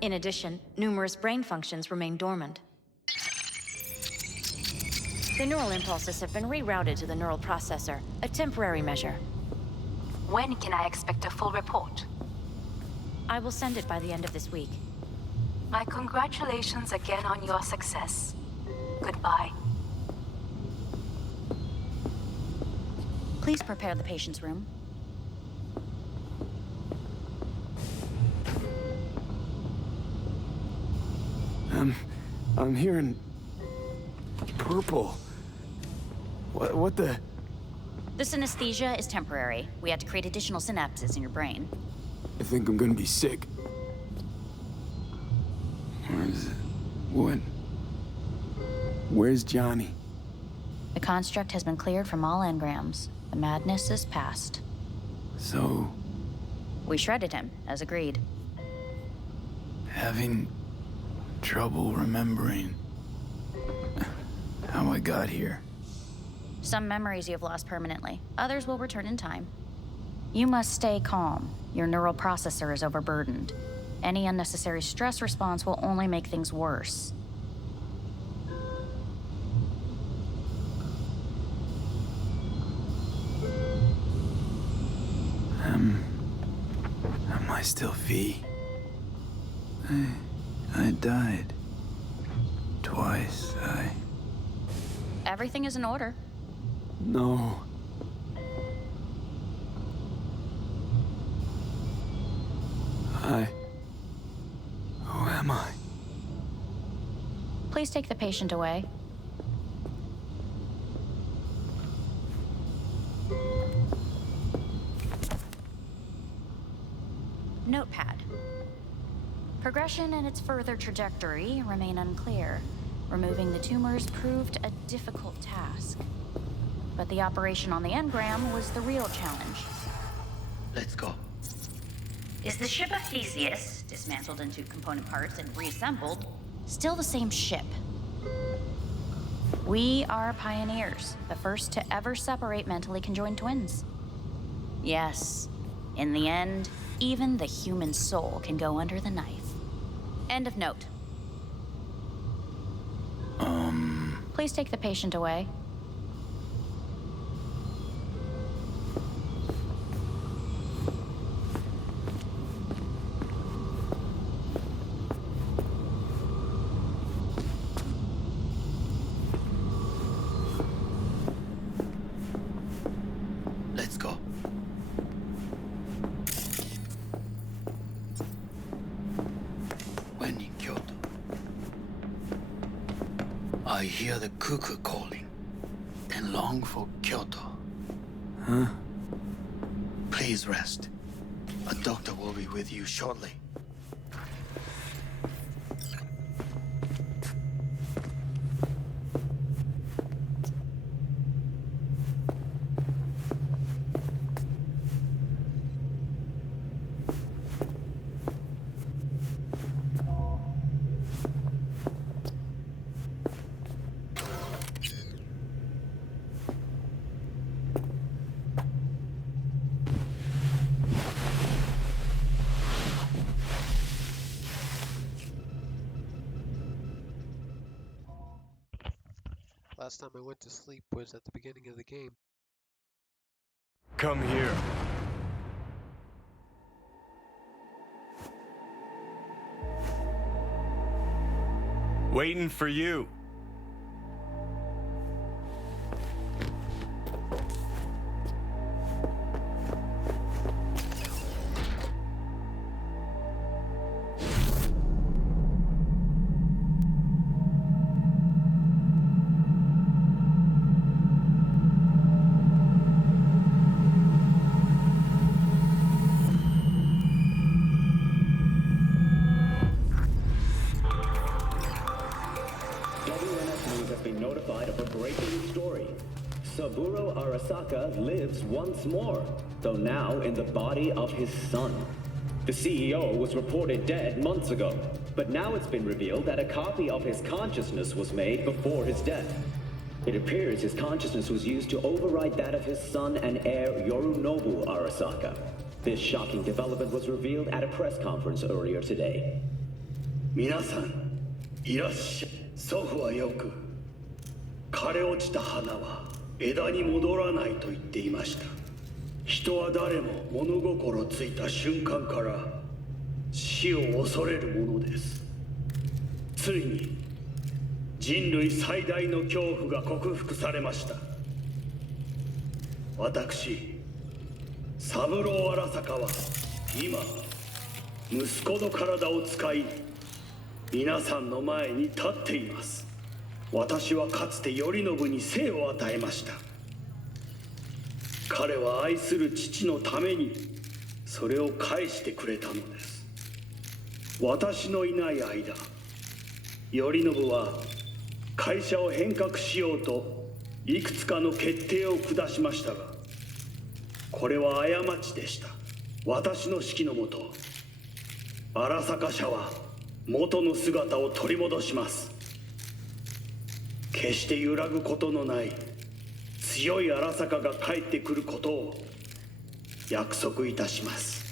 In addition, numerous brain functions remain dormant. The neural impulses have been rerouted to the neural processor, a temporary measure. When can I expect a full report? I will send it by the end of this week. My congratulations again on your success. Goodbye. Please prepare the patient's room. I'm hearing purple. What the? This anesthesia is temporary. We had to create additional synapses in your brain. I think I'm gonna be sick. Where is it? What? Where's Johnny? The construct has been cleared from all engrams. The madness is past. So? We shredded him, as agreed. Having trouble remembering how I got here. Some memories you have lost permanently. Others will return in time. You must stay calm. Your neural processor is overburdened. Any unnecessary stress response will only make things worse. Am I still V? I died. Twice, Everything is in order. No. Who am I? Please take the patient away. Notepad. Progression and its further trajectory remain unclear. Removing the tumors proved a difficult task. But the operation on the engram was the real challenge. Let's go. Is the ship of Theseus, dismantled into component parts and reassembled, still the same ship? We are pioneers, the first to ever separate mentally conjoined twins. Yes, in the end, even the human soul can go under the knife. End of note. Please take the patient away. Let's go. When in Kyoto, I hear the cuckoo calling and long for Kyoto. Huh? Please rest. A doctor will be with you shortly. Last time I went to sleep was at the beginning of the game. Come here. Waiting for you. Saburo Arasaka lives once more, though now in the body of his son. The CEO was reported dead months ago, but now it's been revealed that a copy of his consciousness was made before his death. It appears his consciousness was used to override that of his son and heir Yorinobu Arasaka. This shocking development was revealed at a press conference earlier today. 皆さん、いらっしゃい。祖父はよく、枯れ落ちた花は枝に戻らないと言っていました。人は誰も物心ついた瞬間から死を恐れるものです。ついに人類最大の恐怖が克服されました。私、三郎荒坂は今、息子の体を使い、皆さんの前に立っています。私はかつて頼信に生を与えました。彼は愛する父のためにそれを返してくれたのです。私のいない間、頼信は会社を変革しようといくつかの決定を下しましたが、これは過ちでした。私の指揮のもと、荒坂社は元の姿を取り戻します。決して揺らぐことのない強い荒坂が帰ってくることを約束いたします。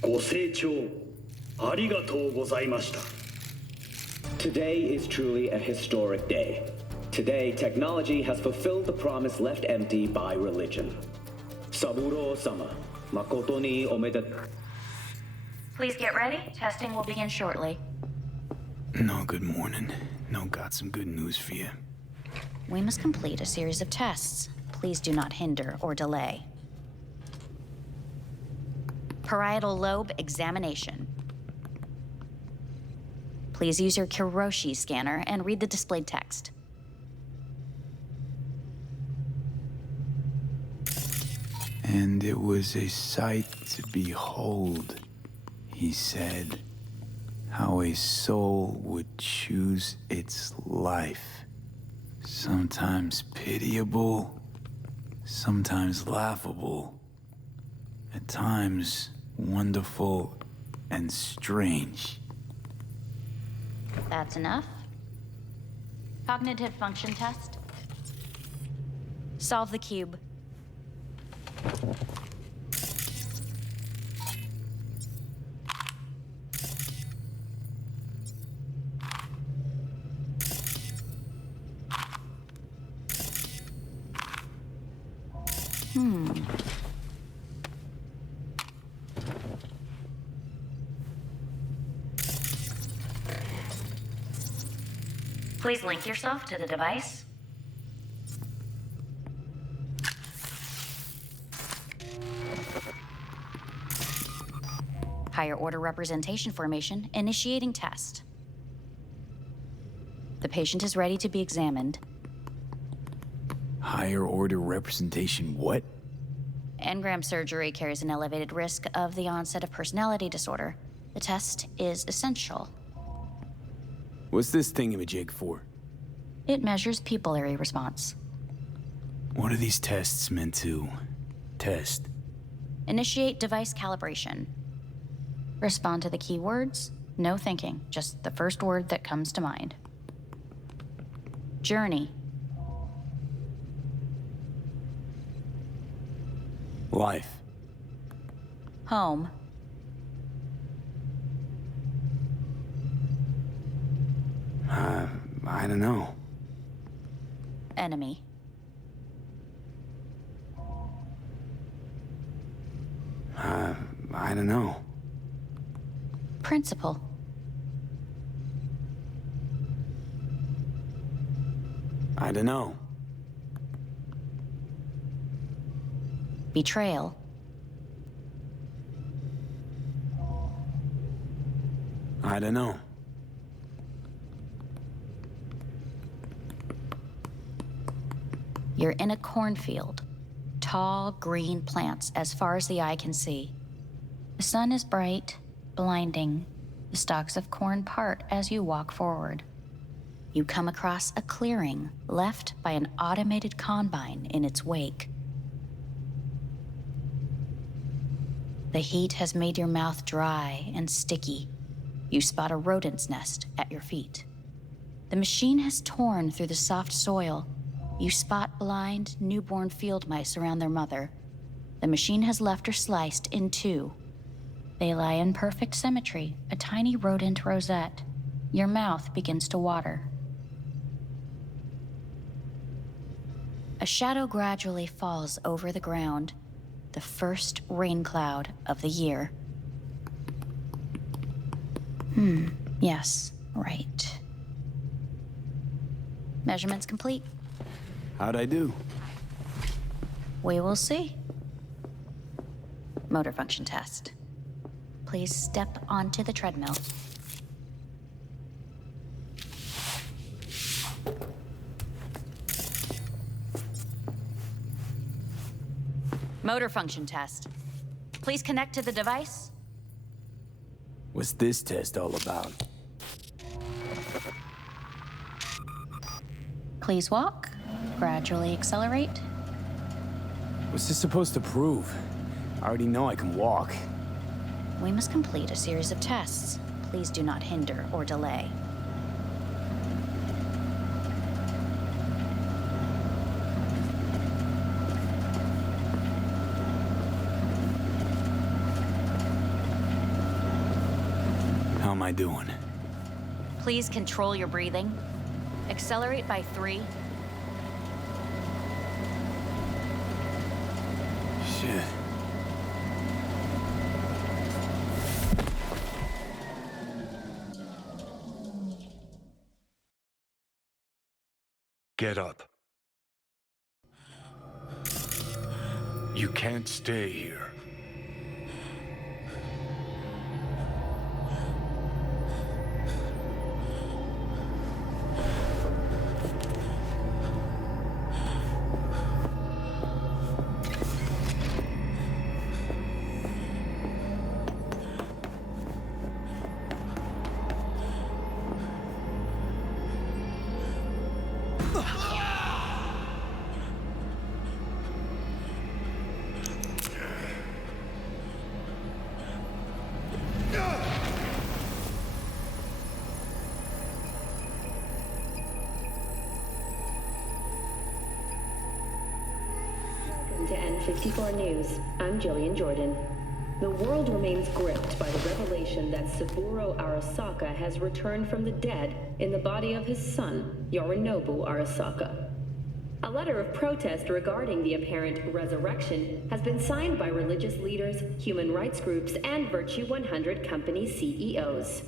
ご清聴ありがとうございました。 Today is truly a historic day. Today, technology has fulfilled the promise left empty by religion. Saburo-sama, makoto ni omedetou. Please get ready. Testing will begin shortly. No, good morning. No, got some good news for you. We must complete a series of tests. Please do not hinder or delay. Parietal lobe examination. Please use your Kiroshi scanner and read the displayed text. And it was a sight to behold, he said, how a soul would choose its life. Sometimes pitiable, sometimes laughable, at times wonderful and strange. That's enough. Cognitive function test. Solve the cube. Please link yourself to the device. Higher order representation formation, initiating test. The patient is ready to be examined. Higher order representation what? Engram surgery carries an elevated risk of the onset of personality disorder. The test is essential. What's this thingamajig for? It measures pupillary response. What are these tests meant to test? Initiate device calibration. Respond to the keywords. No thinking, just the first word that comes to mind. Journey. Life. Home. I don't know. Enemy. I don't know. Principal. I don't know. Betrayal. I don't know. You're in a cornfield. Tall, green plants as far as the eye can see. The sun is bright, blinding. The stalks of corn part as you walk forward. You come across a clearing left by an automated combine in its wake. The heat has made your mouth dry and sticky. You spot a rodent's nest at your feet. The machine has torn through the soft soil. You spot blind, newborn field mice around their mother. The machine has left her sliced in two. They lie in perfect symmetry, a tiny rodent rosette. Your mouth begins to water. A shadow gradually falls over the ground, the first rain cloud of the year. Yes, right. Measurements complete. How'd I do? We will see. Motor function test. Please step onto the treadmill. Motor function test. Please connect to the device. What's this test all about? Please walk. Gradually accelerate. What's this supposed to prove? I already know I can walk. We must complete a series of tests. Please do not hinder or delay. How am I doing? Please control your breathing. Accelerate by 3. Shit. Get up. You can't stay here. Welcome to N54 News. I'm Jillian Jordan. The world remains gripped by the revelation that Saburo Arasaka has returned from the dead in the body of his son, Yorinobu Arasaka. A letter of protest regarding the apparent resurrection has been signed by religious leaders, human rights groups, and Virtue 100 company CEOs.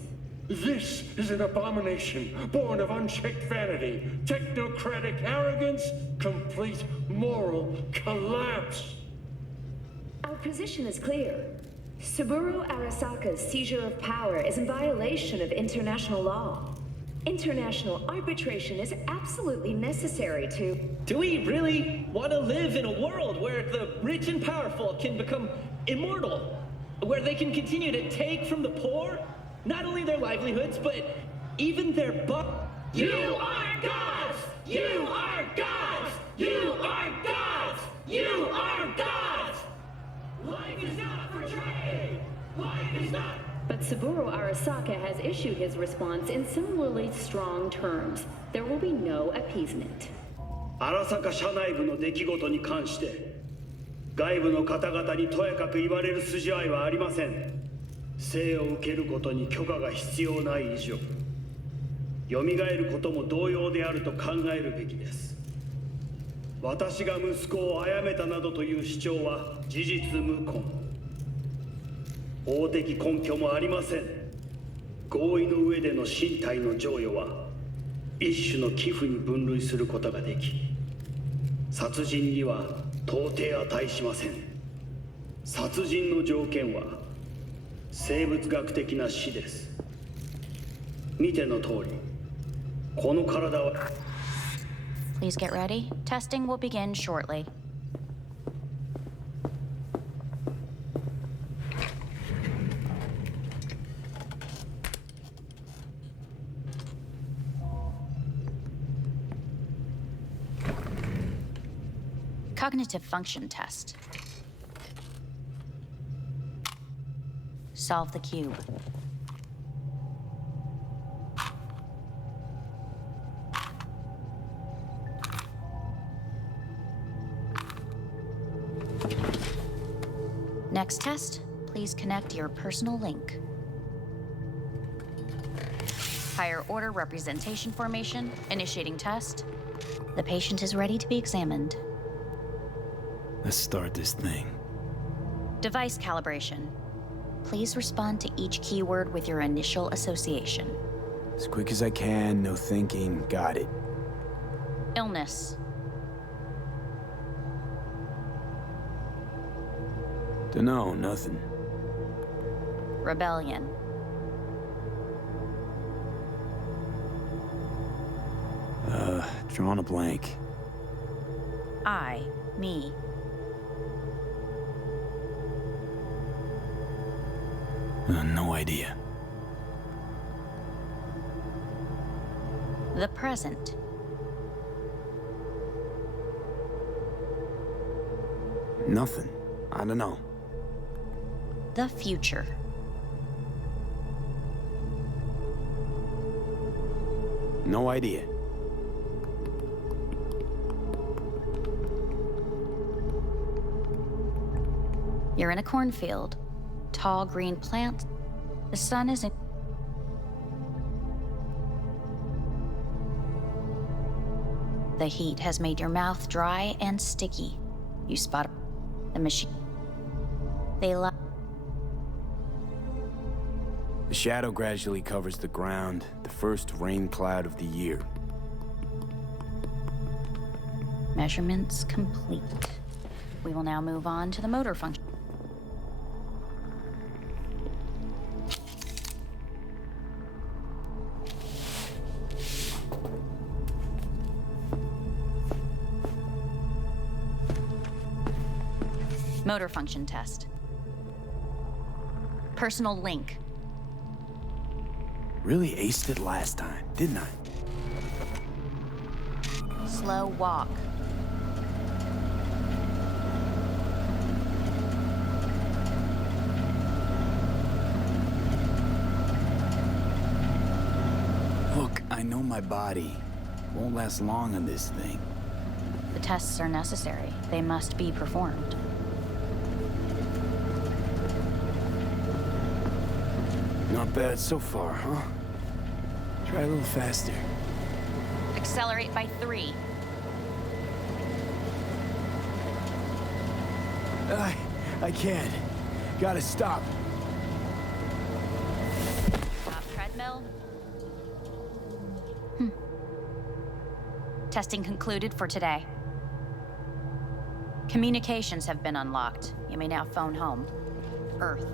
This is an abomination born of unchecked vanity, technocratic arrogance, complete moral collapse. Our position is clear. Saburo Arasaka's seizure of power is in violation of international law. International arbitration is absolutely necessary to... Do we really want to live in a world where the rich and powerful can become immortal? Where they can continue to take from the poor? Not only their livelihoods, but even their You are gods! You are gods! You are gods! You are gods! Life is not for trade! Life is not... But Saburo Arasaka has issued his response in similarly strong terms. There will be no appeasement. 荒坂社内部の出来事に関して外部の方々にとやかく言われる筋合いはありません。生を受けることに許可が必要ない以上蘇ることも同様であると考えるべきです。私が息子を殺めたなどという主張は事実無根。法的根拠もありません。合意の上での身体の贈与は一種の寄付に分類することができ、殺人には到底値しません。殺人の条件は生物学的な死です。見ての通り、この体は。Please get ready. Testing will begin shortly. Cognitive function test. Solve the cube. Next test, please connect your personal link. Higher order representation formation, initiating test. The patient is ready to be examined. Let's start this thing. Device calibration. Please respond to each keyword with your initial association. As quick as I can, no thinking, got it. Illness. Dunno, nothing. Rebellion. Drawing a blank. I, me. No idea. The present. Nothing. I don't know. The future. No idea. You're in a cornfield. Tall green plants. The sun is in... The heat has made your mouth dry and sticky. You spot the machine. They lie. The shadow gradually covers the ground, the first rain cloud of the year. Measurements complete. We will now move on to the motor function. Motor function test. Personal link. Really aced it last time, didn't I? Slow walk. Look, I know my body won't last long on this thing. The tests are necessary. They must be performed. Not bad so far, huh? Try a little faster. Accelerate by 3. I can't. Gotta stop. Stop treadmill? Testing concluded for today. Communications have been unlocked. You may now phone home. Earth.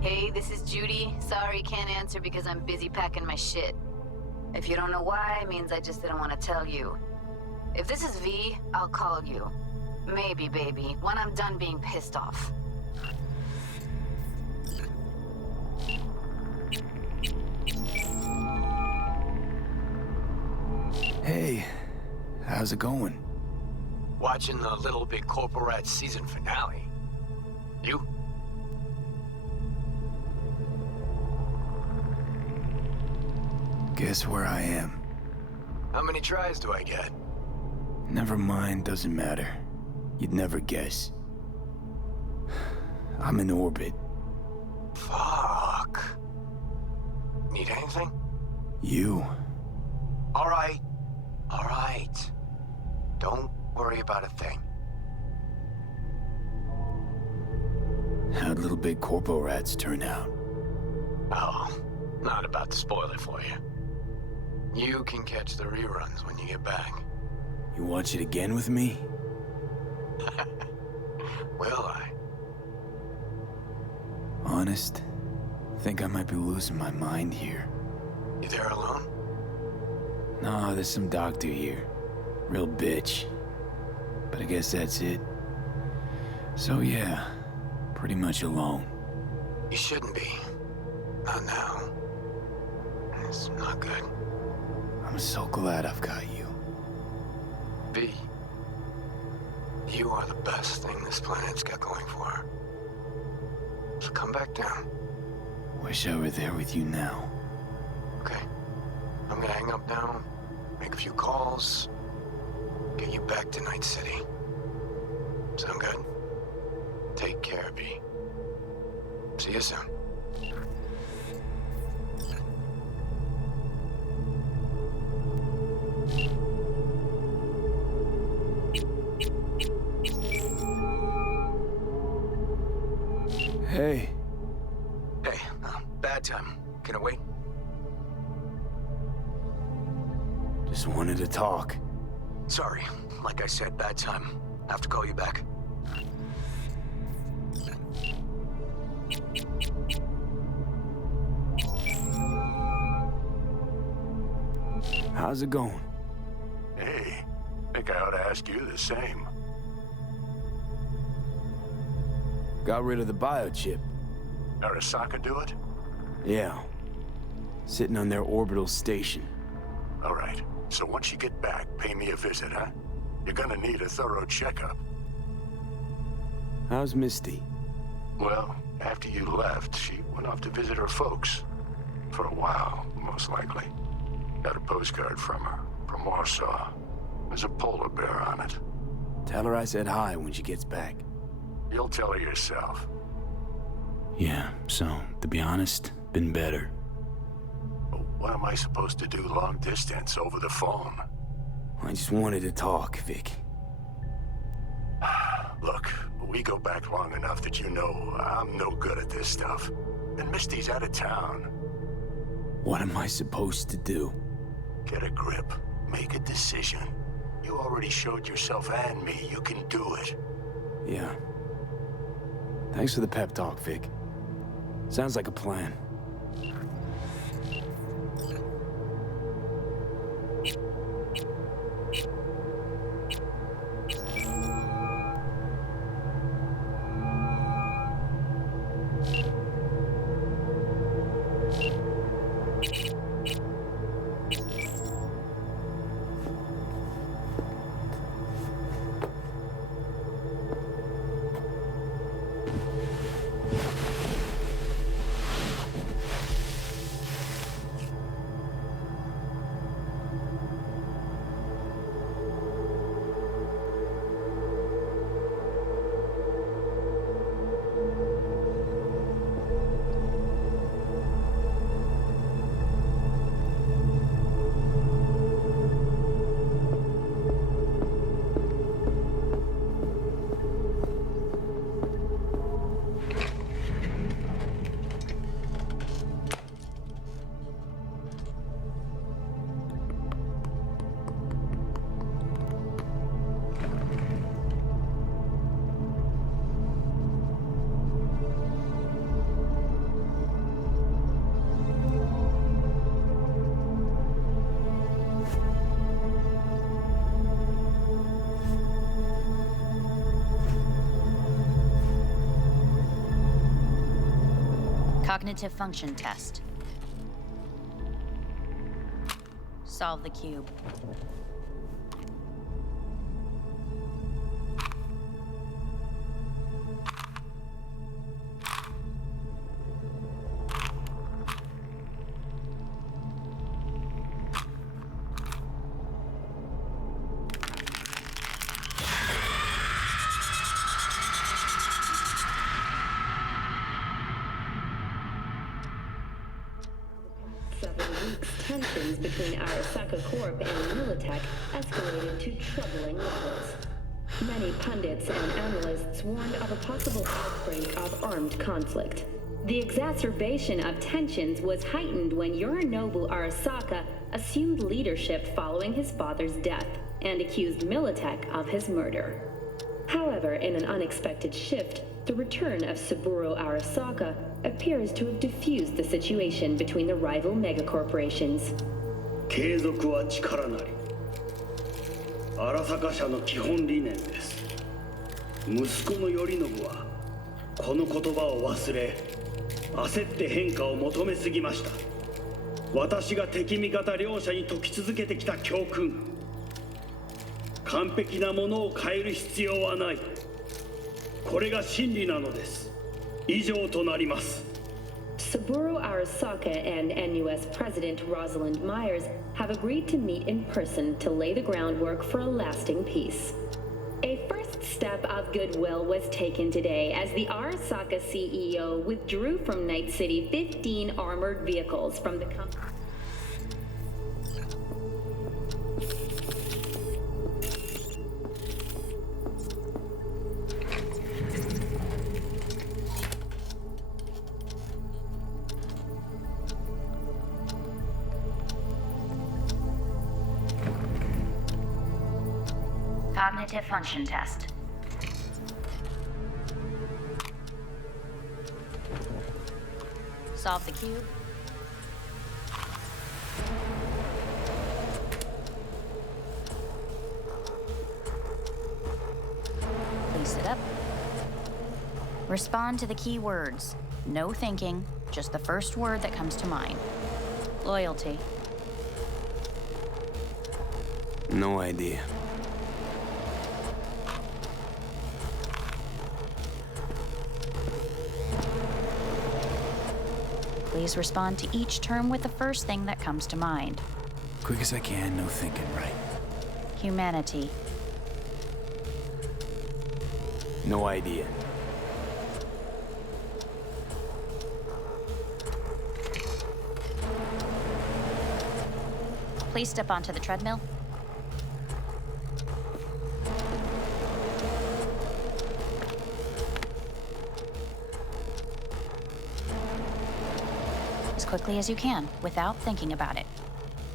Hey, this is Judy. Sorry, can't answer because I'm busy packing my shit. If you don't know why, it means I just didn't want to tell you. If this is V, I'll call you. Maybe, baby, when I'm done being pissed off. Hey, how's it going? Watching the Little Big Corporate season finale. You? Guess where I am. How many tries do I get? Never mind, doesn't matter. You'd never guess. I'm in orbit. Fuck. Need anything? You. All right. All right. Don't worry about a thing. How'd Little Big Corpo Rats turn out? Oh, not about to spoil it for you. You can catch the reruns when you get back. You watch it again with me? Will I? Honest? Think I might be losing my mind here. You there alone? No, there's some doctor here. Real bitch. But I guess that's it. So yeah, pretty much alone. You shouldn't be. Not now. It's not good. I'm so glad I've got you. B. You are the best thing this planet's got going for her. So come back down. Wish I were there with you now. Okay. I'm gonna hang up now, make a few calls, get you back to Night City. Sound good? Take care, B. See you soon. Hey. Hey, bad time. Can I wait? Just wanted to talk. Sorry. Like I said, bad time. Have to call you back. How's it going? Hey, think I ought to ask you the same. Got rid of the biochip. Arasaka do it? Yeah. Sitting on their orbital station. All right. So once you get back, pay me a visit, huh? You're gonna need a thorough checkup. How's Misty? Well, after you left, she went off to visit her folks. For a while, most likely. Got a postcard from her, from Warsaw. There's a polar bear on it. Tell her I said hi when she gets back. You'll tell her yourself. Yeah, so, to be honest, been better. What am I supposed to do long distance over the phone? I just wanted to talk, Vic. Look, we go back long enough that you know I'm no good at this stuff. And Misty's out of town. What am I supposed to do? Get a grip. Make a decision. You already showed yourself and me you can do it. Yeah. Thanks for the pep talk, Vic. Sounds like a plan. Cognitive function test. Solve the cube. Tensions between Arasaka Corp and Militech escalated to troubling levels. Many pundits and analysts warned of a possible outbreak of armed conflict. The exacerbation of tensions was heightened when Yorinobu Arasaka assumed leadership following his father's death and accused Militech of his murder. However, in an unexpected shift, the return of Saburo Arasaka appears to have diffused the situation between the rival megacorporations. 継続は力なり。荒坂社の基本理念です。息子の頼信はこの言葉を忘れ、焦って変化を求めすぎました。私が敵味方両者に説き続けてきた教訓。完璧なものを変える必要はない。これが真理なのです。以上となります。Saburo Arasaka and NUS President Rosalind Myers have agreed to meet in person to lay the groundwork for a lasting peace. A first step of goodwill was taken today as the Arasaka CEO withdrew from Night City 15 armored vehicles from the company. Cognitive function test. Solve the cube. Please sit up. Respond to the key words. No thinking, just the first word that comes to mind. Loyalty. No idea. Please respond to each term with the first thing that comes to mind. Quick as I can, no thinking, right? Humanity. No idea. Please step onto the treadmill. As quickly as you can, without thinking about it.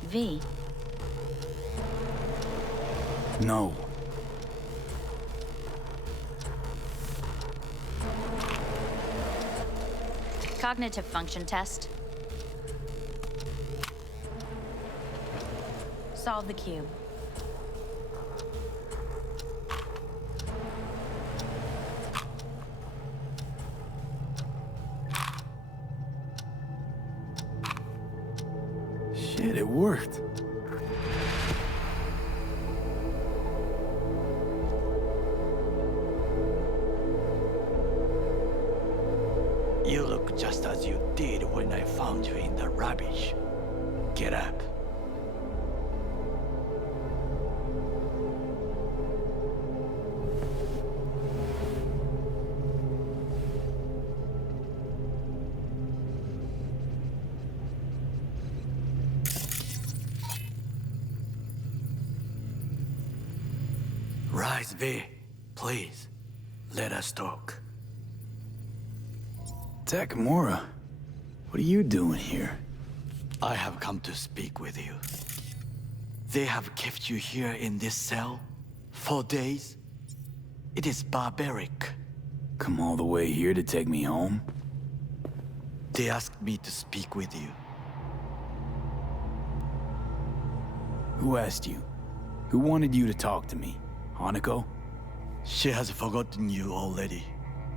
V. No. Cognitive function test. Solve the cube. Shit, it worked. You look just as you did when I found you in the rubbish. Get up. Rise, V. Please, let us talk. Takamura, what are you doing here? I have come to speak with you. They have kept you here in this cell for days? It is barbaric. Come all the way here to take me home? They asked me to speak with you. Who asked you? Who wanted you to talk to me? Hanako? She has forgotten you already.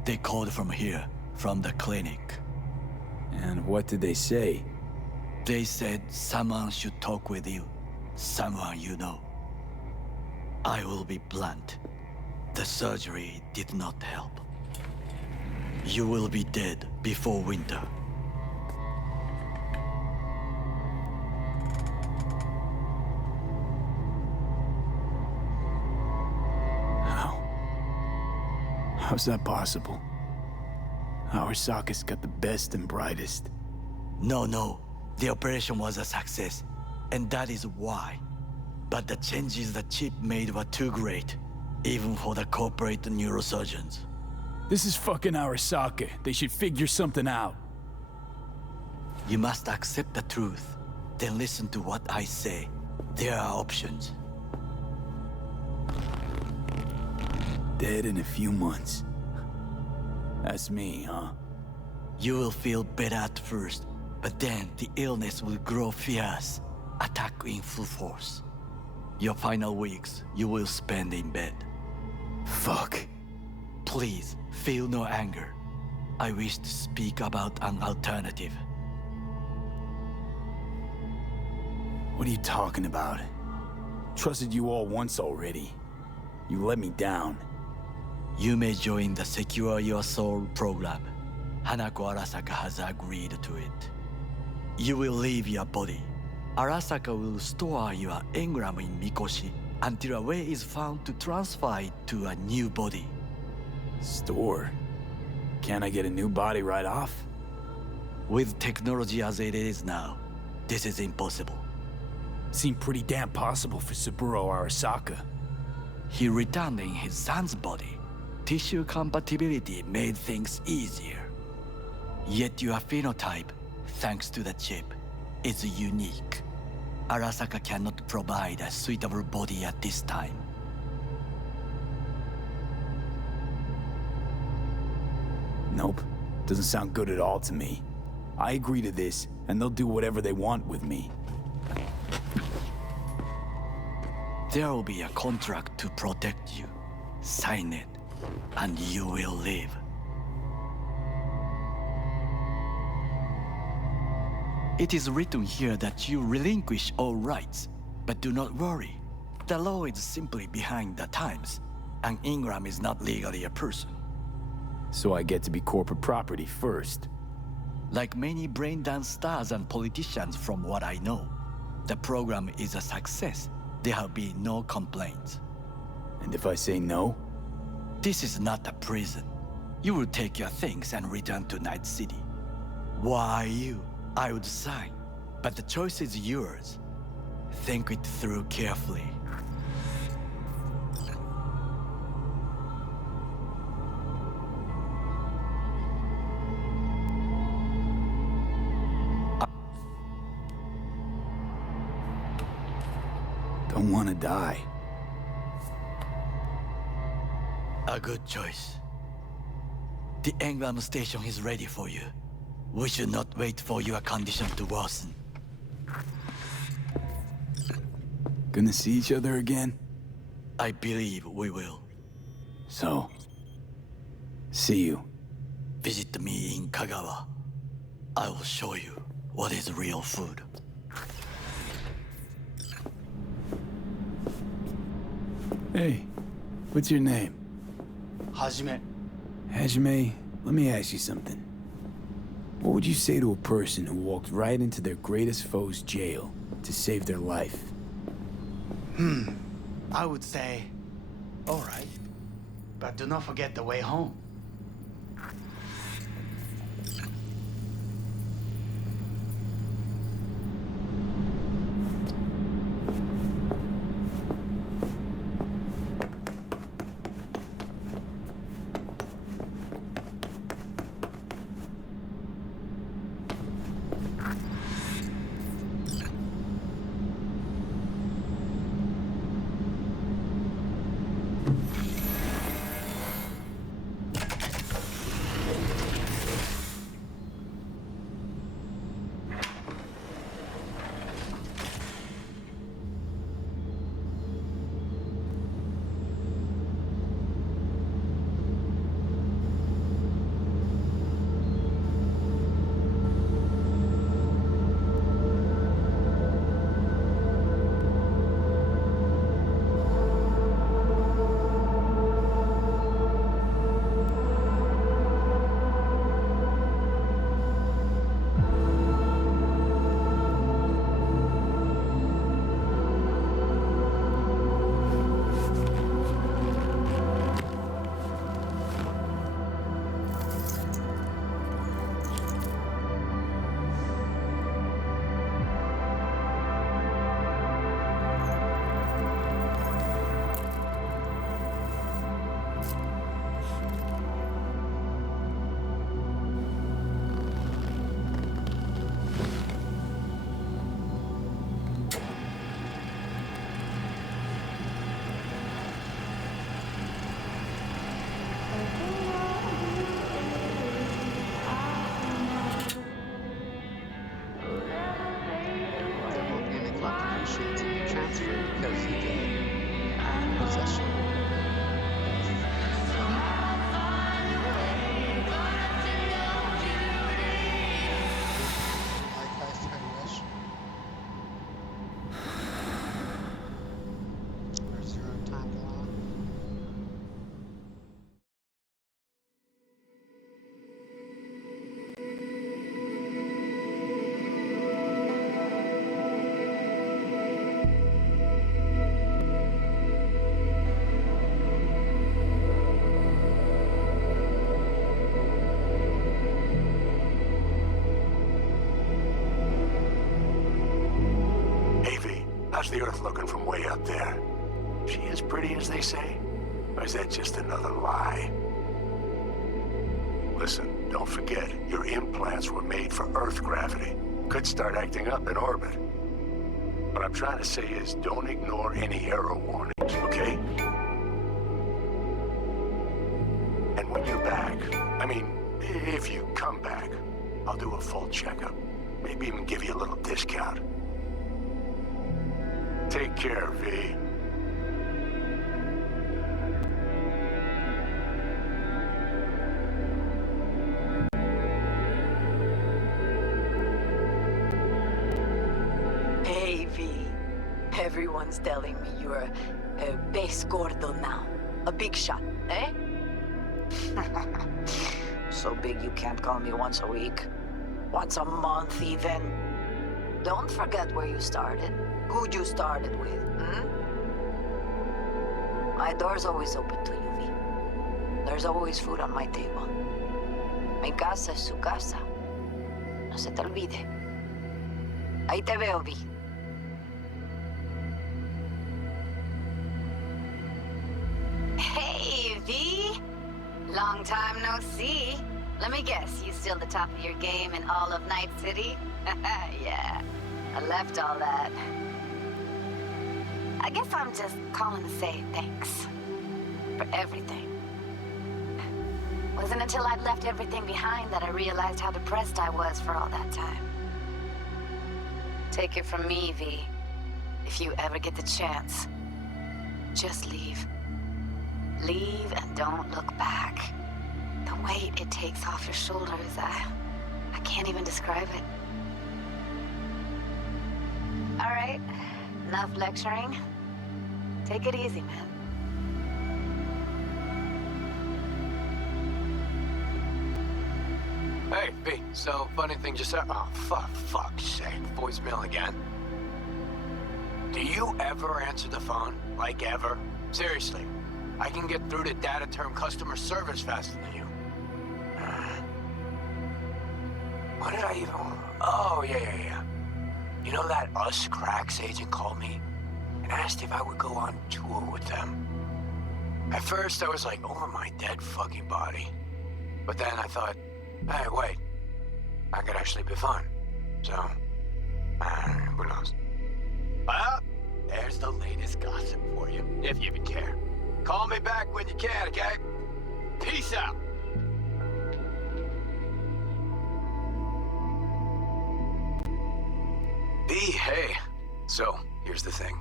They called from here, from the clinic. And what did they say? They said someone should talk with you. Someone you know. I will be blunt. The surgery did not help. You will be dead before winter. How's that possible? Arasaka's got the best and brightest. No. The operation was a success, and that is why. But the changes the chip made were too great, even for the corporate neurosurgeons. This is fucking Arasaka. They should figure something out. You must accept the truth, then listen to what I say. There are options. Dead in a few months. That's me, huh? You will feel better at first, but then the illness will grow fierce, attack in full force. Your final weeks, you will spend in bed. Fuck. Please, feel no anger. I wish to speak about an alternative. What are you talking about? Trusted you all once already. You let me down. You may join the Secure Your Soul program. Hanako Arasaka has agreed to it. You will leave your body. Arasaka will store your engram in Mikoshi until a way is found to transfer it to a new body. Store? Can't I get a new body right off? With technology as it is now, this is impossible. Seemed pretty damn possible for Saburo Arasaka. He returned in his son's body. Tissue compatibility made things easier. Yet your phenotype, thanks to the chip, is unique. Arasaka cannot provide a suitable body at this time. Nope. Doesn't sound good at all to me. I agree to this, and they'll do whatever they want with me. There will be a contract to protect you. Sign it, and you will live. It is written here that you relinquish all rights, but do not worry. The law is simply behind the times, and Ingram is not legally a person. So I get to be corporate property first. Like many brain-dance stars and politicians from what I know, the program is a success. There have been no complaints. And if I say no? This is not a prison. You will take your things and return to Night City. Why you? I would sign, but the choice is yours. Think it through carefully. Don't want to die. A good choice. The Engram station is ready for you. We should not wait for your condition to worsen. Gonna see each other again? I believe we will. So, see you. Visit me in Kagawa. I will show you what is real food. Hey, what's your name? Hajime. Hajime, let me ask you something. What would you say to a person who walked right into their greatest foe's jail to save their life? I would say, all right, but do not forget the way home. There won't be any contributions in the transfer because of the possession. Like I wish. Or zero time to allow. Avy, how's the Earth looking from way up there? She as pretty as they say? Or is that just another lie? Listen, don't forget, your implants were made for Earth gravity. Could start acting up in orbit. What I'm trying to say is don't ignore any error warnings, okay? And when you're back, I mean, if you come back, I'll do a full checkup. Maybe even give you a little discount. Take care, V. Hey, V. Everyone's telling me you're a base gordo now. A big shot, eh? So big you can't call me once a week. Once a month, even. Don't forget where you started. Who you started with, My door's always open to you, V. There's always food on my table. Mi casa es su casa. No se te olvide. Ahí te veo, V. Hey, V! Long time no see. Let me guess, you still the top of your game in all of Night City? Yeah, I left all that. I guess I'm just calling to say thanks. For everything. Wasn't until I'd left everything behind that I realized how depressed I was for all that time. Take it from me, V. If you ever get the chance, just leave. Leave and don't look back. The weight it takes off your shoulders, I can't even describe it. All right, enough lecturing. Take it easy, man. Hey, B, so funny thing just happened. Oh, fuck's sake, voicemail again. Do you ever answer the phone? Like ever? Seriously, I can get through to data term customer service faster than you. What did I even... Oh, yeah. You know that Us Cracks agent called me and asked if I would go on tour with them. At first, I was like, over my dead fucking body. But then I thought, hey, wait, I could actually be fun. So, who knows? Well, there's the latest gossip for you, if you even care. Call me back when you can, okay? Peace out. B, hey. So, here's the thing.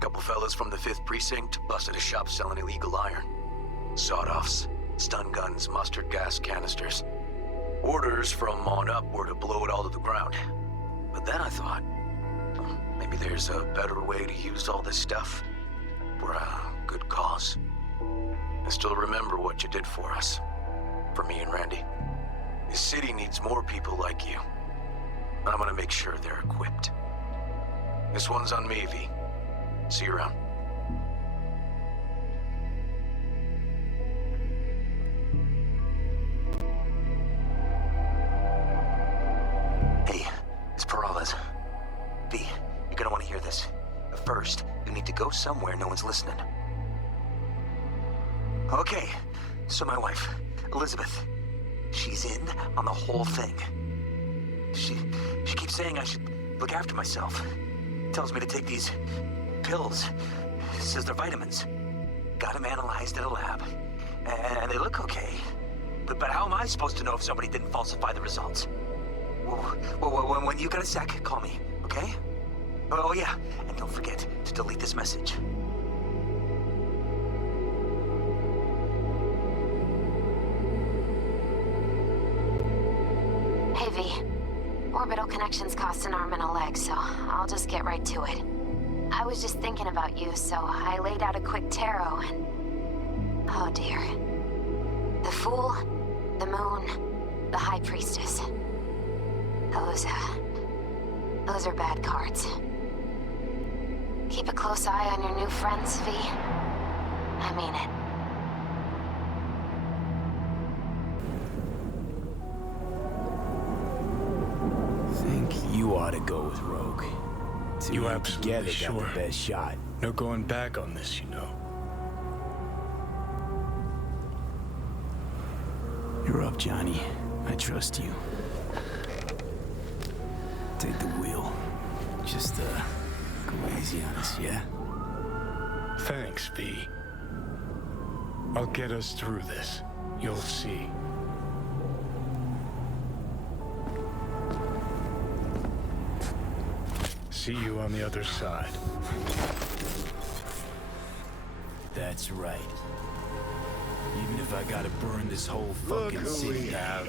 Couple fellas from the 5th Precinct busted a shop selling illegal iron. Sawed-offs, stun guns, mustard gas canisters. Orders from on up were to blow it all to the ground. But then I thought, maybe there's a better way to use all this stuff for a good cause. I still remember what you did for us. For me and Randy. This city needs more people like you. I'm gonna make sure they're equipped. This one's on me, V. See you around. Hey, it's Peralez. V, you're gonna want to hear this. But first, you need to go somewhere no one's listening. Okay, so my wife, Elizabeth, she's in on the whole thing. She keeps saying I should look after myself. Tells me to take these pills. Says they're vitamins. Got them analyzed in a lab. And they look okay. But how am I supposed to know if somebody didn't falsify the results? Well, when you got a sec, call me, okay? Oh yeah, and don't forget to delete this message. Hey, V. Orbital connections cost an arm and a leg, so I'll just get right to it. I was just thinking about you, so I laid out a quick tarot and... Oh dear. The Fool, the Moon, the High Priestess. Those are bad cards. Keep a close eye on your new friends, V. I mean it. You ought to go with Rogue. You absolutely sure got the best shot. No going back on this, you know. You're up, Johnny. I trust you. Take the wheel. Just, go easy on us, yeah? Thanks, V. I'll get us through this. You'll see. See you on the other side. That's right. Even if I gotta burn this whole fucking city down.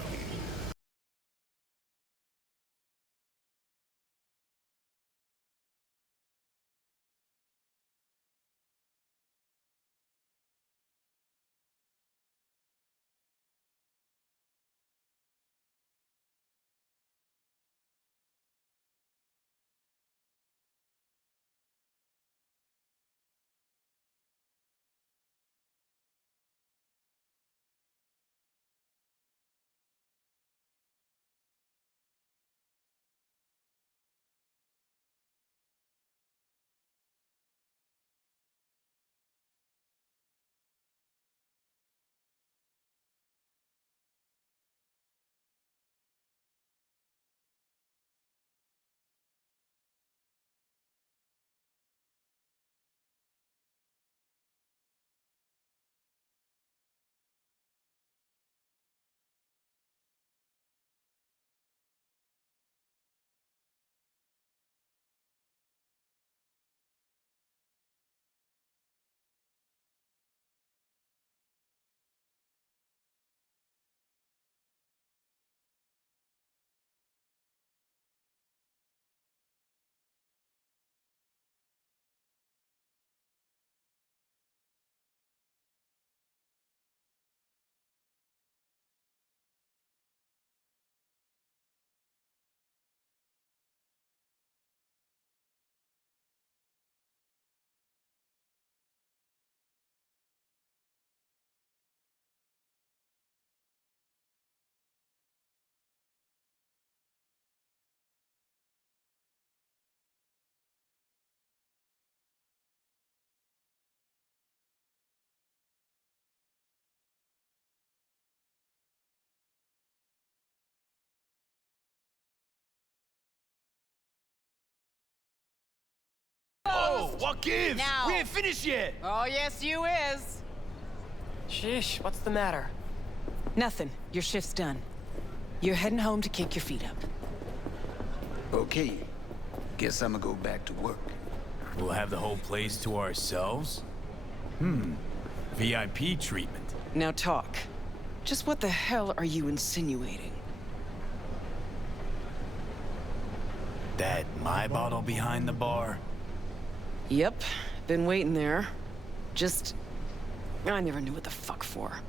Whoa, what gives? Now. We ain't finished yet. Oh, yes, you is. Shish, what's the matter? Nothing. Your shift's done. You're heading home to kick your feet up. Okay. Guess I'ma go back to work. We'll have the whole place to ourselves? VIP treatment. Now talk. Just what the hell are you insinuating? That my bottle behind the bar? Yep. Been waiting there. I never knew what the fuck for.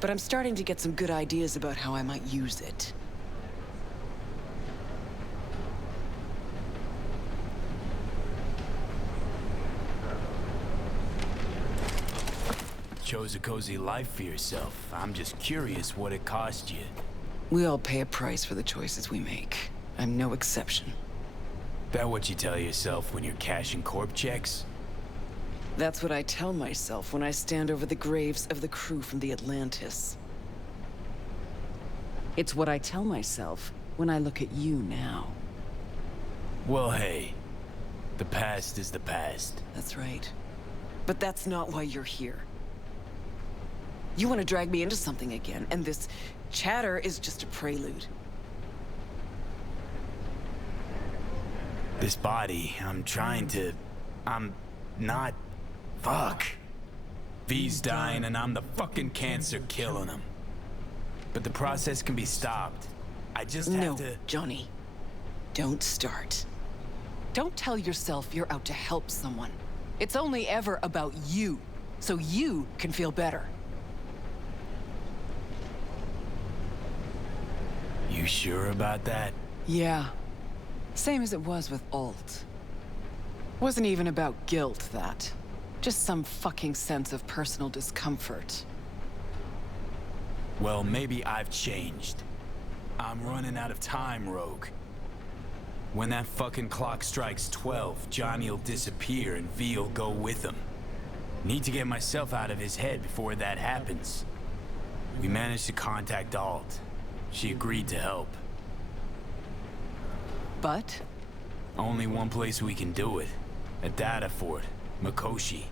But I'm starting to get some good ideas about how I might use it. Chose a cozy life for yourself. I'm just curious what it cost you. We all pay a price for the choices we make. I'm no exception. That what you tell yourself when you're cashing corp checks? That's what I tell myself when I stand over the graves of the crew from the Atlantis. It's what I tell myself when I look at you now. Well, hey. The past is the past. That's right. But that's not why you're here. You want to drag me into something again, and this chatter is just a prelude. This body, I'm not... Fuck. V's dying and I'm the fucking cancer killing him. But the process can be stopped. I just have to... No, Johnny. Don't start. Don't tell yourself you're out to help someone. It's only ever about you, so you can feel better. You sure about that? Yeah. Same as it was with Alt. Wasn't even about guilt, that. Just some fucking sense of personal discomfort. Well, maybe I've changed. I'm running out of time, Rogue. When that fucking clock strikes 12, Johnny'll disappear and V'll go with him. Need to get myself out of his head before that happens. We managed to contact Alt. She agreed to help. But? Only one place we can do it. A data fort, Mikoshi.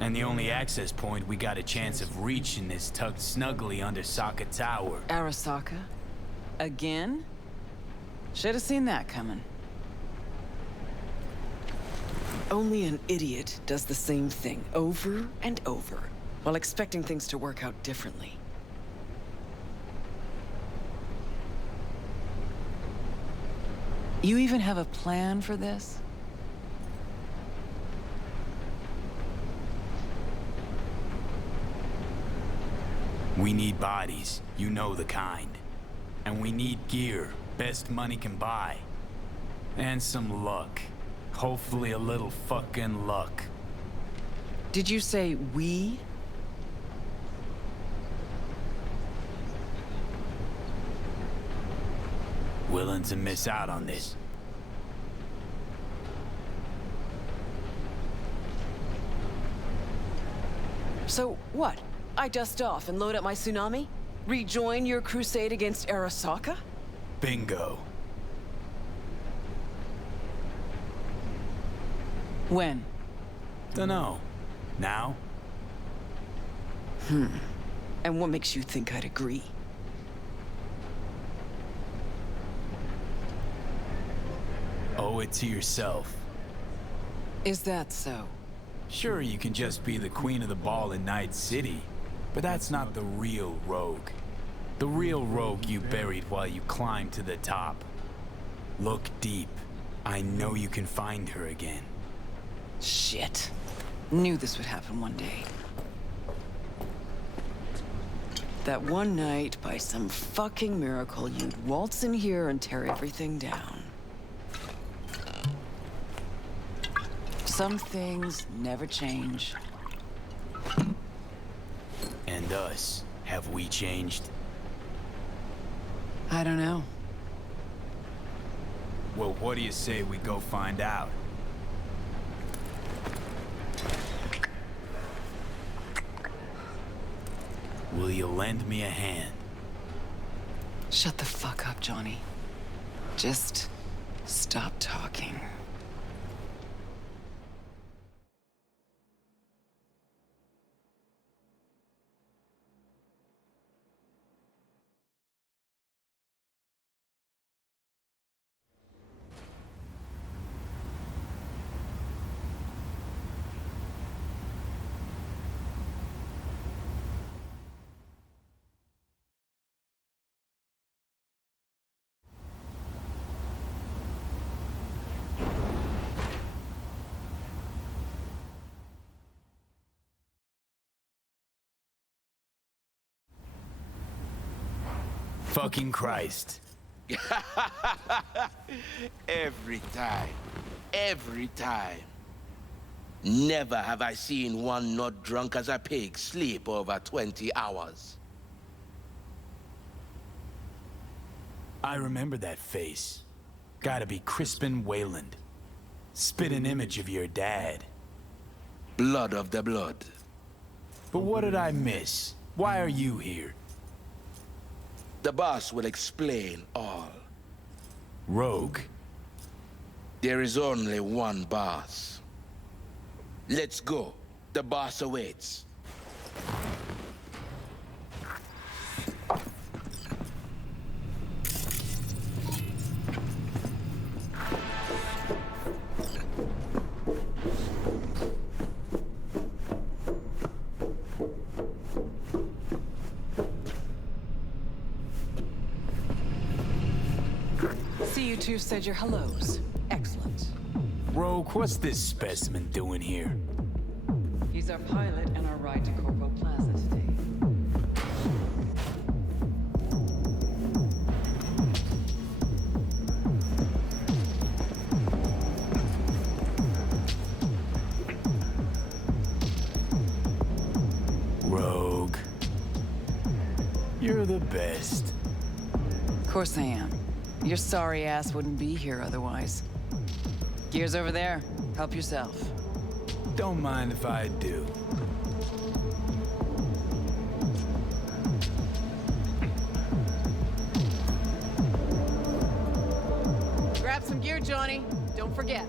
And the only access point we got a chance of reaching is tucked snugly under Sokka Tower. Arasaka? Again? Should have seen that coming. Only an idiot does the same thing over and over, while expecting things to work out differently. You even have a plan for this? We need bodies, you know the kind. And we need gear, best money can buy. And some luck. Hopefully a little fucking luck. Did you say we? Willing to miss out on this. So what? I dust off and load up my tsunami? Rejoin your crusade against Arasaka? Bingo. When? Dunno. Now? And what makes you think I'd agree? Owe it to yourself. Is that so? Sure, you can just be the queen of the ball in Night City, but that's not the real Rogue. The real Rogue you buried while you climbed to the top. Look deep. I know you can find her again. Shit. Knew this would happen one day. That one night, by some fucking miracle, you'd waltz in here and tear everything down. Some things never change. And us, have we changed? I don't know. Well, what do you say we go find out? Will you lend me a hand? Shut the fuck up, Johnny. Just stop talking. Fucking Christ. Every time. Every time. Never have I seen one not drunk as a pig sleep over 20 hours. I remember that face. Gotta be Crispin Wayland. Spit an image of your dad. Blood of the blood. But what did I miss? Why are you here? The boss will explain all. Rogue. There is only one boss. Let's go. The boss awaits. See, you two said your hellos. Excellent. Rogue, what's this specimen doing here? He's our pilot and our ride to Corpo Plaza today. Rogue. You're the best. Of course I am. Your sorry ass wouldn't be here otherwise. Gear's over there. Help yourself. Don't mind if I do. Grab some gear, Johnny. Don't forget.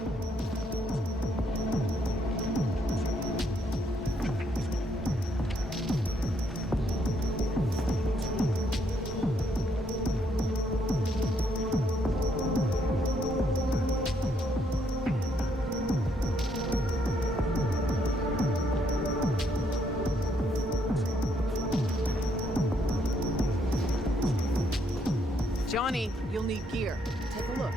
Johnny, you'll need gear. Take a look.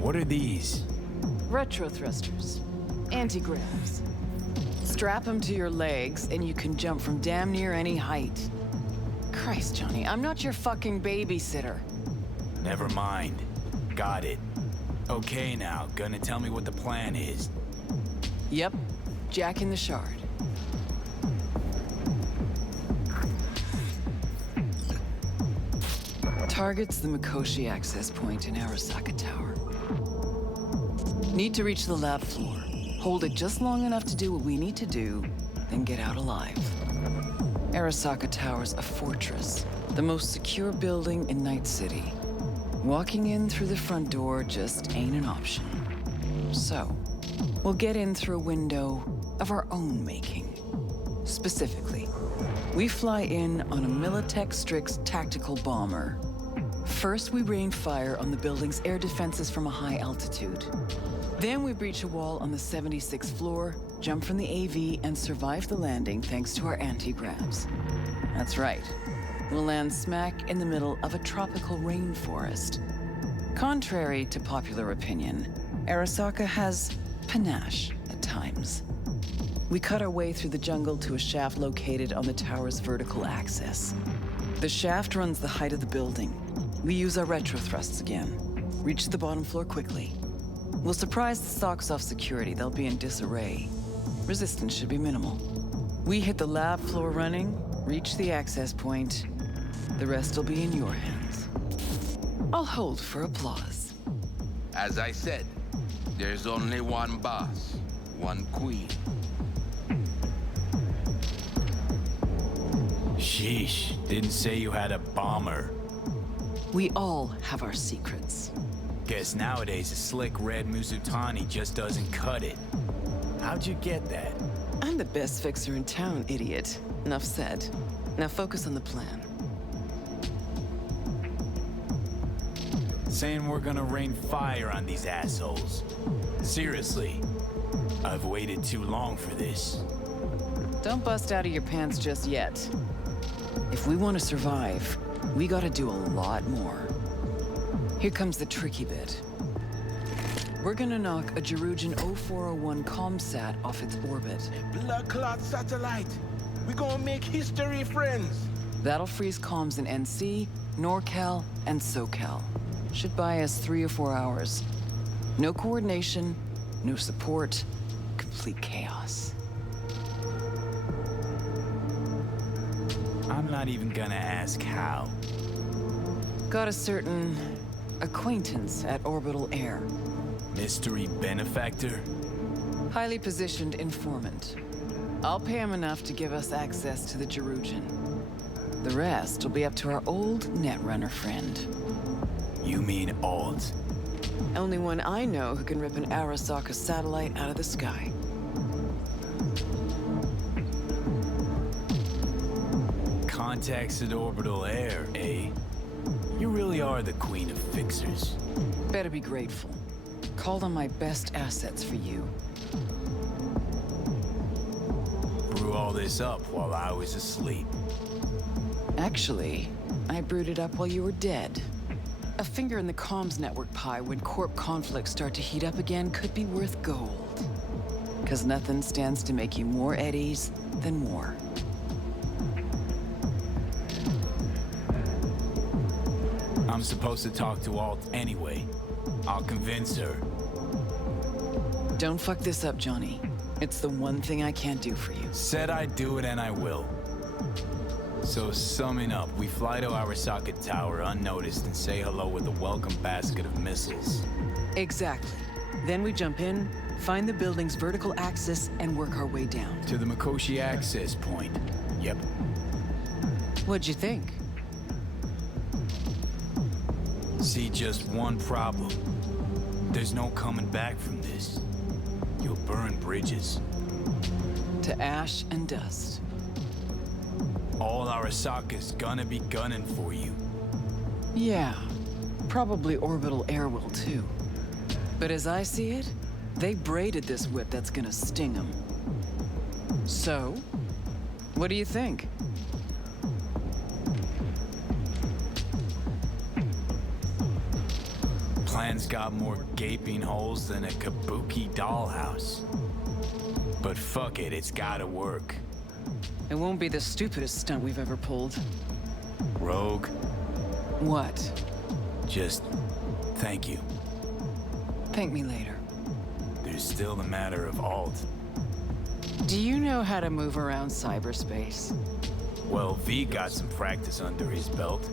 What are these? Retro thrusters. Anti-gravs. Strap them to your legs and you can jump from damn near any height. Christ, Johnny, I'm not your fucking babysitter. Never mind. Got it. Okay now, gonna tell me what the plan is. Yep. Jack in the Shard. Target's the Mikoshi access point in Arasaka Tower. Need to reach the lab floor. Hold it just long enough to do what we need to do, then get out alive. Arasaka Tower's a fortress, the most secure building in Night City. Walking in through the front door just ain't an option. So, we'll get in through a window of our own making. Specifically, we fly in on a Militech Strix tactical bomber. First, we rain fire on the building's air defenses from a high altitude. Then we breach a wall on the 76th floor, jump from the AV, and survive the landing thanks to our anti-gravs. That's right. We'll land smack in the middle of a tropical rainforest. Contrary to popular opinion, Arasaka has panache at times. We cut our way through the jungle to a shaft located on the tower's vertical axis. The shaft runs the height of the building. We use our retro thrusts again. Reach the bottom floor quickly. We'll surprise the socks off security. They'll be in disarray. Resistance should be minimal. We hit the lab floor running, reach the access point. The rest will be in your hands. I'll hold for applause. As I said, there's only one boss, one queen. Sheesh, didn't say you had a bomber. We all have our secrets. Guess nowadays a slick red Musutani just doesn't cut it. How'd you get that? I'm the best fixer in town, idiot. Enough said. Now focus on the plan. Saying we're gonna rain fire on these assholes. Seriously, I've waited too long for this. Don't bust out of your pants just yet. If we want to survive, we gotta do a lot more. Here comes the tricky bit. We're gonna knock a Jerugian 0401 ComSat off its orbit. Blood clot satellite. We gonna make history, friends. That'll freeze comms in NC, NorCal, and SoCal. Should buy us 3 or 4 hours. No coordination, no support, complete chaos. I'm not even gonna ask how. Got a certain acquaintance at Orbital Air. Mystery benefactor? Highly positioned informant. I'll pay him enough to give us access to the Jerugian. The rest will be up to our old Netrunner friend. You mean Alt? Only one I know who can rip an Arasaka satellite out of the sky. Contacts at Orbital Air, eh? You really are the queen of fixers. Better be grateful. Called on my best assets for you. Brew all this up while I was asleep. Actually, I brewed it up while you were dead. A finger in the comms network pie when corp conflicts start to heat up again could be worth gold. 'Cause nothing stands to make you more at ease than war. I'm supposed to talk to Alt anyway. I'll convince her. Don't fuck this up, Johnny. It's the one thing I can't do for you. Said I'd do it and I will. So summing up, we fly to Arasaka Tower unnoticed and say hello with a welcome basket of missiles. Exactly. Then we jump in, find the building's vertical axis, and work our way down. To the Mikoshi access point. Yep. What'd you think? See just one problem. There's no coming back from this. You'll burn bridges. To ash and dust. All Arasaka's gonna be gunning for you. Yeah. Probably Orbital Air will too. But as I see it, they braided this whip that's gonna sting them. So, what do you think? Plan's got more gaping holes than a kabuki dollhouse. But fuck it, it's gotta work. It won't be the stupidest stunt we've ever pulled. Rogue? What? Just thank you. Thank me later. There's still the matter of Alt. Do you know how to move around cyberspace? Well, V got some practice under his belt.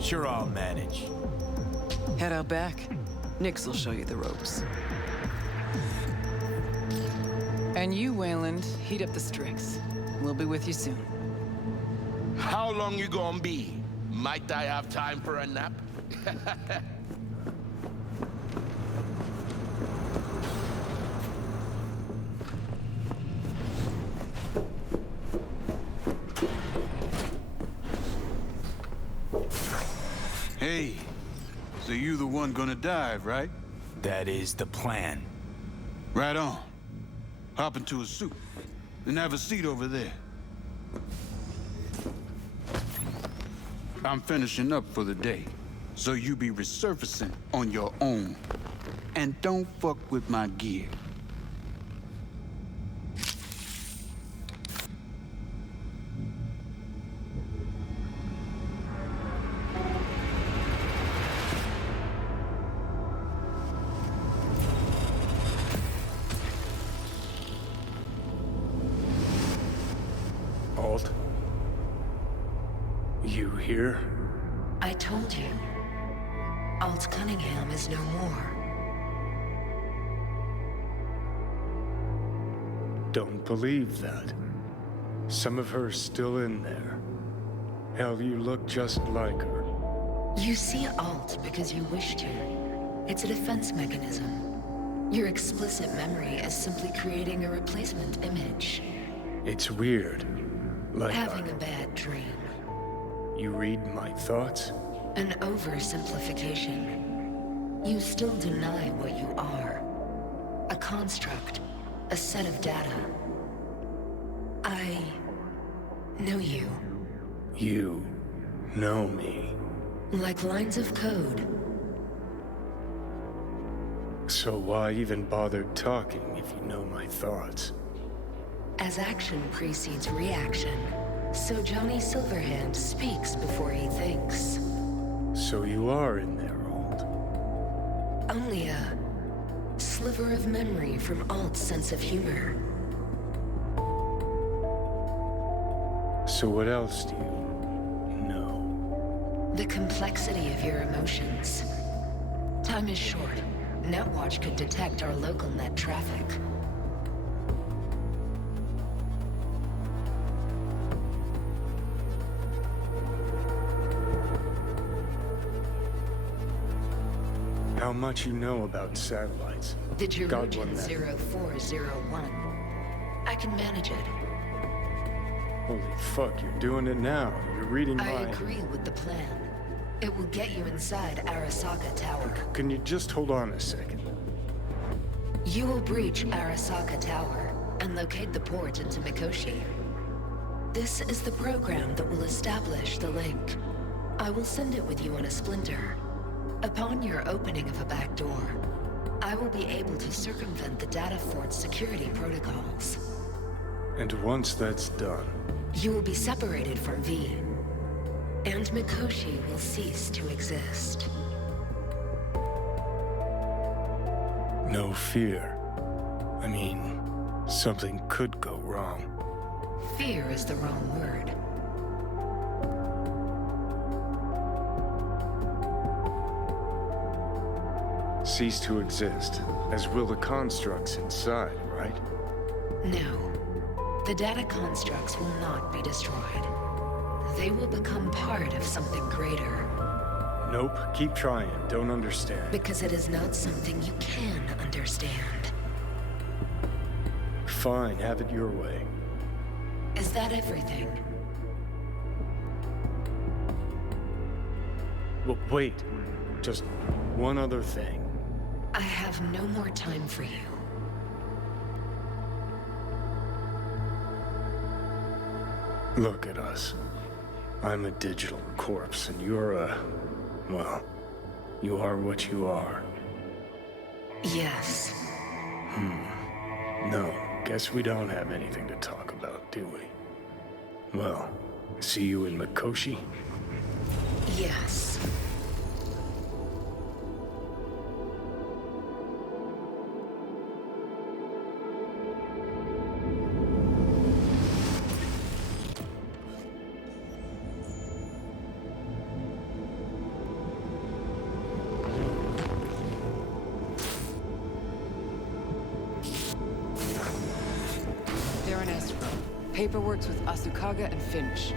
Sure, I'll manage. Head out back. Nix will show you the ropes. And you, Wayland, heat up the Strix. We'll be with you soon. How long you gonna be? Might I have time for a nap? Hey, so you the one gonna dive, right? That is the plan. Right on. Hop into a suit, then have a seat over there. I'm finishing up for the day, so you be resurfacing on your own. And don't fuck with my gear. Alt? You here? I told you. Alt Cunningham is no more. Don't believe that. Some of her's still in there. Hell, you look just like her. You see Alt because you wish to. It's a defense mechanism. Your explicit memory is simply creating a replacement image. It's weird. Like Having a bad dream. You read my thoughts? An oversimplification. You still deny what you are. A construct. A set of data. I know you. You know me. Like lines of code. So why even bother talking if you know my thoughts? As action precedes reaction, so Johnny Silverhand speaks before he thinks. So you are in there, Alt. Only a sliver of memory from Alt's sense of humor. So what else do you know? The complexity of your emotions. Time is short. Netwatch could detect our local net traffic. How much you know about satellites? Did you God, Region one that- 0401? I can manage it. Holy fuck, you're doing it now. You're reading I my... agree with the plan. It will get you inside Arasaka Tower. Can you just hold on a second? You will breach Arasaka Tower and locate the port into Mikoshi. This is the program that will establish the link. I will send it with you on a splinter. Upon your opening of a back door, I will be able to circumvent the data fort's security protocols. And once that's done... You will be separated from V, and Mikoshi will cease to exist. No fear. I mean, something could go wrong. Fear is the wrong word. Cease to exist, as will the constructs inside, right? No. The data constructs will not be destroyed. They will become part of something greater. Nope, keep trying. Don't understand. Because it is not something you can understand. Fine, have it your way. Is that everything? Well, wait. Just one other thing. I have no more time for you. Look at us. I'm a digital corpse, and you're a... well, you are what you are. Yes. No, guess we don't have anything to talk about, do we? Well, see you in Mikoshi? Yes. They're in escrow. Paperwork's with Asukaga and Finch.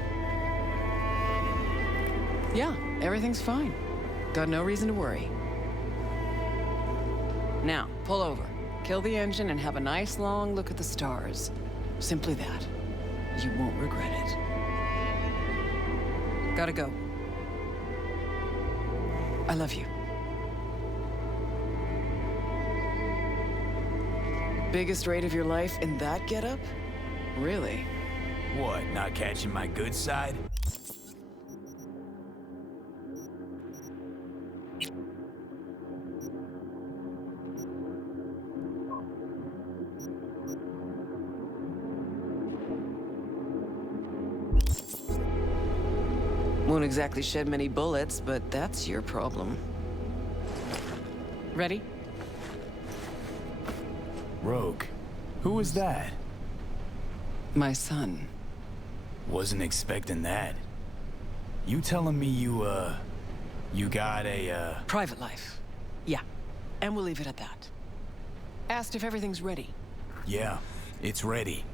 Yeah, everything's fine. Got no reason to worry. Now, pull over. Kill the engine and have a nice long look at the stars. Simply that. You won't regret it. Gotta go. I love you. Biggest raid of your life in that getup? Really? What, not catching my good side? Won't exactly shed many bullets, but that's your problem. Ready? Rogue. Who was that? My son. Wasn't expecting that. You telling me you got a, Private life. Yeah. And we'll leave it at that. Asked if everything's ready. Yeah, it's ready.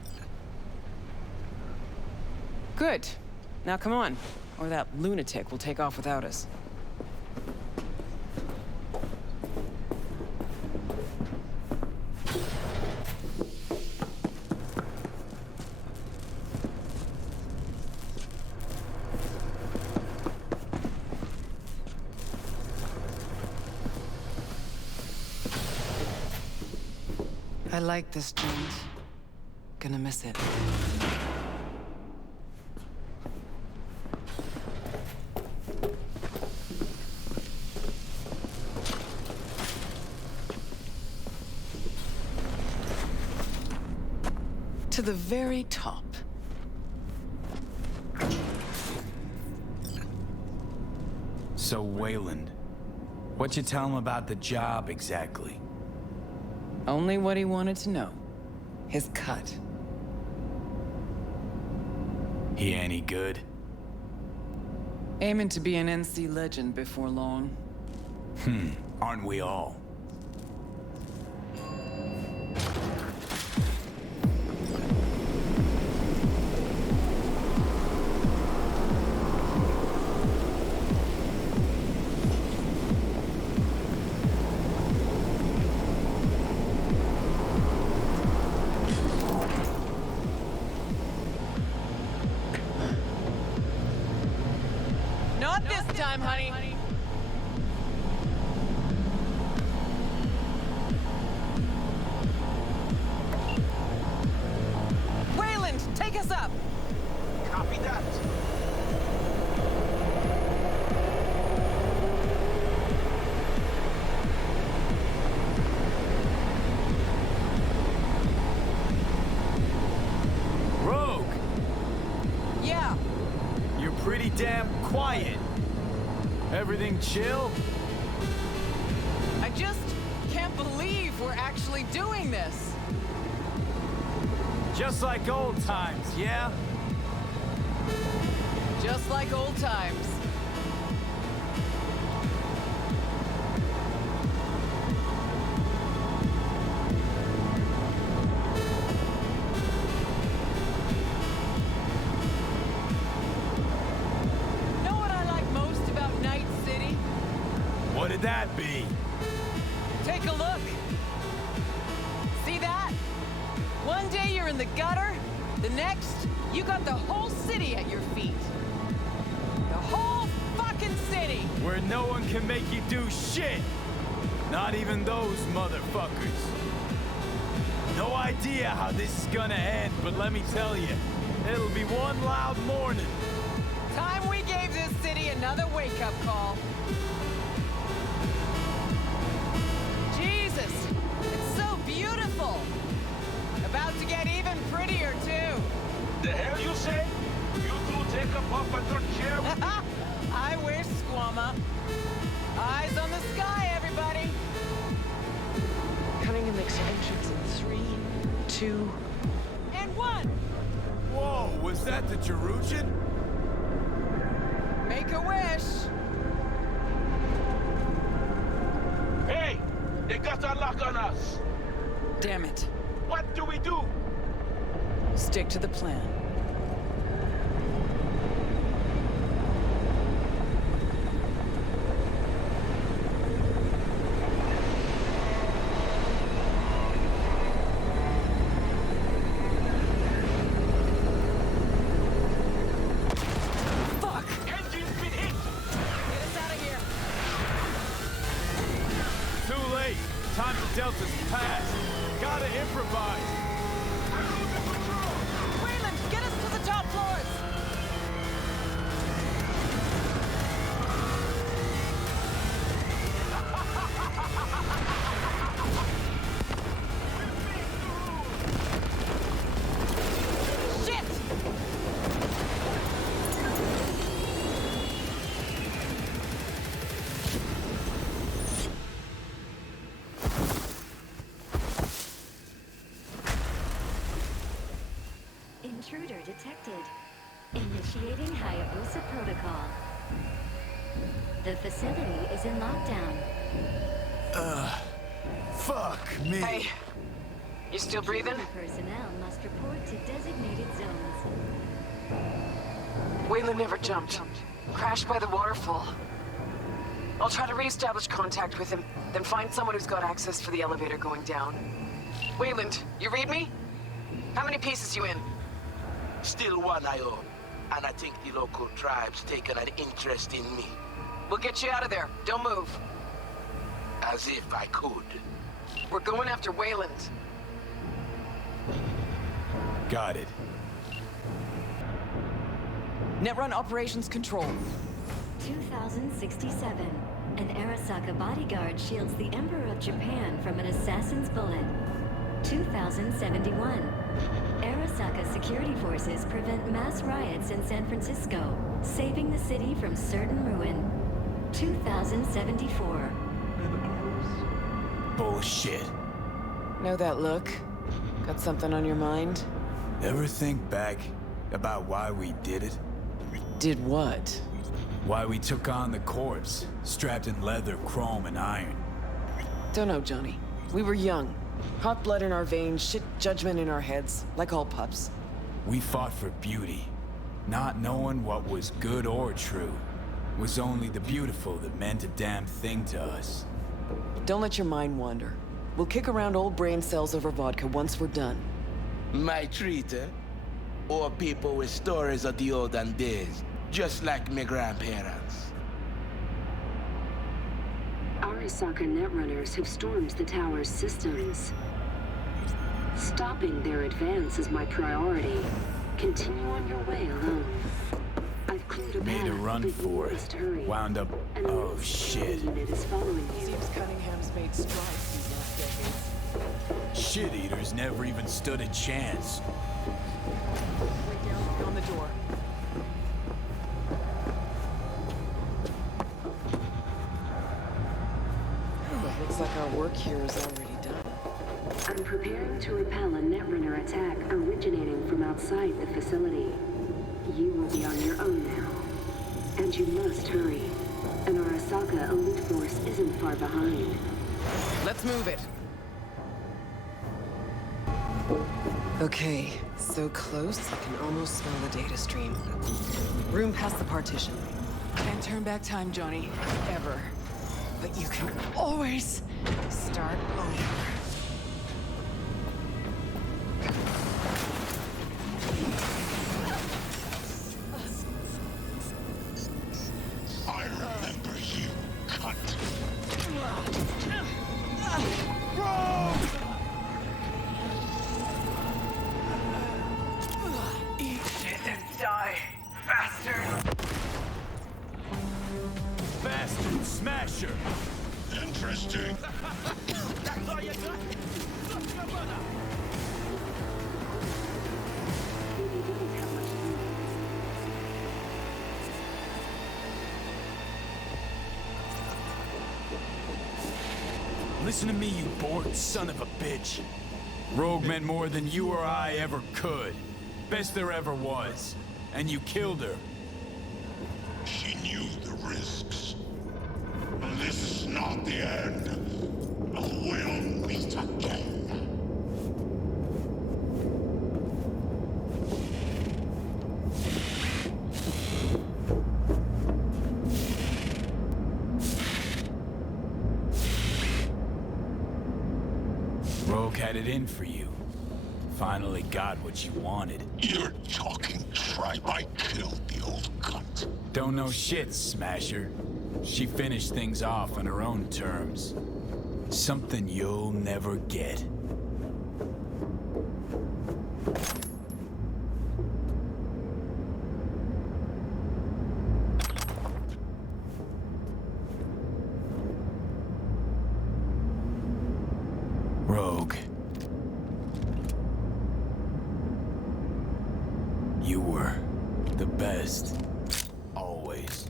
Good. Now come on, or that lunatic will take off without us. I like this joint. Gonna miss it. To the very top. So, Wayland, what'd you tell him about the job exactly? Only what he wanted to know. His cut. He any good? Aiming to be an NC legend before long. Aren't we all? Not this time, honey. Wayland, take us up. Copy that. Rogue! Yeah. You're pretty damn quiet. Everything chill? I just can't believe we're actually doing this. Just like old times, yeah? Just like old times. Know what I like most about Night City? What'd that be? Take a look. See that? One day you're in the gutter, the next, you got the whole city at your feet. The whole fucking city! Where no one can make you do shit! Not even those motherfuckers. No idea how this is gonna end, but let me tell you, it'll be one loud morning. Time we gave this city another wake-up call. Jesus, it's so beautiful. About to get even prettier, too. The hell you say? You two take a puff at your chair with me? I wish, Squama. Eyes on the sky, everybody. Cunningham makes entrance in 3, 2... And 1! Whoa, was that the Jerujan? Make a wish. Hey! They got a lock on us! Damn it. What do we do? Stick to the plan. Fuck! Engine's been hit! Get us out of here. Too late. Time for Delta's past. Gotta improvise. Wayland, get us to the top floors. Shit! Intruder detected. Initiating Hayabusa protocol. The facility is in lockdown. Fuck me. Hey, you still breathing? Personnel must report to designated zones. Wayland never jumped. Crashed by the waterfall. I'll try to reestablish contact with him, then find someone who's got access for the elevator going down. Wayland, you read me? How many pieces you in? Still one I own. And I think the local tribe's taken an interest in me. We'll get you out of there. Don't move. As if I could. We're going after Wayland. Got it. Netrun Operations Control. 2067. An Arasaka bodyguard shields the Emperor of Japan from an assassin's bullet. 2071. Arasaka security forces prevent mass riots in San Francisco, saving the city from certain ruin. 2074. Bullshit. Know that look? Got something on your mind? Ever think back about why we did it? Did what? Why we took on the corpse, strapped in leather, chrome, and iron. Don't know, Johnny. We were young. Hot blood in our veins, shit judgment in our heads, like all pups. We fought for beauty, not knowing what was good or true. It was only the beautiful that meant a damn thing to us. Don't let your mind wander. We'll kick around old brain cells over vodka once we're done. My treat, eh? Or people with stories of the olden days, just like my grandparents. Arasaka netrunners have stormed the tower's systems. Stopping their advance is my priority. Continue on your way alone. I've cleared a path. Made a run for it. Wound up. Oh shit. Unit is following you. Seems Cunningham's made strides these last decades. Shit eaters never even stood a chance. Way down on the door. Looks like our work here is already done. I'm preparing to repel a netrunner attack originating from outside the facility. You will be on your own now. And you must hurry. An Arasaka elite force isn't far behind. Let's move it. Okay, so close I can almost smell the data stream. Room past the partition. Can't turn back time, Johnny. Ever. But you can always start over. I remember you, cunt. Eat shit and die faster. Bastard smasher! Interesting. Listen to me, you bored son of a bitch. Rogue meant more than you or I ever could. Best there ever was. And you killed her. She knew the risks. And this is not the end. We'll meet again. Rogue had it in for you. Finally got what you wanted. You're talking tripe. I killed the old cunt. Don't know shit, Smasher. She finished things off on her own terms. Something you'll never get. Rogue. You were the best. Always.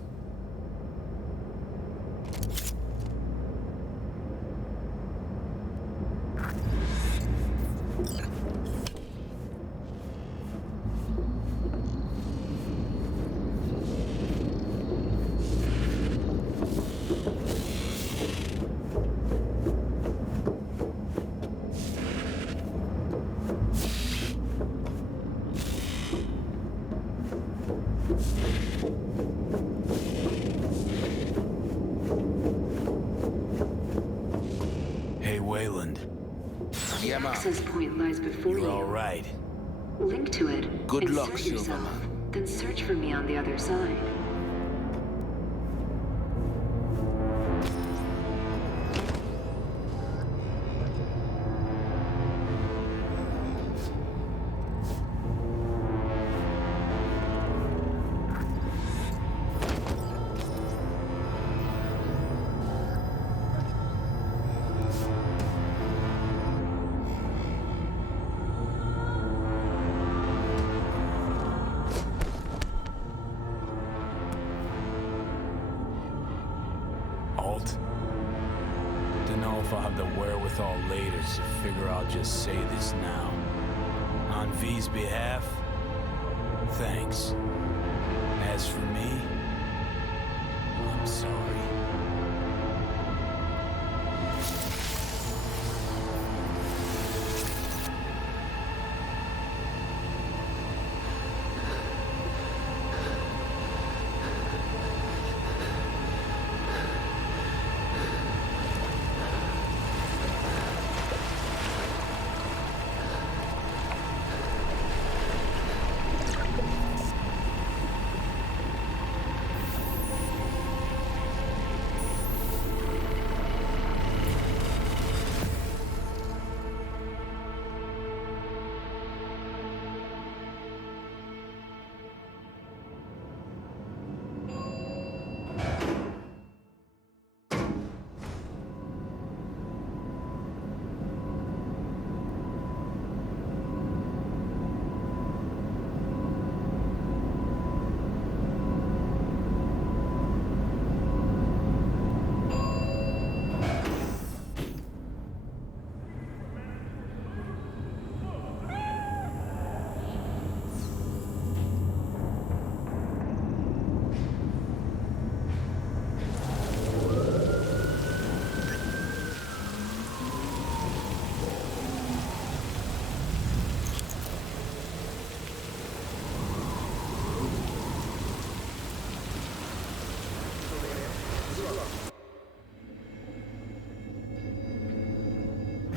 Hey, Wayland. The access point lies before you. You're all right. Link to it. Good luck, insert yourself, Silverman. then search for me on the other side. thought later, so figure I'll just say this now. On V's behalf, thanks. As for me, I'm sorry.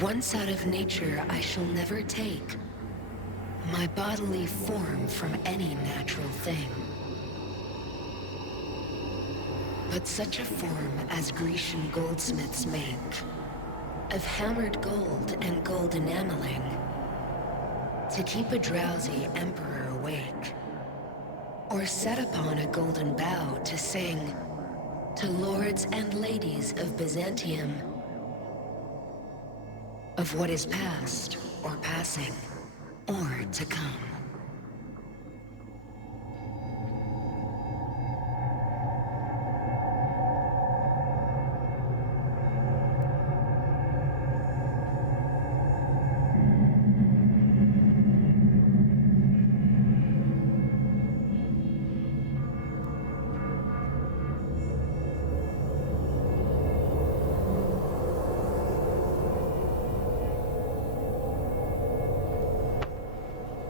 Once out of nature, I shall never take my bodily form from any natural thing. But such a form as Grecian goldsmiths make, of hammered gold and gold enameling, to keep a drowsy emperor awake, or set upon a golden bough to sing to lords and ladies of Byzantium, of what is past, or passing, or to come.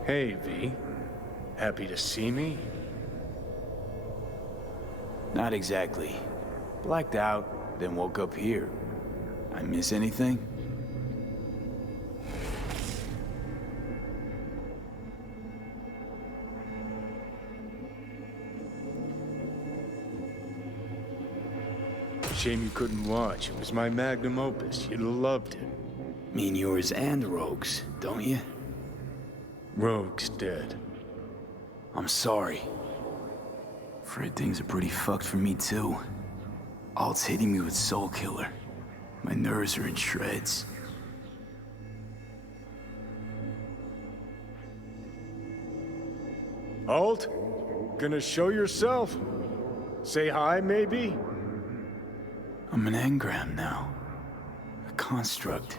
Hey, V. Happy to see me? Not exactly. Blacked out, then woke up here. I miss anything? Shame you couldn't watch. It was my magnum opus. You'd have loved it. Mean yours and Rogue's, don't you? Rogue's dead. I'm sorry. Afraid things are pretty fucked for me too. Alt's hitting me with Soul Killer. My nerves are in shreds. Alt? Gonna show yourself? Say hi, maybe? I'm an engram now. A construct.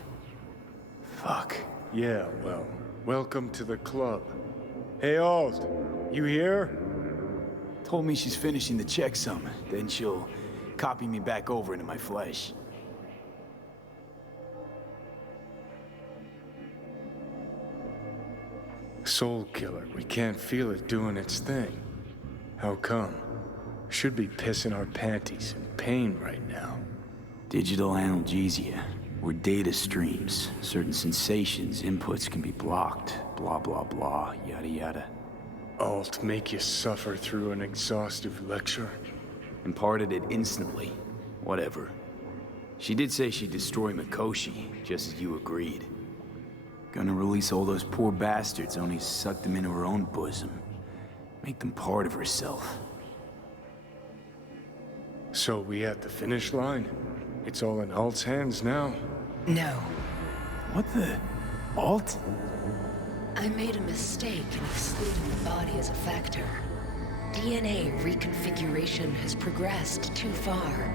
Fuck. Yeah, well, welcome to the club. Hey, Alt, you here? Told me she's finishing the checksum, then she'll copy me back over into my flesh. Soul Killer, we can't feel it doing its thing. How come? Should be pissing our panties in pain right now. Digital analgesia, or data streams. Certain sensations, inputs can be blocked. Blah, blah, blah, yada, yada. Alt make you suffer through an exhaustive lecture? Imparted it instantly. Whatever. She did say she'd destroy Mikoshi, just as you agreed. Gonna release all those poor bastards, only suck them into her own bosom. Make them part of herself. So we at the finish line? It's all in Alt's hands now? No. What the? Alt? I made a mistake in excluding the body as a factor. DNA reconfiguration has progressed too far.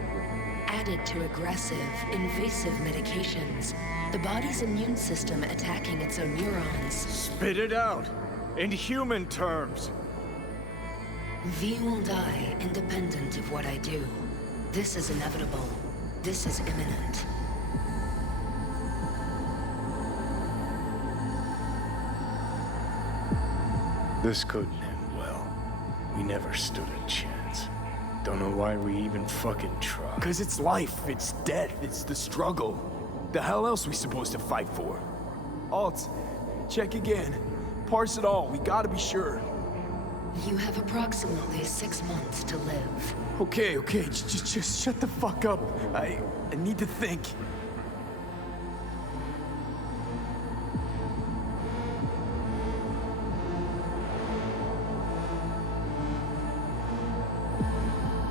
Added to aggressive, invasive medications, the body's immune system attacking its own neurons. Spit it out! In human terms! V will die independent of what I do. This is inevitable. This is imminent. This couldn't end well. We never stood a chance. Don't know why we even fucking tried. 'Cause it's life, it's death, it's the struggle. The hell else we supposed to fight for? Alt, check again. Parse it all, we gotta be sure. You have approximately 6 months to live. Okay, just shut the fuck up. I need to think.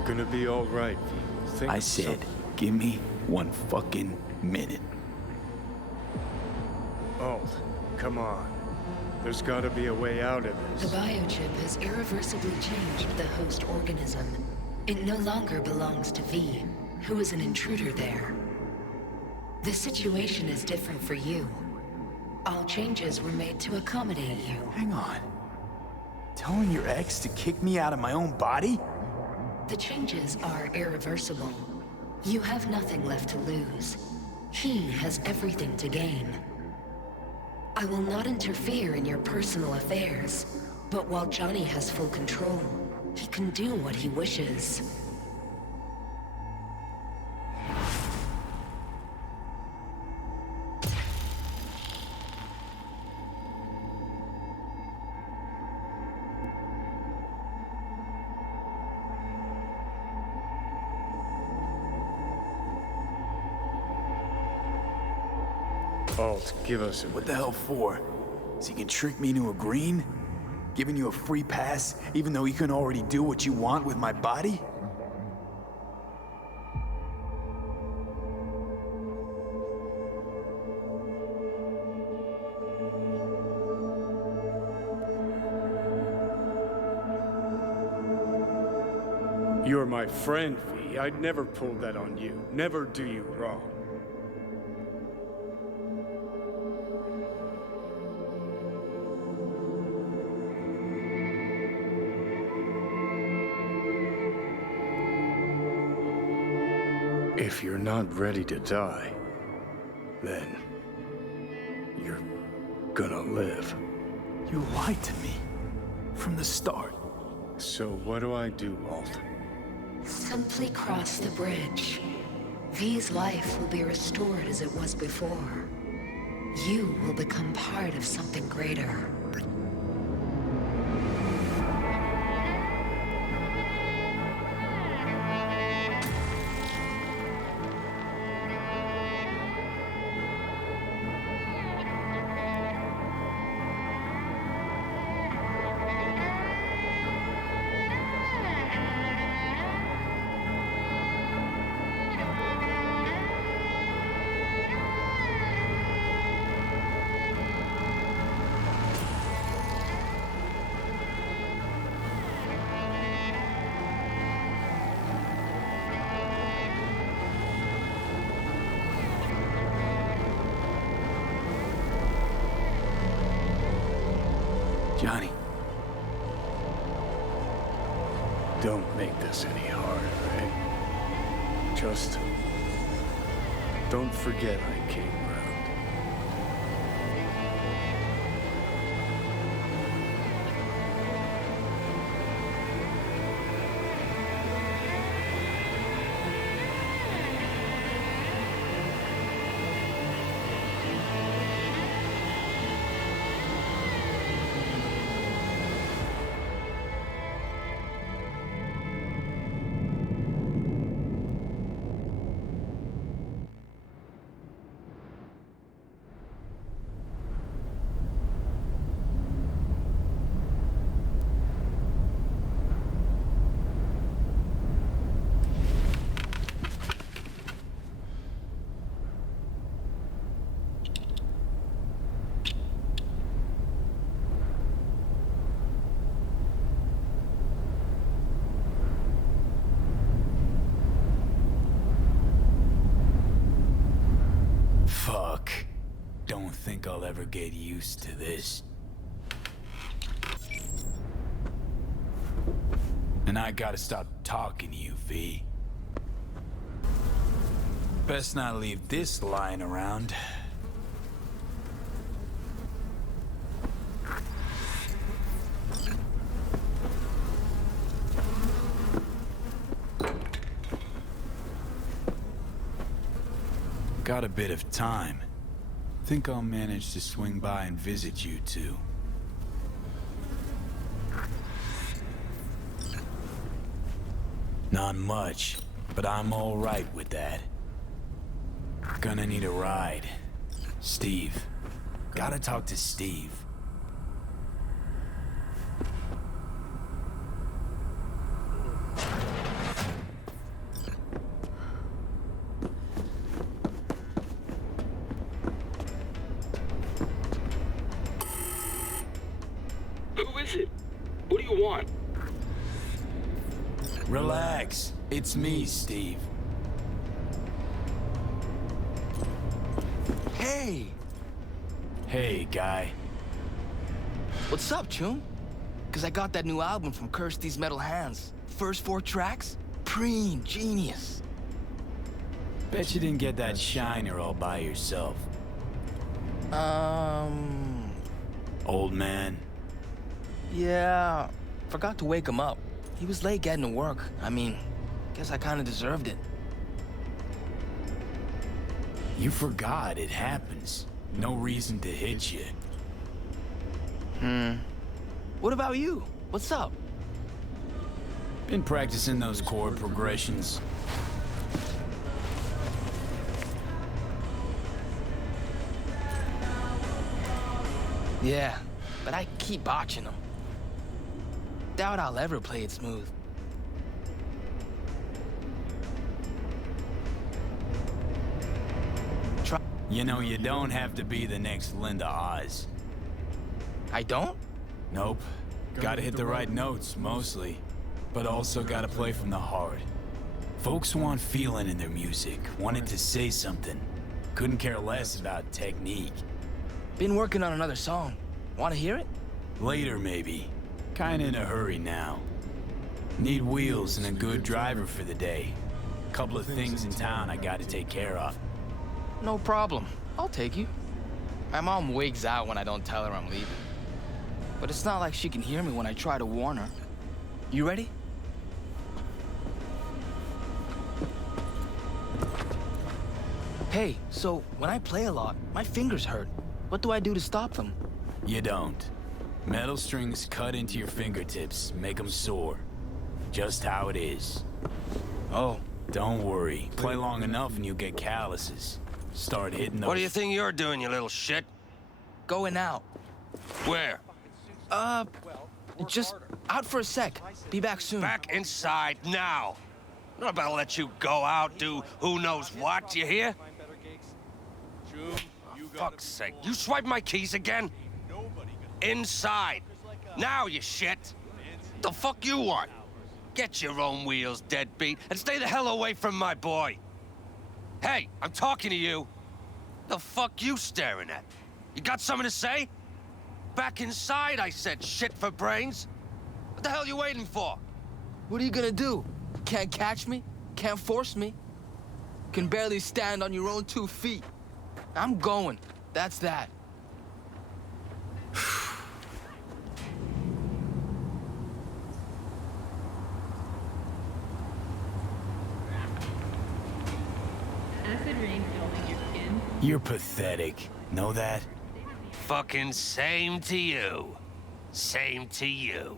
Gonna be all right, V. I said, give me 1 fucking minute. Alt, come on. There's gotta be a way out of The this. biochip has irreversibly changed the host organism. It no longer belongs to V, who is an intruder there. The situation is different for you. All changes were made to accommodate you. Hang on. Telling your ex to kick me out of my own body? The changes are irreversible. You have nothing left to lose. He has everything to gain. I will not interfere in your personal affairs, but while Johnny has full control, he can do what he wishes. Alt, give us a What the hell for? So you can trick me into agreeing? Giving you a free pass, even though you can already do what you want with my body? You're my friend, V. I'd never pull that on you. Never do you wrong. If you're not ready to die, then you're gonna live. You lied to me from the start. So what do I do, Alt? Simply cross the bridge. V's life will be restored as it was before. You will become part of something greater. Johnny. Don't make this any harder, eh? Just don't forget I came around. Don't think I'll ever get used to this. And I gotta stop talking to you, V. Best not leave this lying around. Got a bit of time. Think I'll manage to swing by and visit you two. Not much, but I'm all right with that. Gonna need a ride. Steve. Gotta talk to Steve. Who is it? What do you want? Relax. It's me, Steve. Hey! Hey, guy. What's up, Chum? Cause I got that new album from Kirsty's Metal Hands. First 4 tracks? Preen, genius. Bet you didn't get that shiner all by yourself. Old man. Yeah, forgot to wake him up. He was late getting to work. I mean, guess I kinda deserved it. You forgot it happens. No reason to hit you. What about you? What's up? Been practicing those chord progressions. Yeah, but I keep botching them. Doubt I'll ever play it smooth. You know, you don't have to be the next Linda Oz. I don't? Nope. Gotta hit the right notes, mostly. But also gotta play from the heart. Folks want feeling in their music, wanted to say something. Couldn't care less about technique. Been working on another song. Wanna hear it? Later, maybe. Kinda in a hurry now. Need wheels and a good driver for the day. Couple of things in town I gotta take care of. No problem. I'll take you. My mom wigs out when I don't tell her I'm leaving. But it's not like she can hear me when I try to warn her. You ready? Hey, so when I play a lot, my fingers hurt. What do I do to stop them? You don't. Metal strings cut into your fingertips, make them sore. Just how it is. Oh. Don't worry. Play long enough and you'll get calluses. Start hitting those... What do you think you're doing, you little shit? Going out. Where? Just out for a sec. Be back soon. Back inside now. I'm not about to let you go out, do who knows what, you hear? For fuck's sake, you swipe my keys again? Inside. Now, you shit. The fuck you want? Get your own wheels, deadbeat, and stay the hell away from my boy. Hey, I'm talking to you. The fuck you staring at? You got something to say? Back inside, I said, shit for brains. What the hell you waiting for? What are you gonna do? Can't catch me? Can't force me? Can barely stand on your own 2 feet. I'm going. That's that. Acid rain melting your skin. You're pathetic. Know that? Fucking same to you. Same to you.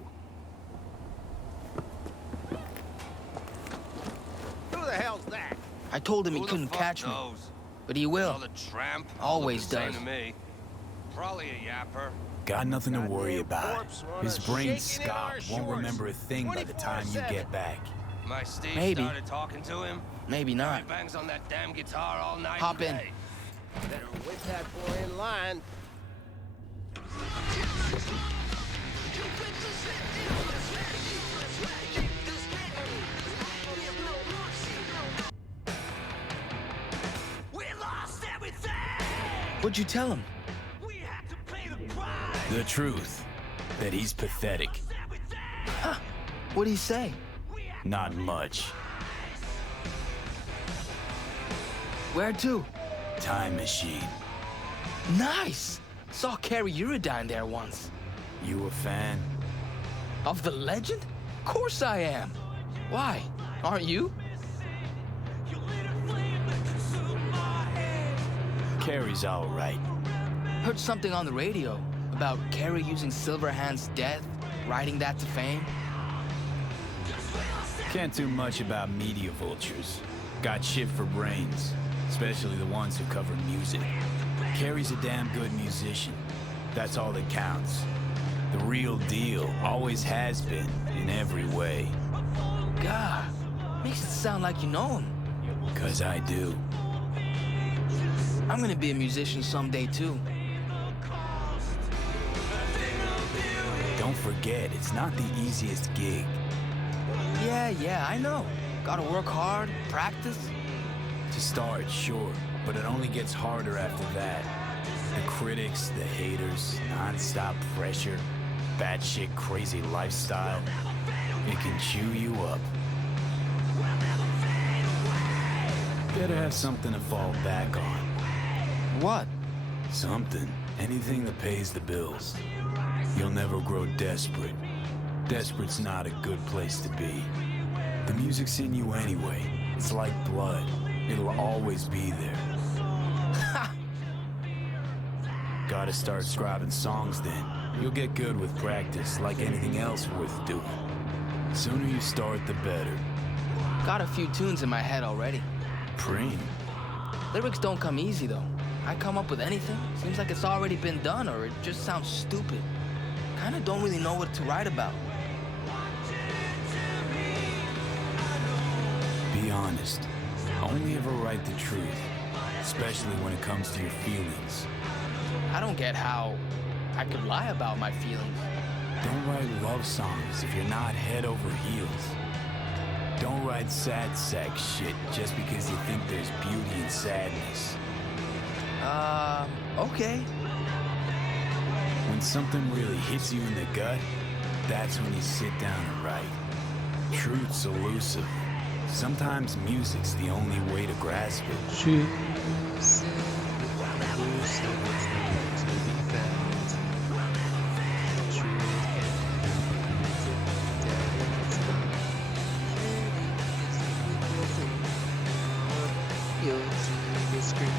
Who the hell's that? I told him he Who the couldn't fuck catch me. knows? But he will. Another tramp. Always Looking the does. same to me. Probably a yapper. Got nothing to worry about. His brain shaking in our scout won't shorts. remember a thing by the time you 24/7. get back. My Steve Maybe. started talking to him. Maybe He not. bangs on that damn guitar all night. Hop and in. day. Better whip that boy in line. What'd you tell him? The truth. That he's pathetic. Huh. What'd he say? Not much. Where to? Time machine. Nice! Saw Carrie Uridine there once. You a fan? Of the legend? Course I am. Why? Aren't you? Carrie's all right. Heard something on the radio about Carrie using Silverhand's death, riding that to fame. Can't do much about media vultures. Got shit for brains, especially the ones who cover music. Carrie's a damn good musician. That's all that counts. The real deal, always has been, in every way. God, makes it sound like you know him. 'Cause I do. I'm gonna be a musician someday too. Don't forget, it's not the easiest gig. Yeah, I know. Gotta work hard, practice. To start, sure, but it only gets harder after that. The critics, the haters, non-stop pressure, batshit crazy lifestyle. It can chew you up. Better have something to fall back on. What? Something. Anything that pays the bills. You'll never grow desperate. Desperate's not a good place to be. The music's in you anyway. It's like blood. It'll always be there. Gotta start scribing songs then. You'll get good with practice, like anything else worth doing. Sooner you start, the better. Got a few tunes in my head already. Preem. Lyrics don't come easy though. I come up with anything, seems like it's already been done or it just sounds stupid. Kinda don't really know what to write about. Be honest. Only ever write the truth, especially when it comes to your feelings. I don't get how I could lie about my feelings. Don't write love songs if you're not head over heels. Don't write sad sack shit just because you think there's beauty in sadness. Okay. When something really hits you in the gut, that's when you sit down and write. Truth's elusive. Sometimes music's the only way to grasp it. Truth is elusive, it's nowhere to be found. Truth can never be found. You'll see the screen.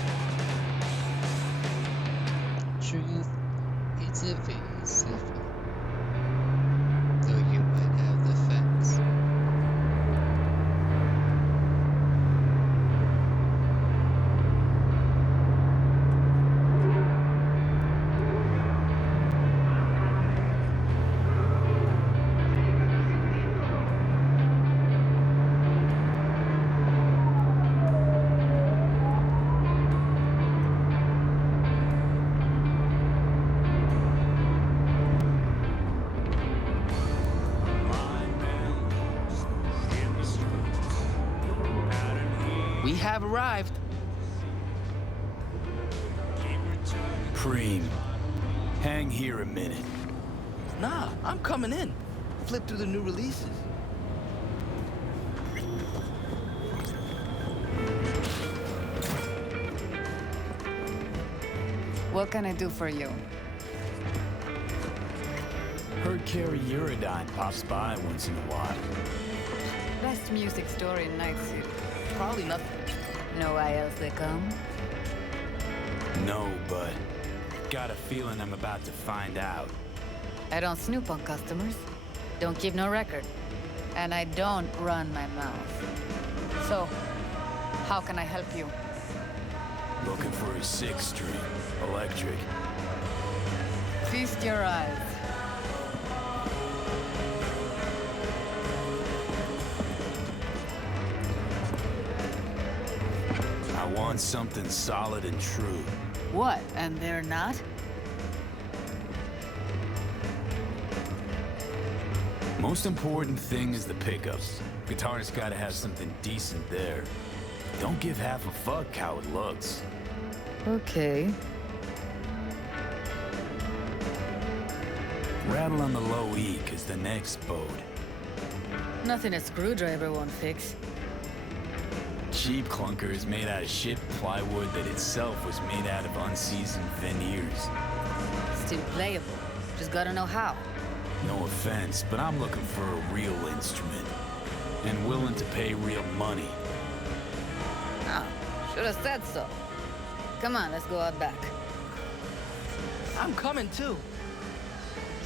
Truth is evasive, though you might have the facts. We have arrived. Preem, hang here a minute. Nah, I'm coming in. Flip through the new releases. What can I do for you? Heard Carrie Uridine pops by once in a while. Best music store in Night City. Probably nothing. Know why else they come? No, but got a feeling I'm about to find out. I don't snoop on customers. Don't keep no record. And I don't run my mouth. So, how can I help you? Looking for a 6-string, electric. Feast your eyes. I want something solid and true. What, and they're not? Most important thing is the pickups. Guitar's gotta have something decent there. Don't give half a fuck how it looks. Okay. Rattle on the low E, cause the neck's bowed. Nothing a screwdriver won't fix. Cheap clunker is made out of shit plywood that itself was made out of unseasoned veneers. Still playable. Just gotta know how. No offense, but I'm looking for a real instrument. And willing to pay real money. Oh, should have said so. Come on, let's go out back. I'm coming too.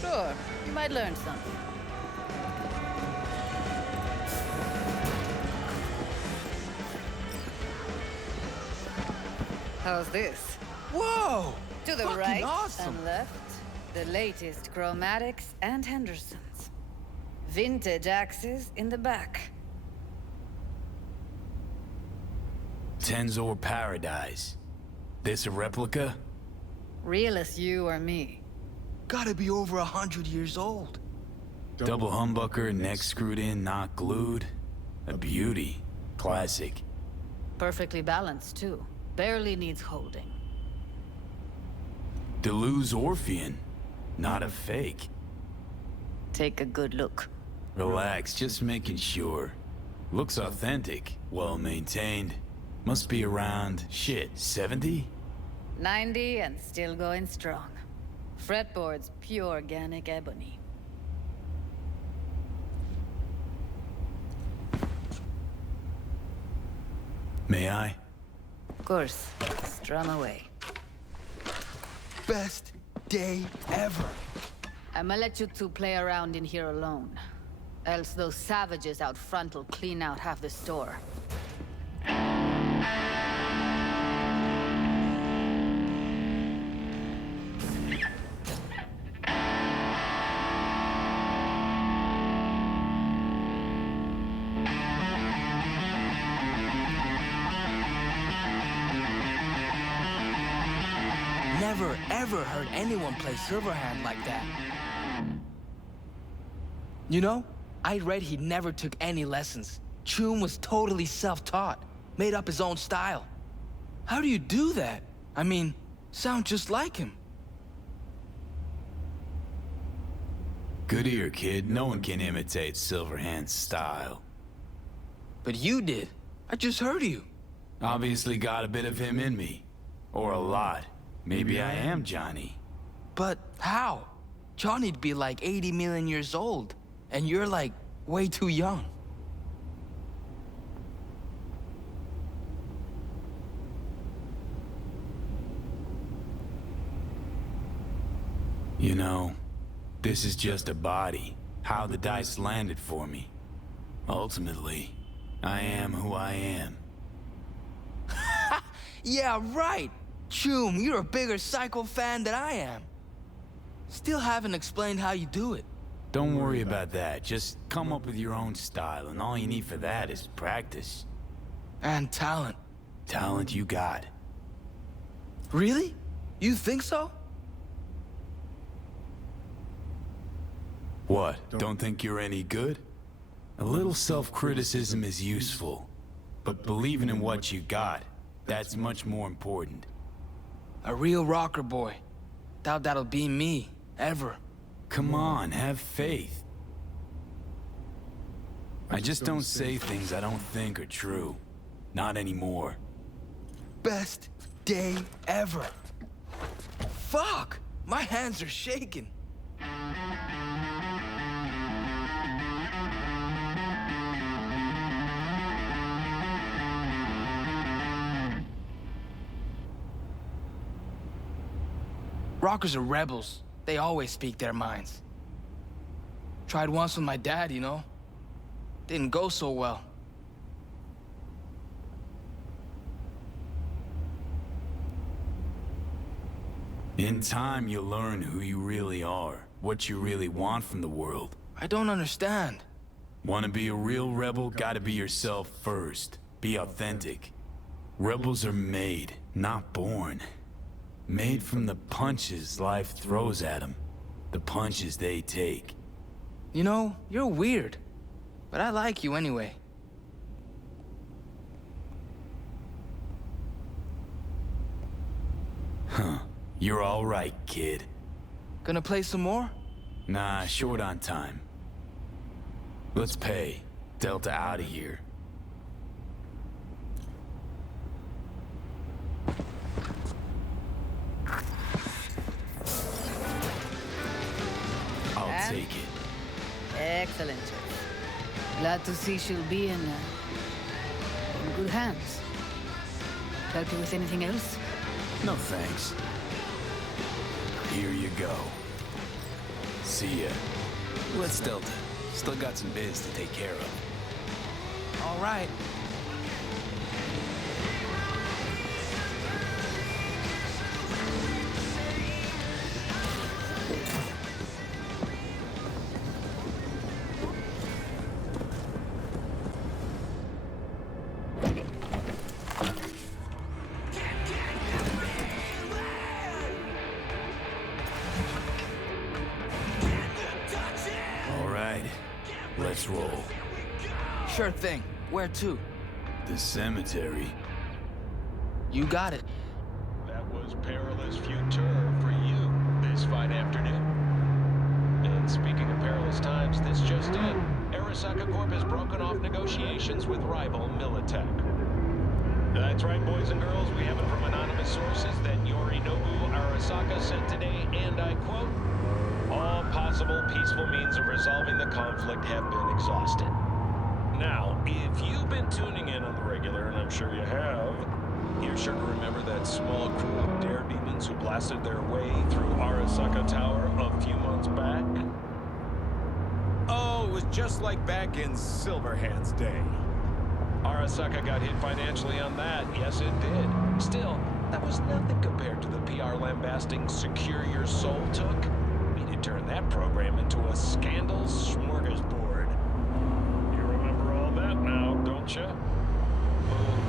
Sure, you might learn something. How's this? Whoa! To the Fucking right awesome. and left, the latest chromatics and Hendersons. Vintage axes in the back. Tensor Paradise. This a replica? Real as you or me. Gotta be over 100 years old. Double humbucker, neck screwed in, not glued. A beauty. Classic. Perfectly balanced, too. Barely needs holding. Deleuze Orphean. Not a fake. Take a good look. Relax, just making sure. Looks authentic, well maintained. Must be around, shit, 70? 90 and still going strong. Fretboard's pure organic ebony. May I? Of course. Strum away. Best day ever. I'ma let you two play around in here alone. Else those savages out front will clean out half the store. Never, ever heard anyone play Silverhand like that. You know, I read he never took any lessons. Choom was totally self-taught, made up his own style. How do you do that? I mean, sound just like him. Good ear, kid. No one can imitate Silverhand's style. But you did. I just heard you. Obviously got a bit of him in me. Or a lot. Maybe I am Johnny. But how? Johnny'd be like 80 million years old, and you're like way too young. You know, this is just a body. How the dice landed for me. Ultimately, I am who I am. Yeah, right! Choom, you're a bigger Psycho fan than I am. Still haven't explained how you do it. Don't worry about that. Just come up with your own style, and all you need for that is practice. And talent. Talent you got. Really? You think so? What, don't think you're any good? A little self-criticism is useful. But believing in what you got, that's much more important. A real rocker boy. Doubt that'll be me, ever. Come on, have faith. I just don't say things I don't think are true. Not anymore. Best day ever. Fuck! My hands are shaking. Rockers are rebels. They always speak their minds. Tried once with my dad, you know? Didn't go so well. In time, you'll learn who you really are, what you really want from the world. I don't understand. Want to be a real rebel, gotta be yourself first. Be authentic. Rebels are made, not born. Made from the punches life throws at them. The punches they take. You know, you're weird. But I like you anyway. Huh. You're all right, kid. Gonna play some more? Nah, short on time. Let's pay. Delta out of here. I'll take it. Excellent. Glad to see she'll be in good hands. Help you with anything else? No thanks. Here you go. See ya. Let's Delta. Still got some biz to take care of. All right. Let's roll. Sure thing. Where to? The cemetery. You got it. That was perilous future for you this fine afternoon. And speaking of perilous times, this just in. Arasaka Corp has broken off negotiations with rival Militech. That's right, boys and girls. We have it from anonymous sources that Yorinobu Arasaka said today, and I quote, "All possible peaceful means of resolving the conflict have been exhausted." Now, if you've been tuning in on the regular, and I'm sure you have, you're sure to remember that small crew of daredemons who blasted their way through Arasaka Tower a few months back. Oh, it was just like back in Silverhand's day. Arasaka got hit financially on that, yes it did. Still, that was nothing compared to the PR lambasting Secure Your Soul took. Turn that program into a scandal smorgasbord. You remember all that now, don't you?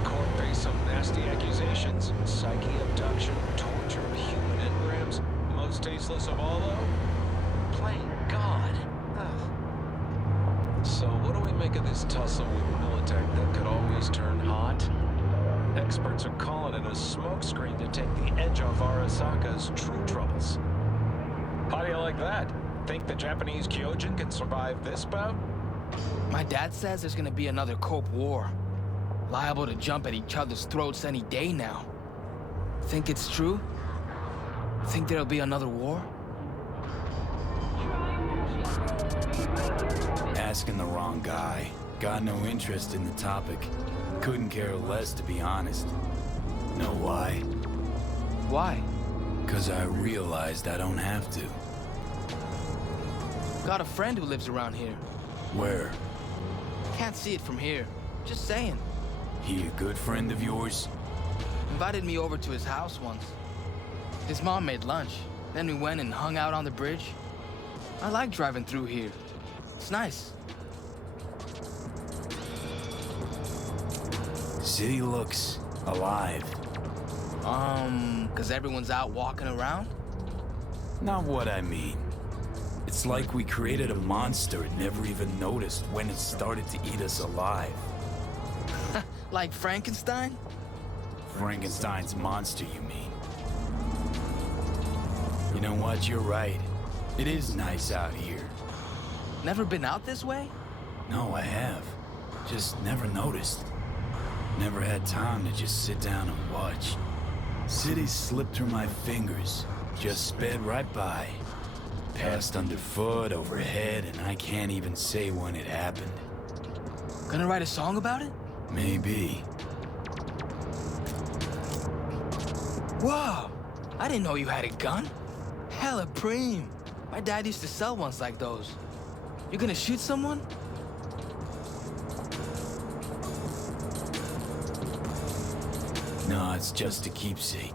Court faced some nasty accusations. Psyche abduction, torture of human engrams. Most tasteless of all, though? Plain God. Ugh. So what do we make of this tussle with Militech that could always turn hot? Experts are calling it a smokescreen to take the edge off Arasaka's true troubles. How do you like that? Think the Japanese Kyojin can survive this bout? My dad says there's gonna be another Cope war. Liable to jump at each other's throats any day now. Think it's true? Think there'll be another war? Asking the wrong guy. Got no interest in the topic. Couldn't care less, to be honest. Know why? Why? 'Cause I realized I don't have to. Got a friend who lives around here. Where? Can't see it from here. Just saying. He a good friend of yours? Invited me over to his house once. His mom made lunch. Then we went and hung out on the bridge. I like driving through here. It's nice. City looks alive. 'Cause everyone's out walking around? Not what I mean. It's like we created a monster and never even noticed when it started to eat us alive. Like Frankenstein? Frankenstein's monster, you mean? You know what? You're right. It is nice out here. Never been out this way? No, I have. Just never noticed. Never had time to just sit down and watch. City slipped through my fingers. Just sped right by. Passed underfoot, overhead, and I can't even say when it happened. Gonna write a song about it? Maybe. Whoa! I didn't know you had a gun. Hella preem. My dad used to sell ones like those. You gonna shoot someone? No, it's just a keepsake.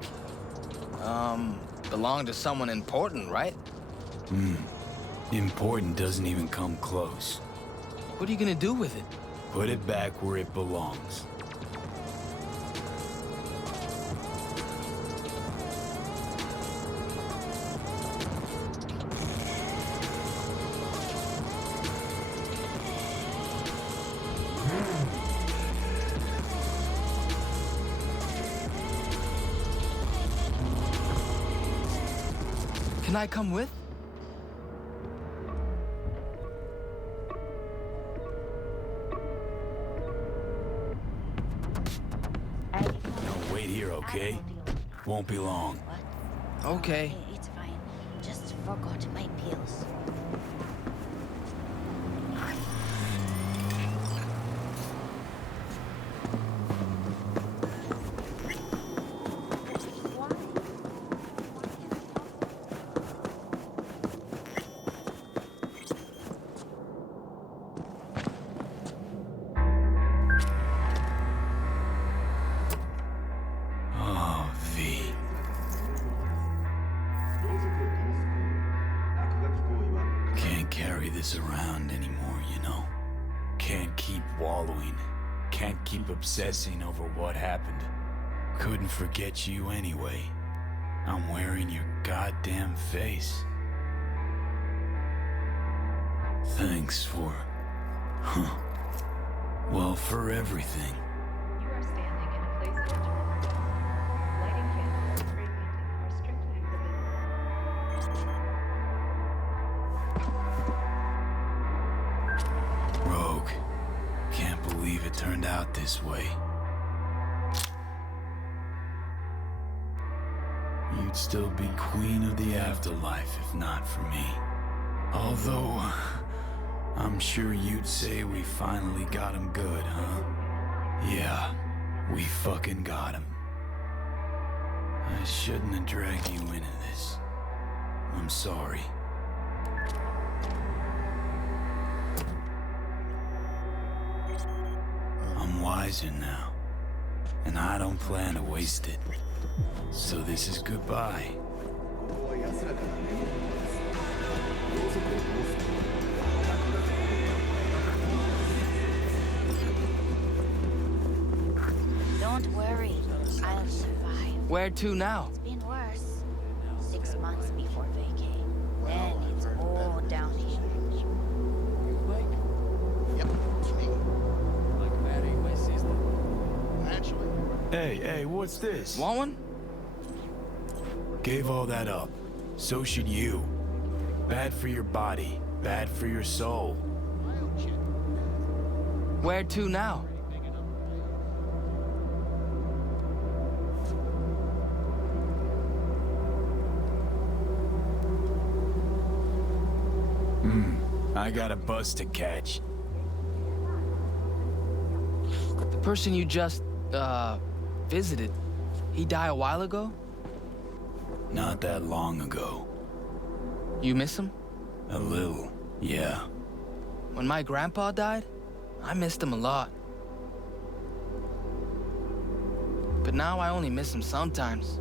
Belonged to someone important, right? Important doesn't even come close. What are you gonna do with it? Put it back where it belongs. Can I come with? okay? Won't be long. Okay. It's fine. Just forgot my pills. Oh, V. Can't carry this around anymore, you know? Can't keep wallowing. Can't keep obsessing over what happened. Couldn't forget you anyway. I'm wearing your goddamn face. Thanks for... well, for everything. You are standing in a place of interest. Lighting candles and spray painting are strictly forbidden. Rogue. Can't believe it turned out this way. You'd still be queen of the afterlife if not for me. Although, I'm sure you'd say we finally got him good, huh? Yeah, we fucking got him. I shouldn't have dragged you into this. I'm sorry. I'm wiser now, and I don't plan to waste it. So this is goodbye. Don't worry, I'll survive. Where to now? It's been worse. 6 months before vacay. Then it's all downhill. Yep, it's me. Like that ain't my season. Actually. Hey, what's this? Want one? Gave all that up. So should you. Bad for your body, bad for your soul. Where to now? I got a bus to catch. The person you just, visited, he died a while ago? Not that long ago. You miss him? A little, yeah. When my grandpa died, I missed him a lot. But now I only miss him sometimes.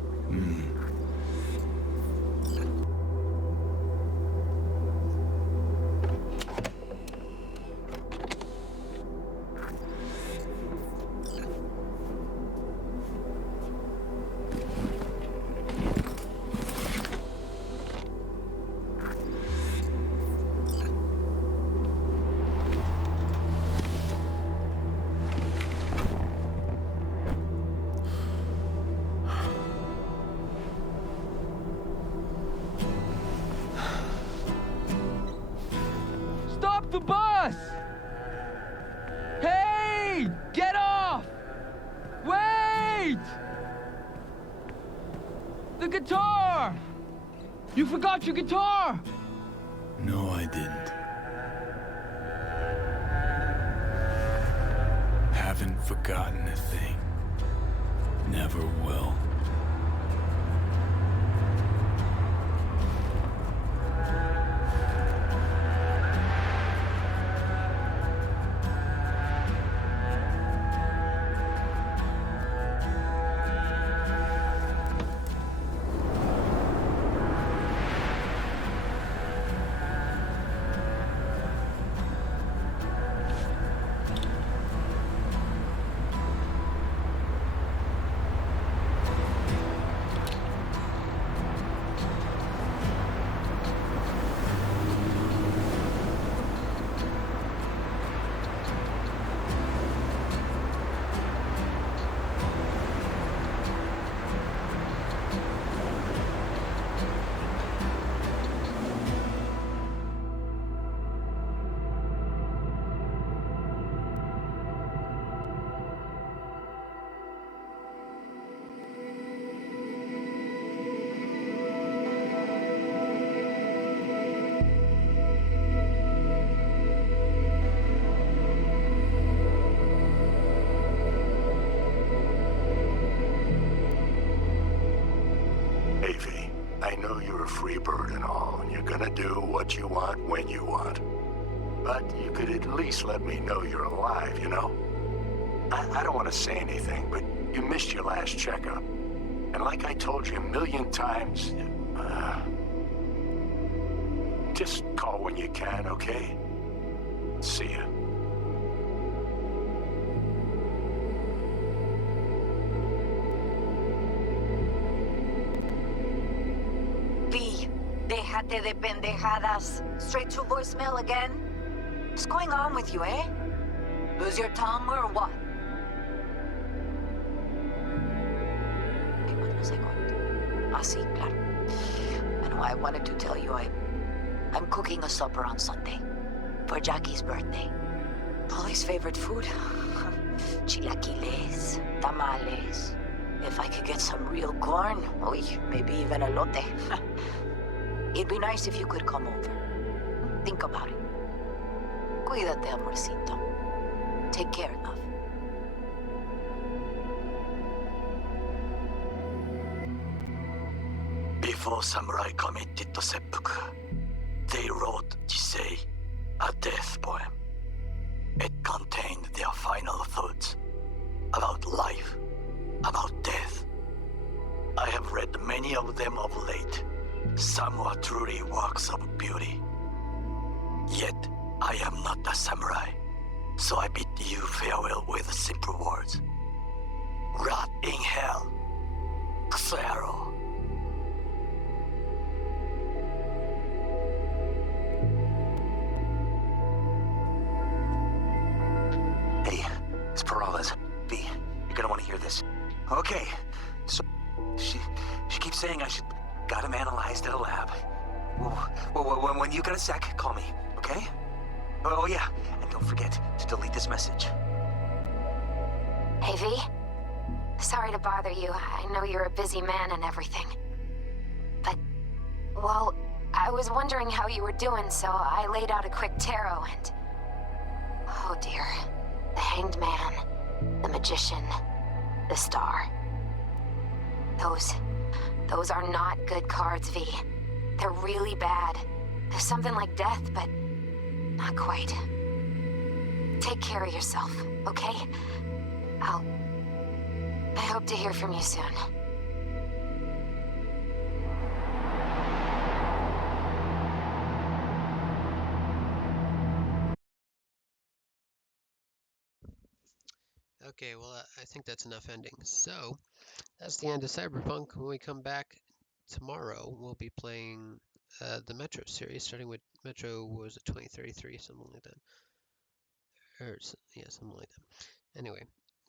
Stop the bus! Hey! Get off! Wait! The guitar! You forgot your guitar! No, I didn't. Haven't forgotten a thing. Never will. bird and all, and you're gonna do what you want when you want. But you could at least let me know you're alive, you know? I don't want to say anything, but you missed your last checkup. And like I told you a million times, just call when you can, okay? See ya. V, déjate de pendejadas. Straight to voicemail again? What's going on with you, eh? Lose your tongue or what? ¿Qué más me cuento? Ah, sí, claro. Bueno, I wanted to tell you I'm cooking a supper on Sunday for Jackie's birthday. Polly's favorite food. Chilaquiles, tamales. If I could get some real corn, oy, maybe even elote. It'd be nice if you could come over. Think about it. Cuídate, amorcito. Take care, love. Before samurai committed to seppuku, they wrote Jisei, a death poem. It contained their final thoughts about life, about death. I have read many of them of late. Some were truly works of beauty. Yet, I am not a samurai, so I bid you farewell with simple words. Rot in hell, Xero. Hey, it's Peralez. V, you're gonna want to hear this. Okay, so she keeps saying I should got him analyzed at a lab. When you got a sec, call me, okay? Oh yeah, and don't forget to delete this message. Hey, V. Sorry to bother you. I know you're a busy man and everything. But, well, I was wondering how you were doing, so I laid out a quick tarot and... Oh dear. The Hanged Man, the Magician, the Star. Those are not good cards, V. They're really bad. There's something like death, but not quite. Take care of yourself, okay? I hope to hear from you soon. Okay, well, I think that's enough ending. So, that's the end of Cyberpunk. When we come back tomorrow, we'll be playing the Metro series, starting with Metro, what was it, 2033, something like that. Or, yeah, something like that. Anyway,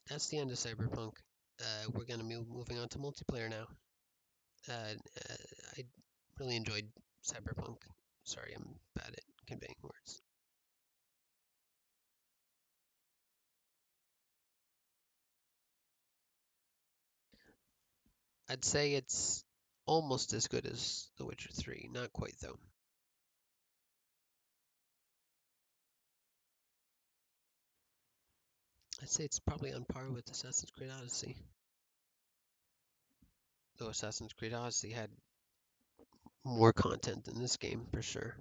that's the end of Cyberpunk. We're going to be moving on to multiplayer now. I really enjoyed Cyberpunk. Sorry, I'm bad at conveying words. I'd say it's almost as good as The Witcher 3. Not quite, though. I'd say it's probably on par with Assassin's Creed Odyssey. Though Assassin's Creed Odyssey had more content than this game, for sure.